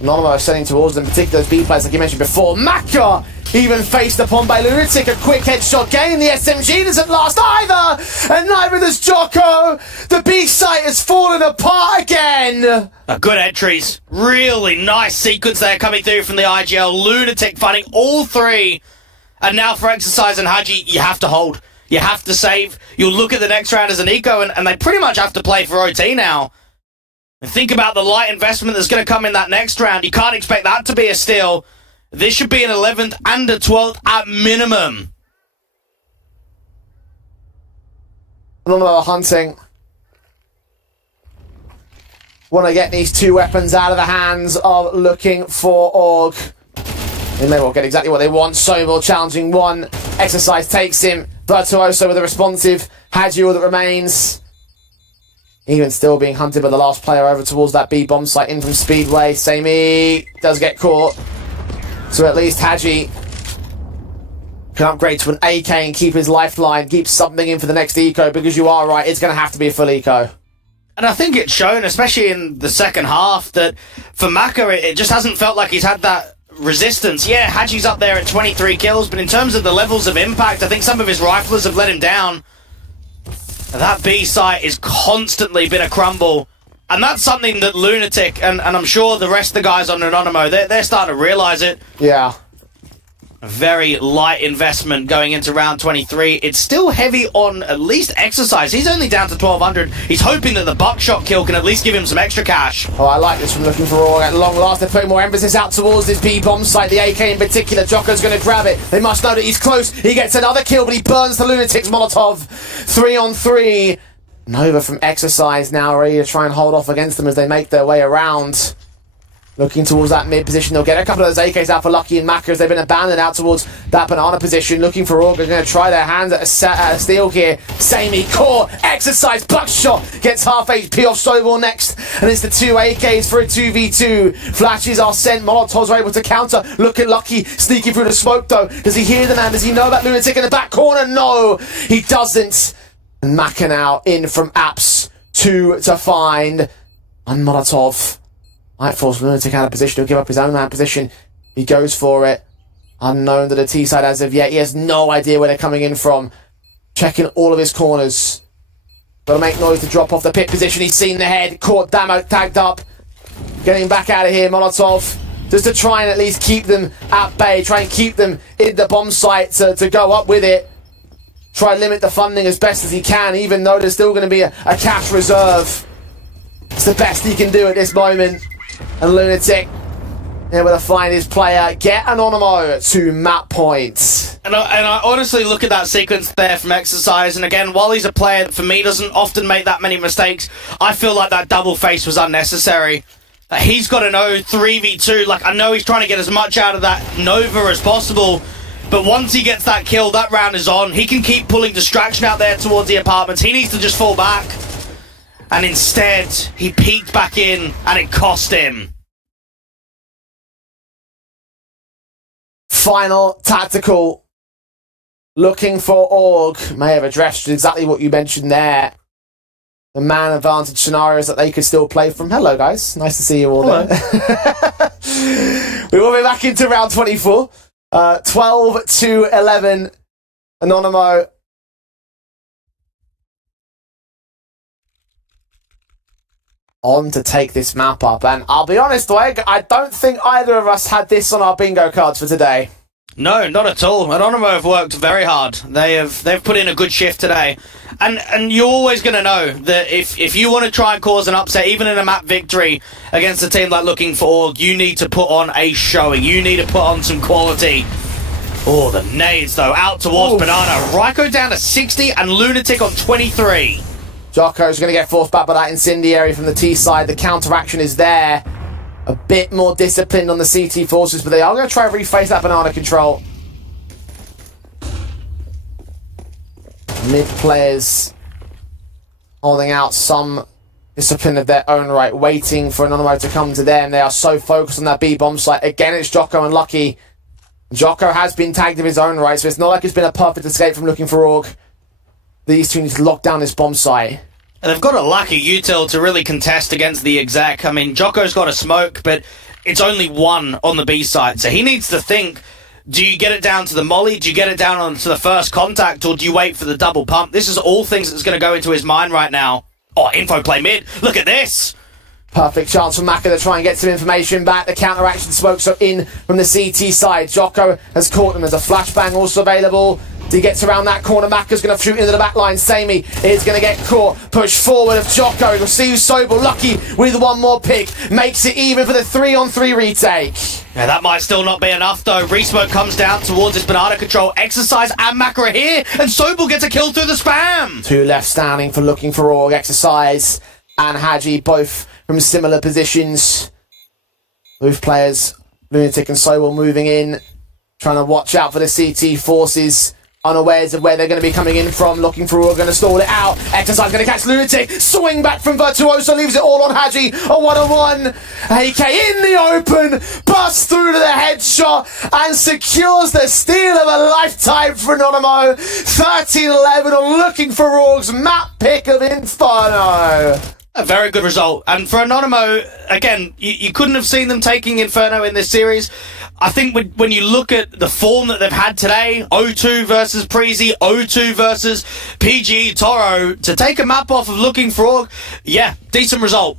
Anonymous is sending towards them, particularly those B players like you mentioned before. Maka even faced upon by Lunatic, a quick headshot gain. The SMG doesn't last either, and neither does Jocko. The B site has fallen apart again. Good entries. Really nice sequence there coming through from the IGL. Lunatic finding all three. And now for Exercise and Haji, you have to hold. You have to save. You'll look at the next round as an eco, and they pretty much have to play for OT now. And think about the light investment that's going to come in that next round. You can't expect that to be a steal. This should be an 11th and a 12th at minimum. Another hunting. Want to get these two weapons out of the hands of Looking for Org. They may well get exactly what they want. Sobel challenging one. Exercise takes him. Virtuoso with a responsive Hadjiel that remains. Even still being hunted by the last player over towards that B bomb site in from Speedway. Samey does get caught. So at least Haji can upgrade to an AK and keep his lifeline, keep something in for the next eco, because you are right, it's going to have to be a full eco. And I think it's shown, especially in the second half, that for Maka, it just hasn't felt like he's had that resistance. Yeah, Haji's up there at 23 kills, but in terms of the levels of impact, I think some of his riflers have let him down. That B site is constantly been a crumble. And that's something that Lunatic, and I'm sure the rest of the guys on Anonymo, they're starting to realise it. Yeah. A very light investment going into round 23. It's still heavy on at least Exercise. He's only down to 1,200. He's hoping that the buckshot kill can at least give him some extra cash. Oh, I like this from Looking for Org. At long last, they're putting more emphasis out towards this B-bomb site. The AK in particular, Jocko's going to grab it. They must know that he's close. He gets another kill, but he burns the Lunatic's Molotov. 3-on-3. Nova from Exercise now ready to try and hold off against them as they make their way around. Looking towards that mid position. They'll get a couple of those AKs out for Lucky and Maka as they've been abandoned out towards that banana position. Looking for Org. They're going to try their hands at a steal here. Samey, core, Exercise, buckshot. Gets half HP off Sobel next. And it's the two AKs for a 2v2. Flashes are sent. Molotovs are able to counter. Look at Lucky sneaking through the smoke though. Does he hear the man? Does he know about Lunatic in the back corner? No, he doesn't. And Maka now in from Apps. 2 to find. And Molotov might force Lunatic out of position. He'll give up his own man position. He goes for it. Unknown to the T side as of yet. He has no idea where they're coming in from. Checking all of his corners. Gotta make noise to drop off the pit position. He's seen the head. Caught Damo tagged up. Getting back out of here. Molotov. Just to try and at least keep them at bay. Try and keep them in the bomb site to go up with it. Try and limit the funding as best as he can, even though there's still going to be a cash reserve. It's the best he can do at this moment. And Lunatic able to find his player, get Anonymo to map point. And I honestly look at that sequence there from Exercise, and again, while he's a player that for me doesn't often make that many mistakes, I feel like that double face was unnecessary. He's got to know 3v2, like I know he's trying to get as much out of that Nova as possible, but once he gets that kill, that round is on. He can keep pulling distraction out there towards the apartments. He needs to just fall back. And instead, he peeked back in, and it cost him. Final tactical. Looking for Org. May have addressed exactly what you mentioned there. The man advantage scenarios that they could still play from. Hello, guys. Nice to see you all there. We will be back into round 24. 12 to 11. Anonymo. On to take this map up, and I'll be honest, Dwayne, I don't think either of us had this on our bingo cards for today. No, not at all. Anonymo have worked very hard. They've put in a good shift today, and you're always going to know that if you want to try and cause an upset, even in a map victory against a team like Looking for Org, you need to put on a showing. You need to put on some quality. Oh, the nades though out towards Banana. Ryko down to 60 and Lunatic on 23. Jocko's going to get forced back by that incendiary from the T side. The counteraction is there. A bit more disciplined on the CT forces, but they are going to try and reface that banana control. Mid players holding out some discipline of their own right, waiting for Anonymo to come to them. They are so focused on that B bomb site. Again, it's Jocko and Lucky. Jocko has been tagged of his own right, so it's not like it's been a perfect escape from Looking for Org. these two need to lock down this bomb site. And they've got a lucky util to really contest against the exec. I mean, Jocko's got a smoke, but it's only one on the B side. So he needs to think, do you get it down to the molly? Do you get it down onto the first contact? Or do you wait for the double pump? This is all things that's going to go into his mind right now. Oh, info play mid. Look at this. Perfect chance for Maka to try and get some information back. The counteraction smokes are in from the CT side. Jocko has caught them. There's a flashbang also available. He gets around that corner. Maka's going to shoot into the back line. Samey is going to get caught. Push forward of Jocko. Receives Sobel. Lucky with one more pick. Makes it even for the 3-on-3 retake. Yeah, that might still not be enough though. Resmoke comes down towards his banana control. Exercise and Maka are here. And Sobel gets a kill through the spam. Two left standing for looking for org. Exercise and Haji both from similar positions. Both players, Lunatic and Sobel, moving in. Trying to watch out for the CT forces. Unawares of where they're going to be coming in from, looking for org, going to stall it out. Exercise going to catch Lunatic. Swing back from Virtuoso, leaves it all on Haji. A 1-on-1. AK in the open, busts through to the headshot and secures the steal of a lifetime for Anonymous. 13-11 on looking for org's map pick of Inferno. A very good result. And for Anonymo, again, you couldn't have seen them taking Inferno in this series. I think when you look at the form that they've had today, O2 versus Preezy, O2 versus PG Toro, to take a map off of Looking for Org, yeah, decent result.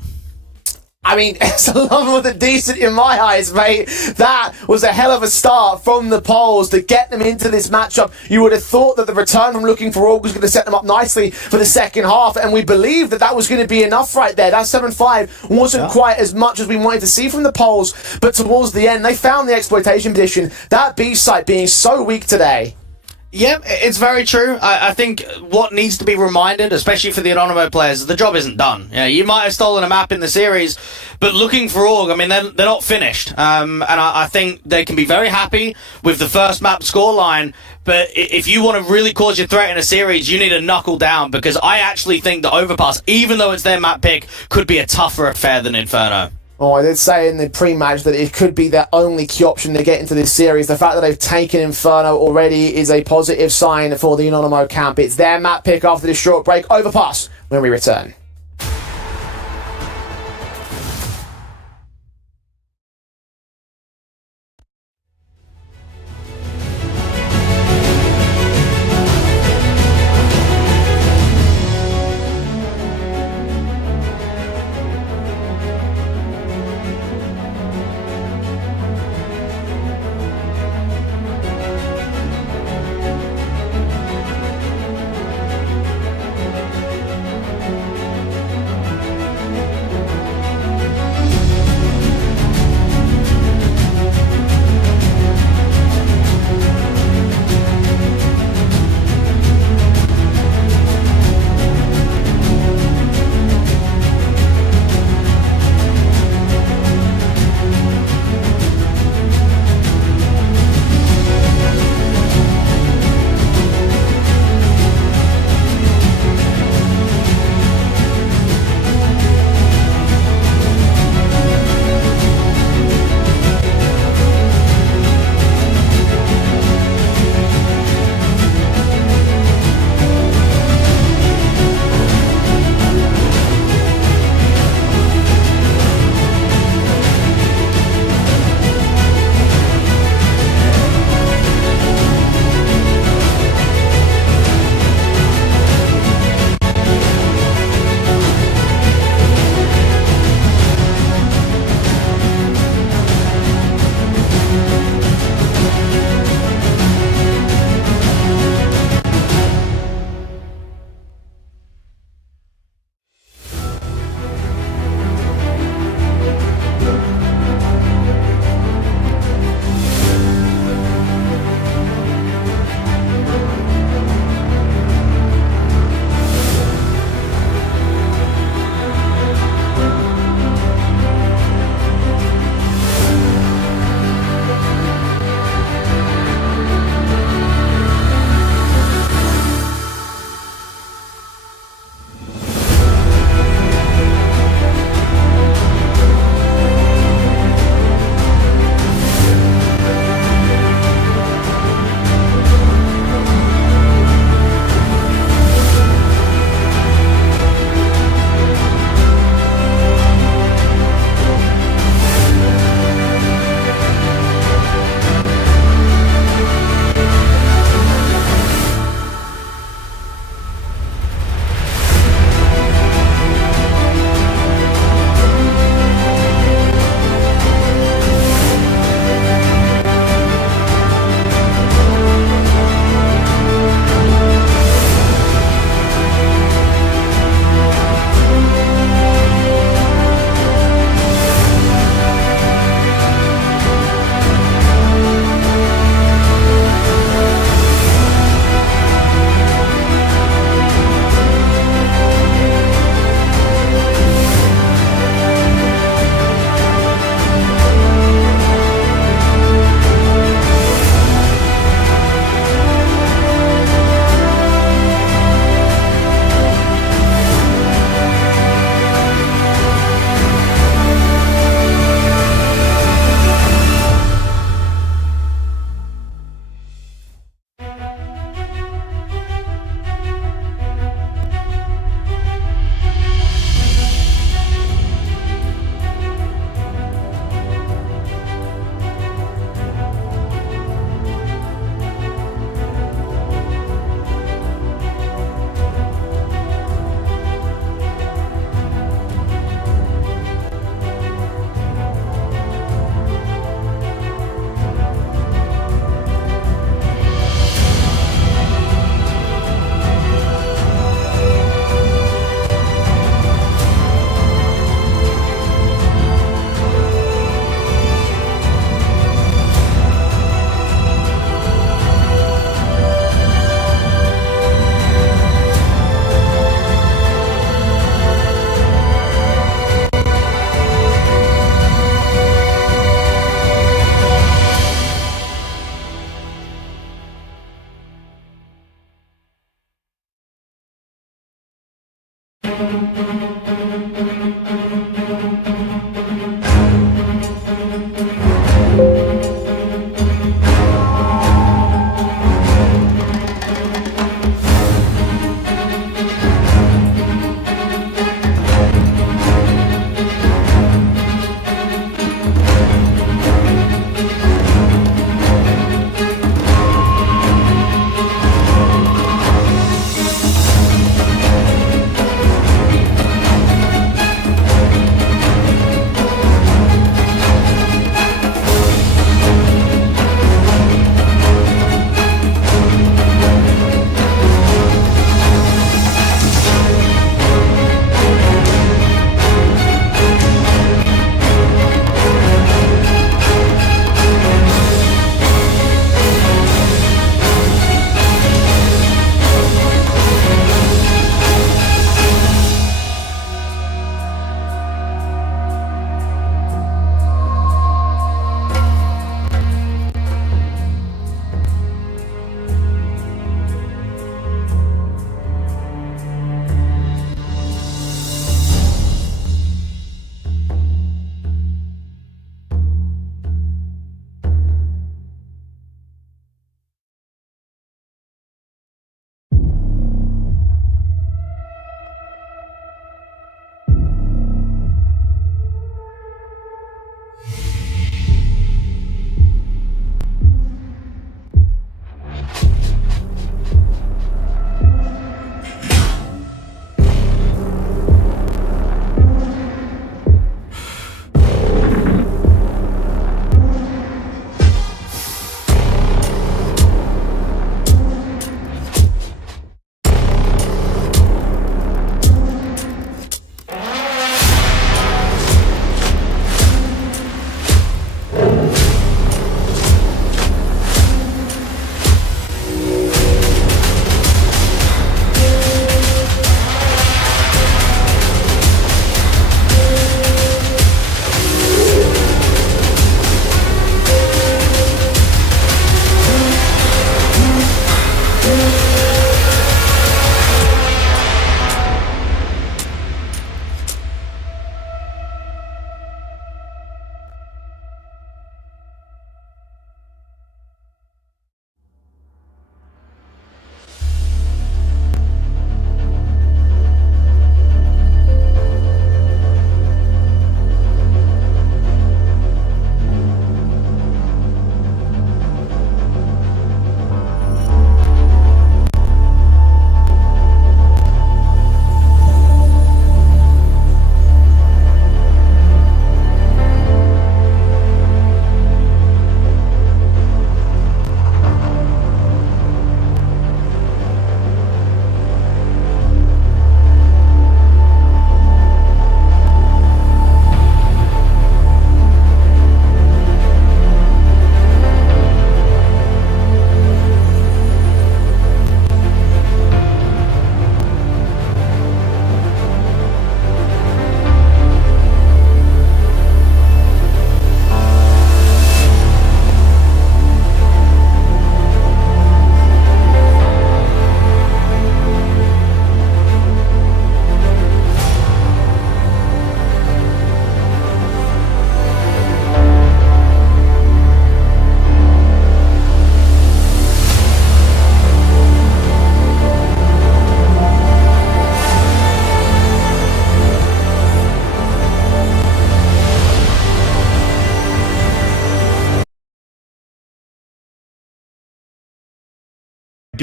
I mean, it's along with a decent in my eyes, mate. That was a hell of a start from the polls to get them into this matchup. You would have thought that the return from Looking for Org was going to set them up nicely for the second half, and we believed that that was going to be enough right there. That 7-5 wasn't quite as much as we wanted to see from the polls, but towards the end, they found the exploitation position. That B site being so weak today. Yeah, it's very true. I think what needs to be reminded, especially for the Anonymo players, is the job isn't done. Yeah, you might have stolen a map in the series, but Looking for Org, I mean, they're not finished. And I think they can be very happy with the first map scoreline, but if you want to really cause your threat in a series, you need to knuckle down, because I actually think the Overpass, even though it's their map pick, could be a tougher affair than Inferno. Oh, I did say in the pre-match that it could be their only key option to get into this series. The fact that they've taken Inferno already is a positive sign for the Anonymo camp. It's their map pick after this short break. Overpass when we return.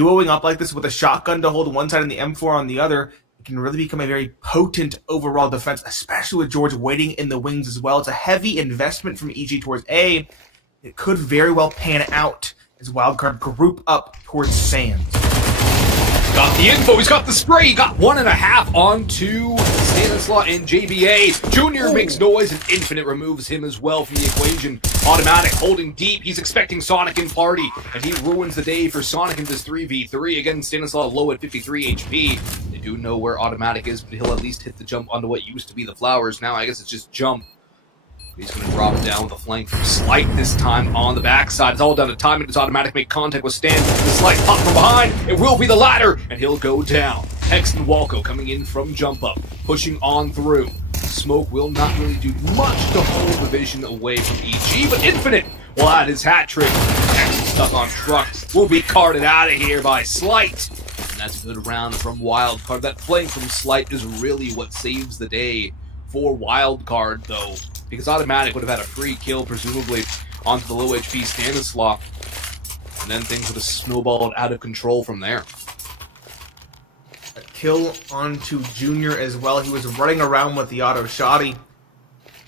duoing up like this with a shotgun to hold one side and the M4 on the other, it can really become a very potent overall defense, especially with George waiting in the wings as well. It's a heavy investment from EG towards A. It could very well pan out as Wildcard group up towards Sands. Got the info, he's got the spray, he got 1.5 onto Stanislaw and JBA. Junior makes noise and Infinite removes him as well from the equation. Automatic holding deep, he's expecting Sonic in party, and he ruins the day for Sonic in this 3v3. Again, Stanislaw low at 53 HP. They do know where Automatic is, but he'll at least hit the jump onto what used to be the flowers. Now I guess it's just jump. He's going to drop it down with a flank from Slight this time on the backside. It's all down to timing. Does Automatic make contact with Stan? The Slight pop from behind. It will be the ladder, and he'll go down. Hex and Walco coming in from jump up, pushing on through. Smoke will not really do much to hold the vision away from EG, but Infinite will add his hat trick. Hex is stuck on truck, will be carted out of here by Slight. And that's a good round from Wildcard. That flank from Slight is really what saves the day for Wildcard, though, because Automatic would have had a free kill, presumably, onto the low HP Stanislaw, and then things would have snowballed out of control from there. Kill onto Junior as well. He was running around with the auto shotty.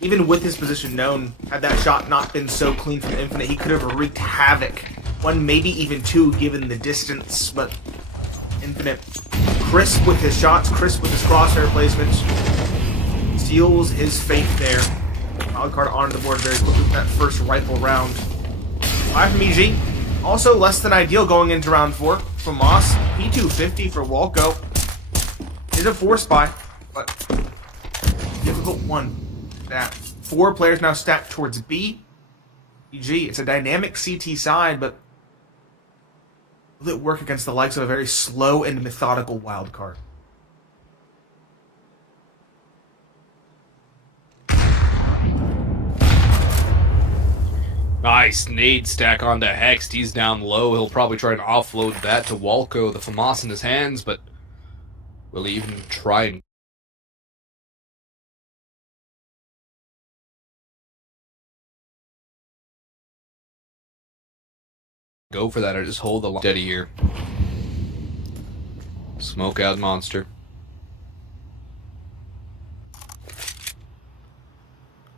Even with his position known, had that shot not been so clean from Infinite, he could have wreaked havoc. One, maybe even two, given the distance, but Infinite, crisp with his shots, crisp with his crosshair placements, seals his fate there. Wildcard onto the board very quickly with that first rifle round. 5 from EG, also less than ideal going into round 4 from Moss. P250 for Walco. Is a 4 spy, but difficult one. That 4 players now stacked towards B. EG, it's a dynamic CT side, but will it work against the likes of a very slow and methodical Wildcard? Nice nade stack onto Hex. He's down low. He'll probably try and offload that to Walco, the FAMAS in his hands, but will he even try and go for that or just hold the line steady here? Smoke out monster.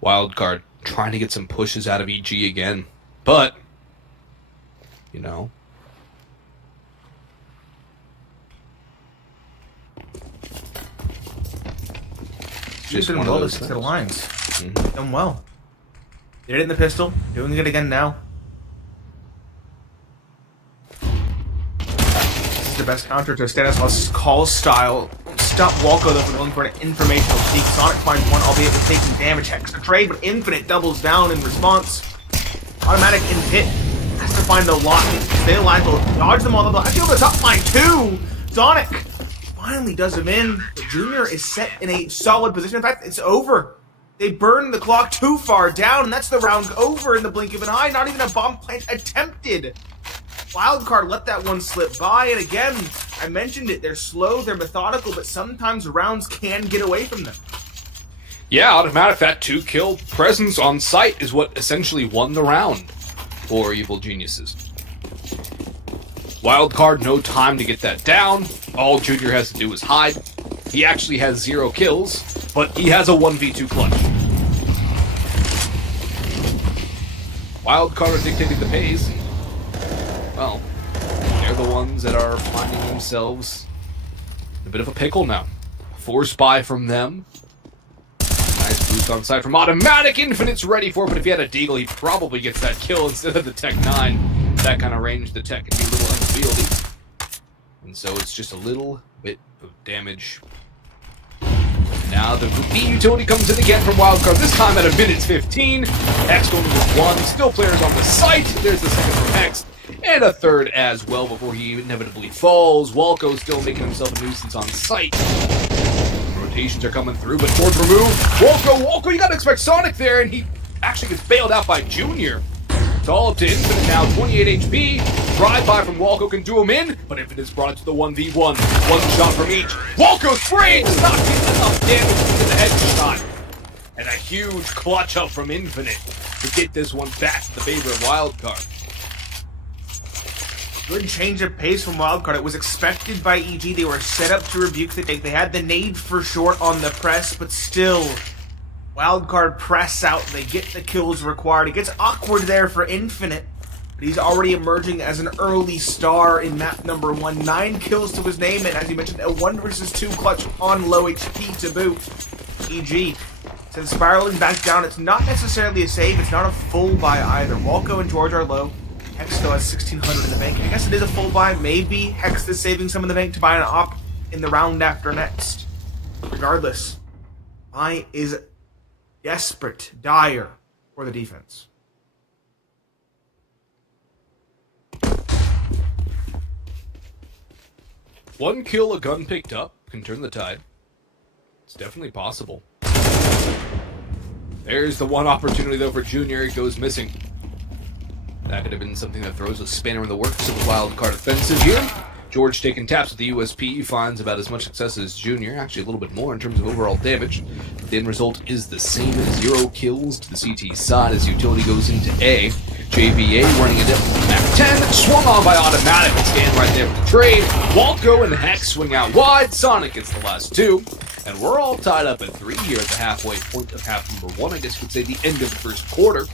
Wildcard trying to get some pushes out of EG again, but you know, just one of those to the lines. Done well. Did it in the pistol. Doing it again now. This is the best counter to Stanislaus' call style. Stop Walco though from going for an informational peek. Sonic finds one, albeit with taking damage. Hex to trade, but Infinite doubles down in response. Automatic in pit. Has to find the lock. Stay alive, will dodge them all. Actually on the top line too. Sonic finally does him in. But Junior is set in a solid position. In fact, it's over. They burned the clock too far down, and that's the round over in the blink of an eye. Not even a bomb plant attempted. Wildcard let that one slip by, and again, I mentioned it, they're slow, they're methodical, but sometimes rounds can get away from them. Yeah, Automatic, that 2-kill presence on site is what essentially won the round for Evil Geniuses. Wildcard, no time to get that down. All Junior has to do is hide. He actually has 0 kills, but he has a 1v2 clutch. Wildcard dictating the pace. Well, they're the ones that are finding themselves in a bit of a pickle now. 4 spy from them. Nice boost on side from Automatic. Infinite's ready for it, but if he had a Deagle, he probably gets that kill instead of the Tech 9. That kind of range, the Tech can be a little unwieldy. And so it's just a little bit of damage. Now the B utility comes in again from Wildcard, this time at a minute 15. Hex going with 1. Still players on the site. There's the second from Hex. And a third as well before he inevitably falls. Walco still making himself a nuisance on site. Rotations are coming through, but towards remove. Walco, you gotta expect Sonic there, and he actually gets bailed out by Junior. It's all up to Infinite now, 28 HP. Drive-by from Walco can do him in, but Infinite's brought it to the 1v1. One shot from each. Walco sprayed! Does not get enough damage to the headshot. And a huge clutch up from Infinite to get this one back to the favor of Wildcard. Good change of pace from Wildcard. It was expected by EG. They were set up to rebuke the take. They had the nade for short on the press, but still, Wildcard press out. They get the kills required. It gets awkward there for Infinite, but he's already emerging as an early star in map number 1. 9 kills to his name, and as you mentioned, a 1 versus 2 clutch on low HP to boot. EG, since spiraling back down, it's not necessarily a save. It's not a full buy either. Walco and George are low. Hex still has 1,600 in the bank. I guess it is a full buy. Maybe Hex is saving some in the bank to buy an op in the round after next. Regardless, buy is desperate, dire for the defense. One kill, a gun picked up. can turn the tide. It's definitely possible. There's the one opportunity, though, for Junior. It goes missing. That could have been something that throws a spanner in the works of the wild card offensive here. George taking taps with the USP, finds about as much success as Junior, actually a little bit more in terms of overall damage. But the end result is the same, 0 kills to the CT side as Utility goes into A. JBA running it up map 10, swung on by Automatic, and stand right there for the trade. Walco and Hex swing out wide, Sonic gets the last 2. And we're all tied up at 3 here at the halfway point of half number 1, I guess you could say the end of the first quarter.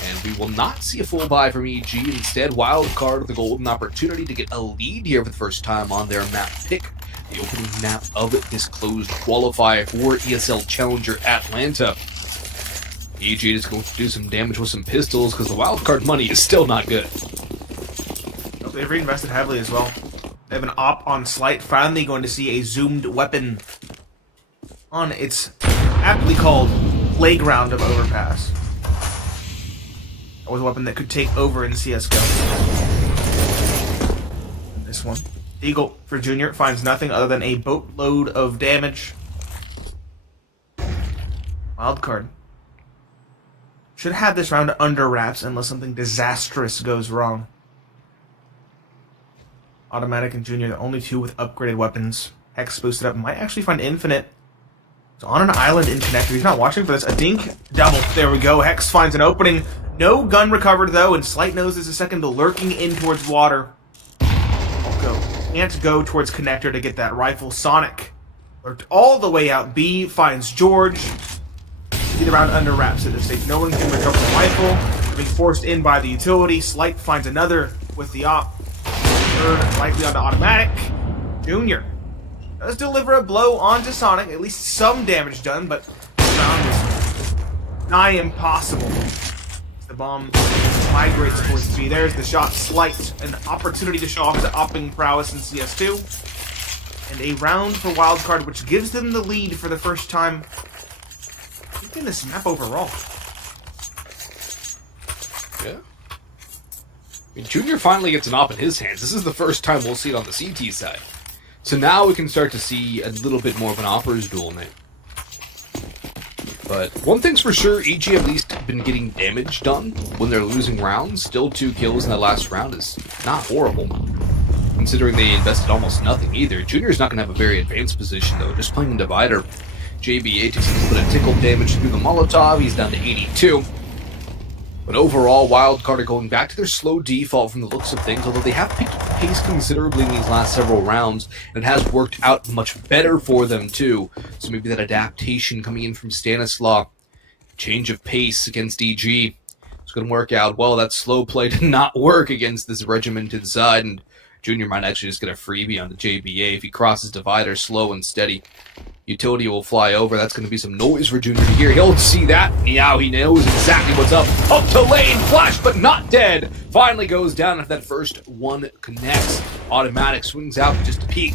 And we will not see a full buy from EG. Instead, Wildcard with the golden opportunity to get a lead here for the first time on their map pick. The opening map of this closed qualifier for ESL Challenger Atlanta. EG is going to do some damage with some pistols because the Wildcard money is still not good. They've reinvested heavily as well. They have an op on Slight, finally going to see a zoomed weapon on its aptly called playground of overpass. That was a weapon that could take over in CSGO. And this one. Eagle for Junior finds nothing other than a boatload of damage. Wildcard. Should have this round under wraps unless something disastrous goes wrong. Automatic and Junior, the only two with upgraded weapons. Hex boosted up. Might actually find Infinite. It's on an island in connected. He's not watching for this. A dink double. There we go. Hex finds an opening. No gun recovered, though, and Slight knows there's a second lurking in towards water. Can't go towards connector to get that rifle. Sonic lurked all the way out. B finds George. See the round under wraps at this stage. No one can recover the rifle. Being forced in by the utility. Slight finds another with the op. Third, likely onto Automatic. Junior does deliver a blow onto Sonic. At least some damage done, but this round is nigh impossible. The bomb migrates towards B. There's the shot. Slight. An opportunity to show off his upping prowess in CS2. And a round for Wildcard, which gives them the lead for the first time in this map overall. Yeah. I mean, Junior finally gets an op in his hands. This is the first time we'll see it on the CT side. So now we can start to see a little bit more of an Opera's duel now. But one thing's for sure, EG at least been getting damage done when they're losing rounds. Still 2 kills in that last round is not horrible, considering they invested almost nothing either. Junior's not going to have a very advanced position, though, just playing Divider. JBA takes a little bit of tickle damage through the Molotov. He's down to 82. But overall, Wildcard are going back to their slow default from the looks of things, although they have picked up the pace considerably in these last several rounds, and it has worked out much better for them too. So maybe that adaptation coming in from Stanislaw, change of pace against EG, it's going to work out well. That slow play did not work against this regimented side, and Junior might actually just get a freebie on the JBA if he crosses Divider slow and steady. Utility will fly over. That's going to be some noise for Junior to hear. He'll see that. Meow, he knows exactly what's up. Up to lane. Flash, but not dead. Finally goes down after that first one connects. Automatic swings out just a peek.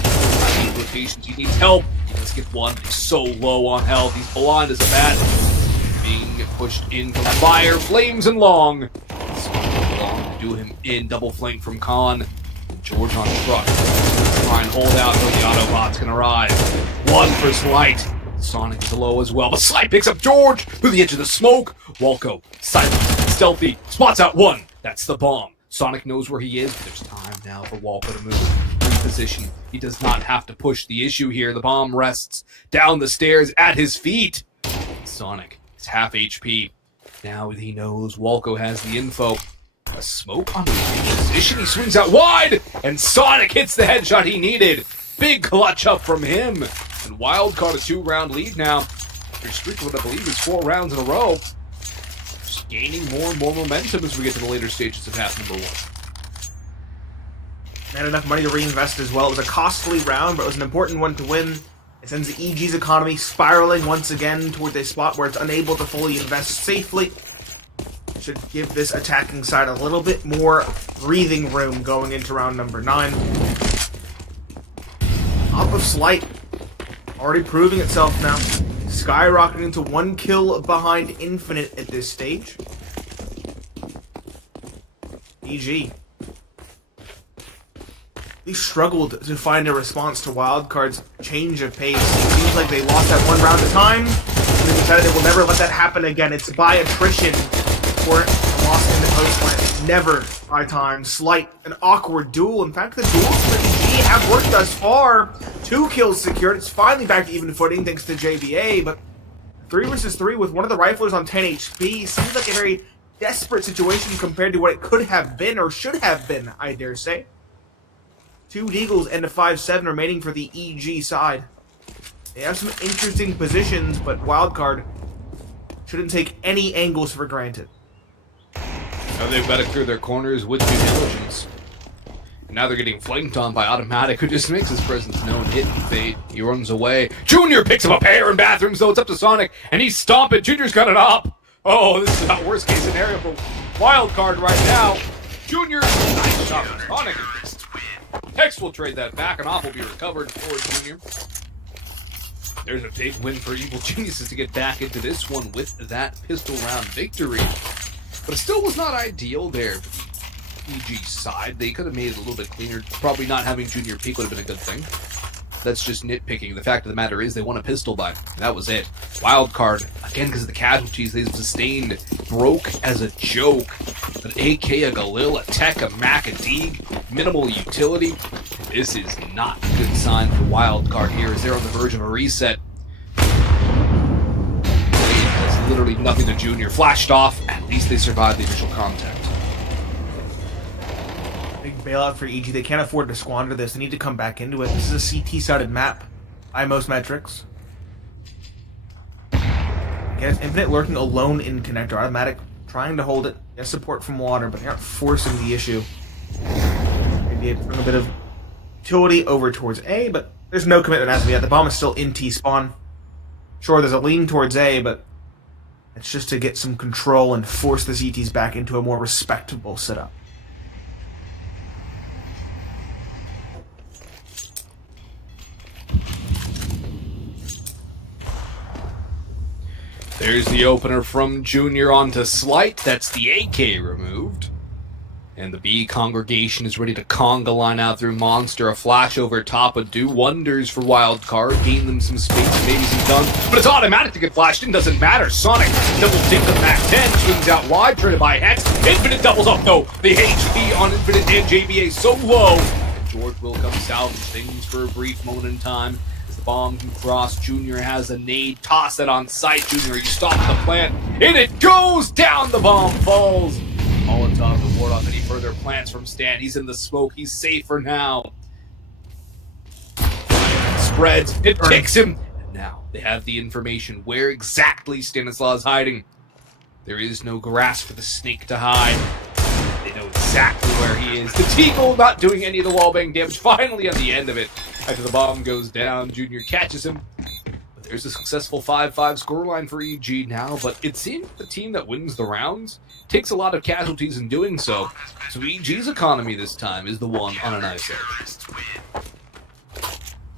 Locations. He needs help. Let's get one. He's so low on health. He's blind as a bat. Being pushed in from fire. Flames and long. Long to do him in. Double flank from Khan. George on the truck. Try and hold out until the Autobot's gonna rise. One for Slight. Sonic is low as well, but Slight picks up George through the edge of the smoke. Walco, silent, stealthy, spots out one. That's the bomb. Sonic knows where he is, but there's time now for Walco to move. Reposition. He does not have to push the issue here. The bomb rests down the stairs at his feet. Sonic is half HP. Now he knows Walco has the info. A smoke on his position. He swings out wide, and Sonic hits the headshot he needed. Big clutch up from him. And Wildcard a 2-round lead now. Their streak of what I believe is 4 rounds in a row. Just gaining more and more momentum as we get to the later stages of half number 1. Had enough money to reinvest as well. It was a costly round, but it was an important one to win. It sends the EG's economy spiraling once again towards a spot where it's unable to fully invest safely. Should give this attacking side a little bit more breathing room going into round number 9. Op of Slight already proving itself now. Skyrocketing to 1 kill behind Infinite at this stage. EG. they struggled to find a response to Wildcard's change of pace. It seems like they lost that one round at a time, and they decided they will never let that happen again. It's by attrition or lost in the post plant, never by time. Slight and awkward duel. In fact, the duels for EG have worked thus far. 2 kills secured. It's finally back to even footing thanks to JBA, but 3 versus 3 with one of the riflers on 10 HP seems like a very desperate situation compared to what it could have been, or should have been, I dare say. 2 Deagles and a 5-7 remaining for the EG side. They have some interesting positions, but Wildcard shouldn't take any angles for granted. Now they've got to clear their corners with due diligence. And now they're getting flanked on by Automatic, who just makes his presence known. Hit and fade. He runs away. Junior picks up a pair in bathrooms, though. It's up to Sonic, and he's stomping. Junior's got it up. Oh, this is not worst case scenario for Wildcard right now. Junior, nice shot from Sonic. Hex will trade that back, and off will be recovered for Junior. There's a big win for Evil Geniuses to get back into this one with that pistol round victory. But it still was not ideal there for the EG side. They could have made it a little bit cleaner. Probably not having Junior peek would have been a good thing. That's just nitpicking. The fact of the matter is they won a pistol buy. That was it. Wildcard, again, because of the casualties they've sustained, broke as a joke. An AK, a Galil, a Tech, a Mac, a Deeg, minimal utility. This is not a good sign for Wildcard here, as they're on the verge of a reset. It's literally nothing to Junior. Flashed off. At least they survived the initial contact. Big bailout for EG. They can't afford to squander this. They need to come back into it. This is a CT-sided map by most metrics. Again, it's Infinite lurking alone in connector. Automatic trying to hold it. Get support from water, but they aren't forcing the issue. Maybe bring a bit of utility over towards A, but there's no commitment as of yet. The bomb is still in T-spawn. Sure, there's a lean towards A, but it's just to get some control and force the CTs back into a more respectable setup. There's the opener from Junior onto Slight. That's the AK removed. And the B congregation is ready to conga line out through Monster. A flash over top would do wonders for Wildcard. Gain them some space, maybe some guns. But it's automatic to get flashed in. Doesn't matter. Sonic double dink of Mac 10. Swings out wide. Trying to buy Hex. Infinite doubles up though. The HP on Infinite and JBA so low. And George will come salvage things for a brief moment in time. Bomb can cross. Junior has a nade. Toss it on sight. Junior, you stop the plant. And it goes down. The bomb falls. Molotov to ward off any further plants from Stan. He's in the smoke. He's safe for now. Spreads. It picks him. And now they have the information where exactly Stanislaw is hiding. There is no grass for the snake to hide. They know exactly where he is. The Teagle not doing any of the wallbang damage. Finally on the end of it. After the bomb goes down, Junior catches him. But there's a successful 5-5 scoreline for EG now, but it seems the team that wins the rounds takes a lot of casualties in doing so. So EG's economy this time is the one on an ice edge.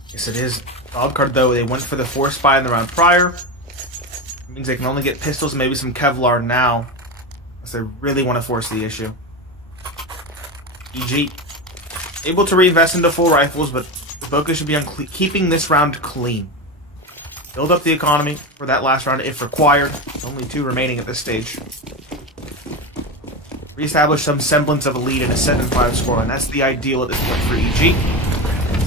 Yes, it is. Wildcard, though, they went for the force buy in the round prior. It means they can only get pistols and maybe some Kevlar now, unless they really want to force the issue. EG able to reinvest into full rifles, but the focus should be on keeping this round clean. Build up the economy for that last round if required. There's only 2 remaining at this stage. Reestablish some semblance of a lead in a 7-5 score, and that's the ideal at this point for EG.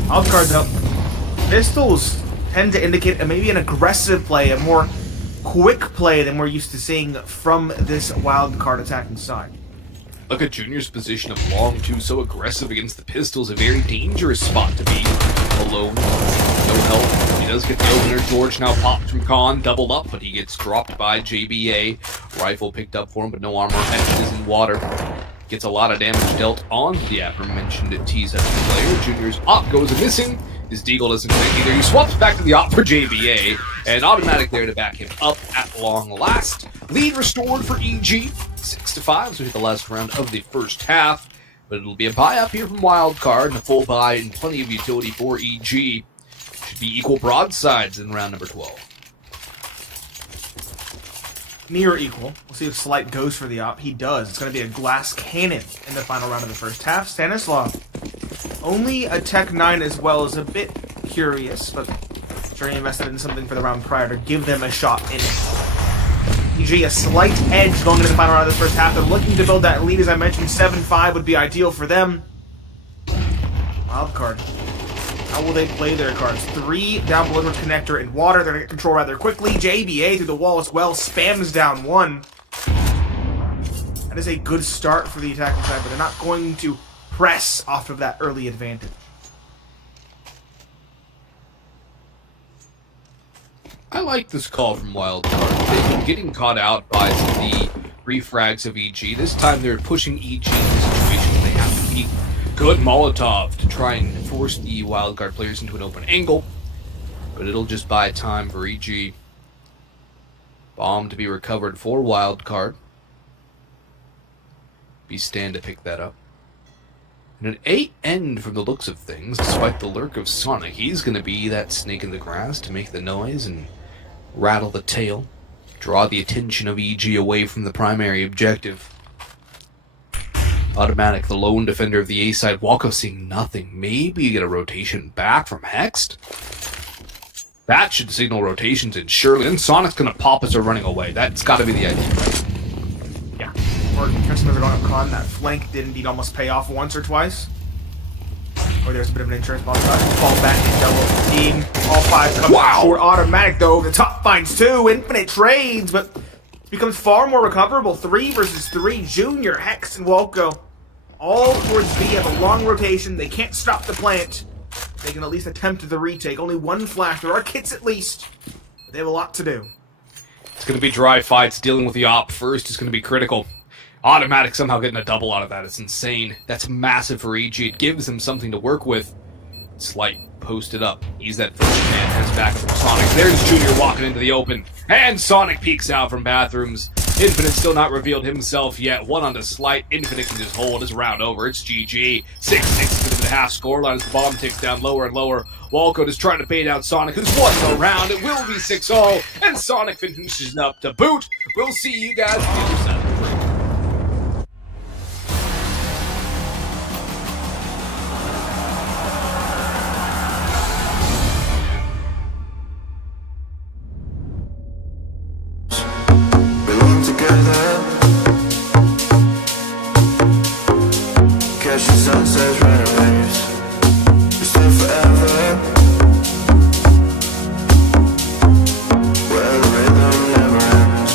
Wildcard, though, pistols tend to indicate maybe an aggressive play, a more quick play than we're used to seeing from this Wildcard attacking side. Look at Junior's position of long two, so aggressive against the pistols. A very dangerous spot to be. Alone, no help. He does get the opener. George now popped from Khan, doubled up, but he gets dropped by JBA. Rifle picked up for him, but no armor. Hex is in water. Gets a lot of damage dealt on the aforementioned T7 player. Junior's op goes missing. His Deagle doesn't connect either. He swaps back to the op for JBA, and automatic there to back him up at long last. Lead restored for EG, 6-5, so we hit the last round of the first half. But it'll be a buy up here from Wildcard, and a full buy and plenty of utility for EG. Should be equal broadsides in round number 12. Near equal. We'll see if Slight goes for the op. He does. It's going to be a glass cannon in the final round of the first half. Stanislaw Only a Tech 9 as well is a bit curious, but sure he invested in something for the round prior to give them a shot in it. EG a slight edge going into the final round of this first half. They're looking to build that lead, as I mentioned. 7-5 would be ideal for them. Wild card. How will they play their cards? 3 down below towards connector and water. They're going to get control rather quickly. JBA through the wall as well. Spams down 1. That is a good start for the attacking side, but they're not going to press off of that early advantage. I like this call from Wildcard. They've been getting caught out by the refrags of EG. This time they're pushing EG in a situation they have to keep good Molotov to try and force the Wildcard players into an open angle. But it'll just buy time for EG. Bomb to be recovered for Wildcard. Be stand to pick that up. And an A end from the looks of things, despite the lurk of Sonic. He's going to be that snake in the grass to make the noise and rattle the tail. Draw the attention of EG away from the primary objective. Automatic, the lone defender of the A side. Walko seeing nothing. Maybe you get a rotation back from Hext. That should signal rotations in surely. And Sonic's going to pop as they're running away. That's got to be the idea, right? Yeah. Or customers are going up con. That flank did indeed almost pay off once or twice. Or there's a bit of an insurance ball shot. Fall back in double team. All 5 come short. Automatic though. The top finds 2. Infinite trades, but becomes far more recoverable. 3 versus 3. Junior, Hex, and Walko. All towards B. Have a long rotation. They can't stop the plant. They can at least attempt the retake. Only 1 flash. There are kits at least. They have a lot to do. It's going to be dry fights. Dealing with the op first is going to be critical. Automatic somehow getting a double out of that. It's insane. That's massive for EG. It gives them something to work with. Slight posted up. He's that first man. Heads back from Sonic. There's Junior walking into the open. And Sonic peeks out from bathrooms. Infinite still not revealed himself yet. 1 on the Slight. Infinite can just hold his round over. It's GG. 6-6 is going to be the half scoreline as the bomb ticks down lower and lower. Walko is trying to bait out Sonic, who's won the round. It will be 6-0. And Sonic finishes up to boot. We'll see you guys on the other side of the break. Sunsets, rain and waves. We stay forever. Where the rhythm never ends.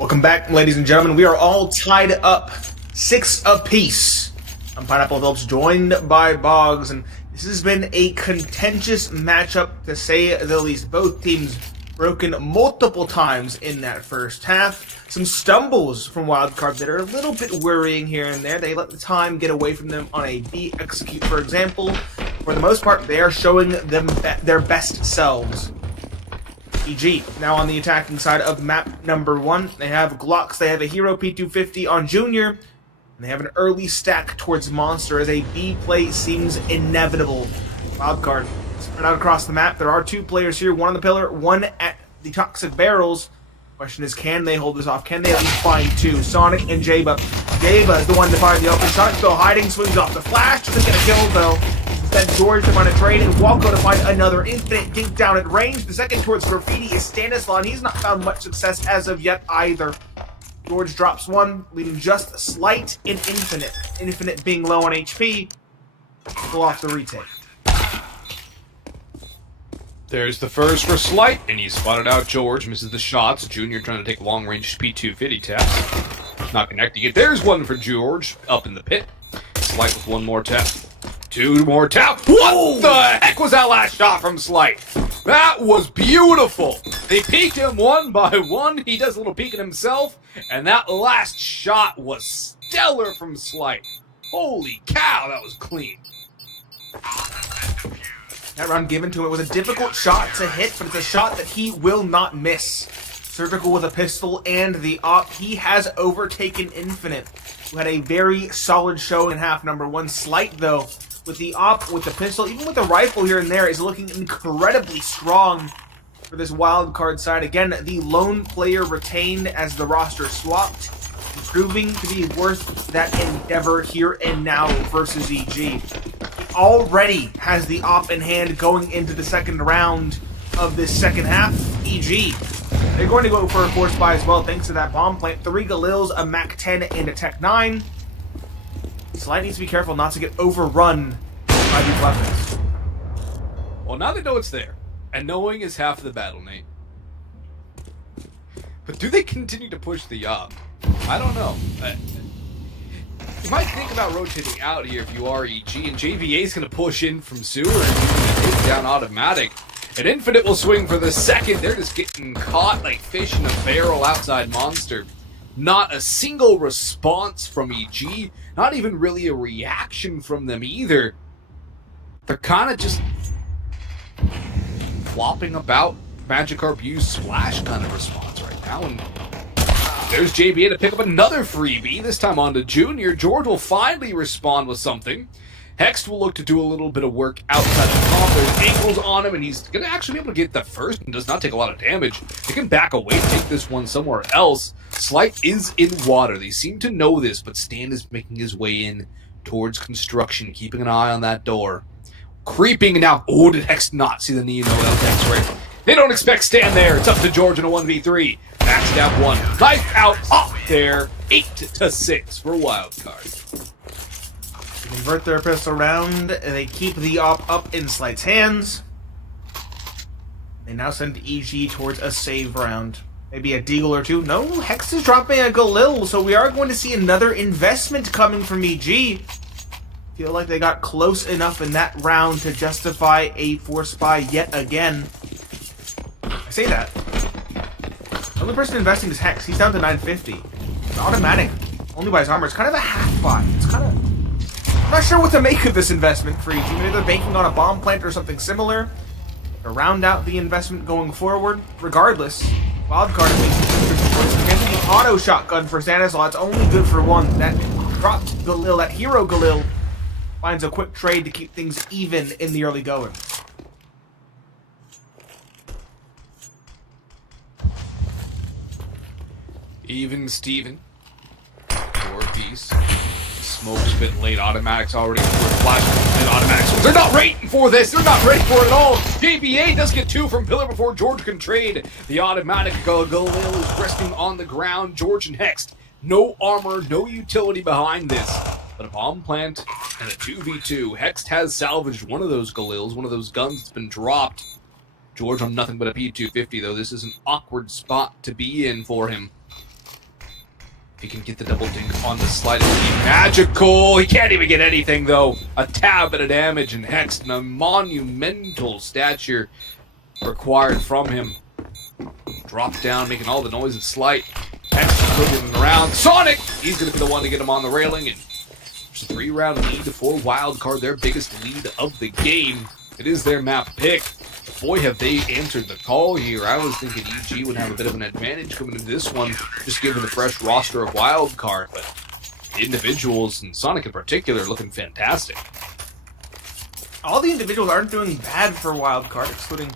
Welcome back, ladies and gentlemen. We are all tied up 6 apiece. I'm Pineapple Phillips, joined by Boggs, and this has been a contentious matchup, to say the least. Both teams broken multiple times in that first half. Some stumbles from Wildcard that are a little bit worrying here and there. They let the time get away from them on a B execute, for example. For the most part, they are showing them their best selves. EG now on the attacking side of map number 1. They have Glocks, they have a Hero P250 on Junior, and they have an early stack towards Monster as a B play seems inevitable. Wildcard spread out across the map. There are 2 players here, one on the pillar, one at the Toxic Barrels. Question is, can they hold this off? Can they at least find 2? Sonic and Jaba. Jaba is the one to fire the open shot. Still hiding, swings off the flash. Doesn't get a kill though. Instead, George to find a trade and Walko to find another infinite dink down at range. The second towards Graffiti is Stanislaw, and he's not found much success as of yet either. George drops 1, leaving just Slight and Infinite. Infinite being low on HP. Pull off the retake. There's the first for Slight, and he spotted out George, misses the shots. Junior trying to take long-range P250 taps. Not connecting it. There's one for George, up in the pit. Slight with 1 more tap. 2 more tap. What the heck was that last shot from Slight? That was beautiful. They peeked him 1 by 1. He does a little peeking himself, and that last shot was stellar from Slight. Holy cow, that was clean. That round given to him. It was a difficult shot to hit, but it's a shot that he will not miss. Surgical with a pistol and the op. He has overtaken Infinite, who had a very solid show in half number 1. Slight, though, with the op, with the pistol, even with the rifle here and there, is looking incredibly strong for this wild card side. Again, the lone player retained as the roster swapped, proving to be worth that endeavor here and now versus EG. He already has the op in hand going into the second round of this second half. EG, they're going to go for a force buy as well, thanks to that bomb plant. 3 Galils, a Mac 10, and a Tech 9. Slight needs to be careful not to get overrun by these weapons. Well, now they know it's there, and knowing is half of the battle, Nate. But do they continue to push the op? I don't know. You might think about rotating out here if you are EG, and JVA's going to push in from sewer and take down automatic. And Infinite will swing for the second. They're just getting caught like fish in a barrel outside Monster. Not a single response from EG. Not even really a reaction from them either. They're kind of just flopping about Magikarp use splash kind of response right now. And there's JBA to pick up another freebie, this time on to Junior. George will finally respond with something. Hext will look to do a little bit of work outside the top. There's angles on him, and he's going to actually be able to get the first and does not take a lot of damage. He can back away, take this one somewhere else. Slight is in water. They seem to know this, but Stan is making his way in towards construction, keeping an eye on that door. Creeping now. Oh, did Hext not see the knee? No, that was X-ray. They don't expect Stan there. It's up to George in a 1v3. Back stab 1. Knife out up there. 8-6 for Wildcard. Convert their pistol round, and they keep the op up in Slight's hands. They now send EG towards a save round. Maybe a Deagle or 2. No, Hex is dropping a Galil, so we are going to see another investment coming from EG. Feel like they got close enough in that round to justify a force buy yet again. I say that. The only person investing is Hex. He's down to 950. It's automatic. Only buys armor. It's kind of a half buy. It's kind of... I'm not sure what to make of this investment for EG. Maybe they're banking on a bomb plant or something similar to round out the investment going forward. Regardless, Wildcard against the auto shotgun for Stanislaw. It's only good for 1. That dropped Galil, that hero Galil, finds a quick trade to keep things even in the early going. Even Steven. 4 piece. Smoke's a bit late. Automatics already flash. And automatics. They're not waiting for this. They're not ready for it at all. JBA does get 2 from Pillar before George can trade. The automatic Galil is resting on the ground. George and Hext. No armor, no utility behind this. But a bomb plant and a 2v2. Hext has salvaged one of those Galils, one of those guns that's been dropped. George on nothing but a P250, though. This is an awkward spot to be in for him. If he can get the double dink on the slide, it'll be magical. He can't even get anything, though. A tab and a damage, and Hex, and a monumental stature required from him. Drops down, making all the noise and slight. Hex moving around. Sonic! He's going to be the one to get him on the railing, and there's a 3-round lead for Wildcard, their biggest lead of the game. It is their map pick. Boy, have they answered the call here. I was thinking EG would have a bit of an advantage coming into this one, just given the fresh roster of Wildcard, but the individuals, and Sonic in particular, looking fantastic. All the individuals aren't doing bad for Wildcard, excluding...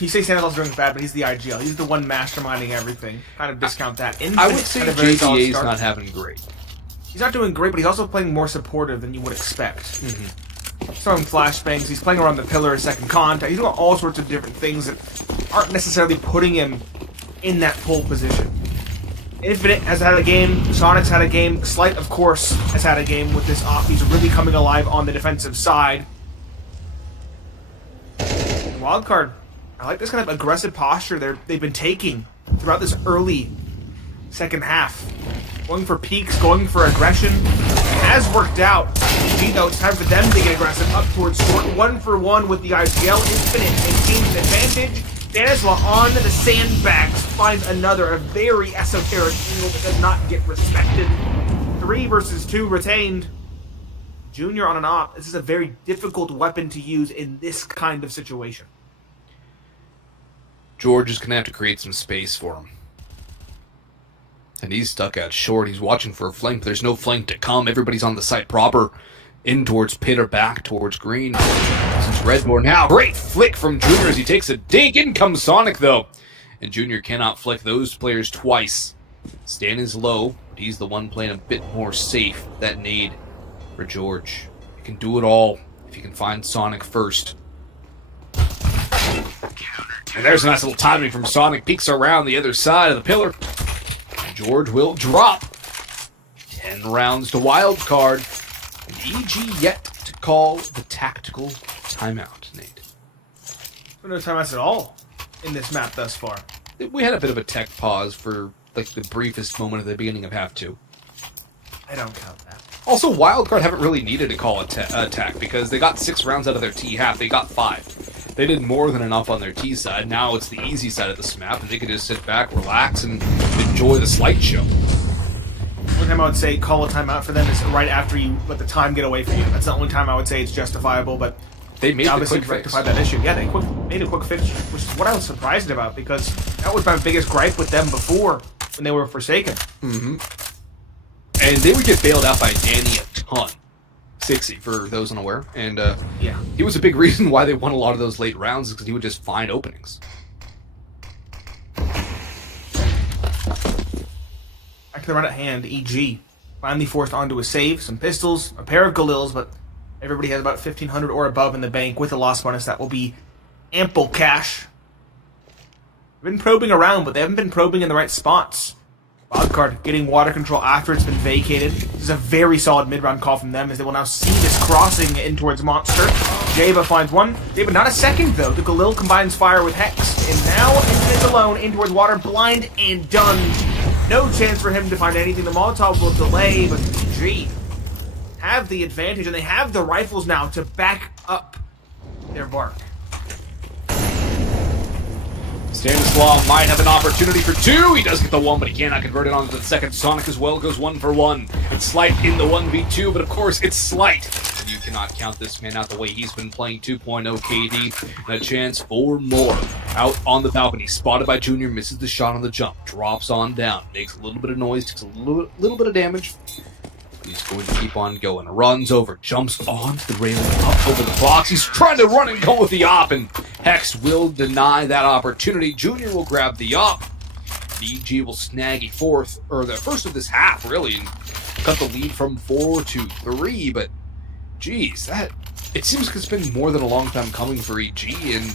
You say Santa Claus is doing bad, but he's the IGL. He's the one masterminding everything. Kind of discount that. I would say JVA's not having great. He's not doing great, but he's also playing more supportive than you would expect. Throwing flashbangs, he's playing around the pillar, second contact. He's doing all sorts of different things that aren't necessarily putting him in that pole position. Infinite has had a game, Sonic's had a game, Slight, of course, has had a game with this off. He's really coming alive on the defensive side. Wildcard, I like this kind of aggressive posture they've been taking throughout this early second half. Going for peaks, going for aggression. It has worked out. EG, though, it's time for them to get aggressive up towards short. 1-for-1 with the IGL. Infinite maintains an advantage. Stanislaw on the sandbags finds a very esoteric angle that does not get respected. 3 versus 2 retained. Junior on an op. This is a very difficult weapon to use in this kind of situation. George is going to have to create some space for him. And he's stuck out short. He's watching for a flank, but there's no flank to come. Everybody's on the site proper. In towards pit or back towards green. This is Redmore now. Great flick from Junior as he takes a dink. In comes Sonic, though. And Junior cannot flick those players twice. Stan is low, but he's the one playing a bit more safe. That nade for George. He can do it all if he can find Sonic first. And there's a nice little timing from Sonic. Peeks around the other side of the pillar. George will drop. 10 rounds to Wildcard. And EG yet to call the tactical timeout, Nate. No timeouts at all in this map thus far. We had a bit of a tech pause for like the briefest moment at the beginning of half 2. I don't count that. Also, Wildcard haven't really needed to call attack because they got 6 rounds out of their T half. They got 5. They did more than enough on their T side. Now it's the easy side of this map, and they can just sit back, relax, and enjoy the Slight show. One time I would say call a timeout for them is right after you let the time get away from you. That's the only time I would say it's justifiable, but they made obviously the quick rectified that issue. Yeah, they made a quick fix, which is what I was surprised about because that was my biggest gripe with them before when they were Forsaken. Mm-hmm. And they would get bailed out by Danny a ton. 60 for those unaware, and yeah, he was a big reason why they won a lot of those late rounds because he would just find openings. Back to the run at hand, EG finally forced onto a save, some pistols, a pair of Galils, but everybody has about 1,500 or above in the bank with a loss bonus. That will be ample cash. They've been probing around, but they haven't been probing in the right spots. Wildcard getting water control after it's been vacated. This is a very solid mid-round call from them as they will now see this crossing in towards Monster. Jaba finds one. Jaba not a second though. The Galil combines fire with Hex. And now Infinite alone in towards water. Blind and done. No chance for him to find anything. The Molotov will delay, but EG have the advantage and they have the rifles now to back up their bark. Stanislaw might have an opportunity for 2. He does get the 1, but he cannot convert it onto the second. Sonic as well goes 1 for 1. It's Slight in the 1v2, but of course it's Slight. And you cannot count this man out the way he's been playing 2.0 KD. And a chance for more. Out on the balcony, spotted by Junior, misses the shot on the jump, drops on down, makes a little bit of noise, takes a little bit of damage. He's going to keep on going. Runs over, jumps onto the railing, up over the box. He's trying to run and go with the op, and Hex will deny that opportunity. Junior will grab the op. EG will snag a the first of this half, really, and cut the lead from 4 to 3. But, geez, it seems like it's been more than a long time coming for EG, and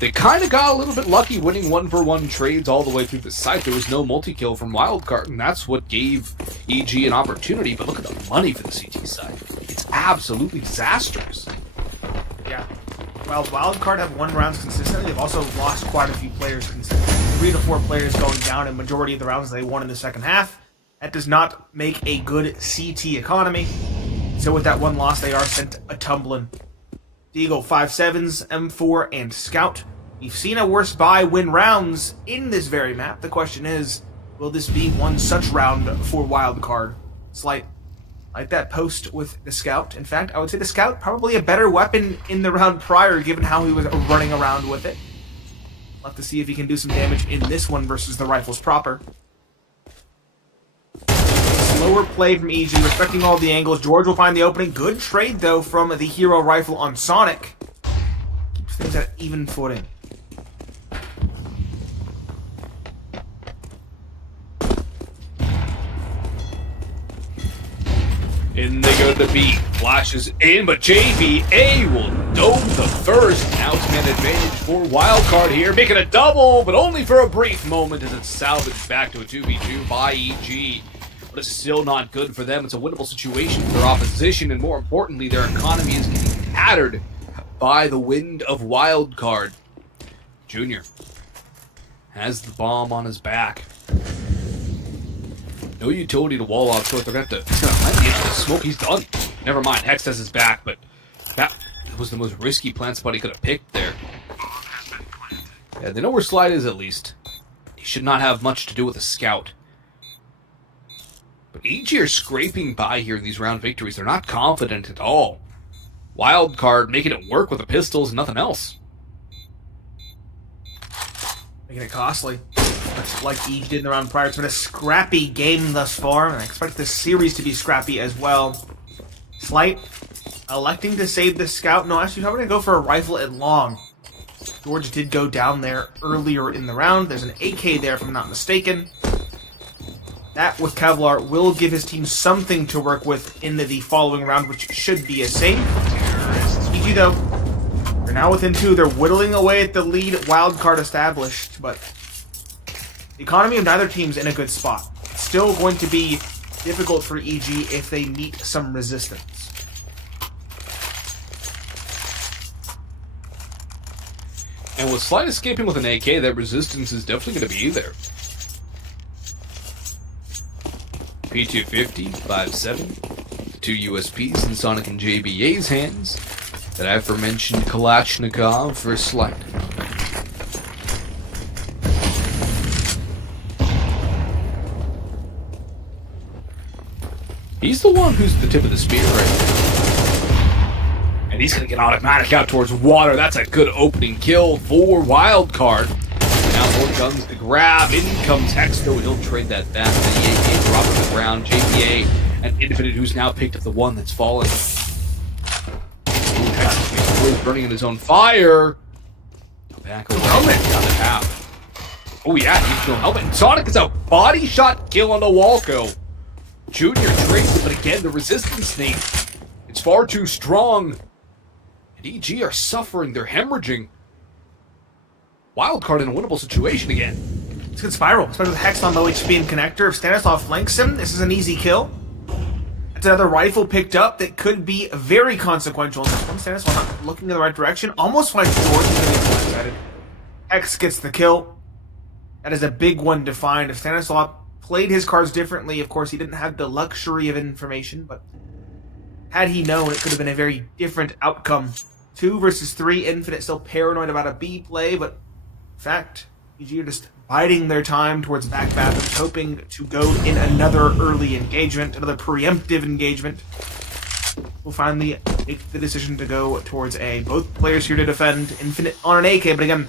they kind of got a little bit lucky winning 1-for-1 trades all the way through the site. There was no multi-kill from Wildcard, and that's what gave EG an opportunity. But look at the money for the CT side. It's absolutely disastrous. Yeah. Well, Wildcard have won rounds consistently. They've also lost quite a few players consistently. 3 to 4 players going down in majority of the rounds they won in the second half. That does not make a good CT economy. So with that one loss, they are sent a tumbling. Deagle 5-7s, M4, and Scout. We've seen a worse buy win rounds in this very map. The question is, will this be one such round for Wildcard? Slight like that post with the Scout. In fact, I would say the Scout probably a better weapon in the round prior, given how he was running around with it. We'll have to see if he can do some damage in this one versus the rifles proper. Slower play from EG, respecting all the angles. George will find the opening. Good trade, though, from the hero rifle on Sonic. Keeps things at even footing. In they go to B. Flashes in, but JVA will dome the first. Now it's man advantage for Wildcard here, making a double, but only for a brief moment as it's salvaged back to a 2v2 by EG. But it's still not good for them. It's a winnable situation for their opposition, and more importantly, their economy is getting battered by the wind of Wildcard. Junior has the bomb on his back. No utility to wall off, so they're going to have to. He's going to plant the edge of the smoke. He's done. Never mind. Hex has his back, but that was the most risky plant spot he could have picked there. Yeah, they know where Slide is at least. He should not have much to do with a Scout. But EG are scraping by here in these round victories. They're not confident at all. Wildcard making it work with the pistols and nothing else. Making it costly. Much like EG did in the round prior. It's been a scrappy game thus far, and I expect this series to be scrappy as well. Slight electing to save the Scout. No, actually, I'm going to go for a rifle at long. George did go down there earlier in the round. There's an AK there, if I'm not mistaken. That, with Kevlar, will give his team something to work with in the following round, which should be a safe. EG, though, they're now within 2. They're whittling away at the lead. Wildcard established, but the economy of neither team's in a good spot. It's still going to be difficult for EG if they meet some resistance. And with Slide escaping with an AK, that resistance is definitely going to be there. P250, 5.7, 2 USPs in Sonic and JBA's hands. That aforementioned Kalashnikov for Slide. He's the one who's the tip of the spear right now. And he's going to get automatic out towards water. That's a good opening kill for Wildcard. Now more guns to grab. In comes Hex, though he'll trade that back. The AK drop to the ground. JPA and Infinite, who's now picked up the one that's fallen. Ooh, Hex is burning in his own fire. Back away down the path. Oh yeah, he's no helmet. Sonic is a body shot kill on the Walco. Junior trades it, but again, the resistance thing, it's far too strong. And EG are suffering, they're hemorrhaging. Wildcard in a winnable situation again. It's a good spiral, especially with Hex on low HP and connector. If Stanislav flanks him, this is an easy kill. That's another rifle picked up that could be very consequential in this one. Stanislav not looking in the right direction. Almost like George is going to be blindsided. Hex gets the kill. That is a big one to find. If Stanislav played his cards differently, of course, he didn't have the luxury of information, but had he known, it could have been a very different outcome. 2 versus 3, Infinite still paranoid about a B play, but in fact, EG are just biding their time towards back bathrooms, hoping to go in another early engagement, another preemptive engagement. We'll finally make the decision to go towards A. Both players here to defend. Infinite on an AK, but again,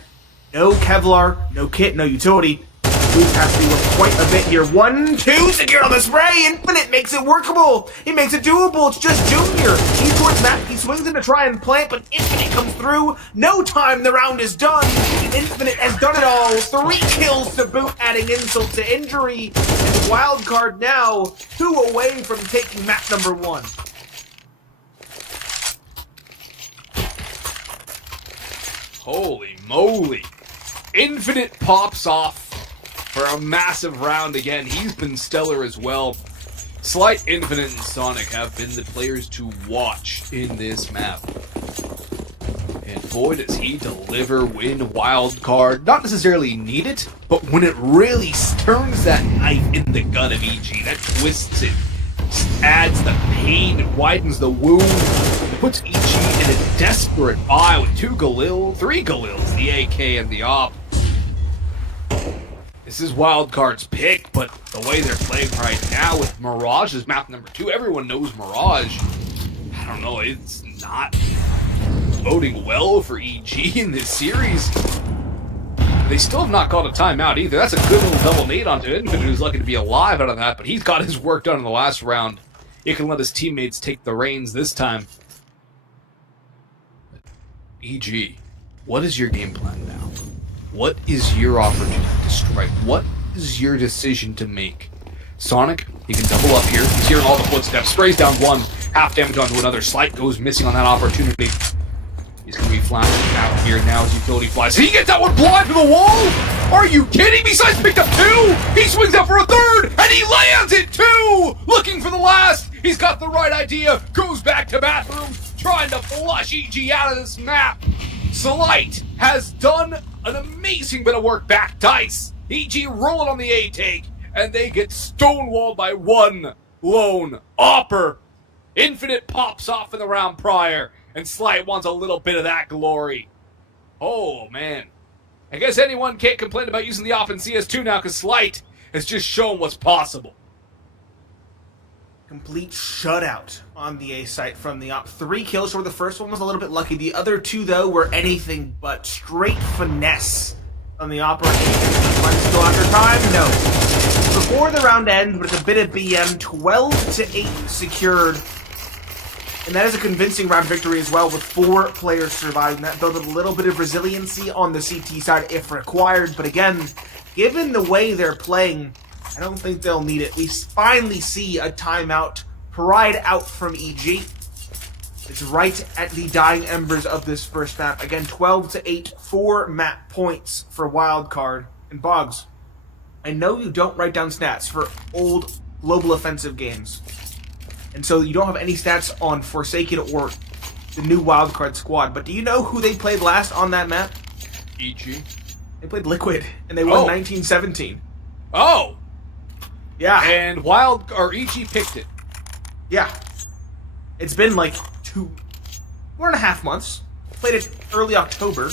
no Kevlar, no kit, no utility. Boots has to be worth quite a bit here. 1, 2, secure on the spray. Infinite makes it workable. He makes it doable. It's just Junior. He's towards that. He swings in to try and plant, but Infinite comes through. No time. The round is done. Infinite has done it all. 3 kills to boot, adding insult to injury. And Wildcard now 2 away from taking map number 1. Holy moly. Infinite pops off for a massive round again. He's been stellar as well. Slight, Infinite, and Sonic have been the players to watch in this map. And boy does he deliver win wild card. Not necessarily need it, but when it really turns that knife in the gun of EG, that twists it, adds the pain, it widens the wound, it puts EG in a desperate buy with 3 Galils, the AK and the AWP. This is Wildcard's pick, but the way they're playing right now with Mirage as map number 2, everyone knows Mirage. I don't know, it's not boding well for EG in this series. They still have not called a timeout either. That's a good little double nade onto Infinite, who's lucky to be alive out of that, but he's got his work done in the last round. He can let his teammates take the reins this time. EG, what is your game plan now? What is your opportunity to strike? What is your decision to make? Sonic, he can double up here. He's hearing all the footsteps. Sprays down one. Half damage onto another. Slight goes missing on that opportunity. He's going to be flashing out here now as utility flies. He gets that one blind to the wall! Are you kidding me? Size picked up 2! He swings up for a 3rd! And he lands it 2! Looking for the last! He's got the right idea. Goes back to bathroom. Trying to flush EG out of this map. Slight has done an amazing bit of work back dice. EG rolling on the A take. And they get stonewalled by one lone Opper. Infinite pops off in the round prior, and Slight wants a little bit of that glory. Oh, man. I guess anyone can't complain about using the off in CS2 now, because Slight has just shown what's possible. Complete shutout on the A site from the op. 3 kills, where the first one was a little bit lucky. The other 2, though, were anything but straight finesse on the operation. Still after time? No. Before the round ends, but it's a bit of BM, 12-8 secured. And that is a convincing round victory as well, with 4 players surviving. That built a little bit of resiliency on the CT side if required. But again, given the way they're playing, I don't think they'll need it. We finally see a timeout pried out from EG. It's right at the dying embers of this first map. Again, 12-8, 4 map points for Wildcard. And Boggs, I know you don't write down stats for old global offensive games. And so you don't have any stats on Forsaken or the new Wildcard squad. But do you know who they played last on that map? EG. They played Liquid, and they won 19-17. Oh! Yeah. And EG picked it. Yeah. It's been like 1.5 months. Played it early October.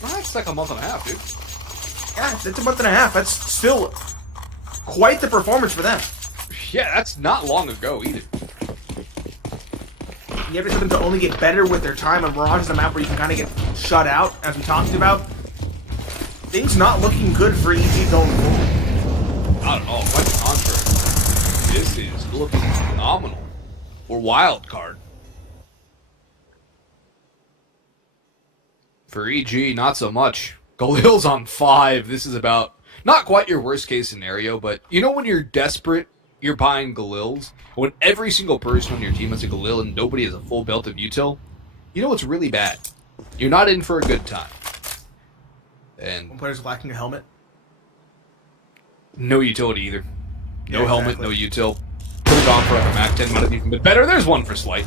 Well, that's like a month and a half, dude. Yeah, it's a month and a half. That's still quite the performance for them. Yeah, that's not long ago either. You have to expect them to only get better with their time, and Mirage is a map where you can kind of get shut out, as we talked about. Things not looking good for EG going forward. Not at all. Quite the contrary. This is looking phenomenal. Or Wildcard. For EG, not so much. Galil's on 5. This is about not quite your worst case scenario, but you know when you're desperate, you're buying Galils. When every single person on your team has a Galil and nobody has a full belt of util, you know what's really bad. You're not in for a good time. And one player's lacking a helmet. No utility either. No Yeah, helmet, exactly. no util. Put it on for like a Mac 10 might have even been better. There's one for Slight.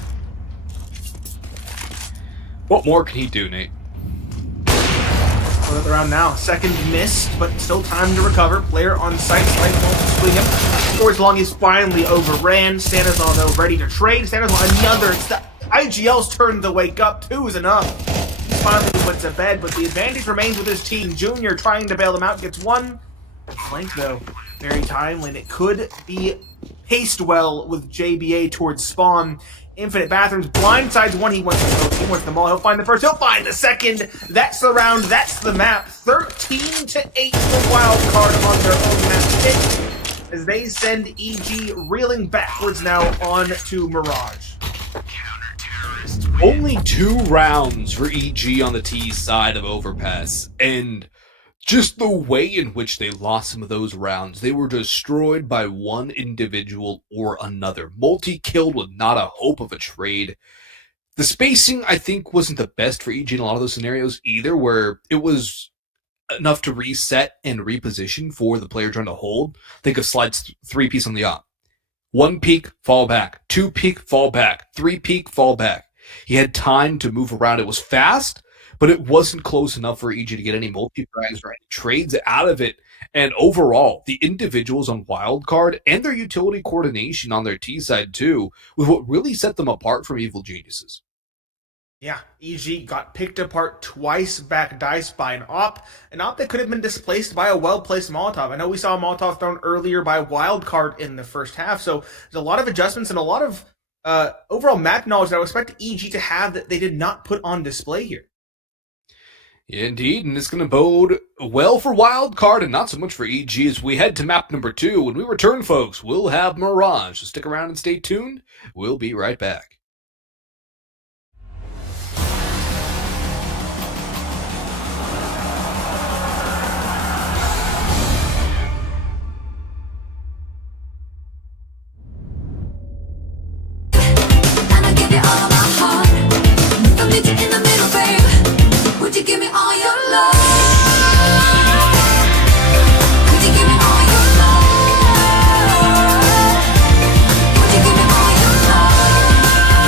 What more can he do, Nate? Another round now. Second missed, but still time to recover. Player on site. Slight won't swing him. Scores long. He's finally overran. Stanislaw, though, ready to trade. Stanislaw, another. It's the IGL's turn to wake up. 2 is enough. He's finally put to bed, but the advantage remains with his team. Junior trying to bail him out. Gets 1. Flank, though, very timely, and it could be paced well with JBA towards spawn. Infinite Bathrooms blindsides 1. He wants the both. He wants them all. He'll find the first. He'll find the second. That's the round. That's the map. 13-8 for Wildcard on their own map pick as they send EG reeling backwards now on to Mirage. Only 2 rounds for EG on the T side of Overpass, and just the way in which they lost some of those rounds, they were destroyed by one individual or another. Multi-killed with not a hope of a trade. The spacing, I think, wasn't the best for EG in a lot of those scenarios either, where it was enough to reset and reposition for the player trying to hold. Think of Slide's 3-piece on the op. 1 peek, fall back. 2 peek, fall back. 3 peek, fall back. He had time to move around. It was fast, but it wasn't close enough for EG to get any multi-frags or any trades out of it. And overall, the individuals on Wildcard and their utility coordination on their T side too, was what really set them apart from Evil Geniuses. Yeah, EG got picked apart twice back dice by an op that could have been displaced by a well-placed Molotov. I know we saw a Molotov thrown earlier by Wildcard in the first half, so there's a lot of adjustments and a lot of overall map knowledge that I would expect EG to have that they did not put on display here. Yeah, indeed, and it's going to bode well for Wildcard and not so much for EG as we head to map number 2. When we return, folks, we'll have Mirage, so stick around and stay tuned. We'll be right back. Would you give me all your love? Would you give me all your love? Would you give me all your love?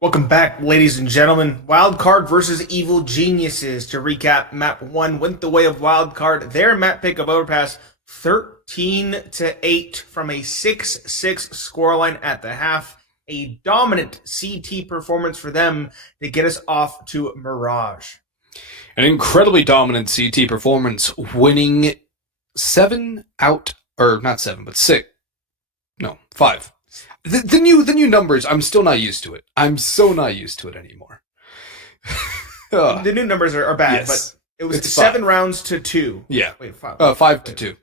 Welcome back, ladies and gentlemen. Wildcard versus Evil Geniuses. To recap, map 1 went the way of Wildcard. Their map pick of Overpass 13-8 from a 6-6 scoreline at the half. A dominant CT performance for them to get us off to Mirage. An incredibly dominant CT performance, winning 5. The new numbers, I'm still not used to it. I'm so not used to it anymore. The new numbers are bad, Yes. but it was It's 7 5. rounds to 2. Yeah. Wait, 5. 5-2.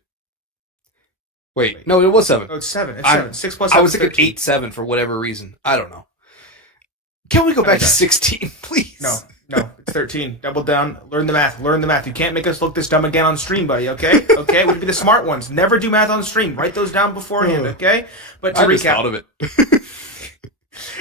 Wait, no, it was 7. Oh, it's 7. It's 7. 6 plus 7 I was thinking 13. 8-7 for whatever reason. I don't know. Can we go back to 16, please? No, it's 13. Double down. Learn the math. You can't make us look this dumb again on stream, buddy, okay? Okay? We'd be the smart ones. Never do math on stream. Write those down beforehand, okay? But to I recap. just thought of it.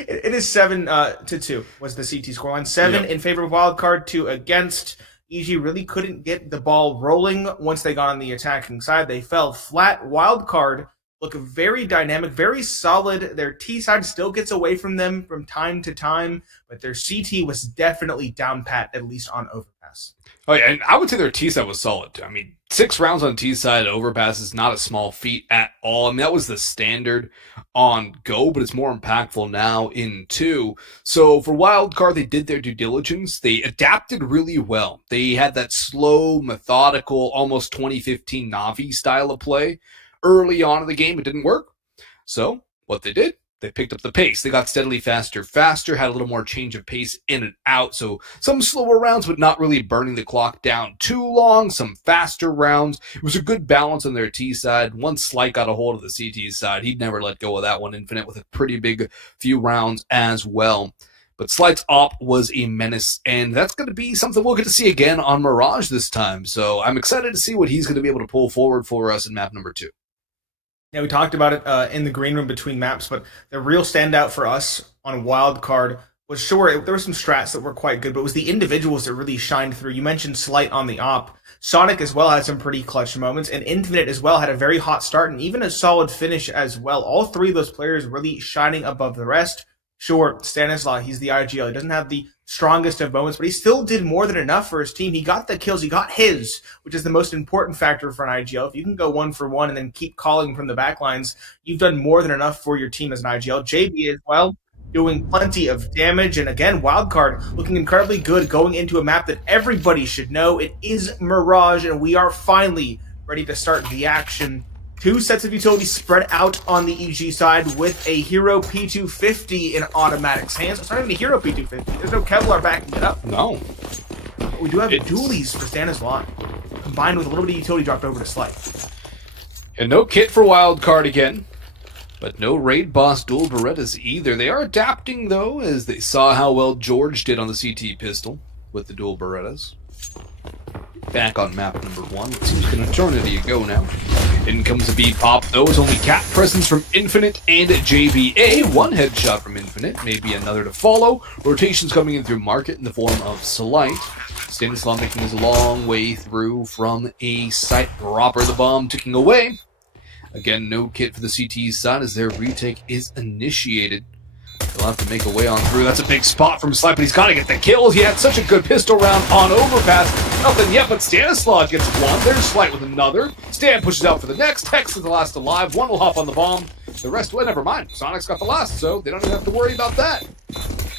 It is 7-2 was the CT scoreline. 7 in favor of Wildcard, 2 against. EG really couldn't get the ball rolling once they got on the attacking side. They fell flat. Wildcard look very dynamic, very solid. Their T side still gets away from them from time to time, but their CT was definitely down pat, at least on Overpass. Oh yeah, and I would say their T side was solid too. I mean, 6 rounds on T side Overpass is not a small feat at all. I mean, that was the standard on Go, but it's more impactful now in 2. So for Wildcard, they did their due diligence. They adapted really well. They had that slow, methodical, almost 2015 Navi style of play. Early on in the game, it didn't work. So what they did, they picked up the pace. They got steadily faster, had a little more change of pace in and out. So some slower rounds, but not really burning the clock down too long. Some faster rounds. It was a good balance on their T side. Once Slight got a hold of the CT side, he'd never let go of that one. Infinite with a pretty big few rounds as well. But Slight's op was a menace, and that's going to be something we'll get to see again on Mirage this time. So I'm excited to see what he's going to be able to pull forward for us in map number 2. Yeah, we talked about it in the green room between maps, but the real standout for us on Wildcard was, sure, there were some strats that were quite good, but it was the individuals that really shined through. You mentioned Slight on the op. Sonic as well had some pretty clutch moments, and Infinite as well had a very hot start and even a solid finish as well. All 3 of those players really shining above the rest. Sure, Stanislaw, he's the IGL. He doesn't have the strongest of moments, but he still did more than enough for his team. He got the kills. He got his, which is the most important factor for an IGL. If you can go 1 for 1 and then keep calling from the backlines, you've done more than enough for your team as an IGL. JB as well, doing plenty of damage. And again, Wildcard looking incredibly good going into a map that everybody should know. It is Mirage, and we are finally ready to start the action. 2 sets of utilities spread out on the EG side with a Hero P250 in Automatic's hands. It's not even a Hero P250. There's no Kevlar backing it up. No. But we do have dualies for Stanislaw, combined with a little bit of utility dropped over to Slight. And no kit for Wildcard again. But no Raid Boss dual Berettas either. They are adapting, though, as they saw how well George did on the CT pistol with the dual Berettas. Back on map number 1. It seems an eternity ago now. In comes a beat pop, though. It's only cat presence from Infinite and JBA. 1 headshot from Infinite, maybe another to follow. Rotations coming in through Market in the form of Slight. Stanislaw making his long way through from a site dropper. The bomb ticking away. Again, no kit for the CT side as their retake is initiated. They'll have to make a way on through. That's a big spot from Slight, but he's got to get the kills. He had such a good pistol round on Overpass. Nothing yet, but Stanislaw gets one. There's Slight with another. Stan pushes out for the next. Hex is the last alive. 1 will hop on the bomb. The rest, well, never mind. Sonic's got the last, so they don't even have to worry about that.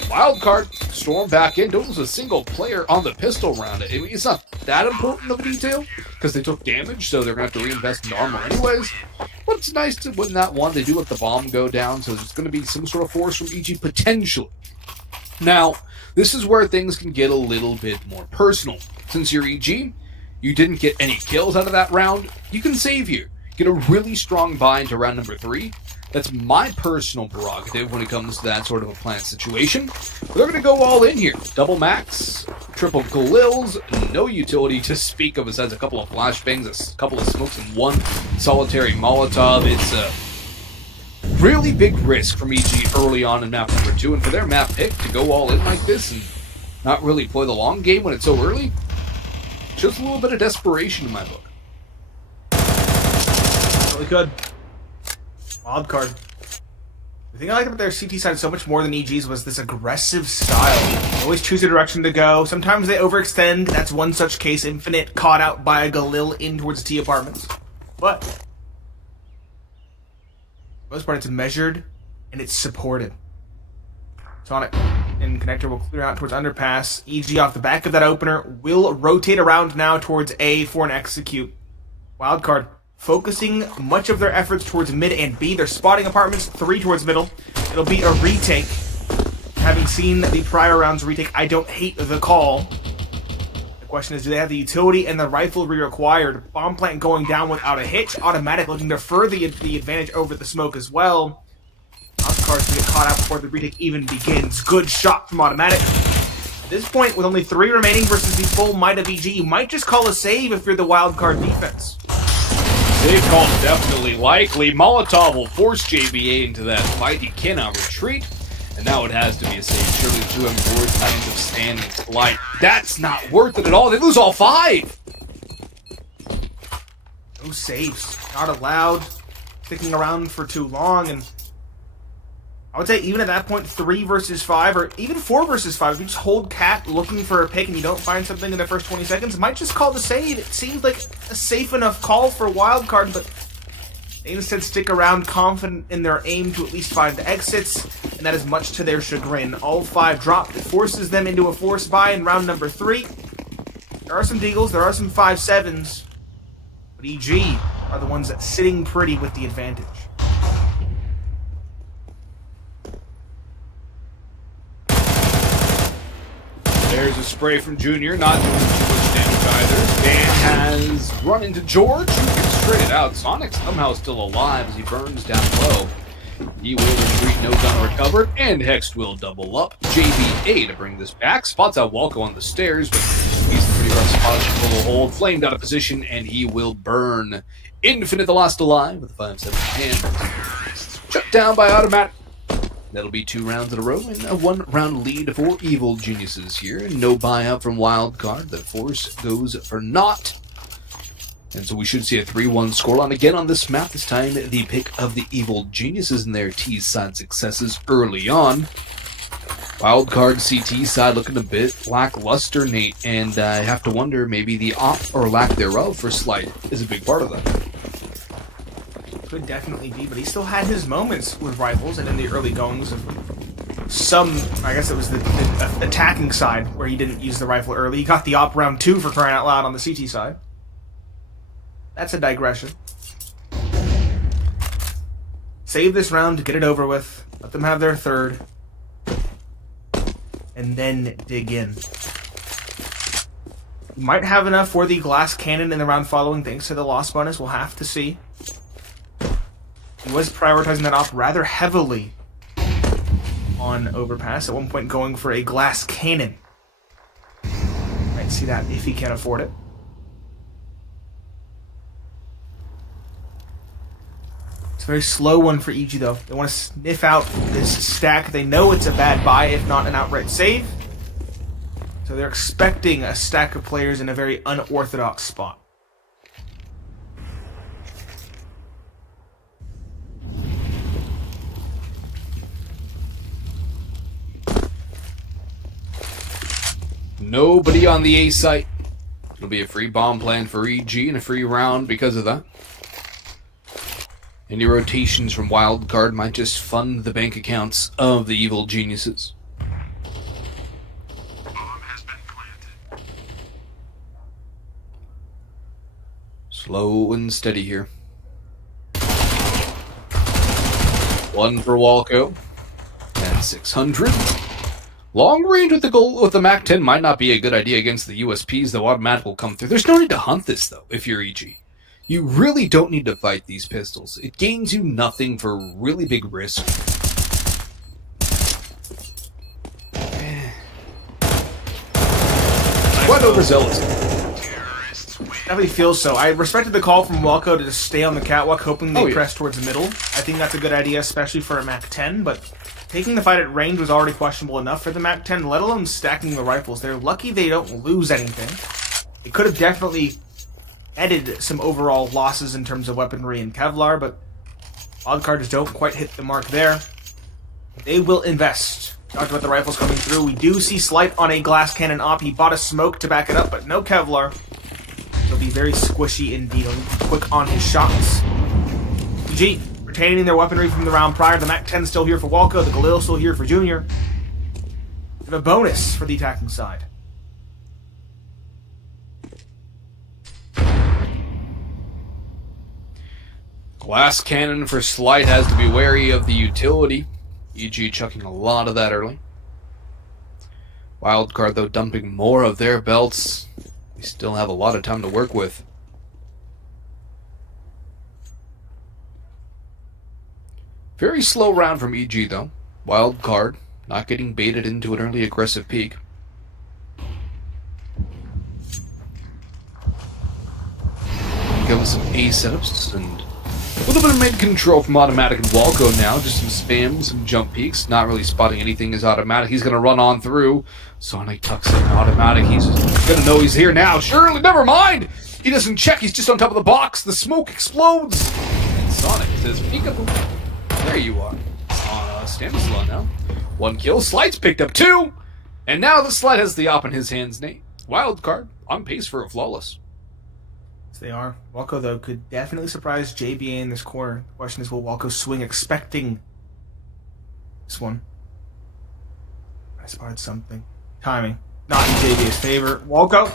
Wildcard, storm back in. Don't lose a single player on the pistol round. I mean, it's not that important of a detail, because they took damage, so they're going to have to reinvest in armor anyways. But it's nice to win that one. They do let the bomb go down, so there's going to be some sort of force from EG potentially. Now, this is where things can get a little bit more personal. Since you're EG, you didn't get any kills out of that round, you can save here. Get a really strong buy into round number 3. That's my personal prerogative when it comes to that sort of a plant situation. But they're going to go all in here. Double max, triple Galils, no utility to speak of besides a couple of flashbangs, a couple of smokes, and 1 solitary Molotov. It's a really big risk from EG early on in map number 2. And for their map pick to go all in like this and not really play the long game when it's so early, shows a little bit of desperation in my book. Really good. Wildcard. The thing I liked about their CT side so much more than EG's was this aggressive style. They always choose a direction to go. Sometimes they overextend. That's one such case. Infinite caught out by a Galil in towards T apartments. But for the most part, it's measured and it's supported. Sonic and Connector will clear out towards underpass. EG off the back of that opener will rotate around now towards A for an execute. Wildcard focusing much of their efforts towards mid and B. They're spotting apartments, 3 towards middle. It'll be a retake. Having seen the prior round's retake, I don't hate the call. The question is, do they have the utility and the riflery required? Bomb plant going down without a hitch. Automatic looking to further the advantage over the smoke as well. Cards to get caught out before the retake even begins. Good shot from Automatic. At this point, with only 3 remaining versus the full might of EG, you might just call a save if you're the wildcard defense. Save call definitely likely. Molotov will force JBA into that fight. He cannot retreat. And now it has to be a save. Surely to him for times of standing light. That's not worth it at all. They lose all 5. No saves. Not allowed. Sticking around for too long. And I would say even at that point, 3 versus 5, or even 4 versus 5, if you just hold Cat looking for a pick and you don't find something in the first 20 seconds, might just call the save. It seems like a safe enough call for Wildcard, but they instead stick around confident in their aim to at least find the exits, and that is much to their chagrin. All 5 drop. It forces them into a force buy in round number 3. There are some Deagles, there are some 5-7s, but EG are the ones sitting pretty with the advantage. There's a spray from Junior, not doing too much damage either. Dan has run into George, who gets straight out. Sonic somehow still alive as he burns down low. He will retreat, no gun recovered, and Hex will double up. JBA to bring this back. Spots out Walko on the stairs, but he's pretty rough spot to pull a hold. Flamed out of position, and he will burn. Infinite the last alive with a 5-7 hand. Shut down by Automatic. That'll be 2 rounds in a row and a 1-round lead for Evil Geniuses here. No buyout from Wildcard. The force goes for naught. And so we should see a 3-1 scoreline again on this map. This time the pick of the Evil Geniuses and their T-side successes early on. Wildcard CT side looking a bit lackluster, Nate. And I have to wonder, maybe the op or lack thereof for Slight is a big part of that. Could definitely be, but he still had his moments with rifles and in the early goings of some, I guess it was the attacking side where he didn't use the rifle early. He got the op round 2 for crying out loud on the CT side. That's a digression. Save this round to get it over with. Let them have their 3rd. And then dig in. You might have enough for the glass cannon in the round following thanks to the loss bonus. We'll have to see. He was prioritizing that op rather heavily on overpass, at one point going for a glass cannon. Might see that if he can afford it. It's a very slow one for EG though. They want to sniff out this stack. They know it's a bad buy, if not an outright save. So they're expecting a stack of players in a very unorthodox spot. Nobody on the A site. It'll be a free bomb plan for EG and a free round because of that. Any rotations from Wildcard might just fund the bank accounts of the Evil Geniuses. Slow and steady here. 1 for Walko. And 600. Long range with the MAC-10 might not be a good idea against the USPs, though Automatic will come through. There's no need to hunt this, though, if you're EG. You really don't need to fight these pistols. It gains you nothing for really big risk. Quite overzealous. Definitely feels so. I respected the call from Walko to just stay on the catwalk, hoping they press towards the middle. I think that's a good idea, especially for a MAC-10, but taking the fight at range was already questionable enough for the MAC-10, let alone stacking the rifles. They're lucky they don't lose anything. It could have definitely added some overall losses in terms of weaponry and Kevlar, but Wildcard just don't quite hit the mark there. They will invest. Talked about the rifles coming through. We do see Slight on a glass cannon op. He bought a smoke to back it up, but no Kevlar. He'll be very squishy indeed. He'll be quick on his shots. EG retaining their weaponry from the round prior. The MAC-10 still here for Walco. The Galil still here for Junior. We have a bonus for the attacking side. Glass cannon for Slight has to be wary of the utility. EG chucking a lot of that early. Wildcard, though, dumping more of their belts. We still have a lot of time to work with. Very slow round from EG, though. Wildcard not getting baited into an early aggressive peak. Give us some A setups and a little bit of mid-control from Automatic and Walco now. Just some spam, some jump peaks. Not really spotting anything as Automatic. He's going to run on through. Sonic tucks in Automatic. He's going to know he's here now. Surely, never mind! He doesn't check. He's just on top of the box. The smoke explodes. And Sonic says, peekaboo. There you are. Stanislaw now. 1 kill. Slight's picked up 2. And now the Slight has the op in his hands, Nate. Wildcard on pace for a flawless. They are. Walco, though, could definitely surprise JBA in this corner. The question is, will Walco swing expecting this one? I spotted something. Timing. Not in JBA's favor. Walco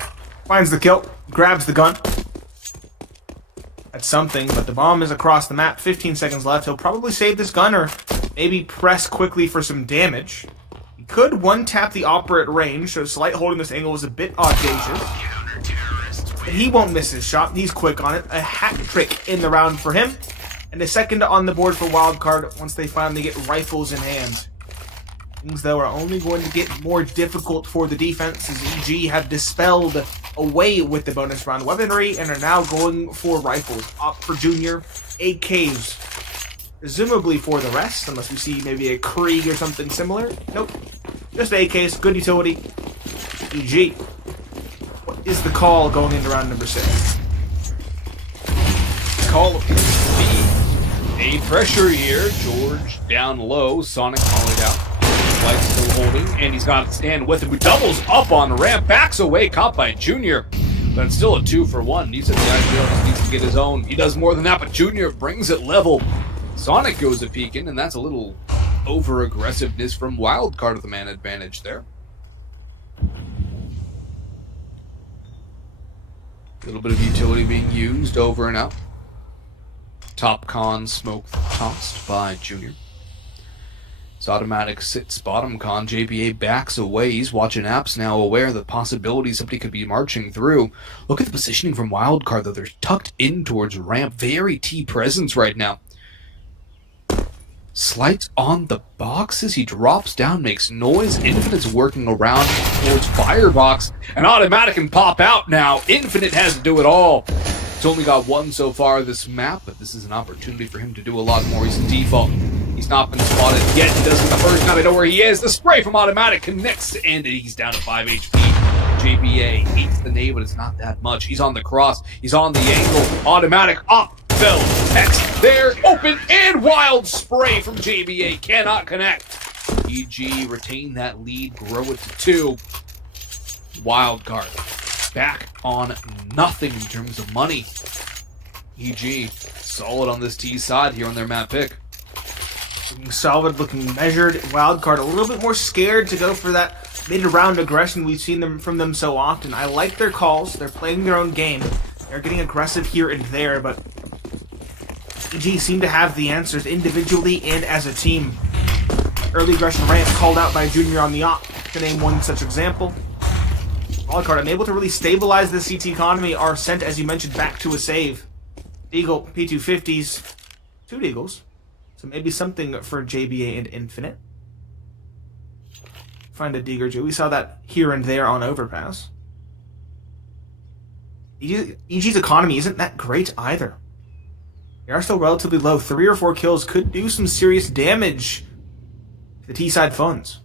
finds the kill, grabs the gun. That's something, but the bomb is across the map. 15 seconds left. He'll probably save this gun or maybe press quickly for some damage. He could one-tap the opera at range, so Slight holding this angle was a bit audacious. But he won't miss his shot. He's quick on it. A hat trick in the round for him. And a second on the board for Wildcard once they finally get rifles in hand. Things, though, are only going to get more difficult for the defense as EG have dispelled away with the bonus round weaponry and are now going for rifles. Opt for Junior, AKs. Presumably for the rest, unless we see maybe a Krieg or something similar. Nope. Just AKs. Good utility. EG. What is the call going into round number 6? Call appears to be a pressure here. George down low. Sonic calling out. Light's still holding, and he's got to stand with him. Who doubles up on the ramp, backs away, caught by Junior. But it's still a 2-for-1. He's at the IPL, just needs to get his own. He does more than that, but Junior brings it level. Sonic goes a peeking, and that's a little over-aggressiveness from Wildcard with the man advantage there. A little bit of utility being used over and out. Top con smoke tossed by Junior. It's Automatic sits bottom con. JBA backs away. He's watching apps now, aware of the possibility somebody could be marching through. Look at the positioning from Wildcard, though. They're tucked in towards ramp. Very T presence right now. Slights on the boxes. He drops down, makes noise. Infinite's working around towards Firebox. And Automatic can pop out now. Infinite has to do it all. He's only got 1 so far this map, but this is an opportunity for him to do a lot more. He's in default. He's not been spotted yet. He doesn't the first time. They know where he is. The spray from Automatic connects, and he's down to 5 HP. JBA hates the nade, but it's not that much. He's on the cross. He's on the angle. Automatic up. Fell. Hex there. Open and wild spray from JBA. Cannot connect. EG retain that lead. Grow it to 2. Wildcard back on nothing in terms of money. EG solid on this T side here on their map pick. Looking solid, looking measured. Wildcard a little bit more scared to go for that mid-round aggression we've seen from them so often. I like their calls. They're playing their own game. They're getting aggressive here and there, but EG seem to have the answers individually and as a team. Early aggression ramp called out by Junior on the op, to name one such example. Wildcard unable to really stabilize the CT economy are sent, as you mentioned, back to a save. Eagle, P250s, 2 Deagles. So maybe something for JBA and Infinite. Find a Dig or 2. We saw that here and there on Overpass. EG's economy isn't that great either. They are still relatively low. 3 or 4 kills could do some serious damage to the T-side funds.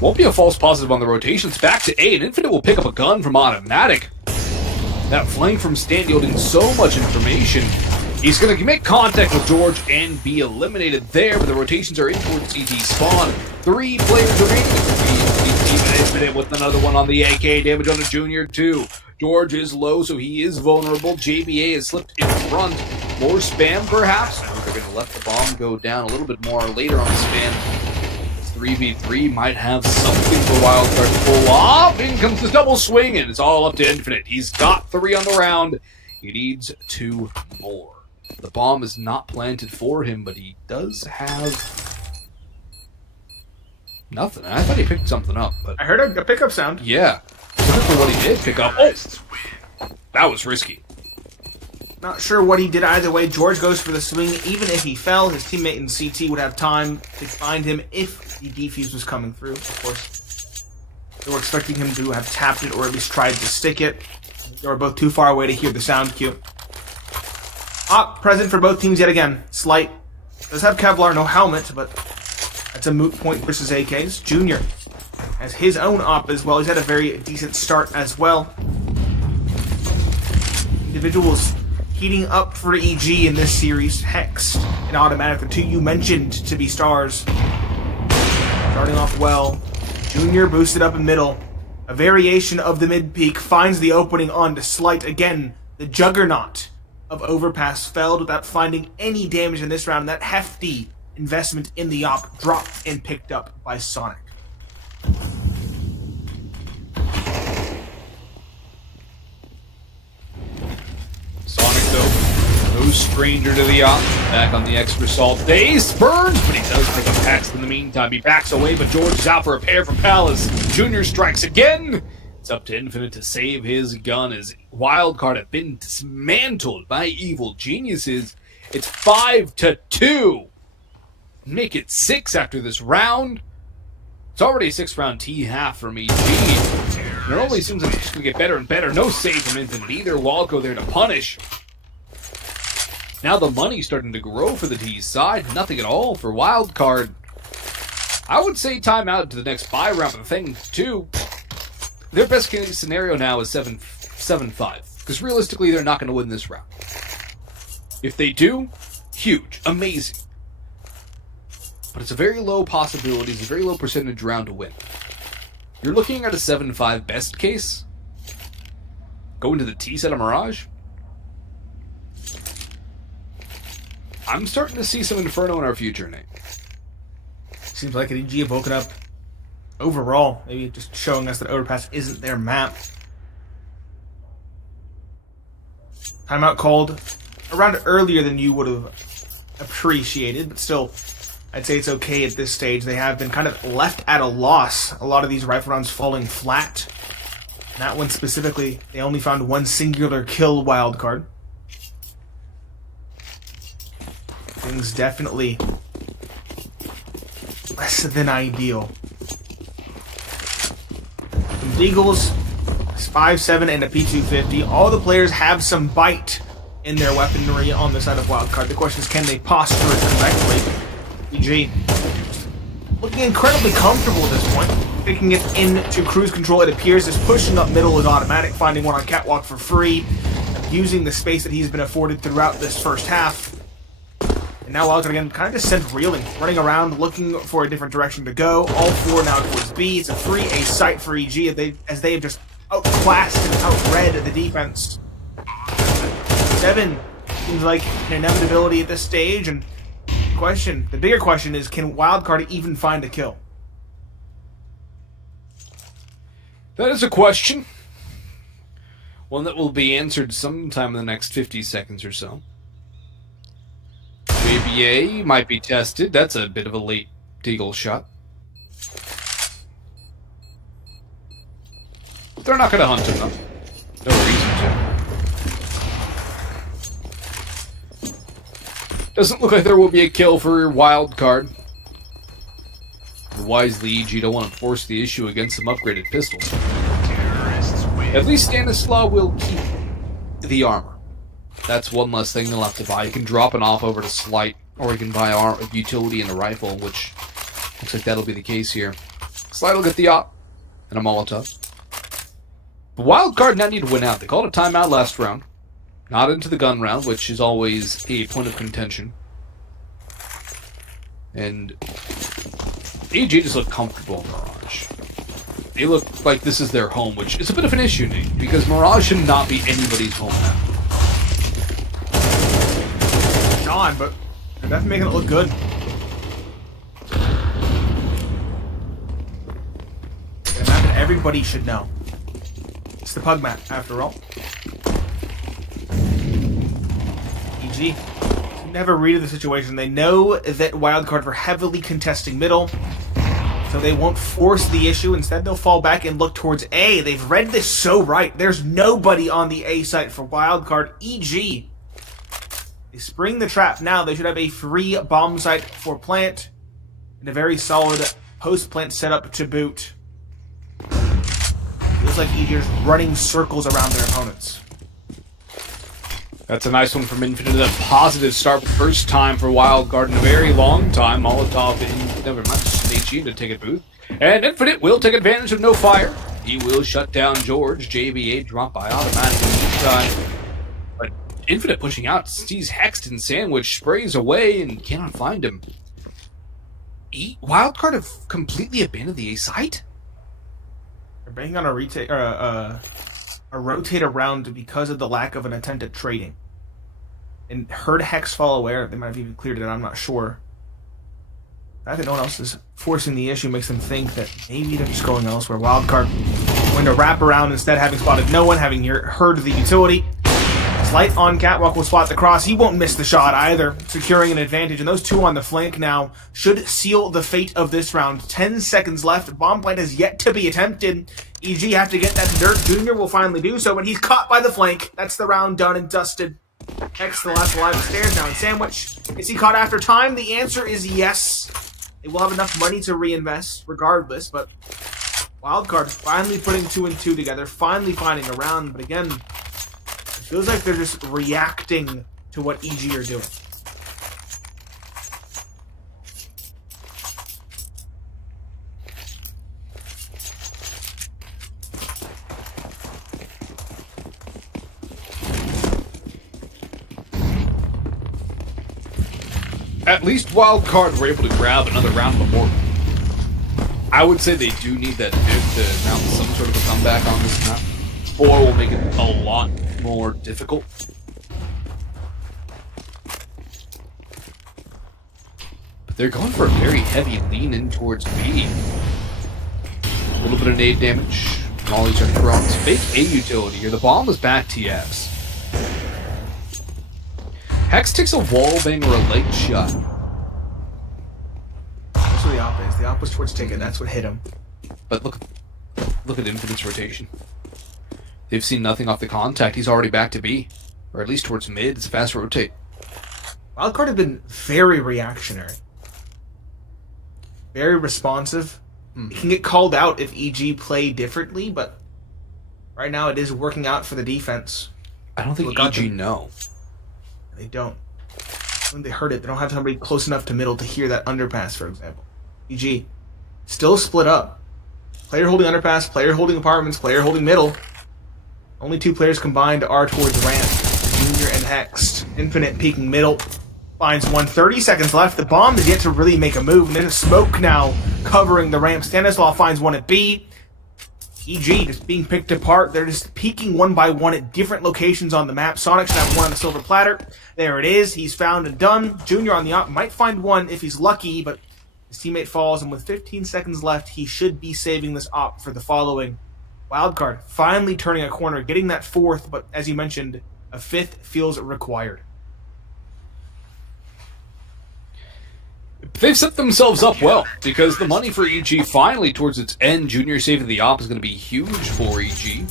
Won't be a false positive on the rotations. Back to A, and Infinite will pick up a gun from Automatic. That flank from Stan yielding so much information. He's going to make contact with George and be eliminated there, but the rotations are in towards CT spawn. 3 players remaining. Infinite with another one on the AK. Damage on the Junior, too. George is low, so he is vulnerable. JBA has slipped in front. More spam, perhaps. They're going to let the bomb go down a little bit more later on the spam. 3v3 might have something for Wildcard to pull off. In comes the double swing, and it's all up to Infinite. He's got 3 on the round. He needs 2 more. The bomb is not planted for him, but he does have nothing. I thought he picked something up, but I heard a pickup sound. yeah. Looking for what he did pick up. Oh, that was risky. Not sure what he did either way. George goes for the swing. Even if he fell, his teammate in CT would have time to find him if the defuse was coming through. Of course, they were expecting him to have tapped it or at least tried to stick it. They were both too far away to hear the sound cue. Present for both teams yet again. Slight does have Kevlar, no helmet, but that's a moot point versus AKs. Junior has his own op as well. He's had a very decent start as well. Individuals heating up for EG in this series. Hex and Automatic, the 2 you mentioned to be stars. Starting off well. Junior boosted up in middle. A variation of the mid-peak finds the opening onto Slight. Again, the juggernaut of Overpass failed without finding any damage in this round. That hefty investment in the op dropped and picked up by Sonic. Sonic, though, no stranger to the op. Back on the extra salt days. Burns, but he does pick up Pax in the meantime. He backs away, but George is out for a pair from Palace. Junior strikes again. It's up to Infinite to save his gun as Wildcard have been dismantled by evil geniuses. It's 5-2. Make it 6 after this round. It's already a 6-round T-half from EG. And it only seems like it's going to get better and better. No save from Infinite either. Wildco there to punish. Now the money's starting to grow for the T side. Nothing at all for Wildcard. I would say timeout to the next buy round. But the thing, too, their best case scenario now is 7-5. Because realistically, they're not going to win this round. If they do, huge, amazing. But it's a very low possibility, it's a very low percentage round to win. You're looking at a 7-5 best case. Going to the T set of Mirage. I'm starting to see some Inferno in our future, Nate. Seems like an EG have woken up overall. Maybe just showing us that Overpass isn't their map. Timeout called around earlier than you would have appreciated, but still, I'd say it's okay at this stage. They have been kind of left at a loss. A lot of these rifle rounds falling flat. That one specifically, they only found one singular kill Wildcard. Things definitely less than ideal. Some Deagles, 5.7 and a P250. All the players have some bite in their weaponry on the side of Wildcard. The question is, can they posture it correctly? EG looking incredibly comfortable at this point. Taking it into cruise control, it appears, is pushing up middle with Automatic, finding one on Catwalk for free, using the space that he's been afforded throughout this first half. And now Wildcard again kind of just sent reeling, running around, looking for a different direction to go. All 4 now towards B. It's a 3A site for EG as they have just outclassed and outread the defense. 7 seems like an inevitability at this stage, and the bigger question is, can Wildcard even find a kill? That is a question. One that will be answered sometime in the next 50 seconds or so. JBA might be tested. That's a bit of a late Deagle shot. But they're not going to hunt him, though. No reason to. Doesn't look like there will be a kill for Wildcard. Wisely, EG don't want to force the issue against some upgraded pistols. At least Stanislaw will keep the armor. That's one less thing they'll have to buy. You can drop it off over to Slight, or you can buy a utility and a rifle, which looks like that'll be the case here. Slide will get the op and a Molotov. The Wildcard now need to win out. They called a timeout last round. Not into the gun round, which is always a point of contention. And EG just look comfortable in Mirage. They look like this is their home, which is a bit of an issue, Nate, because Mirage should not be anybody's home now. John, but they're definitely making it look good. A map that everybody should know. It's the Pug map, after all. EG never read the situation. They know that Wildcard were heavily contesting middle, so they won't force the issue. Instead, they'll fall back and look towards A. They've read this so right. There's nobody on the A site for Wildcard. EG. They spring the trap now. They should have a free bomb site for plant and a very solid post-plant setup to boot. Feels like EG is running circles around their opponents. That's a nice one from Infinite. A positive start for the first time for Wildcard in a very long time. Molotov in, never mind, just an HG to take a booth. And Infinite will take advantage of no fire. He will shut down George. JVA dropped by automatic in the meantime. But Infinite pushing out, sees Hexed Sandwich, sprays away and cannot find him. Wildcard have completely abandoned the A site? They're banking on a rotate around because of the lack of an attempt at trading. And heard Hex fall aware. They might have even cleared it, I'm not sure. The fact that no one else is forcing the issue makes them think that maybe they're just going elsewhere. Wildcard going to wrap around instead, having spotted no one, having heard the utility. Slight on Catwalk will spot the cross. He won't miss the shot either, securing an advantage. And those two on the flank now should seal the fate of this round. 10 seconds left. Bomb plant has yet to be attempted. EG have to get that dirt. Junior will finally do so, and he's caught by the flank. That's the round done and dusted. Hex, the last alive upstairs now in Sandwich. Is he caught after time? The answer is yes. They will have enough money to reinvest regardless, but Wildcard finally putting 2 and 2 together, finally finding a round, but again, it feels like they're just reacting to what EG are doing. At least Wildcard were able to grab another round before. I would say they do need that div to mount some sort of a comeback on this map, or will make it a lot more difficult. But they're going for a very heavy lean in towards B. A little bit of nade damage. Molly's are thrown. Fake A utility here. The bomb is back TS. Hex takes a wall bang or a leg shot. That's where the op is. The op was towards Ticket. That's what hit him. But look at Infinite's rotation. They've seen nothing off the contact. He's already back to B. Or at least towards mid. It's a fast rotate. Wildcard have been very reactionary. Very responsive. It can get called out if EG play differently, but right now it is working out for the defense. I don't think EG know. They don't. When they heard it, they don't have somebody close enough to middle to hear that underpass, for example. EG still split up. Player holding underpass, player holding apartments, player holding middle. Only 2 players combined are towards ramp. Junior and Hex. Infinite peeking middle. Finds 1. 30 seconds left. The bomb is yet to really make a move. And there's smoke now covering the ramp. Stanislav finds 1 at B. EG just being picked apart. They're just peeking one by one at different locations on the map. Sonic should have 1 on the silver platter. There it is. He's found and done. Junior on the op might find 1 if he's lucky, but his teammate falls, and with 15 seconds left, he should be saving this op for the following. Wildcard finally turning a corner, getting that 4th, but as you mentioned, a 5th feels required. They've set themselves up well, because the money for EG finally towards its end. Junior saving the op is going to be huge for EG.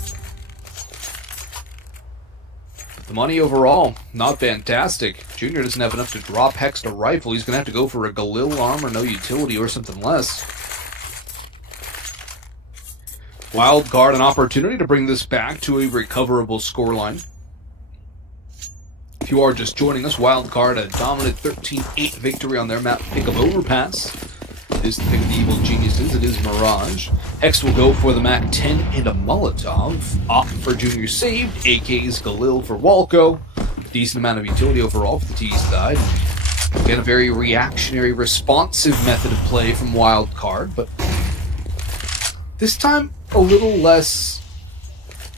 But the money overall, not fantastic. Junior doesn't have enough to drop Hex to rifle. He's going to have to go for a Galil armor, no utility, or something less. Wildcard, an opportunity to bring this back to a recoverable scoreline. If you are just joining us, Wildcard, a dominant 13-8 victory on their map pick of Overpass. is the pick of the Evil Geniuses. It is Mirage. Hex will go for the MAC-10 and a Molotov. Op for Junior saved. AK's Galil for Walco. Decent amount of utility overall for the T side. Again, a very reactionary, responsive method of play from Wildcard, but this time a little less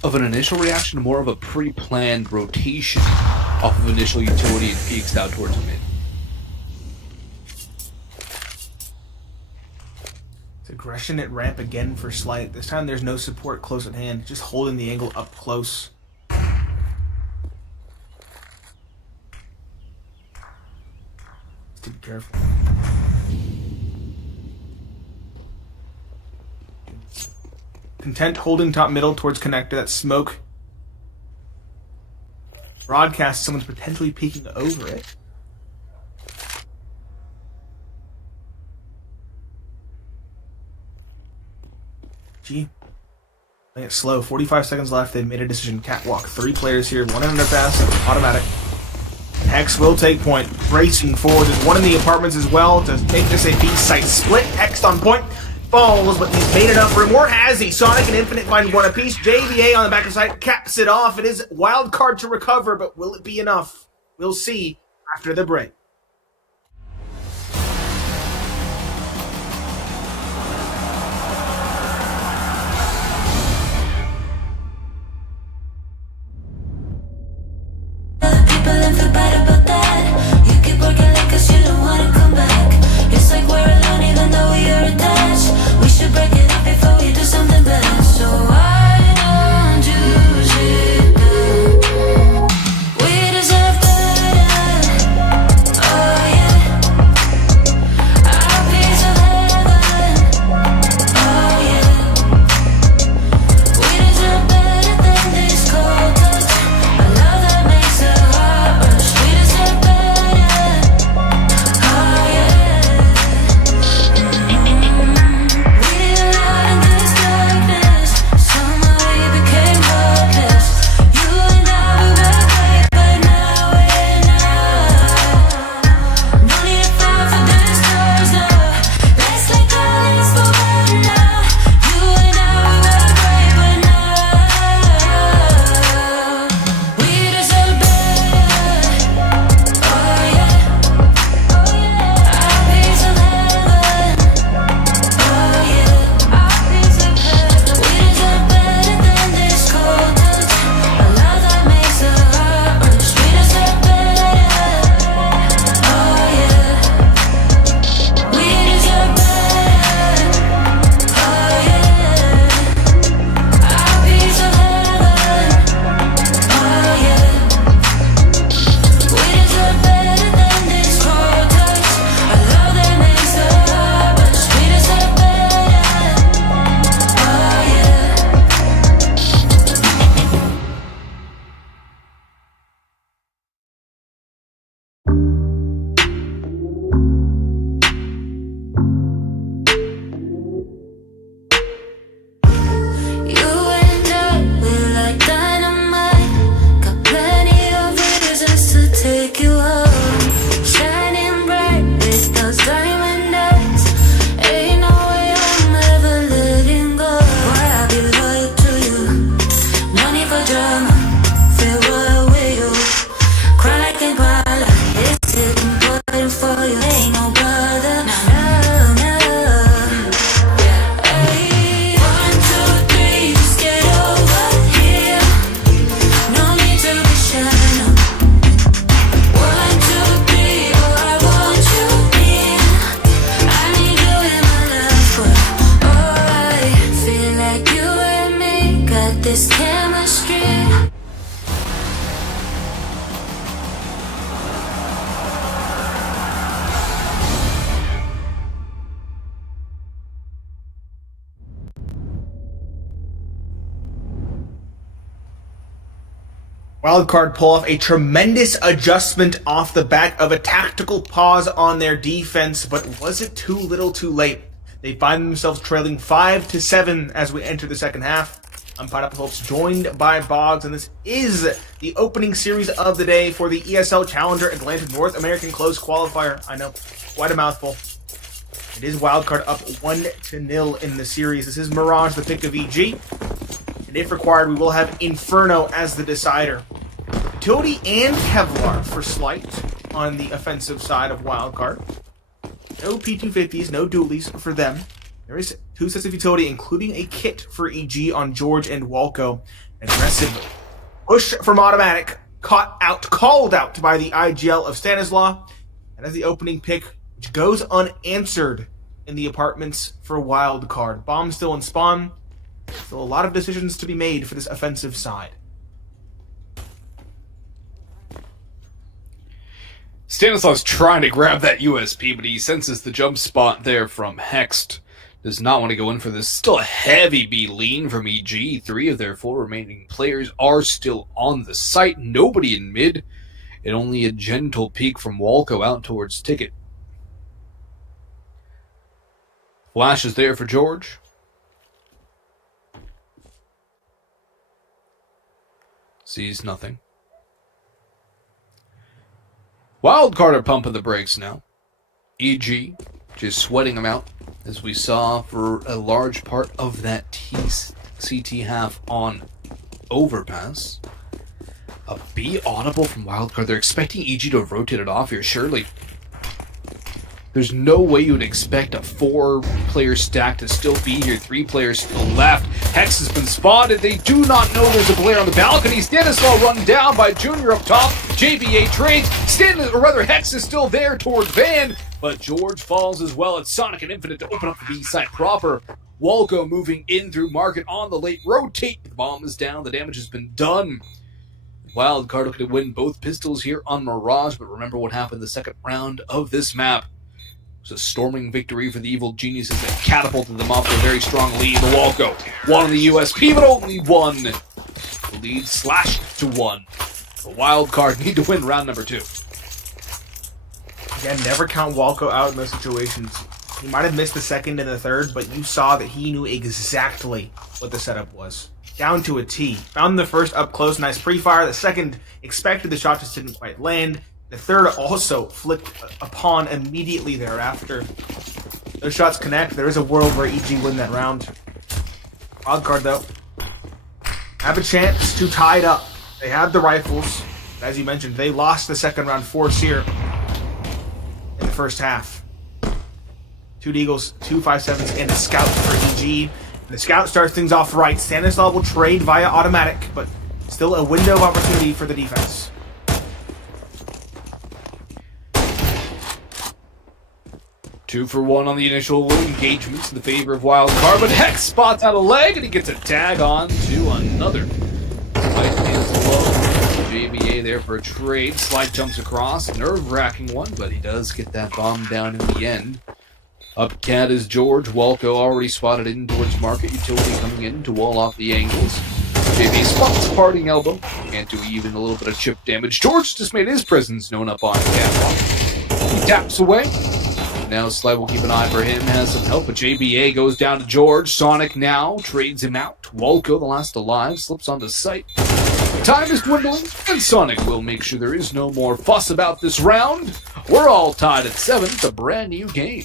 of an initial reaction, more of a pre-planned rotation off of initial utility and peaks down towards the mid. It's aggression at ramp again for Slight. This time there's no support close at hand, just holding the angle up close. Be careful. Content holding top middle towards connector. That smoke broadcast someone's potentially peeking over it. G. Playing it slow. 45 seconds left. They've made a decision. Catwalk. 3 players here. 1 in underpass. Automatic. Hex will take point, racing forward. There's 1 in the apartments as well to make this a B site split. Hex on point, falls, but he's made enough room. Or has he? Sonic and Infinite find 1 apiece. JVA on the back of the site caps it off. It is wild card to recover, but will it be enough? We'll see after the break. Wildcard pull off a tremendous adjustment off the back of a tactical pause on their defense, but was it too little too late? They find themselves trailing 5-7 as we enter the second half. I'm Pineapple Hopes, joined by Boggs, and this is the opening series of the day for the ESL Challenger Atlanta North American Close Qualifier. I know, quite a mouthful. It is Wildcard up 1-0 in the series. This is Mirage, the pick of EG. And if required, we will have Inferno as the decider. Utility and Kevlar for Slight on the offensive side of Wildcard. No P250s, no dualies for them. There is 2 sets of utility, including a kit for EG on George and Walco. Aggressive push from Automatic, called out by the IGL of Stanislaw. And as the opening pick, which goes unanswered in the apartments for Wildcard. Bomb still in spawn. Still a lot of decisions to be made for this offensive side. Stanislaw's trying to grab that USP, but he senses the jump spot there from Hext. Does not want to go in for this. Still a heavy B lean from EG. 3 of their 4 remaining players are still on the site. Nobody in mid. And only a gentle peek from Walco out towards Ticket. Flash is there for George. Sees nothing. Wildcard are pumping the brakes now. EG just sweating them out, as we saw for a large part of that CT half on Overpass. A B audible from Wildcard. They're expecting EG to rotate it off here, surely. There's no way you would expect a 4-player stack to still be here. 3 players to the left. Hex has been spotted. They do not know there's a player on the balcony. Stanislaw run down by Junior up top. JBA trades. Hex is still there toward Van. But George falls as well. It's Sonic and Infinite to open up the B site proper. Walco moving in through Market on the late rotate. The bomb is down. The damage has been done. Wildcard looking to win both pistols here on Mirage. But remember what happened the second round of this map. It was a storming victory for the evil geniuses that catapulted them off to a very strong lead. The Walco won on the USP, but only 1. The lead slashed to 1. The Wildcard need to win round number 2. Again, never count Walco out in those situations. He might have missed the second and the third, but you saw that he knew exactly what the setup was. Down to a T. Found the first up close, nice pre-fire. The second expected, the shot just didn't quite land. The third also flicked upon immediately thereafter. Those shots connect. There is a world where EG win that round. Wildcard, though, have a chance to tie it up. They have the rifles. As you mentioned, they lost the second round force here in the first half. 2 Deagles, 2 5.7s, and a Scout for EG. And the Scout starts things off right. Stanislaw will trade via Automatic, but still a window of opportunity for the defense. Two for 1 on the initial engagements in the favor of Wildcard, but Hex spots out a leg and he gets a tag on to another. Spike is low. JBA there for a trade. Slide jumps across. Nerve-wracking one, but he does get that bomb down in the end. Up cat is George. Walco already spotted in towards Market. Utility coming in to wall off the angles. JB spots parting elbow. Can't do even a little bit of chip damage. George just made his presence known up on catwalk. He taps away. Now Slide will keep an eye for him, has some help, but JBA goes down to George. Sonic now trades him out. Walco, the last alive, slips onto site. Time is dwindling, and Sonic will make sure there is no more fuss about this round. We're all tied at 7. It's a brand new game.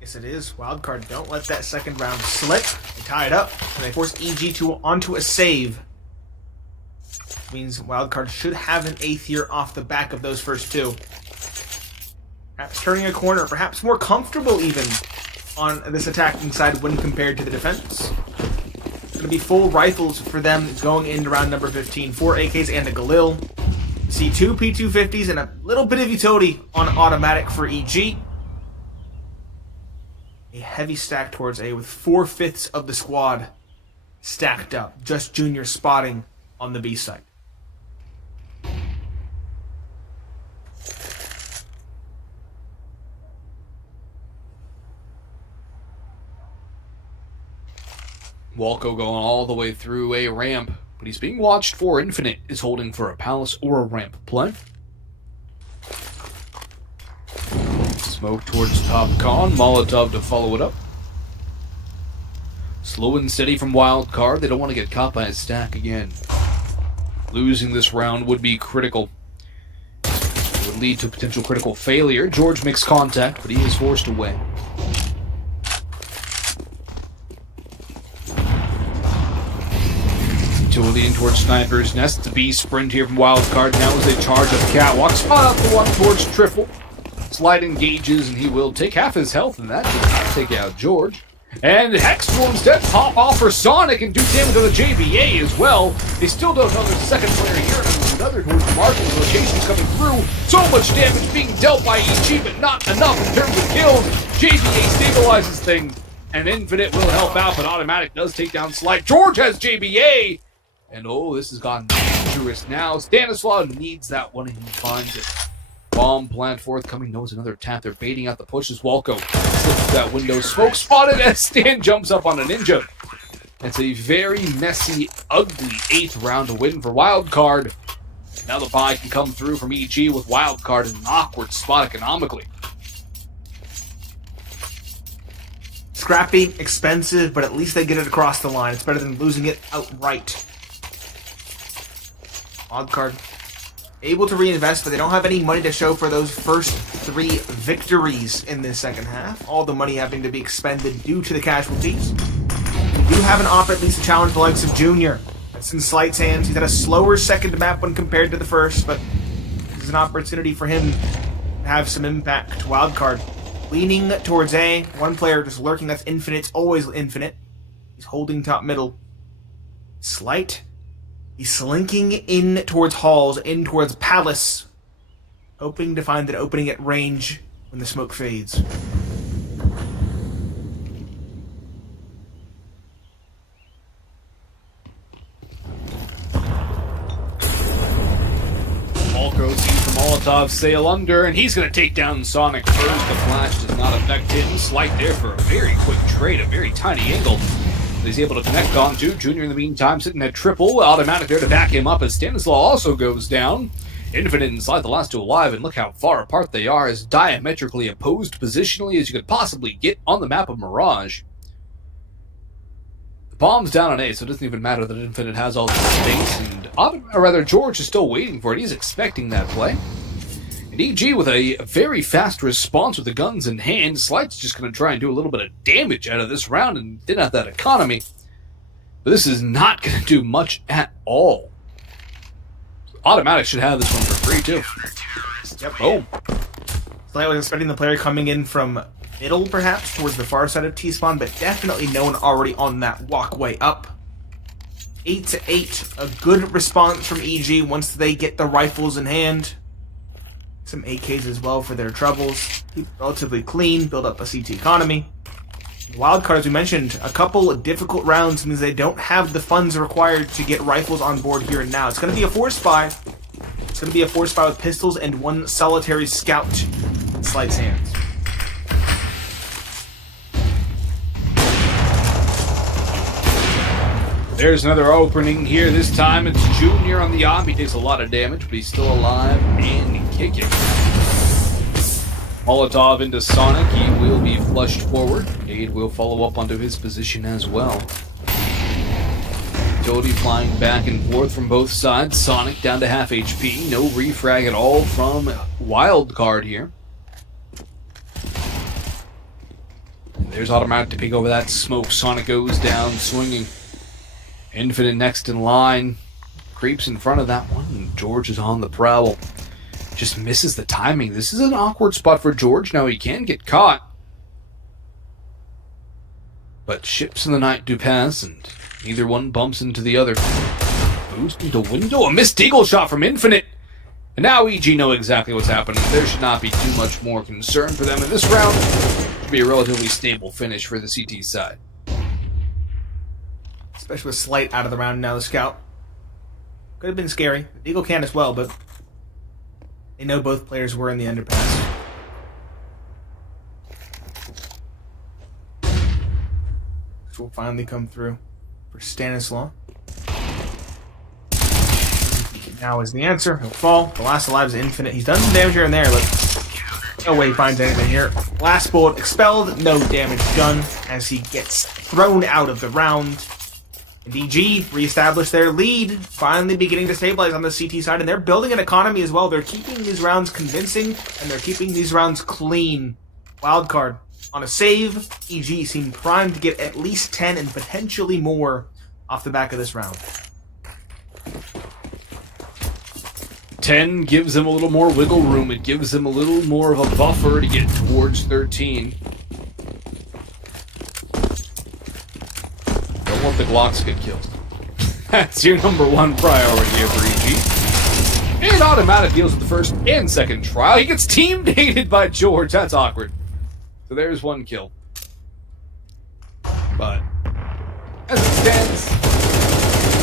Yes, it is. Wildcard don't let that second round slip. They tie it up, and they force EG onto a save. Means Wildcard should have an 8th here off the back of those first 2. Perhaps turning a corner, perhaps more comfortable even on this attacking side when compared to the defense. It's going to be full rifles for them going into round number 15. 4 AKs and a Galil. See 2 P250s and a little bit of utility on Automatic for EG. A heavy stack towards A with 4/5 of the squad stacked up. Just Junior spotting on the B side. Walco going all the way through a ramp, but he's being watched for. Infinite is holding for a palace or a ramp play. Smoke towards top con, Molotov to follow it up. Slow and steady from Wildcard. They don't want to get caught by a stack again. Losing this round would be critical. It would lead to potential critical failure. George makes contact, but he is forced away. Leading towards Sniper's Nest. It's a B sprint here from Wildcard now as they charge up the catwalk. Spot out the one towards Triple. Slide engages, and he will take half his health, and that does not take out George. And Hex will instead pop off for Sonic and do damage on the JBA as well. They still don't know there's a second player here, and another towards the market. Rotations coming through. So much damage being dealt by EG, but not enough in terms of kills. JBA stabilizes things, and Infinite will help out, but Automatic does take down Slide. George has JBA! And oh, this has gotten dangerous now. Stanislaw needs that one, and he finds it. Bomb plant forthcoming. Knows another tap. They're baiting out the pushes. Walco slips that window. Smoke spotted as Stan jumps up on a ninja. It's a very messy, ugly 8th round win for Wildcard. Now the buy can come through from EG with Wildcard in an awkward spot economically. Scrappy, expensive, but at least they get it across the line. It's better than losing it outright. Wildcard able to reinvest, but they don't have any money to show for those first 3 victories in this second half. All the money having to be expended due to the casualties. We do have an op at least to challenge the likes of Junior. That's in Slight's hands. He's had a slower second map when compared to the first, but this is an opportunity for him to have some impact. Wildcard leaning towards A. One player just lurking. That's Infinite. It's always Infinite. He's holding top middle. Slight. He's slinking in towards Halls, in towards Palace, hoping to find an opening at range when the smoke fades. Malko sees the Molotov sail under, and he's going to take down Sonic first. The flash does not affect him. Slight there for a very quick trade, a very tiny angle. He's able to connect onto. Junior in the meantime sitting at Triple. Automatic there to back him up as Stanislaw also goes down. Infinite inside the last 2 alive, and look how far apart they are, as diametrically opposed positionally as you could possibly get on the map of Mirage. The bomb's down on A, so it doesn't even matter that Infinite has all this space, and George is still waiting for it. He's expecting that play. And EG with a very fast response with the guns in hand. Slight's just going to try and do a little bit of damage out of this round and didn't have that economy. But this is not going to do much at all. Automatic should have this one for free, too. Yep. Boom. Slight was expecting the player coming in from middle, perhaps, towards the far side of T-spawn, but definitely no one already on that walkway up. 8-8, a good response from EG once they get the rifles in hand. Some AKs as well for their troubles. Keep it relatively clean, build up a CT economy. Wildcard, as we mentioned, a couple of difficult rounds means they don't have the funds required to get rifles on board here and now. It's going to be a force buy. It's going to be a force buy with pistols and 1 solitary scout in Slight's hands. There's another opening here. This time it's Junior on the op. He takes a lot of damage, but he's still alive and kicking. Molotov into Sonic. He will be flushed forward. Aid will follow up onto his position as well. Jody flying back and forth from both sides. Sonic down to half HP. No refrag at all from Wildcard here. There's Automatic to pick over that smoke. Sonic goes down, swinging. Infinite next in line. Creeps in front of that one. And George is on the prowl. Just misses the timing. This is an awkward spot for George. Now he can get caught. But ships in the night do pass, and neither one bumps into the other. Boost into window. A missed eagle shot from Infinite. And now EG know exactly what's happening. There should not be too much more concern for them in this round. It should be a relatively stable finish for the CT side. Especially with Slight out of the round now, the scout. Could have been scary. The Eagle can as well, but they know both players were in the underpass. Which will finally come through for Stanislaw. Now is the answer. He'll fall. The last alive is Infinite. He's done some damage here and there, but no way he finds anything here. Last bullet expelled. No damage done as he gets thrown out of the round. DG reestablished their lead, finally beginning to stabilize on the CT side, and they're building an economy as well. They're keeping these rounds convincing, and they're keeping these rounds clean. Wildcard on a save, EG seemed primed to get at least 10 and potentially more off the back of this round. 10 gives them a little more wiggle room. It gives them a little more of a buffer to get towards 13. Don't want the Glocks to get killed. That's your number one priority here for EG. And Automatic deals with the first and second trial. He gets team dated by George. That's awkward. So there's one kill. But as it stands,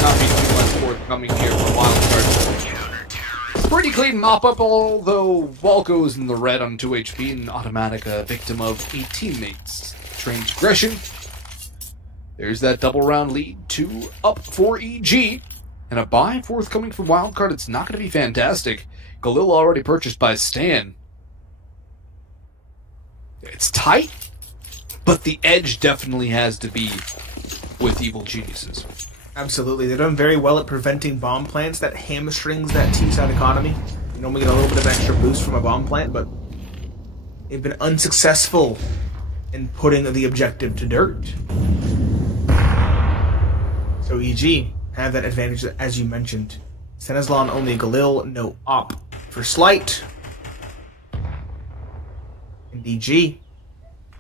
not be too much forthcoming here from Wildcard. Pretty clean mop-up, although Walco's in the red on 2 HP and Automatic a victim of a teammate's transgression. There's that double round lead, 2 up for EG. And a buy forthcoming from Wildcard. It's not going to be fantastic. Galil already purchased by Stan. It's tight, but the edge definitely has to be with Evil Geniuses. Absolutely. They're doing very well at preventing bomb plants. That hamstrings that T-side economy. You normally get a little bit of extra boost from a bomb plant, but they've been unsuccessful in putting the objective to dirt. So EG have that advantage, as you mentioned. Stanislaw only Galil, no op for Slight. And DG,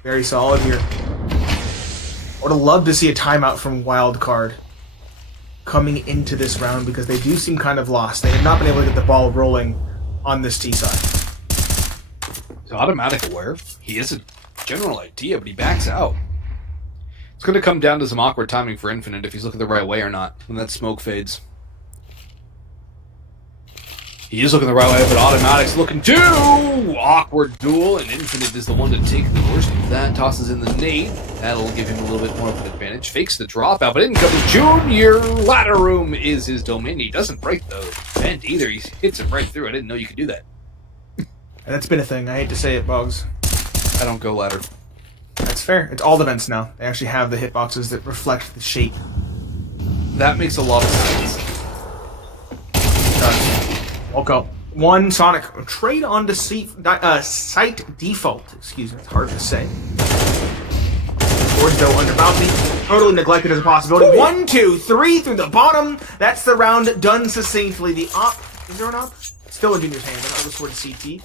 very solid here. I would have loved to see a timeout from Wildcard coming into this round, because they do seem kind of lost. They have not been able to get the ball rolling on this T side. He's Automatic aware. He has a general idea, but he backs out. It's going to come down to some awkward timing for Infinite if he's looking the right way or not when that smoke fades. He is looking the right way, but Automatic's looking too! Awkward duel, and Infinite is the one to take the worst of that. Tosses in the nade. That'll give him a little bit more of an advantage. Fakes the dropout, but in comes Junior. Ladder room is his domain. He doesn't break the vent either. He hits it right through. I didn't know you could do that. That's been a thing. I hate to say it, Boggs. I don't go ladder. That's fair. It's all the vents now. They actually have the hitboxes that reflect the shape. That makes a lot of sense. Welcome. One Sonic trade on site default. Excuse me, it's hard to say. Boards though under bounty. Totally neglected as a possibility. 1, 2, 3 through the bottom. That's the round done succinctly. The op. Is there an op? It's still in Junior's hands. I'll go toward CT.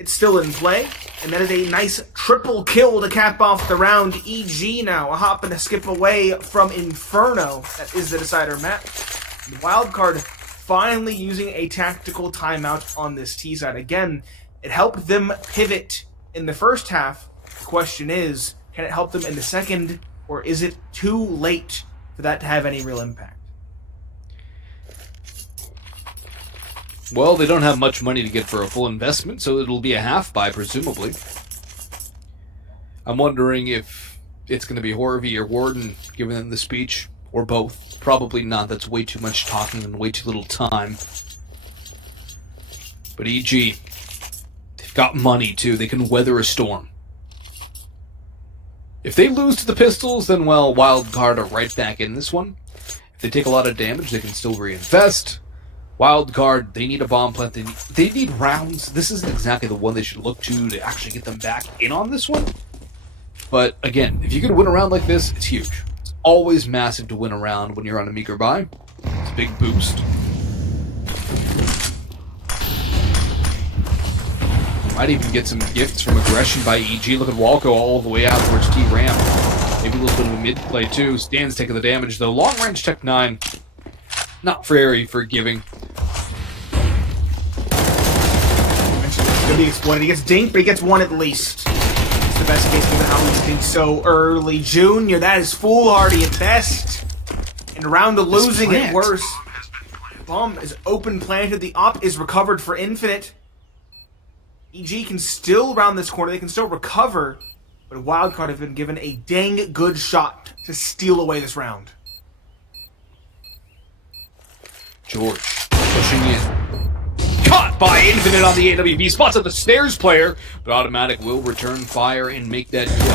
It's still in play. And that is a nice triple kill to cap off the round. EG now a hop and a skip away from Inferno. That is the decider map. The Wildcard finally using a tactical timeout on this T side. Again, it helped them pivot in the first half. The question is, can it help them in the second, or is it too late for that to have any real impact? Well, they don't have much money to get for a full investment, so it'll be a half buy, presumably. I'm wondering if it's going to be Horvey or Warden giving them the speech, or both. Probably not. That's way too much talking and way too little time. But EG, they've got money, too. They can weather a storm. If they lose to the Pistols, then, well, Wildcard are right back in this one. If they take a lot of damage, they can still reinvest. Wildcard, they need a bomb plant. They need rounds. This isn't exactly the one they should look to actually get them back in on this one. But, again, if you can win a round like this, it's huge. It's always massive to win a round when you're on a meager buy. It's a big boost. Might even get some gifts from aggression by EG. Look at Walco all the way out towards T-Ramp. Maybe a little bit of a mid-play, too. Stan's taking the damage, though. Long-range Tech 9. Not very forgiving. It's going to be exploited. He gets dinked, but he gets one at least. It's the best case given how he's dinked so early. Junior, that is foolhardy at best. And round to losing it worse. Bomb is open planted. The op is recovered for Infinite. EG can still round this corner. They can still recover. But Wildcard have been given a dang good shot to steal away this round. George pushing in. Caught by Infinite on the AWP. Spots up the stairs player, but Automatic will return fire and make that kill.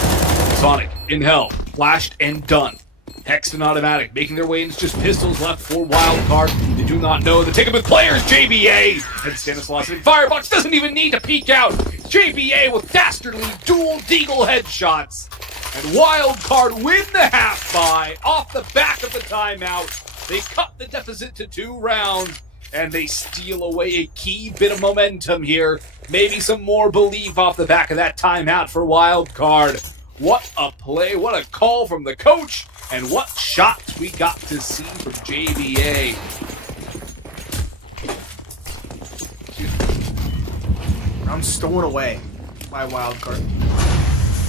Sonic in hell. Flashed and done. Hex and Automatic making their way, and it's just pistols left for Wildcard. They do not know the ticket with players. JBA and Stanislaus and Firebox doesn't even need to peek out. JBA with dastardly dual deagle headshots. And Wildcard win the half by off the back of the timeout. They cut the deficit to 2 rounds, and they steal away a key bit of momentum here. Maybe some more belief off the back of that timeout for Wildcard. What a play, what a call from the coach, and what shots we got to see from JBA. Round stolen away by Wildcard.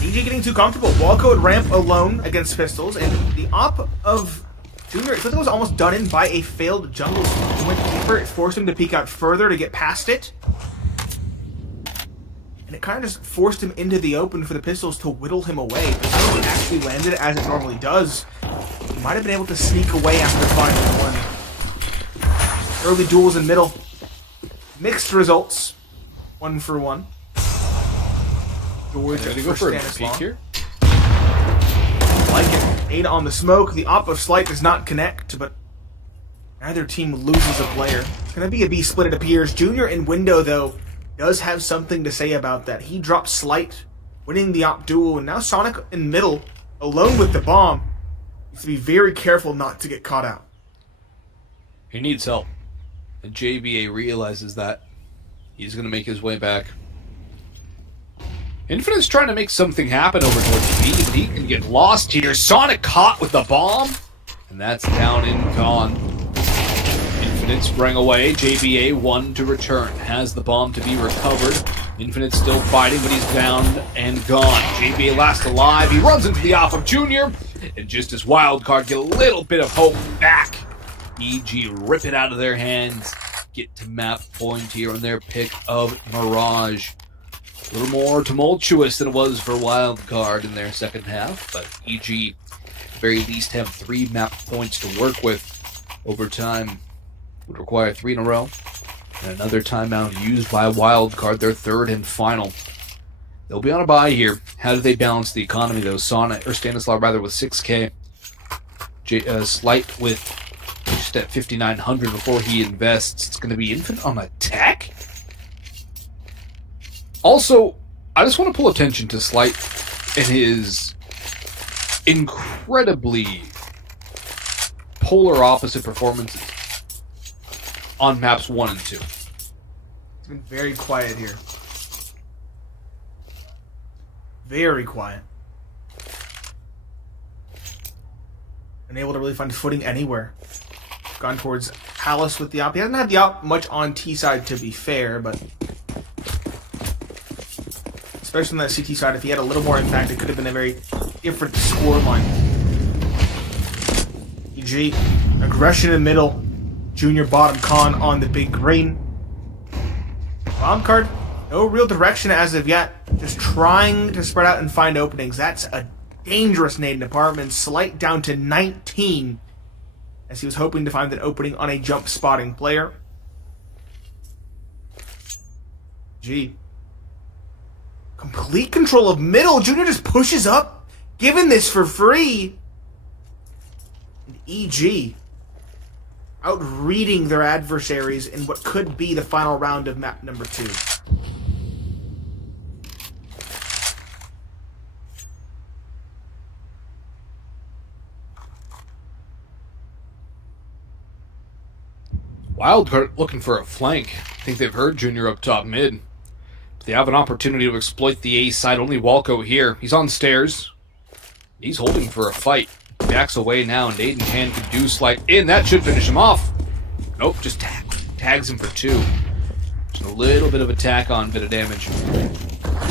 EG getting too comfortable. Walco would ramp alone against pistols, and the op of Junior, it was almost done in by a failed jungle smoke. He went deeper, it forced him to peek out further to get past it. And it kind of just forced him into the open for the pistols to whittle him away. But if it actually landed as it normally does, he might have been able to sneak away after finding one. Early duels in middle. Mixed results. 1 for 1. George Ready to go for a peek here? Like it. 8 on the smoke. The op of Slight does not connect, but neither team loses a player. It's going to be a B split, it appears. Junior in window, though, does have something to say about that. He drops Slight, winning the op duel, and now Sonic in middle, alone with the bomb. He has to be very careful not to get caught out. He needs help. And JBA realizes that. He's going to make his way back. Infinite's trying to make something happen over towards B, but he can get lost here. Sonic caught with the bomb, and that's down and gone. Infinite sprang away. JBA 1 to return. Has the bomb to be recovered. Infinite still fighting, but he's down and gone. JBA last alive. He runs into the off of Junior, and just as Wildcard get a little bit of hope back, EG rip it out of their hands. Get to map point here on their pick of Mirage. A little more tumultuous than it was for Wildcard in their second half, but EG at the very least have 3 map points to work with. Overtime would require 3 in a row, and another timeout used by Wildcard, their third and final. They'll be on a bye here. How do they balance the economy though? Sonic, or Stanislaw rather, with 6k. Slight with just at 5,900 before he invests. It's going to be Infinite on attack? Also, I just want to pull attention to Slight and his incredibly polar opposite performances on maps 1 and 2. It's been very quiet here. Very quiet. Unable to really find footing anywhere. Gone towards Palace with the op. He hasn't had the op much on T side, to be fair, but especially on that CT side, if he had a little more impact, it could have been a very different scoreline. EG, aggression in middle, Junior bottom, Con on the big green. Wildcard, no real direction as of yet, just trying to spread out and find openings. That's a dangerous nade department. Slight down to 19, as he was hoping to find an opening on a jump spotting player. G. Complete control of middle. Junior just pushes up, given this for free. And EG out-reading their adversaries in what could be the final round of map number 2. Wildcard looking for a flank. I think they've heard Junior up top mid. But they have an opportunity to exploit the A side. Only Walco here. He's on stairs. He's holding for a fight. Backs away now, and Aiden can do Slight in. That should finish him off. Nope, just tags him for 2. Just a little bit of attack on, bit of damage.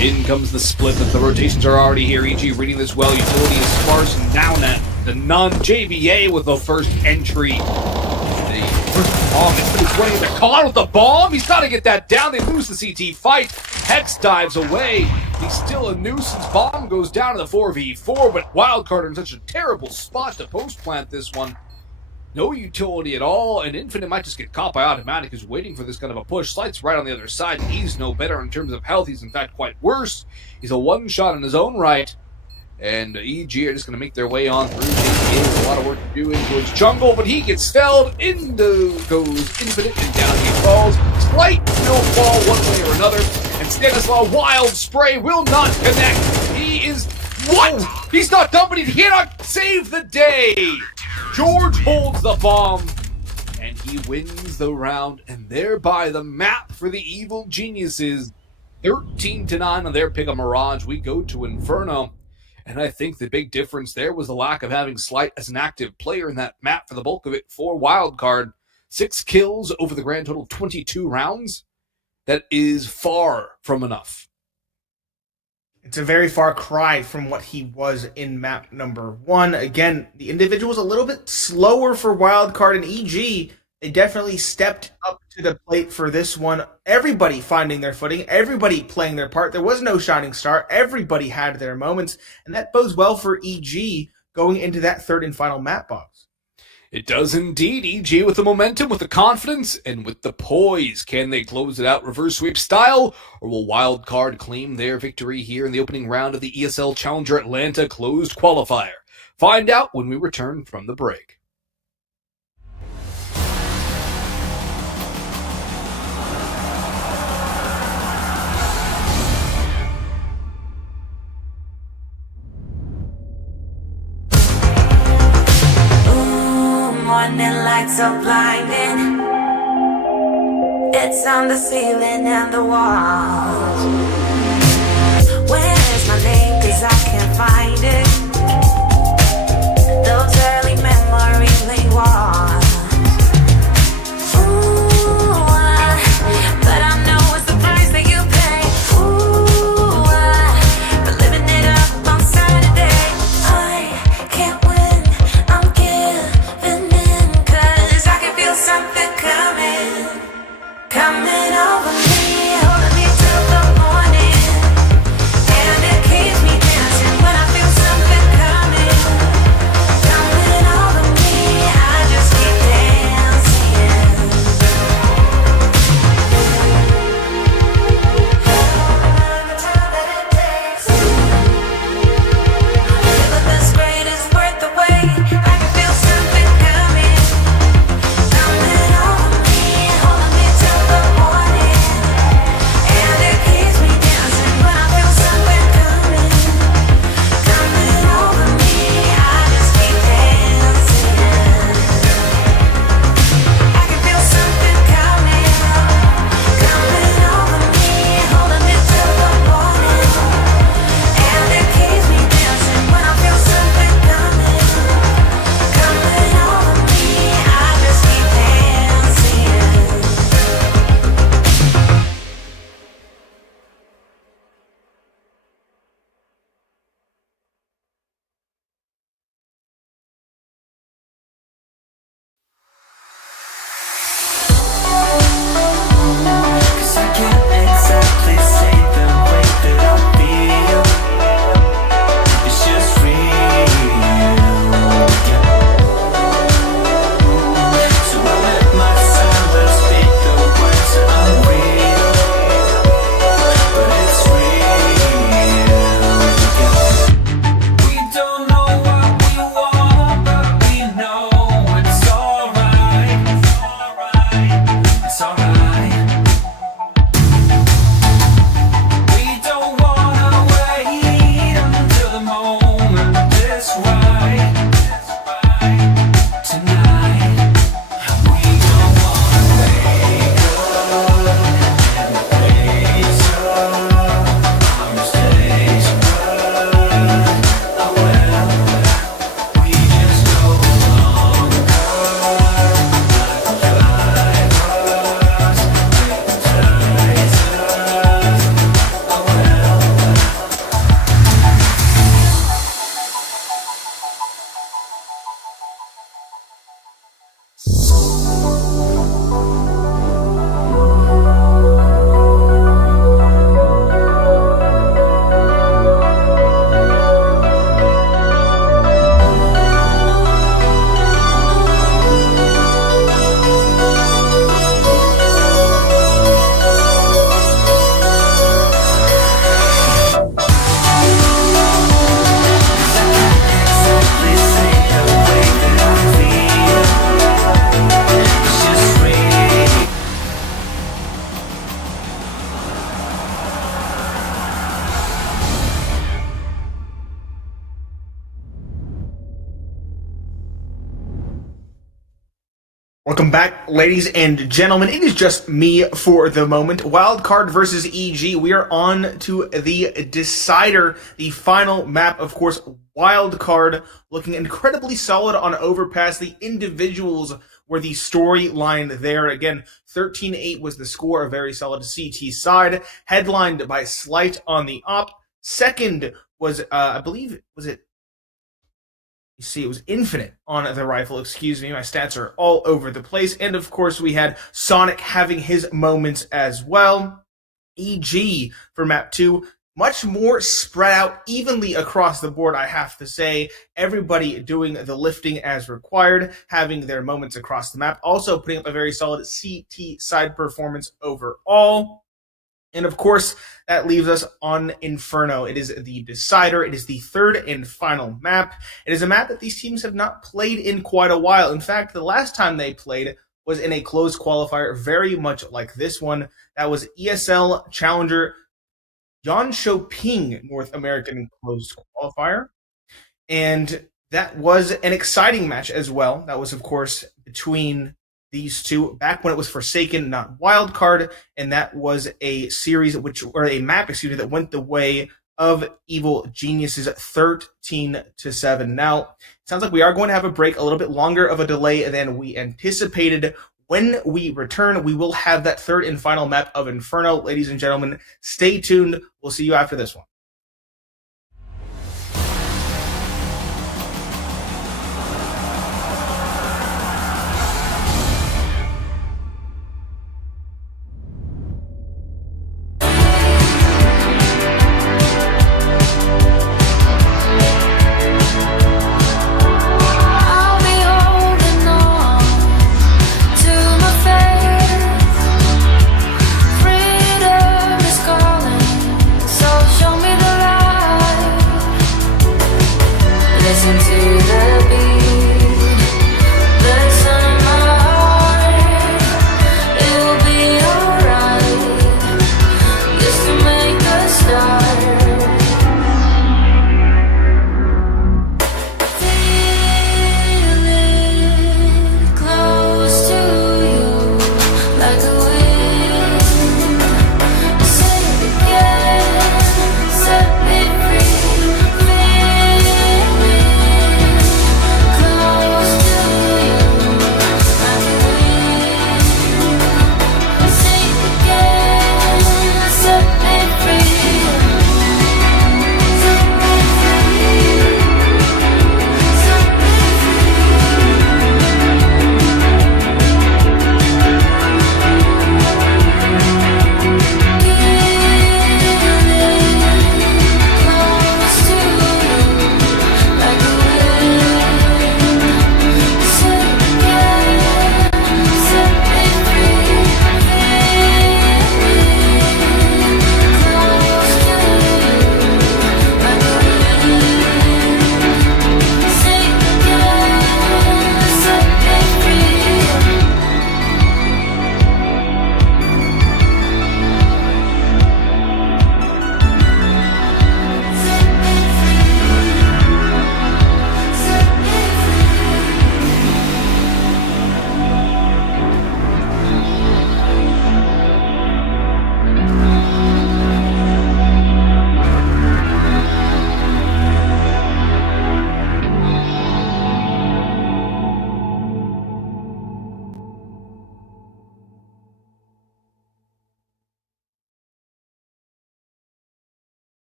In comes the split, but the rotations are already here. EG reading this well. Utility is sparse, and down at the none. JBA with the first entry. He's running into Con with the bomb. He's got to get that down. They lose the CT fight. Hex dives away. He's still a nuisance. Bomb goes down to the 4v4, but Wildcard in such a terrible spot to post-plant this one. No utility at all, and Infinite might just get caught by Automatic, who's waiting for this kind of a push. Slight's right on the other side. He's no better in terms of health. He's in fact quite worse. He's a one-shot in his own right. And EG are just going to make their way on through. JBA has a lot of work to do in towards jungle, but he gets felled. Into goes Infinite, and down he falls. Slight will fall one way or another. And Stanislaw, wild spray will not connect. He is... What? He's not done, but he cannot save the day. George holds the bomb, and he wins the round, and thereby the map for the Evil Geniuses. 13-9 on their pick of Mirage. We go to Inferno. And I think the big difference there was the lack of having Slight as an active player in that map for the bulk of it for Wildcard. 6 kills over the grand total of 22 rounds. That is far from enough. It's a very far cry from what he was in map number 1. Again, the individual was a little bit slower for Wildcard and EG. They definitely stepped up to the plate for this one. Everybody finding their footing, everybody playing their part. There was no shining star. Everybody had their moments, and that bodes well for EG going into that third and final map box. It does indeed. EG with the momentum, with the confidence, and with the poise. Can they close it out reverse sweep style, or will Wildcard claim their victory here in the opening round of the ESL Challenger Atlanta Closed Qualifier? Find out when we return from the break. Morning lights are blinding. It's on the ceiling and the walls. Where's my name? 'Cause I can't find it. Those early memories lay walls. But I know it's the price that you pay. For living it up on Saturday. I can't win. I'm giving in. 'Cause I can feel something coming over me, holding me till the morning. Welcome back, ladies and gentlemen. It is just me for the moment. Wildcard versus EG. We are on to the decider, the final map, of course. Wildcard looking incredibly solid on Overpass. The individuals were the storyline there. Again, 13-8 was the score, a very solid CT side, headlined by Slight on the op. Second was, I believe, was it? You see, it was Infinite on the rifle. Excuse me, my stats are all over the place. And of course, we had Sonic having his moments as well. EG for map 2, much more spread out evenly across the board, I have to say. Everybody doing the lifting as required, having their moments across the map. Also putting up a very solid CT side performance overall. And of course, that leaves us on Inferno. It is the decider. It is the third and final map. It is a map that these teams have not played in quite a while. In fact, the last time they played was in a closed qualifier, very much like this one. That was ESL Challenger Jönköping North American closed qualifier. And that was an exciting match as well. That was, of course, between these two back when it was Forsaken, not Wildcard, and that was a series or a map, that went the way of Evil Geniuses 13-7. Now, it sounds like we are going to have a break, a little bit longer of a delay than we anticipated. When we return, we will have that third and final map of Inferno. Ladies and gentlemen, stay tuned. We'll see you after this one.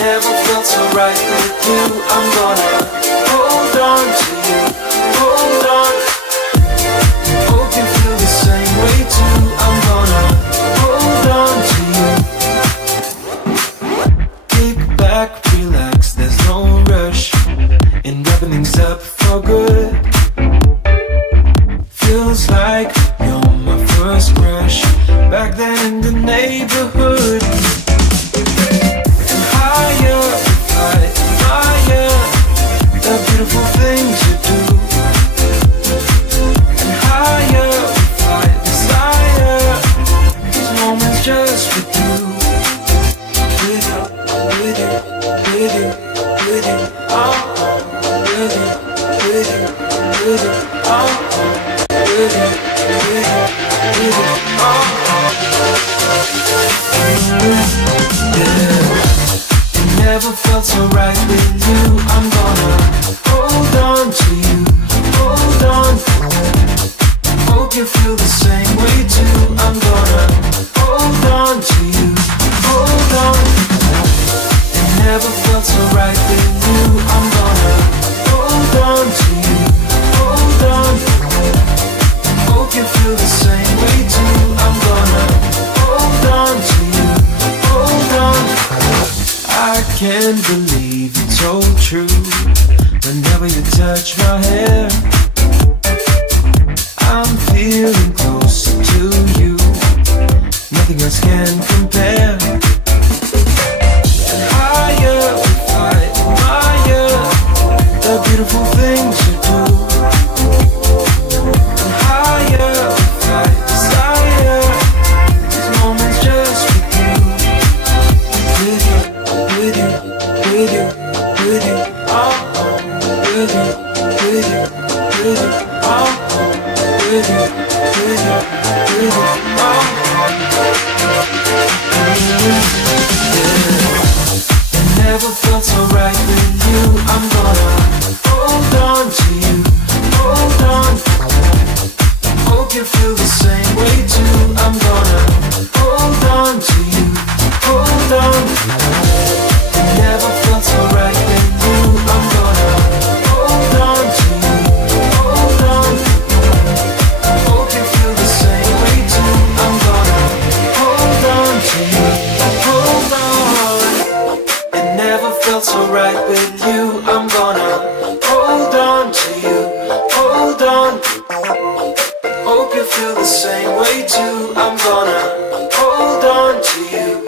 Never felt so right with you. I'm gonna hold on to you, hold on. Hope you feel the same way too. I'm gonna hold on to you. Kick back, relax, there's no rush, and wrapping things up for good. Feels like you're my first crush, back then in the neighborhood. A beautiful thing to do, and higher we fly, desire these moments just with you, with you, with you, with you, with you, with you, with you, with you. with you, with you, with you, It never felt so right with you. I'm gonna hold on to you, hold on. Hope you feel the same way too. I'm gonna hold on to you, hold on. It never felt so right with you. I'm gonna hold on to you, hold on. Hope you feel the same way too. I'm gonna hold on to you, hold on. I can't believe it's so true. Whenever you touch my hair, I'm feeling closer to you. Nothing else can compare. And higher we fly, admire the beautiful things you do. And higher we fly, desire these moments just with you. With you, with you, with you, with you, with you, with you, with you, with you, with you, with you, It never felt so right with you. I'm gonna hold on to you, hold on. Hope you feel the same way too. I'm gonna hold on to you, hold on. It never felt so right with you. I'm gonna hold on to you, hold on. Hope you feel the same way too. I'm gonna hold on to you, hold on. It never felt so right with you. I'm gonna hold on to you, hold on. Hope you feel the same way too. I'm gonna hold on to you.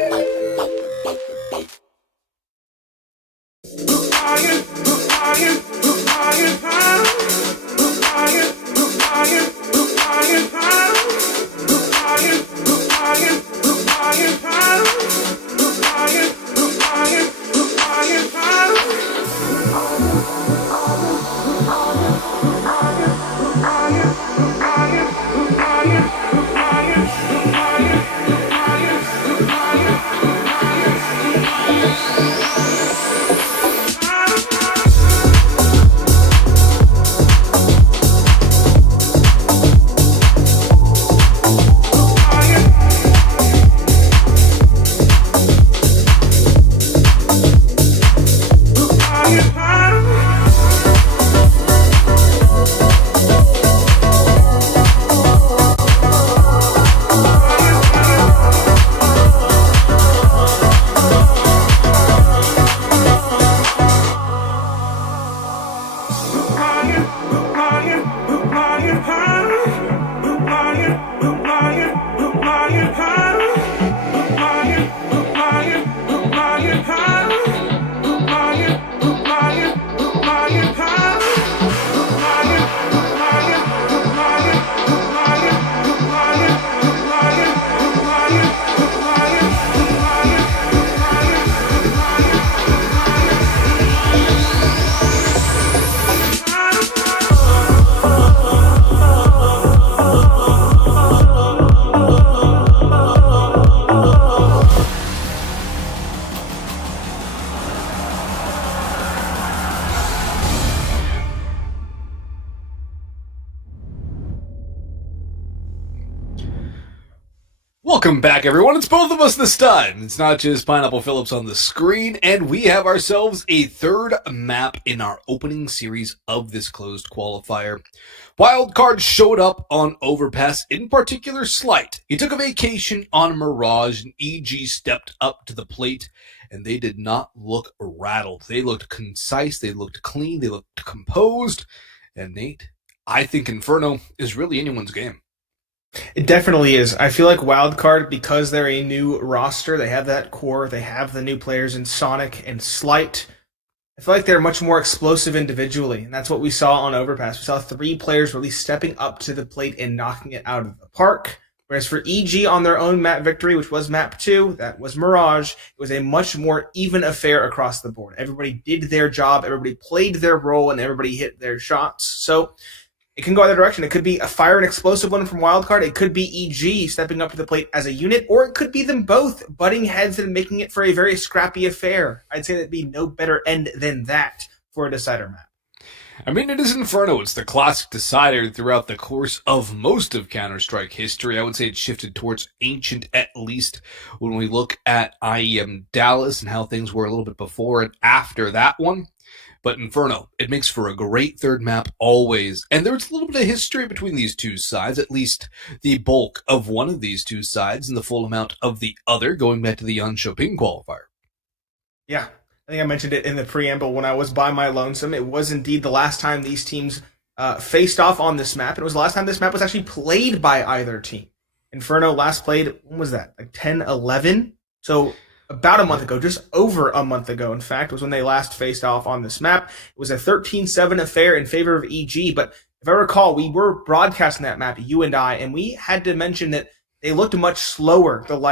Welcome back, everyone. It's both of us this time. It's not just Pineapple Phillips on the screen, and we have ourselves a third map in our opening series of this closed qualifier. Wildcard showed up on Overpass, in particular Slight. He took a vacation on Mirage, and EG stepped up to the plate, and they did not look rattled. They looked concise, they looked clean, they looked composed, and Nate, I think Inferno is really anyone's game. It definitely is. I feel like Wildcard, because they're a new roster, they have that core, they have the new players in Sonic and Slight. I feel like they're much more explosive individually, and that's what we saw on Overpass. We saw 3 players really stepping up to the plate and knocking it out of the park. Whereas for EG on their own map victory, which was map 2, that was Mirage, it was a much more even affair across the board. Everybody did their job, everybody played their role, and everybody hit their shots. So It can go either direction. It could be a fire and explosive one from Wildcard. It could be EG stepping up to the plate as a unit, or it could be them both butting heads and making it for a very scrappy affair. I'd say that'd be no better end than that for a decider map. I mean, it is Inferno. It's the classic decider throughout the course of most of Counter-Strike history. I would say it shifted towards Ancient, at least, when we look at IEM Dallas and how things were a little bit before and after that one. But Inferno, it makes for a great third map always. And there's a little bit of history between these two sides, at least the bulk of one of these two sides and the full amount of the other, going back to the Yan Xiaoping qualifier. Yeah. I think I mentioned it in the preamble when I was by my lonesome. It was indeed the last time these teams faced off on this map. It was the last time this map was actually played by either team. Inferno last played, when was that? Like 10-11? So about a month ago, just over a month ago, in fact, was when they last faced off on this map. It was a 13-7 affair in favor of EG, but if I recall, we were broadcasting that map, you and I, and we had to mention that they looked much slower, the